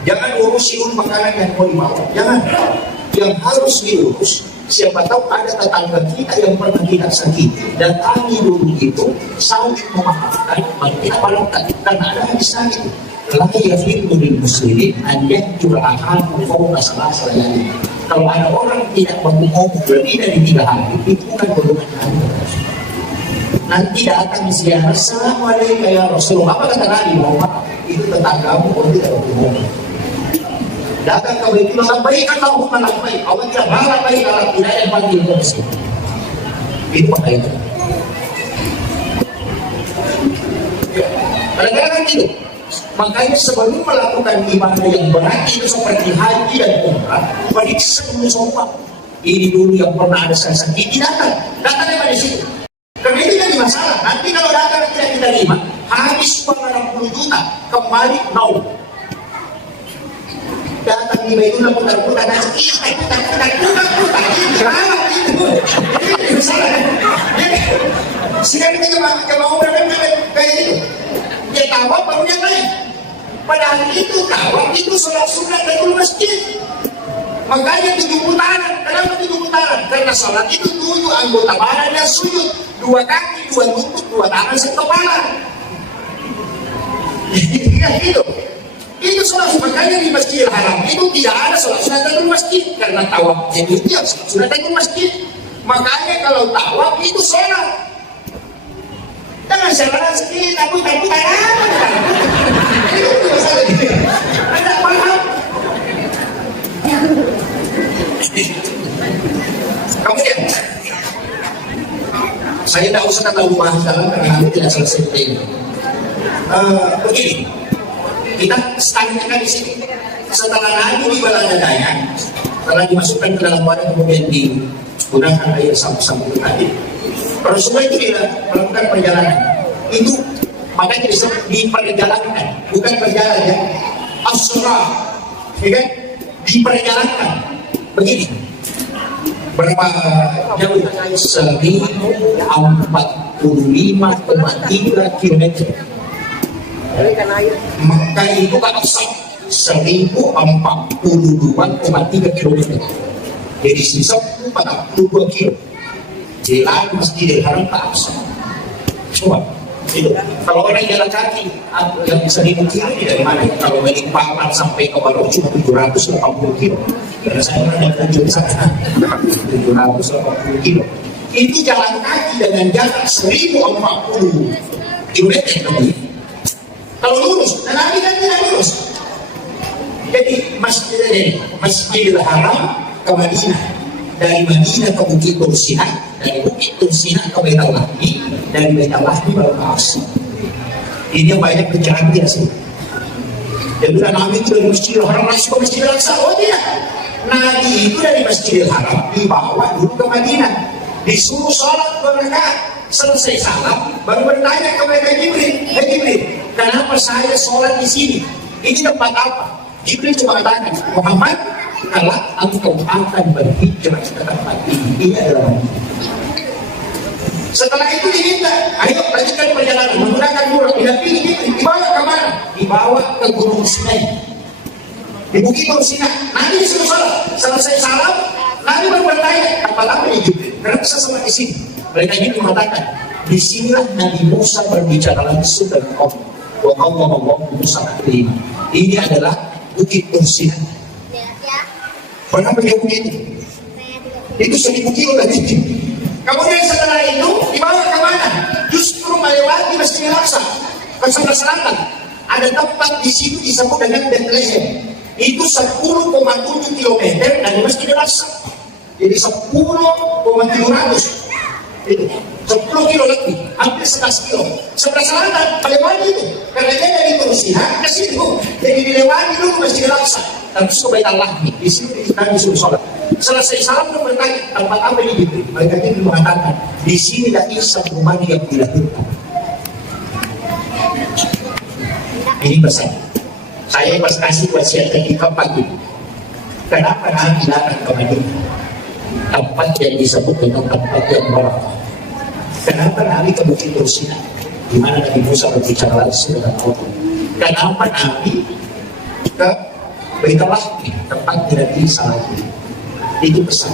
jangan urusi dulu makanan yang mau dibawa, jangan. Yang harus diurus, siapa tahu ada tetangga kita yang pernah kita sakiti, datangi dulu itu, sambil memaafkan, maka kita balapkan, karena ada hadis lagi. La yahillu lil muslimin an yahjura akhahu fawqa salasati layalin. Kalau ada orang tidak berbohong lebih dari 3 hari, itu bukan golongan kami. Nanti datang ziarah, assalamualaikum ya Rasulullah. Apa kata Nabi Muhammad? Itu tetanggamu kalau tidak berbohong. Datang ke Baitullah, labbaik Allahumma labbaik. Allah tidak marah baik kalau tidak yang panggil bersih. Itu apa itu? Kadang-kadang gitu. Makanya sebelum melakukan ibadah yang berat itu seperti haji dan umrah, periksa dulu semua. Ini dulu yang pernah ada saya sakiti, datang pada situ. Karena itu jadi masalah. Nanti kalau datang tidak kita terima, habis 60 juta, kembali nol. Datang di Baitullah putar-putar, nanti putar-putar. Ini masalah. Sekarang kita mau kayak itu. Dia tawaf baru yang lain. Padahal itu tawaf itu sholat sunat dari masjid. Makanya 7 putaran. Kenapa 7 putaran? Karena sholat itu 7 anggota badan yang sujud, 2 kaki, 2 lutut, 2 tangan, 1 kepala. Gitu. Itu sholat. Makanya di Masjidil Haram itu tidak ada sholat sunat dari masjid. Karena tawaf jadi itu yang sholat sunat dari masjid. Makanya kalau tawaf itu sholat. Jangan jalan sedikit, tapi itu masalah gitu. Anda paham? Kemudian, saya tidak usah terlalu bahas dalam karena nanti tidak selesai ini. Begini, kita standarkan di sini. Setelah Nabi di Baladadaya, setelah dimasukkan ke dalam wadah kemudian digunakan air sapu-sapu tadi. Rasulullah itu dia melakukan perjalanan. Itu makanya disebut diperjalankan, bukan berjalan ya. As-surah, ya kan? Diperjalankan. Begini. Berapa jauh? 1045,3 km. Maka itu kan 1042,3 km. Jadi sisa 42 km. Jalan Masjidil Haram ke Aqsa. Coba itu. Kalau orang jalan kaki, yang bisa dimungkiri dari mana? Kalau dari Paman sampai ke Baru cuma 780 kilo. Karena saya pernah kunjung di sana 780 kilo. Itu jalan kaki dengan jarak 1040 km lebih. Kalau lurus, dan Nabi kan tidak lurus. Jadi Masjidil Haram ke Madinah, dari Madinah ke Bukit Tursinah, dari Bukit Tursinah ke Baitul Lahmi, dari Baitul Lahmi baru ke Aqsa. Ini yang banyak perjalanan tidak sih. Jadi Nabi itu dari Masjidil Haram langsung ke Masjidil Aqsa. Oh tidak, Nabi itu dari Masjidil Haram dibawa dulu ke Madinah, disuruh sholat berangkat, selesai salam baru bertanya kepada Jibril, Jibril, kenapa saya sholat di sini? Ini tempat apa? Jibril cuma katakan, Muhammad, kalau engkau akan berhijrah ke tempat ini adalah setelah itu diminta, ayo lanjutkan perjalanan menggunakan buruk. Dibawa ke mana? Dibawa ke Gunung Sinai, di Bukit Tursinah. Nanti disuruh salam, selesai salam, Nabi baru bertanya, apa ini Jibril? Kenapa saya sama di sini? Mereka ini mengatakan, di sinilah Nabi Musa berbicara langsung dengan Allah. Wa Allah Musa taklim. Ini adalah Bukit Tursinah. Berapa jauh itu? Itu 1000 kilo lagi. Kemudian setelah itu dibawa ke mana? Justru melewati Masjidil Aqsa ke sebelah selatan. Ada tempat di situ disebut dengan Bethlehem. itu 10,7 kilometer dari Masjidil Aqsa. Jadi 10,700 itu 10 kilo lebih, hampir 11 kilo. Sebelah selatan melewati itu, karena dia dari Tursiha ke situ, jadi dilewati dulu Masjidil Aqsa, terus ke Baitullah. Di sini kita disuruh sholat. Selesai salam itu bertanya tempat apa ini gitu. Mereka itu mengatakan di sini dah Isa bin Maryam dilahirkan. Ini pesan saya pas kasih wasiat ketika pagi. Kenapa Nabi datang ke Madinah, tempat yang disebut dengan tempat yang barakah? Kenapa Nabi ke Bukit Tursina, di mana Nabi Musa berbicara langsung dengan Allah? Kenapa Nabi ke Baitullah, tempat tidak bisa lagi? Itu pesan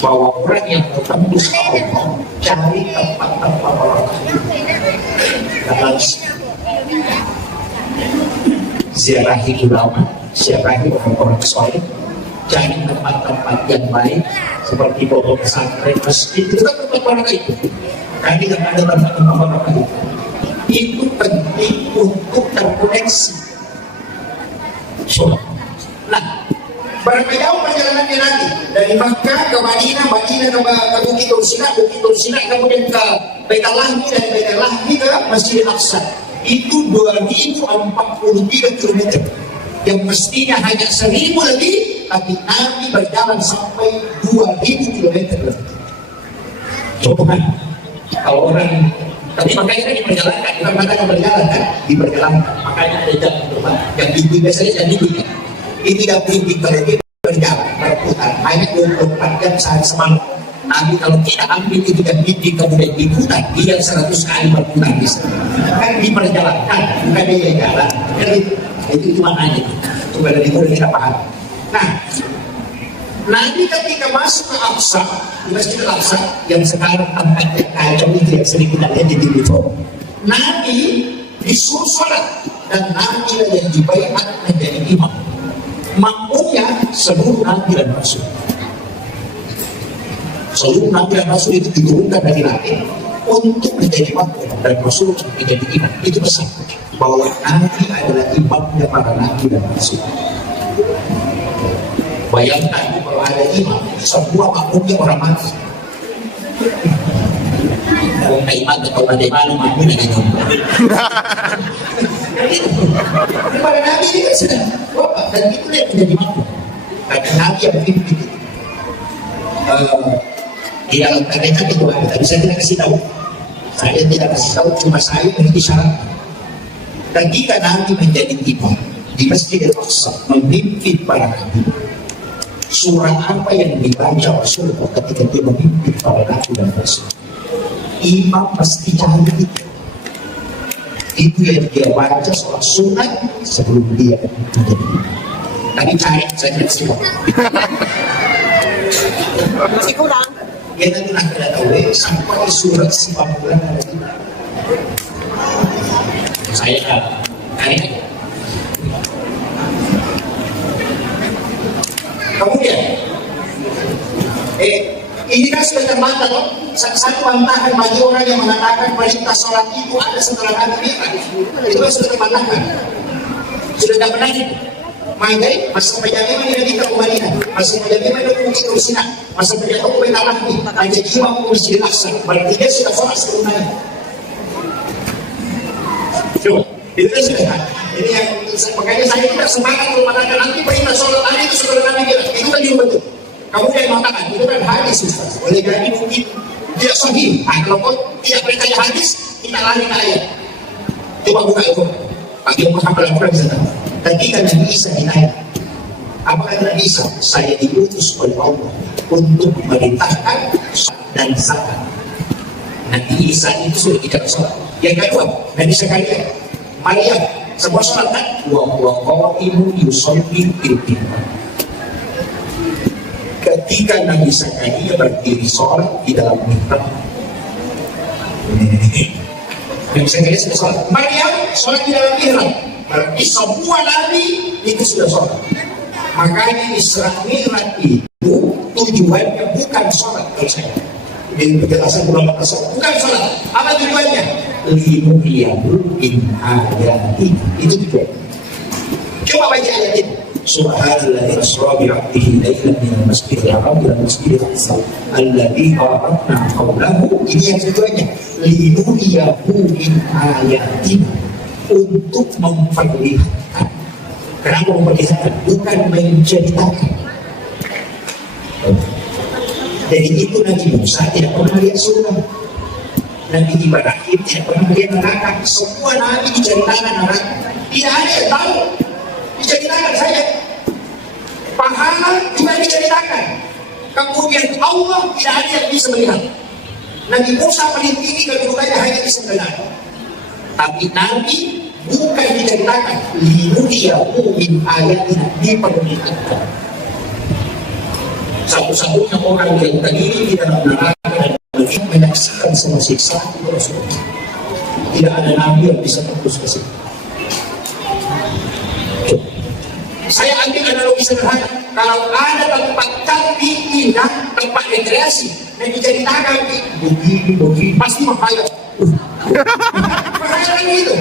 bahwa orang yang bertembus ke Allah cari tempat-tempat barakah. Dalam ziarahi ulama, ziarahi orang-orang soleh, cari tempat-tempat yang baik seperti pondok pesantren, masjid, itu kan tempat barakah itu. Kami tidak ada tempat-tempat barakah itu penting untuk terkoneksi. Nah, berapa jauh perjalanannya nanti dari Makkah ke Madinah, Madinah ke Bukit Tursina, kemudian ke Baitullah, dan Baitullah ke Masjidil Aqsa. Itu 2043 km yang mestinya hanya 1000 lebih, tapi Nabi berjalan sampai 2000 km lebih. Coba kalau orang, tapi makanya kan diperjalankan, bukan makanya berjalan kan, diperjalankan. Makanya ada jam terbang yang tinggi, biasanya jam tinggi kan. Ini tidak tinggi kalau dia berjalan, berputar, hanya 24 jam sehari semalam. Nabi kalau kita ambil itu dan tinggi kemudian diputar, dia 100 kali berputar bisa. Kan diperjalankan, bukan dia jalan. Jadi itu cuma aja. Coba dari itu kita paham. Nah, Nabi ketika masuk ke Aqsa, di Masjidil Aqsa yang sekarang tempatnya kacau itu yang sering kita lihat di TV, Nabi disuruh sholat dan Nabi yang dibaiat menjadi imam. Makmumnya seluruh Nabi dan Rasul. Seluruh Nabi dan Rasul itu diturunkan dari langit untuk menjadi makmum dan Rasul menjadi imam. Itu pesan bahwa Nabi adalah imamnya para Nabi dan Rasul. Bayangkan kalau ada imam, semua makmumnya orang mati. Kalau iman atau bagaimana makmumnya dengan pada Nabi ini kan sudah bapak, dan itu yang menjadi makmum. Karena Nabi yang pimpin di dalam tarekat itu ada, tapi saya tidak kasih tahu. Saya tidak kasih tahu, cuma saya memiliki syarat. Ketika Nabi menjadi imam di Masjidil Aqsa, memimpin para nabi, surah apa yang dibaca Rasulullah ketika dia memimpin para nabi dan rasul? Imam pasti cari itu yang dia baca sholat sunat sebelum dia menjadi imam. Tadi cari saya tidak siap. Masih kurang. Dia nanti nak kena tahu sampai surat 90 ada di mana. Saya cari. Kemudian, ini kan sudah terbantah loh. Satu bantahan bagi orang yang mengatakan perintah sholat itu ada setelah Nabi Mi'raj. Itu kan sudah terbantahkan. Sudah tidak pernah itu. Manggai, masa penjagaan yang di Madinah, masa penjagaan yang di Bukit Tursina, masa penjagaan yang di Baitullah, hanya imam Masjidil Aqsa. Berarti dia sudah sholat sebelumnya. Coba, itu kan sudah. Ini yang makanya saya tidak semangat kalau mengatakan nanti perintah sholat tadi itu sudah Nabi bilang, itu kan juga betul. Kamu yang mengatakan itu kan hadis, Ustaz. Oleh karena itu mungkin tidak sahih. Nah, kalau kau tidak perintahnya hadis, kita lari ke ayat. Coba buka itu. Bagi yang Muhammad Al-Quran bisa tahu. Ketika Nabi Isa ditanya, apakah Nabi Isa? Saya diutus oleh Allah untuk memerintahkan dan zakat. Nabi Isa itu sudah tidak sholat. Yang kedua, Nabi Zakaria, Maryam, sebuah sholat kan? Wa ibu yusolli bil iman. Ketika Nabi Zakaria berdiri sholat di dalam mihrab, Nabi Zakaria sudah sholat. Maryam sholat di dalam mihrab. Berarti semua Nabi itu sudah sholat. Makanya Isra Mi'raj itu tujuannya bukan sholat. Kalau saya ini penjelasan ulama tasawuf, bukan sholat. Apa tujuannya? Linuriyahul in ayati. Itu tujuan. Coba baca ayat ini. Subhanallah asra bi 'abdihi lailan min al-masjidil haram ila al-masjidil aqsa alladzi barakna hawlahu. Ini yang tujuannya linuriyahu min ayatina, untuk memperlihatkan. Kenapa memperlihatkan? Bukan menceritakan. Jadi itu Nabi Musa tidak pernah lihat surga, Nabi Ibrahim tidak pernah lihat neraka. Semua Nabi diceritakan neraka, tidak ada yang tahu, diceritakan saja. Pahala juga diceritakan. Kemudian Allah tidak ada yang bisa melihat. Nabi Musa paling tinggi kedudukannya hanya bisa melihat. Tapi Nabi bukan diceritakan, linuriyahu min ayatina, diperlihatkan. Satu-satunya orang yang terdiri di dalam neraka dan menyaksikan semua siksa itu Rasulullah. Tidak ada nabi yang bisa tembus ke situ. Saya ambil analogi sederhana. Kalau ada tempat kami indah, tempat rekreasi, dan diceritakan begini, pasti menghayal. Menghayal gitu.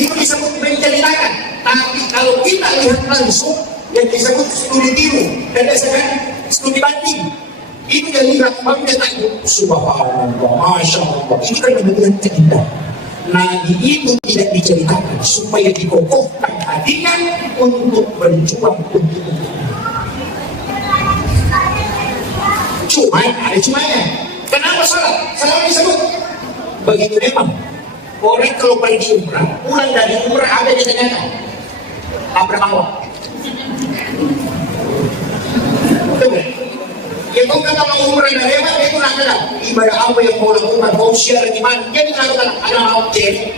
Itu disebut menceritakan. Tapi kalau kita lihat langsung, yang disebut studi tiru dan disebut studi banding, itu yang dilakukan dia tanya subhanallah, masya Allah. Ini kan benar-benar keindahan. Nabi itu tidak diceritakan supaya dikokohkan hatinya untuk berjuang untuk cuma ada cumanya. Kenapa salah? Salah disebut begitu memang. Orang kalau pergi umrah, pulang dari umrah ada di tengah apa awak. Ya kau kata mau umrah dari apa? Itu nak kata ibadah apa yang mau lakukan? Kau share di mana? Jadi nak kata ada mau jadi.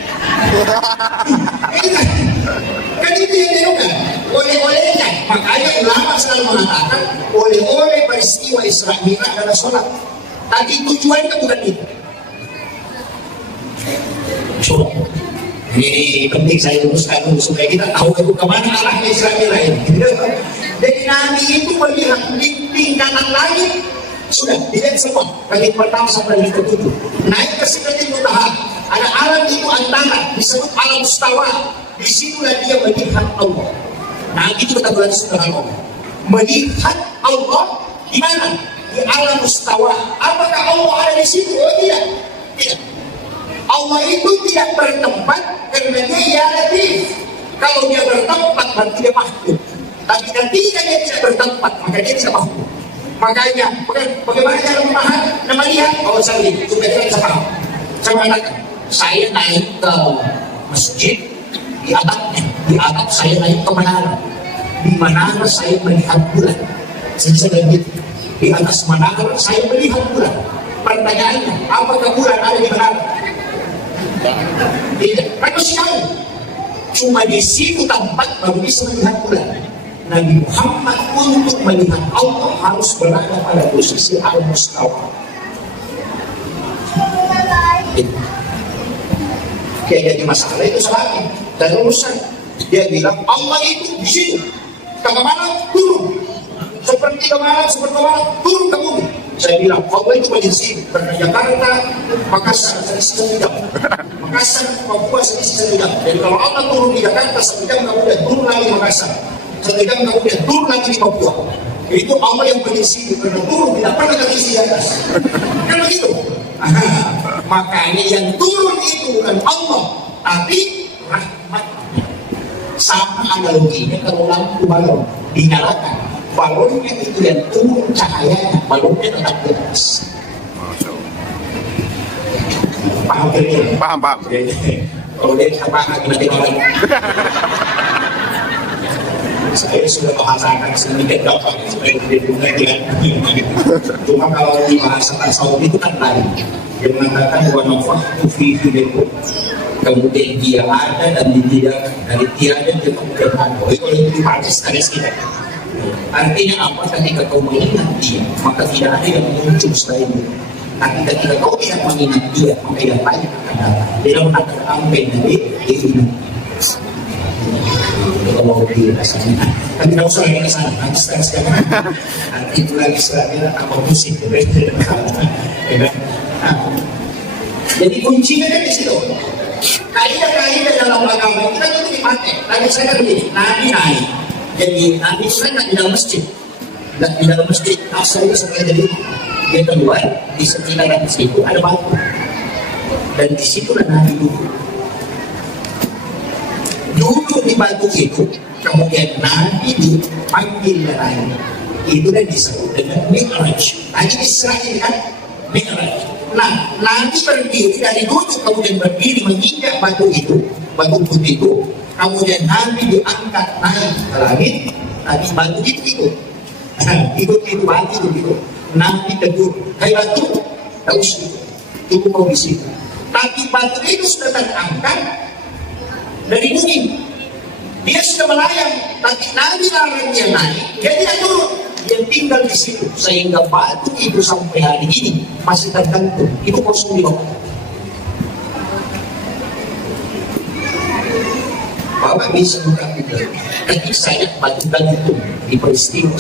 Kan itu yang dilakukan. Oleh-olehnya, makanya ulama selalu mengatakan oleh-oleh peristiwa Isra Mi'raj adalah sholat. Tapi tujuannya bukan itu. Sholat. Ini penting saya luruskan dulu supaya kita tahu itu kemana arahnya Isra Mi'raj ini. Jadi Nabi itu melihat di tingkatan langit, sudah dilihat semua langit pertama sampai langit ketujuh, naik ke Sidratil Muntaha, ada alam itu antara disebut alam mustawa. Disitulah dia melihat Allah. Nah itu kita berarti sudah Allah melihat Allah di mana? Di alam mustawa. Apakah Allah ada di situ? Oh tidak, tidak. Allah itu tidak bertempat karena dia latif. Kalau dia bertempat berarti dia makhluk. Tapi ketika dia tidak bertempat, maka dia tidak mampu. Makanya, bagaimana cara memahami? Melihat, oh saya lihat, supaya kita bisa paham. Saya mengatakan, saya naik ke masjid, di atap saya naik ke menara. Di menara saya melihat bulan. Saya gitu. Di atas menara saya melihat bulan. Pertanyaannya, apakah bulan ada di menara? Tidak, kan masih jauh. Cuma di situ tempat baru bisa melihat bulan. Nabi Muhammad untuk melihat Allah harus berada pada posisi al-mustawa. Dia jadi masalah itu salah dan urusan. Dia bilang Allah itu di situ. Kemana turun? Seperti kemana turun ke bumi. Saya bilang Allah itu di sini. Karena Jakarta, Makassar, selisih 1 jam. Makassar, Papua selisih 1 jam. Jadi kalau Allah turun di Jakarta 1 jam, kemudian turun lagi Makassar. 1 jam kemudian turun lagi di Papua. Itu Allah yang berisi karena turun tidak pernah terisi di atas. Kan begitu. Makanya yang turun itu bukan Allah, tapi rahmatnya. Sama analoginya kalau lampu balon dinyalakan, balonnya itu yang turun cahayanya, balonnya tetap di atas. Paham ini? Paham. Kalau dia sama nanti kalau saya sudah bahasakan sedikit dapat supaya tidak dengan cuma kalau di bahasa tasawuf itu kan lain. Dia mengatakan wa nafaktu fi hidayku, kemudian dia ada dan tidak, dari tiada dia kemudian ada. Itu yang dipakai sekali kita. Artinya apa? Ketika kau mengingat dia, maka tidak ada yang muncul selain dia. Tapi ketika kau tidak mengingat dia, maka yang lain akan datang. Dia mengatakan sampai dari itu. Kalau di rasanya, tapi tidak usah lagi kesana, nanti sekarang nanti itu lagi setelahnya apa musik, jadi kuncinya di situ. Kaidah dalam agama kita itu dipakai. Tadi saya begini, Nabi naik, Jadi Nabi sana di dalam masjid, dan di dalam masjid asalnya sampai dari dia keluar di sekitar masjid itu ada batu, dan di situlah Nabi duduk di batu itu. Kemudian Nabi dipanggil lain, itu dan disebut dengan Mi'raj. Hanya Israel kan Mi'raj. Nah, Nabi berdiri dari duduk kemudian berdiri menginjak batu itu, batu putih itu. Kemudian Nabi diangkat naik ke langit, tadi batu itu ikut batu itu. Nabi tegur, hai batu, tahu sih, itu mau bisikan. Tapi batu itu sudah terangkat dari bumi. Dia sudah melayang, tapi Nabi larang dia naik, dia tidak turun, dia tinggal di situ, sehingga batu itu sampai hari ini masih tergantung, itu kosong di bawah. Bapak bisa buka juga, tapi saya batu gantung di peristiwa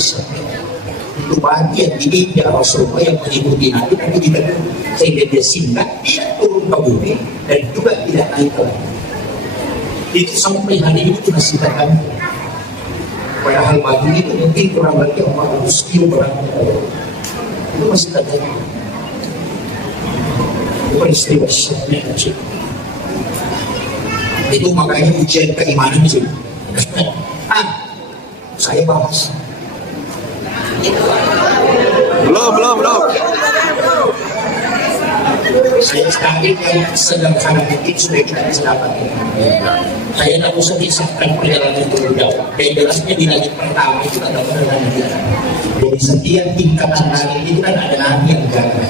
itu bagian di India Rasulullah yang mengikuti Nabi, tapi tidak turun, sehingga dia singgah, tidak turun ke bumi, dan juga tidak naik ke langit. Itu sampai hari ini masih tergantung. Padahal batu itu mungkin kurang lebih 400 kilo beratnya, itu masih tergantung. Itu peristiwa kecil. Itu makanya ujian keimanan di sini. Saya bahas. Belum. Saya sekarang yang sederhana mungkin sudah kita bisa dapat. Saya tidak usah disahkan perjalanan itu jauh. Dan jelasnya di langit pertama itu ada perjalanan dia. Jadi setiap tingkatan langit itu kan ada nabi yang jaga.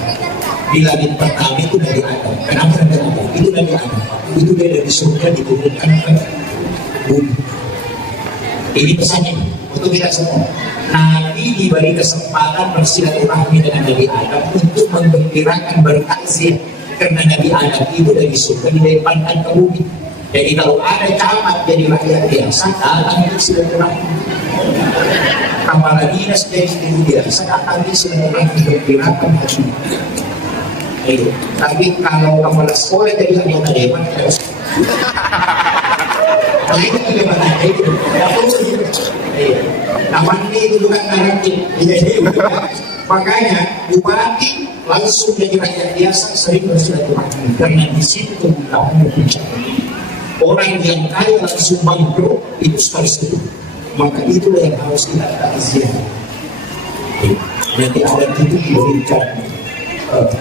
Di langit pertama itu dari Adam. Kenapa ada Adam? Itu dari Adam. Itu dia dari surga diturunkan ke bumi. Ini pesannya untuk kita semua. Nabi diberi kesempatan bersilaturahmi dengan Nabi Adam untuk menggembirakan bertakziah, karena Nabi Adam itu dari surga dilemparkan ke bumi. Jadi kalau ada camat jadi rakyat biasa datang untuk silaturahmi. Kepala dinas jadi guru biasa datang di silaturahmi menggembirakan hati. Tapi kalau kepala sekolah jadi anggota dewan harus. Itu bagaimana itu? Namanya itu bukan nanti. Makanya bupati langsung jadi rakyat biasa sering bersilaturahmi, karena di situ kemudahan berbicara. Orang yang kaya langsung bangkrut itu sekali itu. Maka itulah yang harus kita takziah. Nanti ada itu diberikan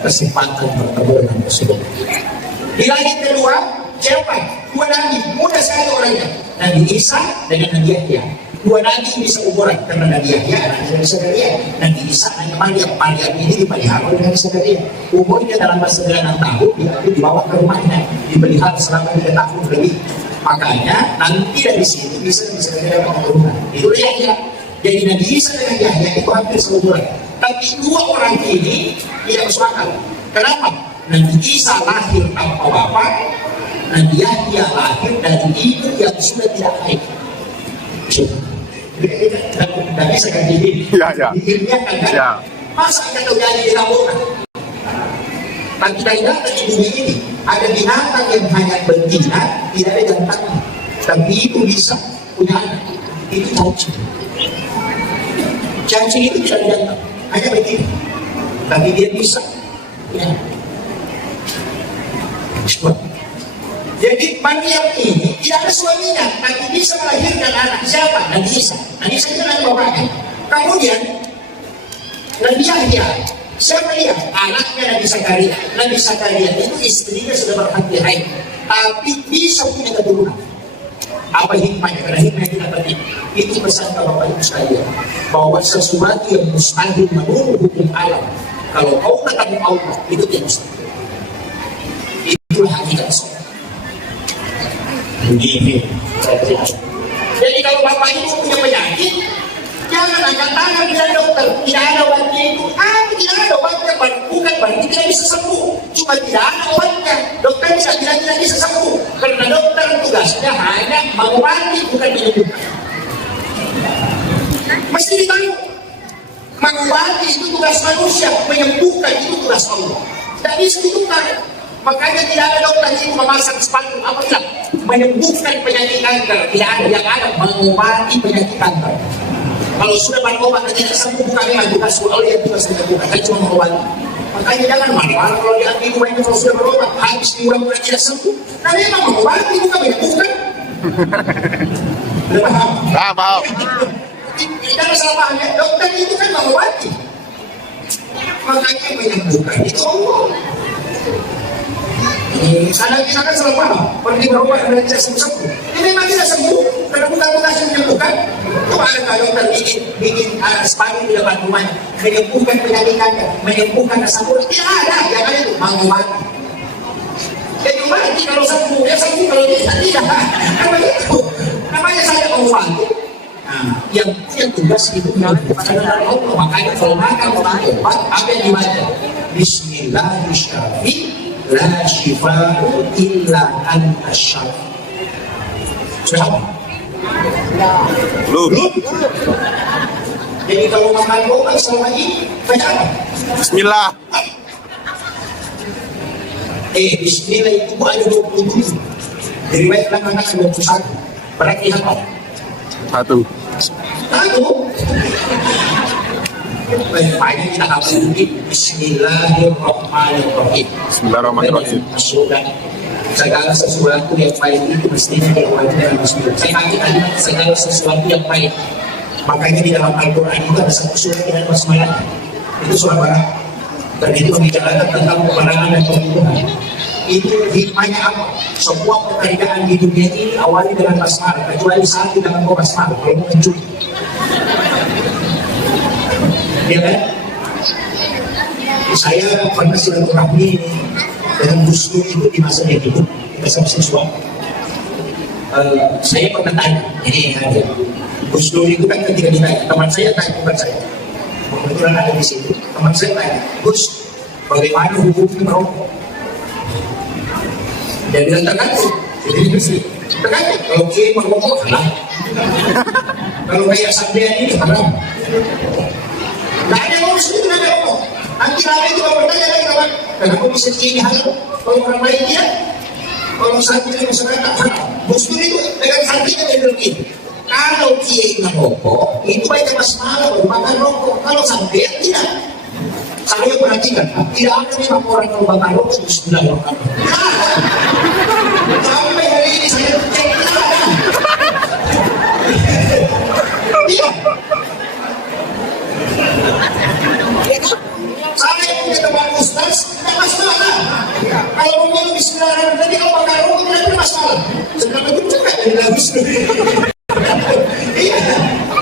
kesempatan bertemu dengan Rasulullah. Di langit kedua, siapa? Dua nabi, mudah sekali orangnya. Nabi Isa dengan Nabi Yahya. Dua nabi bisa ukuran, karena Nabi Yahya anaknya Nabi Zakaria, Nabi Isa anaknya Maryam. Maryam ini dipelihara oleh Nabi Zakaria. Umurnya dalam 9 tahun, dia dibawa ke rumahnya, dipelihara selama 3 tahun lebih. Makanya nanti dari sini bisa dapat keturunan. Itu Yahya. Jadi Nabi Isa dengan Yahya itu hampir seumuran. Tapi dua orang ini tidak masuk akal. Kenapa? Nabi Isa lahir tanpa bapak, Nabi Yahya lahir dari ibu yang sudah tidak baik. Tidak bisa kan ini? Ya. Ilmiah kan? Ya. Masa kita terjadi di laporan? Tapi ternyata di bumi ini ada binatang yang hanya betina, tidak ada jantannya. Tapi itu bisa punya anak. Itu cacing. Cacing itu tidak ada jantan, hanya betina. Tapi dia bisa punya anak. Jadi Maryam ini tidak ada suaminya, tapi bisa melahirkan anak. Siapa? Nabi Isa. Nabi Isa itu anak bapaknya. Kemudian Nabi Yahya, siapa dia? Anaknya Nabi Zakaria. Nabi Zakaria itu istrinya sudah berhenti haid, tapi bisa punya keturunan. Apa hikmahnya? Karena hikmah kita penting. Itu pesan Bapak Ibu sekalian, bahwa sesuatu yang mustahil menurut hukum alam, kalau kau ketemu Allah, itu tidak mustahil. Itulah hakikat sholat. Begini. Jadi kalau Bapak Ibu punya penyakit, jangan angkat tangan dengan dokter. Tidak ada obatnya itu. Tidak ada obatnya. Bukan berarti tidak bisa sembuh. Cuma tidak ada obatnya. Dokter tidak bisa sembuh. Karena dokter tugasnya hanya mengobati, bukan menyembuhkan. Mesti ditahu. Mengobati itu tugas manusia, menyembuhkan itu tugas Allah. Tidak bisa ditukar. Makanya tidak ada dokter yang memasang sepatu apabila menyembuhkan penyakit kanker. Tidak ada yang ada mengobati penyakit kanker. Kalau sudah berobat tidak sembuh, bukan yang bukan soal yang tidak sembuhkan, kan cuma mengobati. Makanya jangan marah kalau diambil uangnya kalau sudah berobat habis diulang-ulang tidak sembuh. Nah memang mengobati bukan menyembuhkan. Udah paham? Paham. Tidak ada salah pahamnya. Dokter itu kan mengobati. Makanya menyembuhkan itu Allah. Kadang kita kan salah paham. Pergi berobat dan tidak sembuh. Ini memang tidak sembuh. Karena bukan menyembuhkan. Coba ada dokter bikin sepatu di depan rumahnya. Menyembuhkan penyakit kanker, menyembuhkan asam urat. Tidak ada. Yang ada itu mengobati. Jadi mati kalau sembuh, ya sembuh kalau tidak. Kan begitu. Namanya saja mengobati. Nah, yang tugas itu adalah Allah. Makanya kalau makan obat, apa yang dibaca? Bismillahirrahmanirrahim. La shifa'u illa anta syafi. Sudah apa? Belum. Jadi kalau makan obat selama ini baca apa? Bismillah. Bismillah itu ada 27. Diriwayatkan anak 21. Berarti apa? Satu. Banyak kita harus Bismillahirrahmanirrahim. Bismillahirrahmanirrahim. Segala sesuatu yang baik itu mestinya diawali dengan bismillah. Saya kaki tadi segala sesuatu yang baik. Makanya di dalam Al-Quran itu ada satu surat dengan basmalah. Itu surat Barat. Dan itu membicarakan tentang peperangan dan pembunuhan. Itu hikmahnya apa? Semua pekerjaan di dunia ini awali dengan basmalah. Kecuali saat di dalam basmalah. Kalau mau mencuri. Ya kan? Saya pernah silaturahmi dengan Gus Dur itu di masa dia hidup, kita sama siswa. Saya pernah tanya, ini ada Gus Dur itu kan ketika ditanya, teman saya tanya bukan saya, kebetulan ada di situ, teman saya tanya, Gus, bagaimana hukumnya merokok? Dia bilang tergantung, jadi bersih. Tergantung, kalau kiai merokok haram, kalau kayak sampean ini haram. Nah ada yang ngurus itu, ada ngomong. Nanti lama itu kalau bertanya lagi kawan, kenapa bisa ini halal? Kalau orang lain dia, kalau satu yang masyarakat haram. Gus Dur itu dengan hatinya dia bilang ini. Kalau kiai merokok, itu baiknya mas malam baru makan rokok. Kalau sampai tidak, saya perhatikan, tidak ada memang orang kalau makan rokok Bismillahirrahmanirrahim. Sampai hari ini saya cek tidak ada. Iya. Saya punya teman ustaz, tidak masalah. Kalau ngomong Bismillahirrahmanirrahim, nanti kalau pakai rokok tidak ada masalah. Sekarang itu juga jadi bagus. Iya,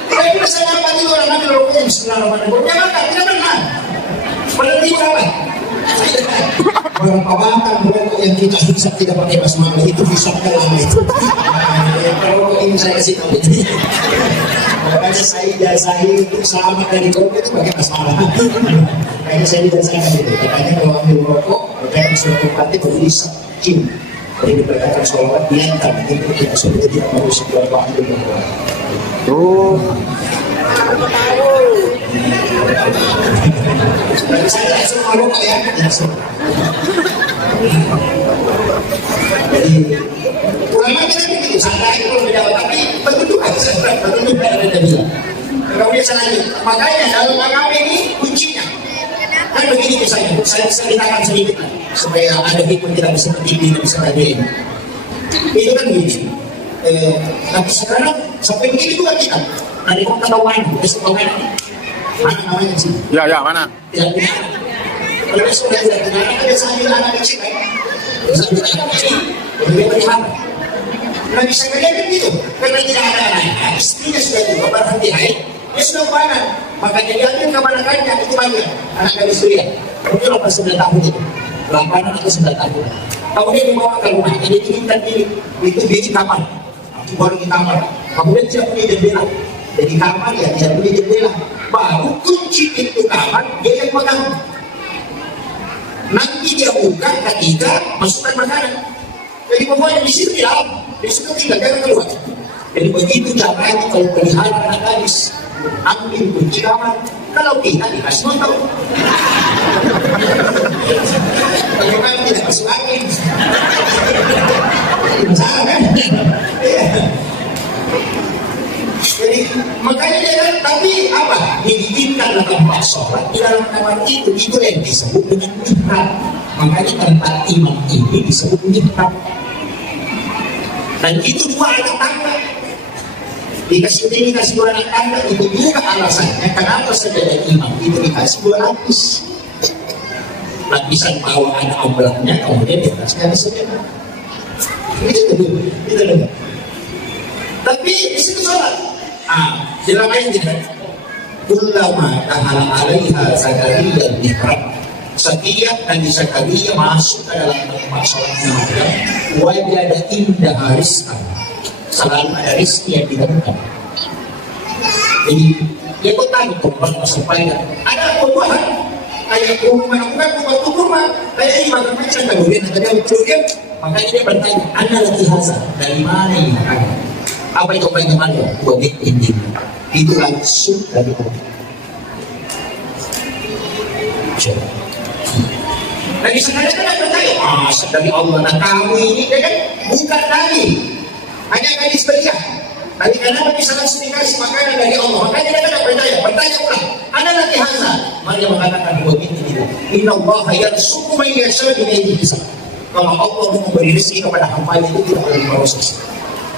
tidak bisa saya dapat itu orang ambil rokoknya Bismillahirrahmanirrahim. Dia makan, tidak benar. Berarti apa? Berapa makan rokok yang kita bisa tidak pakai basmalah itu bisa lama itu. Kalau rokok ini saya kasih tahu. Makanya saya itu selamat dari rokok itu pakai basmalah. Kayaknya saya dibiasakan gitu. Katanya kalau ambil rokok, kita sudah berpati berbisa kim. Jadi diperkatakan sholawat diantar. Itu tidak sudah tidak mau seberapa ambil rokok. Oh. Berarti saya langsung rokok ya. Langsung. Jadi ulama kita begitu. Santai kalau beda, tapi betul juga. Betul juga ada bilang. Kemudian saya lanjut. Makanya dalam agama ini kuncinya. Kan begini misalnya, saya ceritakan sedikit supaya ada hikmah tidak bisa begini, tidak bisa begini. Itu kan begini. Tapi sekarang sampai begini juga kita. Dari kota Tawanan, besok Tawanan. Mana namanya sih? Ya, mana? Tidak punya. Kalau besok tidak punya, ada sambil anak kecil kan? Sambil anak kecil, lebih berharap. Nah bisa kelihatan gitu, karena tidak ada anak. Istrinya sudah juga berhenti haid. Dia sudah panas, makanya dia ambil kemanakannya itu banyak anak dari Syria. Mungkin 9 tahun itu, 8 atau 9 tahun. Kemudian dibawa ke rumah, jadi diminta itu di kamar, itu baru di kamar. Kemudian tidak punya jendela, jadi kamar ya tidak punya jendela. Baru kunci itu kamar dia yang pegang. Nanti dia buka ketika masukkan makanan. Jadi pokoknya di situ di dalam, di situ tidak jangan keluar. Jadi begitu caranya kalau pelihara anak gadis. Ambil kunci kamar, Kalau kita dikasih motor. Bagaimana tidak masuk angin? Masalah kan? Jadi makanya dia kan, tapi apa? Dibikinkan tempat sholat di dalam kamar itu yang disebut dengan mihrab. Makanya tempat imam ini disebut mihrab. Dan itu dua anak tangga. Dikasih ini kasih dua anak tangga itu juga alasannya kenapa sejadah imam itu dikasih dua lapis. Lapisan bawah ada ombaknya, kemudian di atasnya ada sejadah. Itu dulu. Tapi di situ sholat. Dalam ayat ini, kullama ta'ala alaiha Zakaria mihrab. Setiap Nabi Zakaria masuk ke dalam tempat sholat mihrab, wajada indah rizqan. Selalu ada rizki yang ditemukan. Jadi dia pun tahu korban sampai ada perubahan. Kayak rumah bukan rumah, kayak ini makan macam kemudian makanya dia bertanya, Anda lagi hasil dari mana ini makanan? Apa itu bagaimana? Wabit ini itu langsung dari Allah. Nabi Zakaria kan bertanya, masa dari Allah? Nah kamu ini kan bukan dari hanya gadis belia. Tadi karena bisa langsung dikasih makanan dari Allah. Makanya dia kan bertanya ulang. Ada lagi hazard. Maria mengatakan buat ini. Inna Allah yarzuqu man yasha'u bighairi hisab. Kalau Allah memberi rezeki kepada hamba itu tidak boleh proses.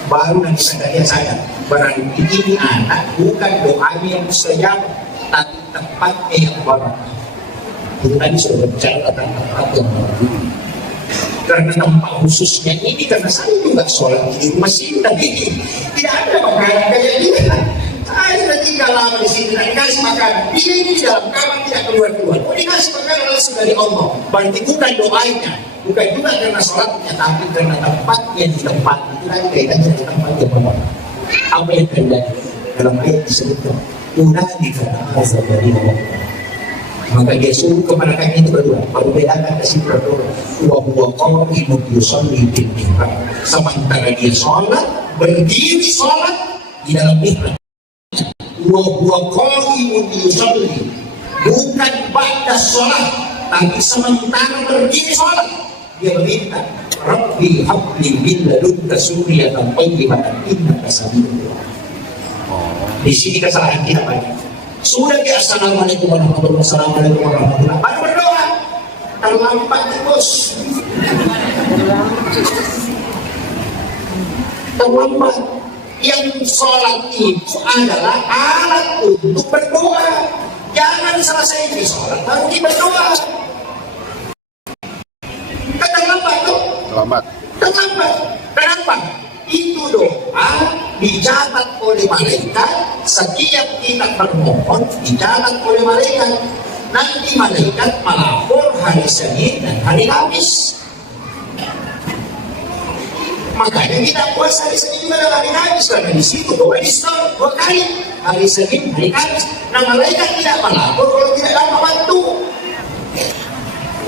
Baru Nabi Zakaria sadar. Berarti ini anak bukan doanya yang mustajab, tapi tempatnya yang barat. Itu tadi sudah berbicara tentang tempat yang barat. Karena tempat khususnya ini karena saya juga sholat di rumah sini tapi tidak ada makanan kayak gini. Saya sudah tinggal lama di sini dan dikasih makan. Ini di dalam kamar tidak keluar. Oh dikasih makan langsung dari Allah. Berarti bukan doanya, bukan juga karena sholatnya, tapi karena tempat yang di tempat itu lagi kaitannya di tempat yang barat. Apa yang terjadi dalam ayat disebutkan? Unadi karena azab dari Allah. Maka dia suruh kepada kami itu berdua. Baru bedakan kasih berdua. Wa qa'imun yusalli bil mihrab. Sementara dia sholat, berdiri sholat di dalam mihrab. Wa qa'imun yusalli. Bukan ba'da sholat, tapi sementara berdiri sholat. Dia meminta, Rabbi habli min ladunka suriyatan thayyibatan innaka sami'ud du'a. Di sini kesalahan kita banyak. Sudah di assalamualaikum warahmatullahi wabarakatuh. Baru berdoa. Terlambat nih bos. Terlambat. Yang sholat itu adalah alat untuk berdoa. Jangan selesai di sholat baru kita berdoa. Terlambat tuh. Terlambat. Kenapa? Itu doa dicatat oleh malaikat. Setiap kita bermohon dicatat oleh malaikat. Nanti malaikat melapor hari Senin dan hari Kamis. Makanya kita puasa hari Senin juga dan hari Kamis karena di situ doa di store 2 kali, hari Senin, hari Kamis. Nah malaikat tidak melapor kalau tidak dapat bantu.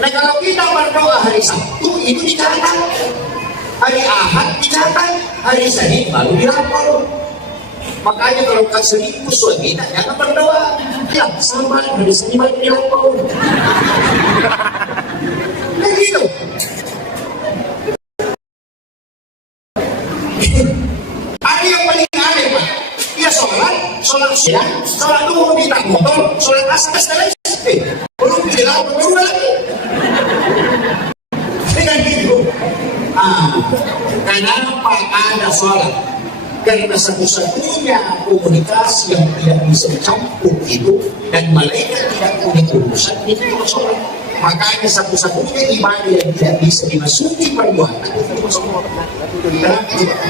Nah kalau kita berdoa hari Sabtu itu dicatat. Hari Ahad dicatat, hari Senin baru dilapor. Makanya kalau kan selingkuh suami jangan berdoa. Ya sama hari Senin baru dilapor. Nah gitu. Ada yang paling aneh Pak. Dia sholat siang, sholat duhur di tak motor, sholat asar dan lain. Belum dilapor baru lagi. Dengan gitu. Kenapa ada sholat? Karena satu-satunya komunikasi yang tidak bisa dicampur itu dan malaikat tidak punya urusan itu sholat. Makanya satu-satunya ibadah yang tidak bisa dimasuki perbuatan itu sholat.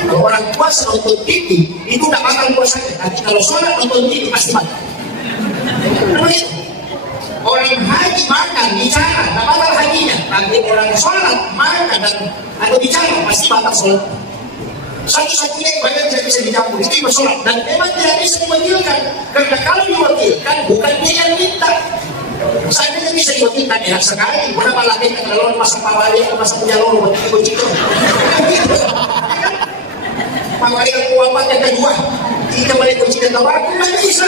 Kalau orang puasa nonton TV itu tidak bakal puasanya, tapi kalau sholat nonton TV pasti makan. Orang haji makan, bicara, tak batal hajinya. Tapi orang sholat, makan, dan atau bicara, pasti batal sholat. Satu-satunya ibadah tidak bisa dicampur, itu ibadah sholat. Dan memang tidak bisa diwakilkan. Karena kalau diwakilkan, bukan dia yang minta. Saya tidak bisa diwakilkan, enak sekali. Berapa lagi kalau masa pawali atau masa penyalur, buat itu. Pawali yang kuapat yang kedua. Jika mereka tidak tawarkan, tidak bisa.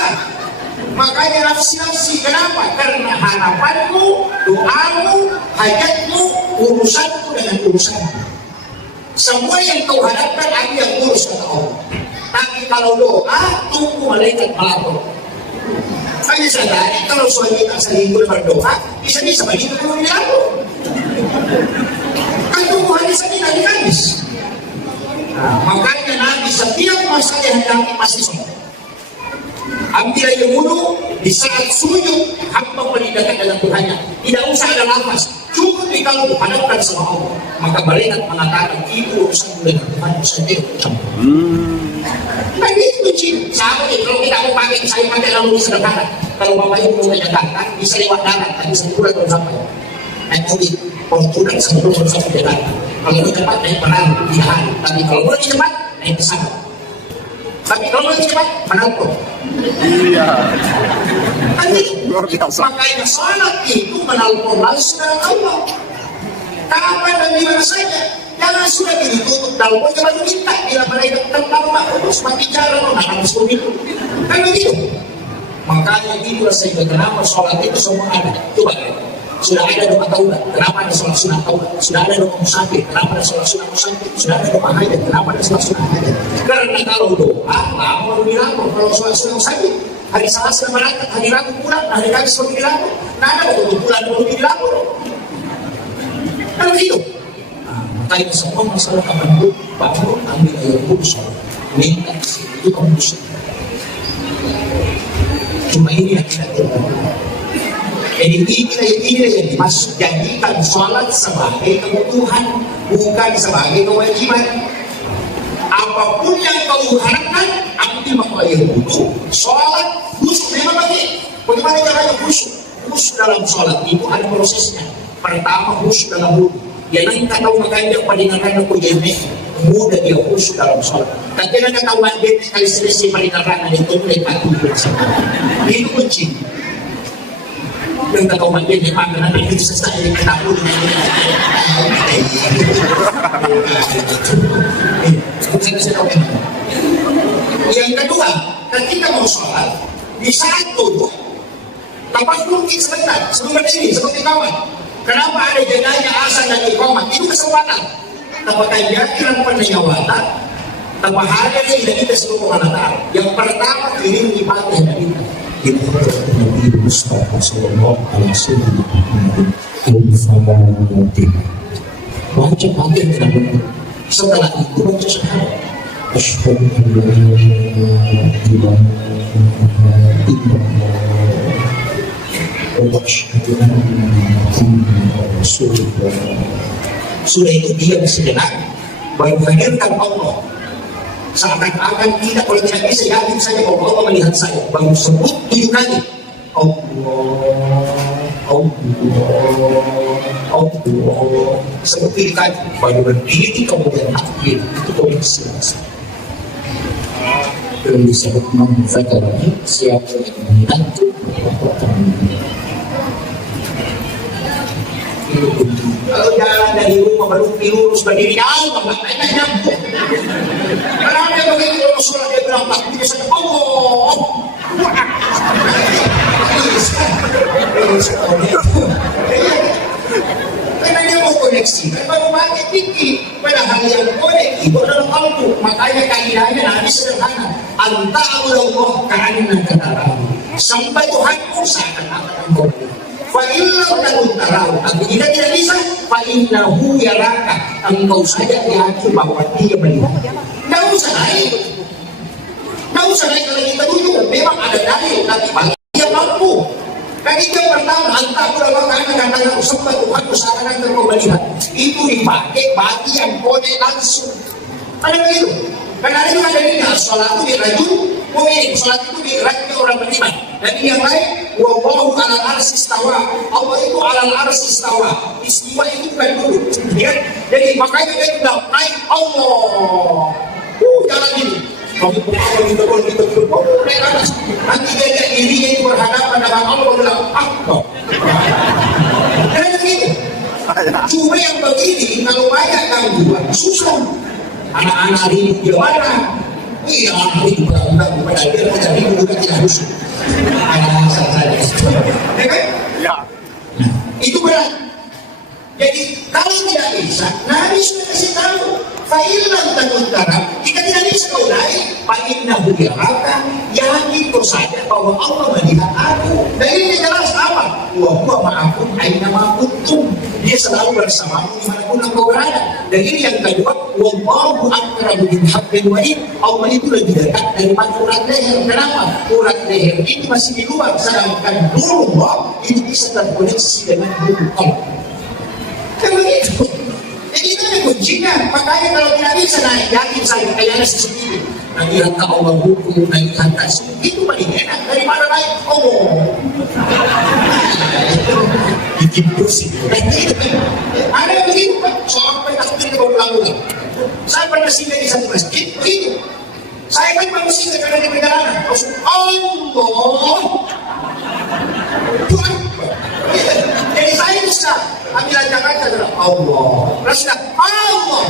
Makanya nafsi-nafsi, kenapa? Karena harapanmu, doamu, hajatmu, urusanmu dengan urusanmu. Semua yang kau harapkan aku yang urus kata Allah. Tapi kalau doa, tunggu malaikat melapor. Hanya sadari kalau suami tak selingkuh berdoa, bisa-bisa balik ke rumah dilapor. Kan tunggu hari Senin hari Kamis. Makanya Nabi setiap masalah yang hadapi masih sholat. Ambil aja dulu di saat sujud hamba menidakkan dalam Tuhannya. Tidak usah ada nafas, cukup di kalau hadapkan sama Allah. Maka malaikat mengatakan itu urusan dengan Tuhan sendiri. Nah itu cinta. Sama nih kalau kita mau pakai, saya pakai lalu sederhana. Kalau bapak ibu mau menyatakan bisa lewat darat, tapi sebelum kalau sampai. Naik mobil, Fortuner sebelum sampai di darat. Kalau lebih cepat naik perahu di hari. Tapi kalau lebih cepat naik pesawat. Tapi kalau lebih cepat menangkut. Iya. Nanti, Luar biasa. makanya salat itu menelpon langsung dengan Allah. Kapan dan di mana saja. Jangan sudah ditutup teleponnya baru minta. Bila malaikat tentang terus bicara harus begitu. Kan begitu. Makanya itulah sehingga kenapa sholat itu semua ada. Coba sudah ada doa taubat, kenapa ada sholat sunat taubat? Sudah ada doa musafir, kenapa ada sholat sunat musafir? Sudah ada doa hajat, kenapa ada sholat sunat hajat? Karena kalau doa, mau dilapor. Kalau sholat sunat musafir, hari Selasa berangkat, hari Rabu pulang, hari Kamis baru dilapor. Nah ada waktu pulang baru dilapor. Kan begitu. Makanya semua masalah kamu bangun, ambil air kudus, minta itu kamu bisa. Cuma ini yang kita tahu. Jadi ini yang dimaksud, jadikan sholat sebagai kebutuhan, bukan sebagai kewajiban. Apapun yang kau harapkan, ambil maka air wudhu, sholat, khusyuk. Memang bagaimana caranya khusyuk? Khusyuk dalam sholat itu ada prosesnya. Pertama khusyuk dalam wudhu. Yang nanti tahu makanya pendengaran aku jadi mudah dia khusyuk dalam sholat. Tapi nak tahu dia kali selesai pendengaran itu mereka itu kunci. Yang tak tahu dia di mana nanti itu selesai dengan tahu Yang kedua, ketika mau sholat di saat duduk, lepas mungkin sebentar sebelum berdiri seperti kawan. Kenapa ada jadanya asal dan iqamah? Itu kesempatan. Apakah yakin penjawatan? Tanpa hadir dari kita seluruh Allah. Yang pertama ini ibadah dari kita. Kita Nabi Mustafa Sallallahu Alaihi Wasallam. Baca bagian tidak benar. Setelah itu baca syahadat. Asyhadu an la ilaha illallah. Sudah itu dia sejenak baru hadirkan Allah. Seakan-akan tidak, kalau tidak bisa yakin saja kalau Allah melihat saya, baru sebut 7 kali Allah sebut 3 kali baru berdiri kemudian takbir. Itu kondisi belum disebut memfakarnya siapa yang membantu kalau jalan dari rumah baru lurus berdiri jauh nggak nyambung. Karena ada begitu kalau sholat dia bilang takbir biasanya Allah. Karena dia mau koneksi, kan baru pakai tinggi. Padahal yang koneksi itu adalah kalbu. Makanya kaidahnya Nabi sederhana. Anta'alullah ka'anna katarahu. Sampai Tuhanmu seakan-akan engkau. Fa'illahu takun tarahu. Apabila tidak bisa, fa'innahu yaraka. Engkau saja yakin bahwa dia melihat. Tidak usah naik. Tidak usah naik kalau kita duduk. Memang ada dalil, tapi bagi yang mampu. Kan itu yang pertama, anta'alullah ka'anna katarahu. Sampai Tuhanmu seakan-akan engkau melihat. Itu dipakai bagi yang konek langsung. Ada begitu. Karena ada juga dalilnya, sholat itu dirajul mu'min, sholat itu dirajul orang beriman. Dan yang lain, wallahu alal arsy istawa. Allah itu alal arsy istawa. Istiwa itu bukan duduk. Ya? Jadi makanya dia bilang naik Allah. Jalan ini. Kami berapa kita naik atas. Nanti dia lihat dirinya itu berhadapan dengan Allah bilang Allah. Karena begitu. Cuma yang begini kalau banyak gangguan susah. Anak-anak hari ini gimana? Iya, anak ini benar-benar pada dia kita ini juga tidak rusuh. alasan saja. Ya kan? Ya. Itu berat. Jadi kalau tidak bisa, Nabi sudah kasih tahu. Fa'ilam tanutara, jika tidak bisa kau naik, fa'innahu yaraka, yakin kau saja bahwa Allah melihat aku. Dan ini jelas apa? Wa huwa ma'akum aina ma kuntum. Dia selalu bersamamu dimanapun engkau berada. Dan ini yang kedua, wallahu aqrabu min hablil warid. Allah itu lebih dekat daripada urat leher. Kenapa? Urat leher itu masih di luar, sedangkan nurullah itu bisa terkoneksi dengan nurul. Kan begitu. Jadi itu ada kuncinya. Makanya kalau tidak bisa naik, yakin saya kayaknya seperti itu. Nanti hantar Allah hukum, naik hantar itu paling enak daripada naik Allah. Bikin pusing. Ada yang begitu Pak. Sampai takdir berulang-ulang. Saya pernah singgah di satu masjid begitu. Saya kan baru singgah karena di perjalanan. Maksud Allah. Tuhan. Jadi saya bisa ambil Jakarta adalah Allah. Rasulullah Allah.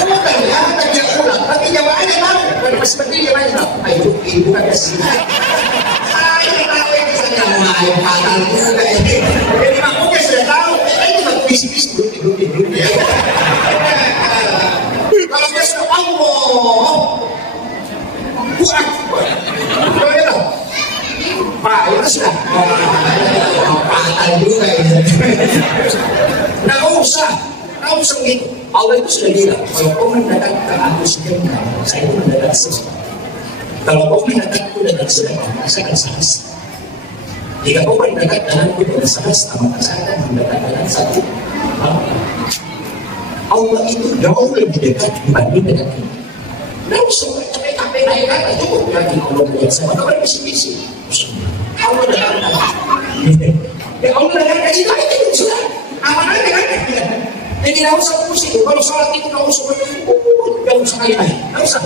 Oh ternyata dia ulang. Tapi jawabannya tahu. Kalau seperti dia lain tahu. Ayo ibu kan kasih. Saya tahu ini saja main patah juga ini. Jadi makanya sudah tahu. Itu tak bis-bis dulu. Kalau dia sudah Allah. Kuat. Kalau dia tahu. Pak, itu sudah patah juga ini. Nggak usah gitu. Allah itu sudah bilang, kalau kau mendekatkan aku sebentar, saya itu mendekat sesuatu. Kalau kau mendekatku dengan sebentar, saya akan selesai. Jika kau mendekat denganku dengan selesai, maka saya akan mendekat dengan satu. Allah itu jauh lebih dekat dibanding dengan kita. Nggak usah capek-capek naik kata, cukup lagi Allah melihat sama kau berbisik-bisik. Allah dekat. Ya Allah dekat kita itu sudah. Amanah dekat kita. Jadi tidak usah pusing. Kalau sholat itu tidak usah tidak usah kali-kali. Tidak usah.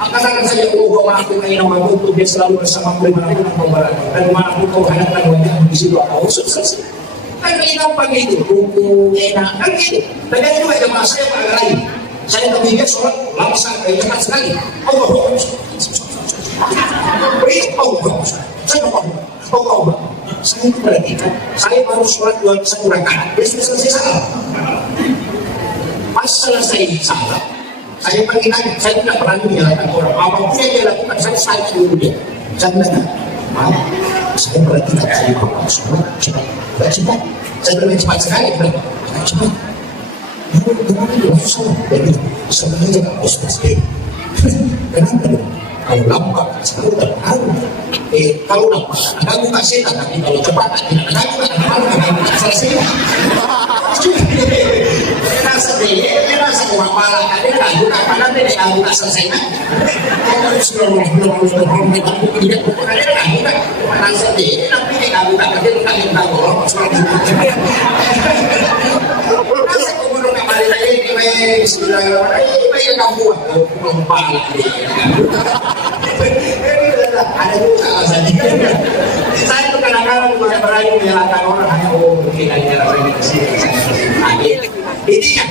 Katakan saja Allah ma'akum aina ma kuntum, dia selalu bersamamu dimanapun engkau berada. Dan dimanapun kau hadapkan wajahmu di situ Allah selesai. Kan ini gampang itu. Hukum enak kan gitu. Tadi juga jemaah saya pada lain. Saya kemudian sholat langsung cepat sekali. Allah saya perhatikan, saya baru sholat satu rakaat, dia sudah selesai salat. Pas selesai salat, saya pergi tanya, saya tidak berani menyalahkan orang. Apapun yang dia lakukan, saya salah dulu dia. Saya bilang, maaf, saya perhatikan, saya baru sholat cepat. Saya bilang cepat sekali, cepat. Kenapa dia sholat? Dia bilang, sebenarnya tidak harus pasti. Kenapa dia? Kalau lambat, selalu terharu. Kalau lambat, ada buka setan. Tapi kalau cepat, tidak ada buka. Ada selesai. Dia rasa kemapalan. Dia buka kanan, dia buka selesai. Kalau sudah belum tidak buka. Dia buka. Rasa dia, tapi dia buka. Dia buka orang. Rasa kemana kembali lagi. Bismillahirrahmanirrahim. Baik kamu. Kemapalan. Ada juga alasannya. Saya itu kadang-kadang tidak berani menyalahkan orang hanya mungkin hanya rasanya kesini. Intinya,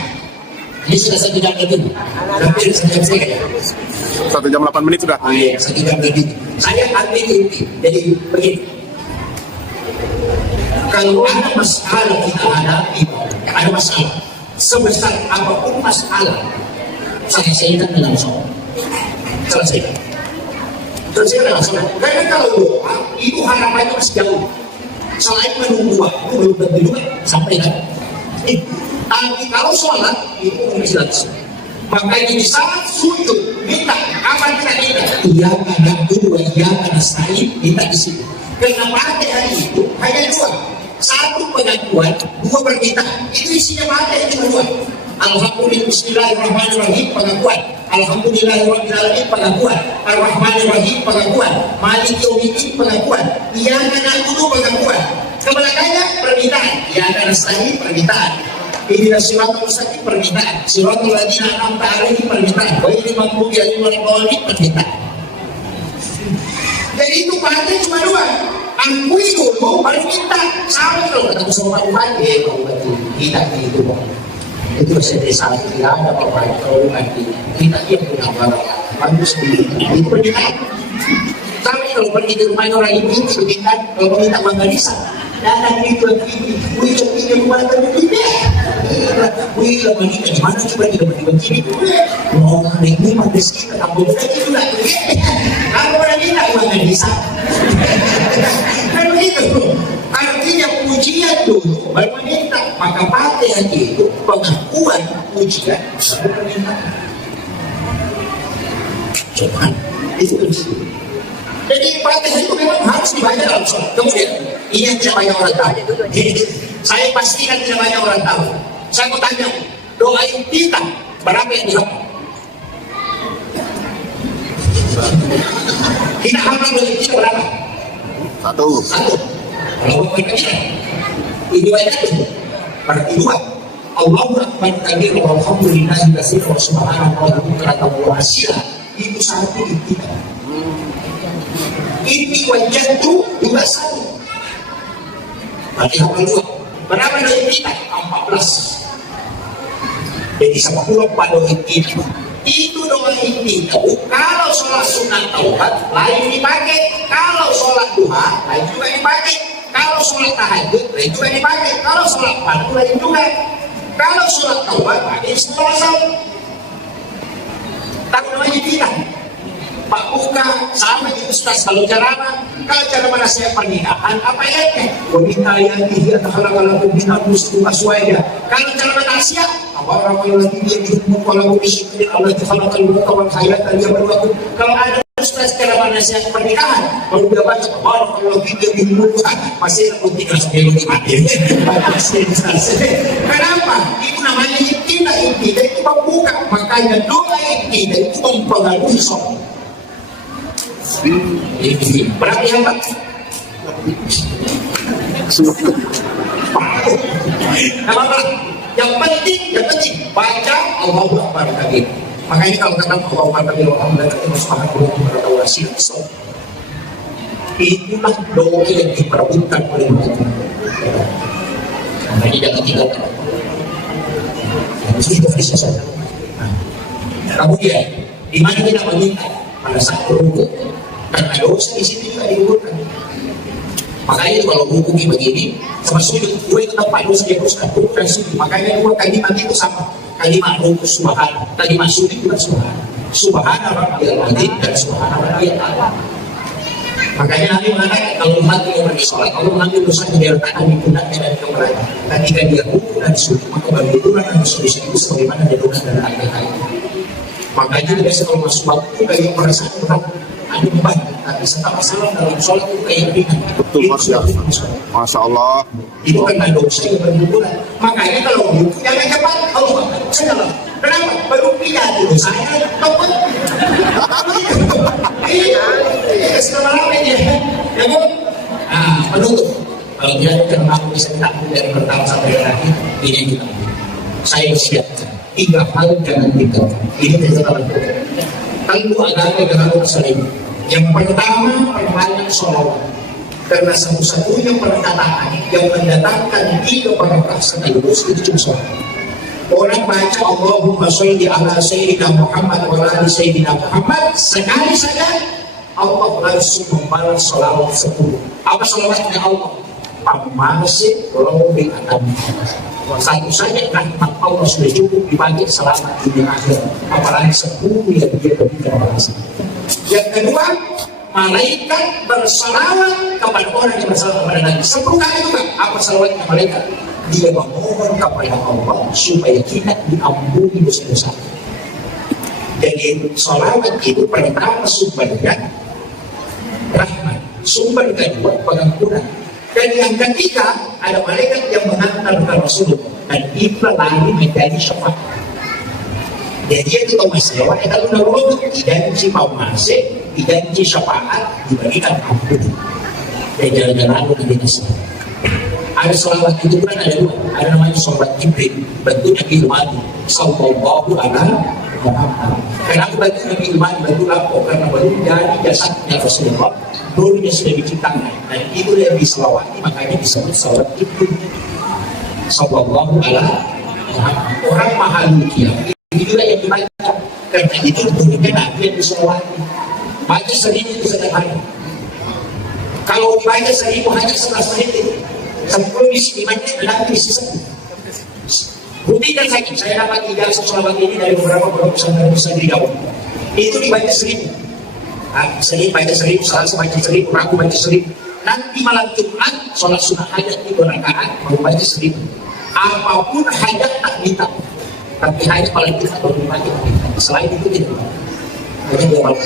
ini sudah 1 jam lebih. Hampir 1 jam sekali. 1 jam 8 menit sudah. Oh iya, 1 jam lebih. Saya ambil inti. Jadi begini. Kalau ada masalah kita hadapi, ada masalah sebesar apapun masalah, selesaikan dengan sholat. Selesaikan. Karena kalau doa itu harapannya masih jauh. Selain menunggu waktu belum tentu juga sampai kan. Tapi kalau sholat itu masih langsung. Makanya di saat sujud minta apa kita? Iya kadang dulu, iya kadang sain minta di situ. Kenapa ada hari itu hanya 2. 1 pengakuan, 2 permintaan. Itu isinya ada cuma 2. Alhamdulillah, bismillahirrahmanirrahim, pengakuan. Alhamdulillahirrahmanirrahim, pengakuan. Ar-Rahmanirrahim, pengakuan. Malik yaumiddin, pengakuan. Iyyaka na'budu, pengakuan. Kebelakangnya permintaan. Iyyaka nasta'in, permintaan. Ihdinas siratal mustaqim, permintaan. Siratal ladzina an'amta 'alaihim, permintaan. Ghairil maghdubi 'alaihim waladdallin, permintaan. Jadi itu pahalanya cuma 2. Akui dulu, baru minta. Sama kalau ketemu sama Pak Bupati, Pak Bupati kita gitu. Itu saya salah tidak ada apa-apa. Kalau nanti kita yang punya barang bagus itu permintaan. Tapi kalau pergi ke rumah orang ibu itu minta, kalau minta uang gadisa, datang itu begini, wih coba rumah begini, wih lama ini gimana coba dia begini, oh ini mah rezeki kamu lagi juga, kalau orang minta uang gadisa, kan begitu. Artinya pujian dulu baru minta, maka Fatihah itu pengakuan pujian bukan minta. Coba itu kunci. Jadi Fatihah itu memang harus dibaca dalam sholat. Kemudian ini yang tidak banyak orang tahu. Jadi saya pastikan tidak banyak orang tahu. Saya mau tanya, doa kita berapa yang dihafal? Kita hafal doa kita berapa? Satu. Kalau kita ini banyak itu. Berarti dua. Allahu Akbar kabir walhamdulillahi katsiran wa subhanallahi bukratan wa asila. Itu satu kita. Ini wajah itu juga satu. Berarti hafal dua. Berapa doa kita? 14. Jadi 10 pada kita. Itu doa kita. Kalau sholat sunat taubat lain dipakai. Kalau sholat duha lain juga dipakai. Kalau sholat tahajud lain juga dipakai. Kalau sholat fardu lain juga. Kalau sholat taubat pakai setelah saum. Tak namanya kita. Pak Buka sama di Ustaz kalau ceramah nasihat pernikahan apa ya? Wanita yang dia kalau bina muslim aswaya. Kalau ceramah nasihat apa orang lagi dia hidup kalau disiplin Allah kalau kalau khairat dia berlaku. Kalau ada Ustaz ceramah nasihat pernikahan baru dia baca kalau dia hidup masih tinggal sebelum mati. Kenapa? Itu namanya kita itu membuka, makanya doa kita itu mempengaruhi sholat. Berapa yang tak? Yang penting baca Allahu Akbar kabir. Makanya kalau kata Allahu Akbar kabir itulah doa yang diperbutkan oleh Allah. Makanya jangan tinggalkan. Itu sudah bisa saja. Kemudian di mana kita meminta pada saat berhukum. Karena dosa di sini juga diukurkan. Makanya kalau hukum begini, sama sujud, gue itu tempat dosa dia terus dan sujud. Makanya dua kalimat itu sama. Kalimat hukum subhana, kalimat sujud juga subhana. Subhana rabbiyal azim dan subhana rabbiyal a'la. Makanya Nabi mengatakan kalau mati yang pergi sholat, Allah mengambil dosa yang diletakkan di pundaknya dan kepalanya. Ketika dia hukum dan sujud, maka bagi turun dan dosa itu sebagaimana dia dosa dan akhir-akhir. Makanya biasa kalau masuk waktu kayak perasaan berat. Ada beban, tapi setelah salam dalam sholat itu kayak ringan. Betul, Masya Allah. Itu karena dosa yang berhubungan. Makanya kalau buku jangan cepat, Allah janganlah. Kenapa? Baru pindah dulu saya tobat. Iya, setelah lama dia, ya bu. Nah, menutup. Kalau dia kenal bisa takut dari pertama sampai terakhir, ini kita. Saya siapkan 3 hal jangan tinggalkan. Ini kita lakukan. Tentu agama dengan Muslim. Yang pertama, perbanyak sholawat. Karena satu-satunya perkataan yang mendatangkan 3 barakah sekaligus itu cuma sholawat. Orang baca Allahumma sholli ala Sayyidina Muhammad wa ala Sayyidina Muhammad sekali saja Allah langsung membalas sholawat 10. Apa sholawatnya Allah? Pamasih robi akan satu saja rahmat Allah sudah cukup dibagi selamat dunia akhir, apalagi 10 yang dia berikan balas. Yang kedua, malaikat bersalawat kepada orang yang bersalawat kepada Nabi 10 kali juga. Apa salawatnya malaikat? Dia memohon kepada Allah supaya kita diampuni dosa-dosa. Jadi salawat itu pertama sumbernya rahmat, sumber kedua pengampunan. Dan yang ketiga, ada malaikat yang mengantar ke Rasulullah dan itu lagi menjadi syafaat. Jadi itu masalah kalau Rasulullah dijanji masih dijanji syafaat diberikan ampun. Dan jalan-jalan nanti disini. Ada salawat itu kan ada 2, ada namanya salawat Jibril, bentuknya ilmani, sallallahu alaihi Muhammad. Kenapa bagi Nabi Iman bagi lapor? Karena baru dari jasadnya Rasulullah, nurunya sudah diciptakan dan itu yang diselawati, makanya disebut salawat Jibril. Sallallahu alaihi Muhammad. Orang mahalukia ini juga yang dibaca karena itu turunnya Nabi yang diselawati. Baca sendiri itu sederhana. Kalau dibaca 1000 hanya 11 menit. 10 menit nanti sisa. Buktikan saya dapat ijazah selama ini dari beberapa pesantren di Jawa. Itu dibaca 1000. Saya baca 1000, salah baca 1000, aku baca 1000. Nanti malam Jumat, sholat sunnah hajat di rakaat, mau baca 1000. Apapun hajat tak minta. Tapi hajat paling kita baru dibaca. Selain itu tidak. Hanya 2 malam.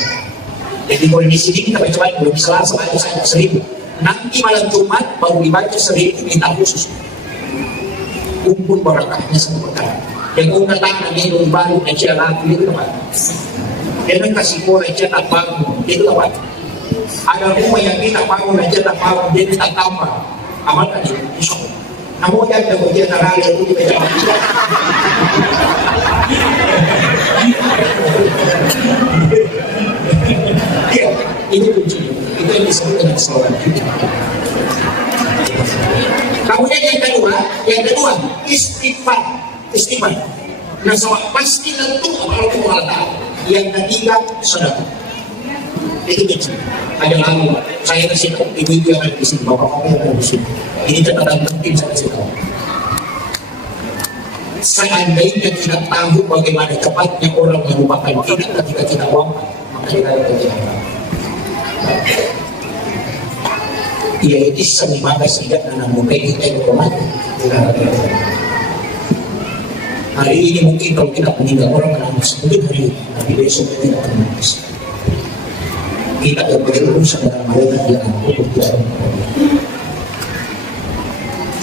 Jadi boleh di sini kita baca baik, belum salah baca saja 1000. Nanti malam Jumat baru dibaca 1000 minta khusus. Kumpul barakahnya semua perkara. Yang kau katakan yang baru baca lagu itu apa? Dia kasih kau baca tak bangun itu apa? Ada rumah yang kita bangun baca tak bangun dia minta tambah. Amalkan itu. Namun yang ada ujian terang itu kita jangan. Ya, ini kunci. Itu yang disebut dengan sholat. Kemudian yang kedua, istighfar. Nah, pasti tentu Allah. Yang ketiga, sedekah. Itu kunci. Ada lagu, saya kasih tahu ibu-ibu yang ada di sini, bapak-bapak yang ada di sini. Ini catatan penting saya kasih tahu. Seandainya tidak tahu bagaimana cepatnya orang melupakan kita ketika kita wafat, maka kita akan kejahatan. Yaitu senimaga sejak anak muda kita yang hormati. Hari ini mungkin kalau kita meninggal orang menangis, mungkin hari ini, tapi besok kita tidak menangis. Kita akan berurusan dengan mereka yang untuk tidak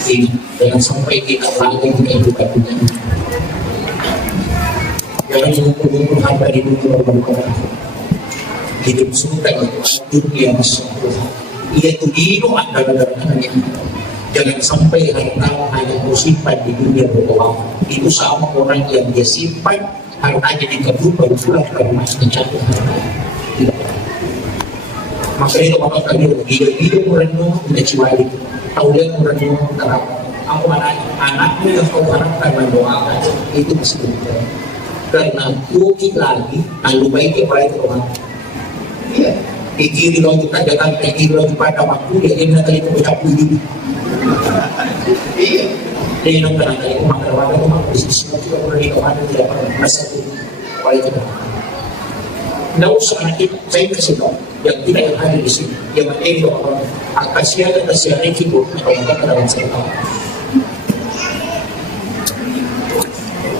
ini, jangan sampai kita lalai dengan bukan punya. Jangan mengumpul-ngumpul harta di dunia berbuka. Hidup sudah dunia masalah. Ia itu hidup adalah jangan sampai harta hanya bersimpan di dunia berdoa. Itu sama orang yang dia simpan hartanya di kebun baru pulang ke rumah mencapai harta. Tidak. Maka itu bapak kami hidup merenung tidak ciwali. Tahu dia merenung terang. Aku anakmu yang kau harapkan mendoakan itu pasti betul. Karena bukit lagi, lalu baiknya pada itu orang. Iya. Pikir lo kita jangan pikir lo pada waktu dia ingin kali itu bercapu hidup. Iya. Dia yang kali itu makan waktu itu makan bisnis juga berani kemana tidak pernah masa itu. Pada itu. Tidak usah nanti saya kasih tahu yang tidak yang ada di sini. Yang penting itu orang akasian itu atau enggak dalam saya tahu.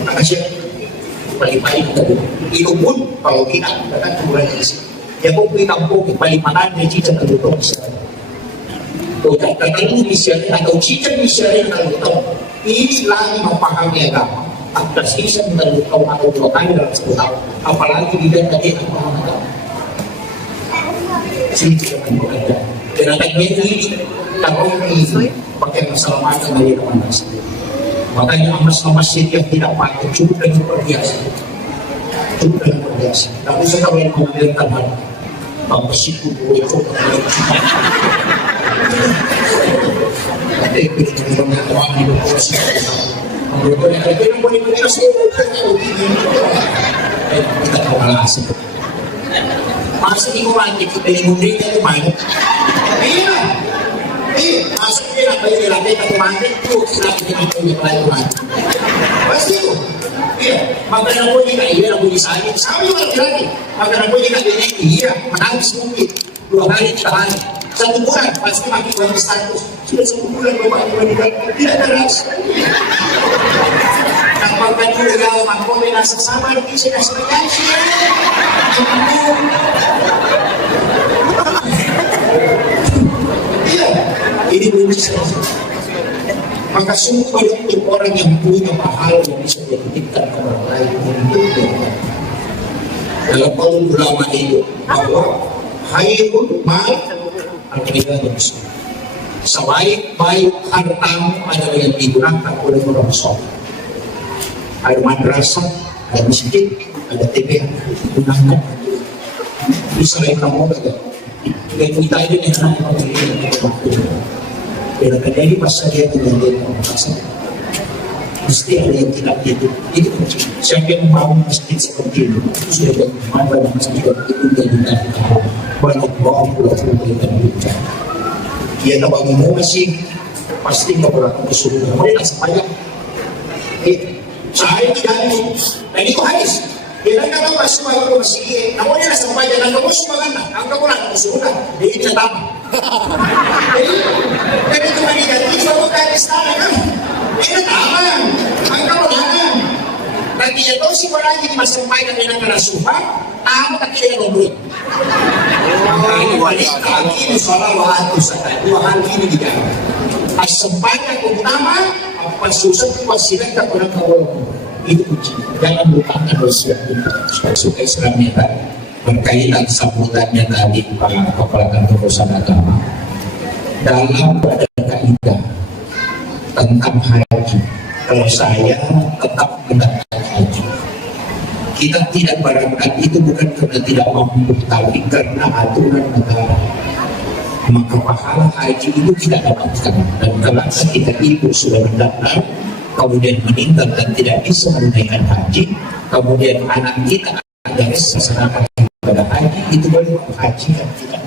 Akasian paling-paling itu pun kalau kita akan mulai dari sini. Ya kung kampung palimangan na chicha na lutong sa o tatanong misya atau chicha misya rin na lutong ini lagi mapahami agama at kasisan na lutong atau lokal na sa lutong apalagi bilang natin ang mga nagawa chicha na maganda kaya nagmeni tanong ini pakai keselamatan dari kemandas makanya mas-masid yang tidak pakai cukup dan berbiasa tapi sekarang yang mengambilkan hal pangkasiku buhay ko at pinagkakita ng mga nito ko sa ang luto niya ay pinagkakita ng kita kawalasip masuk di kumantik kita yung mundi na kumantik masuk din ang bayo nila kita kumantik ito sinabi din ito yung pala kumantik pasti ko magkana po niya iya ang muli sa akin sabi mo lagi magkana po niya iya manangis mungkin 2 hari 3 hari 1 bulan pasti makin banyak status sudah 1 bulan bapak meninggal tidak teras kapag juga magkome na sasama hindi siya nasabihan siya ini belum bisa maka sungguh untuk orang yang punya pahala yang bisa dititipkan ke orang lain untuknya dalam kaum ulama itu bahwa khairul mal al-ibadatu sebaik-baik hartamu adalah yang digunakan oleh orang soleh. Ada madrasah, ada masjid, ada TPA gunakan bisa kamu saja dan kita ini yang waktu dan terjadi masa dia menjadi masa mesti ada yang tidak itu siapa yang mau masjid seperti itu sudah bagaimana masjid itu dan banyak bohong pulau dan bicara Dia tak bangun mau masih pasti kau berlaku ke surga. Boleh tak sepanjang? Saya tidak ada. Dan itu hadis. Dia nak kata apa semua itu masih. Namun dia nak sepanjang. Dan kamu semua kan nak. Angka pun nak ke surga. Dia ini tak apa. Jadi itu mandi ganti. Kamu kaya istana kan? Dia tak apa. Angka pun nak. Nanti dia tahu si orang ini masih sepanjang dengan kena sumpah. Tahu tak kira ngobrol. Ini wanita ini salawatu sahaja. Dua hal ini dijaga. Sepanjang utama apa susah wasilah tak pernah kawal itu kunci. Jangan lupakan wasilah itu. Suka Islamnya tadi berkaitan sambutannya tadi Pak Kepala Kantor Urusan Agama dalam ada kaidah tentang haji. Kalau saya tetap mendaftar haji, kita tidak berangkat itu bukan karena tidak mampu, tapi karena aturan negara. Maka pahala haji itu tidak dapatkan. Dan kalau kita ibu sudah mendaftar kemudian meninggal dan tidak bisa menunaikan haji, kemudian anak kita ada melaksanakan ibadah haji, itu boleh haji dan tidak,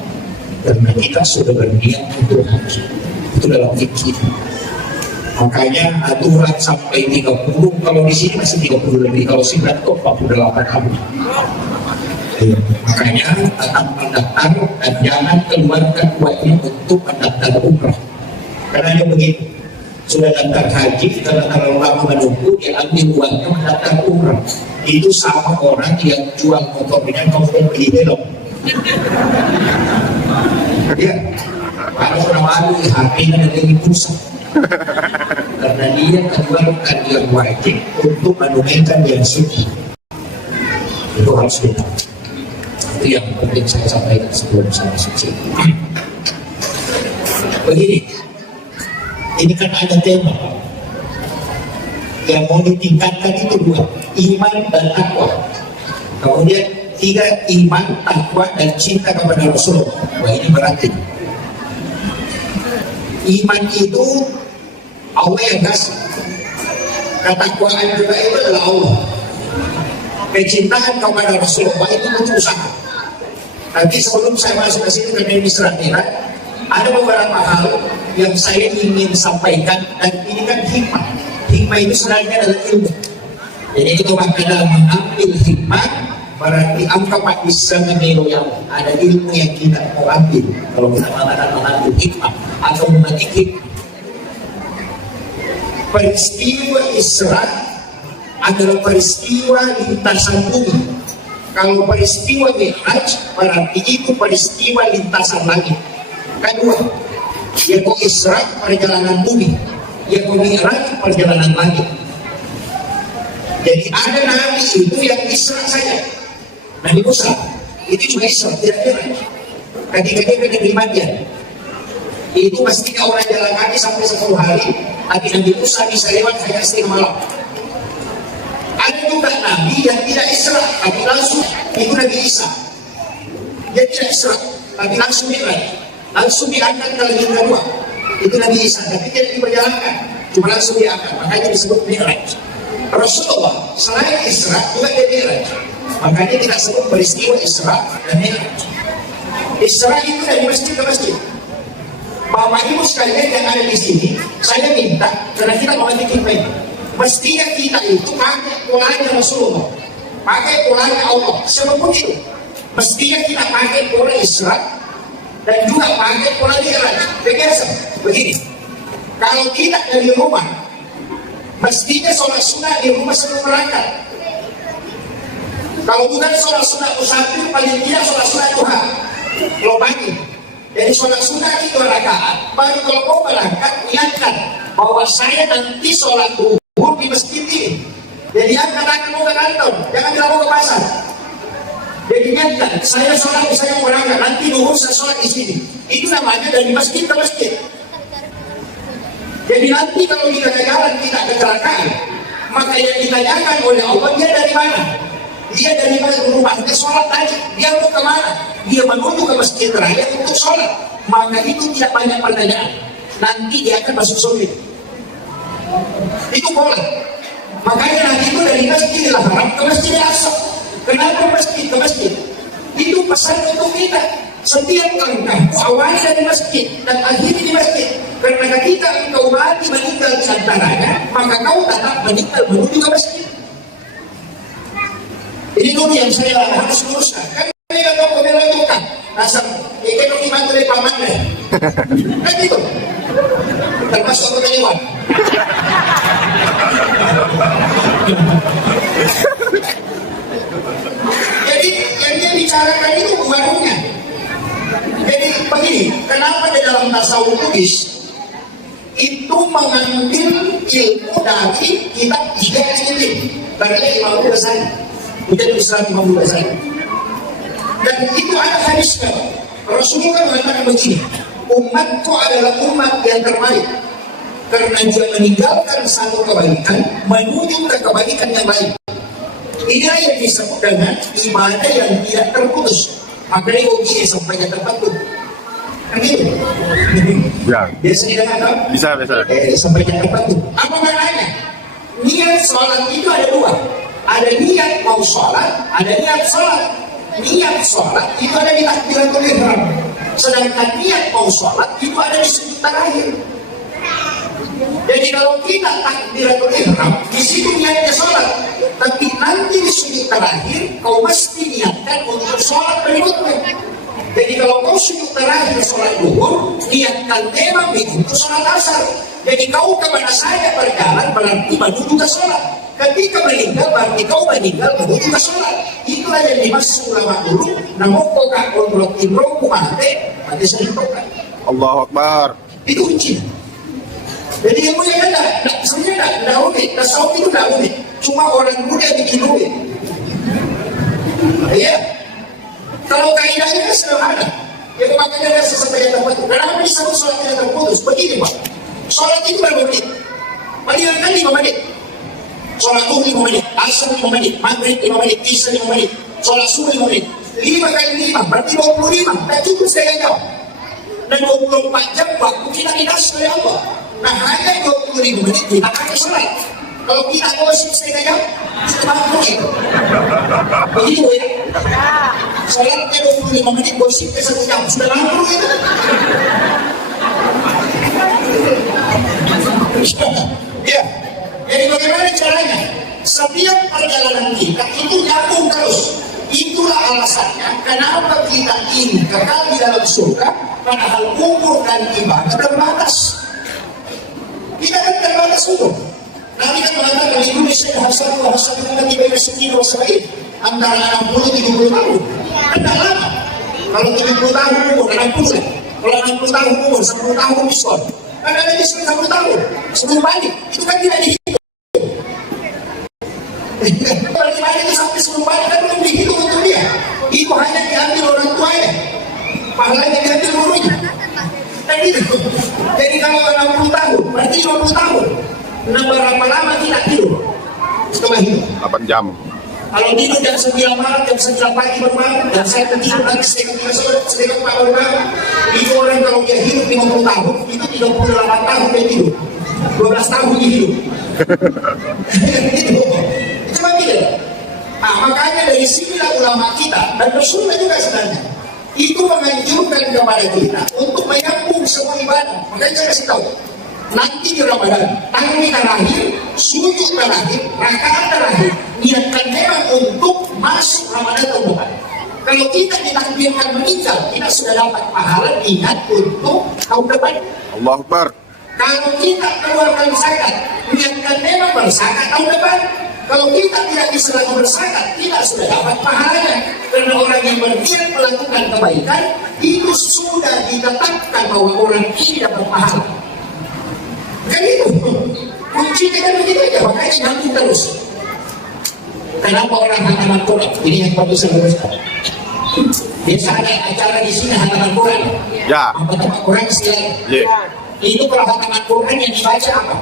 karena kita sudah berniat untuk haji. Itu dalam fikih. Makanya aturan sampai 30, kalau di sini masih 30 lebih, kalau 9 ke 48 tahun. Makanya tetap mendaftar dan jangan keluarkan uangnya untuk mendaftar umrah. Karena dia begitu, sudah daftar haji, karena terlalu lama menunggu, dia ambil uangnya mendaftar umrah. Itu sama orang yang jual motornya kemudian beli belok. Ya, kalau orang baru HP-nya dari pulsa. Karena dia keluarkan yang wajib untuk menunaikan yang suci. Itu harus kita. Itu yang penting saya sampaikan sebelum saya suci. Begini, ini kan ada tema yang mau ditingkatkan itu 2, iman dan takwa. Kemudian 3, iman, takwa dan cinta kepada Rasulullah. Wah, ini berarti iman itu Allah yang kasih, ketakwaan juga itu adalah Allah. Kecintaan kepada Rasulullah itu butuh usaha. Nanti sebelum saya masuk ke sini karena ini serangkaian, ada beberapa hal yang saya ingin sampaikan, dan ini kan hikmah. Hikmah itu sebenarnya adalah ilmu. Jadi kita dalam mengambil hikmah, berarti angka Pak bisa meniru yang ada ilmu yang kita mau ambil. Kalau kita mengatakan mengambil hikmah atau memetik hikmah. Peristiwa Isra adalah peristiwa lintasan bumi. Kalau peristiwa Mi'raj berarti itu peristiwa lintasan langit. Kedua, yaitu Isra perjalanan bumi, yaitu Mi'raj perjalanan langit. Jadi ada nabi itu yang Isra saja. Nabi Musa itu juga Isra, tidak Mi'raj. Ketika dia dari Madian, itu pastinya orang jalan kaki sampai 10 hari, tapi Nabi Musa bisa lewat hanya setengah malam. Ada juga Nabi yang tidak Isra, tapi langsung itu Nabi Isa. Dia tidak Isra, tapi langsung Mi'raj, langsung diangkat ke langit kedua. Itu Nabi Isa, tapi tidak diperjalankan, cuma langsung diangkat, makanya disebut Mi'raj. Rasulullah selain Isra juga dia Mi'raj, makanya kita sebut peristiwa Isra dan Mi'raj. Isra itu dari masjid ke masjid. Bapak Ibu sekalian yang ada di sini, saya minta karena kita mau hikmah ini, mestinya kita itu pakai polanya Rasulullah, pakai polanya Allah, sebab itu mestinya kita pakai pola Isra dan juga pakai pola Mi'raj. Begini, kalau kita dari rumah, mestinya sholat sunnah di rumah sebelum berangkat. Kalau bukan sholat sunnah musafir, paling tidak sholat sunnah duha. Kalau pagi, jadi sholat sunnah itu 2 rakaat. Baru kalau mau berangkat, ingatkan bahwa saya nanti sholat duhur di masjid ini. Jadi angkat mau ke kantor, jangan bilang mau ke pasar. Jadi ingatkan, saya sholat, saya mau berangkat, nanti duhur saya sholat di sini. Itu namanya dari masjid ke masjid. Jadi nanti kalau kita ke jalan kita kecelakaan, maka yang ditanyakan oleh Allah, dia dari mana? Dia dari mana rumahnya sholat tadi? Dia mau kemana? Dia menuju ke masjid raya untuk sholat. Maka itu tidak banyak pertanyaan. Nanti dia akan masuk surga. Itu boleh. Makanya nanti itu dari Masjidil Haram ke Masjidil Aqsa. Kenapa masjid ke masjid? Itu pesan untuk kita. Setiap langkah awalnya dari masjid dan akhirnya di masjid. Karena ketika engkau mati meninggal di antaranya, maka kau tetap meninggal menuju ke masjid. Ini dulu yang saya harus luruskan. Kan ini kalau kau bilang itu kan, asal ikan dibantu oleh pamannya. Kan itu. Termasuk kemewahan. Jadi yang dia bicarakan itu barunya. Jadi begini, kenapa di dalam tasawuf Buddhis itu mengambil ilmu dari kitab tiga ini, dari Imam Ghazali, kemudian Islam Imam Ghazali. Dan itu ada hadisnya. Rasulullah mengatakan begini, umatku adalah umat yang terbaik karena dia meninggalkan satu kebaikan menuju ke kebaikan yang lain. Inilah yang disebut dengan ibadah yang tidak terputus. Makanya begini sampainya tertentu. Kan gitu? Ya. Biasanya dengan apa? Bisa. Sampainya tertentu. Apa maknanya? Niat sholat itu ada dua. Ada niat mau sholat, ada niat sholat. Niat sholat itu ada di takbiratul ihram. Sedangkan niat mau sholat itu ada di sujud terakhir. Jadi kalau kita takbiratul ihram, di situ niatnya sholat. Tapi nanti di sujud terakhir, kau mesti niatkan untuk sholat berikutnya. Jadi kalau kau sujud terakhir sholat duhur, niatkan memang untuk sholat asar. Jadi kau kemana saja berjalan berarti menuju ke sholat. Ketika meninggal berarti kau meninggal menuju ke sholat. Itulah yang dimaksud ulama dulu. Namun kau tak kontrol imroku mati sedikitkan. Allahu Akbar. Itu kunci. Jadi ilmu yang ada, sebenarnya tidak unik. Tasawuf itu tidak unik. Cuma orang muda bikin unik. Iya. Kalau kaidahnya sederhana, ya makanya ada sesuatu yang terputus. Kenapa disebut sholat yang terputus? Begini Pak, sholat itu berapa menit? Paling kan 5 menit. Sholat duhur 5 menit, asar 5 menit, maghrib 5 menit, isya 5 menit, sholat subuh 5 menit. 5 kali 5 berarti 25. Dan cukup setengah jam. Dan 24 jam waktu kita dikasih oleh Allah. Nah hanya 25 menit kita pakai sholat. Kalau kita gosip setengah jam, kita mampu. Begitu ya. Sholatnya 25 menit, gosipnya 1 jam, sudah mampu gitu. Ya, jadi bagaimana caranya? Setiap perjalanan kita itu nyambung terus. Itulah alasannya kenapa kita ingin kekal di dalam surga, padahal umur dan ibadah terbatas. Kita kan terbatas umur. Nabi kan mengatakan di Indonesia hasad nanti bebas sekitar wasaid antara 60-70 tahun. Kan tak lama. Kalau 70 tahun umur 60, kalau 60 tahun umur 10 tahun diskon. Kan ada diskon 10 tahun sebelum balik. Itu kan tidak dihitung. Kalau balik itu sampai sebelum balik kan belum dihitung untuk dia. Itu hanya diambil orang tuanya. Pahalanya diambil gurunya. Kan gitu. Jadi kalau 60 tahun berarti 50 tahun. Nah berapa lama kita tidur? Setelah hidup 8 jam. Kalau tidur jam 9 malam, jam 9 pagi bermalam, dan saya tidur nanti setengah Pak bermalam, itu orang kalau dia hidup 50 tahun, itu 38 tahun dia tidur, 12 tahun dia hidup. Itu begitu. Nah makanya dari sinilah ulama kita dan Rasulullah juga sebenarnya itu menganjurkan kepada kita untuk menyambung semua ibadah. Makanya saya kasih tahu. Nanti di Ramadan, takbir terakhir, sujud terakhir, rakaat terakhir, niatkan memang untuk masuk Ramadan tahun depan. Kalau kita ditakdirkan meninggal, kita sudah dapat pahala ingat untuk tahun depan. Allahu Akbar. Kalau kita keluarkan zakat, niatkan memang berzakat tahun depan. Kalau kita tidak bisa lagi berzakat, kita sudah dapat pahalanya. Karena orang yang berniat melakukan kebaikan, itu sudah ditetapkan bahwa orang ini dapat pahala. Kan itu kuncinya kan begitu aja, makanya nyambung terus. Kenapa orang hataman Quran? Ini yang perlu saya luruskan. Biasa ada acara di sini hataman Quran. Ya. Hataman Quran silakan. Ya. Itu kalau hataman Quran yang dibaca apa?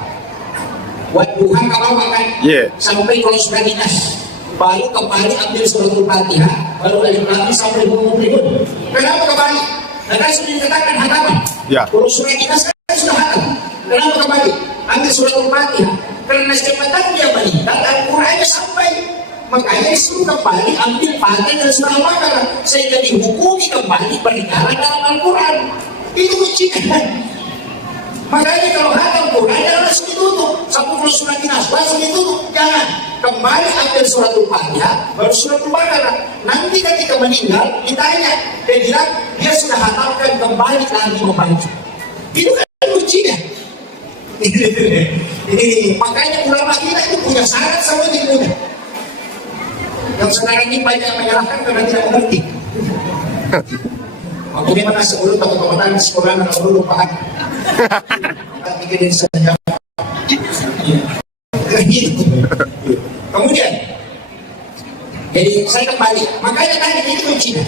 Wadduha kalau makan. Ya. Sampai kalau sudah dinas, baru kembali ambil suratul Fatihah, baru alif lam mim sampai mu'minun. Kenapa kembali? Karena sudah dikatakan hataman. Ya. Kalau sudah dinas sudah hatam. Kenapa kembali? Ambil surat Al-Fatihah. Karena secepatnya dia meninggal, Al-Qurannya sampai. Makanya disuruh kembali ambil pakai dan surah Al-Baqarah sehingga dihukumi kembali berjalan dalam Al-Quran. Itu kuncinya. Makanya kalau hatam Quran jangan langsung ditutup. 10 surat Nas langsung ditutup. Jangan. Kembali ambil surat Al-Fatihah baru surat Al-Baqarah. Nanti ketika meninggal ditanya, dia bilang dia sudah hatamkan, kembali lagi membaca. Itu kan kuncinya. Ini makanya ulama kita itu punya syarat sama ilmunya. Yang sekarang ini banyak menyalahkan karena tidak mengerti. Waktu ini mana sebelum tokoh-tokohan sekolah anak dulu paham. Bikin saja. Kemudian, jadi saya kembali. Makanya tadi itu kuncinya.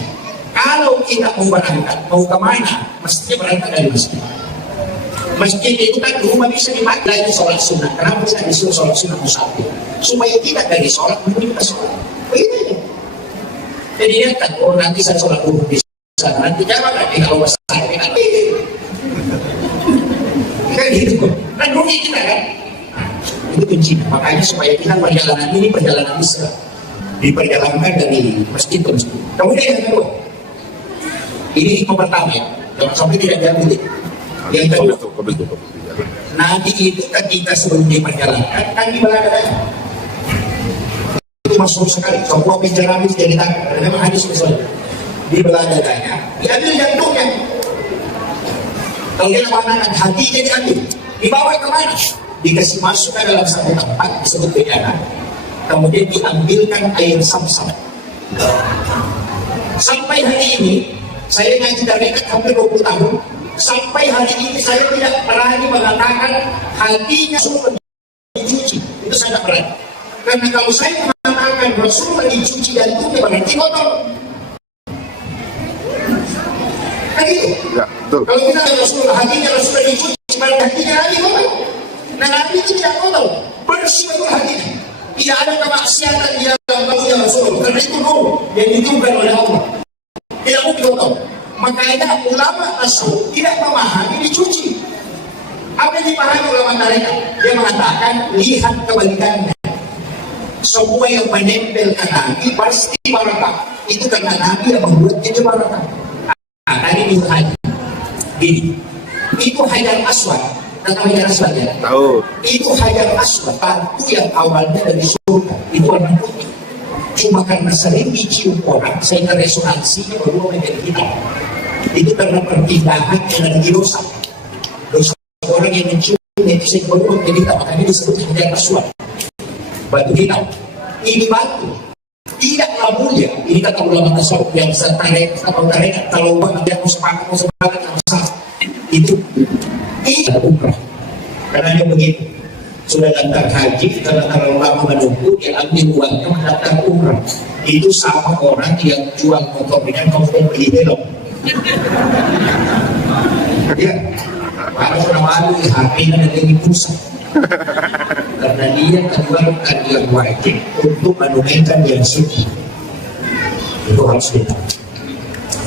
Kalau kita mau berangkat, mau kemana, mestinya berangkat dari masjid. Masjid itu kan di rumah bisa dipakai lagi sholat sunnah. Kenapa bisa disuruh sholat sunnah musafir? Supaya tidak dari sholat menuju ke sholat. Begitu. Jadi dia kan, oh nanti saya sholat dulu di sana. Nanti jangan nanti kalau besar nanti. Kayak gitu. Kan rugi kita kan. Itu kunci. Makanya supaya kita perjalanan ini perjalanan Islam. Diperjalankan dari masjid ke masjid. Kemudian yang kedua. Ini pertama ya. Jangan sampai tidak jadi. Yang kedua, Nabi itu ketika sebelum diperjalankan kan di belakangnya itu masuk sekali. Semua bicara Nabi jadi tangan. Ada memang hadis misalnya di belakangnya diambil jantungnya. Kalau dia mengatakan hatinya diambil, dibawa kemana? Dikasih masuk ke dalam satu tempat disebut bejana. Kemudian diambilkan air Zamzam. Sampai hari ini saya ngaji dari hampir 20 tahun. Sampai hari ini saya tidak berani mengatakan hatinya Rasul dicuci. Itu saya tidak berani. Karena kalau saya mengatakan Rasul dicuci jantungnya berarti kotor. Kan gitu? Ya, betul. Kalau kita Rasul hatinya Rasul dicuci, berarti hatinya Nabi kotor. Nah Nabi itu tidak kotor, bersih betul hatinya. Tidak ada kemaksiatan di dalam tubuhnya Rasul. Karena itu nur yang ditunjukkan oleh Allah. Tidak mungkin kotor. Makanya ulama tasawuf tidak memahami dicuci. Apa yang dipahami ulama mereka? Dia mengatakan lihat kebalikannya. Semua yang menempel ke Nabi pasti barakah. Itu karena Nabi yang membuat jadi barakah. Tadi itu haji. Gini, itu Hajar Aswad. Tahu Hajar Aswad ya? Tahu. Itu Hajar Aswad. Batu yang awalnya dari surga. Itu warna putih. Cuma karena sering dicium orang, sehingga resonansinya berubah menjadi hitam. Itu karena perpindahan energi dosa. Dosa orang yang menciumnya itu sehingga berubah menjadi hitam. Makanya disebut Hajar Aswad. Batu hitam. Ini batu tidaklah mulia. Ini kata ulama tasawuf yang setarik atau tarekat. Kalau orang yang mau sepakat yang salah. Itu tidak umrah. Karena dia begitu. Sudah daftar haji, karena terlalu lama menunggu, dia ambil uangnya mendaftar umrah. Itu sama orang yang jual motornya kemudian beli belok. Ya, kalau sudah malu HP-nya dari pusat. Karena dia keluarkan yang wajib untuk menunaikan yang suci. Itu harus kita.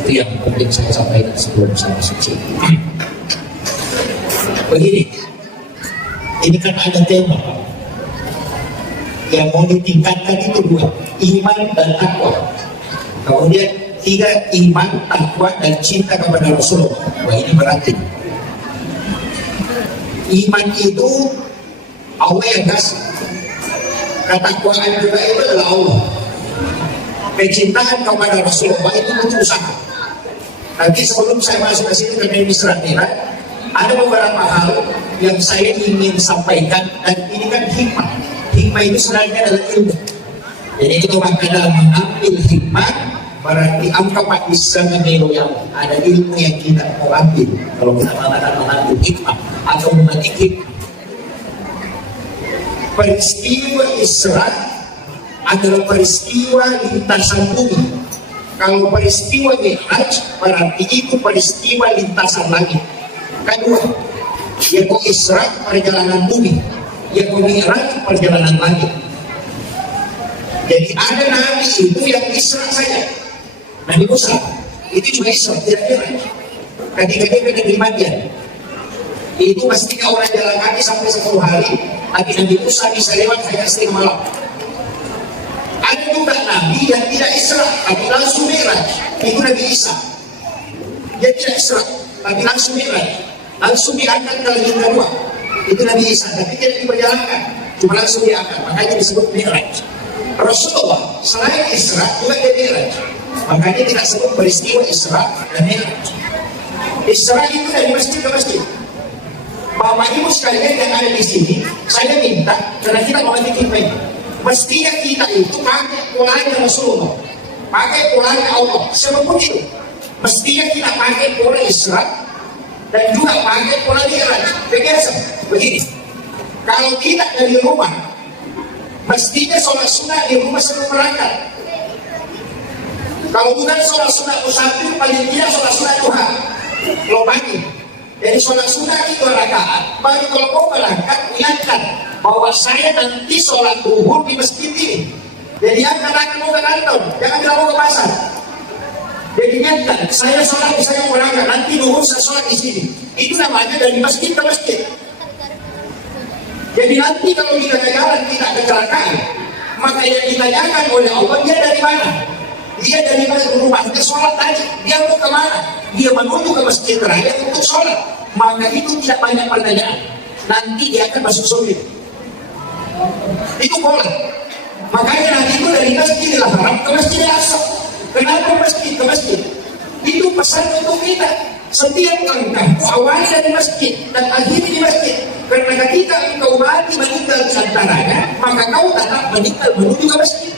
Itu yang penting saya sampaikan sebelum saya suci. Begini. Ini kan ada tema yang mau ditingkatkan itu 2, iman dan takwa. Kemudian 3, iman, takwa dan cinta kepada Rasulullah. Wah ini berarti iman itu Allah yang kasih. Ketakwaan juga itu adalah Allah. Kecintaan kepada Rasulullah itu butuh usaha. Nanti sebelum saya masuk ke sini karena ini seratiran, ada beberapa hal yang saya ingin sampaikan dan ini kan hikmah. Hikmah itu sebenarnya adalah ilmu. Jadi itu maka dalam mengambil hikmah berarti angka bisa meniru yang ada ilmu yang kita mau ambil. Kalau kita mengatakan mengambil hikmah atau memetik hikmah. Peristiwa Isra adalah peristiwa lintasan bumi. Kalau peristiwa Mi'raj berarti itu peristiwa lintasan langit. Kedua, yaitu Isra perjalanan bumi, yaitu Mi'raj perjalanan langit. Jadi ada Nabi itu yang Isra saja, Nabi Musa itu juga Isra, tidak Mi'raj. Ketika dia dari Madian, itu pastinya orang jalan kaki sampai 10 hari, tapi Nabi Musa bisa lewat hanya setengah malam. Ada juga Nabi yang tidak Isra, tapi langsung Mi'raj. Itu Nabi Isa. Dia tidak Isra, tapi langsung Mi'raj. Langsung diangkat ke langit kedua. Itu Nabi Isa, tapi tidak diperjalankan. Cuma langsung diangkat, makanya disebut Mi'raj. Rasulullah selain Isra juga dia Mi'raj. Makanya kita sebut peristiwa Isra dan Mi'raj. Isra itu dari masjid ke masjid. Bapak Ibu sekalian yang ada di sini, saya minta, karena kita mau bikin baik, mestinya kita itu pakai polanya Rasulullah, pakai polanya Allah, siapapun itu. Mestinya kita pakai pola Isra dan juga pakai pola Mi'raj. Biasa, begini. Kalau kita dari rumah, mestinya sholat sunnah di rumah sebelum berangkat. Kalau bukan sholat sunnah musafir, paling tidak sholat sunnah duha. Kalau pagi. Jadi sholat sunnah itu 2 rakaat. Baru kalau mau berangkat, ingatkan bahwa saya nanti sholat zuhur di masjid ini. Jadi jangan mau ke kantor, jangan bilang mau ke pasar. Jadi ingatkan, saya sholat, saya berangkat, nanti zuhur saya sholat di sini. Itu namanya dari masjid ke masjid. Jadi nanti kalau kita jalan tidak kecelakaan, maka yang ditanyakan oleh Allah, dia dari mana? Dia dari rumah ke sholat tadi, dia mau kemana? Dia menuju ke masjid terakhir untuk sholat. Maka itu tidak banyak pertanyaan. Nanti dia akan masuk surga. Itu pola. Makanya nanti itu dari Masjidil Haram ke Masjidil Aqsa. Kenapa masjid ke masjid? Itu pesan untuk kita. Setiap langkah awalnya dari masjid dan akhirnya di masjid. Karena ketika engkau mati meninggal di antaranya, maka kau tetap meninggal menuju ke masjid.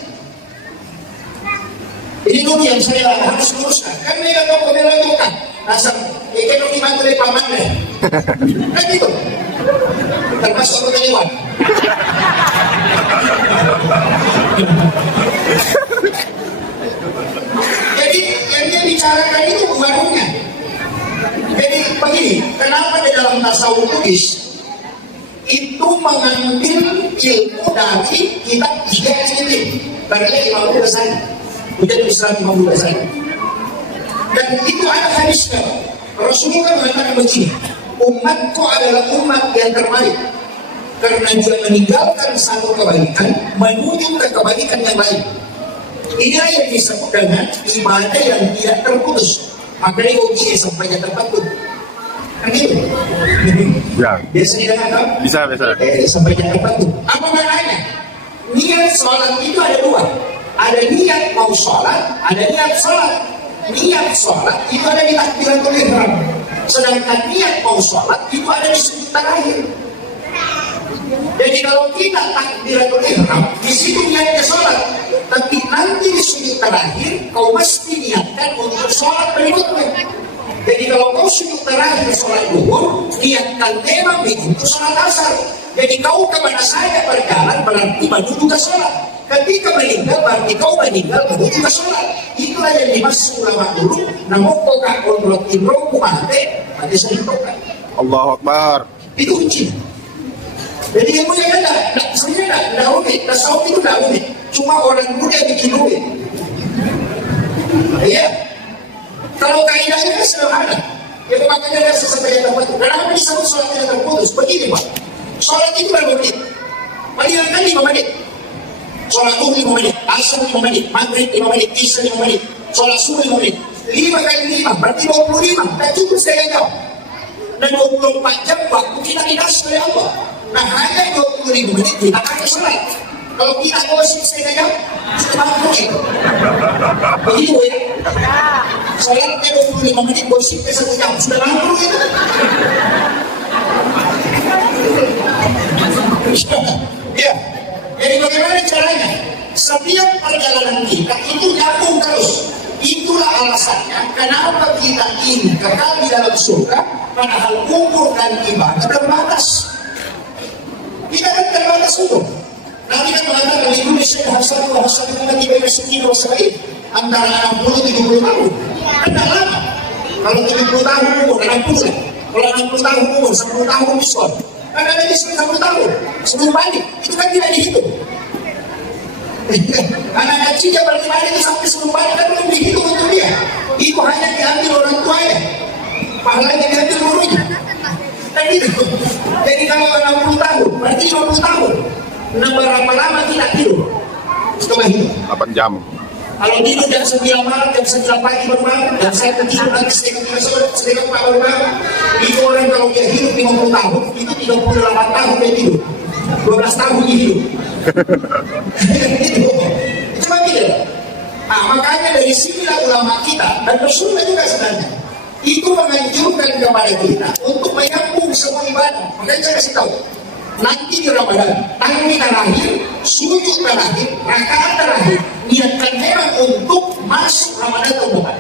Ini dulu yang saya harus luruskan. Kan mereka tahu kebela juga. Asal, ikan di mantu dari paman deh. Kan gitu. Termasuk anggota dewan. Jadi yang dia bicarakan itu barunya. Jadi begini, kenapa di dalam tasawuf Buddhis itu mengambil ilmu dari kitab Ihya Ulumuddin karya Imam Ghazali. Ujian Islam Imam Ghazali. Dan itu ada hadisnya. Rasulullah mengatakan begini, umatku adalah umat yang terbaik karena dia meninggalkan satu kebaikan menuju ke kebaikan yang lain. Inilah yang disebut dengan ibadah yang tidak terputus. Makanya ujian sampai yang terputus. Kan gitu? Ya. Biasanya dengan apa? Bisa. Sampai yang terputus. Apa maknanya? Niat sholat itu ada 2. Ada niat mau sholat, ada niat sholat. Niat sholat itu ada di takbiratul ihram. Sedangkan niat mau sholat itu ada di sujud terakhir. Jadi kalau kita takbiratul ihram, di situ niatnya sholat. Tapi nanti di sujud terakhir, kau mesti niatkan untuk sholat berikutnya. Jadi kalau kau sujud terakhir sholat zuhur, niatkan memang untuk sholat asar. Jadi kau kemana saja berjalan berarti menuju ke sholat. Ketika meninggal berarti kau meninggal menuju ke sholat. Itulah yang dimaksud ulama dulu. Namun kau gak kontrol imroku mati sedikitkan. Allahu Akbar. Itu kunci. Jadi yang punya sebenarnya tidak rumit. Tasawuf itu tidak rumit. Cuma orang muda yang bikin rumit. Iya. Kalau kaidahnya kan sederhana. Itu makanya ada sesuatu yang terputus. Kenapa disebut sholat yang terputus? Begini Pak. Sholat itu berapa menit? Paling kan 5 menit. Sholat zuhur 5 menit, asar 5 menit, maghrib 5 menit, isya 5 menit, sholat subuh 5 menit. 5 kali 5 berarti 25. Dan cukup setengah jam. Dan 24 jam waktu kita dikasih oleh Allah. Nah hanya 25 menit kita pakai sholat. Kalau kita gosip setengah jam, sudah menit. Begitu ya. Sholatnya 25 menit, gosipnya 1 jam, sudah mampu itu. Ya. Jadi bagaimana caranya? Setiap perjalanan kita itu nyambung terus. Itulah alasannya kenapa kita ingin kekal di dalam surga, padahal umur dan ibadah terbatas. Kita kan terbatas umur. Nanti kan mengatakan di Indonesia hasadu nanti bayar sekian wasaid antara 60-70 tahun. Kan tak lama. Kalau 70 tahun umur 60, kalau 60 tahun umur 10 tahun diskon. Kan ada di 10 tahun sebelum balik, itu kan tidak dihitung. Anak kecil yang balik itu sampai sebelum balik kan belum dihitung untuk dia. Itu hanya diambil orang tuanya, pahalanya diambil gurunya. Dan itu. Jadi kalau 60 tahun, berarti 50 tahun. Nah berapa lama tidak tidur? setengah hidup. 8 jam. Kalau tidur jam 9 malam, jam 9 pagi baru bangun, dan saya tidur lagi setengah Pak baru bangun. Itu orang kalau dia hidup 50 tahun, itu 38 tahun dia tidur. 12 tahun dia hidup. Itu begitu. Nah, makanya dari sinilah ulama kita, dan Rasulullah juga sebenarnya, itu menganjurkan kepada kita untuk menyambung semua ibadah. Makanya saya kasih tahu, nanti di Ramadan, takbir terakhir, sujud terakhir, rakaat terakhir, niatkan memang untuk masuk Ramadan tahun depan.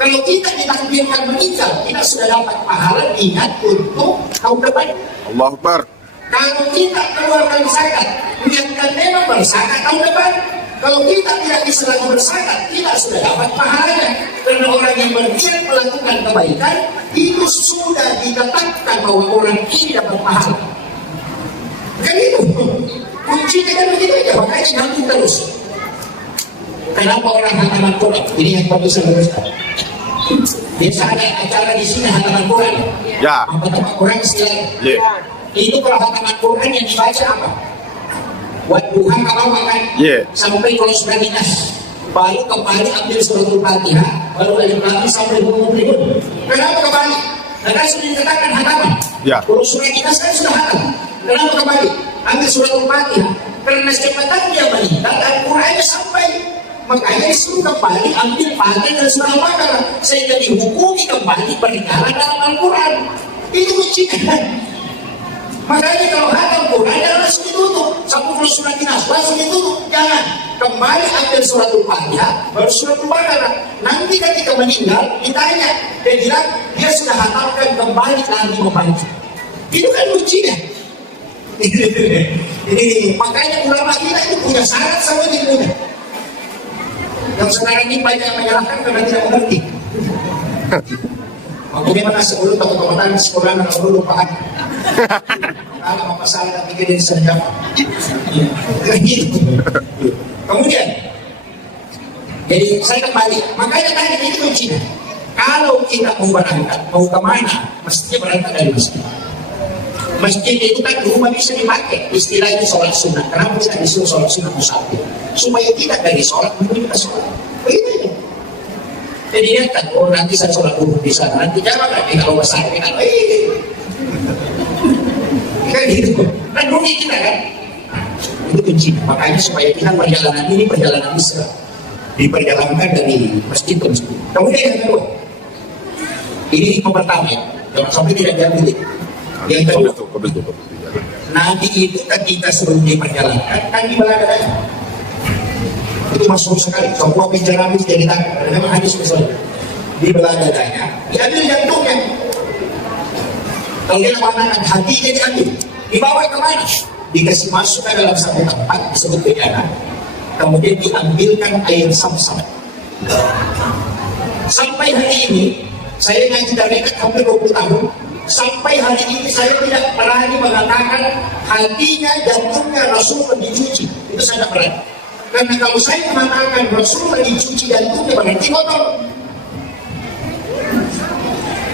Kalau kita ditakdirkan meninggal, kita sudah dapat pahala ingat untuk tahun depan. Allahu Akbar. Kalau kita keluarkan zakat, niatkan memang berzakat tahun depan. Kalau kita tidak bisa lagi berzakat, kita sudah dapat pahalanya. Karena orang yang berniat melakukan kebaikan, itu sudah ditetapkan bahwa orang ini dapat pahala. Kan itu kuncinya kan begitu aja, makanya nyambung terus. Kenapa orang hataman Quran? Ini yang perlu saya luruskan. Biasa ada acara di sini hataman Quran. Ya. Hataman Quran silakan. Yeah. Itu kalau hataman Quran yang dibaca apa? Wadduha kalau makan sampai kalau sudah dinas, baru kembali ambil suratul Fatihah, baru alif lam sampai umum tribun. Kenapa kembali? Karena sudah dikatakan hataman. Ya. Kalau surat dinas kan sudah hatam. Kenapa kembali? Ambil suratul Fatihah. Karena secepatan dia meninggal Al-Qurannya sampai. Makanya disuruh kembali ambil Fatihah dan surah Al-Baqarah sehingga dihukumi kembali peninggalan dalam Al-Quran. Itu kuncinya. Makanya kalau hatam Quran jangan langsung ditutup. Sampai kalau surat dinas langsung ditutup. Jangan. Kembali ambil suratul Fatihah baru suratul Baqarah. Nanti ketika meninggal ditanya, dia bilang dia sudah hatamkan kembali lagi membaca. Itu kan kuncinya. Ini makanya ulama kita itu punya syarat sama ilmunya. Yang sekarang ini banyak menyalahkan karena tidak mengerti. Makanya mana sebelum teman-teman sekolah nggak perlu paham. Kalau masalah pikirin saja. Kemudian, jadi saya kembali. Makanya tadi itu kuncinya. Kalau kita mau berangkat, mau kemana, mestinya berangkat dari masjid. Masjid itu kan rumah bisa dipakai. Istilahnya sholat sunnah. Kenapa tidak disuruh sholat sunnah musafir? Supaya tidak dari sholat, mungkin kita sholat. Begitu. Jadi lihat kan, oh nanti saya sholat dulu di sana. Nanti jangan lagi kalau besar kita. Kan gitu. Kan rugi kita kan. Itu kunci. Makanya supaya kita perjalanan ini perjalanan Islam. Diperjalankan dari masjid ke masjid. Kemudian yang kedua. Ini yang pertama ya. Jangan sampai tidak diambil. Yang kedua. Nabi itu ketika sebelum diperjalankan kan di Belanda. Itu masuk sekali. Semua bicara habis dari tangan. Ada memang hadis misalnya. Di Belanda diambil jantungnya. Kalau dia mengatakan hatinya diambil, dibawa kemana? Dikasih masuk ke dalam satu tempat disebut bejana. Kemudian diambilkan air Sam-Sam. Sampai hari ini, saya ngaji dari hampir 20 tahun. Sampai hari ini saya tidak berani mengatakan hatinya, jantungnya Rasulullah dicuci. Itu saya tidak berani. Karena kalau saya mengatakan Rasulullah dicuci jantungnya berarti kotor.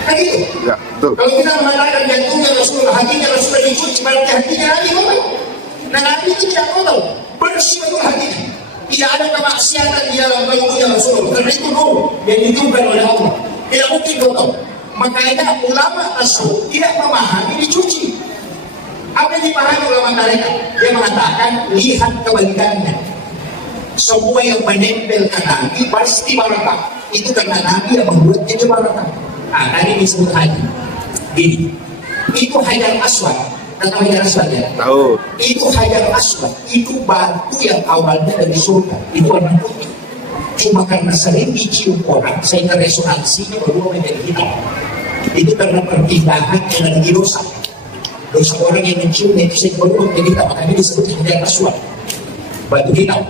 Kan gitu? Ya, betul. Kalau kita mengatakan jantungnya Rasulullah, hatinya Rasulullah dicuci, berarti hatinya Nabi kotor. Nah Nabi itu tidak kotor, bersih betul hatinya. Tidak ada kemaksiatan di dalam kalbunya Rasulullah. Karena itu nur yang dihidupkan oleh Allah. Tidak mungkin kotor. Makanya ulama tasawuf tidak memahami dicuci. Apa yang dipahami ulama mereka? Dia mengatakan lihat kebalikannya. Semua yang menempel ke Nabi pasti barakah. Itu karena Nabi yang membuat jadi barakah. Nah, tadi disebut haji. Gini, itu hajar aswad. Kata hajar aswad ya? Tahu. Itu hajar aswad. Itu batu yang awalnya dari surga. Itu warna putih. Cuma karena sering dicium orang, sehingga resonansinya berubah menjadi hitam. Itu karena perpindahan energi dosa. Dosa orang yang menciumnya itu sehingga berubah menjadi hitam. Makanya disebut hajar aswad. Batu hitam.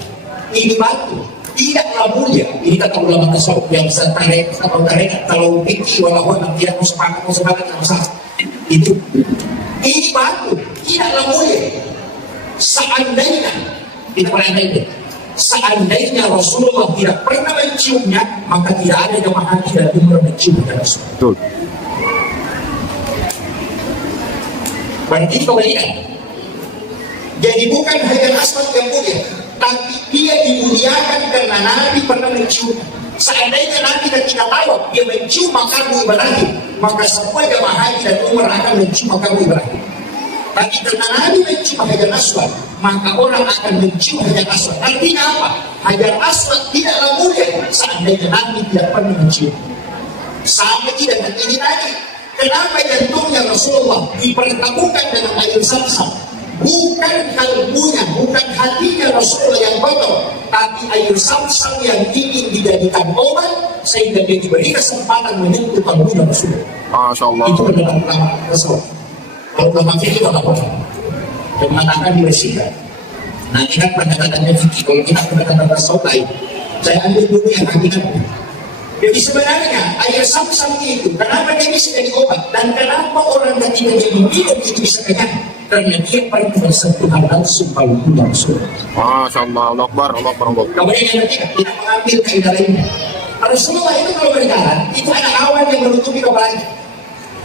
Ini batu. Tidaklah mulia. Ini kata ulama tasawuf yang tarekat atau tarekat kalau fikih walaupun tidak mau sepakat sama itu. Ini batu tidaklah mulia. Seandainya kita pernah itu, seandainya Rasulullah tidak pernah menciumnya, maka tidak ada jemaah tidak umrah mencium Rasulullah. Betul. Berarti kebalikan. Jadi bukan hajar aswad yang mulia, tapi dia dimuliakan karena Nabi pernah mencium. Seandainya Nabi ketika tawaf dia mencium makamu Ibrahim, maka semua jamaah haji dan umrah akan mencium makamu Ibrahim. Tapi karena Nabi mencium Hajar Aswad, maka orang akan mencium Hajar Aswad. Artinya apa? Hajar Aswad tidaklah mulia seandainya Nabi tidak pernah mencium. Sama tidak dengan ini tadi. Kenapa jantungnya Rasulullah dipertemukan dengan air Zamzam? Bukan kalbunya, bukan hatinya Rasulullah yang kotor, tapi air Zamzam yang ingin dijadikan obat sehingga dia diberi kesempatan menyentuh kalbunya Rasulullah. Masya Allah. Itu adalah ulama Rasulullah. Kalau ulama fikih itu apa? Dan mengatakan dibersihkan. Nah, ingat pendekatannya fikih. Kalau kita pendekatan Rasulullah lain, saya ambil dulu yang hakikatnya. Jadi sebenarnya air Zamzam itu kenapa dia bisa jadi obat dan kenapa orang ketika dia minum itu bisa kenyang? Karena dia pernah bersentuhan langsung kalbunya Rasulullah. Masya Allah. Allah Akbar. Allah Akbar. Allah Akbar. Kemudian yang ketiga, kita mengambil kaidah lainnya. Rasulullah itu kalau berjalan, itu ada awan yang menutupi kepalanya.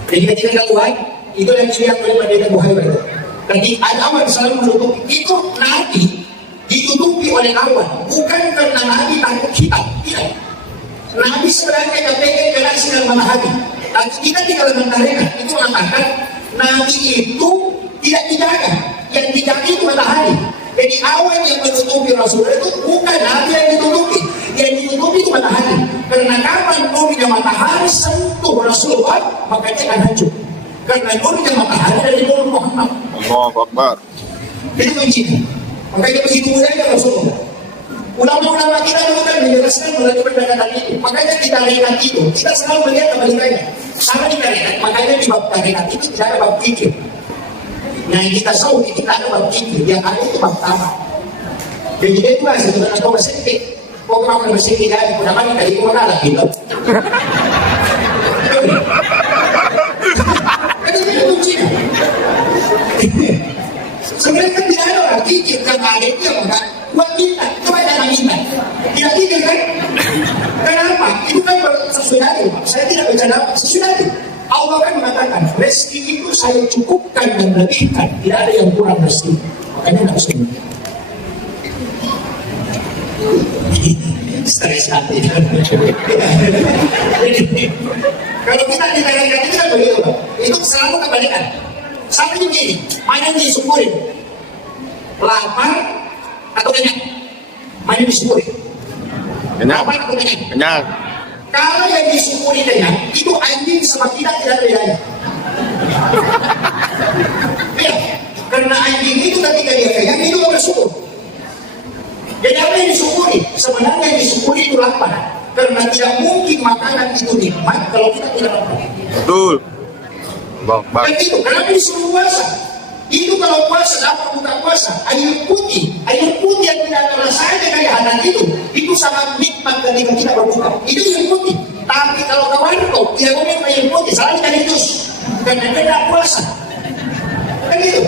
Jadi ketika keluar, itu yang dilihat oleh Pendeta Bukhari. Jadi ada awan selalu menutupi. Itu Nabi ditutupi oleh awan, bukan karena Nabi takut hitam, tidak. Nabi sebenarnya kepengen relasi dan memahami. Tapi kita di dalam mereka itu mengatakan Nabi itu tidak dijaga, yang dijaga itu matahari. Jadi awan yang menutupi Rasulullah itu bukan Nabi yang ditutupi itu matahari. Karena kapan nurnya matahari sentuh Rasulullah, maka dia akan hancur. Karena nurnya matahari dari nur Muhammad. Allah Akbar. Itu kuncinya. Makanya begitu mudahnya Rasulullah. Ulama-ulama kita dulu kan menjelaskan melalui pendekatan itu. Makanya kita lihat itu, kita selalu melihat kebalikannya. Sama kita lihat, makanya di bab tarekat itu tidak ada bab fikir. Nah, yang kita tahu kita ada bab fikir, yang ada itu bab tamak. Jadi dia itu masih dengan atau bersedikit. Kok kamu bersedikit kan? Udah kan dari mana lah gitu. Itu kuncinya. Sebenarnya kan tidak ada orang fikir karena ada dia enggak. Buat minta, coba jangan minta. Tidak fikir kan? Kenapa? Itu kan sesuai dari Pak. Saya tidak bercanda sesuai dari. Allah kan mengatakan rezeki itu saya cukupkan dan lebihkan. Tidak ada yang kurang rezeki. Makanya tidak semua. Stres hati. Kalau kita ditanya-tanya itu kan begitu Pak. Itu selalu kebalikan. Sampai begini, mana yang disyukurin? Lapar atau kenyang? Mana yang disyukuri? Kenyang. Lapar atau kenyang? Kenyang. Kalau yang disyukuri kenyang, itu anjing sama kita tidak ada bedanya. Ya, karena anjing itu ketika dia kenyang, itu gak bersyukur. Jadi apa yang disyukuri? Sebenarnya yang disyukuri itu lapar. Karena tidak mungkin makanan itu nikmat kalau kita tidak lapar. Betul. Allah Akbar. Dan itu, kenapa disuruh puasa? Itu kalau puasa, dapat buka puasa, air putih yang tidak ada rasanya kayak hadat itu sangat nikmat ketika kita berbuka. Itu air putih. Tapi kalau kawan kau tidak minum air putih, salah dari dus, karena dia tidak puasa. Kan itu.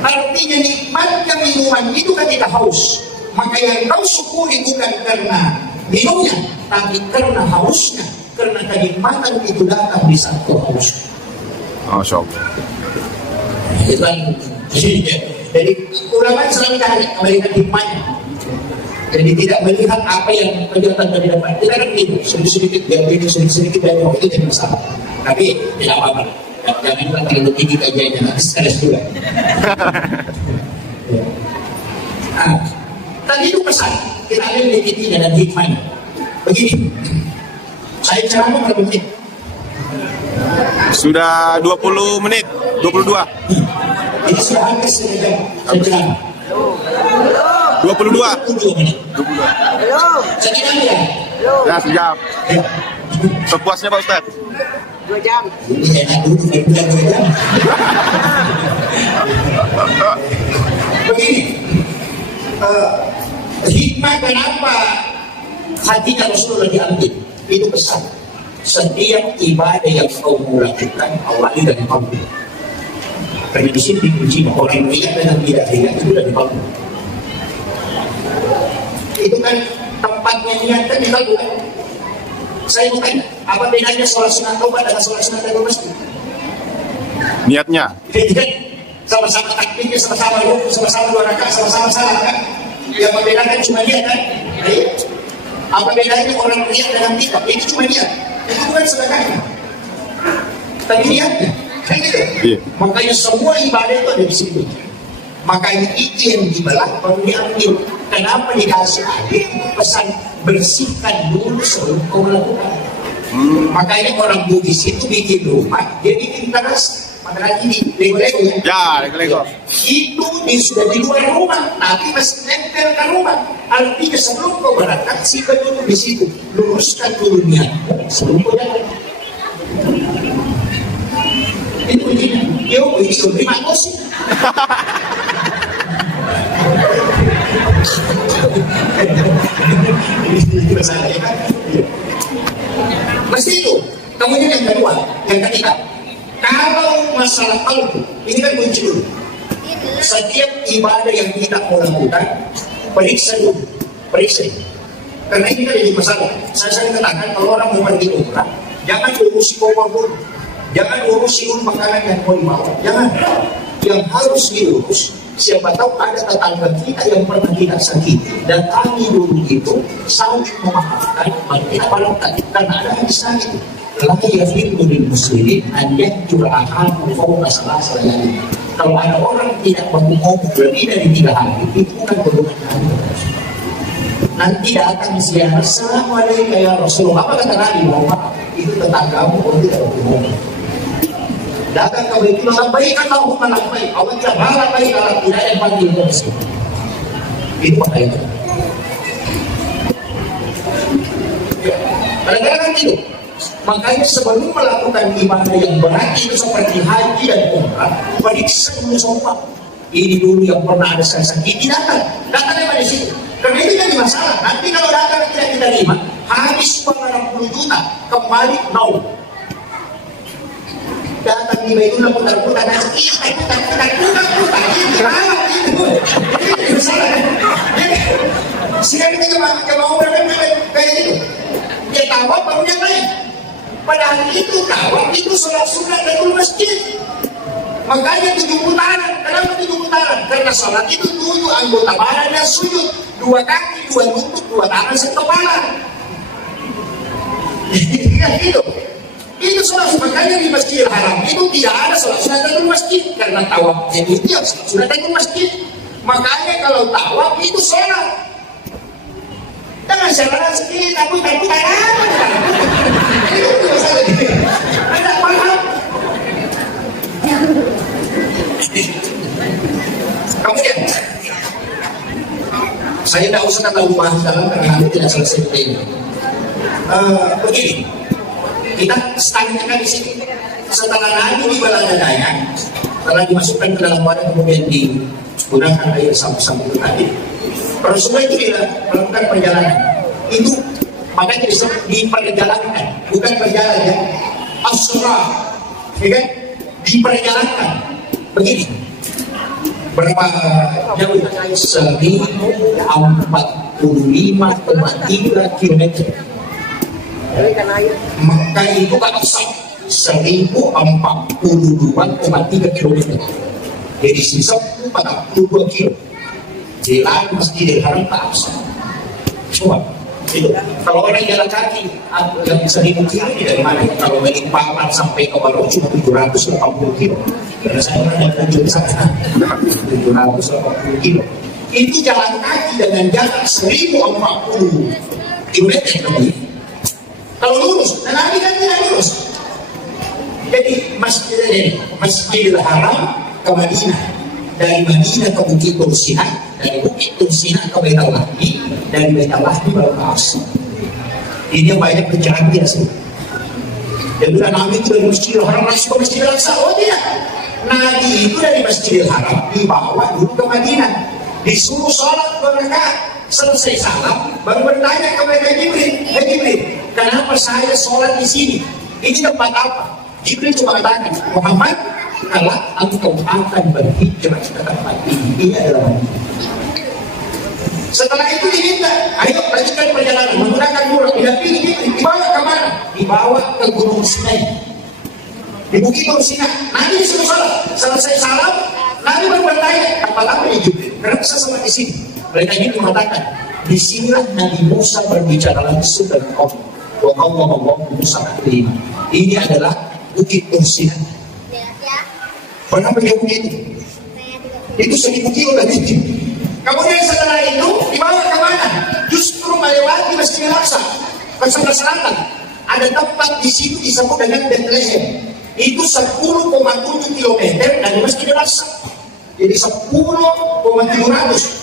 Artinya nikmatnya minuman itu ketika haus. Maka yang kau syukuri bukan karena minumnya, tapi karena hausnya, karena kenikmatan itu datang di saat kau haus. Masya Allah. Itu kan jadi ulama selalu cari kebaikan hikmahnya. Jadi tidak melihat apa yang kelihatan dari depan. Kita kan itu sedikit-sedikit biar ini sedikit-sedikit dari itu jadi masalah. Tapi tidak apa-apa. Jangan terlalu tinggi kajiannya, nanti stres juga. Nah, tadi itu pesan kita ambil legitinya dan hikmahnya. Begini, saya ceramah berapa menit? Sudah 20 menit. 22. Ini sudah hampir setengah jam. 22. 22 menit. 22. Belum. Sekejap ya? Belum. Ya, sejam. Ya. Sepuasnya Pak Ustaz. 2 jam. Ini enak dulu, baru bilang 2 jam. Begini, hikmah kenapa hatinya Rasulullah diambil? Itu pesan. Setiap ibadah yang kau lakukan, awali dari kamu. Karena di sini dikunci orang yang dengan tidak ingat itu dari kamu. Itu kan tempatnya niatkan di kamu. Saya mau tanya, apa bedanya sholat sunat taubat dengan sholat sunat dari masjid? Niatnya. Jadi sama-sama takbirnya, sama-sama rukuk, sama-sama 2 rakaat, sama-sama salam kan? Yang membedakan cuma dia kan? Ayo. Apa bedanya orang lihat dengan tidak? Ini cuma dia. Itu bukan sedekahnya. Tapi niatnya. Kan gitu. Iya. Makanya semua ibadah itu ada di situ. Makanya itu yang dibelah baru diambil. Kenapa dikasih adik pesan bersihkan dulu sebelum kau melakukan. Makanya orang Bugis itu bikin rumah, dia bikin teras. Padahal ini lego-lego ya. Ya, lego-lego. Itu sudah di luar rumah, tapi masih nempel ke rumah. Artinya sebelum kau berangkat, simpan dulu di situ, luruskan dulu niatmu sebelum kau jalan. Itu begini, yo begitu terima kasih. Masih itu. Kemudian yang kedua, yang ketiga, kalau masalah kalbu, ini kan muncul. Setiap ibadah yang kita mau lakukan, periksa dulu, periksa. Karena ini kan jadi masalah. Saya sering katakan kalau orang mau pergi umrah, jangan urusi kompor dulu, jangan urusi makanan yang mau dibawa, jangan. Yang harus diurus, siapa tahu ada tetangga kita yang pernah kita sakiti, datangi dulu itu, saling memaafkan, baru kita balapkan. Karena ada hadis sakit. Lagi yafiru lil muslimin an yahjur akhahu fawqa salasal layalin. Kalau ada orang tidak berbohong lebih dari 3 hari, itu bukan golongan kami. Nanti datang ziarah, assalamualaikum ya Rasulullah. Apa kata Nabi? Muhammad itu tetanggamu, kalau tidak berbohong. Datang ke Baitullah, baik Allahumma labbaik. Allah tidak marah baik kalau tidak yang panggil ke masjid. Itu apa itu? Kadang-kadang gitu. Makanya sebelum melakukan ibadah yang berat itu seperti haji dan umrah, periksa dulu semua. Ini dulu yang pernah ada saya sakiti, datang dari situ. Karena ini jadi masalah. Nanti kalau datang tidak kita terima, habis 80 juta, kembali nol. Datang di Baitullah putar-putar, putar-putar, ini masalah. Siapa kita mau berapa kayak gitu? Dia tawaf baru yang lain. Padahal itu tawaf itu sholat sunat dari masjid. Makanya 7 putaran. Kenapa 7 putaran? Karena sholat itu 7 anggota badan yang sujud, 2 kaki, 2 lutut, 2 tangan, 1 kepala. Gitu. Itu sholat. Makanya di Masjidil Haram itu tidak ada sholat sunat dari masjid. Karena tawaf itu yang sholat sunat dari masjid. Makanya kalau tawaf itu sholat. Jangan jalan sedikit, takut-takut ada paham. Kemudian saya tidak usah kata ubah dalam karena tidak selesai ini. Begini, kita stagnan di sini. Setelah Nabi di Baladadaya, setelah dimasukkan ke dalam wadah kemudian digunakan air sampai tadi. Rasulullah itu dia melakukan perjalanan. Itu makanya disebut diperjalankan, bukan berjalan ya. As-surah, ya kan? Diperjalankan. Begini. Berapa jauh? 1045,3 km. Maka itu kan 1042,3 km. Jadi sisa 42 km. Jalan Masjidil Haram tak bisa. Coba itu kalau orang jalan kaki yang bisa dimungkiri dari mana? Kalau dari Paman sampai ke Baru cuma 780 kilo. Karena saya pernah kunjung sana 780 kilo. Itu jalan kaki dengan jarak 1040 kilometer lebih. Kalau lurus, dan Nabi kan tidak lurus. Jadi Masjidil Haram ke Madinah, dari Madinah ke Bukit Tursinah, dari Bukit Tursinah ke Baitul Lahmi, dari Baitul Lahmi baru ke Aqsa. Ini yang banyak pencerahan biasa. Dan bila Nabi itu dari Masjidil Haram langsung ke Masjidil Aqsa, oh tidak. Nabi itu dari Masjidil Haram dibawa dulu ke Madinah, disuruh sholat 2 rakaat, selesai salam baru bertanya kepada Jibril, Jibril, kenapa saya sholat di sini? Ini tempat apa? Jibril cuma katakan, Muhammad, kalau engkau akan berhijrah ke tempat ini adalah Madinah. Setelah itu diminta, ayo lanjutkan perjalanan menggunakan buruk. Dibawa ke mana? Dibawa ke Gunung Sinai, di Bukit Tursinah. Nanti disuruh salam, selesai salam, Nabi baru bertanya, apa ini Jibril? Kenapa saya sholat di sini? Mereka ini mengatakan, disinilah Nabi Musa berbicara langsung dengan Allah. Wa Allah Musa taklima. Ini adalah Bukit Tursinan. Berapa jauh itu? Itu 1000 kilo dari itu. Kemudian setelah itu dibawa ke mana? Justru melewati Masjidil Aqsa ke sebelah selatan. Ada tempat di situ disebut dengan Bethlehem. Itu 10,7 km dari Masjidil Aqsa. Jadi 10,700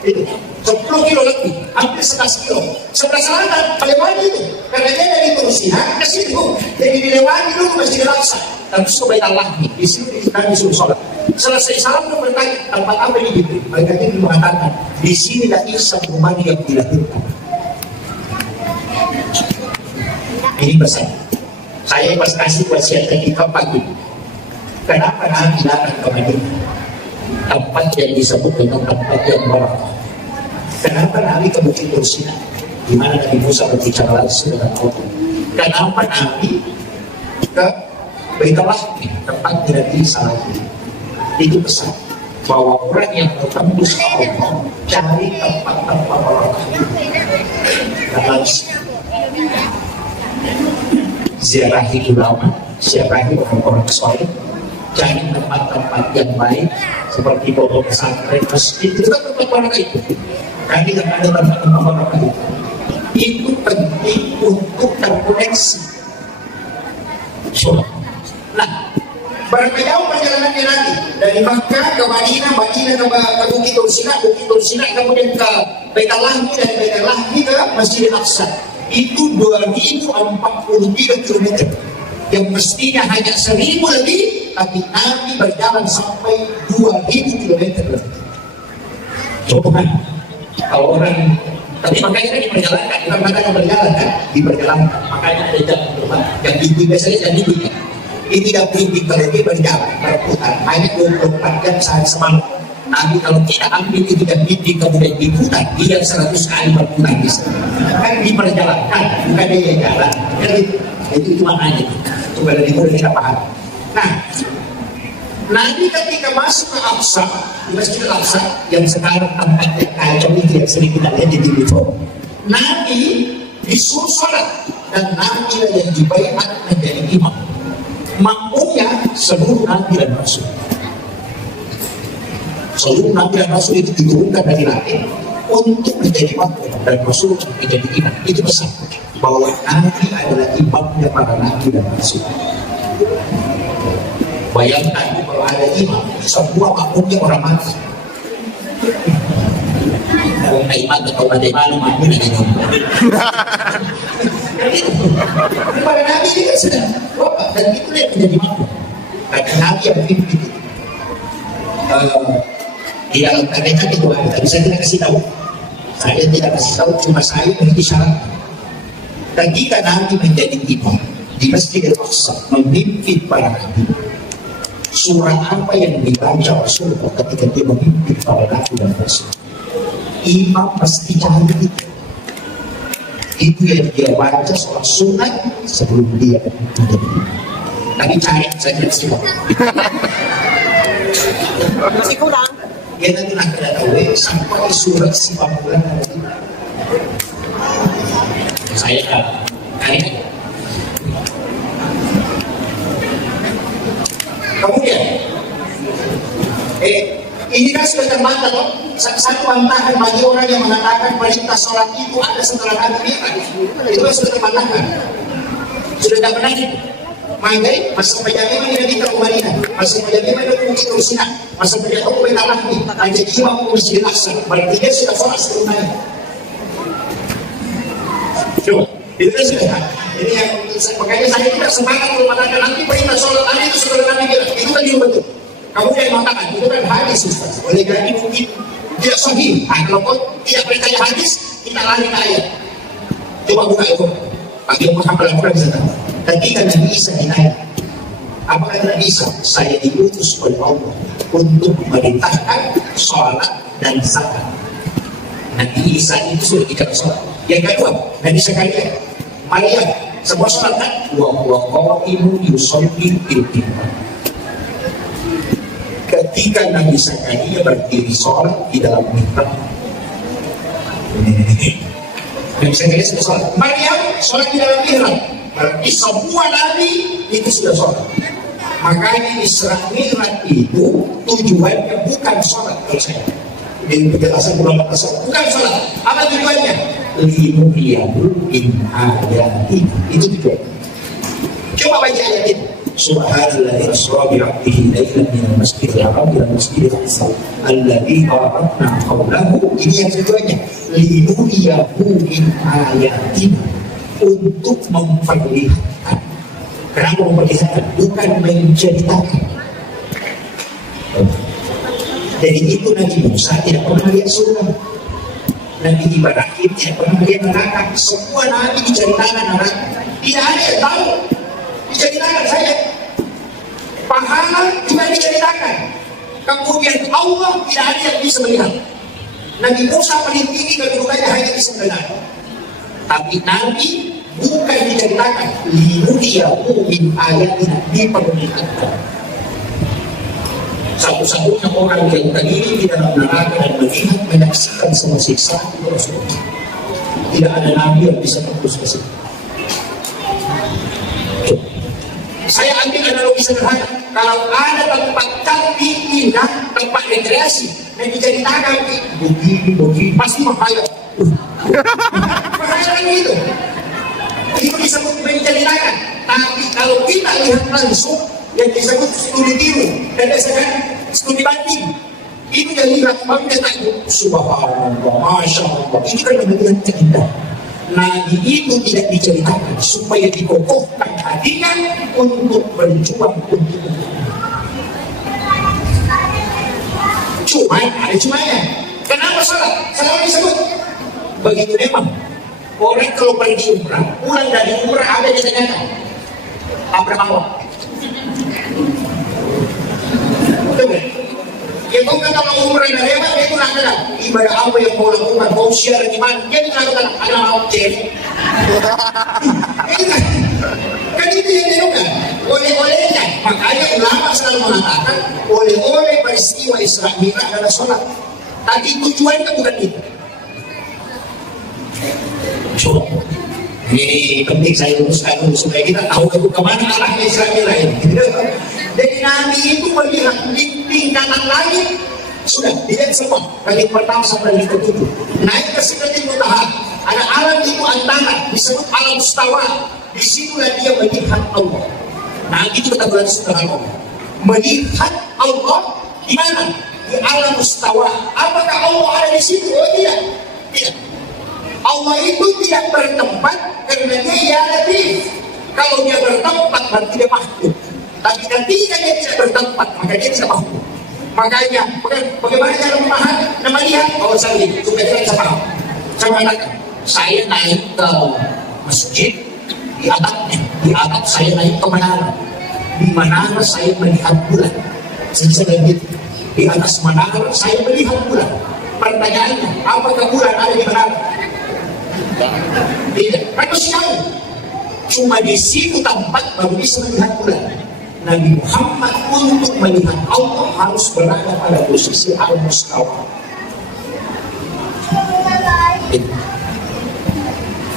itu 10 kilo lebih, hampir 11 kilo. Sebelah selatan melewati itu, karena dia dari Tursinan ke situ. Jadi dilewati dulu Masjidil Aqsa, terus ke Bait Allah. Di sini Nabi suruh sholat. Selesai salam itu bertanya, tempat apa ini gitu? Mereka ini mengatakan, di sini dah Isa bin Maryam dilahirkan. Ini pesan. Saya pas kasih wasiat ketika pagi. Kenapa Nabi datang ke Madinah? Tempat yang disebut dengan tempat yang barakah. Kenapa Nabi ke Bukit Tursinan, di mana Nabi Musa berbicara langsung dengan Allah? Kenapa Nabi ke Bait Allah, tempat Nabi Isa lagi? Itu pesan bahwa orang yang bertembus ke Allah cari tempat-tempat barakah. Ziarahi ulama, ziarahi orang-orang soleh, cari tempat-tempat yang baik seperti pondok pesantren, masjid, itu kan tempat barakah itu. Kan tidak ada tempat-tempat barakah itu penting untuk terkoneksi. Nah, berapa jauh perjalanannya nanti dari Makkah ke Madinah, Madinah ke Bukit Tursinan, kemudian ke Bait Allah, dan Bait Allah ke Masjidil Aqsa. Itu 2043 km yang mestinya hanya 1000 lebih, tapi Nabi berjalan sampai 2000 km lebih. Coba kalau orang, tapi makanya kan diperjalankan, bukan makanya berjalan kan, diperjalankan. Makanya ada jam terbang yang tinggi, biasanya jam tinggi kan. Ini tidak tinggi berarti berjalan, berputar. Hanya 24 jam sehari semalam. Nabi kalau tidak ambil itu dan tinggi kemudian diputar, dia 100 kali berputar bisa. Kan diperjalankan, bukan dia jalan. Jadi itu cuma aja. Coba dari mudah kita paham. Nah, Nabi ketika masuk ke Aqsa, di Masjidil Aqsa yang sekarang tempatnya kacau itu yang sering kita lihat di TV, Nabi disuruh sholat dan Nabi yang dibaiat menjadi imam. Makmumnya seluruh Nabi dan Rasul. Seluruh Nabi dan Rasul itu diturunkan dari langit untuk menjadi makmum dan Rasul menjadi imam. Itu pesan bahwa Nabi adalah imamnya para Nabi dan Rasul. Bayangkan kalau ada imam, semua makmumnya orang mati. Kalau imam atau bagaimana makmumnya dengan para Nabi ini kan sedang bapak dan itu yang menjadi makmum. Karena Nabi yang pimpin itu. Di dalam tarekat itu ada, tapi saya tidak kasih tahu. Saya tidak kasih tahu, cuma saya memiliki syarat. Ketika Nabi menjadi imam di Masjidil Aqsa, memimpin para nabi, surah apa yang dibaca Rasulullah ketika dia memimpin para nabi dan rasul? Imam pasti cari itu. Itu yang dia baca sholat sunat sebelum dia menjadi imam. Tapi cari saja semua. Masih kurang. Dia nanti nak kena tahu sampai surat 90 nanti. Saya kan, kemudian, ini kan sudah terbantah loh. Satu bantahan bagi orang yang mengatakan perintah sholat itu ada setelah Nabi itu kan sudah terbantahkan. Sudah tidak pernah itu. Manggai, masa penjagaan ini kita ke Madinah, masa penjagaan ini Bukit Tursinan, masa penjagaan ke Bait Allah, hanya imam Masjidil Aqsa. Berarti dia sudah sholat sebelumnya. Coba, itu kan sudah. Ini yang makanya saya tidak semangat kalau mengatakan nanti perintah sholat tadi itu sudah Nabi bilang, itu kan belum betul. Kamu yang mengatakan itu kan hadis, Ustaz. Oleh karena itu mungkin tidak sahih. Kalau kau tidak perintahnya hadis, kita lari ke ayat. Coba buka itu. Bagi yang paham lakukan di sana. Ketika Nabi Isa ditanya, apa kata Nabi Isa? Saya diutus oleh Allah untuk memerintahkan sholat dan zakat. Nabi Isa itu sudah bicara sholat. Yang kedua, Nabi Zakaria, Maryam, semua sholat kan? Wa qa'imun yusolli fil mihrab. Ketika Nabi Zakaria berdiri sholat di dalam mihrab, Dan bisa kalian sudah sholat. Maryam sholat di dalam mihrab. Berarti semua nabi itu sudah sholat. Makanya Isra Mi'raj itu tujuannya bukan sholat kalau saya. Ini penjelasan ulama tasawuf, bukan sholat. Apa tujuannya? Linuriyahu min ayati. Itu tujuan. Coba baca ayat ini. Subhanallah asra bi 'abdihi lailan min al-masjidil haram ila al-masjidil aqsa alladzi barakna hawlahu. Ini yang tujuannya. Linuriyahu min ayati. Untuk memperlihatkan. Kenapa memperlihatkan? Bukan menceritakan. Jadi itu Nabi Musa tidak pernah lihat surga. Nabi Ibrahim tidak pernah lihat neraka. Semua Nabi diceritakan neraka. Tidak ada yang tahu. Diceritakan saja. Pahala juga diceritakan. Kemudian Allah tidak ada yang bisa melihat. Nabi Musa paling tinggi kedudukannya hanya bisa melihat. Tapi Nabi bukan diceritakan. Linuriyahu min ayatina, diperlihatkan. Satu-satunya orang yang terdiri di dalam neraka dan melihat menyaksikan semua siksa itu Rasulullah. Tidak ada nabi yang bisa tembus ke situ. Saya ambil analogi sederhana. Kalau ada tempat cantik indah, tempat rekreasi, yang diceritakan begini, pasti bahaya. Bahaya kan gitu. Itu disebut menceritakan. Tapi kalau kita lihat langsung, yang disebut studi tiru dan disebut studi banding, itu yang lihat baru dia takut. Subhanallah, Masya Allah, ini kan menjadi indah. Nabi itu tidak diceritakan supaya dikokohkan hatinya untuk berjuang untuk cuma ada cumanya. Kenapa salah? Salah disebut begitu memang. Orang kalau pergi umrah, pulang dari umrah ada ditanyakan apa mau? Ya kau kata mau umrah dan hebat, dia itu nak ibadah apa yang mau lakukan, mau share di mana? Dia itu nak ada mau cek. Kan itu yang dilakukan. Oleh-olehnya, makanya ulama selalu mengatakan oleh-oleh peristiwa Isra Mi'raj adalah sholat. Tapi tujuannya bukan itu. Sholat. Ini penting saya luruskan dulu supaya kita tahu itu kemana arahnya Isra Mi'raj ini. Jadi Nabi itu melihat di tingkatan langit sudah dilihat semua dari pertama sampai dari ketujuh. Naik ke Sidratil Muntaha, ada alam itu antara disebut alam mustawa. Di situlah dia melihat Allah. Nah itu kita berarti sudah Allah. Melihat Allah di mana? Di alam mustawa. Apakah Allah ada di situ? Oh tidak. Tidak. Allah itu tidak bertempat karena dia latif. Kalau dia bertempat berarti dia makhluk. Tapi ketika dia tidak bertempat maka dia tidak makhluk. Makanya bagaimana cara memahami? Melihat oh saya supaya kita bisa paham. Saya mengatakan saya naik ke masjid di atap saya naik ke menara. Di menara saya melihat bulan. Saya begitu. Di atas menara saya melihat bulan. Pertanyaannya, apakah bulan ada di menara? Tidak, kan masih tahu. Cuma di situ tempat baru bisa melihat bulan. Nabi Muhammad untuk melihat Allah harus berada pada posisi al-mustawa.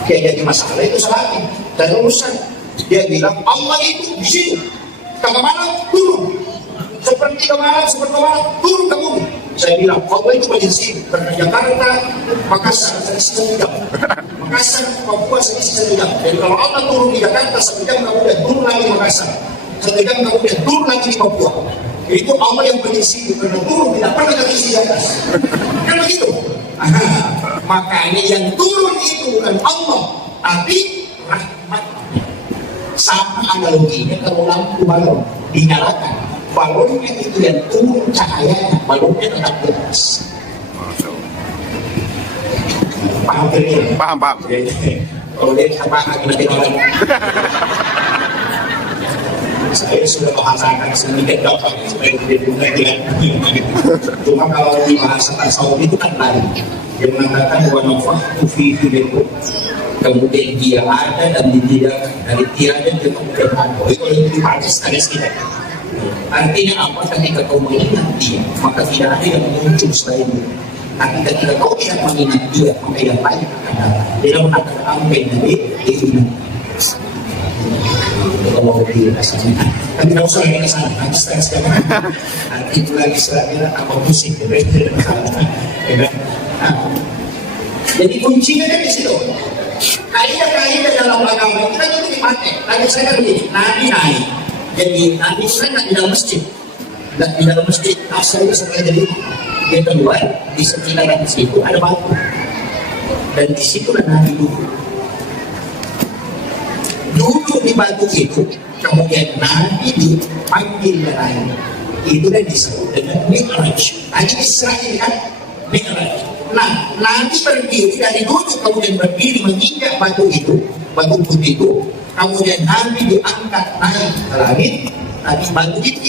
Dia jadi masalah itu salah. Dan urusan dia bilang Allah itu di situ. Kemana turun? Seperti kemana turun ke bumi. Saya bilang Allah itu di sini. Karena Jakarta, Makassar, selisih 1 jam. Makassar, Papua selisih 1 jam. Jadi kalau Allah turun di Jakarta 1 jam, kemudian turun lagi di Makassar. 1 jam kemudian turun lagi di Papua. Itu Allah yang di sini. Karena turun tidak pernah ke sisi atas. Kan begitu. Makanya yang turun itu bukan Allah, tapi rahmatnya. Sama analoginya kalau lampu balon dinyalakan, balonnya itu yang turun cahayanya, balonnya tetap jelas. Paham kira-kira? Paham. Kalau dia sama nanti orang. Saya sudah bahasakan sedikit dapat supaya tidak tidak. Cuma kalau di bahasa tasawuf itu kan lain. Dia mengatakan wa nafaktu fihi biru. Kemudian dia ada dan ditiadakan, dari tiada dia kemudian ada. Itu yang dipakai sekali-sekali. Artinya apa? Ketika kau mengingat dia, maka tidak ada yang muncul selain dia. Tapi ketika kau tidak mengingat dia, maka yang lain akan datang. Dia mengatakan kamu yang dari itu. Kalau mau dikasihnya, tapi kalau soalnya ke sana, nanti sekarang itu lagi setelahnya apa musik, jadi kuncinya kan di situ. Kaidah-kaidah dalam agama kita itu dipakai. Tadi saya kan begini, Nabi naik, jadi Nabi itu kan di dalam masjid, dan di dalam masjid asalnya seperti jadi dia keluar di sekitar situ ada batu, dan di situ Nabi duduk di batu itu, kemudian Nabi dipanggil lain. Itu dan disebut dengan Mi'raj. Tadi Israel kan Mi'raj. Nah, Nabi berdiri dari duduk kemudian berdiri menginjak batu itu, batu putih itu. Kemudian Nabi diangkat naik ke langit. Nabi batu itu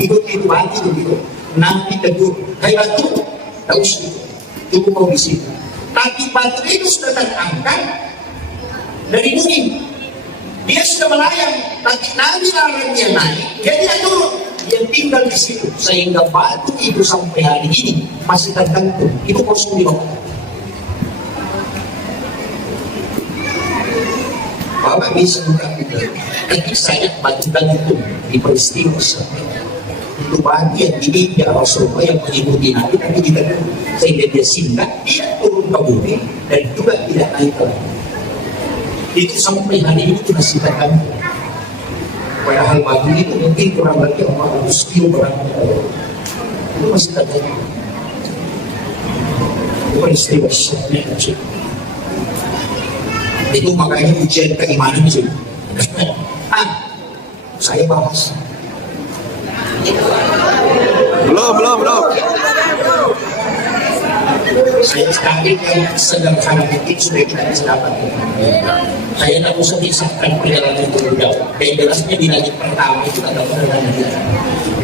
ikut itu batu itu. Nabi tegur, hai batu, tak usah tunggu kau di situ. Tapi batu itu sudah terangkat dari bumi, dia sudah melayang, tapi Nabi larang dia naik, dia tidak turun, dia tinggal di situ, sehingga batu itu sampai hari ini masih tergantung, itu kosong di bawah. Bapak bisa buka itu, tapi saya batu gantung di peristiwa itu bagian diinjak Rasulullah yang mengikuti Nabi, tapi tidak turun, sehingga dia singgah, tidak turun ke bumi, dan juga tidak naik ke langit. Itu sampai hari ini masih tergantung. Padahal batu itu mungkin kurang lebih 400 kilo beratnya. Itu masih tergantung. Itu peristiwa syaitan kecil. Itu makanya ujian keimanan di sini. Saya bahas. Belum. Saya sekarang yang sederhana mungkin sudah kita bisa dapat. Saya tidak usah disahkan perjalanan itu jauh. Dan jelasnya di langit pertama itu ada perjalanan dia.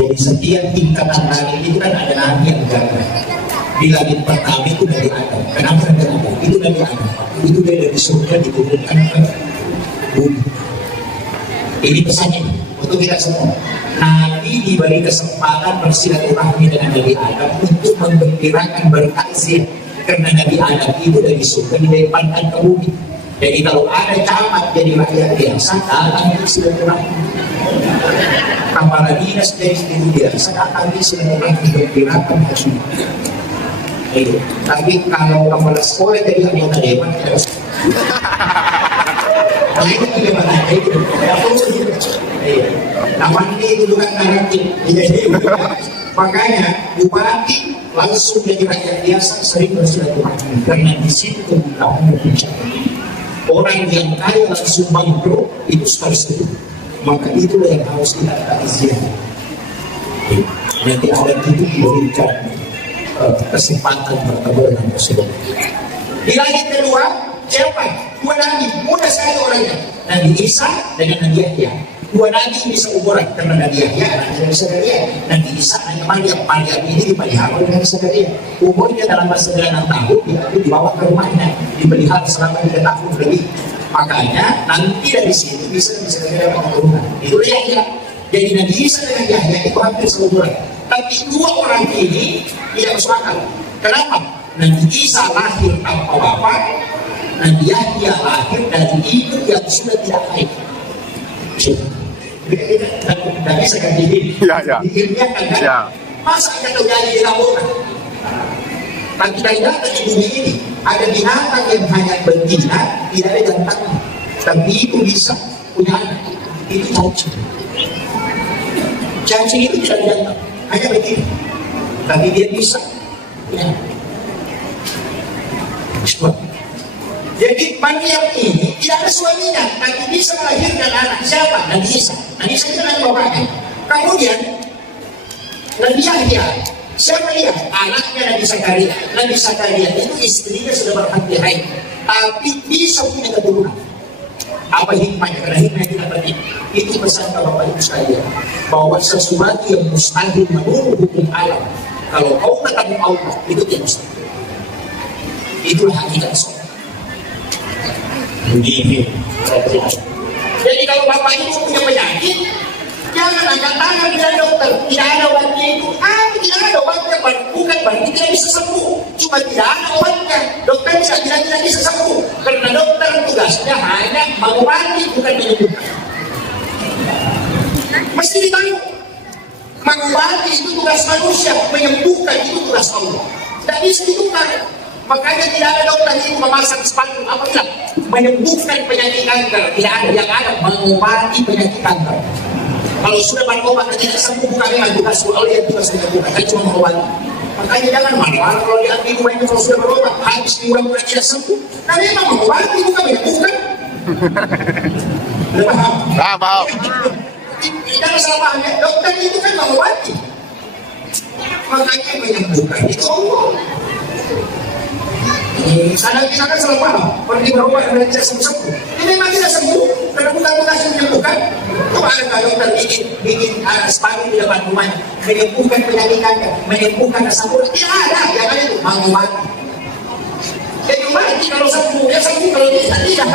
Jadi setiap tingkatan langit itu kan ada nabi yang jaga. Di langit pertama itu dari Adam. Kenapa ada nabi? Itu dari Adam. Itu dari surga diturunkan ke bumi. Ini pesannya untuk kita semua. Nabi diberi kesempatan bersilaturahmi dengan Nabi Adam untuk menggembirakan bertakzir, karena Nabi Adam itu dari surga dilemparkan ke bumi. Jadi kalau ada camat jadi rakyat biasa, datang bersilaturahmi. Kepala dinas jadi guru biasa, datang bersilaturahmi menggembirakan haji. Tapi kalau kepala sekolah jadi anggota dewan, tidak usah. Nah itu bagaimana? Itu namanya itu bukan nanti. Makanya bupati langsung jadi rakyat biasa sering bersilaturahmi, karena di situ kemudahan berbicara. Orang yang kaya langsung bangkrut itu sekali-sekali. Maka itulah yang harus kita takziah. Nanti ada itu diberikan kesempatan bertemu dengan tersebut. Di langit kedua, siapa? Dua nabi, mudah sekali orangnya. Nabi Isa dengan Nabi Yahya. Dua nabi bisa umuran, karena Nabi Yahya Nabi Zakaria, Nabi Isa hanya Maryam ini dipelihara dengan Zakaria. Umurnya dalam masa 9 tahun, dia dibawa ke rumahnya, dipelihara selama 3 tahun lebih. Makanya nanti dari sini bisa dapat keturunan. Itu Yahya. Jadi Nabi Isa dengan Yahya itu hampir seumuran. Tapi dua orang ini tidak masuk akal. Kenapa? Nabi Isa lahir tanpa bapak, Nabi Yahya lahir dari ibu yang sudah tidak haid. Tidak bisa kan diri. Dirinya kan. Masa kita terjadi di laporan? Tapi tidak di bumi ini ada binatang yang hanya betina, tidak ada jantannya. Tapi itu bisa punya anak. Itu cacing. Cacing itu tidak ada jantan, hanya betina. Tapi dia bisa punya anak. Jadi Maryam ini tidak ada suaminya, tapi bisa melahirkan anak. Siapa? Nabi Isa. Nabi Isa itu anak bapaknya. Kemudian Nabi Yahya, siapa dia? Anaknya Nabi Zakaria. Nabi Zakaria itu istrinya sudah berhenti haid, tapi bisa punya keturunan. Apa hikmahnya? Karena hikmahnya tidak penting. Itu pesan Bapak Ibu sekalian, bahwa sesuatu yang mustahil menurut hukum alam, kalau kau ketemu Allah, itu tidak mustahil. Itulah hakikat sholat. Begini. Jadi kalau Bapak Ibu punya penyakit, jangan angkat tangan dengan dokter. Tidak ada obatnya itu. Tidak ada obatnya, bukan berarti tidak bisa sembuh. Cuma tidak ada obatnya. Dokter tidak bisa sembuh. Karena dokter tugasnya hanya mengobati, bukan menyembuhkan. Mesti ditahu. Mengobati itu tugas manusia, menyembuhkan itu tugas Allah. Tidak bisa ditukar. Makanya tidak ada dokter itu memasang sepatu apa bilang menyembuhkan penyakit kanker. Tidak ada, yang ada mengobati penyakit kanker. Kalau sudah berobat dan tidak sembuh, bukan memang tugas Allah yang tugas menyembuhkan, tapi cuma mengobati. Makanya jangan marah kalau diambil uangnya kalau sudah berobat habis diulang-ulang tidak sembuh. Nah memang mengobati bukan menyembuhkan. Sudah paham? Paham. Tidak salah pahamnya, dokter itu kan mengobati. Makanya menyembuhkan itu Allah. Kadang kita kan salah paham, pergi berobat dan tidak sembuh. Ini memang tidak sembuh, karena bukan tugasnya menyembuhkan. Coba ada dokter bikin sepatu di depan rumahnya, menyembuhkan penyakit kanker, menyembuhkan kesembuhan. Tidak ada, yang ada itu mengobati. Jadi mati kalau sembuh, ya sembuh kalau tidak.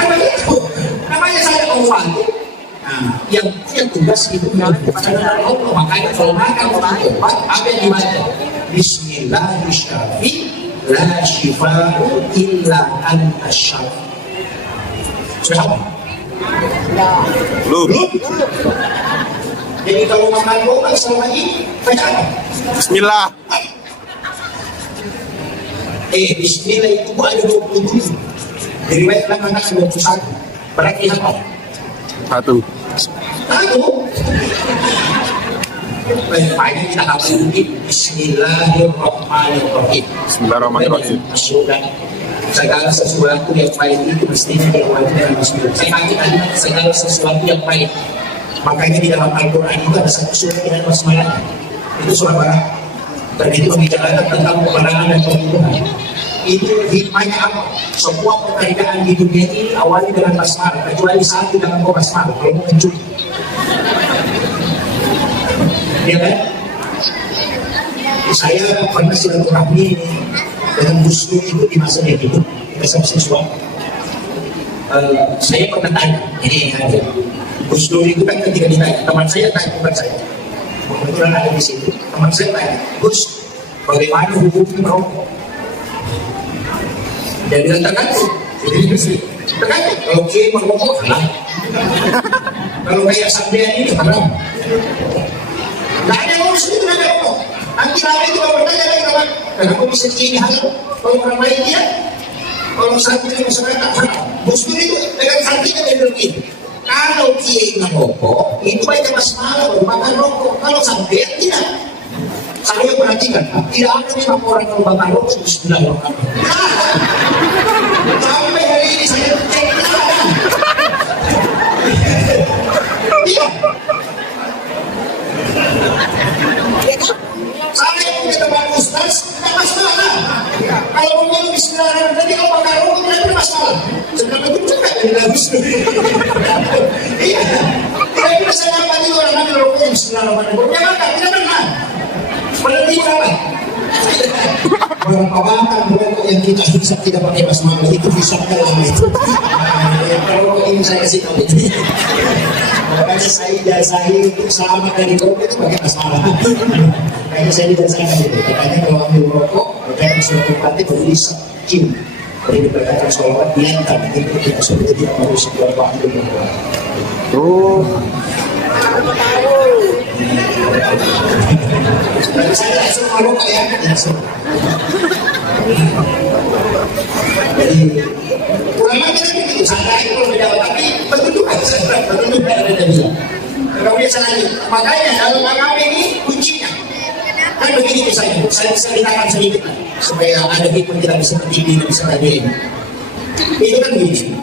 Kan begitu. Namanya saya mengobati. Nah, yang punya tugas itu menyembuhkan Allah. Makanya kalau makan obat, apa yang dibaca? Bismillahirrahmanirrahim. La shifa'u illa anta syafi. Sudah apa? Belum. Jadi kalau makan obat selama ini baca apa? Bismillah. Bismillah itu ada 27. Diriwayatkan anak 21. Berarti apa? Satu. Banyak kita hafal ini. Bismillahirrahmanirrahim. Bismillahirrahmanirrahim. Sudah segala sesuatu yang baik itu mestinya diawali dengan bismillah. Saya tadi segala sesuatu yang baik. Makanya di dalam Al-Quran itu ada satu surat dengan basmalah. Itu surat Barat. Dan itu membicarakan tentang kebenaran dan kebenaran. Itu hikmahnya apa? Semua pekerjaan di dunia ini awali dengan basmalah. Kecuali satu dengan basmalah. Kalau mau mencuri. Ya kan? Saya pernah silaturahmi dengan Gus Dur itu di masa dia hidup, kita sama siswa. Saya pernah tanya, ini aja. Gus Dur itu kan ketika ditanya, teman saya tanya, bukan saya. Kebetulan ada di situ, teman saya tanya, Gus, bagaimana hukumnya merokok? Dia bilang tergantung. Tergantung. Kalau dia merokok, halal. Kalau kayak sampean ini, haram. Nggak ada yang urus itu, nggak ada rokok. Nanti lama itu kalau bertanya lagi kawan, kenapa bisa begini hal? Kalau orang lain dia, kalau satu dari masyarakat, Gus Dur itu dengan hatinya dia bilang begini. Kalau dia ingin rokok, itu banyak masalah baru makan rokok. Kalau sampai tidak, saya perhatikan, tidak ada memang orang kalau makan rokok bismillahirrahmanirrahim. Sampai hari ini saya cek tidak ada. Iya. Saya punya teman ustaz, tidak masalah. Kalau mau bismillahirrahmanirrahim, nanti kalau pakai rokok tidak ada masalah. Sebenarnya itu juga dari lagu sendiri. Iya, tidak bisa saya ngapati orang ambil rokoknya bismillahirrahmanirrahim. Dia makan, tidak benar. Berarti apa? Berapa makan rokok yang kita hisap tidak pakai basmalah itu hisapnya lama itu. Kalau ini saya kasih tahu itu. Makanya saya untuk selamat dari rokok itu pakai basmalah. Kayaknya saya dibacakan itu. Katanya kalau ambil rokok, berkaitan suatu partai berisi kim. Jadi diberkatakan sholawat diantar. Itu tidak sudah tidak harus sebuah waktu berdoa. Oh. Tapi saya tidak suruh rokok ya, tidak suruh. Jadi ulama kita begitu, santai kalau menjawab, tapi bentukkan ada dia. Kemudian saya lanjut. Makanya dalam agama ini kuncinya. Kan begini misalnya, saya bisa ceritakan sedikit supaya ada hikmah tidak bisa berdiri dan bisa hadir. Itu kan begini.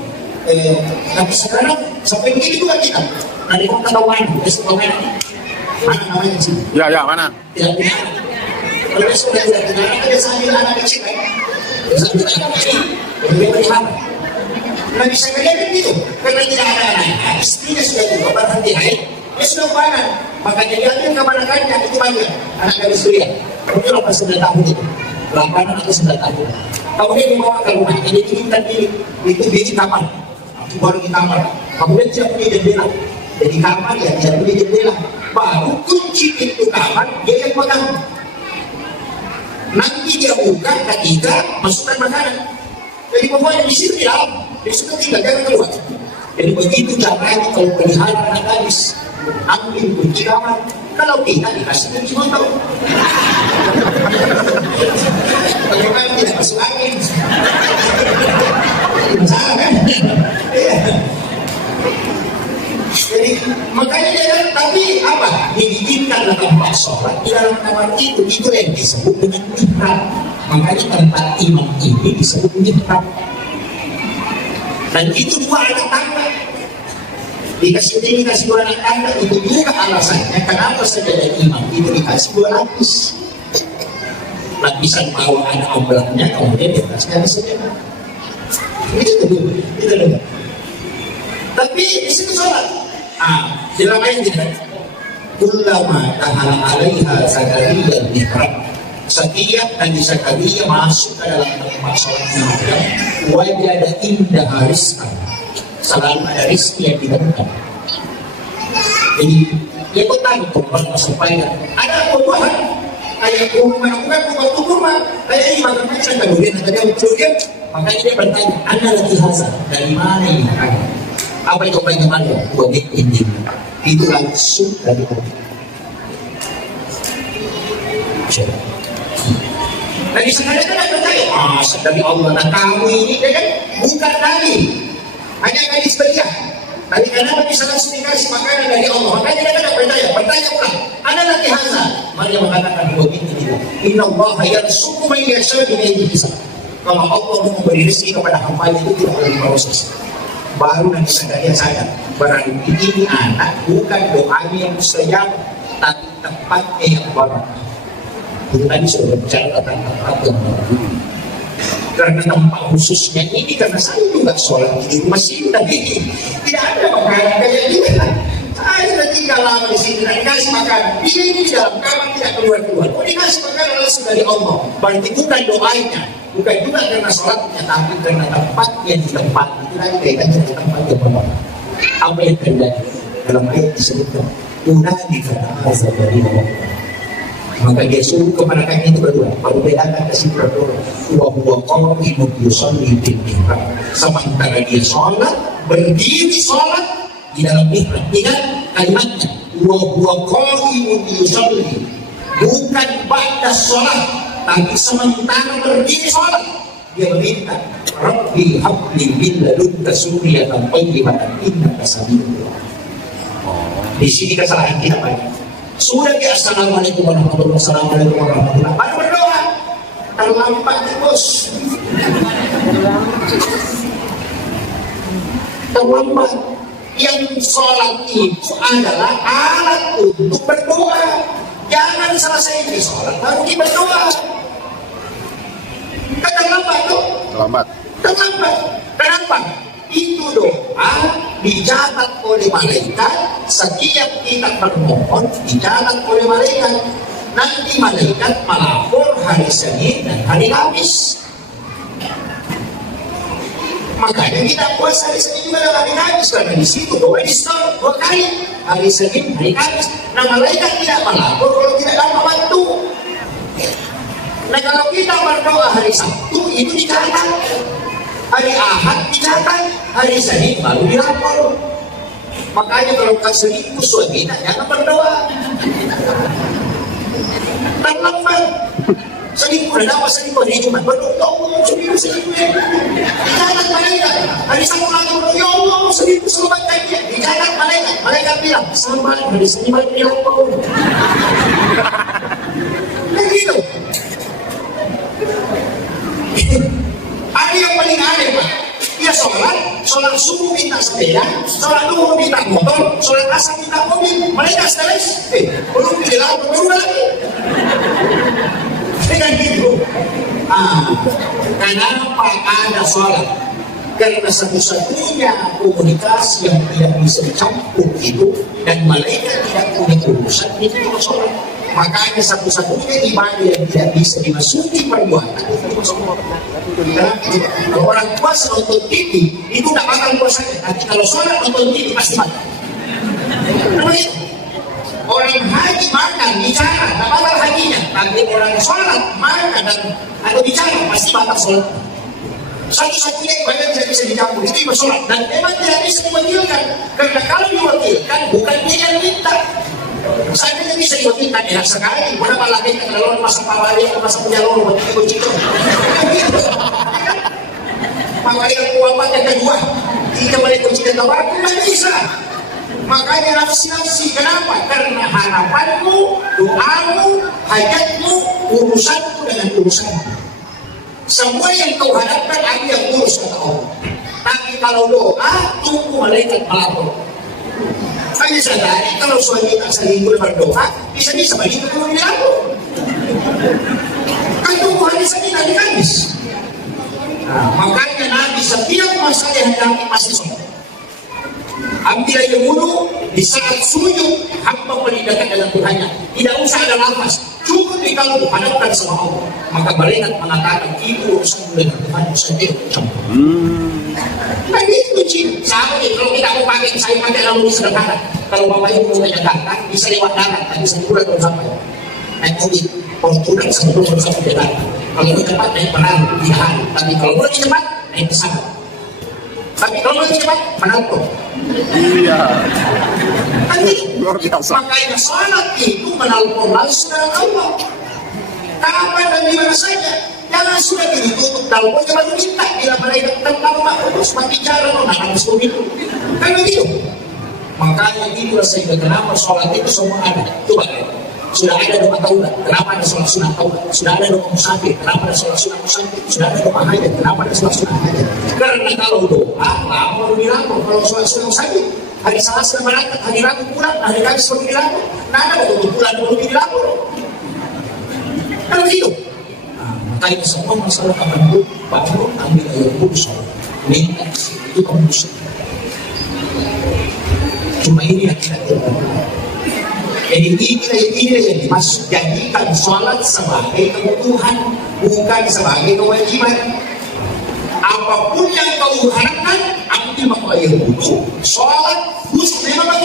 Tapi sekarang sampai begini juga kita. Nanti kok ketahuan, besok kemarin. Mana namanya sih? Ya, mana? Tidak punya. Kalau besok tidak punya, ada sambil anak kecil kan? Sambil anak kecil, lebih berhak. Nggak bisa ngeliatin gitu, karena tidak ada anak. Istrinya sudah tua, berhenti haid. Dia sudah panas, makanya dia ambil kemanakannya, itu panggil anak dari Suriah. Kemudian lepas 9 tahun itu, 8 atau 9 tahun. Kemudian dibawa ke rumah, ini diminta itu bikin kamar, itu baru di kamar. Kemudian dia punya jendela, jadi kamar ya tidak punya jendela. Baru kunci pintu kamar, dia yang pegang. Nanti dia buka ketiga, masukkan makanan. Jadi pokoknya di situ di dalam, di situ tinggal, jangan keluar. Jadi begitu caranya kalau pelihara anak gadis, ambil kunci kamar. Kalau kita dikasih kunci motor, bagaimana tidak masuk angin? Masalah kan? Jadi makanya dia, tapi apa? Dibikinkanlah tempat sholat di dalam kamar itu yang disebut dengan mihrab. Makanya tempat imam ini disebut mihrab. Dan itu dua anak tangga. Dikasih ini, dikasih dua anak tangga, itu juga alasannya kenapa sejadah imam itu dikasih dua lapis. Lapisan bawah ada ombaknya, kemudian dikasih sejadah. Itu dulu. Tapi di situ sholat. Dalam ayat ini, kullama tahala alaiha Zakaria mihrab. Setiap Nabi Zakaria masuk ke dalam tempat sholat mihrab, wajada indah rizqan. Selalu ada rizki yang ditemukan. Jadi dia pun tahu korban supaya ada perubahan. Kayak rumah, bukan rumah. Kayak ini makamnya saya kemudian makanya dia bertanya, Anda lagi hasil dari mana ini makanan? Apa itu bagaimana? Wajib ini itu langsung dari Allah. Nabi sekarang kan bertanya, dari Allah. Nah kamu ini kan bukan Nabi, hanya gadis belia. Tadi karena Nabi langsung dikasih makanan dari Allah. Makanya dia kan bertanya ulang. Anda lagi hasil? Maria mengatakan begini, Inna Allah yarzuqu man yasha'u bighairi hisab. Kalau Allah memberi rezeki kepada hamba itu tidak boleh proses. Baru Nabi Zakaria sadar, berarti ini anak bukan doanya yang mustajab, tapi tempatnya yang baru. Itu tadi sudah bicara tentang tempat yang baru. Karena tempat khususnya ini, karena saya juga sholat di masjid tadi, tidak ada makanan kayak gini. Saya sudah tinggal lama di sini, dan dikasih makanan. Dia ini di dalam kamar tidak keluar-keluar. Oh, dikasih makanan langsung dari Allah. Berarti bukan doanya, bukan juga karena sholatnya, tapi karena tempat yang di tempat itu lagi kaitannya dengan tempat yang baru. Apa yang terjadi dalam ayat disebutkan? Unadi kata azab dari Allah. Maka dia suruh kepada kami itu berdua, baru dia akan kasih berdua. Wa qa'imun yusalli bil mihrab. Sementara dia sholat, berdiri sholat di dalam mihrab. Ingat kalimatnya, wa qa'imun yusalli, bukan ba'da sholat, tapi sementara berdiri sholat dia meminta, Rabbi habli min ladunka dzurriyyatan thayyibatan innaka sami'ud. Di sini kesalahan kita banyak. Sudah di assalamualaikum warahmatullahi wabarakatuh. Baru berdoa. Terlambat nih bos. Terlambat. Yang sholat itu adalah alat untuk berdoa. Jangan selesai di sholat baru kita berdoa. Terlambat tuh. Terlambat. Kenapa? Itu doa dicatat oleh malaikat. Setiap kita bermohon dicatat oleh malaikat. Nanti malaikat melapor hari Senin dan hari Kamis. Makanya kita puasa hari Senin juga dan hari Kamis, karena di situ doa di-store 2 kali, hari Senin, hari Kamis. Nah malaikat tidak melapor kalau tidak dapat waktu. Nah kalau kita berdoa hari Sabtu itu dicatat. Hari Ahad dicatat, hari Senin baru dilapor. Makanya kalau kau selingkuh suaminya jangan berdoa. Terlambat. Selingkuh dan apa selingkuh hari Jumat berdoa, ya Allah selingkuh. Dicatat malaikat. Hari Sabtu lagi berdoa, ya Allah selingkuh selamat kaki. Dicatat malaikat. Malaikat bilang selamat hari Senin baru dilapor. Begitu. Ada yang paling aneh Pak, dia sholat subuh minta sepeda, sholat duhur minta motor, sholat asar minta mobil. Mereka stres, belum dilapor baru lagi. Dengan gitu, kenapa ada sholat? Karena satu-satunya komunikasi yang tidak bisa dicampur itu, dan malaikat tidak punya urusan itu sholat. Makanya satu-satunya ibadah yang tidak bisa dimasuki perbuatan itu sholat. Kalau orang puasa nonton TV itu tidak bakal puasanya, tapi kalau sholat nonton TV pasti mati. Orang haji makan bicara, tidak bakal hajinya, Tapi orang sholat, mana dan ada bicara, pasti batal sholat. Satu-satunya ibadah tidak bisa dicampur, itu ibadah sholat. Dan memang tidak bisa diwakilkan. Karena kalau diwakilkan, bukan dia yang minta. Seandainya bisa diwakilkan, enak sekali. Kenapa lagi kalau masa pawali atau masa penyalur, begitu. Maka yang kuapat yang kedua, tidak boleh kunci dan tawarku, tidak bisa. Makanya nafsi-nafsi, kenapa? Karena harapanmu, doamu, hajatmu, urusanmu dengan urusanmu. Semua yang kau harapkan aku yang urus kata Allah. Tapi kalau doa, tunggu malaikat melapor. Hanya sadari kalau suami tak selingkuh berdoa, bisa-bisa balik ke rumah dilapor. Kan tunggu hari Senin hari Kamis. Makanya Nabi setiap masalah yang hadapi pasti sholat. Ambil air wudhu di saat sujud, hamba menindakkan dalam Tuhannya. Tidak usah ada nafas, cukup di kalbu hadapkan sama Allah. Maka malaikat mengatakan itu urusan dengan Tuhan, urusan dia bercampur. Nah itu kunci. Sama nih, kalau kita mau pakai, saya pakai lalu sederhana. Kalau bapak ibu mau Jakarta, bisa lewat darat, tapi satu bulan baru sampai. Naik mobil, Fortuner sebelum baru sampai Jakarta. Kalau lebih cepat naik perahu di hari, tapi kalau lebih cepat naik pesawat. Tapi kalau lebih cepat menantung. Iya. Nanti, Luar biasa. makanya salat itu menelpon langsung dengan Allah. Kapan dan di mana saja. Jangan sudah ditutup telepon, jangan minta. Bila malaikat tentang terus bicara, harus begitu. Kan begitu. Makanya itulah sehingga kenapa sholat itu semua ada. Coba sudah ada doa taubat, kenapa ada sholat sunat taubat? Sudah ada doa musafir, kenapa ada sholat sunat musafir? Sudah ada doa hajat, kenapa ada sholat sunat hajat? Karena kalau doa, lama dilapor. Kalau sholat sunat musafir, hari Selasa berangkat, hari Rabu pulang, hari Kamis baru dilapor. Nah, ada waktu pulang baru dilapor. Kan begitu. Makanya semua masalah kamu bangun, ambil air wudhu sholat. Minta itu kamu bisa. Cuma ini yang kita lakukan. Jadi ini yang dimaksud, jadikan sholat sebagai kebutuhan, bukan sebagai kewajiban. Apapun yang kau harapkan, ambil maka air wudhu, sholat, khusyuk. Memang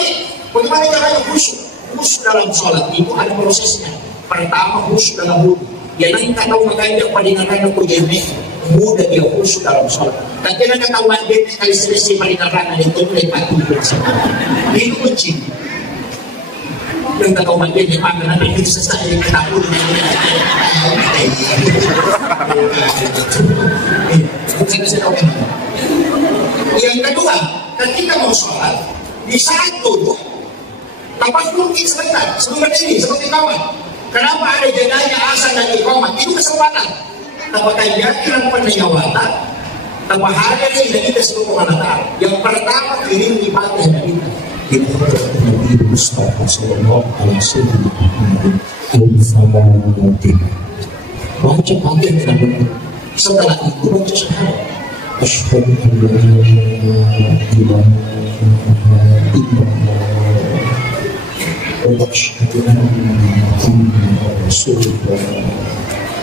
bagaimana caranya khusyuk? Khusyuk dalam sholat itu ada prosesnya. Pertama khusyuk dalam wudhu. Yang nanti tahu makanya pendengaran aku jadi mudah dia khusyuk dalam sholat. Tapi nak ketahuan dia kali selesai pendengaran itu mulai pagi itu kunci. Yang ketahuan dia di mana nanti itu selesai yang ketahuan yang kedua, ketika mau sholat di saat duduk lepas mungkin sebentar sebelum berdiri seperti kawan. Kenapa ada jadanya asal dan iqamah? Itu kesempatan. Apakah yakin penjawatan? Apa hal yang tidak kita seluruh anak. Yang pertama kirim di pagi dan kita. Kita Nabi Mustafa Sallallahu Alaihi Wasallam. Baca pagi dan benar. Setelah itu baca syahadat. Asyhadu an la ilaha illallah.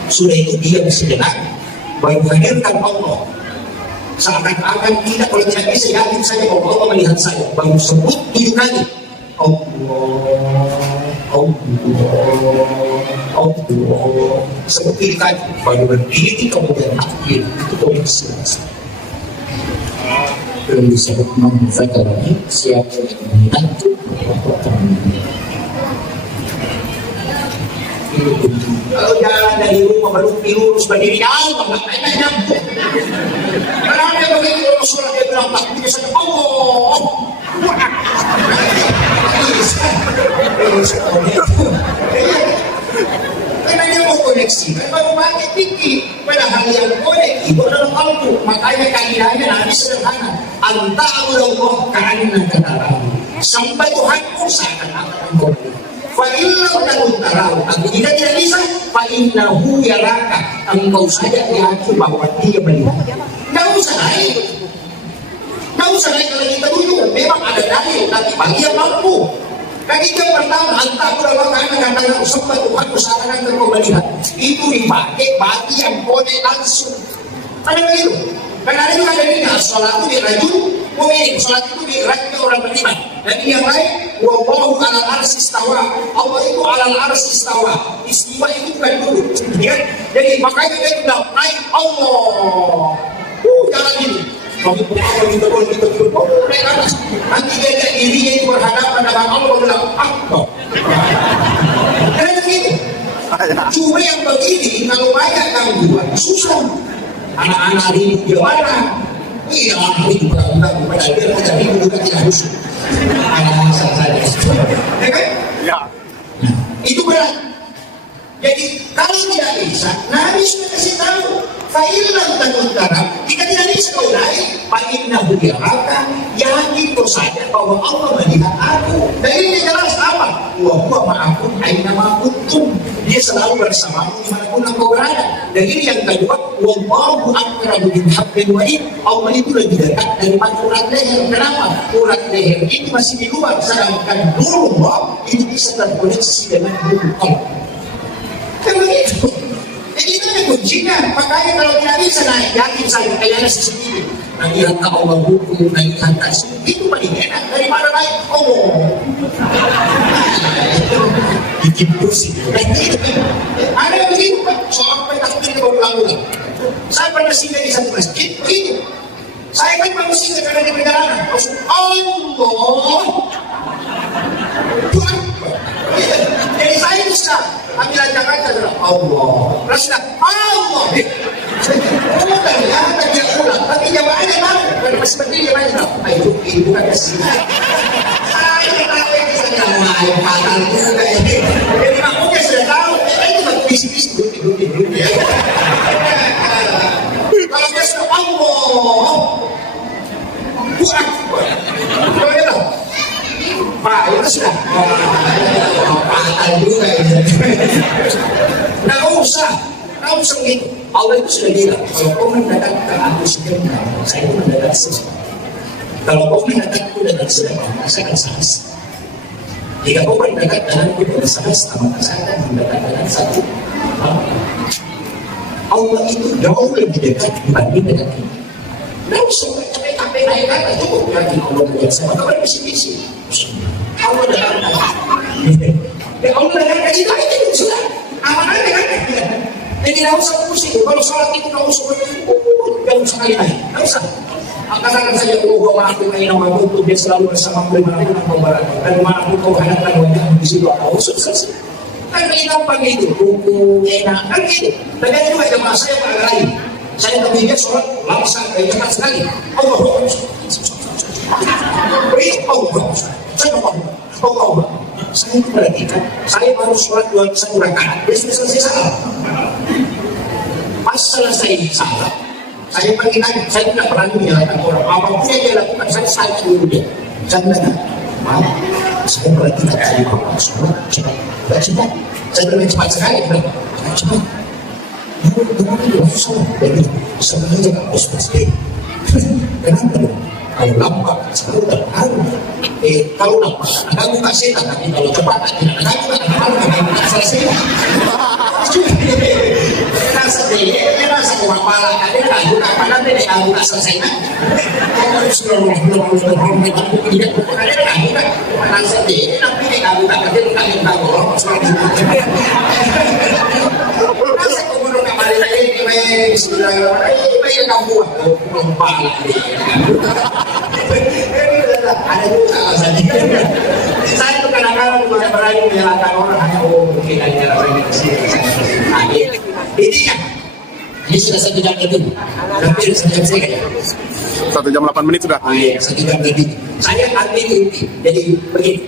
Sudah itu diam sejenak, baru hadirkan Allah. Seakan-akan tidak, kalau tidak bisa yakin saja bahwa Allah melihat saya. Baru sebut 7 kali Allah. Sebut 7 kali, baru berdiri kemudian takbir. Itu poin selesai. Belum disebut memfakarnya siapa yang membantu melakukan. Kalau jalan dari rumah berlumpi lurus berdiri jauh, makanya nyampe. Karena dia begitu Rasulullah dia bilang takbirnya saja Allah. Karena dia mau koneksi, kan baru pakai pikir. Padahal yang koneksi itu adalah kalbu. Makanya kaidahnya Nabi sederhana. Anta'abudallah ka'anna katarahu. Sampai Tuhanmu seakan-akan engkau melihat. Fa'illahu takun tarahu. Tapi jika tidak bisa, fa'innahu yaraka. Engkau saja yakin bahwa dia melihat. Tidak usah naik. Tidak usah naik kalau kita dulu. Memang ada dalil, tapi bagi yang mampu. Kaki yang pertama, anta'abudallah ka'anna katarahu. Sampai Tuhanmu seakan-akan engkau melihat. Itu dipakai bagi yang konek langsung. Ada begitu. Karena ada juga dalilnya, sholat itu dirajul Oh ini sholat itu digerakkan orang beriman. Dan yang lain, wallahu alal arsy istawa. Allah itu alal arsy istawa. Istiwa itu bukan duduk. Ya? Jadi makanya dia bilang naik Allah. Jangan gini. Kalau kita naik atas. Nanti dia lihat dirinya itu berhadapan dengan Allah bilang Akbar. Karena gitu. Cuma yang begini kalau banyak gangguan susah. Anak-anak ribut gimana? Iya, itu bukan dia ada ribut juga tidak rusuh. Anak saja. Ya kan? Ya. Itu berat. Jadi kalau tidak bisa, Nabi sudah kasih tahu. Fa'ilam tanutara, jika tidak bisa kau naik, fa'innahu yaraka, yakin kau saja bahwa Allah melihat aku. Dan ini jelas apa? Wa huwa ma'akum aina ma kuntum. Dia selalu bersamamu dimanapun engkau berada. Dan ini yang kedua, wallahu aqrabu min hablil warid. Allah itu lebih dekat daripada urat leher. Kenapa? Urat leher ini masih di luar, sedangkan nurullah itu bisa terkoneksi dengan nurul Allah. Kan begitu. Jadi itu yang kuncinya. Makanya kalau tidak bisa naik, yakin saya kayaknya seperti itu. Nanti hantar Allah hukum, naik hantar itu paling enak daripada naik Allah. Bikin pusing. Ada yang begitu Pak, sampai takdir berulang-ulang. Saya pernah singgah di satu masjid, begitu. Saya kan manusia karena di perjalanan. Allah. Tuhan. Jadi saya bisa ambil Jakarta adalah Allah. Rasulullah Allah. Oh ternyata dia pulang, tapi jamaahnya tahu. Kalau masih berdiri jamaahnya tahu. Itu kan kesini. Saya tahu ini saja yang fatal juga ini. Jadi makmumnya sudah tahu. Itu kan bisnis duduk ya. Kalau dia sudah Allah, Tuhan. Kalau dia tahu. Pak, itu sudah fatal juga ini. Nggak usah gitu. Allah itu sudah bilang, kalau kau mendadak ke aku sebentar, saya itu mendadak sesuatu. Kalau kau mendekatku dengan sedekah, saya akan saksi. Jika kau mendekat denganku dengan sedekah, maka saya akan mendekat dengan satu. Allah itu jauh lebih dekat dibanding dengan kita. Tidak usah capek-capek naik kata, cukup lagi Allah melihat saya, maka berbisi-bisi. Allah dalam ya Allah dalam kasih tahu itu sudah. Amanah kan? Jadi tidak usah pusing. Kalau sholat itu tidak usah tidak usah kali-kali. Tidak usah. Katakan saja Allah ma'akum aina ma kuntum, dia selalu bersama dimanapun engkau berada. Dan dimanapun kau hadapkan wajah di situ Allah sukses. Kan gampang gitu. Enak kan gitu. Dan juga jemaah saya pada lain. Saya ketika sholat langsung cepat sekali. Allah Allah. Saya perhatikan, saya baru sholat 21 rakaat, dia sudah selesai salat. Pas selesai salat, saya pergi tanya, saya tidak pernah menyalahkan orang. Apapun yang dia lakukan, saya dulu dia. Saya bilang, maaf, saya perhatikan saya baru sholat cepat. Saya bilang cepat sekali, cepat. Kenapa dia susah? Jadi sebenarnya harus pasti. Kenapa dong? Kalau lambat, selalu terharu. Kalau lambat, ada buka setan. Tapi kalau cepat, tidak ada buka selesai. Rasa dia, rasa kurang pala. Ada nggak buka pada dia nggak buka selesai. Kalau sudah belum tidak buka, ada nggak buka. Rasa dia, tapi dia nggak buka. Dia buka golong. Rasa kurang kembali lagi. Bismillahirrahmanirrahim. Kamu kurang pala. Ada juga alasannya. Saya itu kadang-kadang juga berani menyalahkan orang hanya mungkin hanya rasanya kesini. Ini sudah 1 jam lebih. Hampir 1 jam sekali. 1 jam 8 menit sudah. Iya, 1 jam lebih. Saya ambil inti. Jadi begini.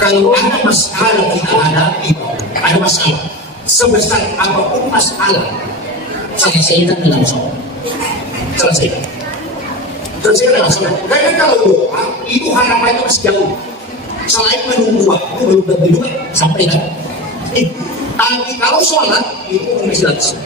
Kalau ada masalah kita hadapi, ada masalah. Sebesar apapun masalah, selesaikan dengan sholat. Selesaikan. Karena kalau doa itu harapannya masih jauh. Selain menunggu waktu belum tentu juga sampai kan. Tapi kalau sholat itu masih langsung.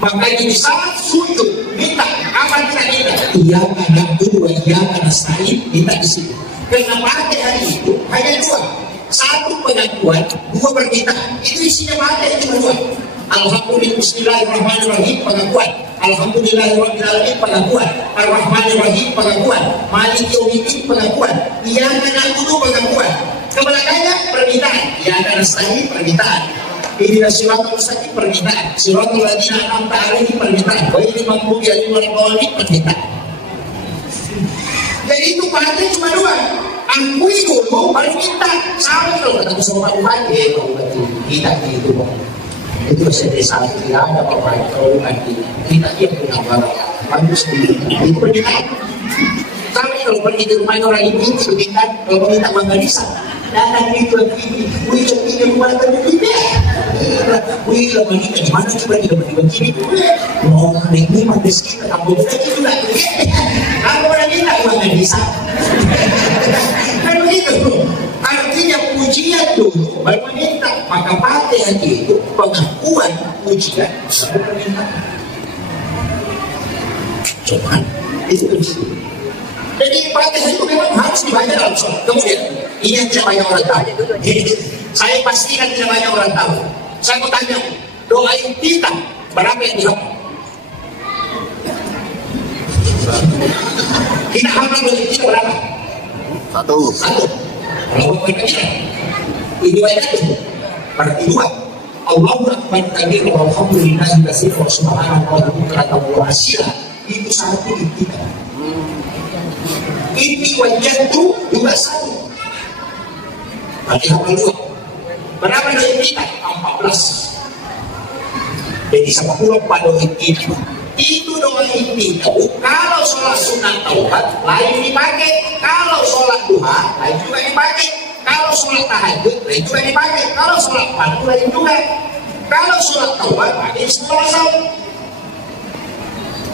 Makanya di saat sujud minta apa kita minta? Iya kadang dua, iya kadang stain minta di situ. Karena pakai hari itu hanya 2. 1 pengakuan, 2 permintaan. Itu isinya pakai cuma 2. Alhamdulillah, bismillahirrahmanirrahim, pengakuan. Alhamdulillahirrahmanirrahim pengakuan, Ar-Rahmanir-Rahim pengakuan, Malik Yaumiddin pengakuan, Iyyaka na'budu pengakuan. Kebelakangnya permintaan, Iyyaka nasta'in permintaan. Ihdinas siratal mustaqim permintaan, Siratal ladzina an'amta 'alaihim permintaan, ghairil maghdubi 'alaihim waladdallin permintaan. Jadi itu pakai cuma dua. Akui dulu, baru minta. Sama kalau ketemu sama Pak Bupati, Pak Bupati kita gitu. Itu desa tidak ada apa-apa. Kalau nanti kita yang punya barang bagus itu permintaan. Sama kalau pergi ke rumahnya orang ibu itu permintaan. Kalau minta bangga desa, datang itu ini, wih ini rumah terbuka. Wih kalau menikah gimana coba kita begini. Oh, ini mah kita kampung kita juga. Aku orang minta bangga desa. Kan begitu. Artinya pujian dulu baru meminta. Maka Fatihah itu pengakuan pujian baru permintaan. Coba itu begitu. Jadi Fatihah itu memang harus dibaca dalam sholat. Kemudian ini yang tidak banyak orang tahu. Saya pastikan tidak banyak orang tahu. Saya mau tanya, doa kita berapa yang dihafal? Kita hafal doa kita berapa? Satu. Kalau berkata ini banyak itu. Berarti dua. Allahu akbar kabir walhamdulillahi katsiran wa subhanallahi bukratan wa asila. Itu satu kita. Ini wajah itu juga satu. Berarti hafal dua. Berapa doa kita? 14. Jadi 10 pada kita. Itu doa kita. Kalau sholat sunat taubat lain dipakai. Kalau sholat duha lain juga dipakai. Kalau sholat tahajud lain juga dipakai. Kalau sholat fardu lain juga. Kalau sholat taubat pakai istighfar.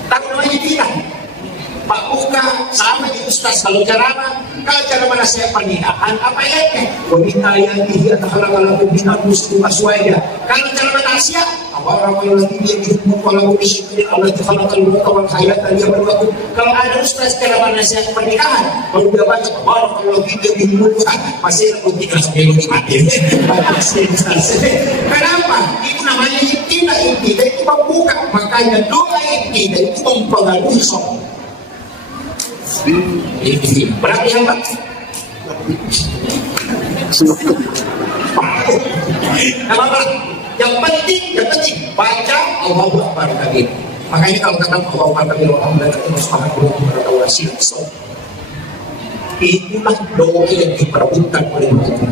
Tapi doanya kita. Pak Buka sama di Ustaz kalau ceramah nasihat pernikahan apa ya? Wanita yang dia takhalaqal bina muslim aswaja. Kalau ceramah nasihat orang lagi dia hidup kalau disiplin Allah takhalaqal mauta wal hayata liyabluwakum. Kalau ada Ustaz ceramah nasihat pernikahan baru dia baca kalau dia hidup masih tidak sebelum mati. Kenapa? Itu namanya kita itu membuka. Makanya doa kita itu mempengaruhi sholat. Ini berarti apa? Apa? Yang penting baca Allahu Akbar kabir. Makanya kalau kata Allahu Akbar kabir alhamdulillah subhanahu wa ta'ala itulah doa yang diperebutkan oleh mereka.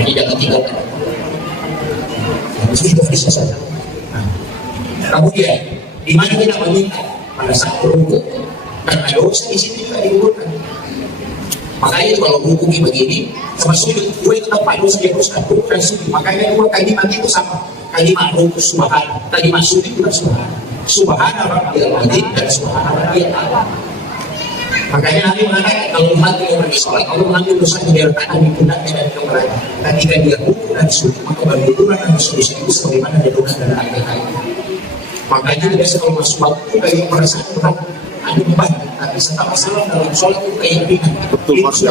Jadi jangan tinggalkan. Itu bisa saja. Kemudian di mana kita meminta pada saat berhubung. Karena dosa di sini juga diukurkan. Makanya kalau hukumi begini, sama sujud, gue itu tempat dosa yang harus atur dan sujud. Makanya dua kalimat itu sama. Kalimat ruku subhan, kalimat sujud juga subhan. Subhana rabbiyal azim dan subhana rabbiyal a'la. Makanya Nabi mengatakan kalau umat yang pergi sholat, kalau mengambil dosa di letakkan di pundaknya dan kepalanya. Ketika dia ruku dan sujud, maka berguguran dan sujud itu sebagaimana dia doa dan agak-agak. Makanya biasa kalau masuk waktu kayak perasaan berat. Ada beban, tapi setelah masalah dalam sholat itu keyakinan. Betul, Masya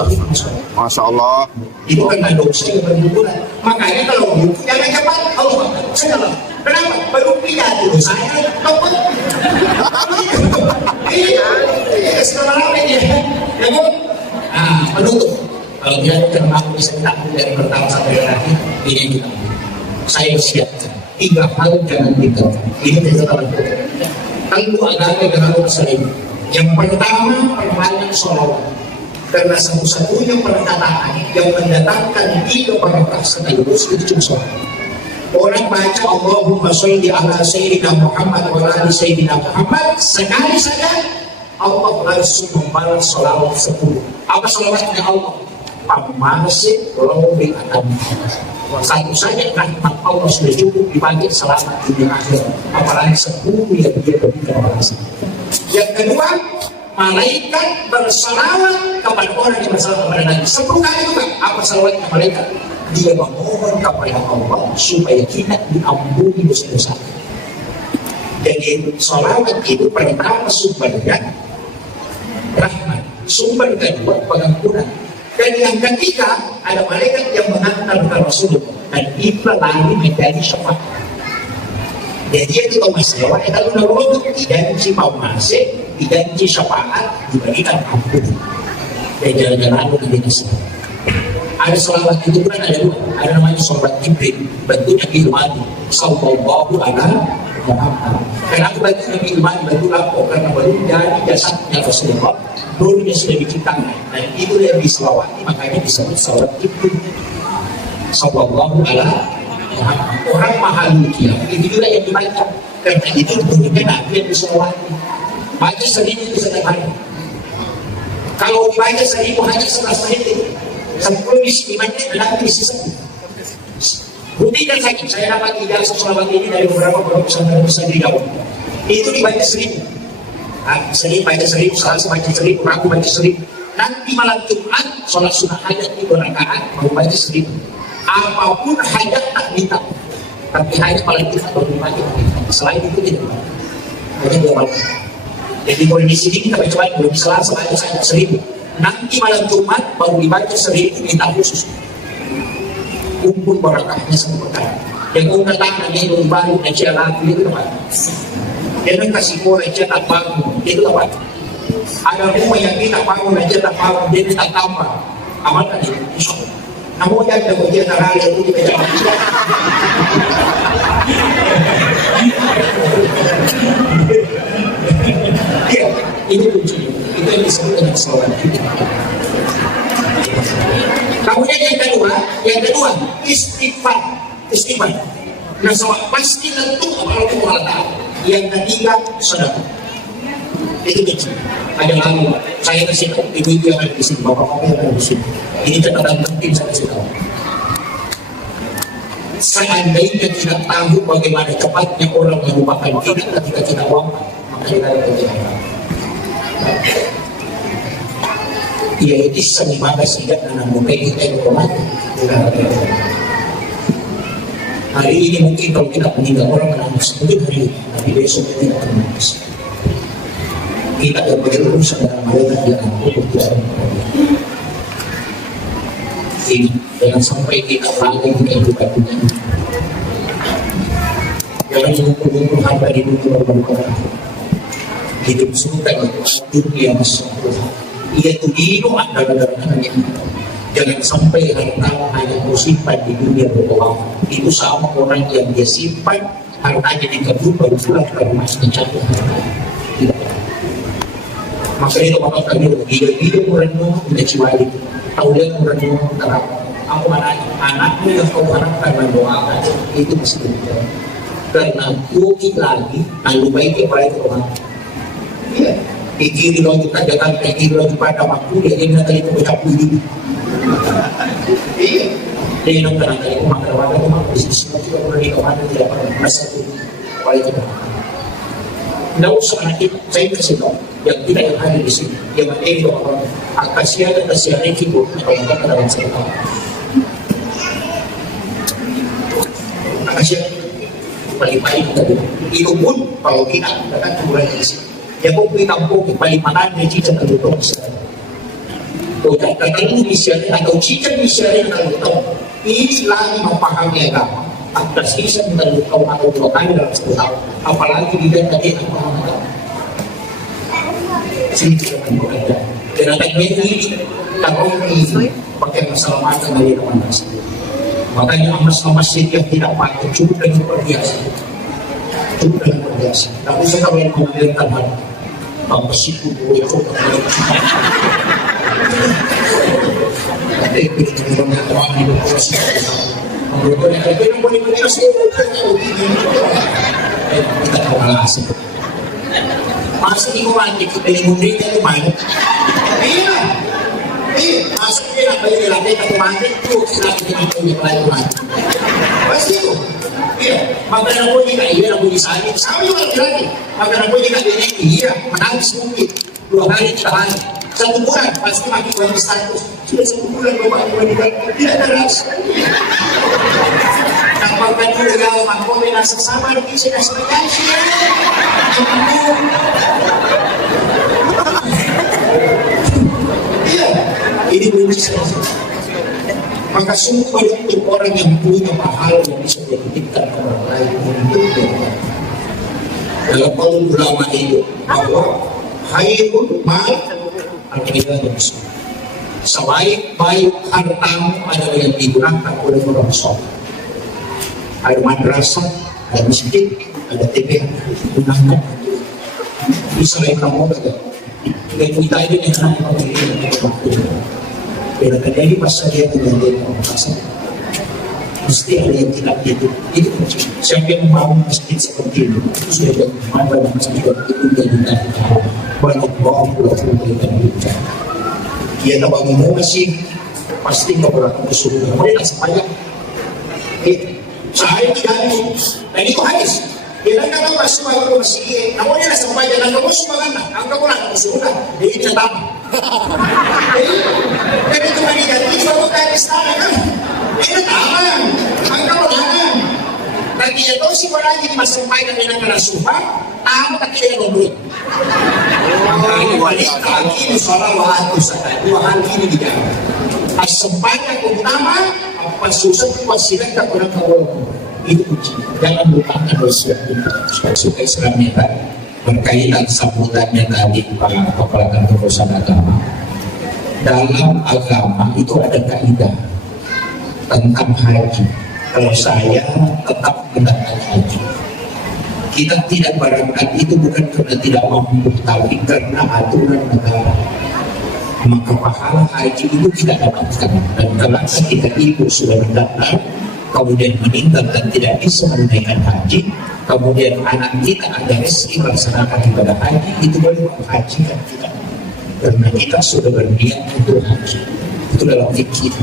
Allah. Itu kan ada dosa yang berguguran. Makanya kalau buku jangan cepat, Allah salah. Kenapa? Baru pindah dulu saya topet. Iya, sekarang ini ya. Nah, penutup. Kalau dia termasuk bisa tampil dari pertama sampai terakhir, ini kita. Saya siapkan 3 hal jangan tinggalkan. Ini catatan kita. Tentu agama dengan Muslim. Yang pertama perbanyak sholawat. Karena satu-satunya perkataan yang mendatangkan 3 barokah sekaligus itu cuma sholawat. Orang baca Allahumma sholli ala sayyidina Muhammad wa ala sayyidina Muhammad sekali saja Allah langsung membalas sholawat 10. Apa sholawatnya Allah? Pamasih robi atam. Satu saja rahmat Allah sudah cukup dipakai selamat dunia akhir. Apalagi 10 yang dia berikan bahasa. Yang kedua, malaikat bersalawat kepada orang yang bersalawat kepada Nabi. 10 kali juga. Apa salawatnya malaikat? Dia memohon kepada Allah supaya kita diampuni dosa-dosa. Jadi salawat itu pertama sumbernya rahmat. Sumber kedua pengampunan. Dan yang ketiga ada malaikat yang mengantar ke Rasulullah dan itu lagi menjadi syafaat. Jadi itu tahu masalah, kalau nurut dijanji mau masuk, dijanji syafaat, diberikan ampun. Dan jalan-jalan itu bisa. Ada sholawat itu kan ada dua, ada namanya sholawat Jibril, bentuknya Ilmani, sallallahu alaihi Muhammad. Kenapa bentuknya Ilmani, bentuk apa? Karena baru dari jasadnya Rasulullah, ruhnya sudah diciptakan, dan itu yang diselawati, makanya disebut sholawat Jibril, sallallahu alaihi Muhammad. Orang mahalukia itu juga yang dibaca, karena itu bentuknya Nabi yang diselawati. Baca 1000 itu sederhana. Kalau dibaca 1000 hanya 11 menit, 10 isi imannya nanti isi 1. Buktikan saja, saya dapat ijazah sholawat ini dari beberapa pondok pesantren besar di Jawa. Itu dibaca 1000. Sering baca 1000, salah baca 1000, aku baca 1000. Nanti malam Jumat, sholat sunnah hajat 3 rakaat, mau baca 1000. Apapun hajat tak minta, tapi hajat malam Jumat baru dibaca. Selain itu tidak. Hanya 2 malam. Jadi boleh di sini kita baca baik, boleh di Selasa baca saja 1000. Nanti malam Jumat baru dibaca 1000 minta khusus. Kumpul barakahnya semua perkara. Yang ungkap tangan yang baru dan jalan itu tempat. Jangan kasih korek cetak bangun itu tempat. Ada rumah yang kita bangun dan cetak bangun dia minta tambah. Amalkan itu. Namun jangan kemudian hal yang itu kita jangan. Iya, ini kunci. Itu yang disebut dengan sholawat. Kemudian yang kedua istighfar. Nah, pasti tentu Allah. Yang ketiga sedekah. Itu kunci. Ada lalu saya kasih tahu ibu-ibu yang ada di sini, bapak-bapak yang ada di sini. Ini catatan penting saya kasih tahu. Seandainya tidak tahu bagaimana cepatnya orang melupakan kita ketika kita wafat, maka kita ada kejadian. Yaitu senimaga sehingga anak muda kita yang bermati. Hari ini mungkin kalau kita meninggal orang menangis, mungkin hari ini, tapi besok kita tidak akan menangis. Kita yang berurusan dengan mereka yang untuk tidak ini, jangan sampai kita lalai di kehidupan dunia. Jangan mengumpul-ngumpul harta di dunia berbuka. Hidup sultan dunia masyarakat. Ia itu hidup anda darahnya. Jangan sampai harta hanya kau simpan di dunia berdoa. Itu sama orang yang dia simpan hartanya di kebun baru pulang ke rumahnya jatuh. Tidak. Maka itu bapak kami hidup merenung tidak ciwali. Tahu dia merenung terap. Aku anakmu yang kau harapkan mendoakan itu mesti berjalan. Karena bukit lagi lalu baik kepada orang. Iya. Ikiri lo kita jangan ikiri lo pada waktu dia ingin kali itu bercap dulu. Iya. Dia ingin kali itu makan wadah itu makan bisnis juga pernah di kawasan tidak pernah merasa itu paling itu. Tidak usah nanti saya kasih tahu yang tidak yang ada di sini yang ada di bawah akasia dan akasia itu kalau kita dalam sekolah. Akasia paling kita itu pun kalau kita akan mulai di sini. Ya kok kita pun paling mana dia cicak kalau tahu misalnya. Kau tak tahu misalnya atau cicak misalnya kalau tahu ini lagi memahami agama. Atas kisah kalau tahu atau 2 kali dalam 1 tahun. Apalagi dia tadi apa tahu. Sini kita akan bekerja. Karena ini tahu ini pakai masalah mata dari mana sih. Makanya amas-amas yang tidak pakai cukup dengan berbiasa. Cukup dengan berbiasa. Tapi sekarang yang mengambilkan hal siku boleh kok tapi kita punya orang di bawah sini menurut saya kita boleh berbiasa kita kalah sih masih orang kita yang mudik itu mana iya masih kita balik lagi ke mana itu kita punya pelajaran pasti itu. Iya, maka aku juga iya aku disani, sama juga lagi. Maka aku juga ini iya menangis mungkin 2 hari 3 hari 1 bulan pasti makin banyak status. Sudah 1 bulan bapak meninggal tidak ada rasa. Apakah juga mampu merasa sama di sini sebagai iya, ini belum bisa. Maka sungguh untuk orang yang punya pahala yang bisa dititipkan ke orang lain untuk dalam kaum ulama itu bahwa khairul mal al-ilmu. Sebaik-baik hartamu adalah yang digunakan oleh orang soleh. Ada madrasah, ada masjid, ada TPA, gunakan. Bisa lain kamu ada. Dan kita itu yang namanya waktu. Bila terjadi masa dia menjadi orang mesti ada yang tidak gitu. Itu siapa yang mau masjid seperti itu sudah banyak masjid itu dan banyak bawah pulau dan hujan. Dia tak bangun masih pasti nggak berlaku ke surga. Mereka sepanjang. Saya tidak dan itu hadis. Dia nak tahu semua orang masih. Namun dia sampai jalan kamu semua kan? Angkat pulang ke surga. Jadi tidak tahu. Jadi itu hari ganti baru dari istana kan? Ini taman, angkat pulang. Dan dia tahu si orang ini masih sampaikan dengan kena sumpah. Tahu tak dia ngobrol. Makanya wanita ini salawat dua hal ini dijaga. Sebanyak utama apa susah wasilah tak pernah kawal itu kunci. Jangan melupakan wasilah itu. Suka Islamnya tadi berkaitan sambutannya tadi Pak Kepala Kantor Urusan Agama. Dalam agama itu ada kaidah tentang haji. Kalau saya tetap mendapat haji, kita tidak berangkat itu bukan karena tidak mampu, tapi karena aturan negara. Maka pahala haji itu tidak dapatkan. Dan kalau kita ibu sudah mendaftar, kemudian meninggal dan tidak bisa menunaikan haji, kemudian anak kita ada rezeki melaksanakan ibadah haji, itu boleh menghajikan kita. Karena kita sudah berniat untuk haji. Itu dalam fikih.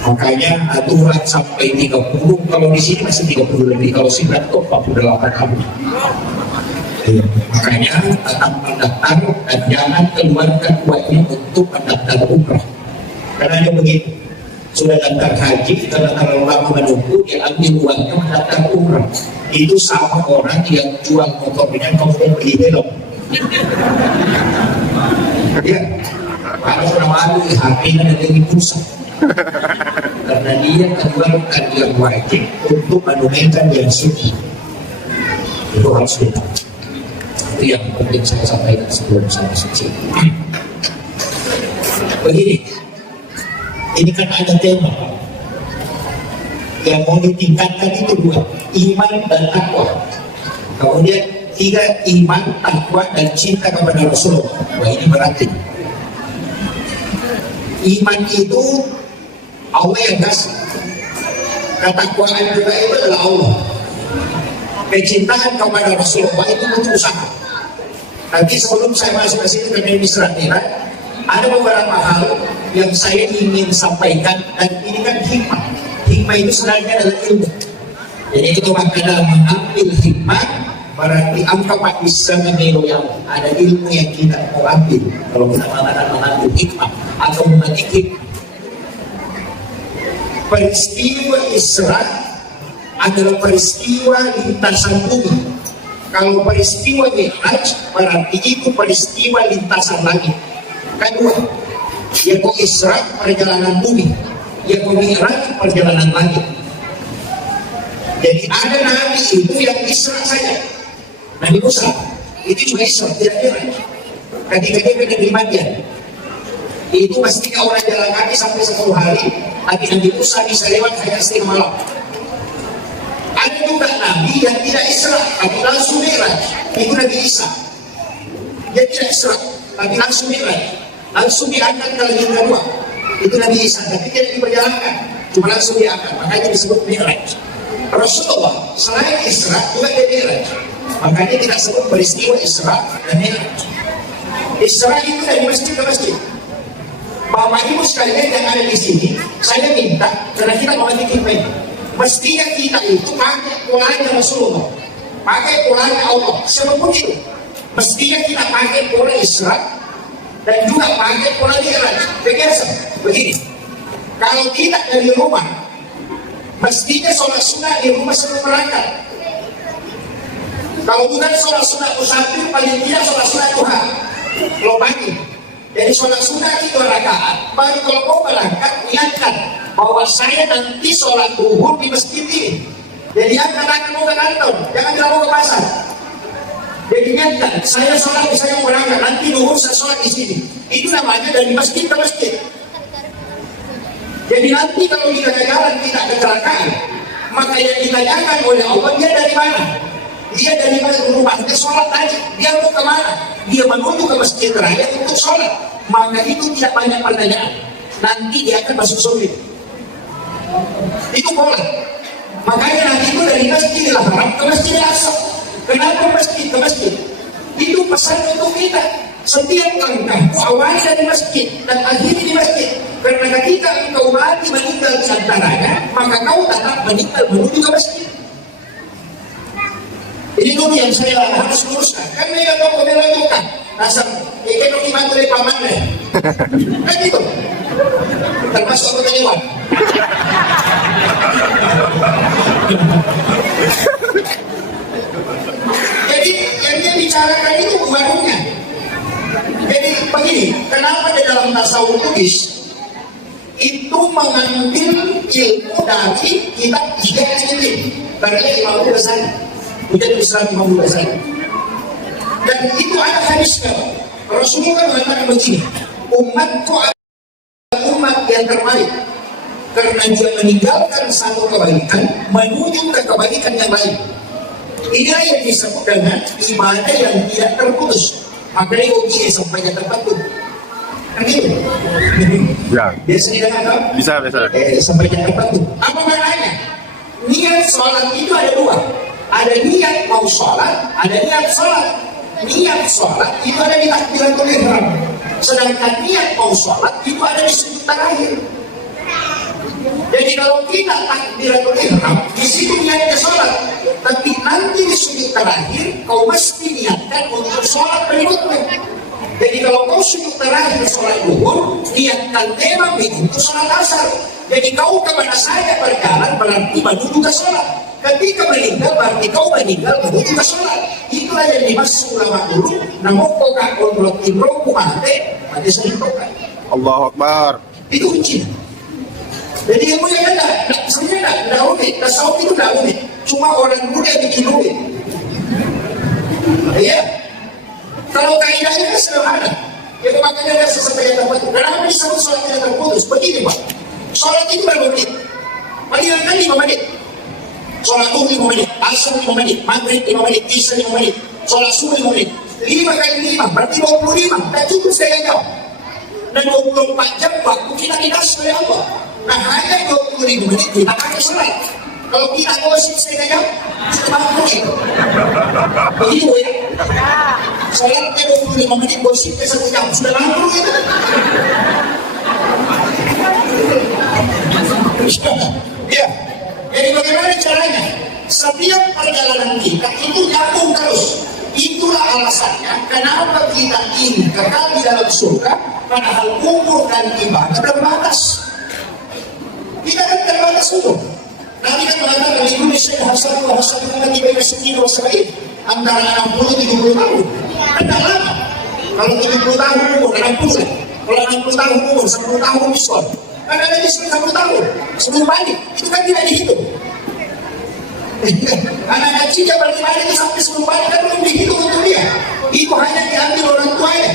Makanya aturan sampai 30, kalau di sini masih 30 lebih, kalau sih kok 48 tahun. Makanya tetap mendaftar dan jangan keluarkan uangnya untuk mendaftar umrah. Karena dia begitu, sudah daftar haji, karena terlalu lama menunggu, dia ambil uangnya mendaftar umrah. Itu sama orang yang jual motornya kemudian beli belok. Ya, kalau orang lalu HP-nya dari pusat. Karena dia keluarkan yang wajib untuk menunaikan yang sunnah. Itu harus kita. Itu yang penting saya sampaikan sebelum saya suci. Begini, ini kan ada tema yang mau ditingkatkan itu dua, iman dan takwa. Kemudian tiga, iman, takwa dan cinta kepada Rasulullah. Wah, ini berarti iman itu Allah yang kasih, ketakwaan juga itu adalah Allah. Kecintaan kepada Rasulullah itu butuh usaha. Nanti sebelum saya masuk ke sini ke administratif, ada beberapa hal yang saya ingin sampaikan, dan ini kan hikmah. Hikmah itu sebenarnya adalah ilmu. Jadi itu makna mengambil hikmah, berarti angka bisa meniru yang ada ilmu yang kita mau ambil. Kalau kita mengambil hikmah atau memetik hikmah. Peristiwa Isra adalah peristiwa lintasan bumi. Kalau peristiwa Mi'raj berarti itu peristiwa lintasan langit. Kedua, yaitu Isra perjalanan bumi, yaitu Mi'raj perjalanan langit. Jadi ada nabi itu yang Isra saja. Nabi Musa itu juga Isra, tidak Mi'raj. Ketika dia ke negeri Madian, itu pastinya orang jalan kaki sampai 10 hari, tapi Nabi Musa bisa lewat hanya setengah malam. Ada juga Nabi yang tidak Isra, tapi langsung Mi'raj. Itu Nabi Isa. Dia tidak Isra, tapi langsung Mi'raj. Langsung diangkat ke langit kedua. Itu Nabi Isa, tapi tidak diperjalankan, cuma langsung diangkat. Makanya disebut Mi'raj. Rasulullah selain Isra juga dia Mi'raj. Makanya tidak sebut peristiwa Isra dan Mi'raj. Isra itu dari masjid ke masjid. Bapak Ibu sekalian yang ada di sini, saya minta karena kita mau hikmah, mestinya kita itu pakai polanya Rasulullah, pakai polanya Allah, sebab itu. Mestinya kita pakai pola Isra dan juga pakai pola Mi'raj. Begini, kalau kita dari rumah, mestinya sholat sunnah di rumah sebelum berangkat. Kalau bukan sholat sunnah musafir, paling tidak sholat sunnah duha. Kalau pagi, jadi sholat sunnah itu 2 rakaat. Baru kalau mau berangkat, niatkan bahwa saya nanti sholat zuhur di masjid ini. Jadi angkat mau ke kantor, jangan bilang mau ke pasar. Jadi niatkan, saya sholat, saya berangkat, nanti duhur saya sholat di sini. Itu namanya dari masjid ke masjid. Jadi nanti kalau kita ke jalan tidak kecelakaan, maka yang ditanyakan oleh Allah, dia dari mana? Dia dari mana rumahnya sholat tadi? Dia mau kemana? Dia menuju ke masjid raya untuk sholat. Maka itu tidak banyak pertanyaan. Nanti dia akan masuk surga. Itu pola. Makanya nanti itu dari Masjidil Haram ke Masjidil Aqsa. Kenapa masjid ke masjid? Itu pesan untuk kita. Setiap langkah awali dari masjid dan akhiri di masjid. Karena ketika engkau mati meninggal di antaranya, maka kau tetap meninggal menuju ke masjid. Jadi itu yang saya harus luruskan. Kan mereka tahu kebelanjukan. Asal ekonomi bantu dari pamannya. Kan gitu. Termasuk kebelanjukan. Jadi yang dia bicarakan itu barunya. Jadi begini, kenapa di dalam tasawuf Bugis itu mengambil ilmu dari kitab Ihya Ulumuddin karena Imam Ghazali, ujian Islam Imam Ghazali. Dan itu ada hadisnya. Rasulullah mengatakan begini, umatku adalah umat yang terbaik karena dia meninggalkan satu kebaikan menuju ke kebaikan yang lain. Inilah yang disebut dengan ibadah yang tidak terputus. Makanya ujian sampai yang tertentu. Kan gitu? Ya. Biasanya dengan apa? Bisa. Sampai yang tertentu. Apa maknanya? Niat sholat itu ada dua. Ada niat mau sholat, ada niat sholat. Niat sholat itu ada di takbiratul ihram. Sedangkan niat mau sholat itu ada di sujud terakhir. Jadi kalau kita takbiratul ihram, di situ niatnya sholat. Tapi nanti di sujud terakhir, kau mesti niatkan untuk sholat berikutnya. Jadi kalau kau sujud terakhir sholat duhur, niatkan memang untuk sholat asar. Jadi kau kemana saja berjalan berarti menuju ke sholat. Ketika meninggal berarti kau meninggal menuju ke sholat. Itulah yang dimaksud ulama dulu. Namun kau kontrol imroku mati sering toka. Allahu Akbar. Itu kunci. Jadi ilmu yang ada, sebenarnya tidak rumit. Tasawuf itu tidak rumit. Cuma orang muda yang bikin rumit. Iya. Kalau kaidahnya sederhana. Jadi makanya ada sesuatu yang terputus. Kenapa disebut sholat yang terputus? Begini Pak. Sholat itu berapa menit? Paling kan 5 menit. Sholat duhur 5 menit, asar 5 menit, maghrib 5 menit, isya 5 menit, sholat subuh 5 menit. 5 kali 5 berarti 25. Dan cukup setengah jam. Dan 24 jam waktu kita dikasih oleh Allah. Nah hanya 25 menit kita pakai sholat. Kalau kita gosip setengah jam, sudah mampu itu. Begitu ya. Sholatnya 25 menit, gosipnya 1 jam, sudah mampu itu. Ya. Jadi bagaimana caranya? Setiap perjalanan kita itu nyambung terus. Itulah alasannya kenapa kita ingin kekal di dalam surga, padahal umur dan ibadah terbatas. Kita kan terbatas umur. Nabi kan mengatakan di Indonesia hasan mati bebas sekitar sekali antara 60-70 tahun. Kan tak lama. Kalau 70 tahun umur 60, kalau 60 tahun umur 10 tahun misal. Kan ada di 10 tahun sebelum balik. Itu kan tidak dihitung. Anak kecilnya beribadah itu sampai sebelum balik kan belum dihitung untuk dia. Itu hanya diambil orang tuanya.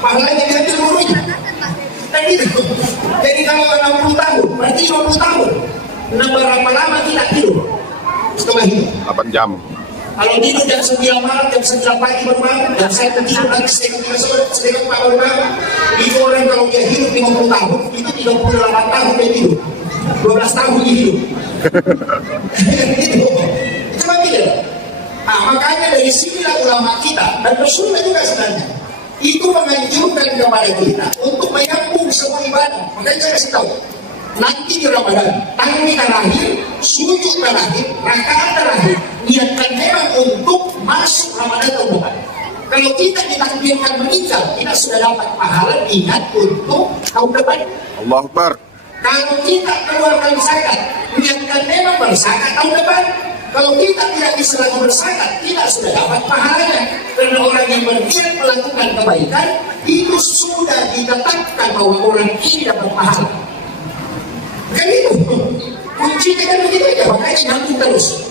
Pahalanya diambil gurunya. Dan itu. Jadi kalau 60 tahun, berarti 50 tahun. Nah berapa lama tidak tidur? Setelah itu 8 jam. kalau tidur jam 9 malam, jam 9 pagi baru bangun, dan saya tidur lagi setengah Pak baru bangun. Itu orang kalau dia hidup 50 tahun, itu 38 tahun dia tidur, 12 tahun dia hidup. Itu kan tidak. Nah, makanya dari sinilah ulama kita dan Rasulullah juga sebenarnya itu menganjurkan kepada kita untuk menyambung semua ibadah. Makanya saya kasih tahu. Nanti di Ramadan, takbir terakhir, sujud terakhir, rakaat terakhir, niatkan memang untuk masuk Ramadan tahun depan. Kalau kita ditakdirkan meninggal, kita sudah dapat pahala ingat untuk tahun depan. Allahu Akbar. Kalau kita keluarkan zakat, niatkan memang berzakat tahun depan. Kalau kita tidak bisa lagi berzakat, tidak sudah dapat pahalanya. Karena orang yang berniat melakukan kebaikan, itu sudah ditetapkan bahwa orang ini dapat pahala. Kan itu kuncinya kan begitu aja, makanya nyambung terus.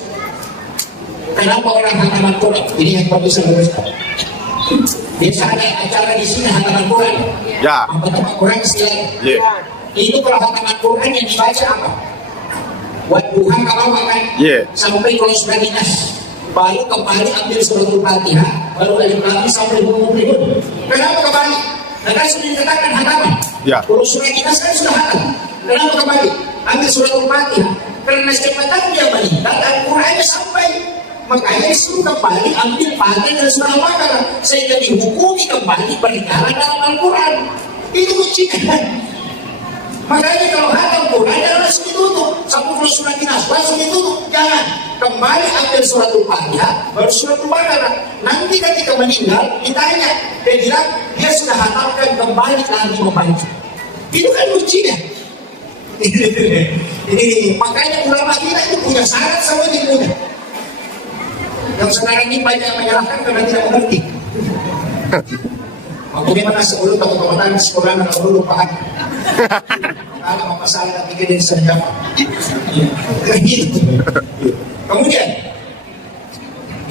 Kenapa orang hataman Quran? Ini yang perlu saya luruskan. Biasa ada acara di sini hataman Quran. Ya. Hataman Quran istilahnya. Ya. Itu kalau hataman Quran yang dibaca apa? Wadduha kalau makan sampai kalau sudah dinas, baru kembali ambil suratul Fatihah, baru alif lam sampai mu'minun. Kenapa kembali? Karena sudah dikatakan hataman. Ya. Kalau sudah dinas kan sudah hatam. Kenapa kembali? Ambil suratul Fatihah. Karena cepatan dia meninggal Al-Qurannya sampai. Makanya disuruh kembali ambil Fatihah dan surah Al-Baqarah sehingga dihukumi kembali berjalan dalam Al-Quran. Itu kuncinya. Makanya kalau hatam Quran jangan langsung ditutup. Sampai kalau surat dinas langsung ditutup. Jangan. Kembali ambil suratul Fatihah baru suratul Baqarah. Nanti ketika meninggal ditanya, dia bilang dia sudah hatamkan kembali lagi membaca. Itu kan kuncinya. Ini makanya ulama kita itu punya syarat sama dia punya. Yang sekarang ini banyak menyalahkan karena tidak mengerti. Makanya mana sebelum teman-teman sekolah anak dulu paham. Kalau apa salah bikin senjata. Gitu. Kemudian,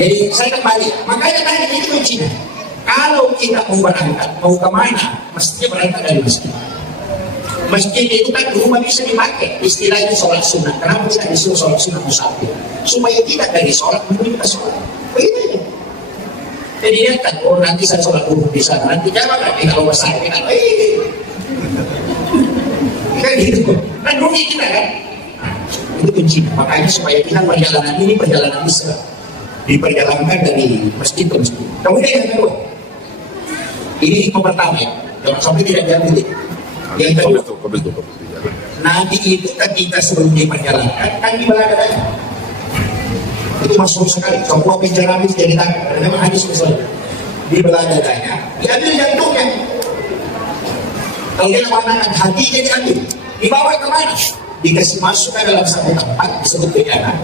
jadi saya kembali. Makanya tadi itu kuncinya. Kalau kita mau berangkat, mau kemana, mestinya berangkat dari masjid. Masjid itu kan rumah bisa dipakai. Istilahnya sholat sunnah. Kenapa tidak disuruh sholat sunnah musafir? Supaya tidak dari sholat menuju ke sholat. Begitu aja. Jadi dia kan, oh nanti saya sholat dulu di sana. Nanti jangan nanti kalau besar kan, kan gitu. Kan rugi kita kan. Itu kunci. Makanya supaya kita perjalanan ini perjalanan Islam. Diperjalankan dari masjid ke masjid. Kemudian yang kedua, ini hikmah pertama ya. Jangan sampai tidak jadi. Yang kedua, Nabi itu ketika sebelum diperjalankan kan di baladanya. Itu masuk sekali. Semua penjara habis jadi tangan. Karena memang hadis misalnya di baladanya diambil jantungnya. Kalau dia mengatakan hatinya diambil, dibawa kemana? Dikasih masuk ke dalam satu tempat disebut bejana.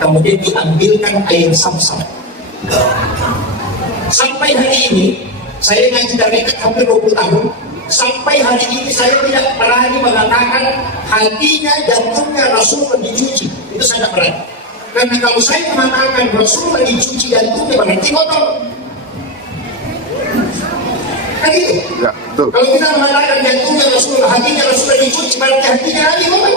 Kemudian diambilkan air Zamzam. Sampai hari ini saya ngaji dari dekat hampir 20 tahun. Sampai hari ini saya tidak berani mengatakan hatinya, jantungnya Rasulullah dicuci. Itu saya tidak berani. Karena kalau saya mengatakan Rasulullah dicuci jantungnya berarti kotor. Kan gitu? Ya, betul. Kalau kita mengatakan jantungnya Rasulullah, hatinya Rasulullah dicuci berarti hatinya Nabi kotor.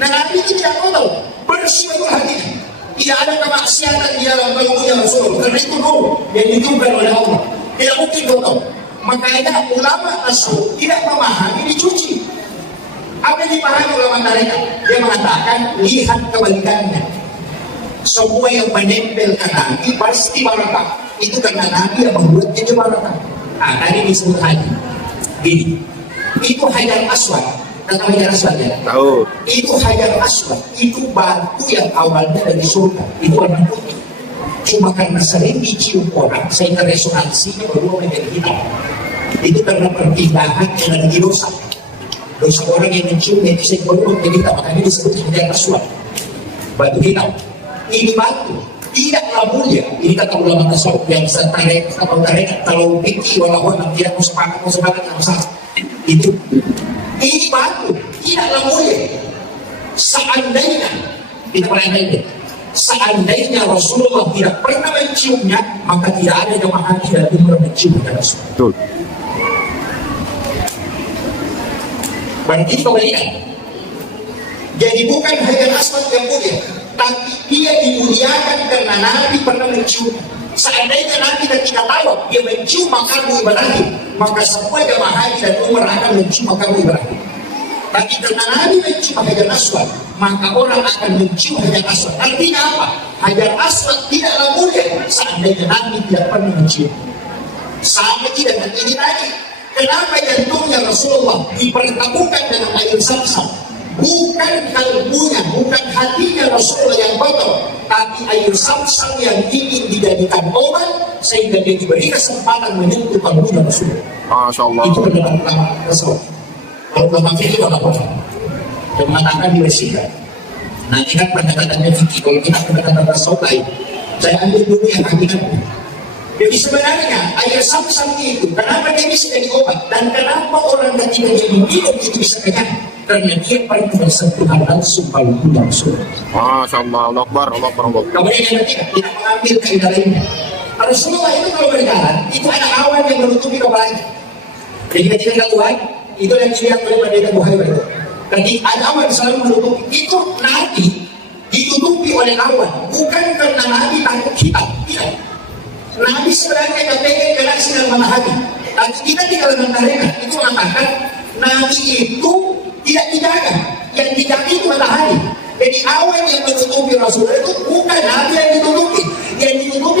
Nah Nabi itu tidak kotor, bersih betul hatinya. Tidak ada kemaksiatan di dalam kalbunya Rasulullah. Karena itu nur yang ditunjukkan oleh Allah. Tidak mungkin kotor. Makanya ulama tasawuf tidak memahami dicuci. Apa yang dipahami ulama mereka? Dia mengatakan lihat kebalikannya. Semua yang menempel ke Nabi pasti barakah. Itu karena Nabi yang membuat jadi barakah. Nah, tadi disebut haji. Gini, itu hajar aswad. Tahu hajar aswad ya? Tahu. Itu hajar aswad. Itu batu yang awalnya dari surga. Itu warna putih. Cuma karena sering dicium orang sehingga resonansinya berubah menjadi hitam. Itu karena perpindahan energi dosa. Dosa orang yang menciumnya itu sehingga berubah menjadi hitam. Makanya disebut hajar aswad. Batu hitam. Ini batu tidaklah mulia. Ini kata ulama tasawuf yang setarik atau tarik kalau pikir walaupun tidak mau sepakat tidak masalah. Itu ini batu tidaklah mulia. Seandainya kita pernah ini. Seandainya Rasulullah tidak pernah menciumnya, maka tidak ada jemaah haji dan umrah mencium Rasulullah. Betul. Berarti kebalikan. Jadi bukan hajar aswad yang mulia, tapi dia dimuliakan karena Nabi pernah mencium. Seandainya Nabi tidak tahu dia mencium makamu Ibrahim, maka semua jemaah haji dan umrah akan mencium makamu Ibrahim. Tapi karena Nabi mencium hajar aswad, maka orang akan mencium hajar aswad. Artinya apa? Hajar aswad tidaklah mulia seandainya Nabi tidak pernah mencium. Sama tidak dengan ini tadi. Kenapa jantungnya Rasulullah dipertemukan dengan air Zamzam? Bukan kalbunya, bukan hatinya Rasulullah yang kotor, tapi air Zamzam yang ingin dijadikan obat sehingga dia diberi kesempatan menyentuh kalbunya Rasulullah. Masya Allah. Itu adalah ulama Rasul. Kalau ulama fikih apa apa? Yang mengatakan dibersihkan. Nanti kan pendekatannya fikih. Kalau kita pendekatan Rasul lain, saya ambil dulu yang hakikatnya. Jadi sebenarnya air Zamzam itu kenapa dia bisa jadi obat dan kenapa orang ketika dia minum itu bisa kenyang? karena dia paling bersentuhan langsung paling langsung. Masya Allah. Allah Akbar. Allah Akbar. Allah Akbar. Kemudian yang ketiga, tidak mengambil kaidah lainnya. Rasulullah itu kalau berjalan, itu ada awan yang menutupi kepalanya. Jadi ketika Tuhan, itu yang dilihat oleh Pendeta Bukhari. Ketika ada awan selalu menutupi, itu Nabi ditutupi oleh awan, bukan karena Nabi takut hitam, tidak. Nabi sebenarnya kepengen galaksi dan matahari, tapi kita tidak mengenalnya. Itu mengatakan Nabi itu tidak dijaga, yang dijaga itu matahari. Jadi awan yang menutupi Rasulullah itu bukan Nabi yang ditutupi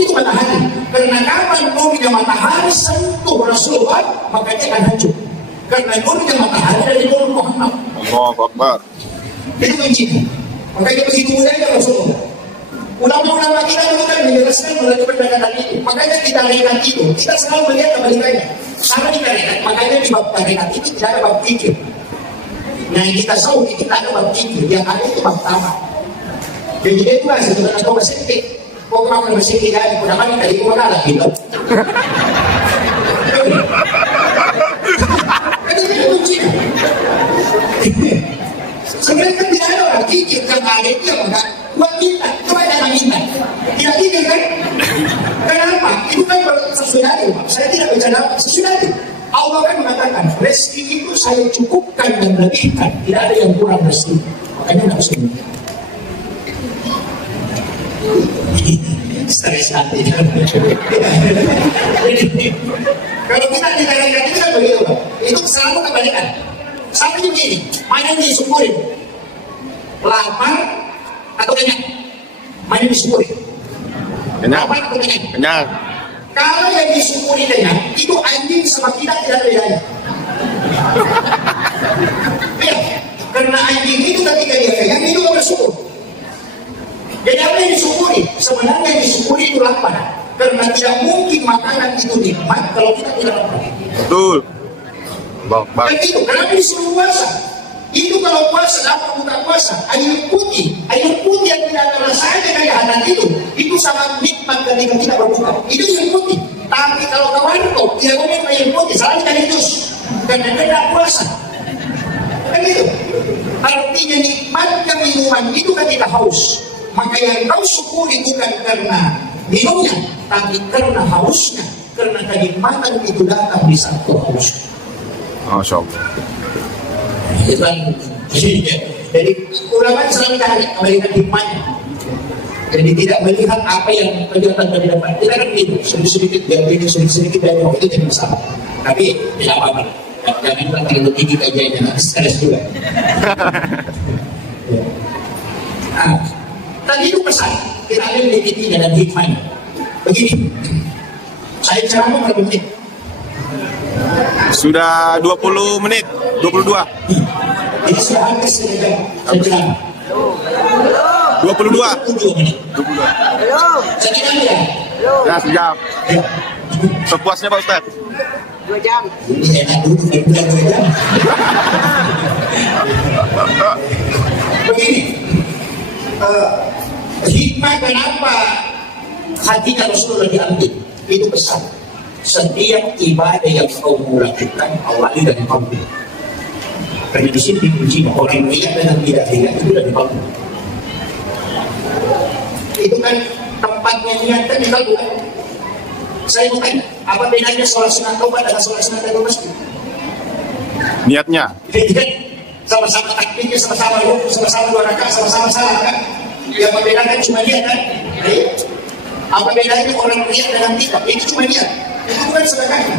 itu matahari. Karena kapan nurnya matahari sentuh Rasulullah, maka dia akan hancur. Karena nurnya matahari dari nur Muhammad. Allah Akbar. Itu kuncinya. Makanya begitu mudahnya Rasulullah. Ulama-ulama kita dulu kan menjelaskan melalui pendekatan itu. Makanya kita lihat itu, kita selalu melihat kebalikannya. Sama kita lihat, makanya di bab tarekat itu tidak ada bab pikir. Nah yang kita tahu kita ada bab pikir, yang ada itu bab tamak. Jadi dia itu lah sebenarnya kau bersedih. Kau kenapa bersedih kan? Kenapa kita itu mengalah gitu? Itu kuncinya. Sebenarnya kan tidak ada orang pikir yang ada itu yang enggak. Buat minta, coba jangan minta. Tidak pikir kan? Kenapa? Itu kan sesuai hati. Saya tidak bicara sesuai hati. Allah kan mengatakan, rezeki itu saya cukupkan dan lebihkan. Tidak ada yang kurang rezeki. Makanya tidak usah minta. Stres hati. Kalau kita ditanya itu kan begitu, Pak. Itu selalu kebalikan. Sama juga ini, mana yang disyukurin? Lapar atau kenyang? Mana yang disyukurin? Kenyang. Lapar atau kenyang? Kenyang. Kalau yang disyukuri kenyang, itu anjing sama kita tidak bedanya. Ya, karena anjing itu ketika dia kenyang, itu gak bersyukur. Jadi apa yang disyukuri? Sebenarnya yang disyukuri itu lapar. Karena tidak mungkin makanan itu nikmat kalau kita tidak lapar. Betul. Allah Akbar. Dan itu, kenapa disuruh puasa? Itu kalau puasa, dapat buka puasa, air putih yang tidak ada rasanya kayak hadat itu sangat nikmat ketika kita berbuka. Itu air putih. Tapi kalau kawan kau tidak boleh air putih, salah sekaligus. Karena beda puasa. Kan itu. Artinya nikmatnya minuman itu ketika haus. Maka yang kau syukuri bukan karena minumnya, tapi karena hausnya. Karena kenikmatan itu datang di saat kau haus. Masya Allah. Itu kan. Jadi ulama selalu tarik melihat hikmahnya. Jadi tidak melihat apa yang kelihatan dari depan. Kita kan begitu, sedikit dari ini, sedikit dari bawah itu jadi masalah. Tapi tidak apa-apa. Jangan terlalu tinggi kajiannya, stres juga. Nah, tadi itu pesan kita ambil titiknya dan hikmahnya. Begini, saya ceramah berapa menit? Sudah 20 menit. 22. Ini sudah hampir setengah jam. Saya ceramah. 22. 22 menit. 22. Belum. Saya kira ya. Belum. Ya, sejam. Ya. Sepuasnya Pak Ustaz. 2 jam. Ini enak dulu di bulan 2 jam. Begini, hikmah kenapa hatinya Rasulullah diambil? Itu pesan. Setiap ibadah yang kau lakukan awali dari kamu. Karena di sini kuncinya orang lihat dan tidak lihat itu dari kamu. Itu kan tempatnya niatkan di kamu. Saya mau tanya, apa bedanya sholat sunat taubat dengan sholat sunat dari masjid? Niatnya. Jadi kan sama-sama takbirnya, sama-sama rukuk, sama-sama 2 rakaat, sama-sama salat kan? Yang membedakan cuma niat kan? Apa bedanya orang lihat dengan tidak? Itu cuma niat. Itu bukan sedekahnya.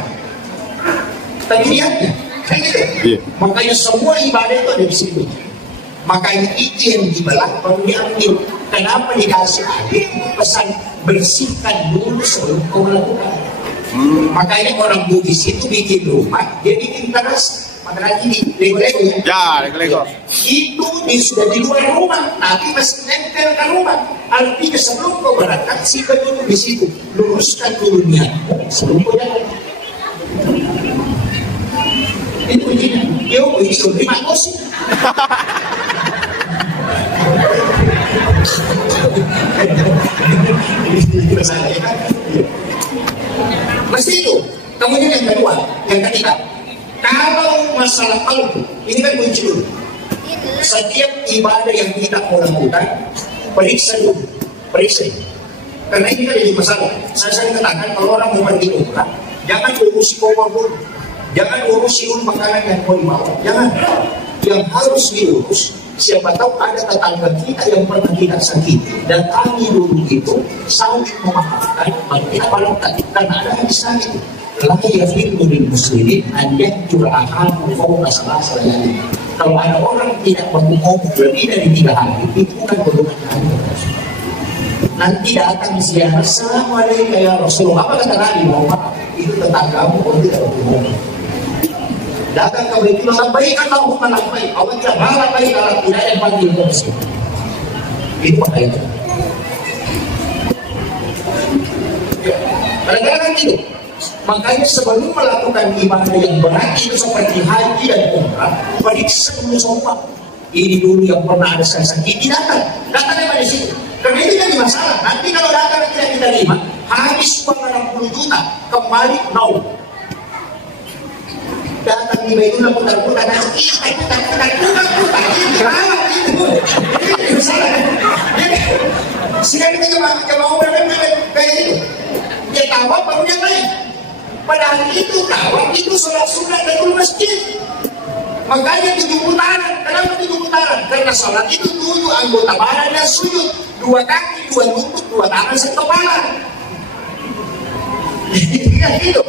Tapi niatnya. Kan gitu? Iya. Makanya semua ibadah itu ada di situ. Makanya itu yang dibelah baru diambil. Kenapa dikasih adil? Pesan bersihkan dulu sebelum kau melakukan. Makanya orang Bugis itu bikin rumah, dia bikin teras. Padahal ini lego-lego ya. Ya, lego-lego. Itu sudah di luar rumah, tapi masih nempel ke rumah. Artinya sebelum kau berangkat, simpan dulu di situ, luruskan dulu niatmu sebelum kau jalan. Ini kuncinya. Yo, itu terima kasih. Mesti itu. Kemudian yang kedua, yang ketiga, kalau masalah kalbu, ini kan muncul. setiap ibadah yang kita mau lakukan, periksa dulu, periksa. Karena ini kan jadi masalah. Saya sering katakan kalau orang mau pergi umrah, jangan urusi bawa dulu, jangan urusi makanan yang mau dibawa, jangan. Yang harus diurus, siapa tahu ada tetangga kita yang pernah kita sakiti, datangi dulu itu, saling memaafkan, kita balokkan, karena ada hadis sakit. La yahillu lil muslimin an yahjura akhahu fawqa salasati layalin. Kalau ada orang tidak berbohong lebih dari 3 hari, itu bukan golongan kami. Nanti datang ziarah, assalamualaikum ya Rasulullah. Apa kata Nabi Muhammad? Itu tetanggamu kalau tidak berbohong. Datang ke Baitullah, labbaik Allahumma labbaik. Allah tidak marah baik kalau tidak yang panggil ke. Itu bahaya. Kadang-kadang itu. Makanya sebelum melakukan ibadah yang berat itu seperti haji dan umrah, periksa dulu semua. Ini dulu yang pernah ada sakit, datang pada situ. Karena itu jadi masalah. Nanti kalau datang tidak diterima, habis uang 60 juta, kembali nol. Datang di Baitullah putar-putar, putar-putar, ini masalah. Sekarang kita coba umrah kayak itu. Dia tawaf baru yang lain. Padahal itu tawaf itu sholat sunat dari masjid. Makanya 7 putaran. Kenapa 7 putaran? Karena sholat itu 7 anggota badan dan sujud, 2 kaki, 2 lutut, 2 tangan, 1 kepala. Gitu.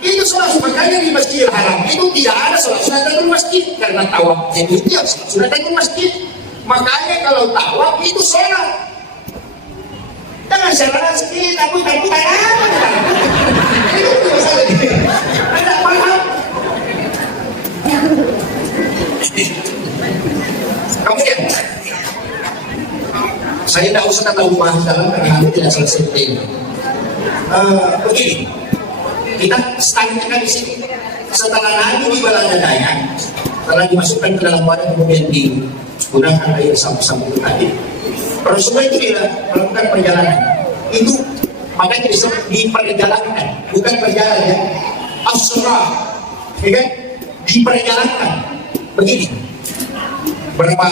Itu sholat. Makanya di Masjidil Haram itu tidak ada sholat sunat dari masjid. Karena tawaf itu ya sholat sunat dari masjid. Makanya kalau tawaf itu sholat. Jangan jalan sedikit, tapi itu masalah. Anda paham? Kemudian, saya tidak usah terlalu bahas dalam karena kami tidak selesai ini. Begini, kita standarkan di sini. Setelah Nabi di Belanda Dayak, setelah dimasukkan ke dalam wadah kemudian digunakan air sapu-sapu tadi. Rasulullah itu dia melakukan perjalanan. Itu makanya disebut diperjalankan, bukan perjalanan ya. Asra, ya kan? Diperjalankan. Begini. Berapa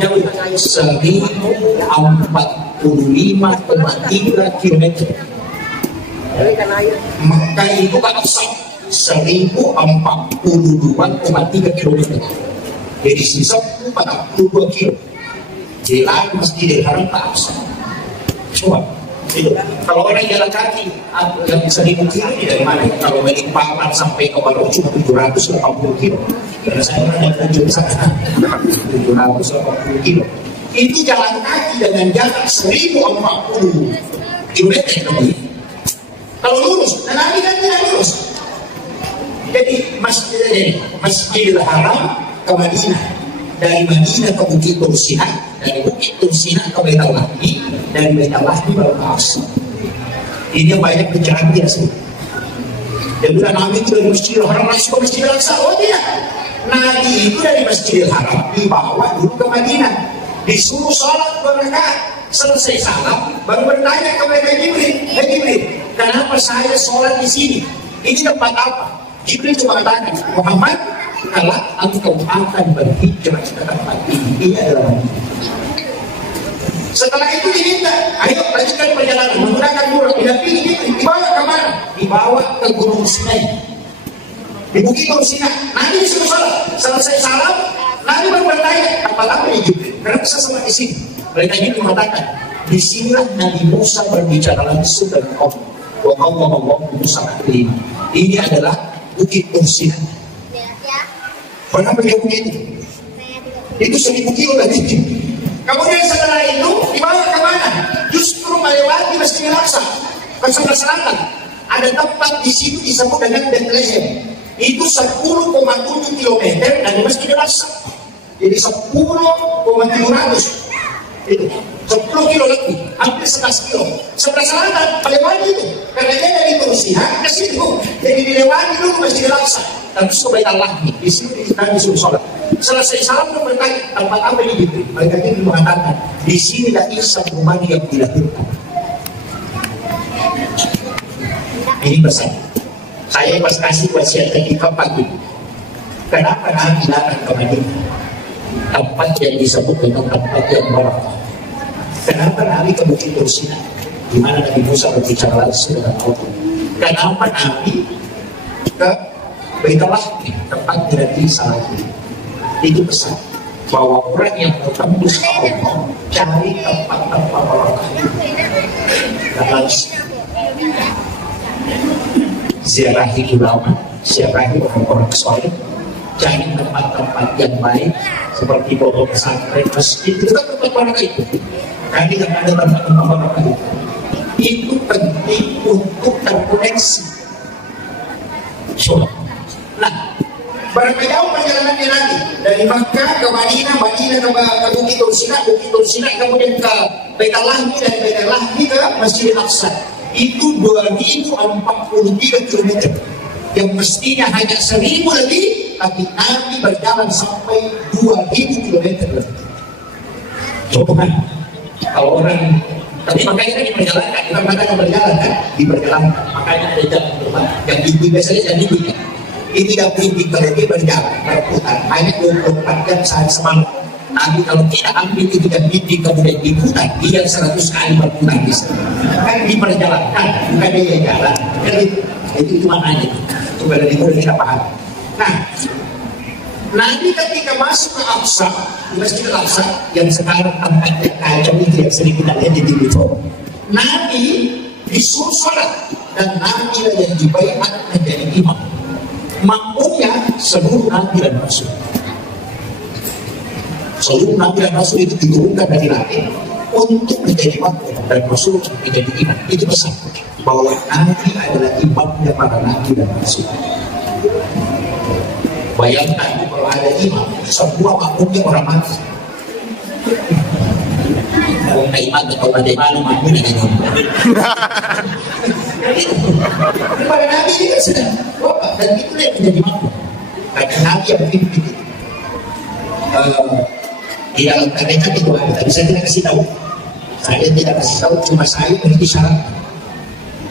jauh? 1045,3 km. Mekah itu kan Aqsa 1042,3 km. Jadi sisa 42 km. Jalan Masjidil Haram ke Aqsa. Coba itu. Kalau orang jalan kaki, yang bisa dimungkiri dari mana? Kalau dari Paman sampai ke Balo cuma 780 kilo. Karena saya pernah kunjung sana 780 kilo. Itu jalan kaki dengan jarak 1040 km lebih. Kalau lurus, dan Nabi kan tidak lurus. Jadi Masjidil Haram ke Madinah, dari Madinah ke Bukit Tursinah, dari Bukit Tursinah ke Baitullah, dari Baitullah baru ke Aqsa. Ini banyak pencerahan biasa. Jadi Nabi itu dari Masjidil Haram langsung ke Masjidil Aqsa. Oh tidak, Nabi itu dari Masjidil Haram dibawa dulu ke Madinah, disuruh sholat 2 rakaat. Selesai salam, baru bertanya kepada Jibril, Jibril, kenapa saya sholat di sini? Ini tempat apa? Jibril cuma katakan, Muhammad, kalau engkau akan berhijrah ke tempat ini adalah Madinah. Setelah itu diminta, ayo lanjutkan perjalanan menggunakan buruk. Dibawa ke mana? Dibawa ke Gunung Sinai, di Bukit Tursinah. Nanti disuruh salat. Selesai salam, Nabi baru bertanya, apa lama ya Jibril? Kenapa saya sama di sini? Mereka ini mengatakan, di sinilah Nabi Musa berbicara langsung dengan Allah. Wa Allah Musa taklim. Ini adalah Bukit Tursinah. Berapa jauh itu? Itu 1000 kilo lagi. Kemudian setelah itu dibawa ke mana? Justru melewati Masjidil Aqsa ke sebelah selatan. Ada tempat di situ disebut dengan Bethlehem. Itu 10,7 km dari Masjidil Aqsa. Jadi 10,700. Itu 10 kilo lebih, hampir 11 kilo. Sebelah selatan melewati itu. Karena dia dari Tursinah ke situ. Jadi dilewati dulu Masjidil Aqsa. Dan terus ke Baitullah. Di sini kita disuruh sholat. Selesai salam itu bertanya, tempat apa ini gitu? Mereka ini mengatakan, di sini dah Isa bin Maryam dilahirkan. Ini pesan. Saya pas kasih wasiat ketika pagi. Kenapa Nabi datang ke Madinah? tempat yang disebut dengan tempat yang barakah. Kenapa Nabi ke Bukit Tursina, di mana Nabi Musa berbicara langsung dengan Allah? Kenapa Nabi ke Baitullah, tempat Nabi Salih? Itu pesan bahwa orang yang bertembus ke Allah cari tempat-tempat barakah. Dan ziarahi ulama, ziarahi orang-orang soleh, cari tempat-tempat yang baik seperti pondok pesantren, masjid, itu kan tempat barakah itu. Kami yang ada tempat-tempat barakah itu penting untuk terkoneksi. Nah, berapa jauh perjalanannya Nabi dari Makkah ke Madinah, Madinah ke Bukit Tursina, kemudian ke Baitullah, dari Baitullah ke Masjid Al-Aqsa. Itu 2043 km, yang mestinya hanya 1000 lebih, tapi Nabi berjalan sampai 2000 km lebih. Coba kalau orang, tapi makanya kan diperjalankan, bukan makanya berjalan kan, diperjalankan. Makanya ada jalan terbang yang biasanya jadi begini. Ini tidak berhenti kalau dia berjalan, berputar, hanya 24 jam sehari semalam. Nabi kalau tidak ambil itu dan bidik kemudian diputar, dia 100 kali berputar di sana. Kan diperjalankan, bukan dia jalan. Kan itu maknanya. Coba dari mudah kita paham. Nah, Nabi ketika masuk ke Aqsa, di Masjid Al-Aqsa yang sekarang tempatnya kacau itu yang sering kita lihat di TV, Nabi disuruh sholat dan Nabi yang dibaiat menjadi imam. Makmumnya seluruh Nabi dan Rasul. Seluruh Nabi dan Rasul itu diturunkan dari langit untuk menjadi makmum dan Rasul menjadi imam. Itu pesan bahwa Nabi adalah imamnya para Nabi dan Rasul. Bayangkan kalau ada imam, semua makmumnya orang mati. Kalau imam atau bagaimana makmum dengan imam. Para Nabi ini kan sedang bapak, dan itu yang menjadi makmum. Karena Nabi yang memimpin itu. Di dalam tarekat itu ada, tapi saya tidak kasih tahu. Saya tidak kasih tahu, cuma saya menjadi syarat.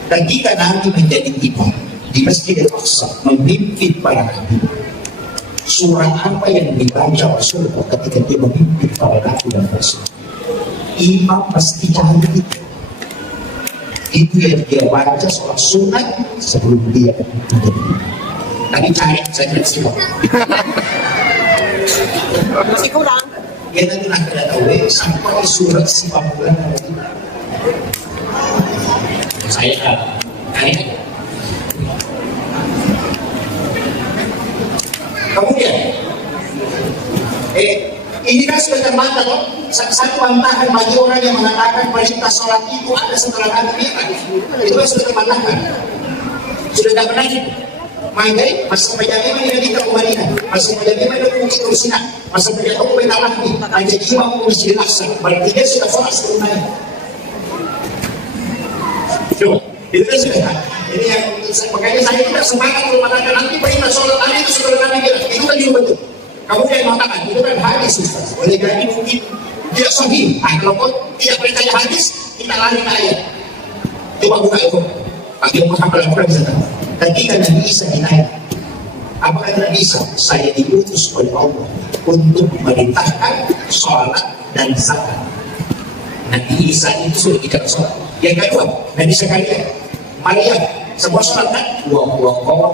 Dan jika Nabi menjadi imam di Masjid Al-Aqsa, memimpin para Nabi, surat apa yang dibaca Rasulullah ketika dia memimpin para Nabi dan Rasul? Imam pasti cari itu. Itu yang dia baca soal sunat sebelum dia menjadi imam. Tapi cari, saya tidak simak. Masih kurang. Dia nanti nak kena tahu sampai surat 90 nanti. Saya cari. Kemudian, ini kan sudah terbantah loh. Satu bantahan bagi orang yang mengatakan perintah sholat itu ada setelah Nabi Mi'raj. Itu kan sudah terbantahkan. Sudah tidak pernah itu. Manggai, masa penjaminan yang kita ke Madinah, masa penjaminan yang Bukit Tursina, masa penjaminan yang Baitullah, menjadi imam Masjid Al-Aqsa. Berarti dia sudah sholat sebelum Nabi. Coba, itu kan sudah. Jadi yang makanya saya tidak semangat kalau mengatakan nanti perintah sholat Nabi itu sudah Nabi bilang. Itu kan juga betul. Kemudian mengatakan itu kan hadis Ustaz. Oleh karena itu mungkin tidak sahih. Kalau kau tidak percaya hadis, kita lari ke ayat. Coba buka itu. Bagi Muhammad Al-Quran bisa tahu. Ketika Nabi Isa ditanya, apakah Nabi Isa? Saya diutus oleh Allah untuk memerintahkan sholat dan zakat. Nabi Isa itu sudah tidak sholat. Yang kedua, Nabi Zakaria, Maryam, sebuah sholat kan? Wa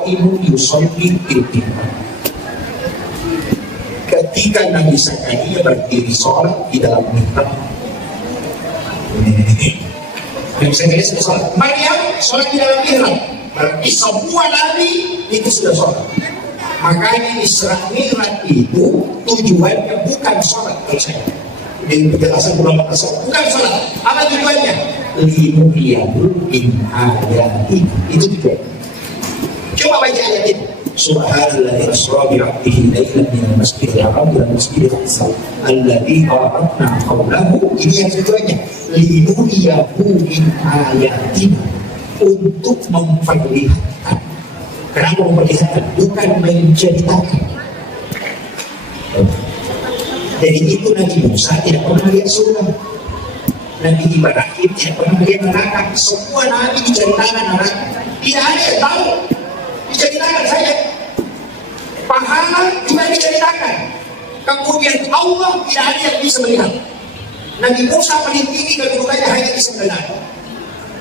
qaimun yusolli fil mihrab. Ketika Nabi Zakaria berdiri sholat di dalam mihrab, Nabi Zakaria sudah sholat. Maryam sholat di dalam mihrab. Berarti semua Nabi itu sudah sholat. Makanya Isra Mi'raj itu tujuannya bukan sholat. Ini penjelasan ulama tasawuf, bukan sholat. Apa tujuannya? Linuriyahu min ayati. Itu tujuan. Coba baca ayat ini. Subhanallah asra bi 'abdihi laylan min al-masjidil haram ila al-masjidil aqsa alladzi barakna hawlahu. Ini yang tujuannya. Linuriyahu min ayati. Untuk memperlihatkan. Kenapa memperlihatkan? Bukan menceritakan. Jadi itu Nabi Musa tidak pernah lihat surga. Nabi Ibrahim tidak pernah lihat neraka. Semua Nabi diceritakan neraka. Tidak ada yang tahu. Diceritakan saja. Pahala juga diceritakan. Kemudian Allah tidak ada yang bisa melihat. Nabi Musa paling tinggi kedudukannya hanya bisa melihat.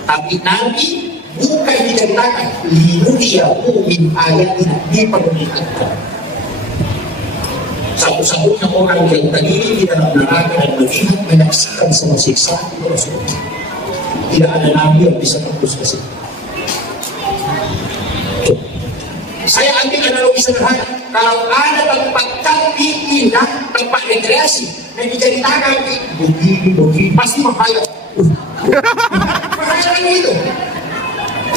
Tapi Nabi bukan diceritakan linuriyahu min ayatina, diperlihatkan. Satu-satunya orang yang terdiri di dalam neraka dan melihat menyaksikan semua siksaan itu Rasulullah. Tidak ada nabi yang bisa tembus ke situ. Saya ambil analogi sederhana. Kalau ada tempat kaki indah, tempat rekreasi, yang diceritakan begini, pasti menghayal. Menghayal itu.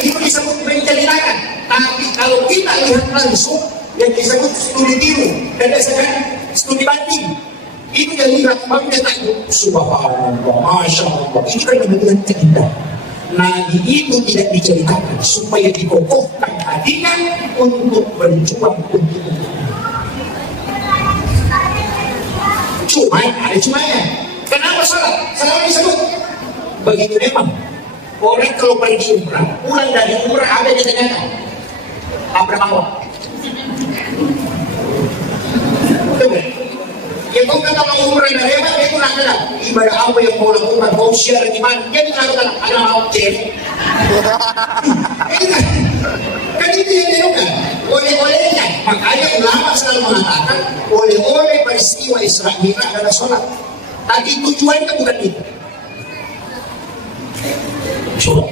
Itu disebut menceritakan. Tapi kalau kita lihat langsung, yang disebut studi tiru dan disebut studi banding, itu yang lihat mencetak subhanallah, masya Allah, itu kan menunjukkan keindahan. Nabi itu tidak diceritakan supaya dikokohkan hatinya untuk berjuang untuk cuma ada cumanya. Kenapa salah? Salah disebut begitu memang. Orang kalau pergi umrah, pulang dari umrah ada di tengah apa awak. Ya kau kata mau umrah dari apa? Itu nak kenal ibadah apa yang mau lakukan, mau share di mana? Jadi kalau ada mau cek, kan itu yang dilakukan oleh-olehnya. Makanya ulama selalu mengatakan oleh-oleh peristiwa Isra Mi'raj adalah sholat. Tapi tujuannya bukan itu. Sholat.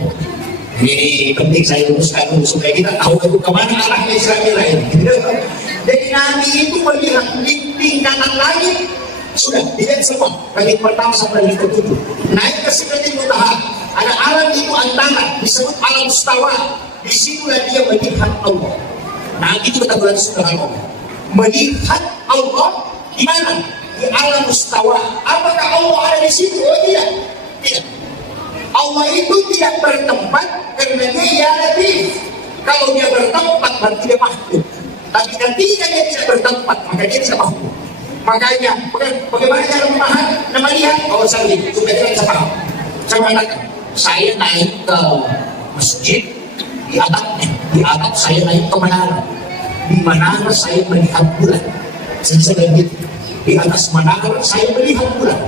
Ini penting saya luruskan dulu supaya kita tahu itu kemana arahnya Isra Mi'raj ini. Jadi Nabi itu melihat di tingkatan langit sudah dilihat semua, langit pertama sampai langit ketujuh. Naik ke Sidratil Muntaha, ada alam itu antara disebut alam mustawa. Di situlah dia melihat Allah. Nabi itu kata berarti sudah Allah. Melihat Allah di mana? Di alam mustawa. Apakah Allah ada di situ? Oh tidak. Tidak. Allah itu tidak bertempat karena dia ya latif. Kalau dia bertempat berarti dia makhluk. Tapi ketika dia tidak bertempat, maka dia tidak makhluk. Makanya, bagaimana cara memahami dan melihat? Oh, saya supaya kita bisa paham. Saya mengatakan, saya naik ke masjid, di atap saya naik ke menara. Di menara saya melihat bulan. Saya begitu. Di atas menara saya melihat bulan.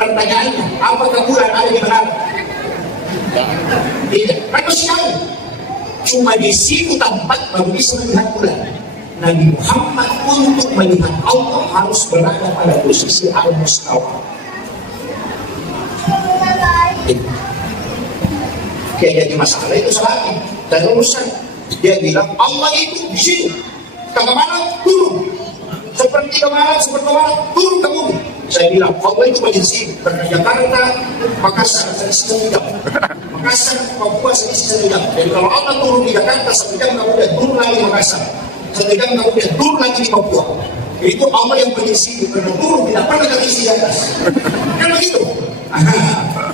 Pertanyaannya, apakah bulan ada di menara? Tidak. Mereka sekali. Cuma di situ tempat baru bisa melihat bulan. Nabi Muhammad untuk melihat Allah harus berada pada posisi al-mustawa. Kayak jadi masalah itu salah dan urusan. Dia bilang Allah itu di situ. Kemana turun? Seperti kemana turun ke bumi. Saya bilang Allah itu di sini. Karena Jakarta, Makassar, setengah jam. Makassar, Papua setengah jam. Jadi kalau Allah turun di Jakarta setengah jam, kemudian turun lagi Makassar. Sedangkan kemudian turun lagi di Papua. Itu Allah yang menyisi karena turun tidak pernah terisi di atas. Kan begitu.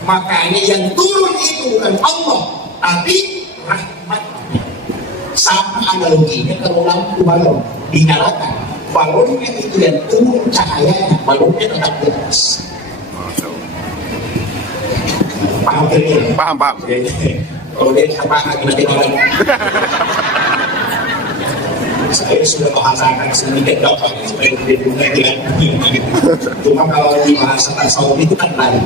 Makanya yang turun itu bukan Allah, tapi rahmat. Sama analoginya kalau lampu balon dinyalakan, balonnya itu yang turun cahayanya, balonnya tetap di atas. Paham kira-kira? Paham. Kalau dia apa nanti orang. Saya sudah bahasakan sedikit dapat supaya tidak dengan cuma kalau di bahasa tasawuf itu kan lain.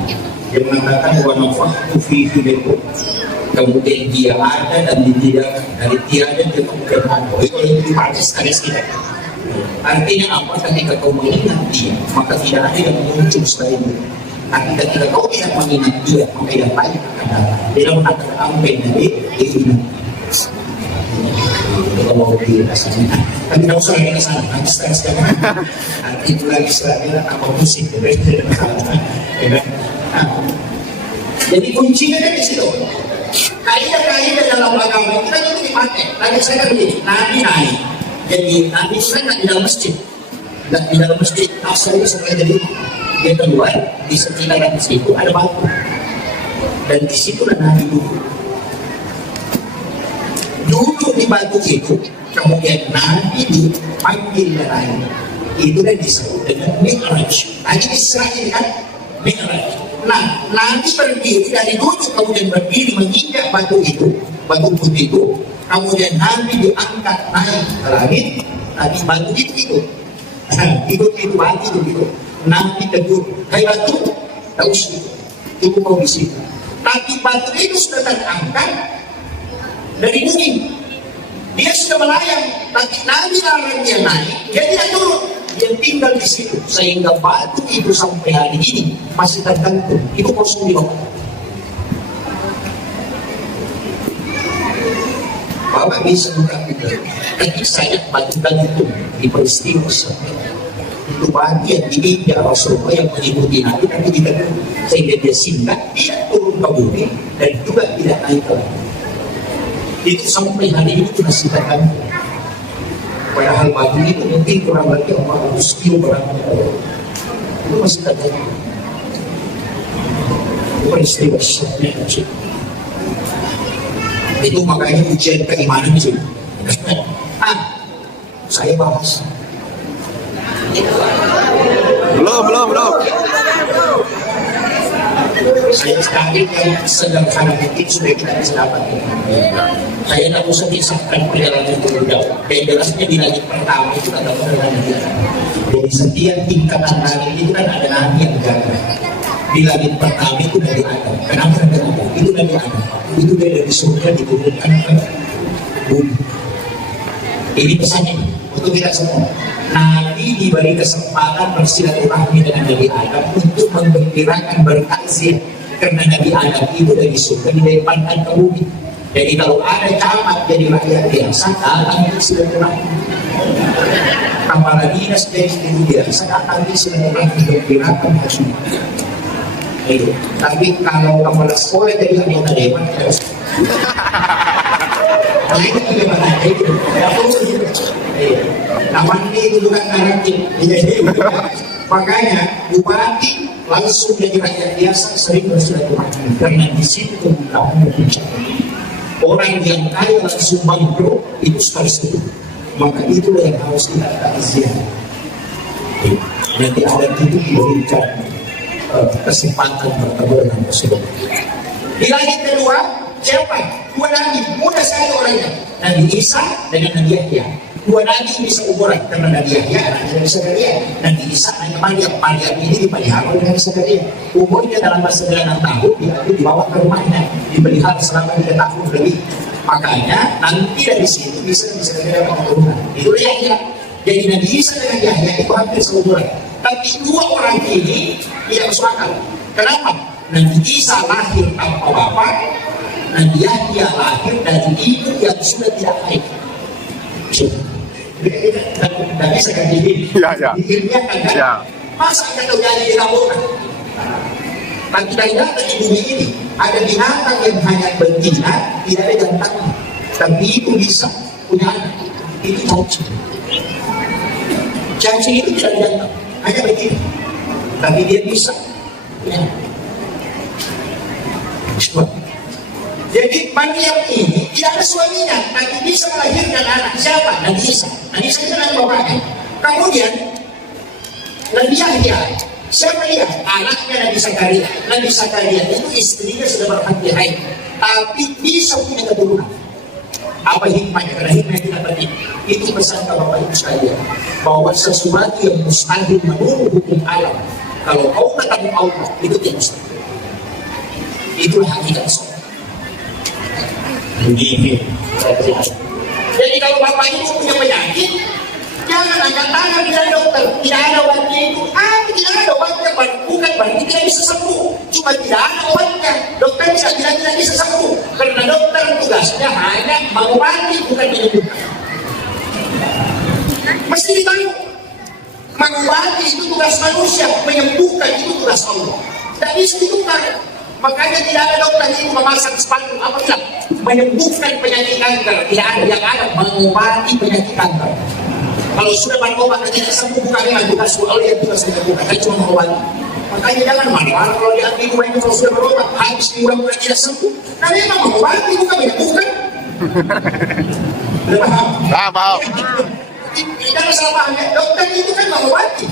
Dia mengatakan bahwa nafsu fi hidupku, kemudian dia ada dan tidak dari tiada dia kemudian ada. Itu yang dipakai sekali sekali. Artinya apa? Ketika kau mengingat dia, maka tidak ada yang muncul selain dia. Tapi ketika kau tidak mengingat dia, maka yang lain akan datang. Dia mengatakan apa yang itu. Kalau di rasanya, tapi tidak usah lagi ke sana, nanti sekarang itu lagi sekarang apa musik, jadi kuncinya kan di situ. Kaidah-kaidah dalam agama kita itu dipakai. Tadi saya begini, Nabi naik, jadi Nabi saya nggak di dalam masjid, nggak di dalam masjid, asalnya sebenarnya jadi dia keluar di sekitar situ ada batu, dan di situ Nabi duduk di batu itu, kemudian Nabi dipanggil lain. Itu dan disebut dengan Mi'raj. Tadi Israel kan Mi'raj. Nah, Nabi berdiri dari duduk kemudian berdiri menginjak batu itu, batu putih itu, kemudian Nabi diangkat naik ke langit. Tadi batu itu Ikut itu hati begitu. Nanti tegur, hai batu, tahu sih, cukup mau bisi. Tapi batu itu sudah terangkat dari bumi. Dia sudah melayang, tapi Nabi larang dia naik, dia tidak turun. Dia tinggal di situ, sehingga batu itu sampai hari ini masih tergantung. Itu kosong di bawah. Bapak bisa buka itu. Tapi saya batu gantung di peristiwa seperti itu bagian di meja Rasulullah yang mengikuti Nabi, tapi tidak sehingga dia singgah, tidak turun ke bumi dan juga tidak naik ke langit. Itu sampai hari ini kita sitakan. Padahal batu itu mungkin kurang lebih 400 kilo beratnya, itu masih terjadi. Peristiwa seperti itu. Itu makanya ujian keimanan di sini. Saya bahas. Belum. Saya sekarang yang sederhana mungkin sudah kita bisa dapat. Saya tak usah kisahkan perjalanan itu jauh. Yang jelasnya di langit pertama itu ada perjalanan kita. Jadi setiap tingkatan langit itu kan ada nabi yang jaga. Di langit pertama itu dari Adam. Kenapa dari Adam? Itu dari Adam. Itu dari surga diturunkan ke bumi. Ini pesannya untuk kita semua. Nabi diberi kesempatan bersilaturahmi dengan Nabi Adam untuk menggembirakan bertakziah karena Nabi Adam itu dari surga dilemparkan ke bumi. Jadi kalau ada camat jadi rakyat biasa, datang bersilaturahmi. Kepala dinas jadi guru biasa, datang bersilaturahmi menggembirakan hati. Itu. Tapi kalau kepala sekolah jadi anggota dewan harus. Kalau itu bagaimana? Itu. Namanya itu bukan nanti. Makanya bupati langsung jadi rakyat biasa sering bersilaturahmi karena di situ kemudahan berbicara. Orang yang kaya langsung bangkrut itu sekali itu. Maka itulah yang harus kita takziah. Nanti ada itu diberikan kesempatan bertemu dengan tersebut. Di langit kedua, siapa? Dua nabi, mudah sekali orangnya. Nabi Isa dengan Nabi Yahya. Dua nabi bisa ukuran karena Nabi Yahya anaknya Nabi Zakaria. Nabi Isa anaknya Maryam. Maryam ini dipelihara oleh Nabi Zakaria. Umurnya dalam masa 9 tahun dia dibawa ke rumahnya, dipelihara selama 3 tahun lebih. Makanya nanti dari situ bisa Zakaria dapat keturunan. Itu Yahya. Jadi Nabi Isa dengan Yahya itu hampir seukuran. Tapi dua orang ini tidak masuk akal. Kenapa? Nabi Isa lahir tanpa bapak, Nabi Yahya lahir dari ibu yang sudah tidak haid. Tidak bisa kan ini? Ya. Ilmiah kan? Ya. Masa kita terjadi di laporan? Tapi ternyata di bumi ini ada binatang yang hanya betina, tidak ada jantannya. Tapi itu bisa punya anak. Itu cacing. Cacing itu tidak ada jantan, hanya betina. Tapi dia bisa punya anak. Jadi Maryam ini tidak ada suaminya, tapi bisa melahirkan anak. Siapa? Nabi Isa. Nabi Isa itu anak bapaknya. Kemudian Nabi Yahya, siapa dia? Anaknya Nabi Zakaria. Nabi Zakaria itu istrinya sudah berhenti haid, tapi bisa punya keturunan. Apa hikmahnya? Karena hikmahnya tidak penting. Itu pesan ke Bapak Ibu sekalian, bahwa sesuatu yang mustahil menurut hukum alam, kalau kau ketemu Allah, itu tidak mustahil. Itulah hakikat sholat. Begini. Jadi kalau Bapak Ibu punya penyakit, jangan angkat tangan dengan dokter. Tidak ada obatnya itu. Tidak ada obatnya. Bukan berarti tidak bisa sembuh. Cuma tidak ada obatnya. Dokter bisa bilang tidak bisa sembuh. Karena dokter tugasnya hanya mengobati, bukan menyembuhkan. Mesti ditahu. Mengobati itu tugas manusia, menyembuhkan itu tugas Allah. Tidak bisa ditukar. Makanya tidak ada dokter itu memasang sepatu apa bilang menyembuhkan penyakit kanker. Tidak ada, yang ada mengobati penyakit kanker. Kalau sudah berobat tidak sembuh, bukan memang tugas Allah yang tugas menyembuhkan, kan cuma mengobati. Makanya jangan marah kalau diambil uangnya kalau sudah berobat habis uang tidak sembuh. Nah memang mengobati bukan menyembuhkan. Paham. Tidak salah pahamnya. Dokter itu kan mengobati.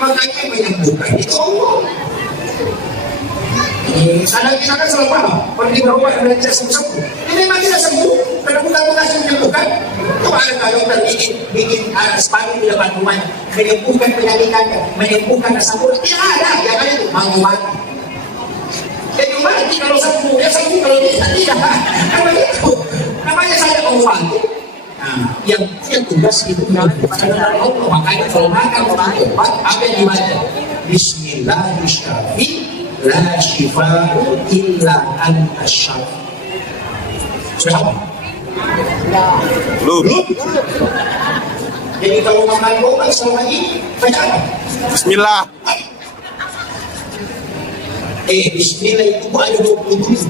Makanya menyembuhkan itu Allah. Kadang kita kan salah paham, pergi berobat dan tidak sembuh. Ini memang tidak sembuh, karena bukan tugas menyembuhkan. Itu Coba kalau dokter bikin spanduk di depan rumahnya, menyembuhkan penyakit kanker, menyembuhkan asam urat, tidak ada. Yang ada itu mengobati. Cuma nanti kalau sembuh, ya sembuh, kalau tidak. Namanya saya mengobati. Nah, yang tugas itu adalah Allah. Makanya kalau makan obat, apa yang dibaca? Bismillahirrahmanirrahim. La shifa'u illa anta syafi. Sudah apa? Belum. Jadi kalau makan obat selama ini, baca apa? Bismillah. Bismillah itu ada 27.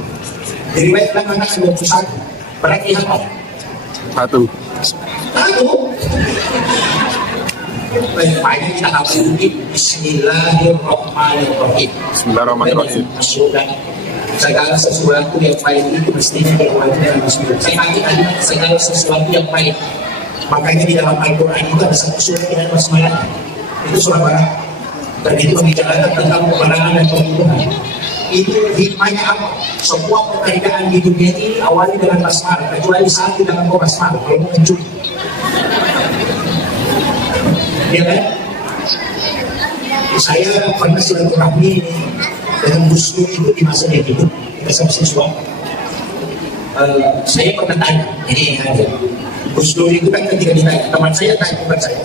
Dari baik belakang ada 21. Berarti apa? Satu. Banyak kita hafal ini. Bismillahirrahmanirrahim. Bismillahirrahmanirrahim. Masukkan segala sesuatu yang baik itu mestinya diawali dengan bismillah. Saya bagi tadi segala sesuatu yang baik. Makanya di dalam Al-Quran itu ada satu surat dengan basmalah. Itu surat Barat. Dan itu membicarakan tentang kebenaran dan kebutuhan. Itu hikmahnya apa? Semua pekerjaan di dunia ini awali dengan basmalah, kecuali satu dengan basmalah, kalau mau mencuri. Ya kan? Saya pernah silaturahmi dengan Gus Dur itu di masa dia hidup, kita sama siswa. Saya pernah tanya, ini ada Gus Dur itu kan ketika ditanya, teman saya tanya, bukan saya.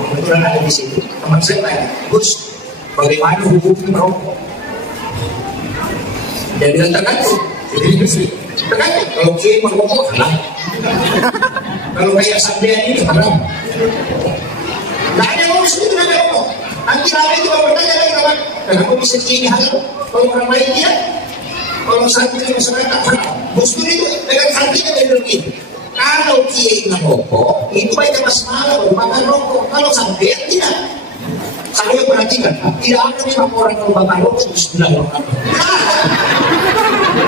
Kebetulan ada di sini, teman saya tanya, Gus, bagaimana hukumnya merokok? Dia bilang tergantung. Tergantung. Kalau kiai merokok, haram. Kalau kayak sampean ini, haram. Nah, ada yang ngurus itu tidak rokok. Nanti lama itu kalau bertanya lagi kawan, kenapa bisa kiai haram? Kalau orang lain dia, kalau santri masyarakat haram. Gus Dur itu dengan santrinya dia bilang gitu. Kalau kiai merokok, itu baiknya masalah, makan rokok. Kalau sampean tidak. Saya perhatikan, tidak ada memang orang kalau bakar rokok bismillahirrahmanirrahim.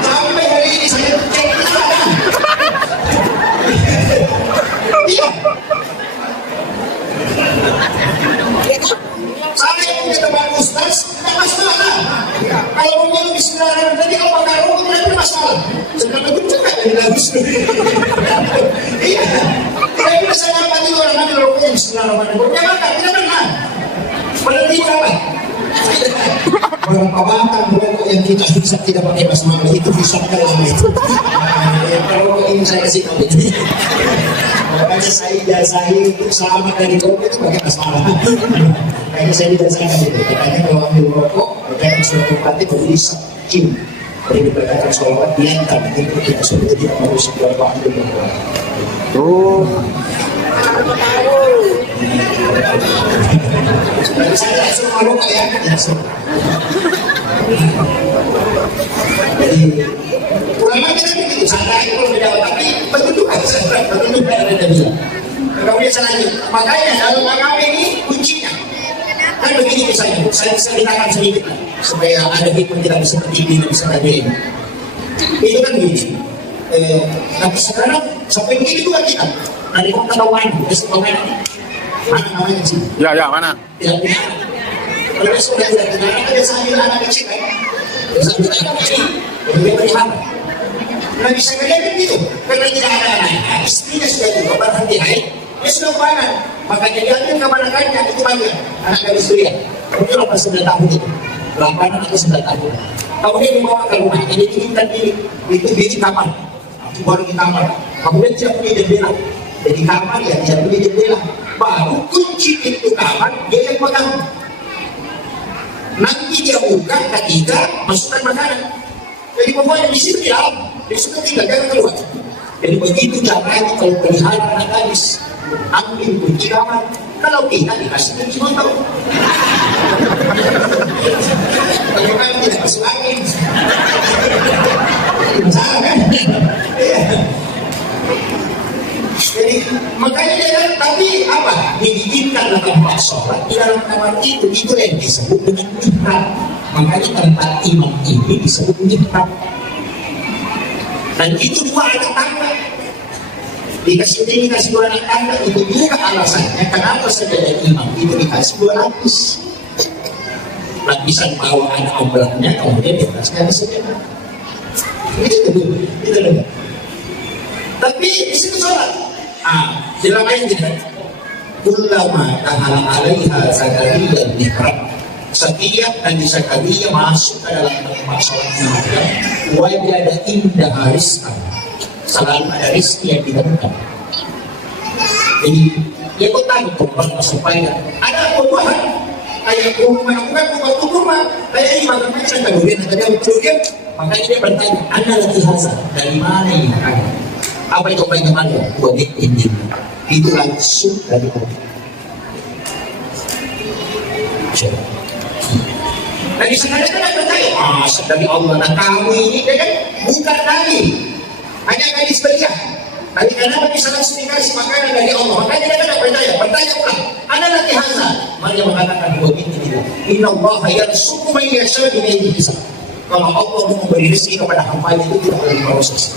Sampai hari ini saya cek iya. Saya punya teman ustaz, tidak masalah. Kalau ngomong bismillahirrahmanirrahim, kalau bakar rokok tidak masalah. Sedangkan itu cekak dari bagus. Iya. Tidak bisa saya dapat itu orang ambil rokoknya bismillahirrahmanirrahim. Dia bakar, tidak benar. Berarti apa? Orang pabatan merokok yang kita bisa tidak pakai basmalah itu bisa kalau itu. Kalau ini saya kasih tahu. Makanya saya untuk selamat dari rokok itu pakai basmalah. Makanya saya dibiasakan itu. Makanya kalau ambil rokok, makanya surat Al-Fatihah berbisa kim. Jadi diberkatakan sholawat diantar. Itu kita sudah tidak mau sebuah waktu berdoa. Oh. Saya langsung merokok ya. Jadi ulama kita begitu, santai kalau tidak, tapi betul juga ada dia. Kemudian selanjutnya, makanya dalam agama ini kuncinya kan begini misalnya, saya ceritakan sedikit supaya ada hikmah tidak bisa seperti ini, bisa tadi ini. Itu kan begini. Tapi sekarang sampai begini juga kita dari kota Lawan, Kesepaman. Mana namanya sih? Ya, mana? Tidak punya. Kalau sudah tidak punya, ada sambil anak kecil kan? Sambil anak kecil, lebih berhak. Nah bisa kalian begitu, karena tidak ada anak. Istrinya sudah juga berhenti-henti. Dia sudah panas, makanya dia ambil kemana-mana itu panggil anak gadis itu ya. Kemudian lepas 9 tahun itu, 8 atau 9 tahun. Kemudian dibawa ke rumah, ini kita itu di kamar, baru di kamar. Kemudian tidak punya jendela, jadi kamar ya tidak punya jendela. Baru kunci pintu kamar dia yang pegang. Nanti dia buka ketika masukkan makanan. Jadi pokoknya di situ ya, di situ tidak jangan keluar. Jadi begitu caranya kalau pelihara anak gadis, ambil kunci kamar. Kalau tidak dikasih kunci motor. Bagaimana tidak masuk angin? Salah kan? Jadi makanya dia kan, tapi apa? Dibikinkan tempat sholat di dalam kamar itu yang disebut dengan mihrab. Makanya tempat imam ini disebut mihrab. Dan itu dua anak tangga. Dikasih ini kasih dua anak tangga, itu juga alasannya kenapa sejadah imam itu dikasih 2 lapis. Lapisan bawah anak ombaknya, kemudian dikasih sejadah. Itu dulu. Tapi di situ sholat. dalam ayat ini, kullama tahala alaiha Zakaria mihrab, setiap Nabi Zakaria masuk ke dalam tempat sholatnya, wajada indah rizqan, selalu ada rizki yang ditemukan. Jadi dia kok tahu supaya ada perubahan kayak rumah, bukan rumah kayak ini makanya saya kemudian kemudian makanya dia bertanya, anda lagi hasil dari mana ini? Apa itu bagaimana? Buat ini itu langsung dari Allah. Dari sekarang kita bertanya, dari Allah. Nah kamu ini kan bukan dari hanya gadis belia. Tapi kenapa bisa langsung dikasih makanan dari Allah? Makanya dia tidak bertanya ulang. Ada lagi hazard. Maria mengatakan buat ini tidak. Inna Allah yarzuqu man yasha'u bighairi hisab. Kalau Allah mau memberi rezeki kepada hamba-Nya itu tidak boleh proses.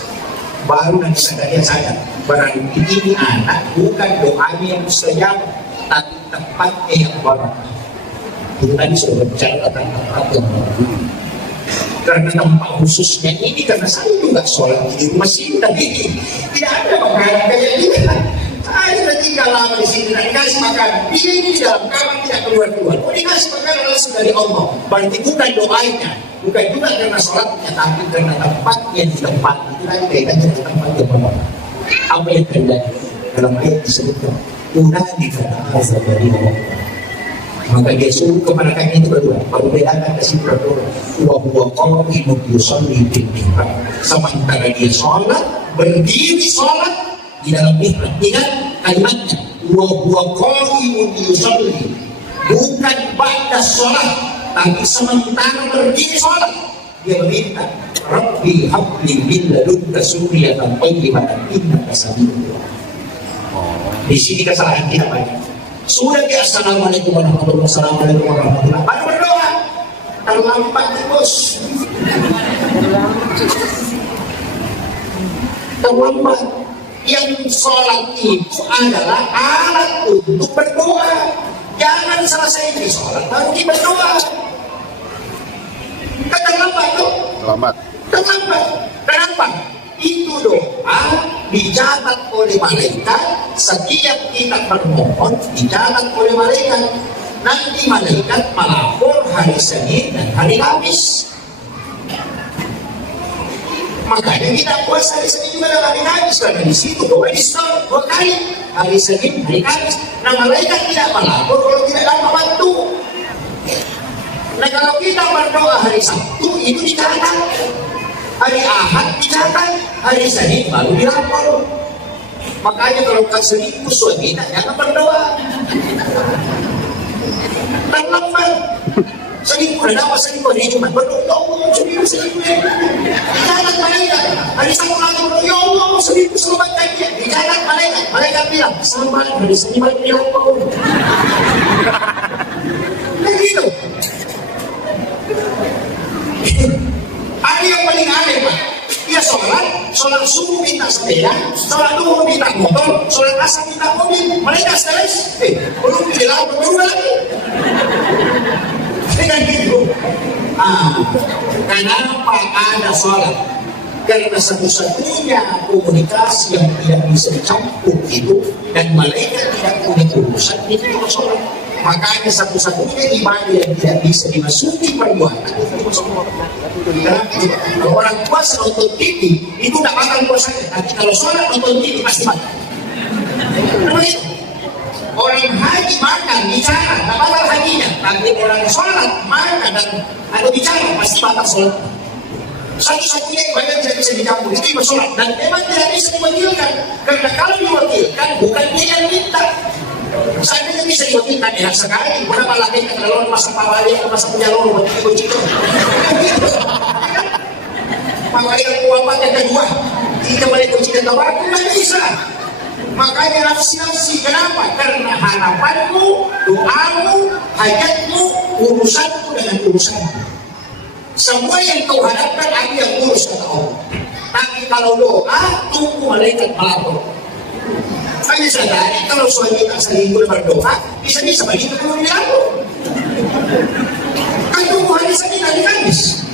Baru nanti Zakaria sadar, berarti ini anak bukan doanya yang mustajab, tapi tempatnya yang barakah. Itu tadi sudah berbicara tentang tempat yang barakah. Karena tempat khususnya ini karena saya juga sholat di rumah sini, tapi tidak ada makanan kayak gini. Saya sudah tinggal lama di sini, tidak dikasih makan. Dia ini di dalam kamar tidak keluar-keluar. Oh dikasih makanan langsung dari Allah. Berarti bukan doanya, bukan juga karena sholatnya, tapi karena tempatnya di tempat itu tadi kaitannya dengan tempat yang barakah. Apa yang terjadi dalam ayat disebutkan? Unadi karena azab dari Allah. Maka dia suruh kepada kami itu berdua, baru bedakan kesimpulan berdua. Wa qa'imun yusalli bil mihrab. Sementara dia sholat, berdiri sholat di dalam mihrab. Ingat kalimatnya. Wa qa'imun yusalli. Bukan ba'da sholat, tapi sementara berdiri sholat. Dia meminta, Rabbi habli min ladunka dzurriyyatan thayyibatan innaka samiul. Di sini kesalahan kita banyak. Sudah di assalamualaikum warahmatullahi wabarakatuh. Baru berdoa. Terlambat bos. Terlambat. Yang sholat itu adalah alat untuk berdoa. Jangan selesai di sholat baru kita berdoa. Terlambat tuh. Terlambat. Kenapa? Itu doa dicatat oleh malaikat. Setiap kita bermohon dicatat oleh malaikat. Nanti malaikat melapor hari Senin dan hari Kamis. Makanya kita puasa hari Senin juga dan hari Kamis, karena di situ doa di store 2 kali, hari Senin, hari Kamis. Nah malaikat tidak melapor kalau tidak dapat waktu. Nah kalau kita berdoa hari Sabtu itu dicatat. Hari Ahad dicatat, hari Senin baru dilapor. Makanya kalau bukan selingkuh suami jangan berdoa. Terlambat. Selingkuh dan apa selingkuh ini cuma berdoa. Ya Allah selingkuh. Dicatat malaikat. Hari Sabtu lagi berdoa. Ya Allah selingkuh selamatkan dia. Dicatat malaikat. Malaikat bilang selamat hari Senin baru dilapor. Begitu. Ada yang paling aneh Pak, dia sholat subuh minta sepeda, sholat duhur minta motor, sholat asar minta mobil, mereka stres, belum dilapor dulu lagi. Dengan gitu, kenapa ada sholat? Karena satu-satunya komunikasi yang tidak bisa dicampur itu, dan malaikat tidak punya urusan itu sholat. Makanya satu-satunya ibadah yang tidak bisa dimasuki perbuatan itu sholat. Kalau orang puasa nonton TV itu tidak makan puasanya, tapi kalau sholat nonton TV pasti makan. Orang haji makan bicara tidak makan hajinya, tapi orang sholat makan dan ada bicara pasti makan sholat. Satu-satunya ibadah tidak bisa dicampur itu ibadah sholat, dan memang tidak bisa diwakilkan, karena kalau diwakilkan bukan dia yang minta. Saya bisa diwakilkan ya sekali, berapa lagi kalau masa pawali atau masa penyalur buat ikut itu. Pawali yang kuapat yang kedua, kita balik ke cita tawaku nggak bisa. Makanya nafsi-nafsi, kenapa? Karena harapanmu, doamu, hajatmu, urusanmu dengan urusanmu. Semua yang kau harapkan aku yang urus kata Allah. Tapi kalau doa, tunggu malaikat melapor. Hanya sadari kalau suami tak selingkuh berdoa, bisa-bisa bagi ke belum dilapor. Kan tunggu hari Senin hari Kamis.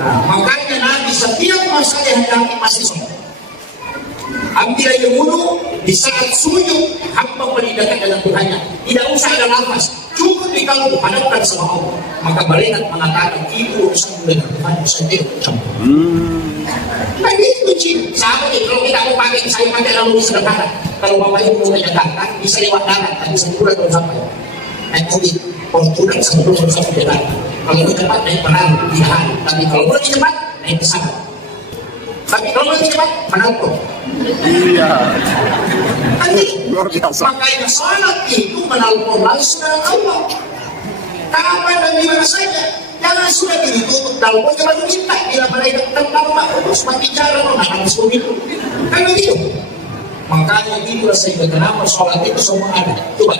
Makanya Nabi setiap masa yang hadapi masih sholat. Ambil air wudhu, Di saat sujud, hamba menindakkan dengan Tuhannya. Tidak usah ada nafas, cukup di kalbu hadapkan sama Allah. Maka malaikat mengatakan itu urusan dengan Tuhan sendiri. Nah itu cik, sama nih kalau kita mau pakai, saya pakai lalu sederhana. Kalau bapak ibu mau Jakarta, bisa lewat darat, tak bisa pulang kalau sampai. Naik mobil, Fortuner sebelum sampai Jakarta. Kalau lebih cepat naik perahu, 3 hari. Tapi kalau lebih cepat, naik pesawat. Tapi kalau lebih cepat, menantu. Iya. Nanti, Luar biasa. makanya salat itu menelpon langsung dengan Allah. Kapan dan di mana saja. Jangan sudah ditutup telepon, jangan minta. Bila malaikat tentang terus bicara, harus begitu. Kan begitu. Makanya itulah sehingga kenapa sholat itu semua ada. Coba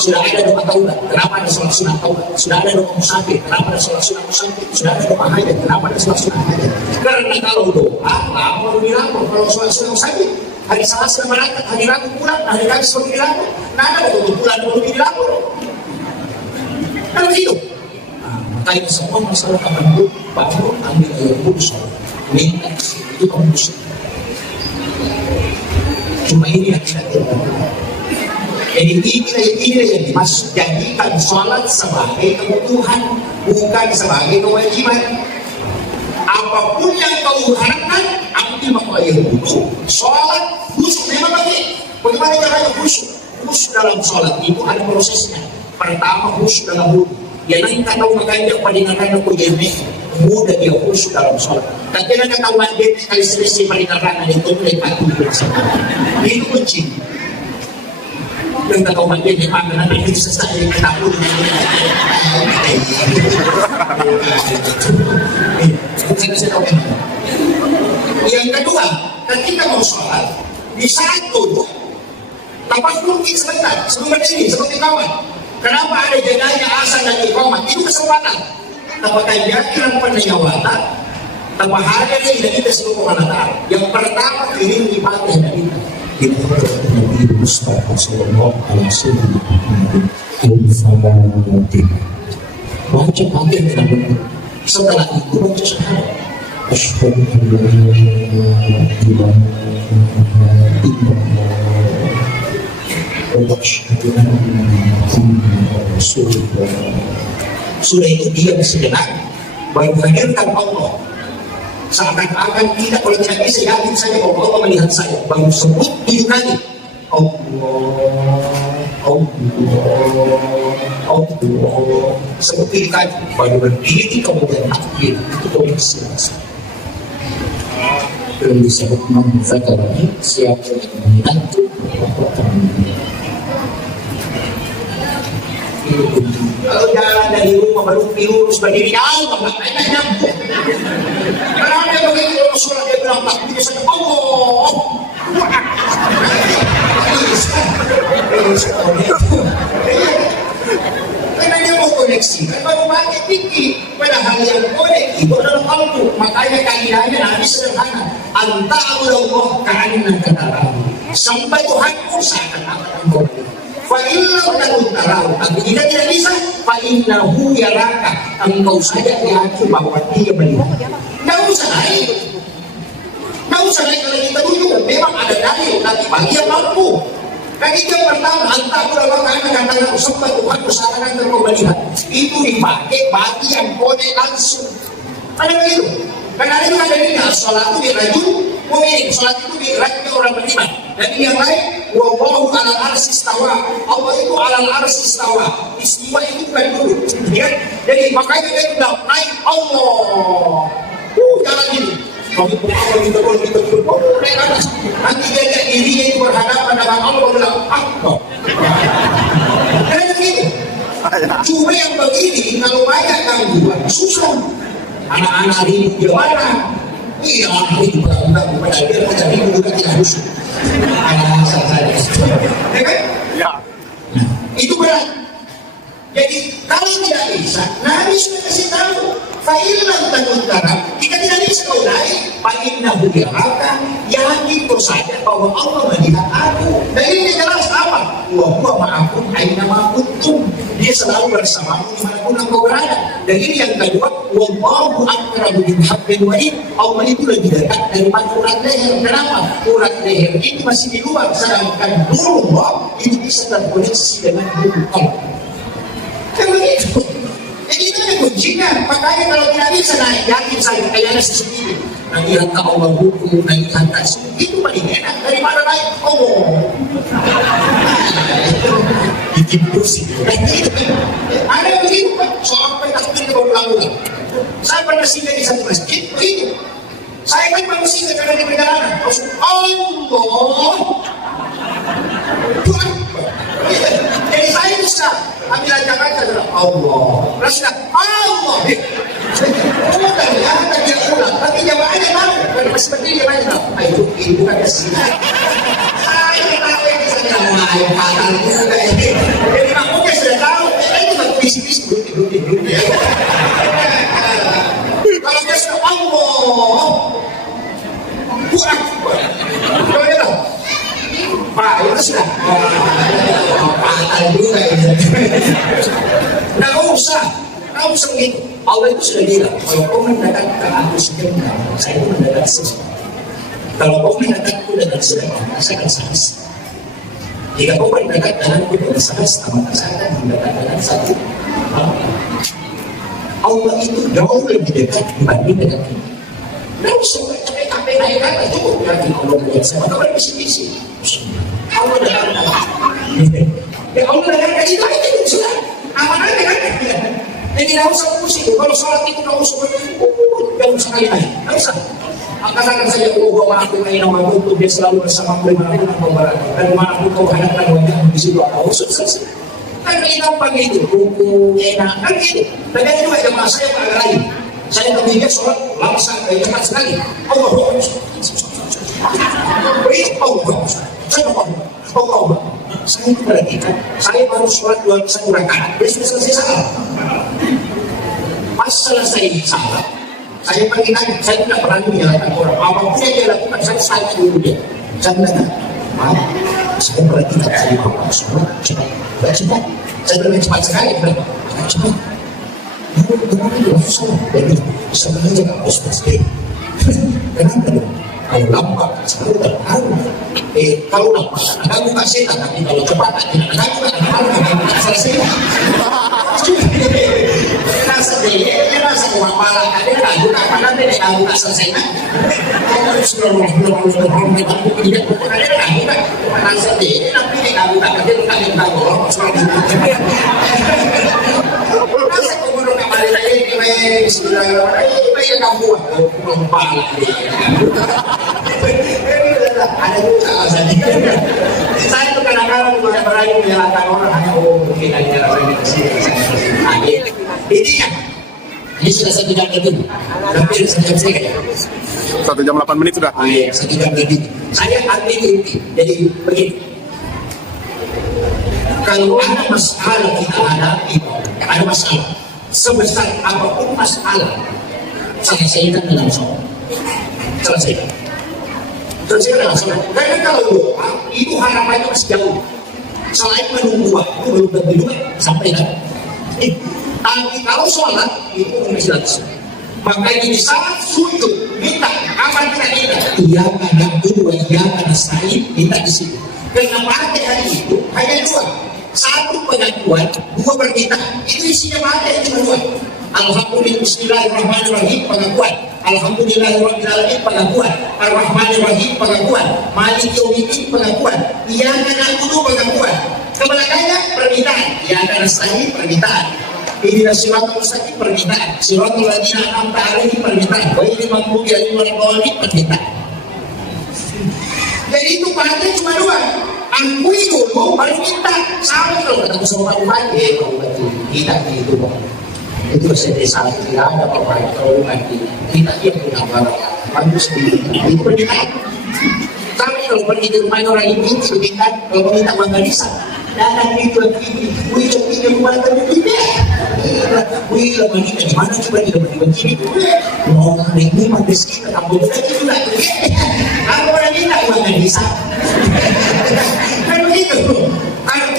sudah ada doa taubat, kenapa ada sholat sunat taubat? Sudah ada doa musafir, kenapa ada sholat sunat musafir? Sudah ada doa hajat, kenapa ada sholat sunat hajat? Karena kalau doa, apa dilapor? Kalau sholat sunat musafir, hari Selasa berangkat, hari Rabu pulang, hari Kamis baru dilapor. Nah, ada waktu pulang baru dilapor. Kan begitu. Makanya semua masalah akan bangun, ambil air kudus, minta itu kudus. Cuma ini yang tidak terlalu. Jadi ini yang dimaksud, jadikan sholat sebagai kebutuhan, bukan sebagai kewajiban. Apapun yang kau harapkan, ambil maka air wudhu, sholat, khusyuk. Memang bagaimana caranya khusyuk? Khusyuk dalam sholat itu ada prosesnya. Pertama khusyuk dalam wudhu. Ya nanti tak tahu makanya peringatan aku jadi mudah dia khusyuk dalam sholat. Tak kira ketahuan dia kali selesai peringatan itu mereka itu kunci. Yang tak tahu dia makanan itu selesai ketahuan yang kedua, ketika mau sholat di saat duduk, tapas mungkin sebentar sebelum berdiri seperti kawan. Kenapa ada jaganya asal dan iqamah? Itu kesempatan. Apakah jalan penjawatan? Tanpa harga dia tidak kita seluruh Allah Ta'ala. Yang pertama kirim ibadah dari kita. Kita Nabi Mustafa Sallallahu Alaihi Wasallam. Baca pakai kita benar. Setelah itu baca syahadat. Asyhadu an la ilaha illallah. Sudah itu dia sejenak baru hadirkan Allah. Seakan-akan tidak, kalau tidak bisa yakin saja bahwa Allah melihat saya, baru sebut 7 kali Allah seperti tadi, baru berdiri kemudian takbir. Itu kondisi belum disebut memzakarani siapa yang membantu. Kalau jalan dari rumah baru diurus berdiri jauh banget, nyambung. Karena dia begitu Rasulullah dia bilang takbir dia sadar Allah. Karena dia mau koneksi, kan baru pakai pikir. Padahal yang konek itu adalah kalbu. Makanya kaidahnya Nabi sederhana. Anta'allah ka'anna katarahu. Sampai Tuhanku seakan-akan engkau. Fa'illahu takun tarahu. Tapi jika tidak bisa, fa'innahu yaraka. Engkau saja yakin bahwa dia melihat. Tidak usah naik. Tidak usah naik kalau kita duduk. Memang ada dalil, tapi bagi yang mampu. Dan itu yang pertama, anta'allah ka'anna katarahu. Sampai Tuhanku seakan-akan engkau melihat. Itu dipakai bagi yang konek langsung. Ada begitu. Karena ada juga dalilnya, sholat itu dirajul mu'min, sholat itu dirajul orang beriman. Dan yang lain, wallahu alal arsy istawa. Allah itu alal arsy istawa. Istiwa itu bukan dulu. Ya? Jadi makanya dia bilang naik Allah. Jalan ini. Kamu Allah kita naik atas. Nanti dia lihat dirinya itu berhadapan dengan Allah bilang Allah. Karena begitu. Cuma yang begini kalau banyak gangguan susah. Anak-anak ini gimana? Iya, anak ini juga enggak pada dia kita ini juga tidak khusyuk. Anak-anak saja. Ya kan? Ya. Nah, itu berat. Jadi kalau tidak bisa, Nabi sudah kasih tahu. Fa'ilam takun tarahu. Jika tidak bisa kau naik, fa'innahu yaraka. Yakin kau saja bahwa Allah melihat aku. Dan ini jelas apa? Huwa ma'akum aina ma kuntum. Dia selalu bersamamu dimanapun engkau berada. Dan ini yang kedua, wallahu aqrabu min hablil warid. Allah itu lebih dekat daripada urat leher. Kenapa? Urat leher itu masih di luar, sedangkan nurullah itu bisa terkoneksi dengan nurul Allah. Kan begitu. Jadi itu ada kuncinya. Makanya kalau tidak bisa naik, yakin saya kayaknya sendiri. Nanti hantar Allah hukum, nanti hantar itu paling enak daripada naik Allah. Ditipu sih. Ada yang begitu Pak, sampai takbir ke bawah. Saya pernah singgah di satu masjid, begitu. Saya kan manusia karena di perjalanan. Allah. Tuhan. Jadi saya bisa ambil ajakan adalah Allah. Rasulullah Allah. Oh, ternyata dia ulang, tapi jamaahnya tahu. Karena masih berdiri dia tahu. Ayo, ini bukan kesini. Saya tahu ini saja. Ayo, patah juga ini. Jadi makmumnya sudah tahu. Itu kan bisnis dulu. Kalau dia sudah Allah, buat. Kalau dia tahu. Pak, itu sudah. Patah juga ini. Nggak usah begitu. Allah itu sudah bilang, kalau kau mendadak ke aku sebentar, saya itu mendadak sesuatu. Kalau kau mendadak aku dengan sebentar, saya akan saksi. Jika kau mendadak dengan aku dengan saksi, maka saya akan mendadak dengan satu. Allah itu jauh lebih dekat dibanding dengan kita. Tidak usah capek-capek naik kata cukup berarti Allah melihat saya. Maka berbisik-bisik. Allah dalam ya Allah dalam itu sudah. Aman aja kan? Jadi tidak usah pusing. Kalau sholat itu tidak usah tidak usah kali-kali. Tidak usah. Katakan saja bahwa aku ingin nama itu dia selalu bersama dimanapun engkau berada. Dan dimanapun kau hadapkan wajahmu di situ Allah selesai. Kan gampang itu. Ruku enak kan gitu. Dan yang kedua jemaah saya agak lain. Saya kemudian sholat langsung cepat sekali. Allah Allah. Saya itu perhatikan, saya baru sholat 2 rakaat, besok selesai salat. Pas selesai salat, saya pergi lagi, saya tidak pernah menyalahkan orang. Apapun yang dia lakukan, saya dulu dia. Saya bilang, maaf, saya perhatikan, saya baru sholat, cepat. Saya bilang cepat sekali, cepat. Kenapa dia sholat? Jadi, sebenarnya nggak harus pasti. Kenapa dong? Kalau lambat, selalu terharu. Kalau lambat, ada buka setan. Tapi kalau cepat, ada buka selesai. Rasa dia, rasa uang malah. Ada lagu tak pada dia lagu tak selesai. Kalau sudah belum tidak ada lagu tak. Rasa dia, tapi dia lagu tak dia tak minta tolong. Rasa kemudian kembali lagi ke Bismillahirrahmanirrahim. Baik kamu belum malah dia. Ada juga saya itu kadang-kadang berani menyalahkan orang hanya mungkin hanya orang di sini. Intinya ini sudah 1 jam lebih, hampir 1 jam setengah. 1 jam 8 menit sudah. 1 jam lebih. Saya ambil inti. Jadi begini. Kalau ada masalah kita hadapi, ada masalah sebesar apapun masalah, selesaikan dengan sholat. Selesaikan langsung. Karena kalau doa itu harapannya masih jauh. Selain menunggu waktu belum tentu juga sampai kan. Tapi kalau sholat itu masih langsung. Makanya di saat sujud minta apa kita? Iya ada dua, iya ada sain minta di situ. Kenapa hari itu hanya 2? 1 pengakuan, 2 permintaan. Itu isinya ada cuma 2. Alhamdulillah, bismillahirrahmanirrahim, pengakuan. Alhamdulillahirrahmanirrahim, pengakuan. Ar-Rahmanirrahim, pengakuan. Malik yaumiddin, pengakuan. Iyyaka na'budu, pengakuan. Kebelakangnya permintaan. Iyyaka nasta'in, permintaan. Ihdinas siratal mustaqim, permintaan. Siratal ladzina an'amta 'alaihim, permintaan. Ghairil maghdubi 'alaihim waladdallin, permintaan. Jadi itu pahalanya cuma 2. Akui dulu, baru minta. Sama kalau ketemu sama Tuhan, kita itu. Itu saya salah, tidak ada apa-apa. Kalau kita yang punya barang, bagus itu permintaan. Tapi kalau pergi ke rumah orang ini, permintaan, kalau minta bangga bisa. Dan itu begini, wih rumah begini. Wih begini, gimana coba dia begini? Mau ini mah miskin, kamu begini juga. Kalau orang minta bangga bisa. Kan begitu. Kalau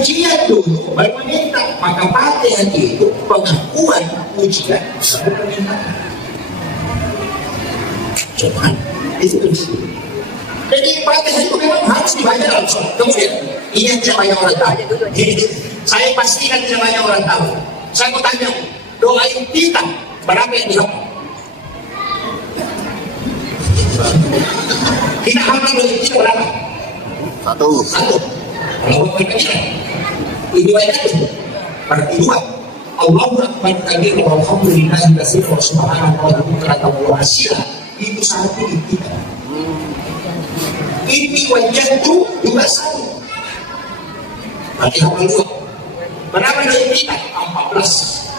ujian dulu baru meminta. Maka Fatihah itu pengakuan ujian baru permintaan. Coba itu terus. Jadi Fatihah itu memang harus dibaca dalam sholat. Kemudian ini yang tidak banyak orang tahu. Jadi saya pastikan tidak banyak orang tahu. Saya mau tanya, doa kita berapa yang dihafal? Kita hafal doa kita berapa? Satu. Kalau mereka ini banyak itu. Berarti dua. Allahu Akbar kabir walhamdulillahi katsiran wa subhanallahi bukratan wa asila. Itu satu kita. Ini wajah itu juga satu. Berarti hafal dua. Berapa doa kita? 14.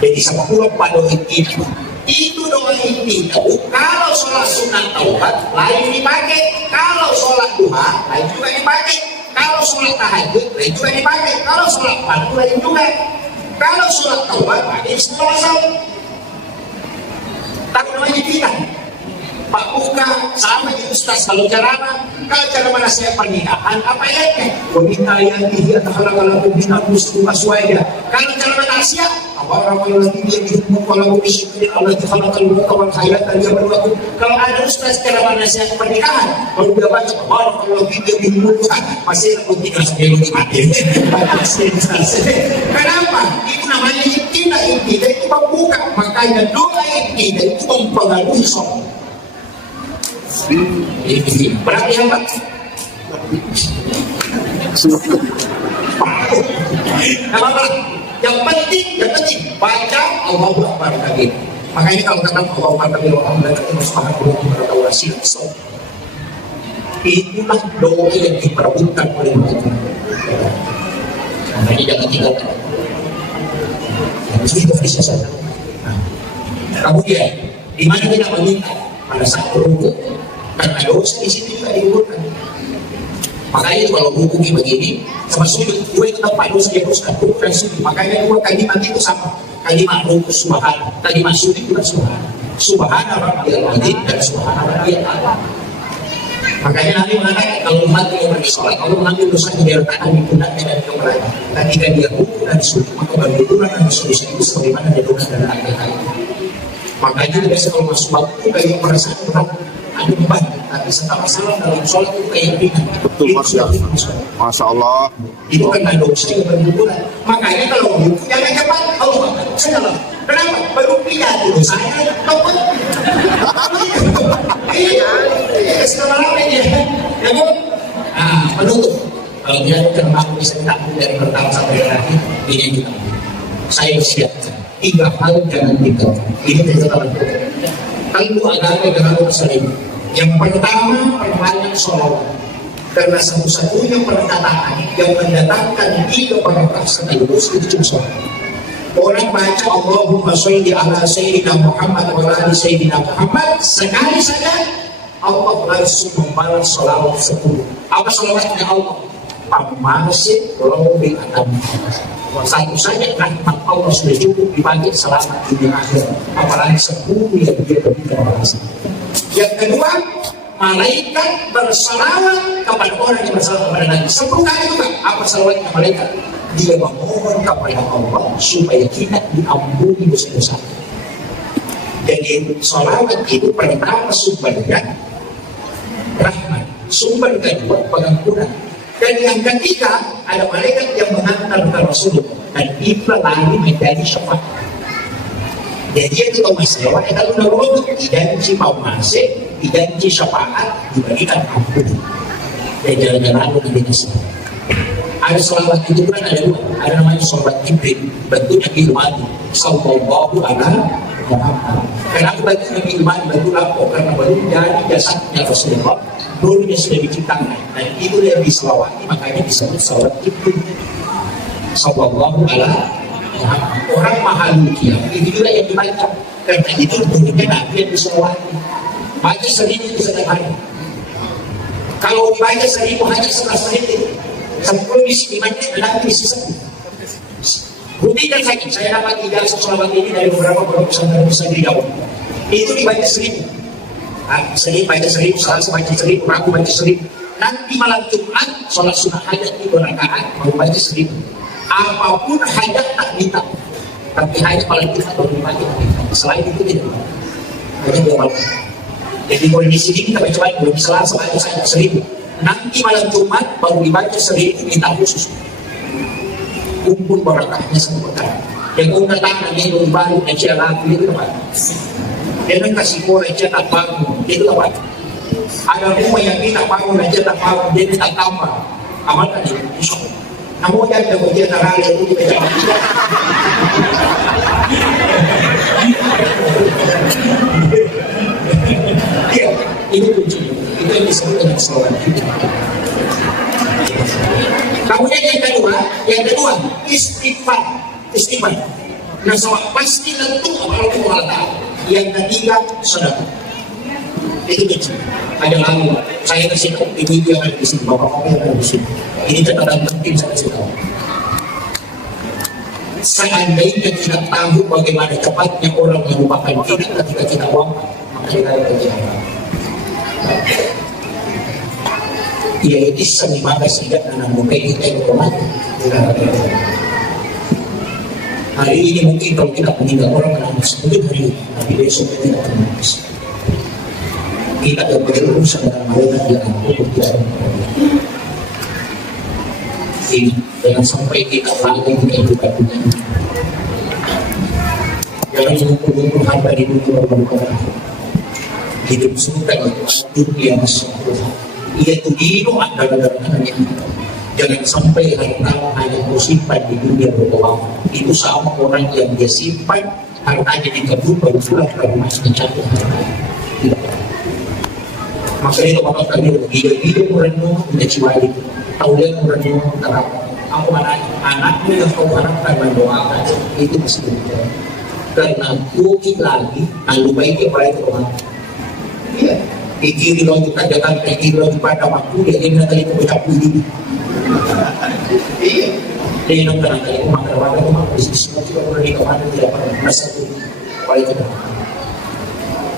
Jadi 10 doa kita. Itu doa ini kalau sholat sunat taubat lain dipakai, kalau sholat duha lain juga dipakai, kalau sholat tahajud lain juga dipakai, kalau sholat fardu lain juga, kalau sholat taubat pakai istighfar. Tak namanya kita Pak Buka sama di Ustaz kalau ceramah nasihat pernikahan apa ya? Wanita yang dia terhalang pembina muslim aswaja. Kalau ceramah nasihat orang lagi dia hidup kalau disiplin Allah terhalang kawan khairat dia berlaku. Kalau ada Ustaz ceramah nasihat pernikahan, kalau dia baca kalau dia dimulkan masih tidak sebelum mati. Kenapa? Itu namanya tidak itu membuka. Makanya doa itu mempengaruhi sholat. Berarti apa? Yang penting baca Allahu Akbar kabir. Makanya kalau kata Allahu Akbar kabir itulah doa yang diperebutkan oleh mereka. Makanya jangan tinggalkan. Harus bisa saja. Kemudian di mana kita meminta pada saat berhukum, karena dosa di situ juga diukurkan. Makanya kalau hukumnya begini, sama sujud, gue itu tempat dosa dia teruskan, bukan sujud. Makanya dua kalimat itu sama, kalimat hukum subhan, kalimat sujud juga subhan. Subhana rabbiyal azim dan subhana rabbiyal a'la. Makanya Nabi mengatakan kalau umat yang pergi sholat, kalau mengambil dosa dia letakkan di pundaknya dan kepalanya. Ketika dia hukum dan sujud, maka berhukuman dan dosa itu sebagaimana dia dosa dan akhir-akhir. Makanya biasa kalau masuk waktu kayak perasaan berat ada beban, tapi setelah salam dalam sholat itu kayak ringan. Betul, Masya Allah. Itu kan dosa yang berhubungan. Makanya kalau buku jangan cepat. Allah salah. Kenapa? Baru pindah dulu saya takut. Iya, setelah lama dia, ya bu. Penutup. Kalau dia termak bisa takut dari pertama sampai terakhir, ini juga. Saya siapkan 3 hal jangan tinggalkan. Ini catatan tentu agama agama Muslim. Yang pertama perbanyak sholawat, karena satu-satunya perkataan yang mendatangkan 3 barakah sekaligus itu cuma sholawat. Orang baca Allahumma sholli ala Sayyidina Muhammad wa ala Sayyidina Muhammad sekali saja Allah langsung membalas sholawat 10. Apa sholawatnya Allah? Pamasid robi atam. Satu saja rahmat Allah sudah cukup dibagi selamat dunia akhir, apalagi 10 yang dia berikan bahasa. Yang kedua, malaikat bersalawat kepada orang yang bersalawat kepada Nabi 10 kali juga. Apa salawatnya malaikat? Dia memohon kepada Allah supaya kita diampuni dosa-dosa. Jadi salawat itu pertama sumbernya rahmat, sumber kedua pengampunan. Dan yang ketiga, ada malaikat yang mengantar ke Rasulullah dan itu lagi menjadi syafaat. Jadi itu tahu masalah, kalau Nabi dijanji mau masuk, dijanji syafaat, diberikan ampun. Dan jalan-jalan aku nanti kesini. Ada salawat itu kan ada 2, ada namanya salawat Jibril, bentuknya ilmani, sallallahu ala Muhammad. Kenapa bentuknya ilmani, bentuk lapor? Karena baru jadi jasadnya Rasulullah. Dulunya sudah diciptakan dan itu yang diselawati, makanya disebut salawat Jibril sallallahu ala Muhammad. Orang mahalukia itu juga yang dibaca, karena itu bunyinya Nabi yang diselawati. Baca 1000 itu sederhana. Kalau dibaca 1000 hanya 11 menit itu 10 isi imannya Nabi isi 10. Buktikan saja, saya dapat ijazah salawat ini dari beberapa pesantren besar di Jawa. Itu dibaca 1000. Baca 1000, salah baca 1000, aku baca 1000. nanti malam Jumat sholat sunnah hajat di 2 rakaat baru baca 1000. Apapun hajat tak minta, tapi hajat malam Jumat baru dibaca. Selain itu tidak. Hanya 2 malam. Jadi kalau di sini kita baca baik, belum Selasa baca saja 1000. Nanti malam Jumat baru dibaca 1000 minta khusus. Kumpul barakahnya semua kan. Yang kau katakan dia baru aja lagu itu apa? Dia kasih kau aja tak bangun itu apa? Ada rumah yang kita bangun aja tak bangun dia tak tambah. Amalkan dia. Namun jangan kemudian hal yang itu kita ya, ini kunci. Itu yang disebut dengan sholat. Kemudian yang kedua, istighfar. Nah, soal pasti tentu Allah. Yang ketiga, sedekah. Itu kunci. Ada lalu saya kasih tahu ibu yang ada di sini, bapak-bapak yang ada di sini. Ini catatan penting saya kasih tahu. Seandainya kita tahu bagaimana cepatnya orang melupakan kita ketika kita wafat, maka kita akan jahat. Ia itu senimaga sidat dan mungkin kita itu mati. Hari ini mungkin kalau kita meninggal orang menangis, mungkin hari ini, tapi besok kita akan menangis. Kita akan berurusan dengan mereka yang tidak ini jangan sampai kita lalai kehidupan dunia. Jangan mengukur-ukur harta di dunia berbuka. Hidup sudah dunia sempurna. Ia itu hidup dalam-dalamnya. Jangan sampai harta hanya bersimpan di dunia berdoa. Itu sama orang yang dia simpan hartanya di kebun baru pulang ke rumah mencapai tidak. Maka itu bakal kami hidup merenung menjadi wali. Tahu dia merenung terhadap aku anakmu yang kau harapkan mendoakan itu masih berbeda. Karena bukit lagi lalu baiknya pada itu orang. Iya. Ikiri lo juga datang, ikiri lo juga pada waktu dia ingin kali itu baca puji. Iya. Dia ingin kali itu makan wadah itu makan bisnis semua juga pernah di kemana tidak pernah merasa itu. Pada itu.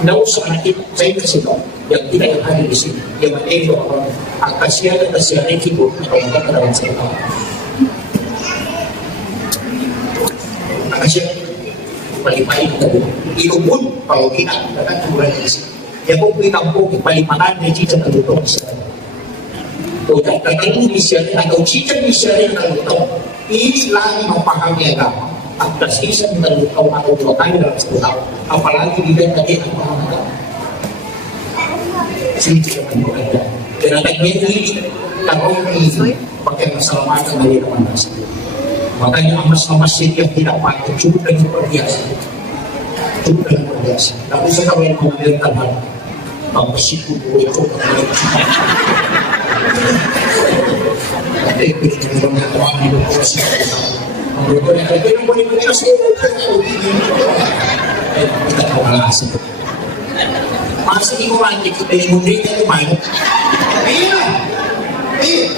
Tidak usah nanti saya kasih tahu yang tidak yang ada di sini. Yang mana itu orang akasia dan akasia itu kalau kita dalam cerita. Akasia paling-paling tadi. Itu pun kalau kita akan turun di sini. Ya kung pinampo palimanan ni Chicha Kalutong sa o tatanong misyari atau Chicha misyari ng Kalutong ini lagi mapahagyaga at kasisan ng Kalutong atau tuwakay ng Kalutong apalagi bilang tadi ang pahagaga Chicha Kalutong kaya nagmeni tarong ini pakai keselamatan dari teman nasi makanya amas-amasin yang tidak patut cukup dengan perhiasan tapi saya kawin kemudian tangan pangkasipu po ito tapi pinagawang na ito ang nilong ko sa ang grupo na ito yung buwan yung kasi kita kawalasan masuk yung romantic kita yung mundi na naman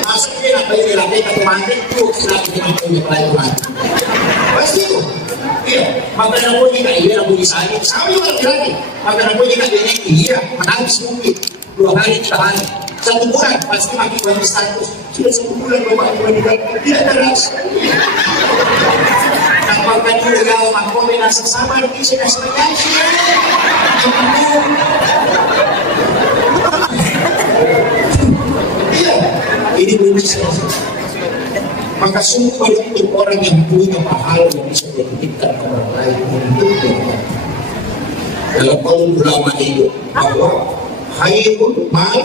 masuk yung nabayo nila kita romantic po sila kita yung romantic pasti ko magandang po niya iya ang bunyi sa akin sabi yung lagi magandang po niya iya manangis mungkin 2 kali tahan 1 bulan pasti makiwan di status sudah 1 bulan bapak tidak teras kapag kanila mag-comment na sasama hindi sila sa kanyang ini bunyi sa maka sumpah untuk orang yang punya mahal yang bisa dititipkan ke orang lain untuk dalam kaum ulama itu bahwa hayrul mal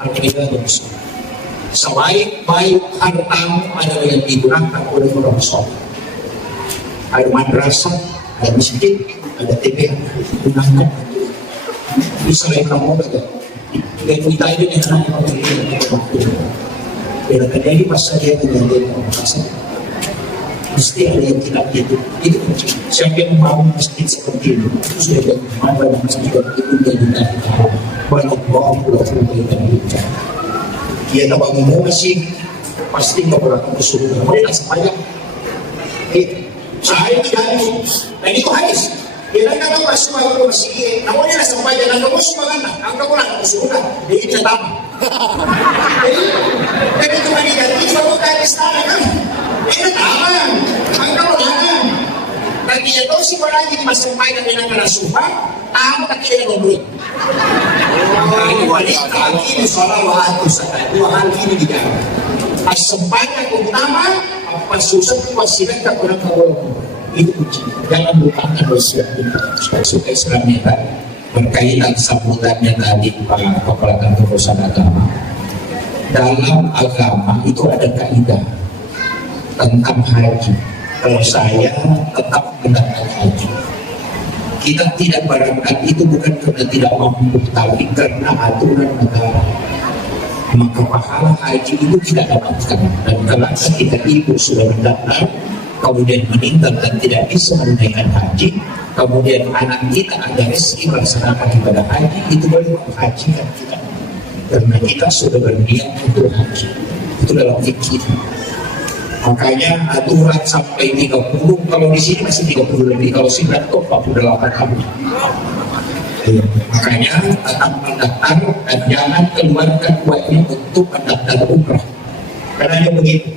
al-ibadatu sebaik-baik hartamu adalah yang digunakan oleh orang soleh. Ada madrasah, ada masjid, ada TPA digunakan. Misalnya kamu ada kita ini yang bila terjadi masa dia menjadi masa mesti ada yang tidak gitu itu kunci siapa yang membangun masjid seperti itu sudah jadi membangun masjid itu dia juga banyak orang pulau dan bicara dia tak bangun masjid pasti nggak berlaku kesuruhan mereka sepanjang saya tidak dan itu hadis dia nak tahu semua itu masjid namun dia sepanjang dan kamu semua kan angka orang kesuruhan dia tidak tahu Jadi cuma diganti baru ke istana kan? Ini taman, angka ulangan. Tapi itu si orang yang masampaikan dengan kerasuhan, tahu tak kira ngobrol. Ini wanita ini salawatu sakit, dua hal ini dijaga. Asempatnya utama, apa susah wasilah tak pernah kawal. Itu kunci. Jangan lupakan wasilah itu. Suka Islamnya kan berkaitan sambutannya tadi Pak Kepala Kantor Urusan Agama. Dalam agama itu ada kaidah tentang haji. Kalau saya tetap mendapat haji, kita tidak barangkan itu bukan karena tidak mampu, tapi karena aturan negara. Maka pahala haji itu tidak dapatkan. Dan kalau kita ibu sudah mendaftar, kemudian meninggal dan tidak bisa menunaikan haji, kemudian anak kita ada rezeki melaksanakan ibadah haji, itu baru menghajikan kita. Karena kita sudah berniat untuk haji. Itu dalam fikih. Makanya aturan sampai 30, kalau di sini masih 30 lebih, kalau sini kok 48 tahun. Makanya tetap mendaftar dan jangan keluarkan uangnya untuk mendaftar umrah. Karena dia begitu,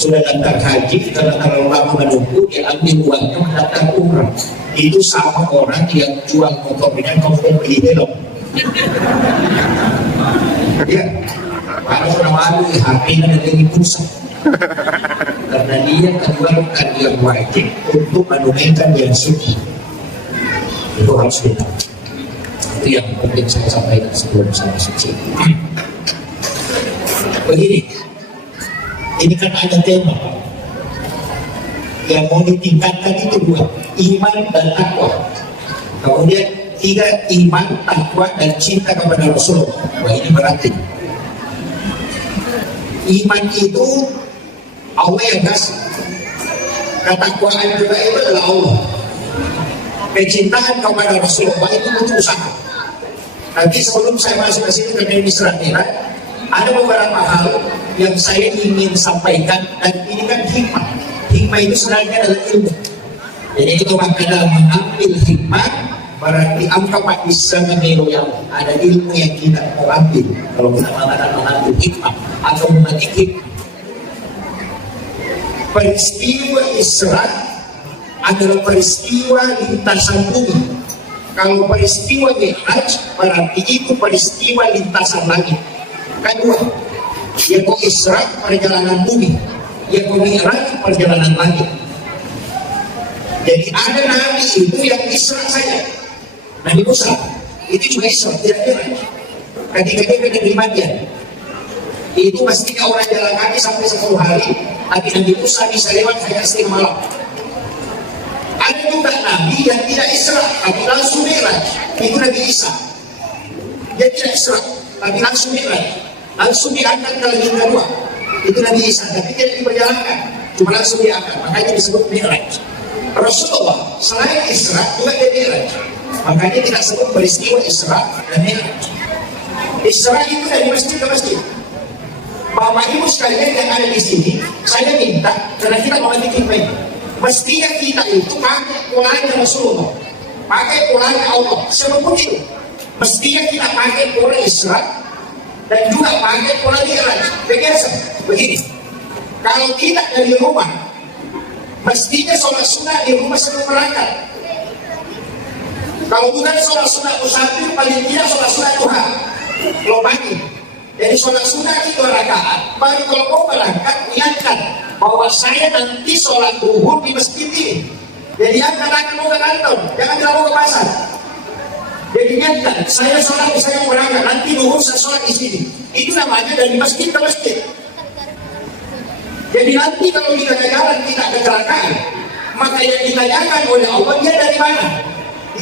sudah daftar haji, karena kalau lama menunggu, dia ambil uangnya mendaftar umrah. Itu sama orang yang jual motornya kemudian beli belok. Ya, kalau orang lalu HP-nya dari pusat. Karena dia keluarkan yang wajib untuk menunaikan yang suci. Itu harus kita. Itu yang penting saya sampaikan sebelum saya suci. Begini, ini kan ada tema yang mau ditingkatkan itu dua, iman dan takwa. Kemudian tiga, iman, takwa dan cinta kepada Rasulullah. Wah, ini berarti iman itu Allah yang kasih, ketakwaan juga itu adalah Allah. Kecintaan kepada Rasulullah itu butuh usaha. Nanti sebelum saya masuk ke sini karena ini serangkaian, ada beberapa hal yang saya ingin sampaikan dan ini kan hikmah. Hikmah itu sebenarnya adalah ilmu. Jadi itu maka dalam mengambil hikmah berarti angka Pak bisa meniru yang ada ilmu yang kita mau ambil. Kalau kita mengatakan mengambil hikmah atau memetik hikmah. Peristiwa Isra adalah peristiwa lintasan bumi. Kalau peristiwa Mi'raj berarti itu peristiwa lintasan langit. Kedua, yaitu Isra perjalanan bumi, yaitu Mi'raj perjalanan langit. Jadi ada nabi itu yang Isra saja, Nabi Musa itu juga Isra, tidak Mi'raj. Ketika dia dari Madian, itu pastinya orang jalan kaki sampai 10 hari. Tapi Nabi Musa bisa lewat hanya setengah malam. Ada juga Nabi yang tidak Isra, tapi langsung Mi'raj. Itu Nabi Isa. Dia tidak Isra, tapi langsung Mi'raj. Langsung diangkat ke langit kedua. Itu Nabi Isa, tapi tidak diperjalankan. Cuma langsung diangkat, makanya disebut Mi'raj. Rasulullah selain Isra juga dia Mi'raj. Makanya kita sebut peristiwa Isra dan Mi'raj. Isra itu dari masjid ke masjid. Bapak Ibu sekalian yang ada di sini, saya minta karena kita mau bikin baik. Mestinya kita itu pakai polanya Rasulullah, pakai polanya Allah. Sebab itu, mestinya kita pakai pola Isra dan juga pakai pola Mi'raj. Begini, kalau kita dari rumah, mestinya sholat sunnah di rumah sebelum berangkat. Kalau bukan sholat sunnah musafir, paling tidak sholat sunnah duha. Kalau pagi. Jadi sholat sunnah itu 2 rakaat, baru kalau mau berangkat niatkan bahwa saya nanti sholat duhur di masjid ini. Jadi angkat mau ke kantor, jangan mau ke pasar. Jadi niatkan, saya sholat, saya berangkat, nanti duhur saya sholat di sini. Itu namanya dari masjid ke masjid. Jadi nanti kalau kita ke jalan kita kecelakaan, maka yang ditanyakan oleh Allah, dia dari mana?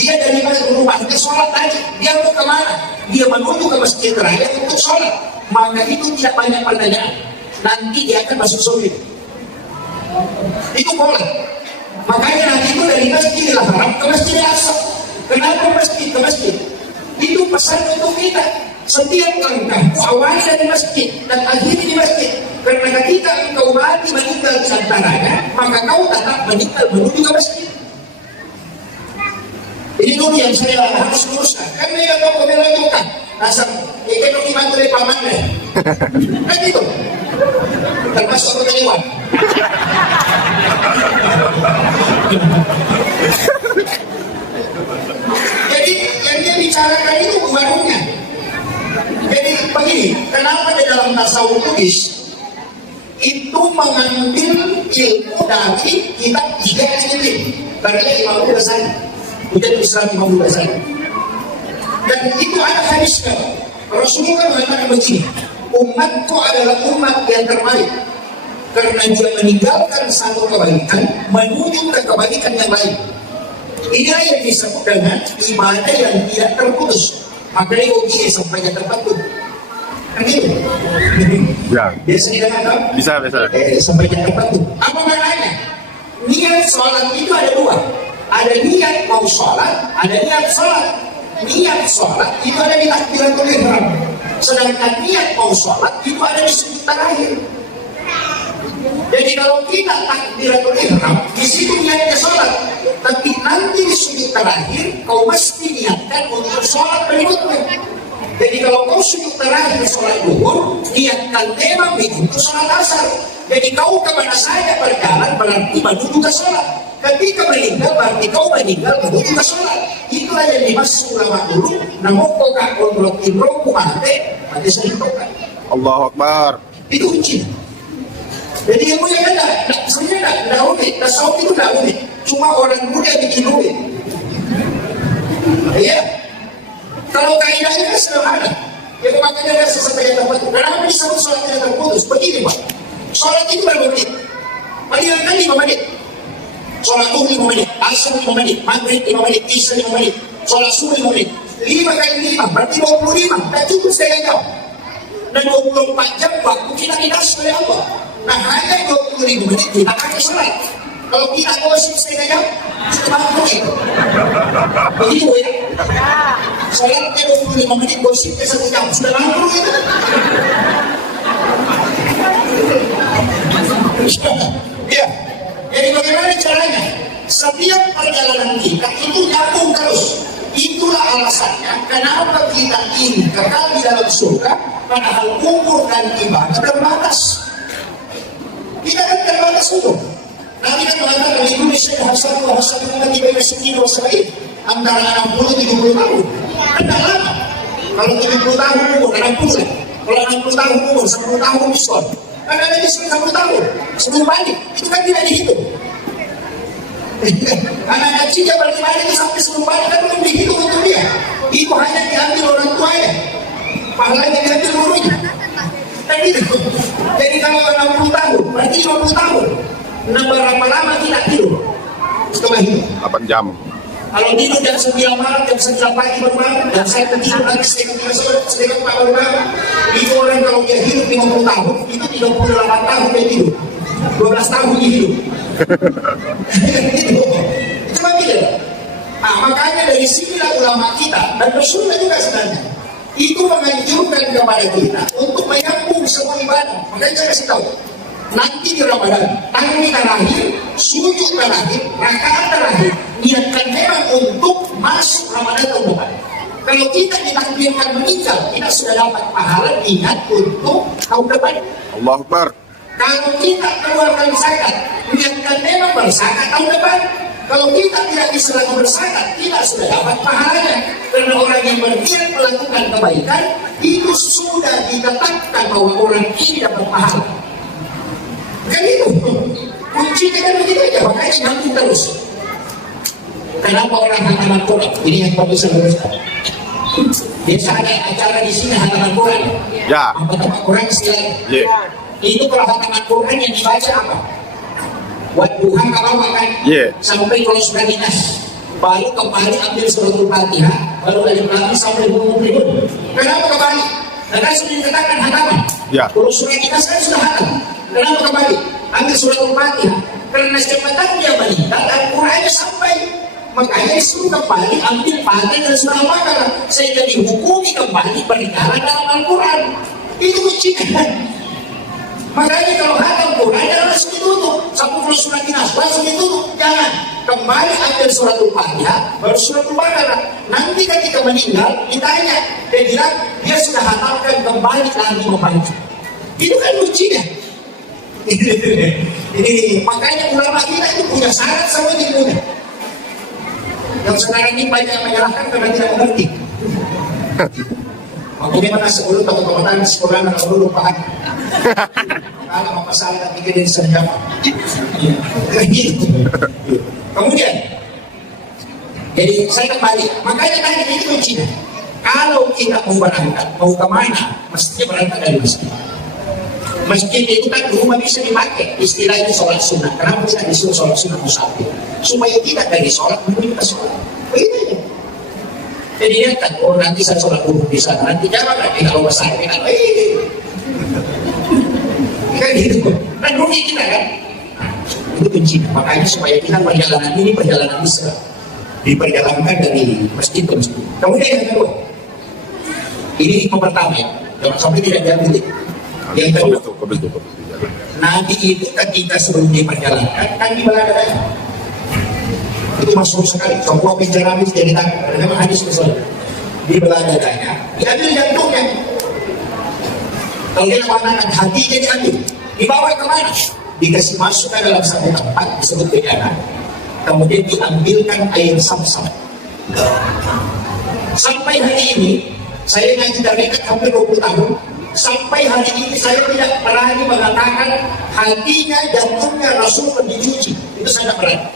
Dia dari rumahnya sholat tadi, dia mau kemana? Dia menuju ke masjid raya untuk sholat. Maka itu tidak banyak pertanyaan. Nanti dia akan masuk surga. Itu pola. Makanya nanti itu dari Masjidil Haram ke Masjidil Aqsa. Kenapa masjid ke masjid? Itu pesan untuk kita. Setiap langkah awalnya dari masjid dan akhirnya di masjid. Karena ketika engkau mati meninggal di antaranya, maka kau tetap meninggal menuju ke masjid. Ini dulu yang saya harus luruskan. Karena yang kau menentukan asal Ikan dibantu oleh paman deh. Kan itu. Termasuk anggota dewan. Jadi yang dia bicarakan itu barunya. Jadi begini, kenapa di dalam tasawuf Buddhis itu mengambil ilmu dari kitab tiga ini karena Imam Ghazali, bukan Islam Imam Ghazali. Dan itu ada hadisnya. Rasulullah mengatakan begini, umatku adalah umat yang terbaik karena dia meninggalkan satu kebaikan menuju ke kebaikan yang lain. Inilah yang disebut dengan ibadah yang tidak terputus. Makanya uji sampai yang terputus. Gitu. Ya. Biasa didengar Bisa. sampai yang terputus. Apa maknanya? Niat sholat itu ada dua. Ada niat mau sholat, ada niat sholat. Niat sholat itu ada di takbiratul ihram. Sedangkan niat mau sholat itu ada di sujud terakhir. Jadi kalau kita takbiratul ihram, di situ niatnya sholat. Tapi nanti di sujud terakhir, kau mesti niatkan untuk sholat berikutnya. Jadi kalau kau sujud terakhir sholat duhur, niatkan memang untuk sholat asar. Jadi kau kemana saja berjalan berarti menuju ke sholat. Ketika meninggal berarti kau meninggal menuju ke sholat. Itulah yang dimaksud ulama dulu. Namun kau tak kontrol imroku mati sedikitkan. Allahu Akbar. Itu kunci. Jadi ilmu yang ada, sebenarnya tidak rumit. Tasawuf itu tidak rumit. Cuma orang muda yang bikin rumit. Iya. Kalau kaidahnya kan sederhana. Ya makanya ada sesuatu yang terputus. Kenapa disebut sholat tidak terputus? Begini Pak. Sholat itu berapa menit? Paling kan 5 menit. Sholat duhur 5 menit, asar 5 menit, maghrib 5 menit, isya 5 menit, sholat subuh 5 menit. 5 kali 5 berarti 25. Dan cukup setengah jam. Dan 24 jam waktu kita dikasih oleh Allah. Nah hanya 25 menit kita pakai sholat. Kalau kita gosip setengah jam, kita mampu itu. Begitu ya. Sholatnya 25 menit, gosipnya 1 jam, sudah mampu itu. Ya. Jadi bagaimana caranya? Setiap perjalanan kita itu nyambung terus. Itulah alasannya kenapa kita ingin kekal di dalam surga, padahal umur dan ibadah terbatas. Kita kan terbatas umur. Nanti kan mengatakan di Indonesia hasadu nanti bebas sekian wasabain antara 60-70 tahun. Kan tak lama. Kalau 70 tahun umur 60, kalau 60 tahun umur 10 tahun diskon. Kan ada di 10 tahun sebelum balik, itu kan tidak dihitung. Anak kecil yang balik itu sampai sebelum balik kan belum dihitung untuk dia. Itu hanya diambil orang tuanya, pahalanya diambil gurunya. Dan itu. Jadi kalau 60 tahun, berarti 50 tahun. Berapa lama tidak tidur? Setelah itu 8 jam. kalau tidur jam 9 malam, jam 9 pagi baru bangun, dan saya tidur lagi setengah baru bangun. Itu orang kalau dia hidup 50 tahun, itu 38 tahun dia tidur, 12 tahun dia hidup. Itu begitu. Nah, makanya dari sinilah ulama kita dan Rasulullah juga sebenarnya itu menganjurkan kepada kita untuk menyambung semua ibadah. Makanya saya kasih tahu, nanti di Ramadan, takbir terakhir, sujud terakhir, rakaat terakhir, niatkan memang untuk masuk Ramadan tahun depan. Kalau kita ditakdirkan meninggal, kita sudah dapat pahala ingat untuk tahun depan. Allahu Akbar. Kalau kita keluarkan zakat, niatkan memang berzakat tahun depan. Kalau kita tidak bisa lagi berzakat, kita sudah dapat pahalanya. Karena orang yang berniat melakukan kebaikan, itu sudah ditetapkan bahwa orang ini dapat pahala. Kan itu kuncinya kan begitu aja, makanya nanti terus. Kenapa orang hataman Quran? Ini yang perlu saya luruskan. Biasa ada acara di sini hataman Quran. Ya. Hataman Quran istilahnya. Yeah. Itu kalau hataman Quran yang dibaca apa? Wadduha kalau makan sampai kalau sudah dinas, baru kembali ambil suratul Fatihah, baru dari belakang sampai huruf tribun. Kenapa kembali? Karena sudah dikatakan hataman. Ya. Kalau surat kita saya sudah hatam. Kenapa kembali? Ambil suratul Fatihah. Karena secepatan dia meninggal, Al-Qurannya sampai. Makanya disuruh kembali ambil Fatihah dan surah Al-Baqarah. Sehingga dihukumi kembali berjalan dalam Al-Quran. Itu kuncinya. Makanya kalau hatam Quran jangan langsung ditutup. Satu kalau surat Nas langsung ditutup. Jangan. Kembali ambil suratul Fatihah, baru suratul Baqarah. Nanti ketika meninggal ditanya, dia bilang dia sudah hatamkan, kembali lagi membaca. Itu kan lucunya. Ini makanya ulama kita itu punya syarat sama ilmunya. Yang sekarang ini banyak menyalahkan karena tidak mengerti. Bagaimana sebelum teman-teman sekolah anak dulu paham. Kalau masalah pikirin senjata. Kemudian, jadi saya kembali. Makanya tadi itu kuncinya. Kalau kita mau berangkat, mau kemana, mestinya berangkat dari masjid. Masjid itu kan rumah bisa dipakai. Istilahnya sholat sunnah. Kenapa tidak disuruh sholat sunnah musafir? Supaya tidak dari sholat menuju ke sholat. Begitu. Jadi dia kan, oh nanti saya sholat dulu di sana. Nanti jangan lagi kalau besar kita. Kan gitu. Kan rugi kita kan. Itu kunci. Makanya supaya kita perjalanan ini perjalanan Islam. Diperjalankan dari masjid ke masjid. Kemudian yang kedua. Ini hikmah pertama ya. Jangan sampai tidak diambil. Yang kedua. Nabi itu ketika sebelum diperjalankan kan di belakang. Itu masuk sekali. Semua bicara habis dari tangan. Ada memang hadis misalnya. Di belah dadanya, diambil jantungnya. Kalau dia mengatakan hatinya diambil, dibawa kemana? Dikasih masuk ke dalam satu tempat disebut bejana. Kemudian diambilkan air Sam-Sam. Sampai hari ini, saya ngaji dari hampir 20 tahun. Sampai hari ini saya tidak berani mengatakan hatinya, jantungnya Rasulullah dicuci. Itu saya tidak berani.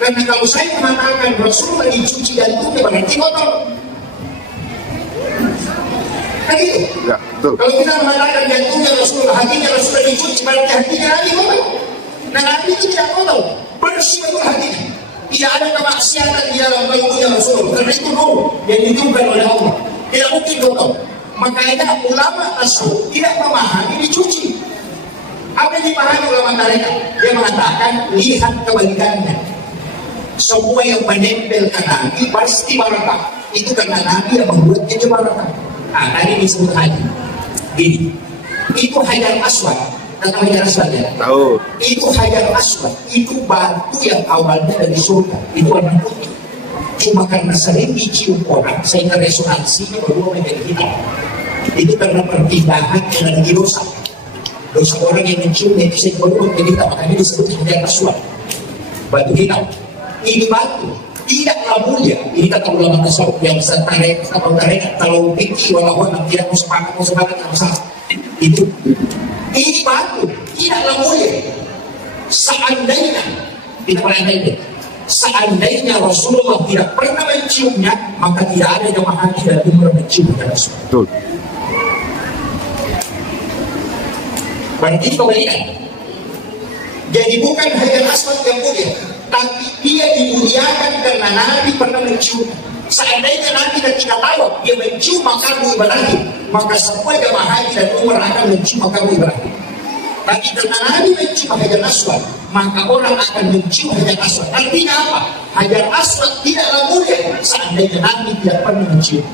Karena kalau saya mengatakan Rasulullah dicuci jantungnya berarti kotor. Kan gitu? Ya, betul. Kalau kita mengatakan jantungnya Rasulullah, hatinya Rasulullah dicuci berarti hatinya Nabi kotor. Nah Nabi itu tidak kotor, bersih betul hatinya. Tidak ada kemaksiatan di dalam kalbunya Rasulullah. Karena itu nur yang ditunjukkan oleh Allah. Tidak mungkin kotor. Makanya ulama tasawuf tidak memahami dicuci. Apa yang dipahami ulama mereka? Dia mengatakan lihat kebalikannya. Semua yang menempel ke Nabi pasti barakah. Itu karena Nabi yang membuatnya dia barakah. Nah, tadi disebut haji. Gini, itu hajar aswad. Tentang hajar aswad ya? Tahu. Itu hajar aswad. Itu batu yang awalnya dari surga. Itu warna putih. Cuma karena sering dicium orang, sehingga resonansinya berubah menjadi hitam. Itu karena perpindahan energi dosa. Dosa orang yang menciumnya itu sehingga berubah menjadi hitam. Makanya disebut hajar aswad. Batu hitam. Ini batu tidaklah mulia. Ini kata ulama tasawuf yang tarekat kalau fikih walaupun tidak mau sepakat yang salah. Itu ini batu tidaklah mulia. Seandainya tidak pernah itu. Seandainya Rasulullah tidak pernah menciumnya, maka tidak ada jemaah haji dan umrah mencium Rasulullah. Betul. Berarti kebalikan. Jadi bukan hajar aswad yang mulia, tapi dia dimuliakan karena Nabi pernah mencium. Seandainya Nabi tidak tahu dia mencium makamu Ibrahim, maka semua jemaah haji dan umrah akan mencium makamu Ibrahim. Tapi karena Nabi mencium hajar aswad, maka orang akan mencium hajar aswad. Artinya apa? Hajar aswad tidaklah mulia seandainya Nabi tidak pernah mencium.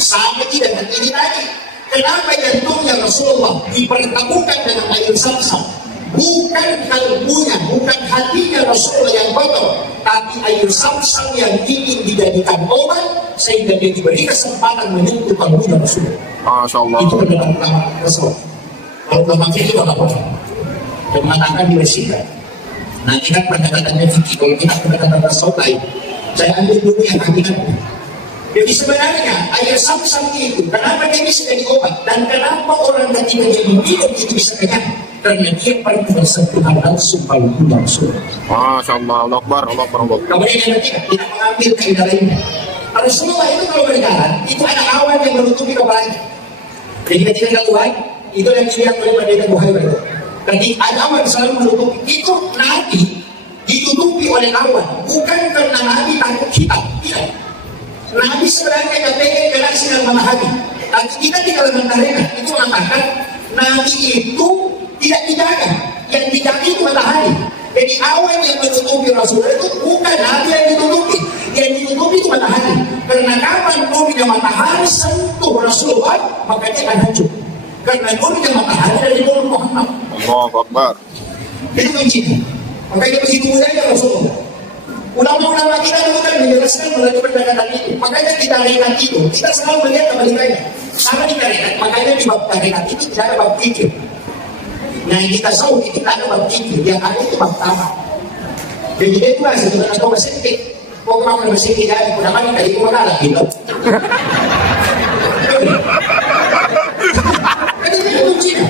Sama tidak dengan ini tadi. Kenapa jantungnya Rasulullah dipertemukan dengan air Sam-Sam? Bukan kalbunya, bukan hatinya Rasulullah yang kotor, tapi air Sam-Sam yang ingin dijadikan obat sehingga dia diberi kesempatan menyentuh kalbunya Rasulullah. Masya Allah. Itu adalah ulama Rasulullah. Kalau ulama itu tidak apa? Dan mengatakan dibersihkan. Nah ini kan pendekatannya fikih. Kalau kita pendekatan Rasulullah lain, saya ambil dulu yang hakikatnya. Jadi sebenarnya air Sam-Sam itu kenapa dia bisa jadi obat dan kenapa orang ketika dia minum itu bisa kenyang? Karena dia pernah bersentuhan langsung kalbunya Rasulullah. Masya Allah. Allah Akbar. Allah Akbar. Allah Akbar. Kemudian yang ketiga, kita mengambil kaidah lainnya. Rasulullah itu kalau berjalan, itu ada awan yang menutupi kepalanya. Jadi ketika keluar, itu yang dilihat oleh Pendeta Buhaibah. Jadi ada awan selalu menutupi. Itu Nabi ditutupi oleh awan, bukan karena Nabi takut hitam, tidak. Nabi sebenarnya tidak pengen relasi dengan matahari. Tapi kita di kalangan mereka itu mengatakan Nabi itu tidak dijaga, yang dijaga itu matahari. Jadi awan yang menutupi Rasulullah itu bukan Nabi yang ditutupi itu matahari. Karena kapan nurnya matahari sentuh Rasulullah, maka dia akan hancur. Karena nurnya matahari dari Nur Muhammad. Allahu Akbar. Itu kuncinya. Makanya begitu mudahnya Rasulullah. Ulama-ulama kita dulu kan menjelaskan melalui pendekatan itu. Makanya kita rehat itu, kita selalu melihat kebalikannya. Sama kita rehat, makanya di bab rehat itu tidak ada bab pikir. Nah yang kita tahu itu tidak ada bab pikir, yang ada itu bab tamat. Jadi dia itu masih dengan atau bersedikit. Kok kamu bersedikit ya, udah kan kita itu makalah gitu. Itu kuncinya.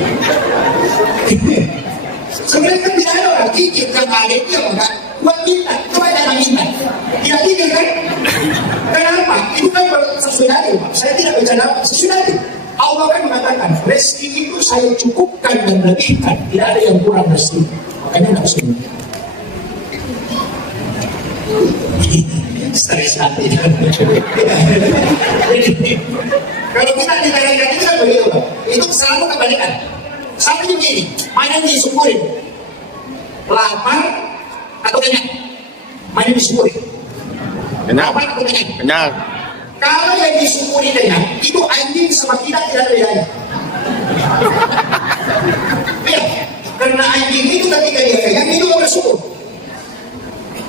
Sebenarnya kan tidak ada orang pikir, yang ada itu yang enggak. Buat minta, coba jangan minta. Tidak tidak kan? Kenapa? Itu kan sesudah itu, Pak. Saya tidak bercanda apa. Sesudah itu. Allah kan mengatakan, rezeki itu saya cukupkan dan lebihkan. Tidak ada yang kurang rezeki. Makanya tidak semua. Stres hati. Kalau kita ditanya-tanya itu kan begitu, Pak. Itu selalu kebalikan. Sama juga ini, mana yang disyukurin? Lapar atau kenyang? Mana yang disyukuri? Kenyang. Lapar atau kenyang? Kenyang. Kalau yang disyukuri kenyang, itu anjing sama kita tidak ada bedanya. Ya, karena anjing itu ketika dia kenyang, itu gak bersyukur.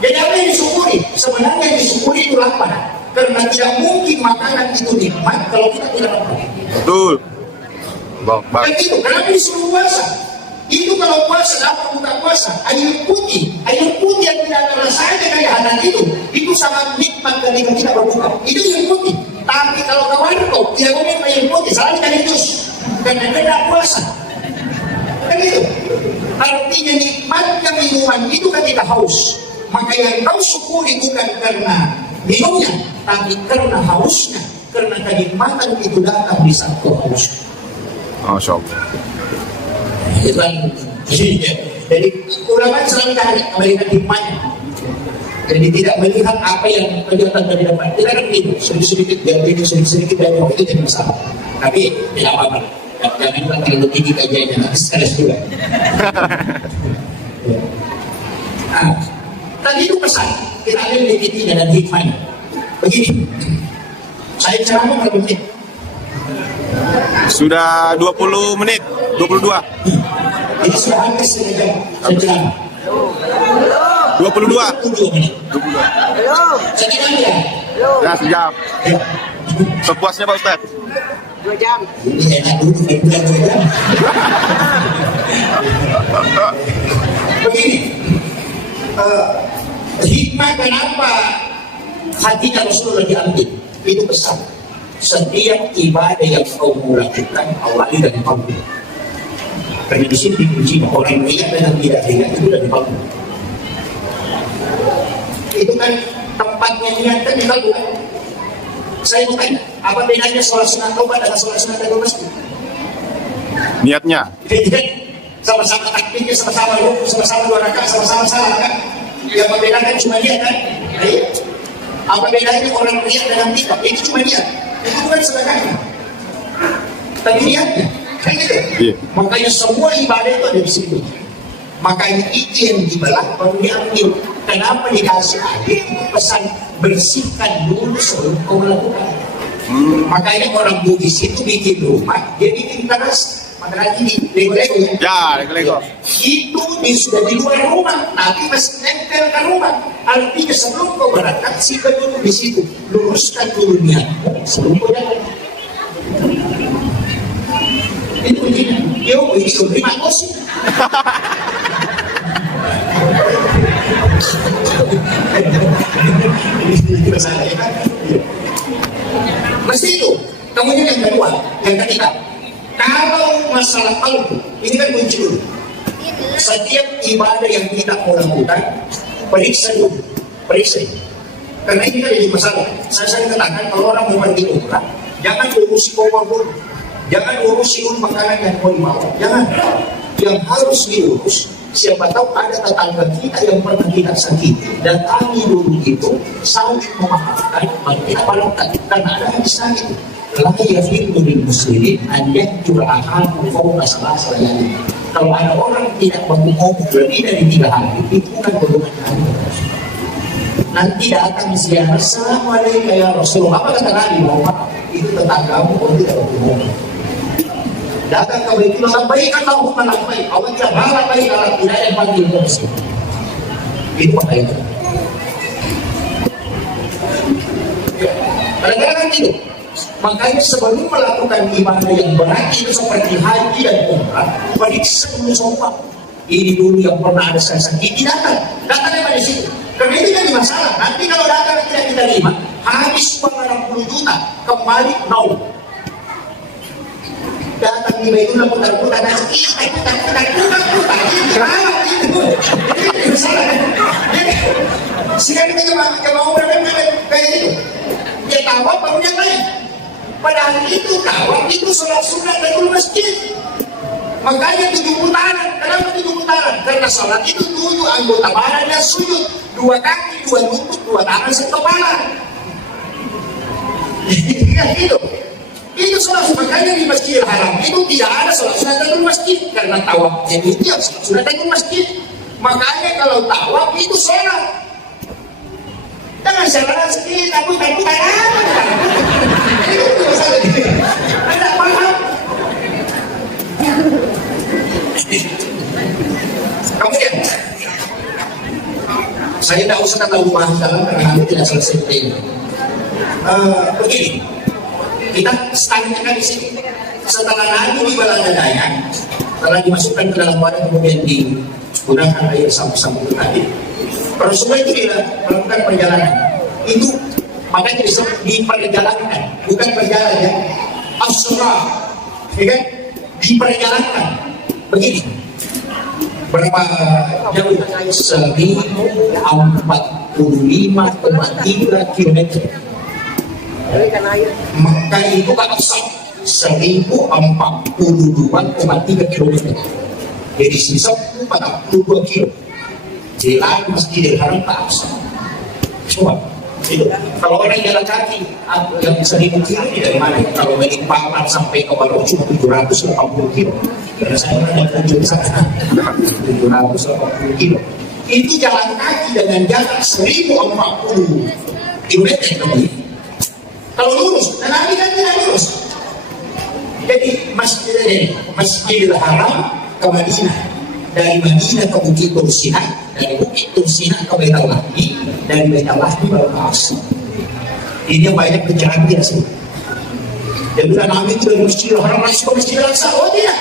Jadi apa yang disyukuri? Sebenarnya yang disyukuri itu lapar. Karena tidak mungkin makanan itu nikmat kalau kita tidak lapar. Betul. Allahu Akbar. Dan itu, kenapa disuruh puasa? Itu kalau puasa, apa buka puasa? Air putih yang tidak ada rasanya kayak hadat itu sangat nikmat ketika kita berbuka. Itu air putih. Tapi kalau ke warkop, tidak boleh air putih, salah dari jus. Karena tidak puasa. Kan itu. Artinya nikmatnya minuman itu ketika haus. Maka yang kau syukuri bukan karena minumnya, tapi karena hausnya. Karena kenikmatan itu datang di saat kau haus. Masya Allah. Itu kan, jadi ulama selalu cari kebalikan hikmahnya. Jadi tidak melihat apa yang kelihatan dari depan. Kita kan itu sedikit-sedikit dan itu sedikit-sedikit dan itu jadi masalah. Tapi tidak apa-apa. Jangan terlalu tinggi kajiannya, nanti stres juga. Nah, tadi itu pesan kita ambil legitimnya dan hikmahnya. Begini, saya ceramah berapa menit? Sudah 20 menit, 22. Ini sudah hampir setengah jam. 22. 22 menit. Belum. Setengah jam. Belum. Ya, sejam. Ya. Sepuasnya Pak Ustaz. 2 jam. Ini enak dulu, bulan 2 jam. Begini, hikmah kenapa hatinya Rasulullah diambil? Itu pesan. Setiap ibadah yang kau lakukan awali dari kamu. Karena di sini dipuji orang yang dengan tidak ingat itu dari kamu. Itu kan tempatnya niatkan di kamu. Saya mau tanya, apa bedanya sholat sunat taubat dengan sholat sunat dari masjid? Niatnya. Sama-sama takbirnya, sama-sama rukuk, sama-sama 2 rakaat, sama-sama salah kan? Yang membedakan cuma niat kan? Apa bedanya orang niat dengan tidak? Itu cuma niat. Itu bukan sedekahnya, tapi niatnya. Kan gitu. Iya. Makanya semua ibadah itu ada di situ. Makanya itu yang dibelah baru diambil. Kenapa dikasih adik pesan bersihkan dulu sebelum kau melakukan. Makanya orang Bugis itu bikin rumah, dia bikin teras. Padahal ini lego-lego ya. Ya, lego-lego. Itu sudah di luar rumah, tapi masih nempel ke rumah. Artinya sebelum kau berangkat, simpan dulu di situ, luruskan dulu niatmu sebelum kau jalan. Itu begini, yo begitu terima kasih. Mesti itu. Kemudian yang kedua, yang ketiga. Kalau masalah qalbu, ini kan muncul. Setiap ibadah yang kita mau lakukan, periksa dulu, periksa. Karena ini kan jadi masalah. Saya sering katakan kalau orang mau pergi umrah, jangan urusi bawa dulu, jangan urusi makanan yang mau dibawa, jangan. Yang harus diurus, siapa tahu ada tetangga kita yang pernah kita sakiti, datangi dulu itu, saling memaafkan, baru kita balokkan. Karena ada yang sakit. Lagi ya itu di muslimin anjak curahan fauqa salasal layali. Kalau ada orang tidak ngomong lebih dari 3 hari, itu kan golongan kami. Nanti datang ziarah, assalamualaikum ya Rasulullah. Apa kata Nabi? Bahwa itu tetanggamu kalau tidak ngomong. Datang ke Baitullah, labbaik Allahumma labbaik. Allah tidak marah baik kalau tidak yang panggil ke masjid. Itu apa itu? Kadang-kadang gitu. Makanya sebelum melakukan ibadah yang berat itu seperti haji dan umrah, periksa dulu semua. Ini dulu yang pernah ada saya sakiti, datang dari situ. Karena ini jadi masalah. Nanti kalau datang tidak kita terima, habis 60 juta, kembali nol. Datang di Baitullah putar-putar dan putar. Ini masalah. Sekarang kita mau berapa kayak itu? Dia tawaf baru yang lain. Padahal itu tawaf itu sholat sunat dari masjid. Makanya 7 putaran. Kenapa 7 putaran? Karena sholat itu 7 anggota badan yang sujud, 2 kaki, 2 lutut, 2 tangan, 1 kepala. Gitu. Itu sholat sunat. Makanya di Masjidil Haram itu tidak ada sholat sunat dari masjid karena tawaf. Jadi itu yang sholat sunat dari masjid. Makanya kalau tawaf itu sholat. Jangan jalan sedikit, aku Anda paham? Kemudian saya tidak usah kata bahas dalam karena kami tidak selesai ini. Begini, kita standarkan di sini. Setelah Nabi di Baladadaya, setelah dimasukkan ke dalam wadah kemudian digunakan air sampo-sampo tadi. Rasulullah itu tidak melakukan perjalanan. Itu makanya disebut diperjalankan, bukan berjalan ya. As-surah, ya kan? Diperjalankan. Begini. Berapa jauh? 1045,3 km. Maka itu kan 1042,3 km. Jadi sisa 42 km. Jalan Masjidil Haram tak usah. Coba. Itu. Kalau orang jalan kaki, yang bisa dimungkiri dari mana? Kalau dari Paman sampai ke Baru cuma 780 kilo. Karena saya ada kunjung sana 780 kilo. Itu jalan kaki dengan jarak 1040 km lebih. Kalau lurus, dan Nabi kan tidak lurus. Jadi Masjidil Haram ke Madinah, dari Madinah ke Bukit Tursina, dari Bukit Tursina ke Baitullah, dari Baitullah baru ke Aqsa. Ini banyak pencerahan dia sih. Jadi Nabi itu dari Masjidil Haram langsung ke Masjidil Aqsa. Oh tidak,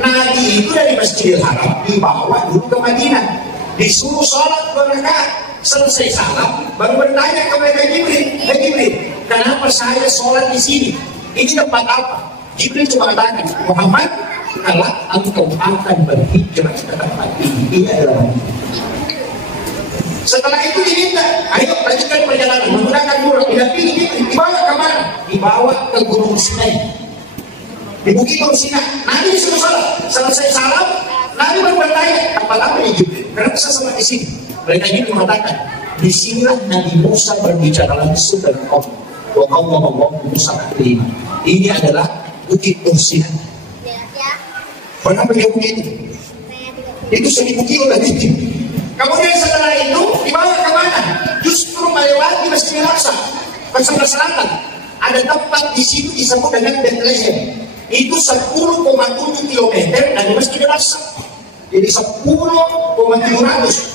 Nabi itu dari Masjidil Haram dibawa dulu ke Madinah, disuruh sholat 2 rakaat. Selesai salam, baru bertanya kepada Jibril, kenapa saya sholat di sini? Ini tempat apa? Jibril cuma katakan, Muhammad, kalau engkau akan berhijrah ke tempat ini adalah Madinah. Setelah itu diminta, ayo lanjutkan perjalanan menggunakan buruk. Tidak pilih, dibawa ke mana? Dibawa ke Gunung Sinai, di Bukit Tursina. Nabi disuruh salam. Selesai salam, Nabi baru bertanya, tempat apa ini Jibril? Kenapa saya salat di sini? Mereka ini mengatakan, disinilah Nabi Musa berbicara langsung dengan Allah. Wa qawwama Musa taklima. Ini adalah Bukit Tursina. Berapa jauh itu? Itu 1000 kilo dari itu. Kemudian setelah itu dibawa ke mana? Justru melewati Masjidil Aqsa ke sebelah selatan. Ada tempat di situ disebut dengan Bethlehem. Itu 10,7 km dari Masjidil Aqsa. Jadi 10,700.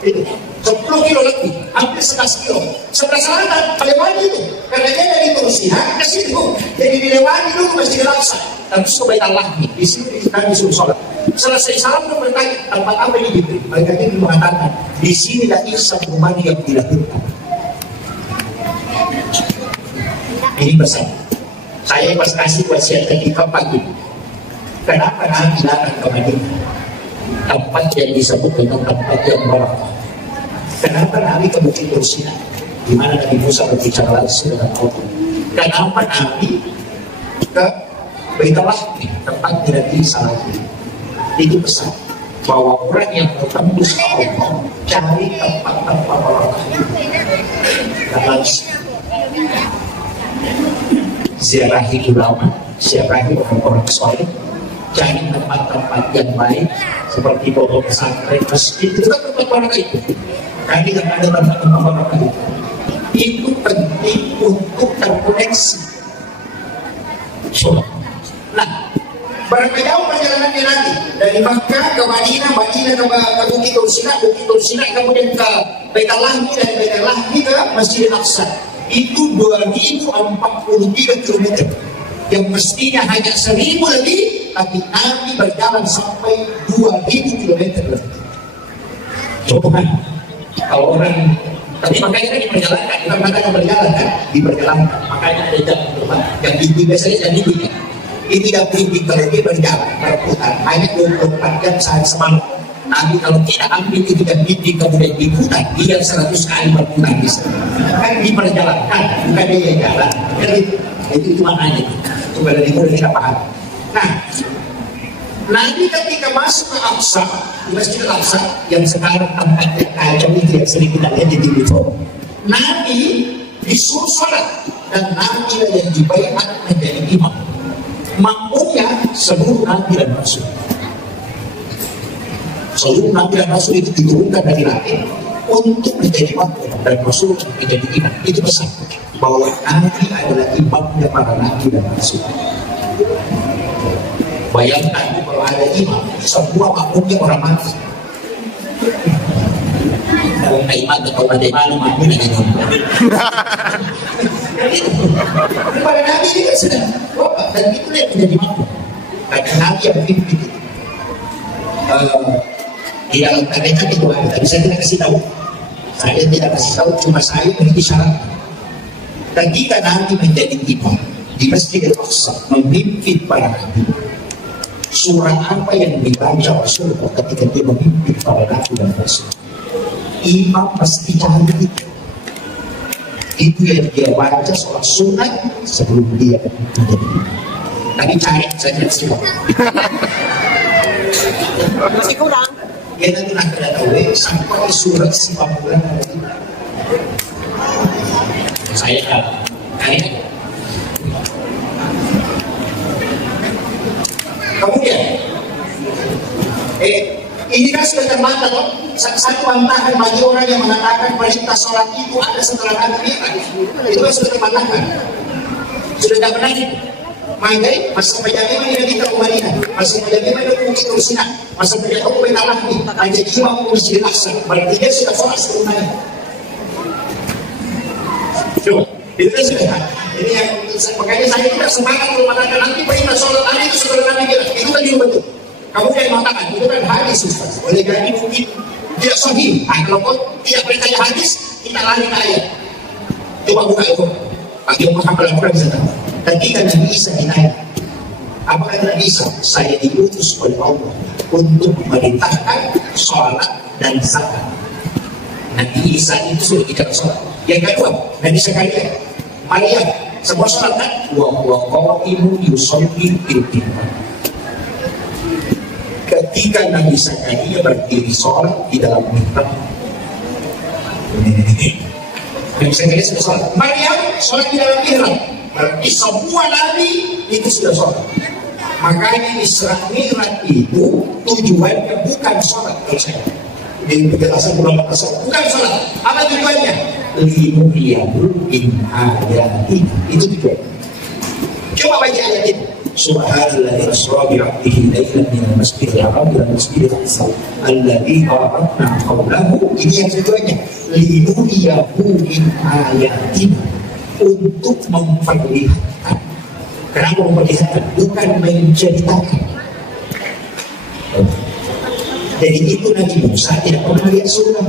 Itu 10 kilo lebih, hampir 11 kilo. Sebelah selatan melewati itu. Karena dia dari Tursina ke situ. Jadi dilewati dulu Masjidil Aqsa. Terus ke Baitullah, di sini kita disuruh sholat. Selesai salam pun bertanya, tempat apa ini Jibril? Mereka ini mengatakan, di sinilah Isa bin Maryam dilahirkan. Ini pesan. Saya pas kasih wasiat ketika pagi. Kenapa Nabi datang ke Madinah? Tempat yang disebut dengan tempat yang barakah. Kenapa Nabi ke Bukit Tursina? Di mana Nabi Musa berbicara langsung dengan Allah? Kenapa Nabi ke Baitullah, tempat tidak salah? Itu pesan bahwa orang yang bertembus ke Allah cari tempat-tempat barakah. Ziarahi ulama, ziarahi orang-orang soleh, cari tempat-tempat yang baik seperti pondok pesantren, masjid, itu kan tempat barakah itu. Karena tidak ada tempat-tempat barakah itu penting untuk terkoneksi. Nah, Berapa jauh perjalanannya nanti? Dari Makkah ke Madinah, Madinah ke Bukit Tursina, Bukit Tursina kemudian ke Baitul Lahmi, dari Baitul Lahmi ke Masjidil Aqsa. Itu 2043 km. Yang mestinya hanya 1000 lebih, tapi Nabi berjalan sampai 2000 km. Coba kalau orang, tapi makanya kan diperjalankan, bukan makanya berjalan kan, diperjalankan. Makanya ada jam terbang. Yang tinggi biasanya jam tinggi. Ini tidak tinggi kalau dia berjalan, berputar. Hanya 24 jam sehari semalam. Tapi kalau tidak ambil itu jam tinggi kemudian diputar, dia 100 kali berputar bisa. Kan diperjalankan, bukan dia jalan. Jadi itu maknanya. Itu dari mudah kita paham. Nah, nanti ketika masuk ke Aqsa, di Masjid Al-Aqsa yang sekarang tempatnya kacau itu yang sering kita lihat di TV itu, Nabi disuruh sholat dan Nabi yang dibaiat menjadi imam. Makmumnya seluruh Nabi dan Rasul. Seluruh Nabi dan Rasul itu diturunkan dari langit untuk menjadi makmum dan Rasul menjadi imam. Itu pesan bahwa Nabi adalah imamnya para Nabi dan Rasul. Bayangkan kalau ada imam, semua makmumnya orang mati. Kalau iman atau bagaimana makmumnya dengan pada Nabi ini kan sedang wabah dan itu yang menjadi makmum. Karena Nabi yang pimpin itu. Di dalam tarekat itu ada, tapi saya tidak kasih tahu. Saya tidak kasih tahu, cuma saya beri syarat. Ketika Nabi menjadi imam di Masjid Al-Aqsa, memimpin para Nabi, surah apa yang dibaca Rasulullah ketika dia memimpin para Nabi dan Rasul? Imam pasti cari itu. Itu yang dia baca sholat sunat sebelum dia menjadi imam. Tapi cari saja semua. Masih kurang. Dia nanti nak kena tahu sampai surat 90 ada di mana. Saya cari. Kemudian, ini kan sudah terbantah toh. Satu bantahan bagi orang yang mengatakan perintah sholat itu ada setelah Nabi itu kan sudah terbantahkan. Sudah tidak pernah itu. Maka masa penjagaan yang kita ke Madinah, masa penjagaan yang Bukit Tursina, masa penjagaan yang Baitul Lahmi, hanya imam Masjidil Aqsa. Berarti dia sudah sholat sebelum Nabi. Coba, itu kan sudah. Ini yang makanya saya tidak semangat kalau mengatakan nanti perintah sholat Nabi itu sebelum Nabi bilang. Itu kan belum betul. Kamu yang mengatakan itu kan hadis Ustaz. Oleh karena ini mungkin tidak sahih. Nah, kalau kau tidak percaya hadis, kita lari ke ayat. Coba buka itu. Bagi Umar Al-Quran bisa tahu. Ketika Nabi Isa ditanya, apa kata Nabi Isa? Saya diutus oleh Allah untuk memerintahkan sholat dan zakat. Nabi Isa itu sudah bicara sholat. Yang kedua, Nabi Zakaria, Maryam, semua sholat kan? Wa qa'imun yusolli fil qiblah. Ketika Nabi Zakaria berdiri sholat di dalam mihrab, Nabi Zakaria sudah sholat. Maryam sholat di dalam mihrab. Berarti semua Nabi itu sudah sholat. Makanya Isra Mi'raj itu tujuannya bukan sholat. Kalau saya di penjelasan ulama tasawuf bukan sholat. Apa tujuannya? Linuriyahu min ayati. Itu tujuan. Coba baca ayat itu. Subhanalladzi asra bi 'abdihi lailan minal masjidil haram ila masjidil aqsa alladzi barakna hawlahu. Ini yang tujuannya. Linuriyahu min ayati. Untuk memperlihatkan. Kenapa memperlihatkan? Bukan menceritakan. Jadi itu Nabi Musa tidak pernah lihat surga.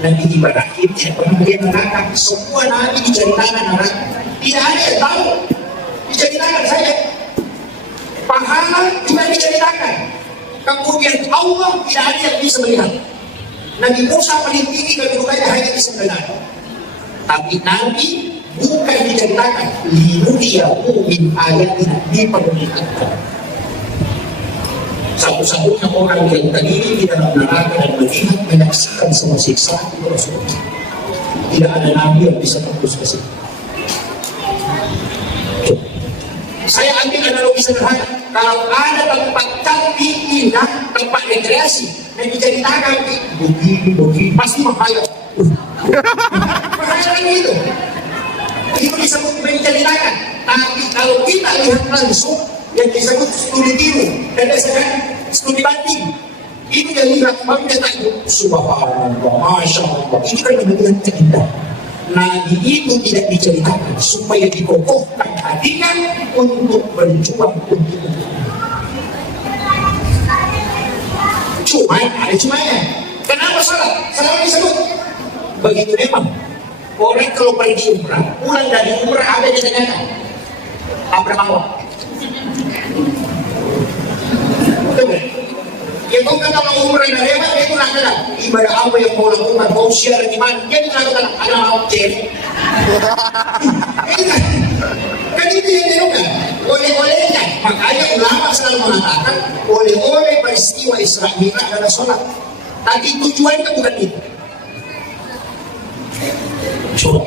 Nabi Ibrahim tidak pernah lihat neraka. Semua Nabi diceritakan neraka. Tidak ada yang tahu. Diceritakan saja. Pahala juga diceritakan. Kemudian Allah tidak ada yang bisa melihat. Nabi Musa paling tinggi kedudukannya hanya bisa melihat. Tapi Nabi bukan diceritakan, linuriyahu min ayatina, diperlihatkan. Satu-satunya orang yang terdiri di dalam neraka dan melihat menyaksikan semua siksa itu Rasulullah. Tidak ada Nabi yang bisa tembus ke situ. Saya ambil analogi sederhana. Kalau ada tempat cantik indah, tempat rekreasi, yang diceritakan begini, pasti menghayat. Perhatian itu disebut menceritakan. Tapi kalau kita lihat langsung, yang disebut studi tiru dan disebut studi banding. Itu yang dilakukan dia takut. Subhanallah, Masya Allah. Ini kan benar-benar terindah. Nabi itu tidak diceritakan supaya dikokohkan hatinya untuk berjuang untuk ada cumanya. Kenapa salah? Salah disebut. Begitu memang. Orang kalau pergi umrah, pulang dari umrah ada di tengah. Apa mau? Yang kau kata mau umrah dari mana? Itu nak kata ibadah apa yang mau lakukan? Mau share di mana? Dia tidak kata ada mau cek. Kan itu yang dilakukan. Oleh-olehnya, makanya ulama selalu mengatakan oleh-oleh peristiwa Isra Mi'raj adalah sholat. Tapi tujuannya bukan itu. Coba.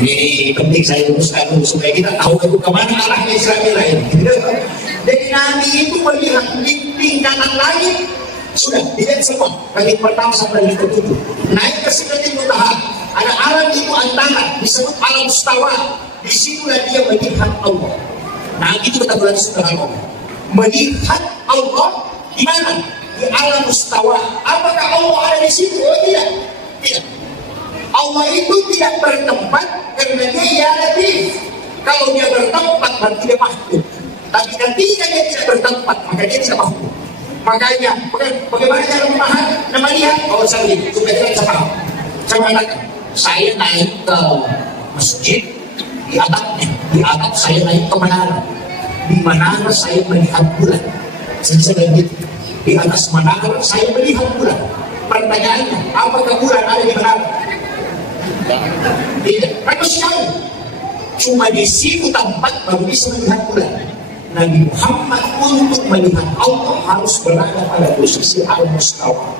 Ini penting saya luruskan dulu supaya kita tahu itu kemana arahnya Isra Mi'raj ini. Jadi Nabi itu melihat di kanan langit sudah dilihat semua langit pertama sampai langit ketujuh. Naik ke Sidratil Muntaha. Ada alam itu antara disebut alam mustawa. Di situlah dia melihat Allah. Nah itu kita berarti sudah Allah. Melihat Allah di mana? Di alam mustawa. Apakah Allah ada di situ? Oh tidak. Tidak. Allah itu tidak bertempat karena dia ya latif. Kalau dia bertempat berarti dia makhluk. Tapi ketika dia tidak bertempat maka dia tidak makhluk. Makanya bagaimana cara memahami? Melihat oh saya supaya kita bisa paham. Saya mengatakan saya naik ke masjid. Di atap saya naik ke menara. Di menara saya melihat bulan. Saya gitu. Di atas menara saya melihat bulan. Pertanyaannya, apakah bulan ada di menara? Tidak. Kan masih tahu. Cuma di situ tempat baru bisa melihat bulan. Nabi Muhammad untuk melihat Allah harus berada pada posisi al-mustawa.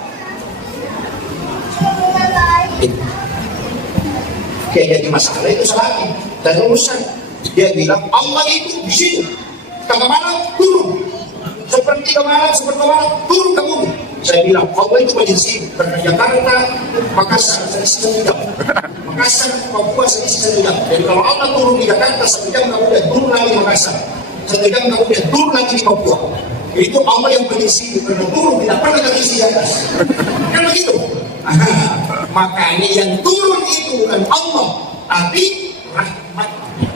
Kayak jadi masalah itu salah. Dan urusan dia bilang Allah itu di situ. Tengah malam turun. Seperti kemarin turun ke bumi. Saya bilang Allah itu di sini. Karena Jakarta, Makassar, selisih 1 jam. Makassar, Papua selisih 1 jam. Jadi kalau Allah turun di Jakarta 1 jam kemudian turun lagi di Makassar. 1 jam kemudian turun lagi di Papua. Itu Allah yang berisi karena turun tidak pernah terisi di atas. Kan begitu. Makanya yang turun itu bukan Allah, tapi rahmatnya.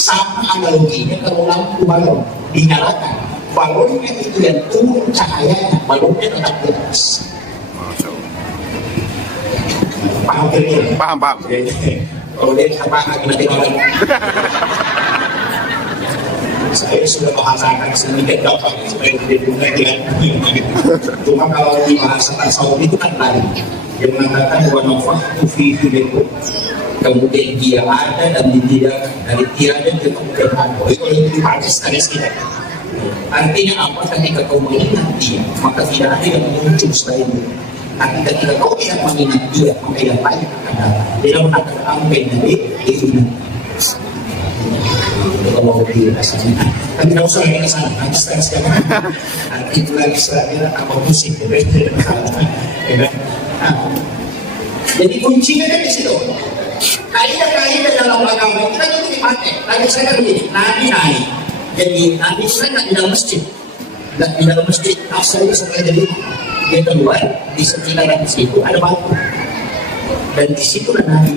Sama analoginya kalau lampu balon dinyalakan, balonnya itu yang turun cahayanya, balonnya tetap di atas. Paham kira-kira? Paham. Kalau dia sama nanti kalau saya sudah bahasakan sedikit gampang supaya tidak dengan cuma kalau di bahasa tasawuf itu kan lain yang mengatakan wa nafaktu fi hidayku kemudian dia ada dan tidak dari tiada ke kemudian ada itu yang dipakai sekali-sekali. Artinya apa? Ketika kau mengingat dia maka tidak ada yang muncul selain dia. Tapi ketika kau tidak mengingat dia maka yang lain akan datang. Dia mengatakan ambil dari itu. Kalau di rasanya, tapi tidak usah lagi kesana. Nanti sekarang nanti itu lagi setelahnya apa musik, jadi kuncinya kan di situ. Kaidah-kaidah dalam agama kita itu dipakai. Tadi saya kan begini, Nabi naik. Jadi Nabi saya nggak di dalam masjid, nggak di dalam masjid. Asalnya setelah jadi dia keluar di sekitaran situ ada batu, dan di situ Nabi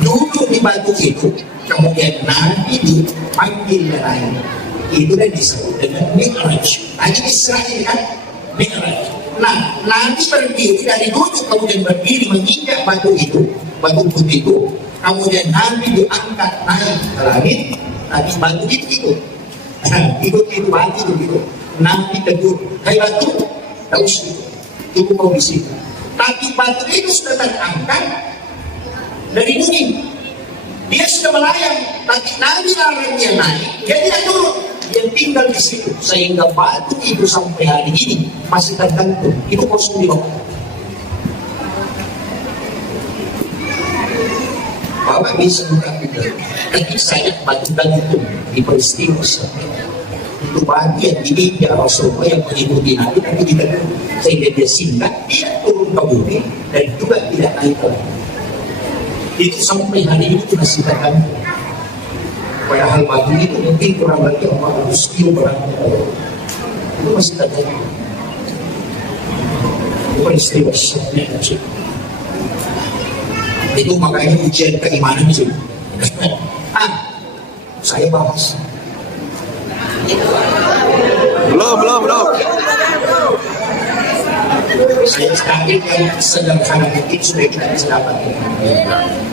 duduk di batu itu, kemudian Nabi dipanggil lain. Itu dan disebut dengan Mi'raj. Tadi Israel kan Mi'raj. Nah, Nabi berdiri dari duduk kemudian berdiri menginjak batu itu, batu putih itu. Kemudian Nabi diangkat naik ke langit. Nabi batu itu ikut itu batu itu. Nabi tegur, hai batu, tak usah itu mau di situ. Tapi batu itu sudah terangkat dari bumi, dia sudah melayang, tapi Nabi larang dia naik, dia tidak turun, dia tinggal di situ, sehingga batu itu sampai hari ini masih tergantung, itu kosong di bawah. Bapak bisa buka video, tapi saya batu gantung di peristiwa itu bagian ini dia Rasulullah yang mengikuti Nabi, tapi tidak sehingga dia singgah, dia turun ke bumi dan juga tidak naik ke bumi. Itu sampai hari ini masih tergantung. Padahal batu itu mungkin kurang lebih 400 kilo beratnya. Itu masih terjadi. Itu peristiwa syaknya kecil. Itu makanya ujian keimanan itu. Saya bahas. Belum. Saya sekarang yang sederhana mungkin sudah kita bisa dapat.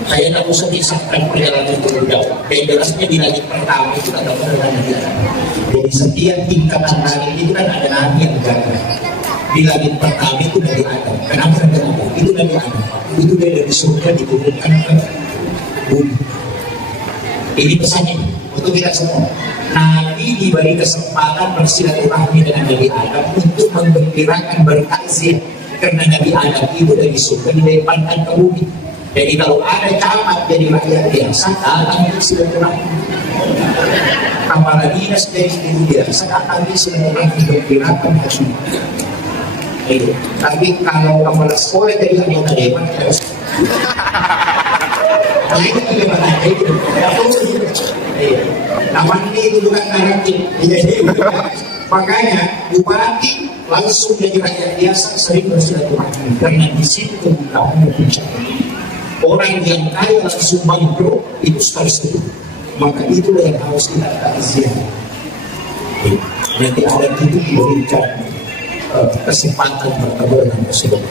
Saya tidak usah disahkan perjalanan itu jauh. Dan jelasnya di langit pertama itu ada perjalanan dia. Jadi setiap tingkatan langit itu kan ada nabi yang jaga. Di langit pertama itu dari Adam. Kenapa ada nabi? Itu dari Adam. Itu dari surga diturunkan ke bumi. Ini pesannya untuk kita semua. Nabi diberi kesempatan bersilaturahmi dengan Nabi Adam untuk menggembirakan bertakziah karena Nabi Adam itu dari surga dilemparkan ke bumi. Jadi kalau ada camat jadi rakyat biasa datang bersilaturahmi. Kepala dinas jadi guru biasa datang bersilaturahmi menggembirakan hati. Tapi kalau kepala sekolah jadi anggota dewan harus. Itu bagaimana itu? Namanya itu bukan nanti. Makanya bupati langsung jadi rakyat biasa sering bersilaturahmi karena di situ kemudahan berbicara. Orang yang kaya langsung bangkrut itu sekali. Maka itulah yang harus kita takziah. Nanti ada itu diberikan kesempatan bertemu dengan tersebut.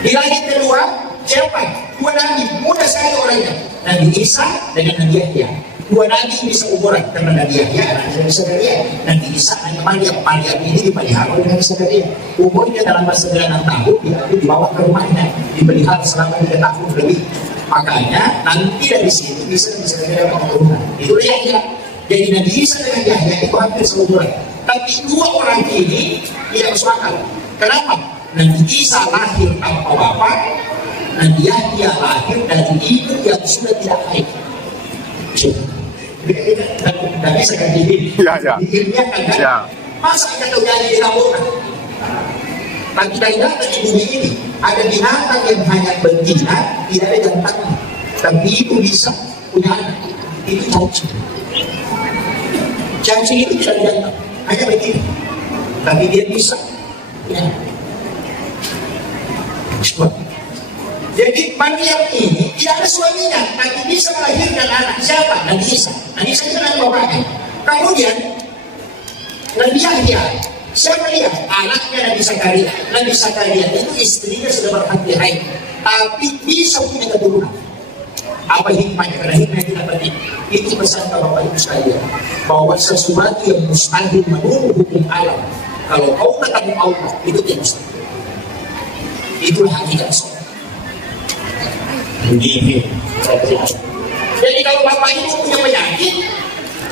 Di langit kedua, siapa? Dua nabi, mudah sekali orangnya. Nabi Isa dengan Nabi Yahya. Dua nabi bisa umuran karena Nabi Yahya Nabi Zakaria. Nabi Isa hanya Maryam ini dipelihara dengan Zakaria. Umurnya dalam 9 tahun dia dibawa ke rumahnya, dipelihara selama 3 tahun lebih. Makanya nanti dari sini bisa Zakaria keturunan. Itu Yahya. Jadi Nabi Isa dengan Yahya itu hampir seumuran. Tapi dua orang ini tidak masuk akal. Kenapa? Nabi Isa lahir tanpa bapak, Nabi Yahya lahir dari ibu yang sudah tidak baik. Tidak bisa kan diri. Dirinya kan masa kita jadi di laporan. Tapi tidak di bumi ini ada binatang yang hanya betina, tidak ada jantannya. Tapi itu bisa punya anak. Itu cacing. Cacing itu tidak ada jantan, hanya betina. Tapi dia bisa punya anak. Jadi Maryam ini tidak ada suaminya, tapi bisa melahirkan anak. Siapa? Nabi Isa. Nabi Isa itu nama bapaknya. Kemudian Nabi Yahya, siapa dia? Anaknya Nabi Zakaria. Nabi Zakaria itu istrinya sudah berhati haid, tapi bisa punya keturunan. Apa hikmahnya? Karena hikmahnya kita penting. Itu pesan Bapak Ibu sekalian, bahwa sesuatu yang mustahil menurut hukum alam, kalau kau ketemu Allah, itu tidak mustahil. Itulah hakikat sholat. Jadi kalau bapak ibu punya penyakit,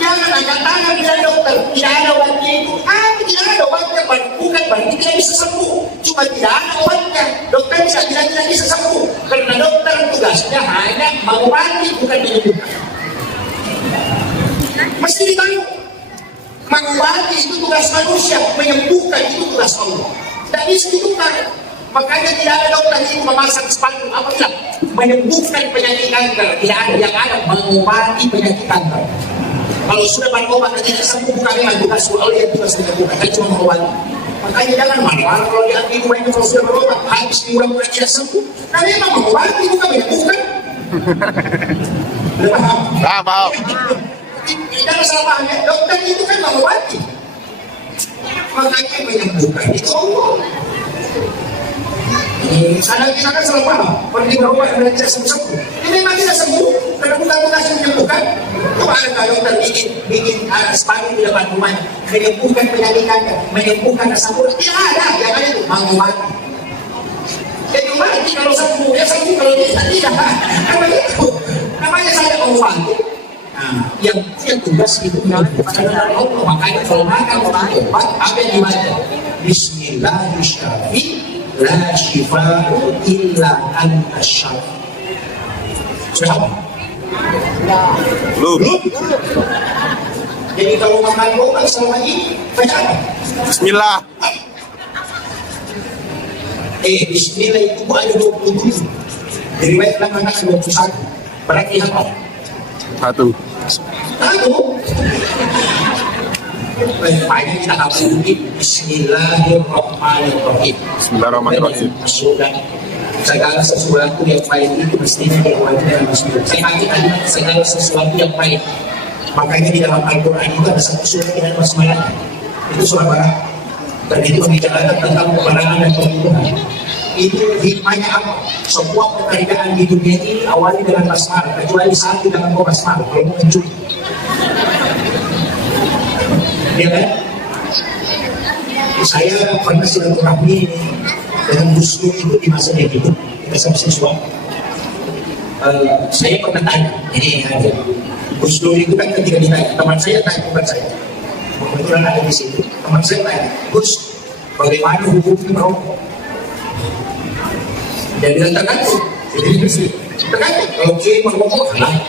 jangan angkat tangan dengan dokter. Tidak ada obatnya itu. Tidak ada obatnya, bukan berarti tidak bisa sembuh. Cuma tidak ada obatnya. Dokter bisa tidak bisa sembuh. Karena dokter tugasnya hanya mengobati, bukan menyembuhkan. Mesti ditahu. Mengobati itu tugas manusia, menyembuhkan itu tugas Allah. Tidak bisa ditukar. Makanya tidak ada dokter itu memasang spanduk apa bilang menyembuhkan penyakit kanker. Tidak ada, yang ada mengobati penyakit kanker. Kalau sudah berobat dan tidak sembuh, bukan memang tugas Allah yang tugas menyembuhkan, tapi cuma mengobati. Makanya jangan marah kalau diambil banyak kalau sudah berobat habis diulang-ulang tidak sembuh. Nah memang mengobati bukan menyembuhkan. Sudah paham? Paham. Tidak salah paham ya. Dokter itu kan mengobati. Makanya menyembuhkan itu Allah. Kadang kita kan salah paham, pergi berobat dan tidak sembuh. Ini memang tidak sembuh, karena bukan tugas menyembuhkan. Coba ada dokter bikin spanduk di depan rumahnya, menyembuhkan penyakit kanker, menyembuhkan kesembuhan. Tidak ada, yang ada itu mengobati. Jadi mati kalau sembuh, ya sembuh kalau tidak. Namanya itu, namanya saya mengobati. Yang punya tugas itu bukan Allah. Makanya kalau makan obat, apa yang dibaca? Bismillahirrahmanirrahim. La shifa'u illa anta syafi. Sudah apa? Belum. Jadi kalau makan obat selama ini baca apa? Bismillah. Bismillah itu ada 27. Dari riwayat Al-Qur'an 21. Berarti apa? 1. Tahu? Banyak kita hafal Bismillahirrahmanirrahim. Bismillahirrahmanirrahim. Sudah segala sesuatu yang baik itu mestinya diawali dengan bismillah. Saya katakan segala sesuatu yang baik. Makanya di dalam Al-Quran itu ada satu surat dengan basmalah. Itu surat Barah. Dan itu membicarakan tentang kebenaran dan kebenaran. Itu hikmahnya apa? Semua pekerjaan di dunia ini awali dengan basmalah. Kecuali saat di dalam basmalah. Kalau mau mencuri. Ya kan? Saya pernah silaturahmi dengan Gus Nur itu di masa dia hidup. Kita sama siswa. Saya pernah tanya, ini ada Gus Nur itu kan ketika ditanya, teman saya tanya, bukan saya. Kebetulan ada di situ. Teman saya tanya, Gus, bagaimana hukumnya merokok? Dia bilang tergantung. Tergantung. Kalau dia merokok, halal.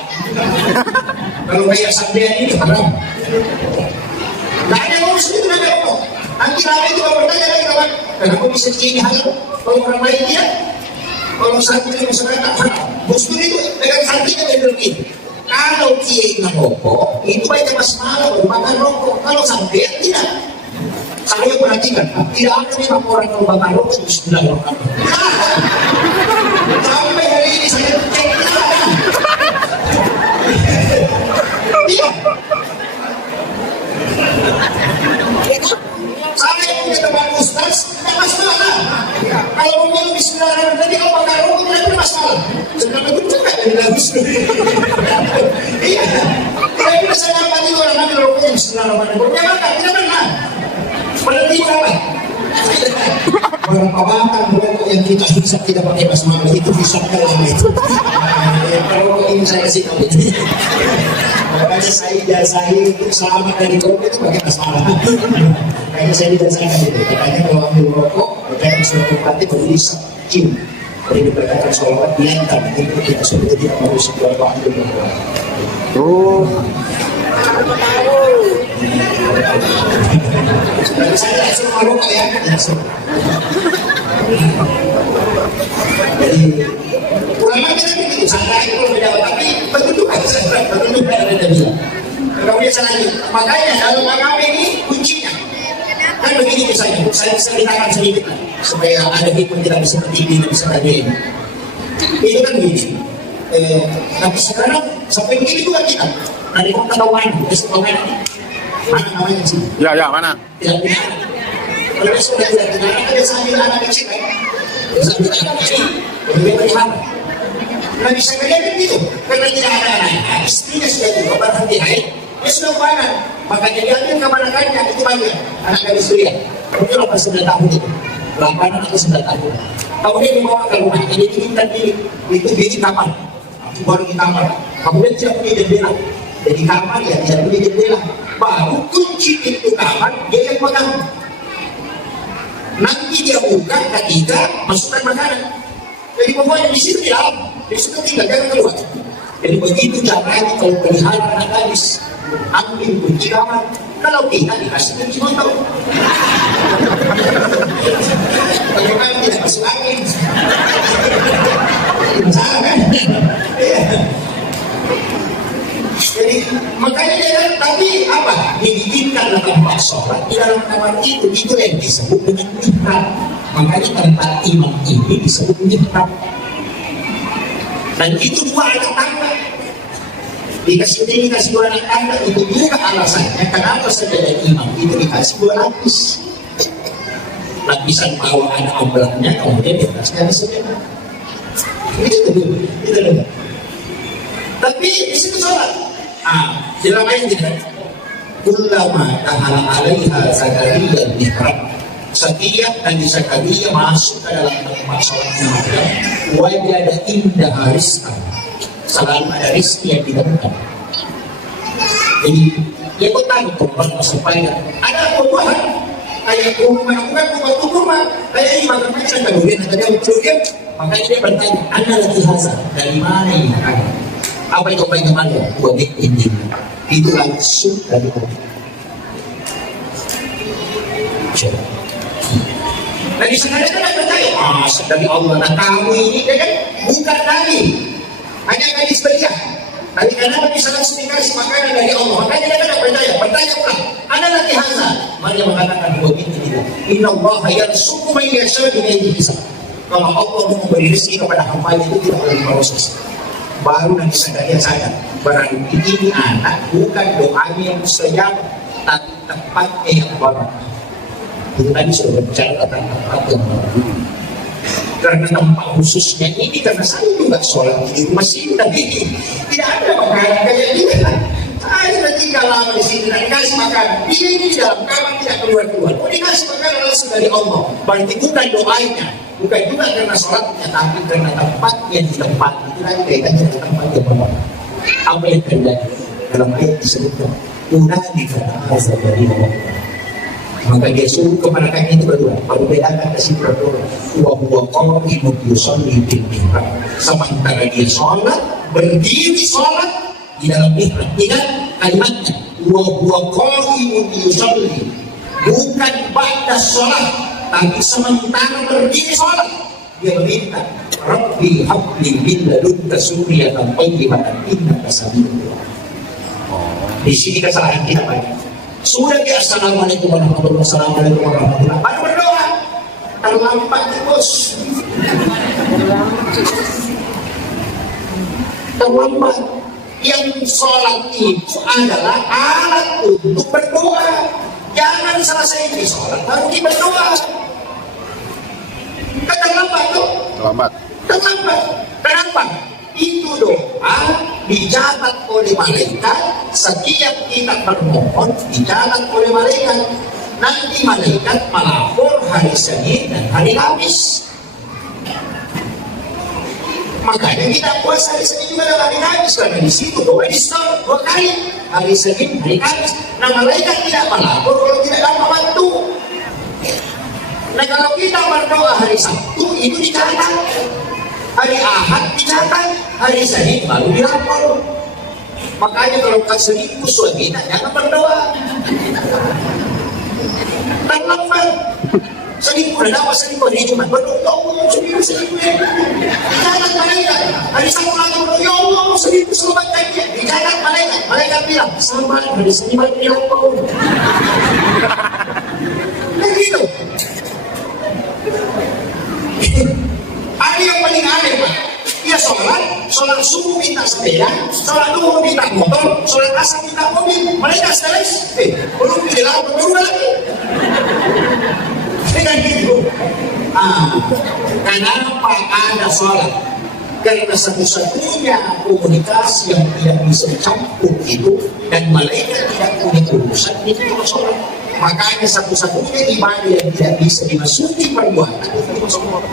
Kalau kayak sampean ini haram. Nggak ada yang muslim itu ada apa? Nanti ramai juga bertanya lagi kawan, kenapa bisa ini halal? Kalau orang lain dia, kalau satu yang masyarakat, muslim itu dengan hatinya dia bilang ini. Kalau dia ingin rokok, itu banyak masalah makan rokok. Kalau sampai tidak, saya perhatikan, tidak ada yang laporan kalau makan rokok Bismillahirrahmanirrahim. Sampai hari ini saya cek tidak ada. Iya. Saya punya teman ustaz, tidak masalah. Kalau mau Bismillahirrahmanirrahim, kalau makan rokok tidak ada masalah. Sedang itu juga dari bagus. Iya, tidak bisa saya dapat itu orang ambil rokoknya Bismillahirrahmanirrahim. Dia makan, tidak benar. Berarti apa? Berapa makan rokok yang kita hisap tidak pakai basmalah itu hisapnya lama itu. Kalau ini saya kasih tahu. Makanya saya untuk selamat dari rokok itu pakai basmalah. Kayaknya saya dibiasakan itu. Katanya kalau ambil rokok, berkaitan suatu hati berhisap jin. Jadi diberkatakan sholawat diantar untuk kita supaya tidak mau sebuah waktu berbuat. Oh. Saya langsung merokok ya, langsung. Jadi ulama kita begitu, santai itu beda, tapi bentukan ada dia. Kemudian selanjutnya, makanya dalam agama ini kuncinya. Kan begini misalnya, saya bisa ceritakan sedikit supaya ada hikmah tidak bisa seperti ini, tidak bisa tadi ini. Itu kan begini. Tapi sekarang sampai begini juga kita. Dari kota Lawan, Estongan, mana namanya sih? Ya, mana? Tidak punya. Kalau sudah tidak punya, ada sambil anak kecil kan? Sambil anak kecil, lebih berharap. Nah bisa kalian begitu, karena tidak ada anak, istrinya sudah tua, berhenti haid, dia sudah panas, makanya dia ambil kemanakannya, itu banyak anak gadis dia. Mungkin 9 tahun itu, 8 atau 9 tahun. Kemudian dibawa ke rumah, ini diminta itu di kamar, itu baru di kamar. Kemudian dia punya jendela, jadi kamar ya dia punya jendela. Baru kunci pintu kamar, dia yang pegang. Nanti dia buka ketika masukkan makanan. Jadi pokoknya di situ di dalam, di situ tinggal jangan keluar. Jadi begitu caranya kalau pelihara anak gadis, ambil kunci kamar. Kalau kita dikasih kunci motor, bagaimana tidak masuk angin? Masalah kan? Jadi makanya dia tapi apa? Dibikinkan tempat sholat di dalam kamar itu yang disebut dengan mihrab. Makanya tempat imam ini disebut mihrab. Dan itu 2 anak tangga. Dikasih ini kasih 2 anak tangga itu juga alasannya kenapa sejadah imam itu dikasih 2 lapis. Lapisan bawah ada ombaknya, kemudian di atasnya ada sejadah. Itu dulu. Tapi di situ sholat. Dalam ayat ini kullama tahala alaiha Zakaria mihrab, setiap Nabi Zakaria masuk ke dalam tempat sholatnya wajada indah rizqan, selalu ada rizki yang ditemukan. Jadi dia pun tahu tempat supaya ada perubahan kayak rumah, bukan rumah kayak ini makan macam kemudian kemudian makanya dia bertanya anda lagi hasil dari mana ini ada apa itu bagaimana buat ini itu langsung dari Allah. Nabi sekarang kan bertanya dari Allah. Nah kamu ini kan bukan Nabi, hanya gadis belia. Tapi karena bisa langsung dikasih makanan dari Allah, makanya dia kan bertanya ulang. Ada lagi Hamzah, Maria mengatakan begitu tidak. Inna Allah yarzuqu man yasha'u bighairi hisab. Kalau Allah memberi rezeki kepada hamba itu tidak boleh proses. Baru nanti sadar, berarti ini anak bukan doanya yang mustajab, tapi tempatnya yang baru. Itu tadi sudah berbicara tentang tempat yang baru. Karena tempat khususnya ini karena saya juga sholat di masjid tadi tidak ada makanan kayak gini. Saya sudah tinggal lama di sini dan dikasih makan. Dia ini di dalam kamar tidak keluar. Oh, dikasih makan langsung dari Allah. Berarti bukan doanya, bukan juga karena sholatnya, tapi karena tempat yang di tempat itu nanti kaitannya dengan tempat yang baru. Apa yang terjadi dalam ayat disebutkan? Unadi karena azab dari Allah. Maka dia suruh kepada kami itu berdua, baru bedakan kasih berdua. Wa qa'imun yusalli bil mihrab. Sementara dia sholat, berdiri sholat di dalam mihrab. Ingat kalimatnya, wa qa'imun yusalli, bukan ba'da sholat, tapi sementara berdiri sholat dia meminta, Rabbi habli min ladunka dzurriyyatan thayyibatan innaka samiul du'a. Di sini kesalahan kita banyak. Sudah dia assalamualaikum warahmatullahi wabarakatuh. Baru berdoa. Terlambat bos. Terlambat. Yang sholat itu adalah alat untuk berdoa. Jangan selesai di sholat baru kita berdoa. Terlambat tuh. Terlambat. Kenapa? Itu doa dicatat oleh malaikat. Setiap kita bermohon dicatat oleh malaikat. Nanti malaikat melapor hari Senin dan hari Kamis. Makanya kita puasa hari Senin juga dan hari Kamis, karena di situ doa di store 2 kali, hari Senin, hari Kamis. Nah, malaikat tidak melapor kalau tidak dapat waktu. Nah, kalau kita berdoa hari Sabtu itu dicatat. Hari Ahad dicatat, hari Senin baru dilapor. Makanya kalau kau selingkuh suaminya jangan berdoa. Terlambat. Selingkuh dan apa selingkuh hari Jumat berdoa, ya Allah selingkuh. Dicatat malaikat. Hari Sabtu lagi berdoa, ya Allah selingkuh selamatkan dia. Dicatat malaikat. Malaikat bilang selamat hari Senin baru dilapor. Begitu. Ada yang paling aneh Pak, dia sholat subuh minta sepeda, sholat duhur minta motor, sholat asar minta mobil. Mereka stres, belum dilapor berubah lagi. Dengan gitu, kenapa ada sholat? Karena satu-satunya komunikasi yang tidak bisa campur itu dan malaikat tidak punya urusan itu sholat. Makanya satu-satunya ibadah yang tidak bisa dimasuki perbuatan itu sholat.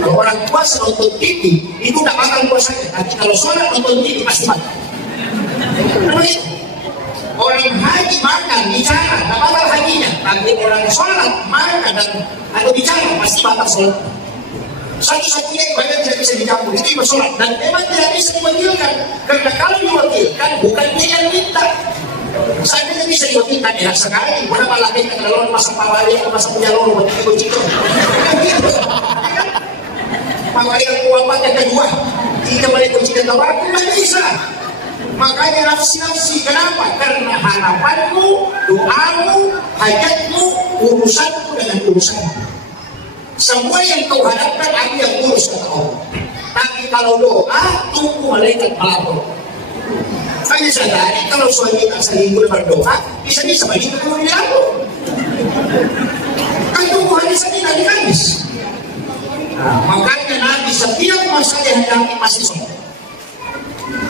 Kalau orang puasa nonton TV itu tidak bakal puasanya, tapi kalau sholat nonton TV pasti makan. Orang haji makan bicara tidak bakal hajinya, tapi orang sholat makan dan atau bicara pasti bakal sholat. Satu-satunya ibadah tidak bisa dicampur itu ibadah sholat, dan memang tidak bisa diwakilkan, karena kalau diwakilkan bukan dia yang minta. Saya bisa diwakilkan ya sekali, berapa lagi kalau masa pawali atau masa penyalur buat ibu-ibu. Pawali yang kuapat yang kedua, tidak boleh kunci dan tawaku tidak bisa. Makanya nafsi-nafsi, kenapa? Karena harapanmu, doamu, hajatmu, urusanmu dengan urusanmu. Semua yang kau harapkan aku yang urus kata Allah. Tapi kalau doa, tunggu malaikat melapor. Saya sadari kalau suami tak selingkuh berdoa, bisa-bisa bagi kedua dilapor. Kan tunggu hari Senin hari Kamis. Makanya Nabi setiap masa dihadapi masih sholat.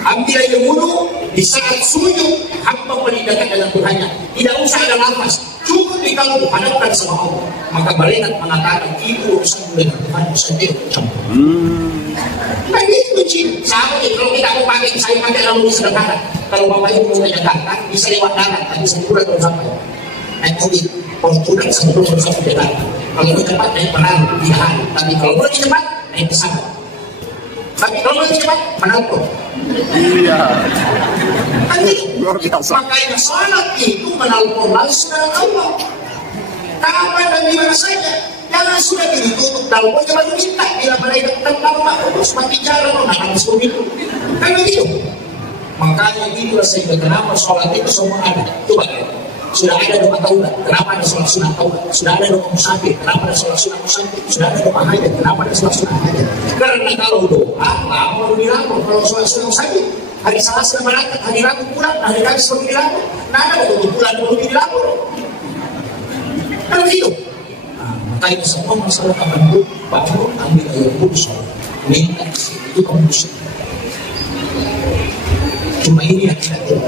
Ambil air wudhu di saat sujud, hamba menindakkan dalam Tuhannya. Tidak usah ada nafas, cukup di kalbu hadapkan sama Allah. Maka malaikat mengatakan itu urusan dengan Tuhan sendiri bercampur. Nah itu kunci. Sama kalau kita mau pakai, saya pakai lalu sedekatan. Kalau bapak ibu mau ke Jakarta bisa lewat darat, tapi sebelum atau sampai naik mobil, Fortuner sebelum sampai Jakarta. Kalau mau cepat naik peran di hari, tapi kalau mau cepat naik pesawat. Tapi kalau mau cepat menangkut. Iya. Makanya salat itu menelpon langsung dengan Allah. Kapan dan di mana saja. Jangan sudah ditutup dalam pokoknya baru minta bila mereka tentang terus bicara akan seperti itu. Kan begitu. Makanya itulah sehingga kenapa sholat itu semua ada. Coba ya. Sudah ada doa taubat, kenapa ada sholat sunat taubat? Sudah ada doa musafir, kenapa ada sholat sunat musafir? Sudah ada doa hajat, kenapa ada sholat sunat hajat? Karena kalau doa, mau dilapor kalau sholat sunat musafir. Hari Selasa berangkat, hari Rabu pulang, hari Kamis baru dilapor. Nah, ada waktu pulang baru dilapor. Kan begitu. Makanya semua masalah kamu baru ambil air kudus, minta itu kamu bisa. Cuma ini yang kita tahu.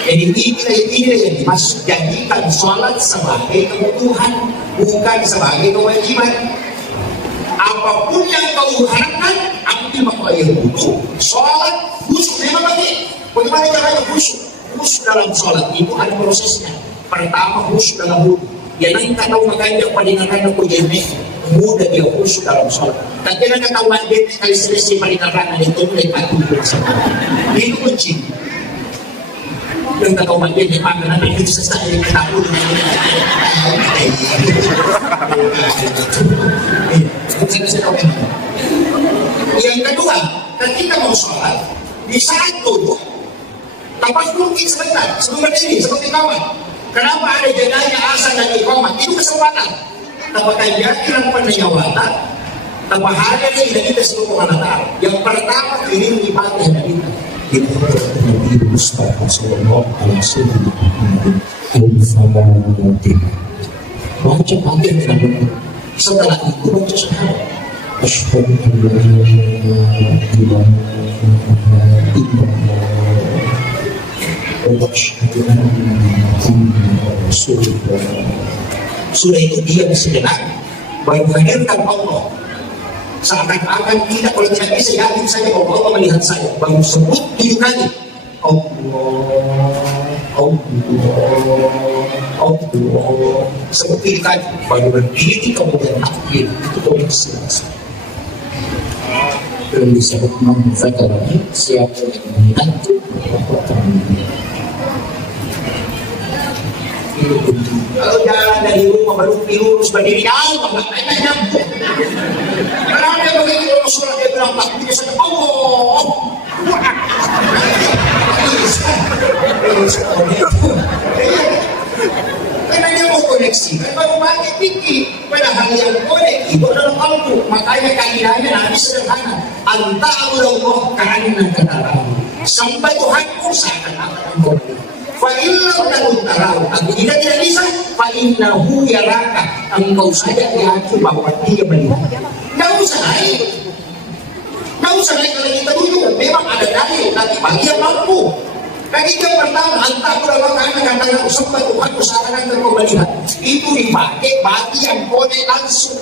Jadi ini yang dimaksud jadikan sholat sebagai kebutuhan, bukan sebagai kewajiban. Apapun yang kau harapkan, ambil maka air wudhu, sholat, khusyuk. Memang bagaimana caranya khusyuk? Khusyuk dalam sholat itu ada prosesnya. Pertama khusyuk dalam wudhu. Ya nanti tahu makanya pendengaran aku jadi mudah dia khusyuk dalam sholat. Tapi jangan tahu mandiri kali selesai pendengaran itu mulai patuh bersama. Itu kunci. Yang tahu mandiri makanan itu selesai yang tahu dengan yang kedua, ketika mau sholat di saat duduk, tanpa mungkin sebentar sebelum berdiri seperti kawan. Kenapa ada jadanya asal dan iqamah? Itu kesempatan. Apakah yakin penjawatan? Tanpa ada yang tidak kita seluruh Allah. Yang pertama ini ibadah dari kita. Nabi Mustafa Sallallahu Alaihi Wasallam al-Falatin. Baca bagian dalam. Setelah itu baca syahadat. Asyhadu an la ilaha illallah. Sudah itu dia sejenak baru menghadirkan Allah. Seakan-akan tidak, kalau tidak bisa yakin saja bahwa Allah melihat saya. Baru sebut 7 kali Allah. Sebut 7 kali baru berdiri kemudian takbir. Itu boleh selesai. Belum disebut memfakarnya siapa yang menantu kalau jalan dari rumah baru lurus berdiri jauh nggak nyampe. Karena ada begitu Rasulullah dia bilang takbir saja Allah. Karena dia mau koneksi, kan baru pakai pikir. Padahal yang konek itu adalah kalbu. Makanya kaidahnya Nabi sederhana. Anta Allah ka'anna katarahu. Sampai Tuhanku seakan-akan engkau melihat. Fa'illam takun tarahu. Aku tidak bisa. Fa'innahu yaraka. Engkau saja yakin bahwa dia melihat. Tidak usah naik. Tidak usah naik kalau kita duduk. Memang ada dalil, tapi bagi yang mampu. Kali yang pertama, antara ulama kami katakan sempat Tuhan usahakan engkau melihat. Itu dipakai bagi yang konek langsung.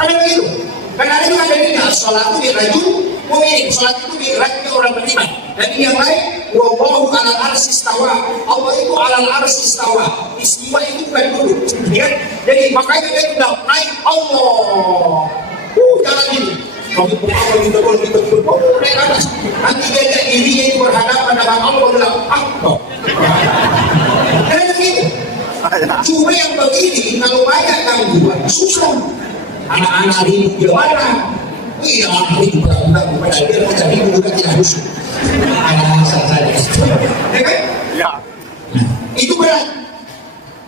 Ada begitu. Karena ada juga dalilnya, sholat itu diraju mu'min, sholat itu diraju orang beriman. Dan yang lain, wallahu alal arsy istawa. Allah itu alal arsy istawa. Istiwa itu bukan duduk. Ya? Jadi makanya dia bilang naik Allah. Jalan ini. Kalau kita naik atas. Nanti dia dirinya itu berhadapan dengan Allah bilang Allah. Karena begitu. Cuma yang begini kalau banyak gangguan susah. Anak-anak ribut di mana? Iya, anak ribut padahal dia mau jadi bukan tidak rusuh. Ada saja. Ya kan? Ya. Itu berat.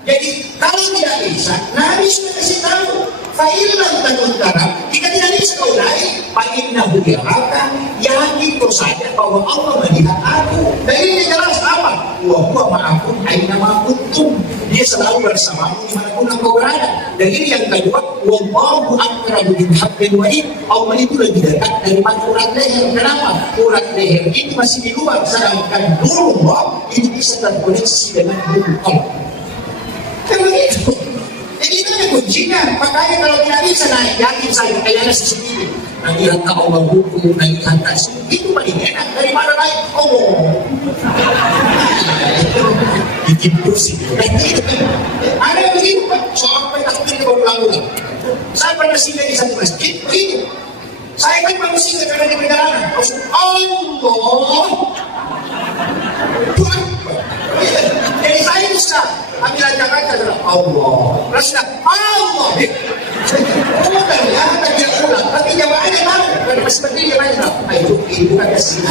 Jadi kalau tidak bisa, Nabi sudah kasih tahu. Fa'illam takun tarahu. Jika tidak bisa kau naik, fa'innahu yaraka. Yakin kau saja bahwa Allah melihat aku. Dan ini jelas apa? Wa huwa ma'akum aina ma kuntum. Dia selalu bersamamu dimanapun engkau berada. Dan ini yang kedua, wallahu aqrabu min hablil warid. Allah itu lebih dekat daripada urat leher. Kenapa? Urat leher itu masih di luar, sedangkan nurullah itu bisa terkoneksi dengan nurul Allah. Kan begitu. Jadi itu ada kuncinya. Makanya kalau tidak bisa naik, yakin saya kayaknya seperti itu. Nanti hantar Allah hukum, nanti hantar itu paling enak daripada naik Allah. Bikin pusing. Ada yang begitu Pak. Sampai takbir ke ulang-ulang. Saya pernah singgah di satu masjid begitu. Saya kan manusia karena di perjalanan. Allah. Tuhan. Jadi saya bisa ambil ajakan Allah. Rasulullah Allah. ternyata dia pulang, tapi jamaahnya tahu. Karena masih berdiri jamaahnya tahu. Ayo, ibu kan kasih.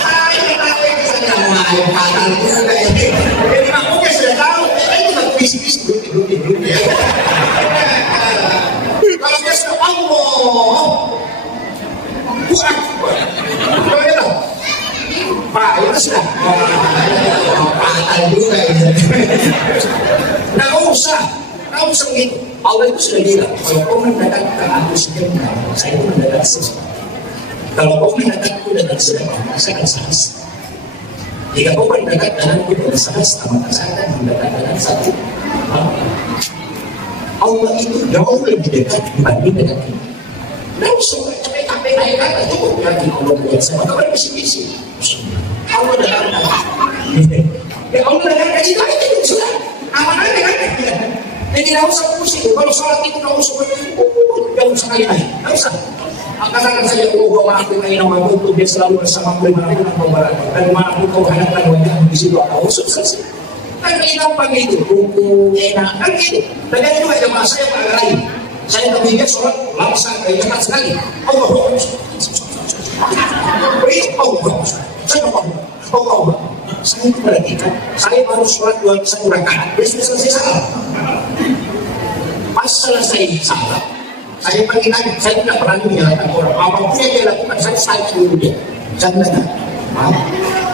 Saya tahu ini saya wah, yang fatal juga ini. Jadi makmumnya sudah tahu. Ini nggak bis-bis dulu. Kalau dia sudah Allah, kurang. Kalau dia tahu, Pak, itu sudah fatal juga ini. Nggak usah begitu. Allah itu sudah bilang, kalau kau mendadak ke aku sebentar, saya itu mendadak sesuatu. Kalau kau mendekatku dengan sedekah, saya akan sahas. Jika kau mendekat denganku dengan sahas, maka saya akan mendekat dengan satu. Allah itu jauh lebih dekat dibanding dengan kita. Tidak usah capek-capek naik kata, cukup lagi Allah buat saya. Maka berbisi-bisi. Allah dalam kata. Ya Allah dalam kata itu sudah. Amanah dengan kita. Jadi tidak usah pusing. Kalau sholat itu tidak usah berpikir, tidak usah kali-kali. Tidak usah. Katakan saja Allah maafkan nama itu dia selalu bersama dimanapun kau berada dan dimanapun kau hadapkan wajah di situ kau sukses. Kan enak pagi itu, buku enak kan gitu. Dan juga jemaah saya pada lain. Saya ketika sholat langsung cepat sekali. Allah saya perhatikan, saya baru sholat satu rakaat, dia sudah selesai salat. Pas selesai salat, saya pergi lagi, saya tidak pernah menyalahkan orang. Apapun yang dia lakukan, saya dulu dia. Saya tanya, maaf,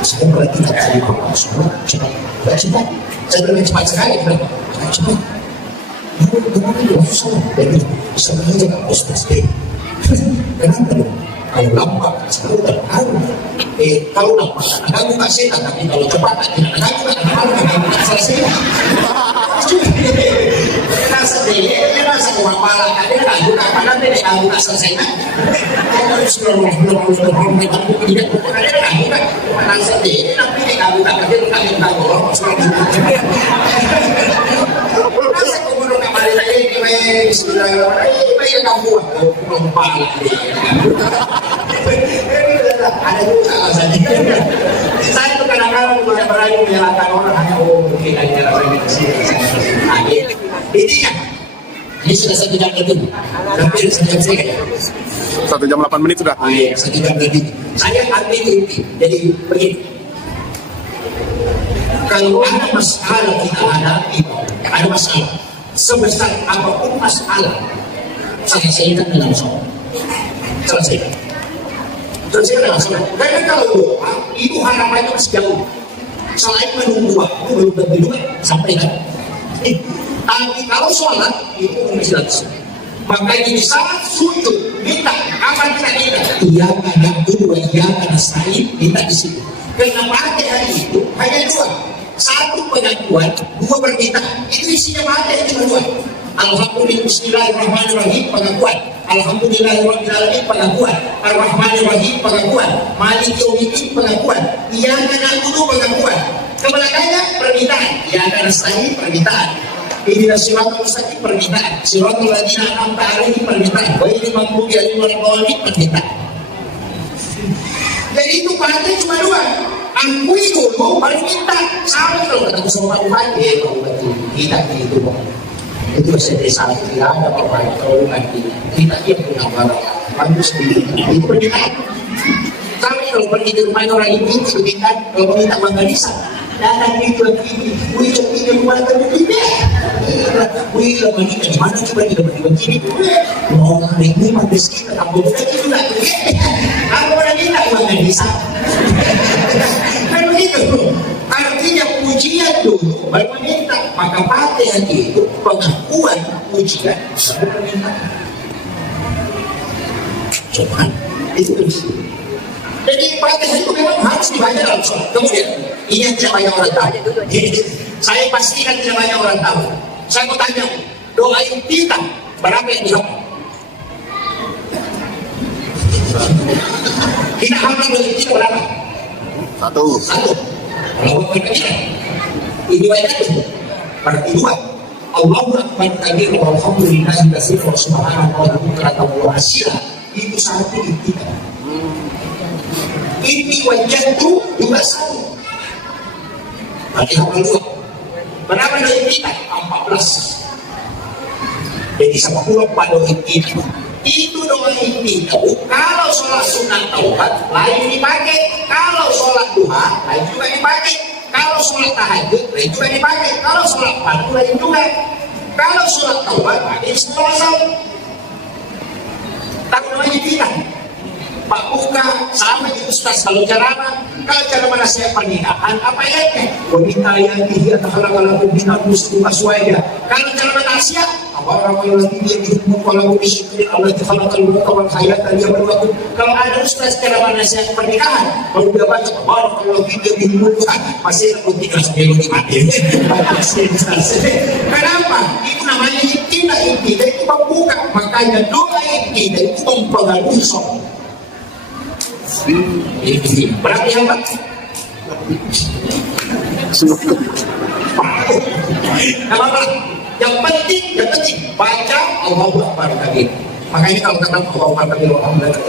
saya perhatikan saya baru sholat cepat. Saya bermain cepat sekali, cepat. Kenapa dia susah? Jadi, sebenarnya harus pasti. Kenapa dong? Kalau lambat, selalu terharu. Kalau lambat, ada buka setan, tapi kalau cepat, tidak ada buka selesai. Rasa dia rasa kurang pala, dia tak buka pada dia tak buka selesai. Kalau sudah belum tidak buka, dia tak buka. Rasa dia tapi dia tak buka, dia tak buka orang. Rasa kumurung kembali lagi, bismillahirrahmanirrahim. Ini kamu kurang pala. Ada juga alasannya. Saya itu kadang-kadang tidak berani menyalahkan orang hanya mungkin hanya rasanya kesini. Intinya, ini sudah 1 jam lebih. Hampir 1 jam sekali. 1 jam 8 menit sudah. Iya, 1 jam lebih. Saya ambil inti. Jadi begini. Kalau ada masalah kita hadapi, ada masalah sebesar apapun masalah, selesaikan dengan sholat. Selesaikan. Karena kalau doa itu harapannya masih jauh. Selain menunggu waktu belum tentu juga sampai kan. Tapi kalau sholat itu masih langsung. Makanya di saat sujud minta apa kita? Iya kadang dulu, iya kadang sain minta di situ. Karena pakai hari itu hanya 2. 1 pengakuan, 2 permintaan. Itu isinya pakai cuma 2. Alhamdulillah, bismillahirrahmanirrahim, pengakuan. Alhamdulillahirrahmanirrahim, pengakuan. Ar-Rahmanirrahim, pengakuan. Malik yaumiddin, pengakuan. Iyyaka na'budu, pengakuan. Kebelakangnya permintaan. Iyyaka nasta'in, permintaan. Ihdinas siratal mustaqim, permintaan. Siratal ladzina an'amta 'alaihim, permintaan. Ghairil maghdubi 'alaihim waladdallin, permintaan. Jadi itu pakai cuma 2. Aku itu baru minta sama kalau ketemu sama Tuhan kita gitu itu desa tidak ada apa-apa kalau kita dia punya barang bagus itu permintaan. Kami kalau pergi di rumah orang ini permintaan kalau minta bangga desa dan itu wih itu rumah terbukti wih lama ini dari mana coba kita bagi-bagi mau ini habis kita kamu itu lah aku orang minta bangga desa. Kan begitu. Artinya pujian dulu baru meminta. Maka pakai itu pengakuan pujian baru permintaan. Coba itu bisa. Jadi pakai itu memang harus dibaca dalam sholat. Kemudian ini yang tidak banyak orang tahu. Saya pastikan tidak banyak orang tahu. Saya mau tanya, doa kita berapa yang dijawab? Kita hafal doa kita berapa? 1. Kalau berbeda, ini banyak itu. Berarti 2. Allahu Akbar kabir walhamdulillahi katsir wa subhanallahi bukratan wa asila. Itu satu kita. Ini wajah itu juga satu. Berarti hafal 2. Berapa dari kita? 14. Jadi sama pulau pada itu doa intinya. Kalau sholat sunat taubat lain dipakai, kalau sholat duha lain juga dipakai, kalau sholat tahajud lain juga dipakai, kalau sholat fardu lain juga, kalau sholat taubat pakai istighfar. Tak namanya kita Pak Buka sama di Ustaz kalau cara nasihat pernikahan apa ya? Wanita yang dia kalau bina muslim aswaja. Kalau cara nasihat apa orang yang dia hidup kalau disiplin Allah kalau kawan hayat dia berlaku. Kalau ada Ustaz cara nasihat pernikahan, kalau dia baca kalau dia hidup masih tidak sebelum mati. Kenapa? Itu namanya intinya itu membuka, makanya doa intinya itu mempengaruhi sholat. Ini berarti apa? Apa? Yang penting baca Allahu Akbar kabir. Makanya kalau kata Allahu Akbar kabir Alhamdulillah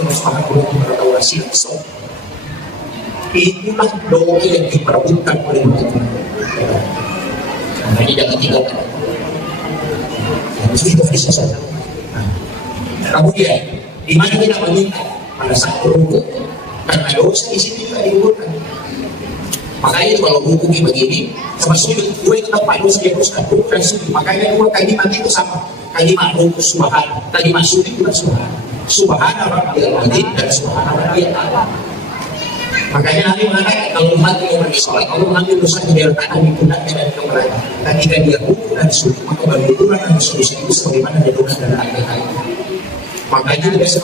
itulah doa yang diperebutkan oleh mereka. Makanya jangan tinggalkan. Harus bisa saja. Kemudian di mana kita meminta pada saat berhubung. Karena dosa di sini juga diurutkan. Makanya kalau hukumi begini, sama sujud, gue tetap dosa dia terus kabur dan sujud. Makanya dua kalimat itu sama. Kalimat rukus subhan, kalimat sujud juga subhan. Subhana rabbiyal azim dan subhana rabbiyal a'la. Makanya Nabi mengatakan kalau mati yang pergi sholat, Allah mengambil dosa dari tangan di pundaknya dan kepalanya. Ketika dia rukuk dan sujud, maka berbenturan dan sujud itu sebagaimana dia dosa dan akhir. Makanya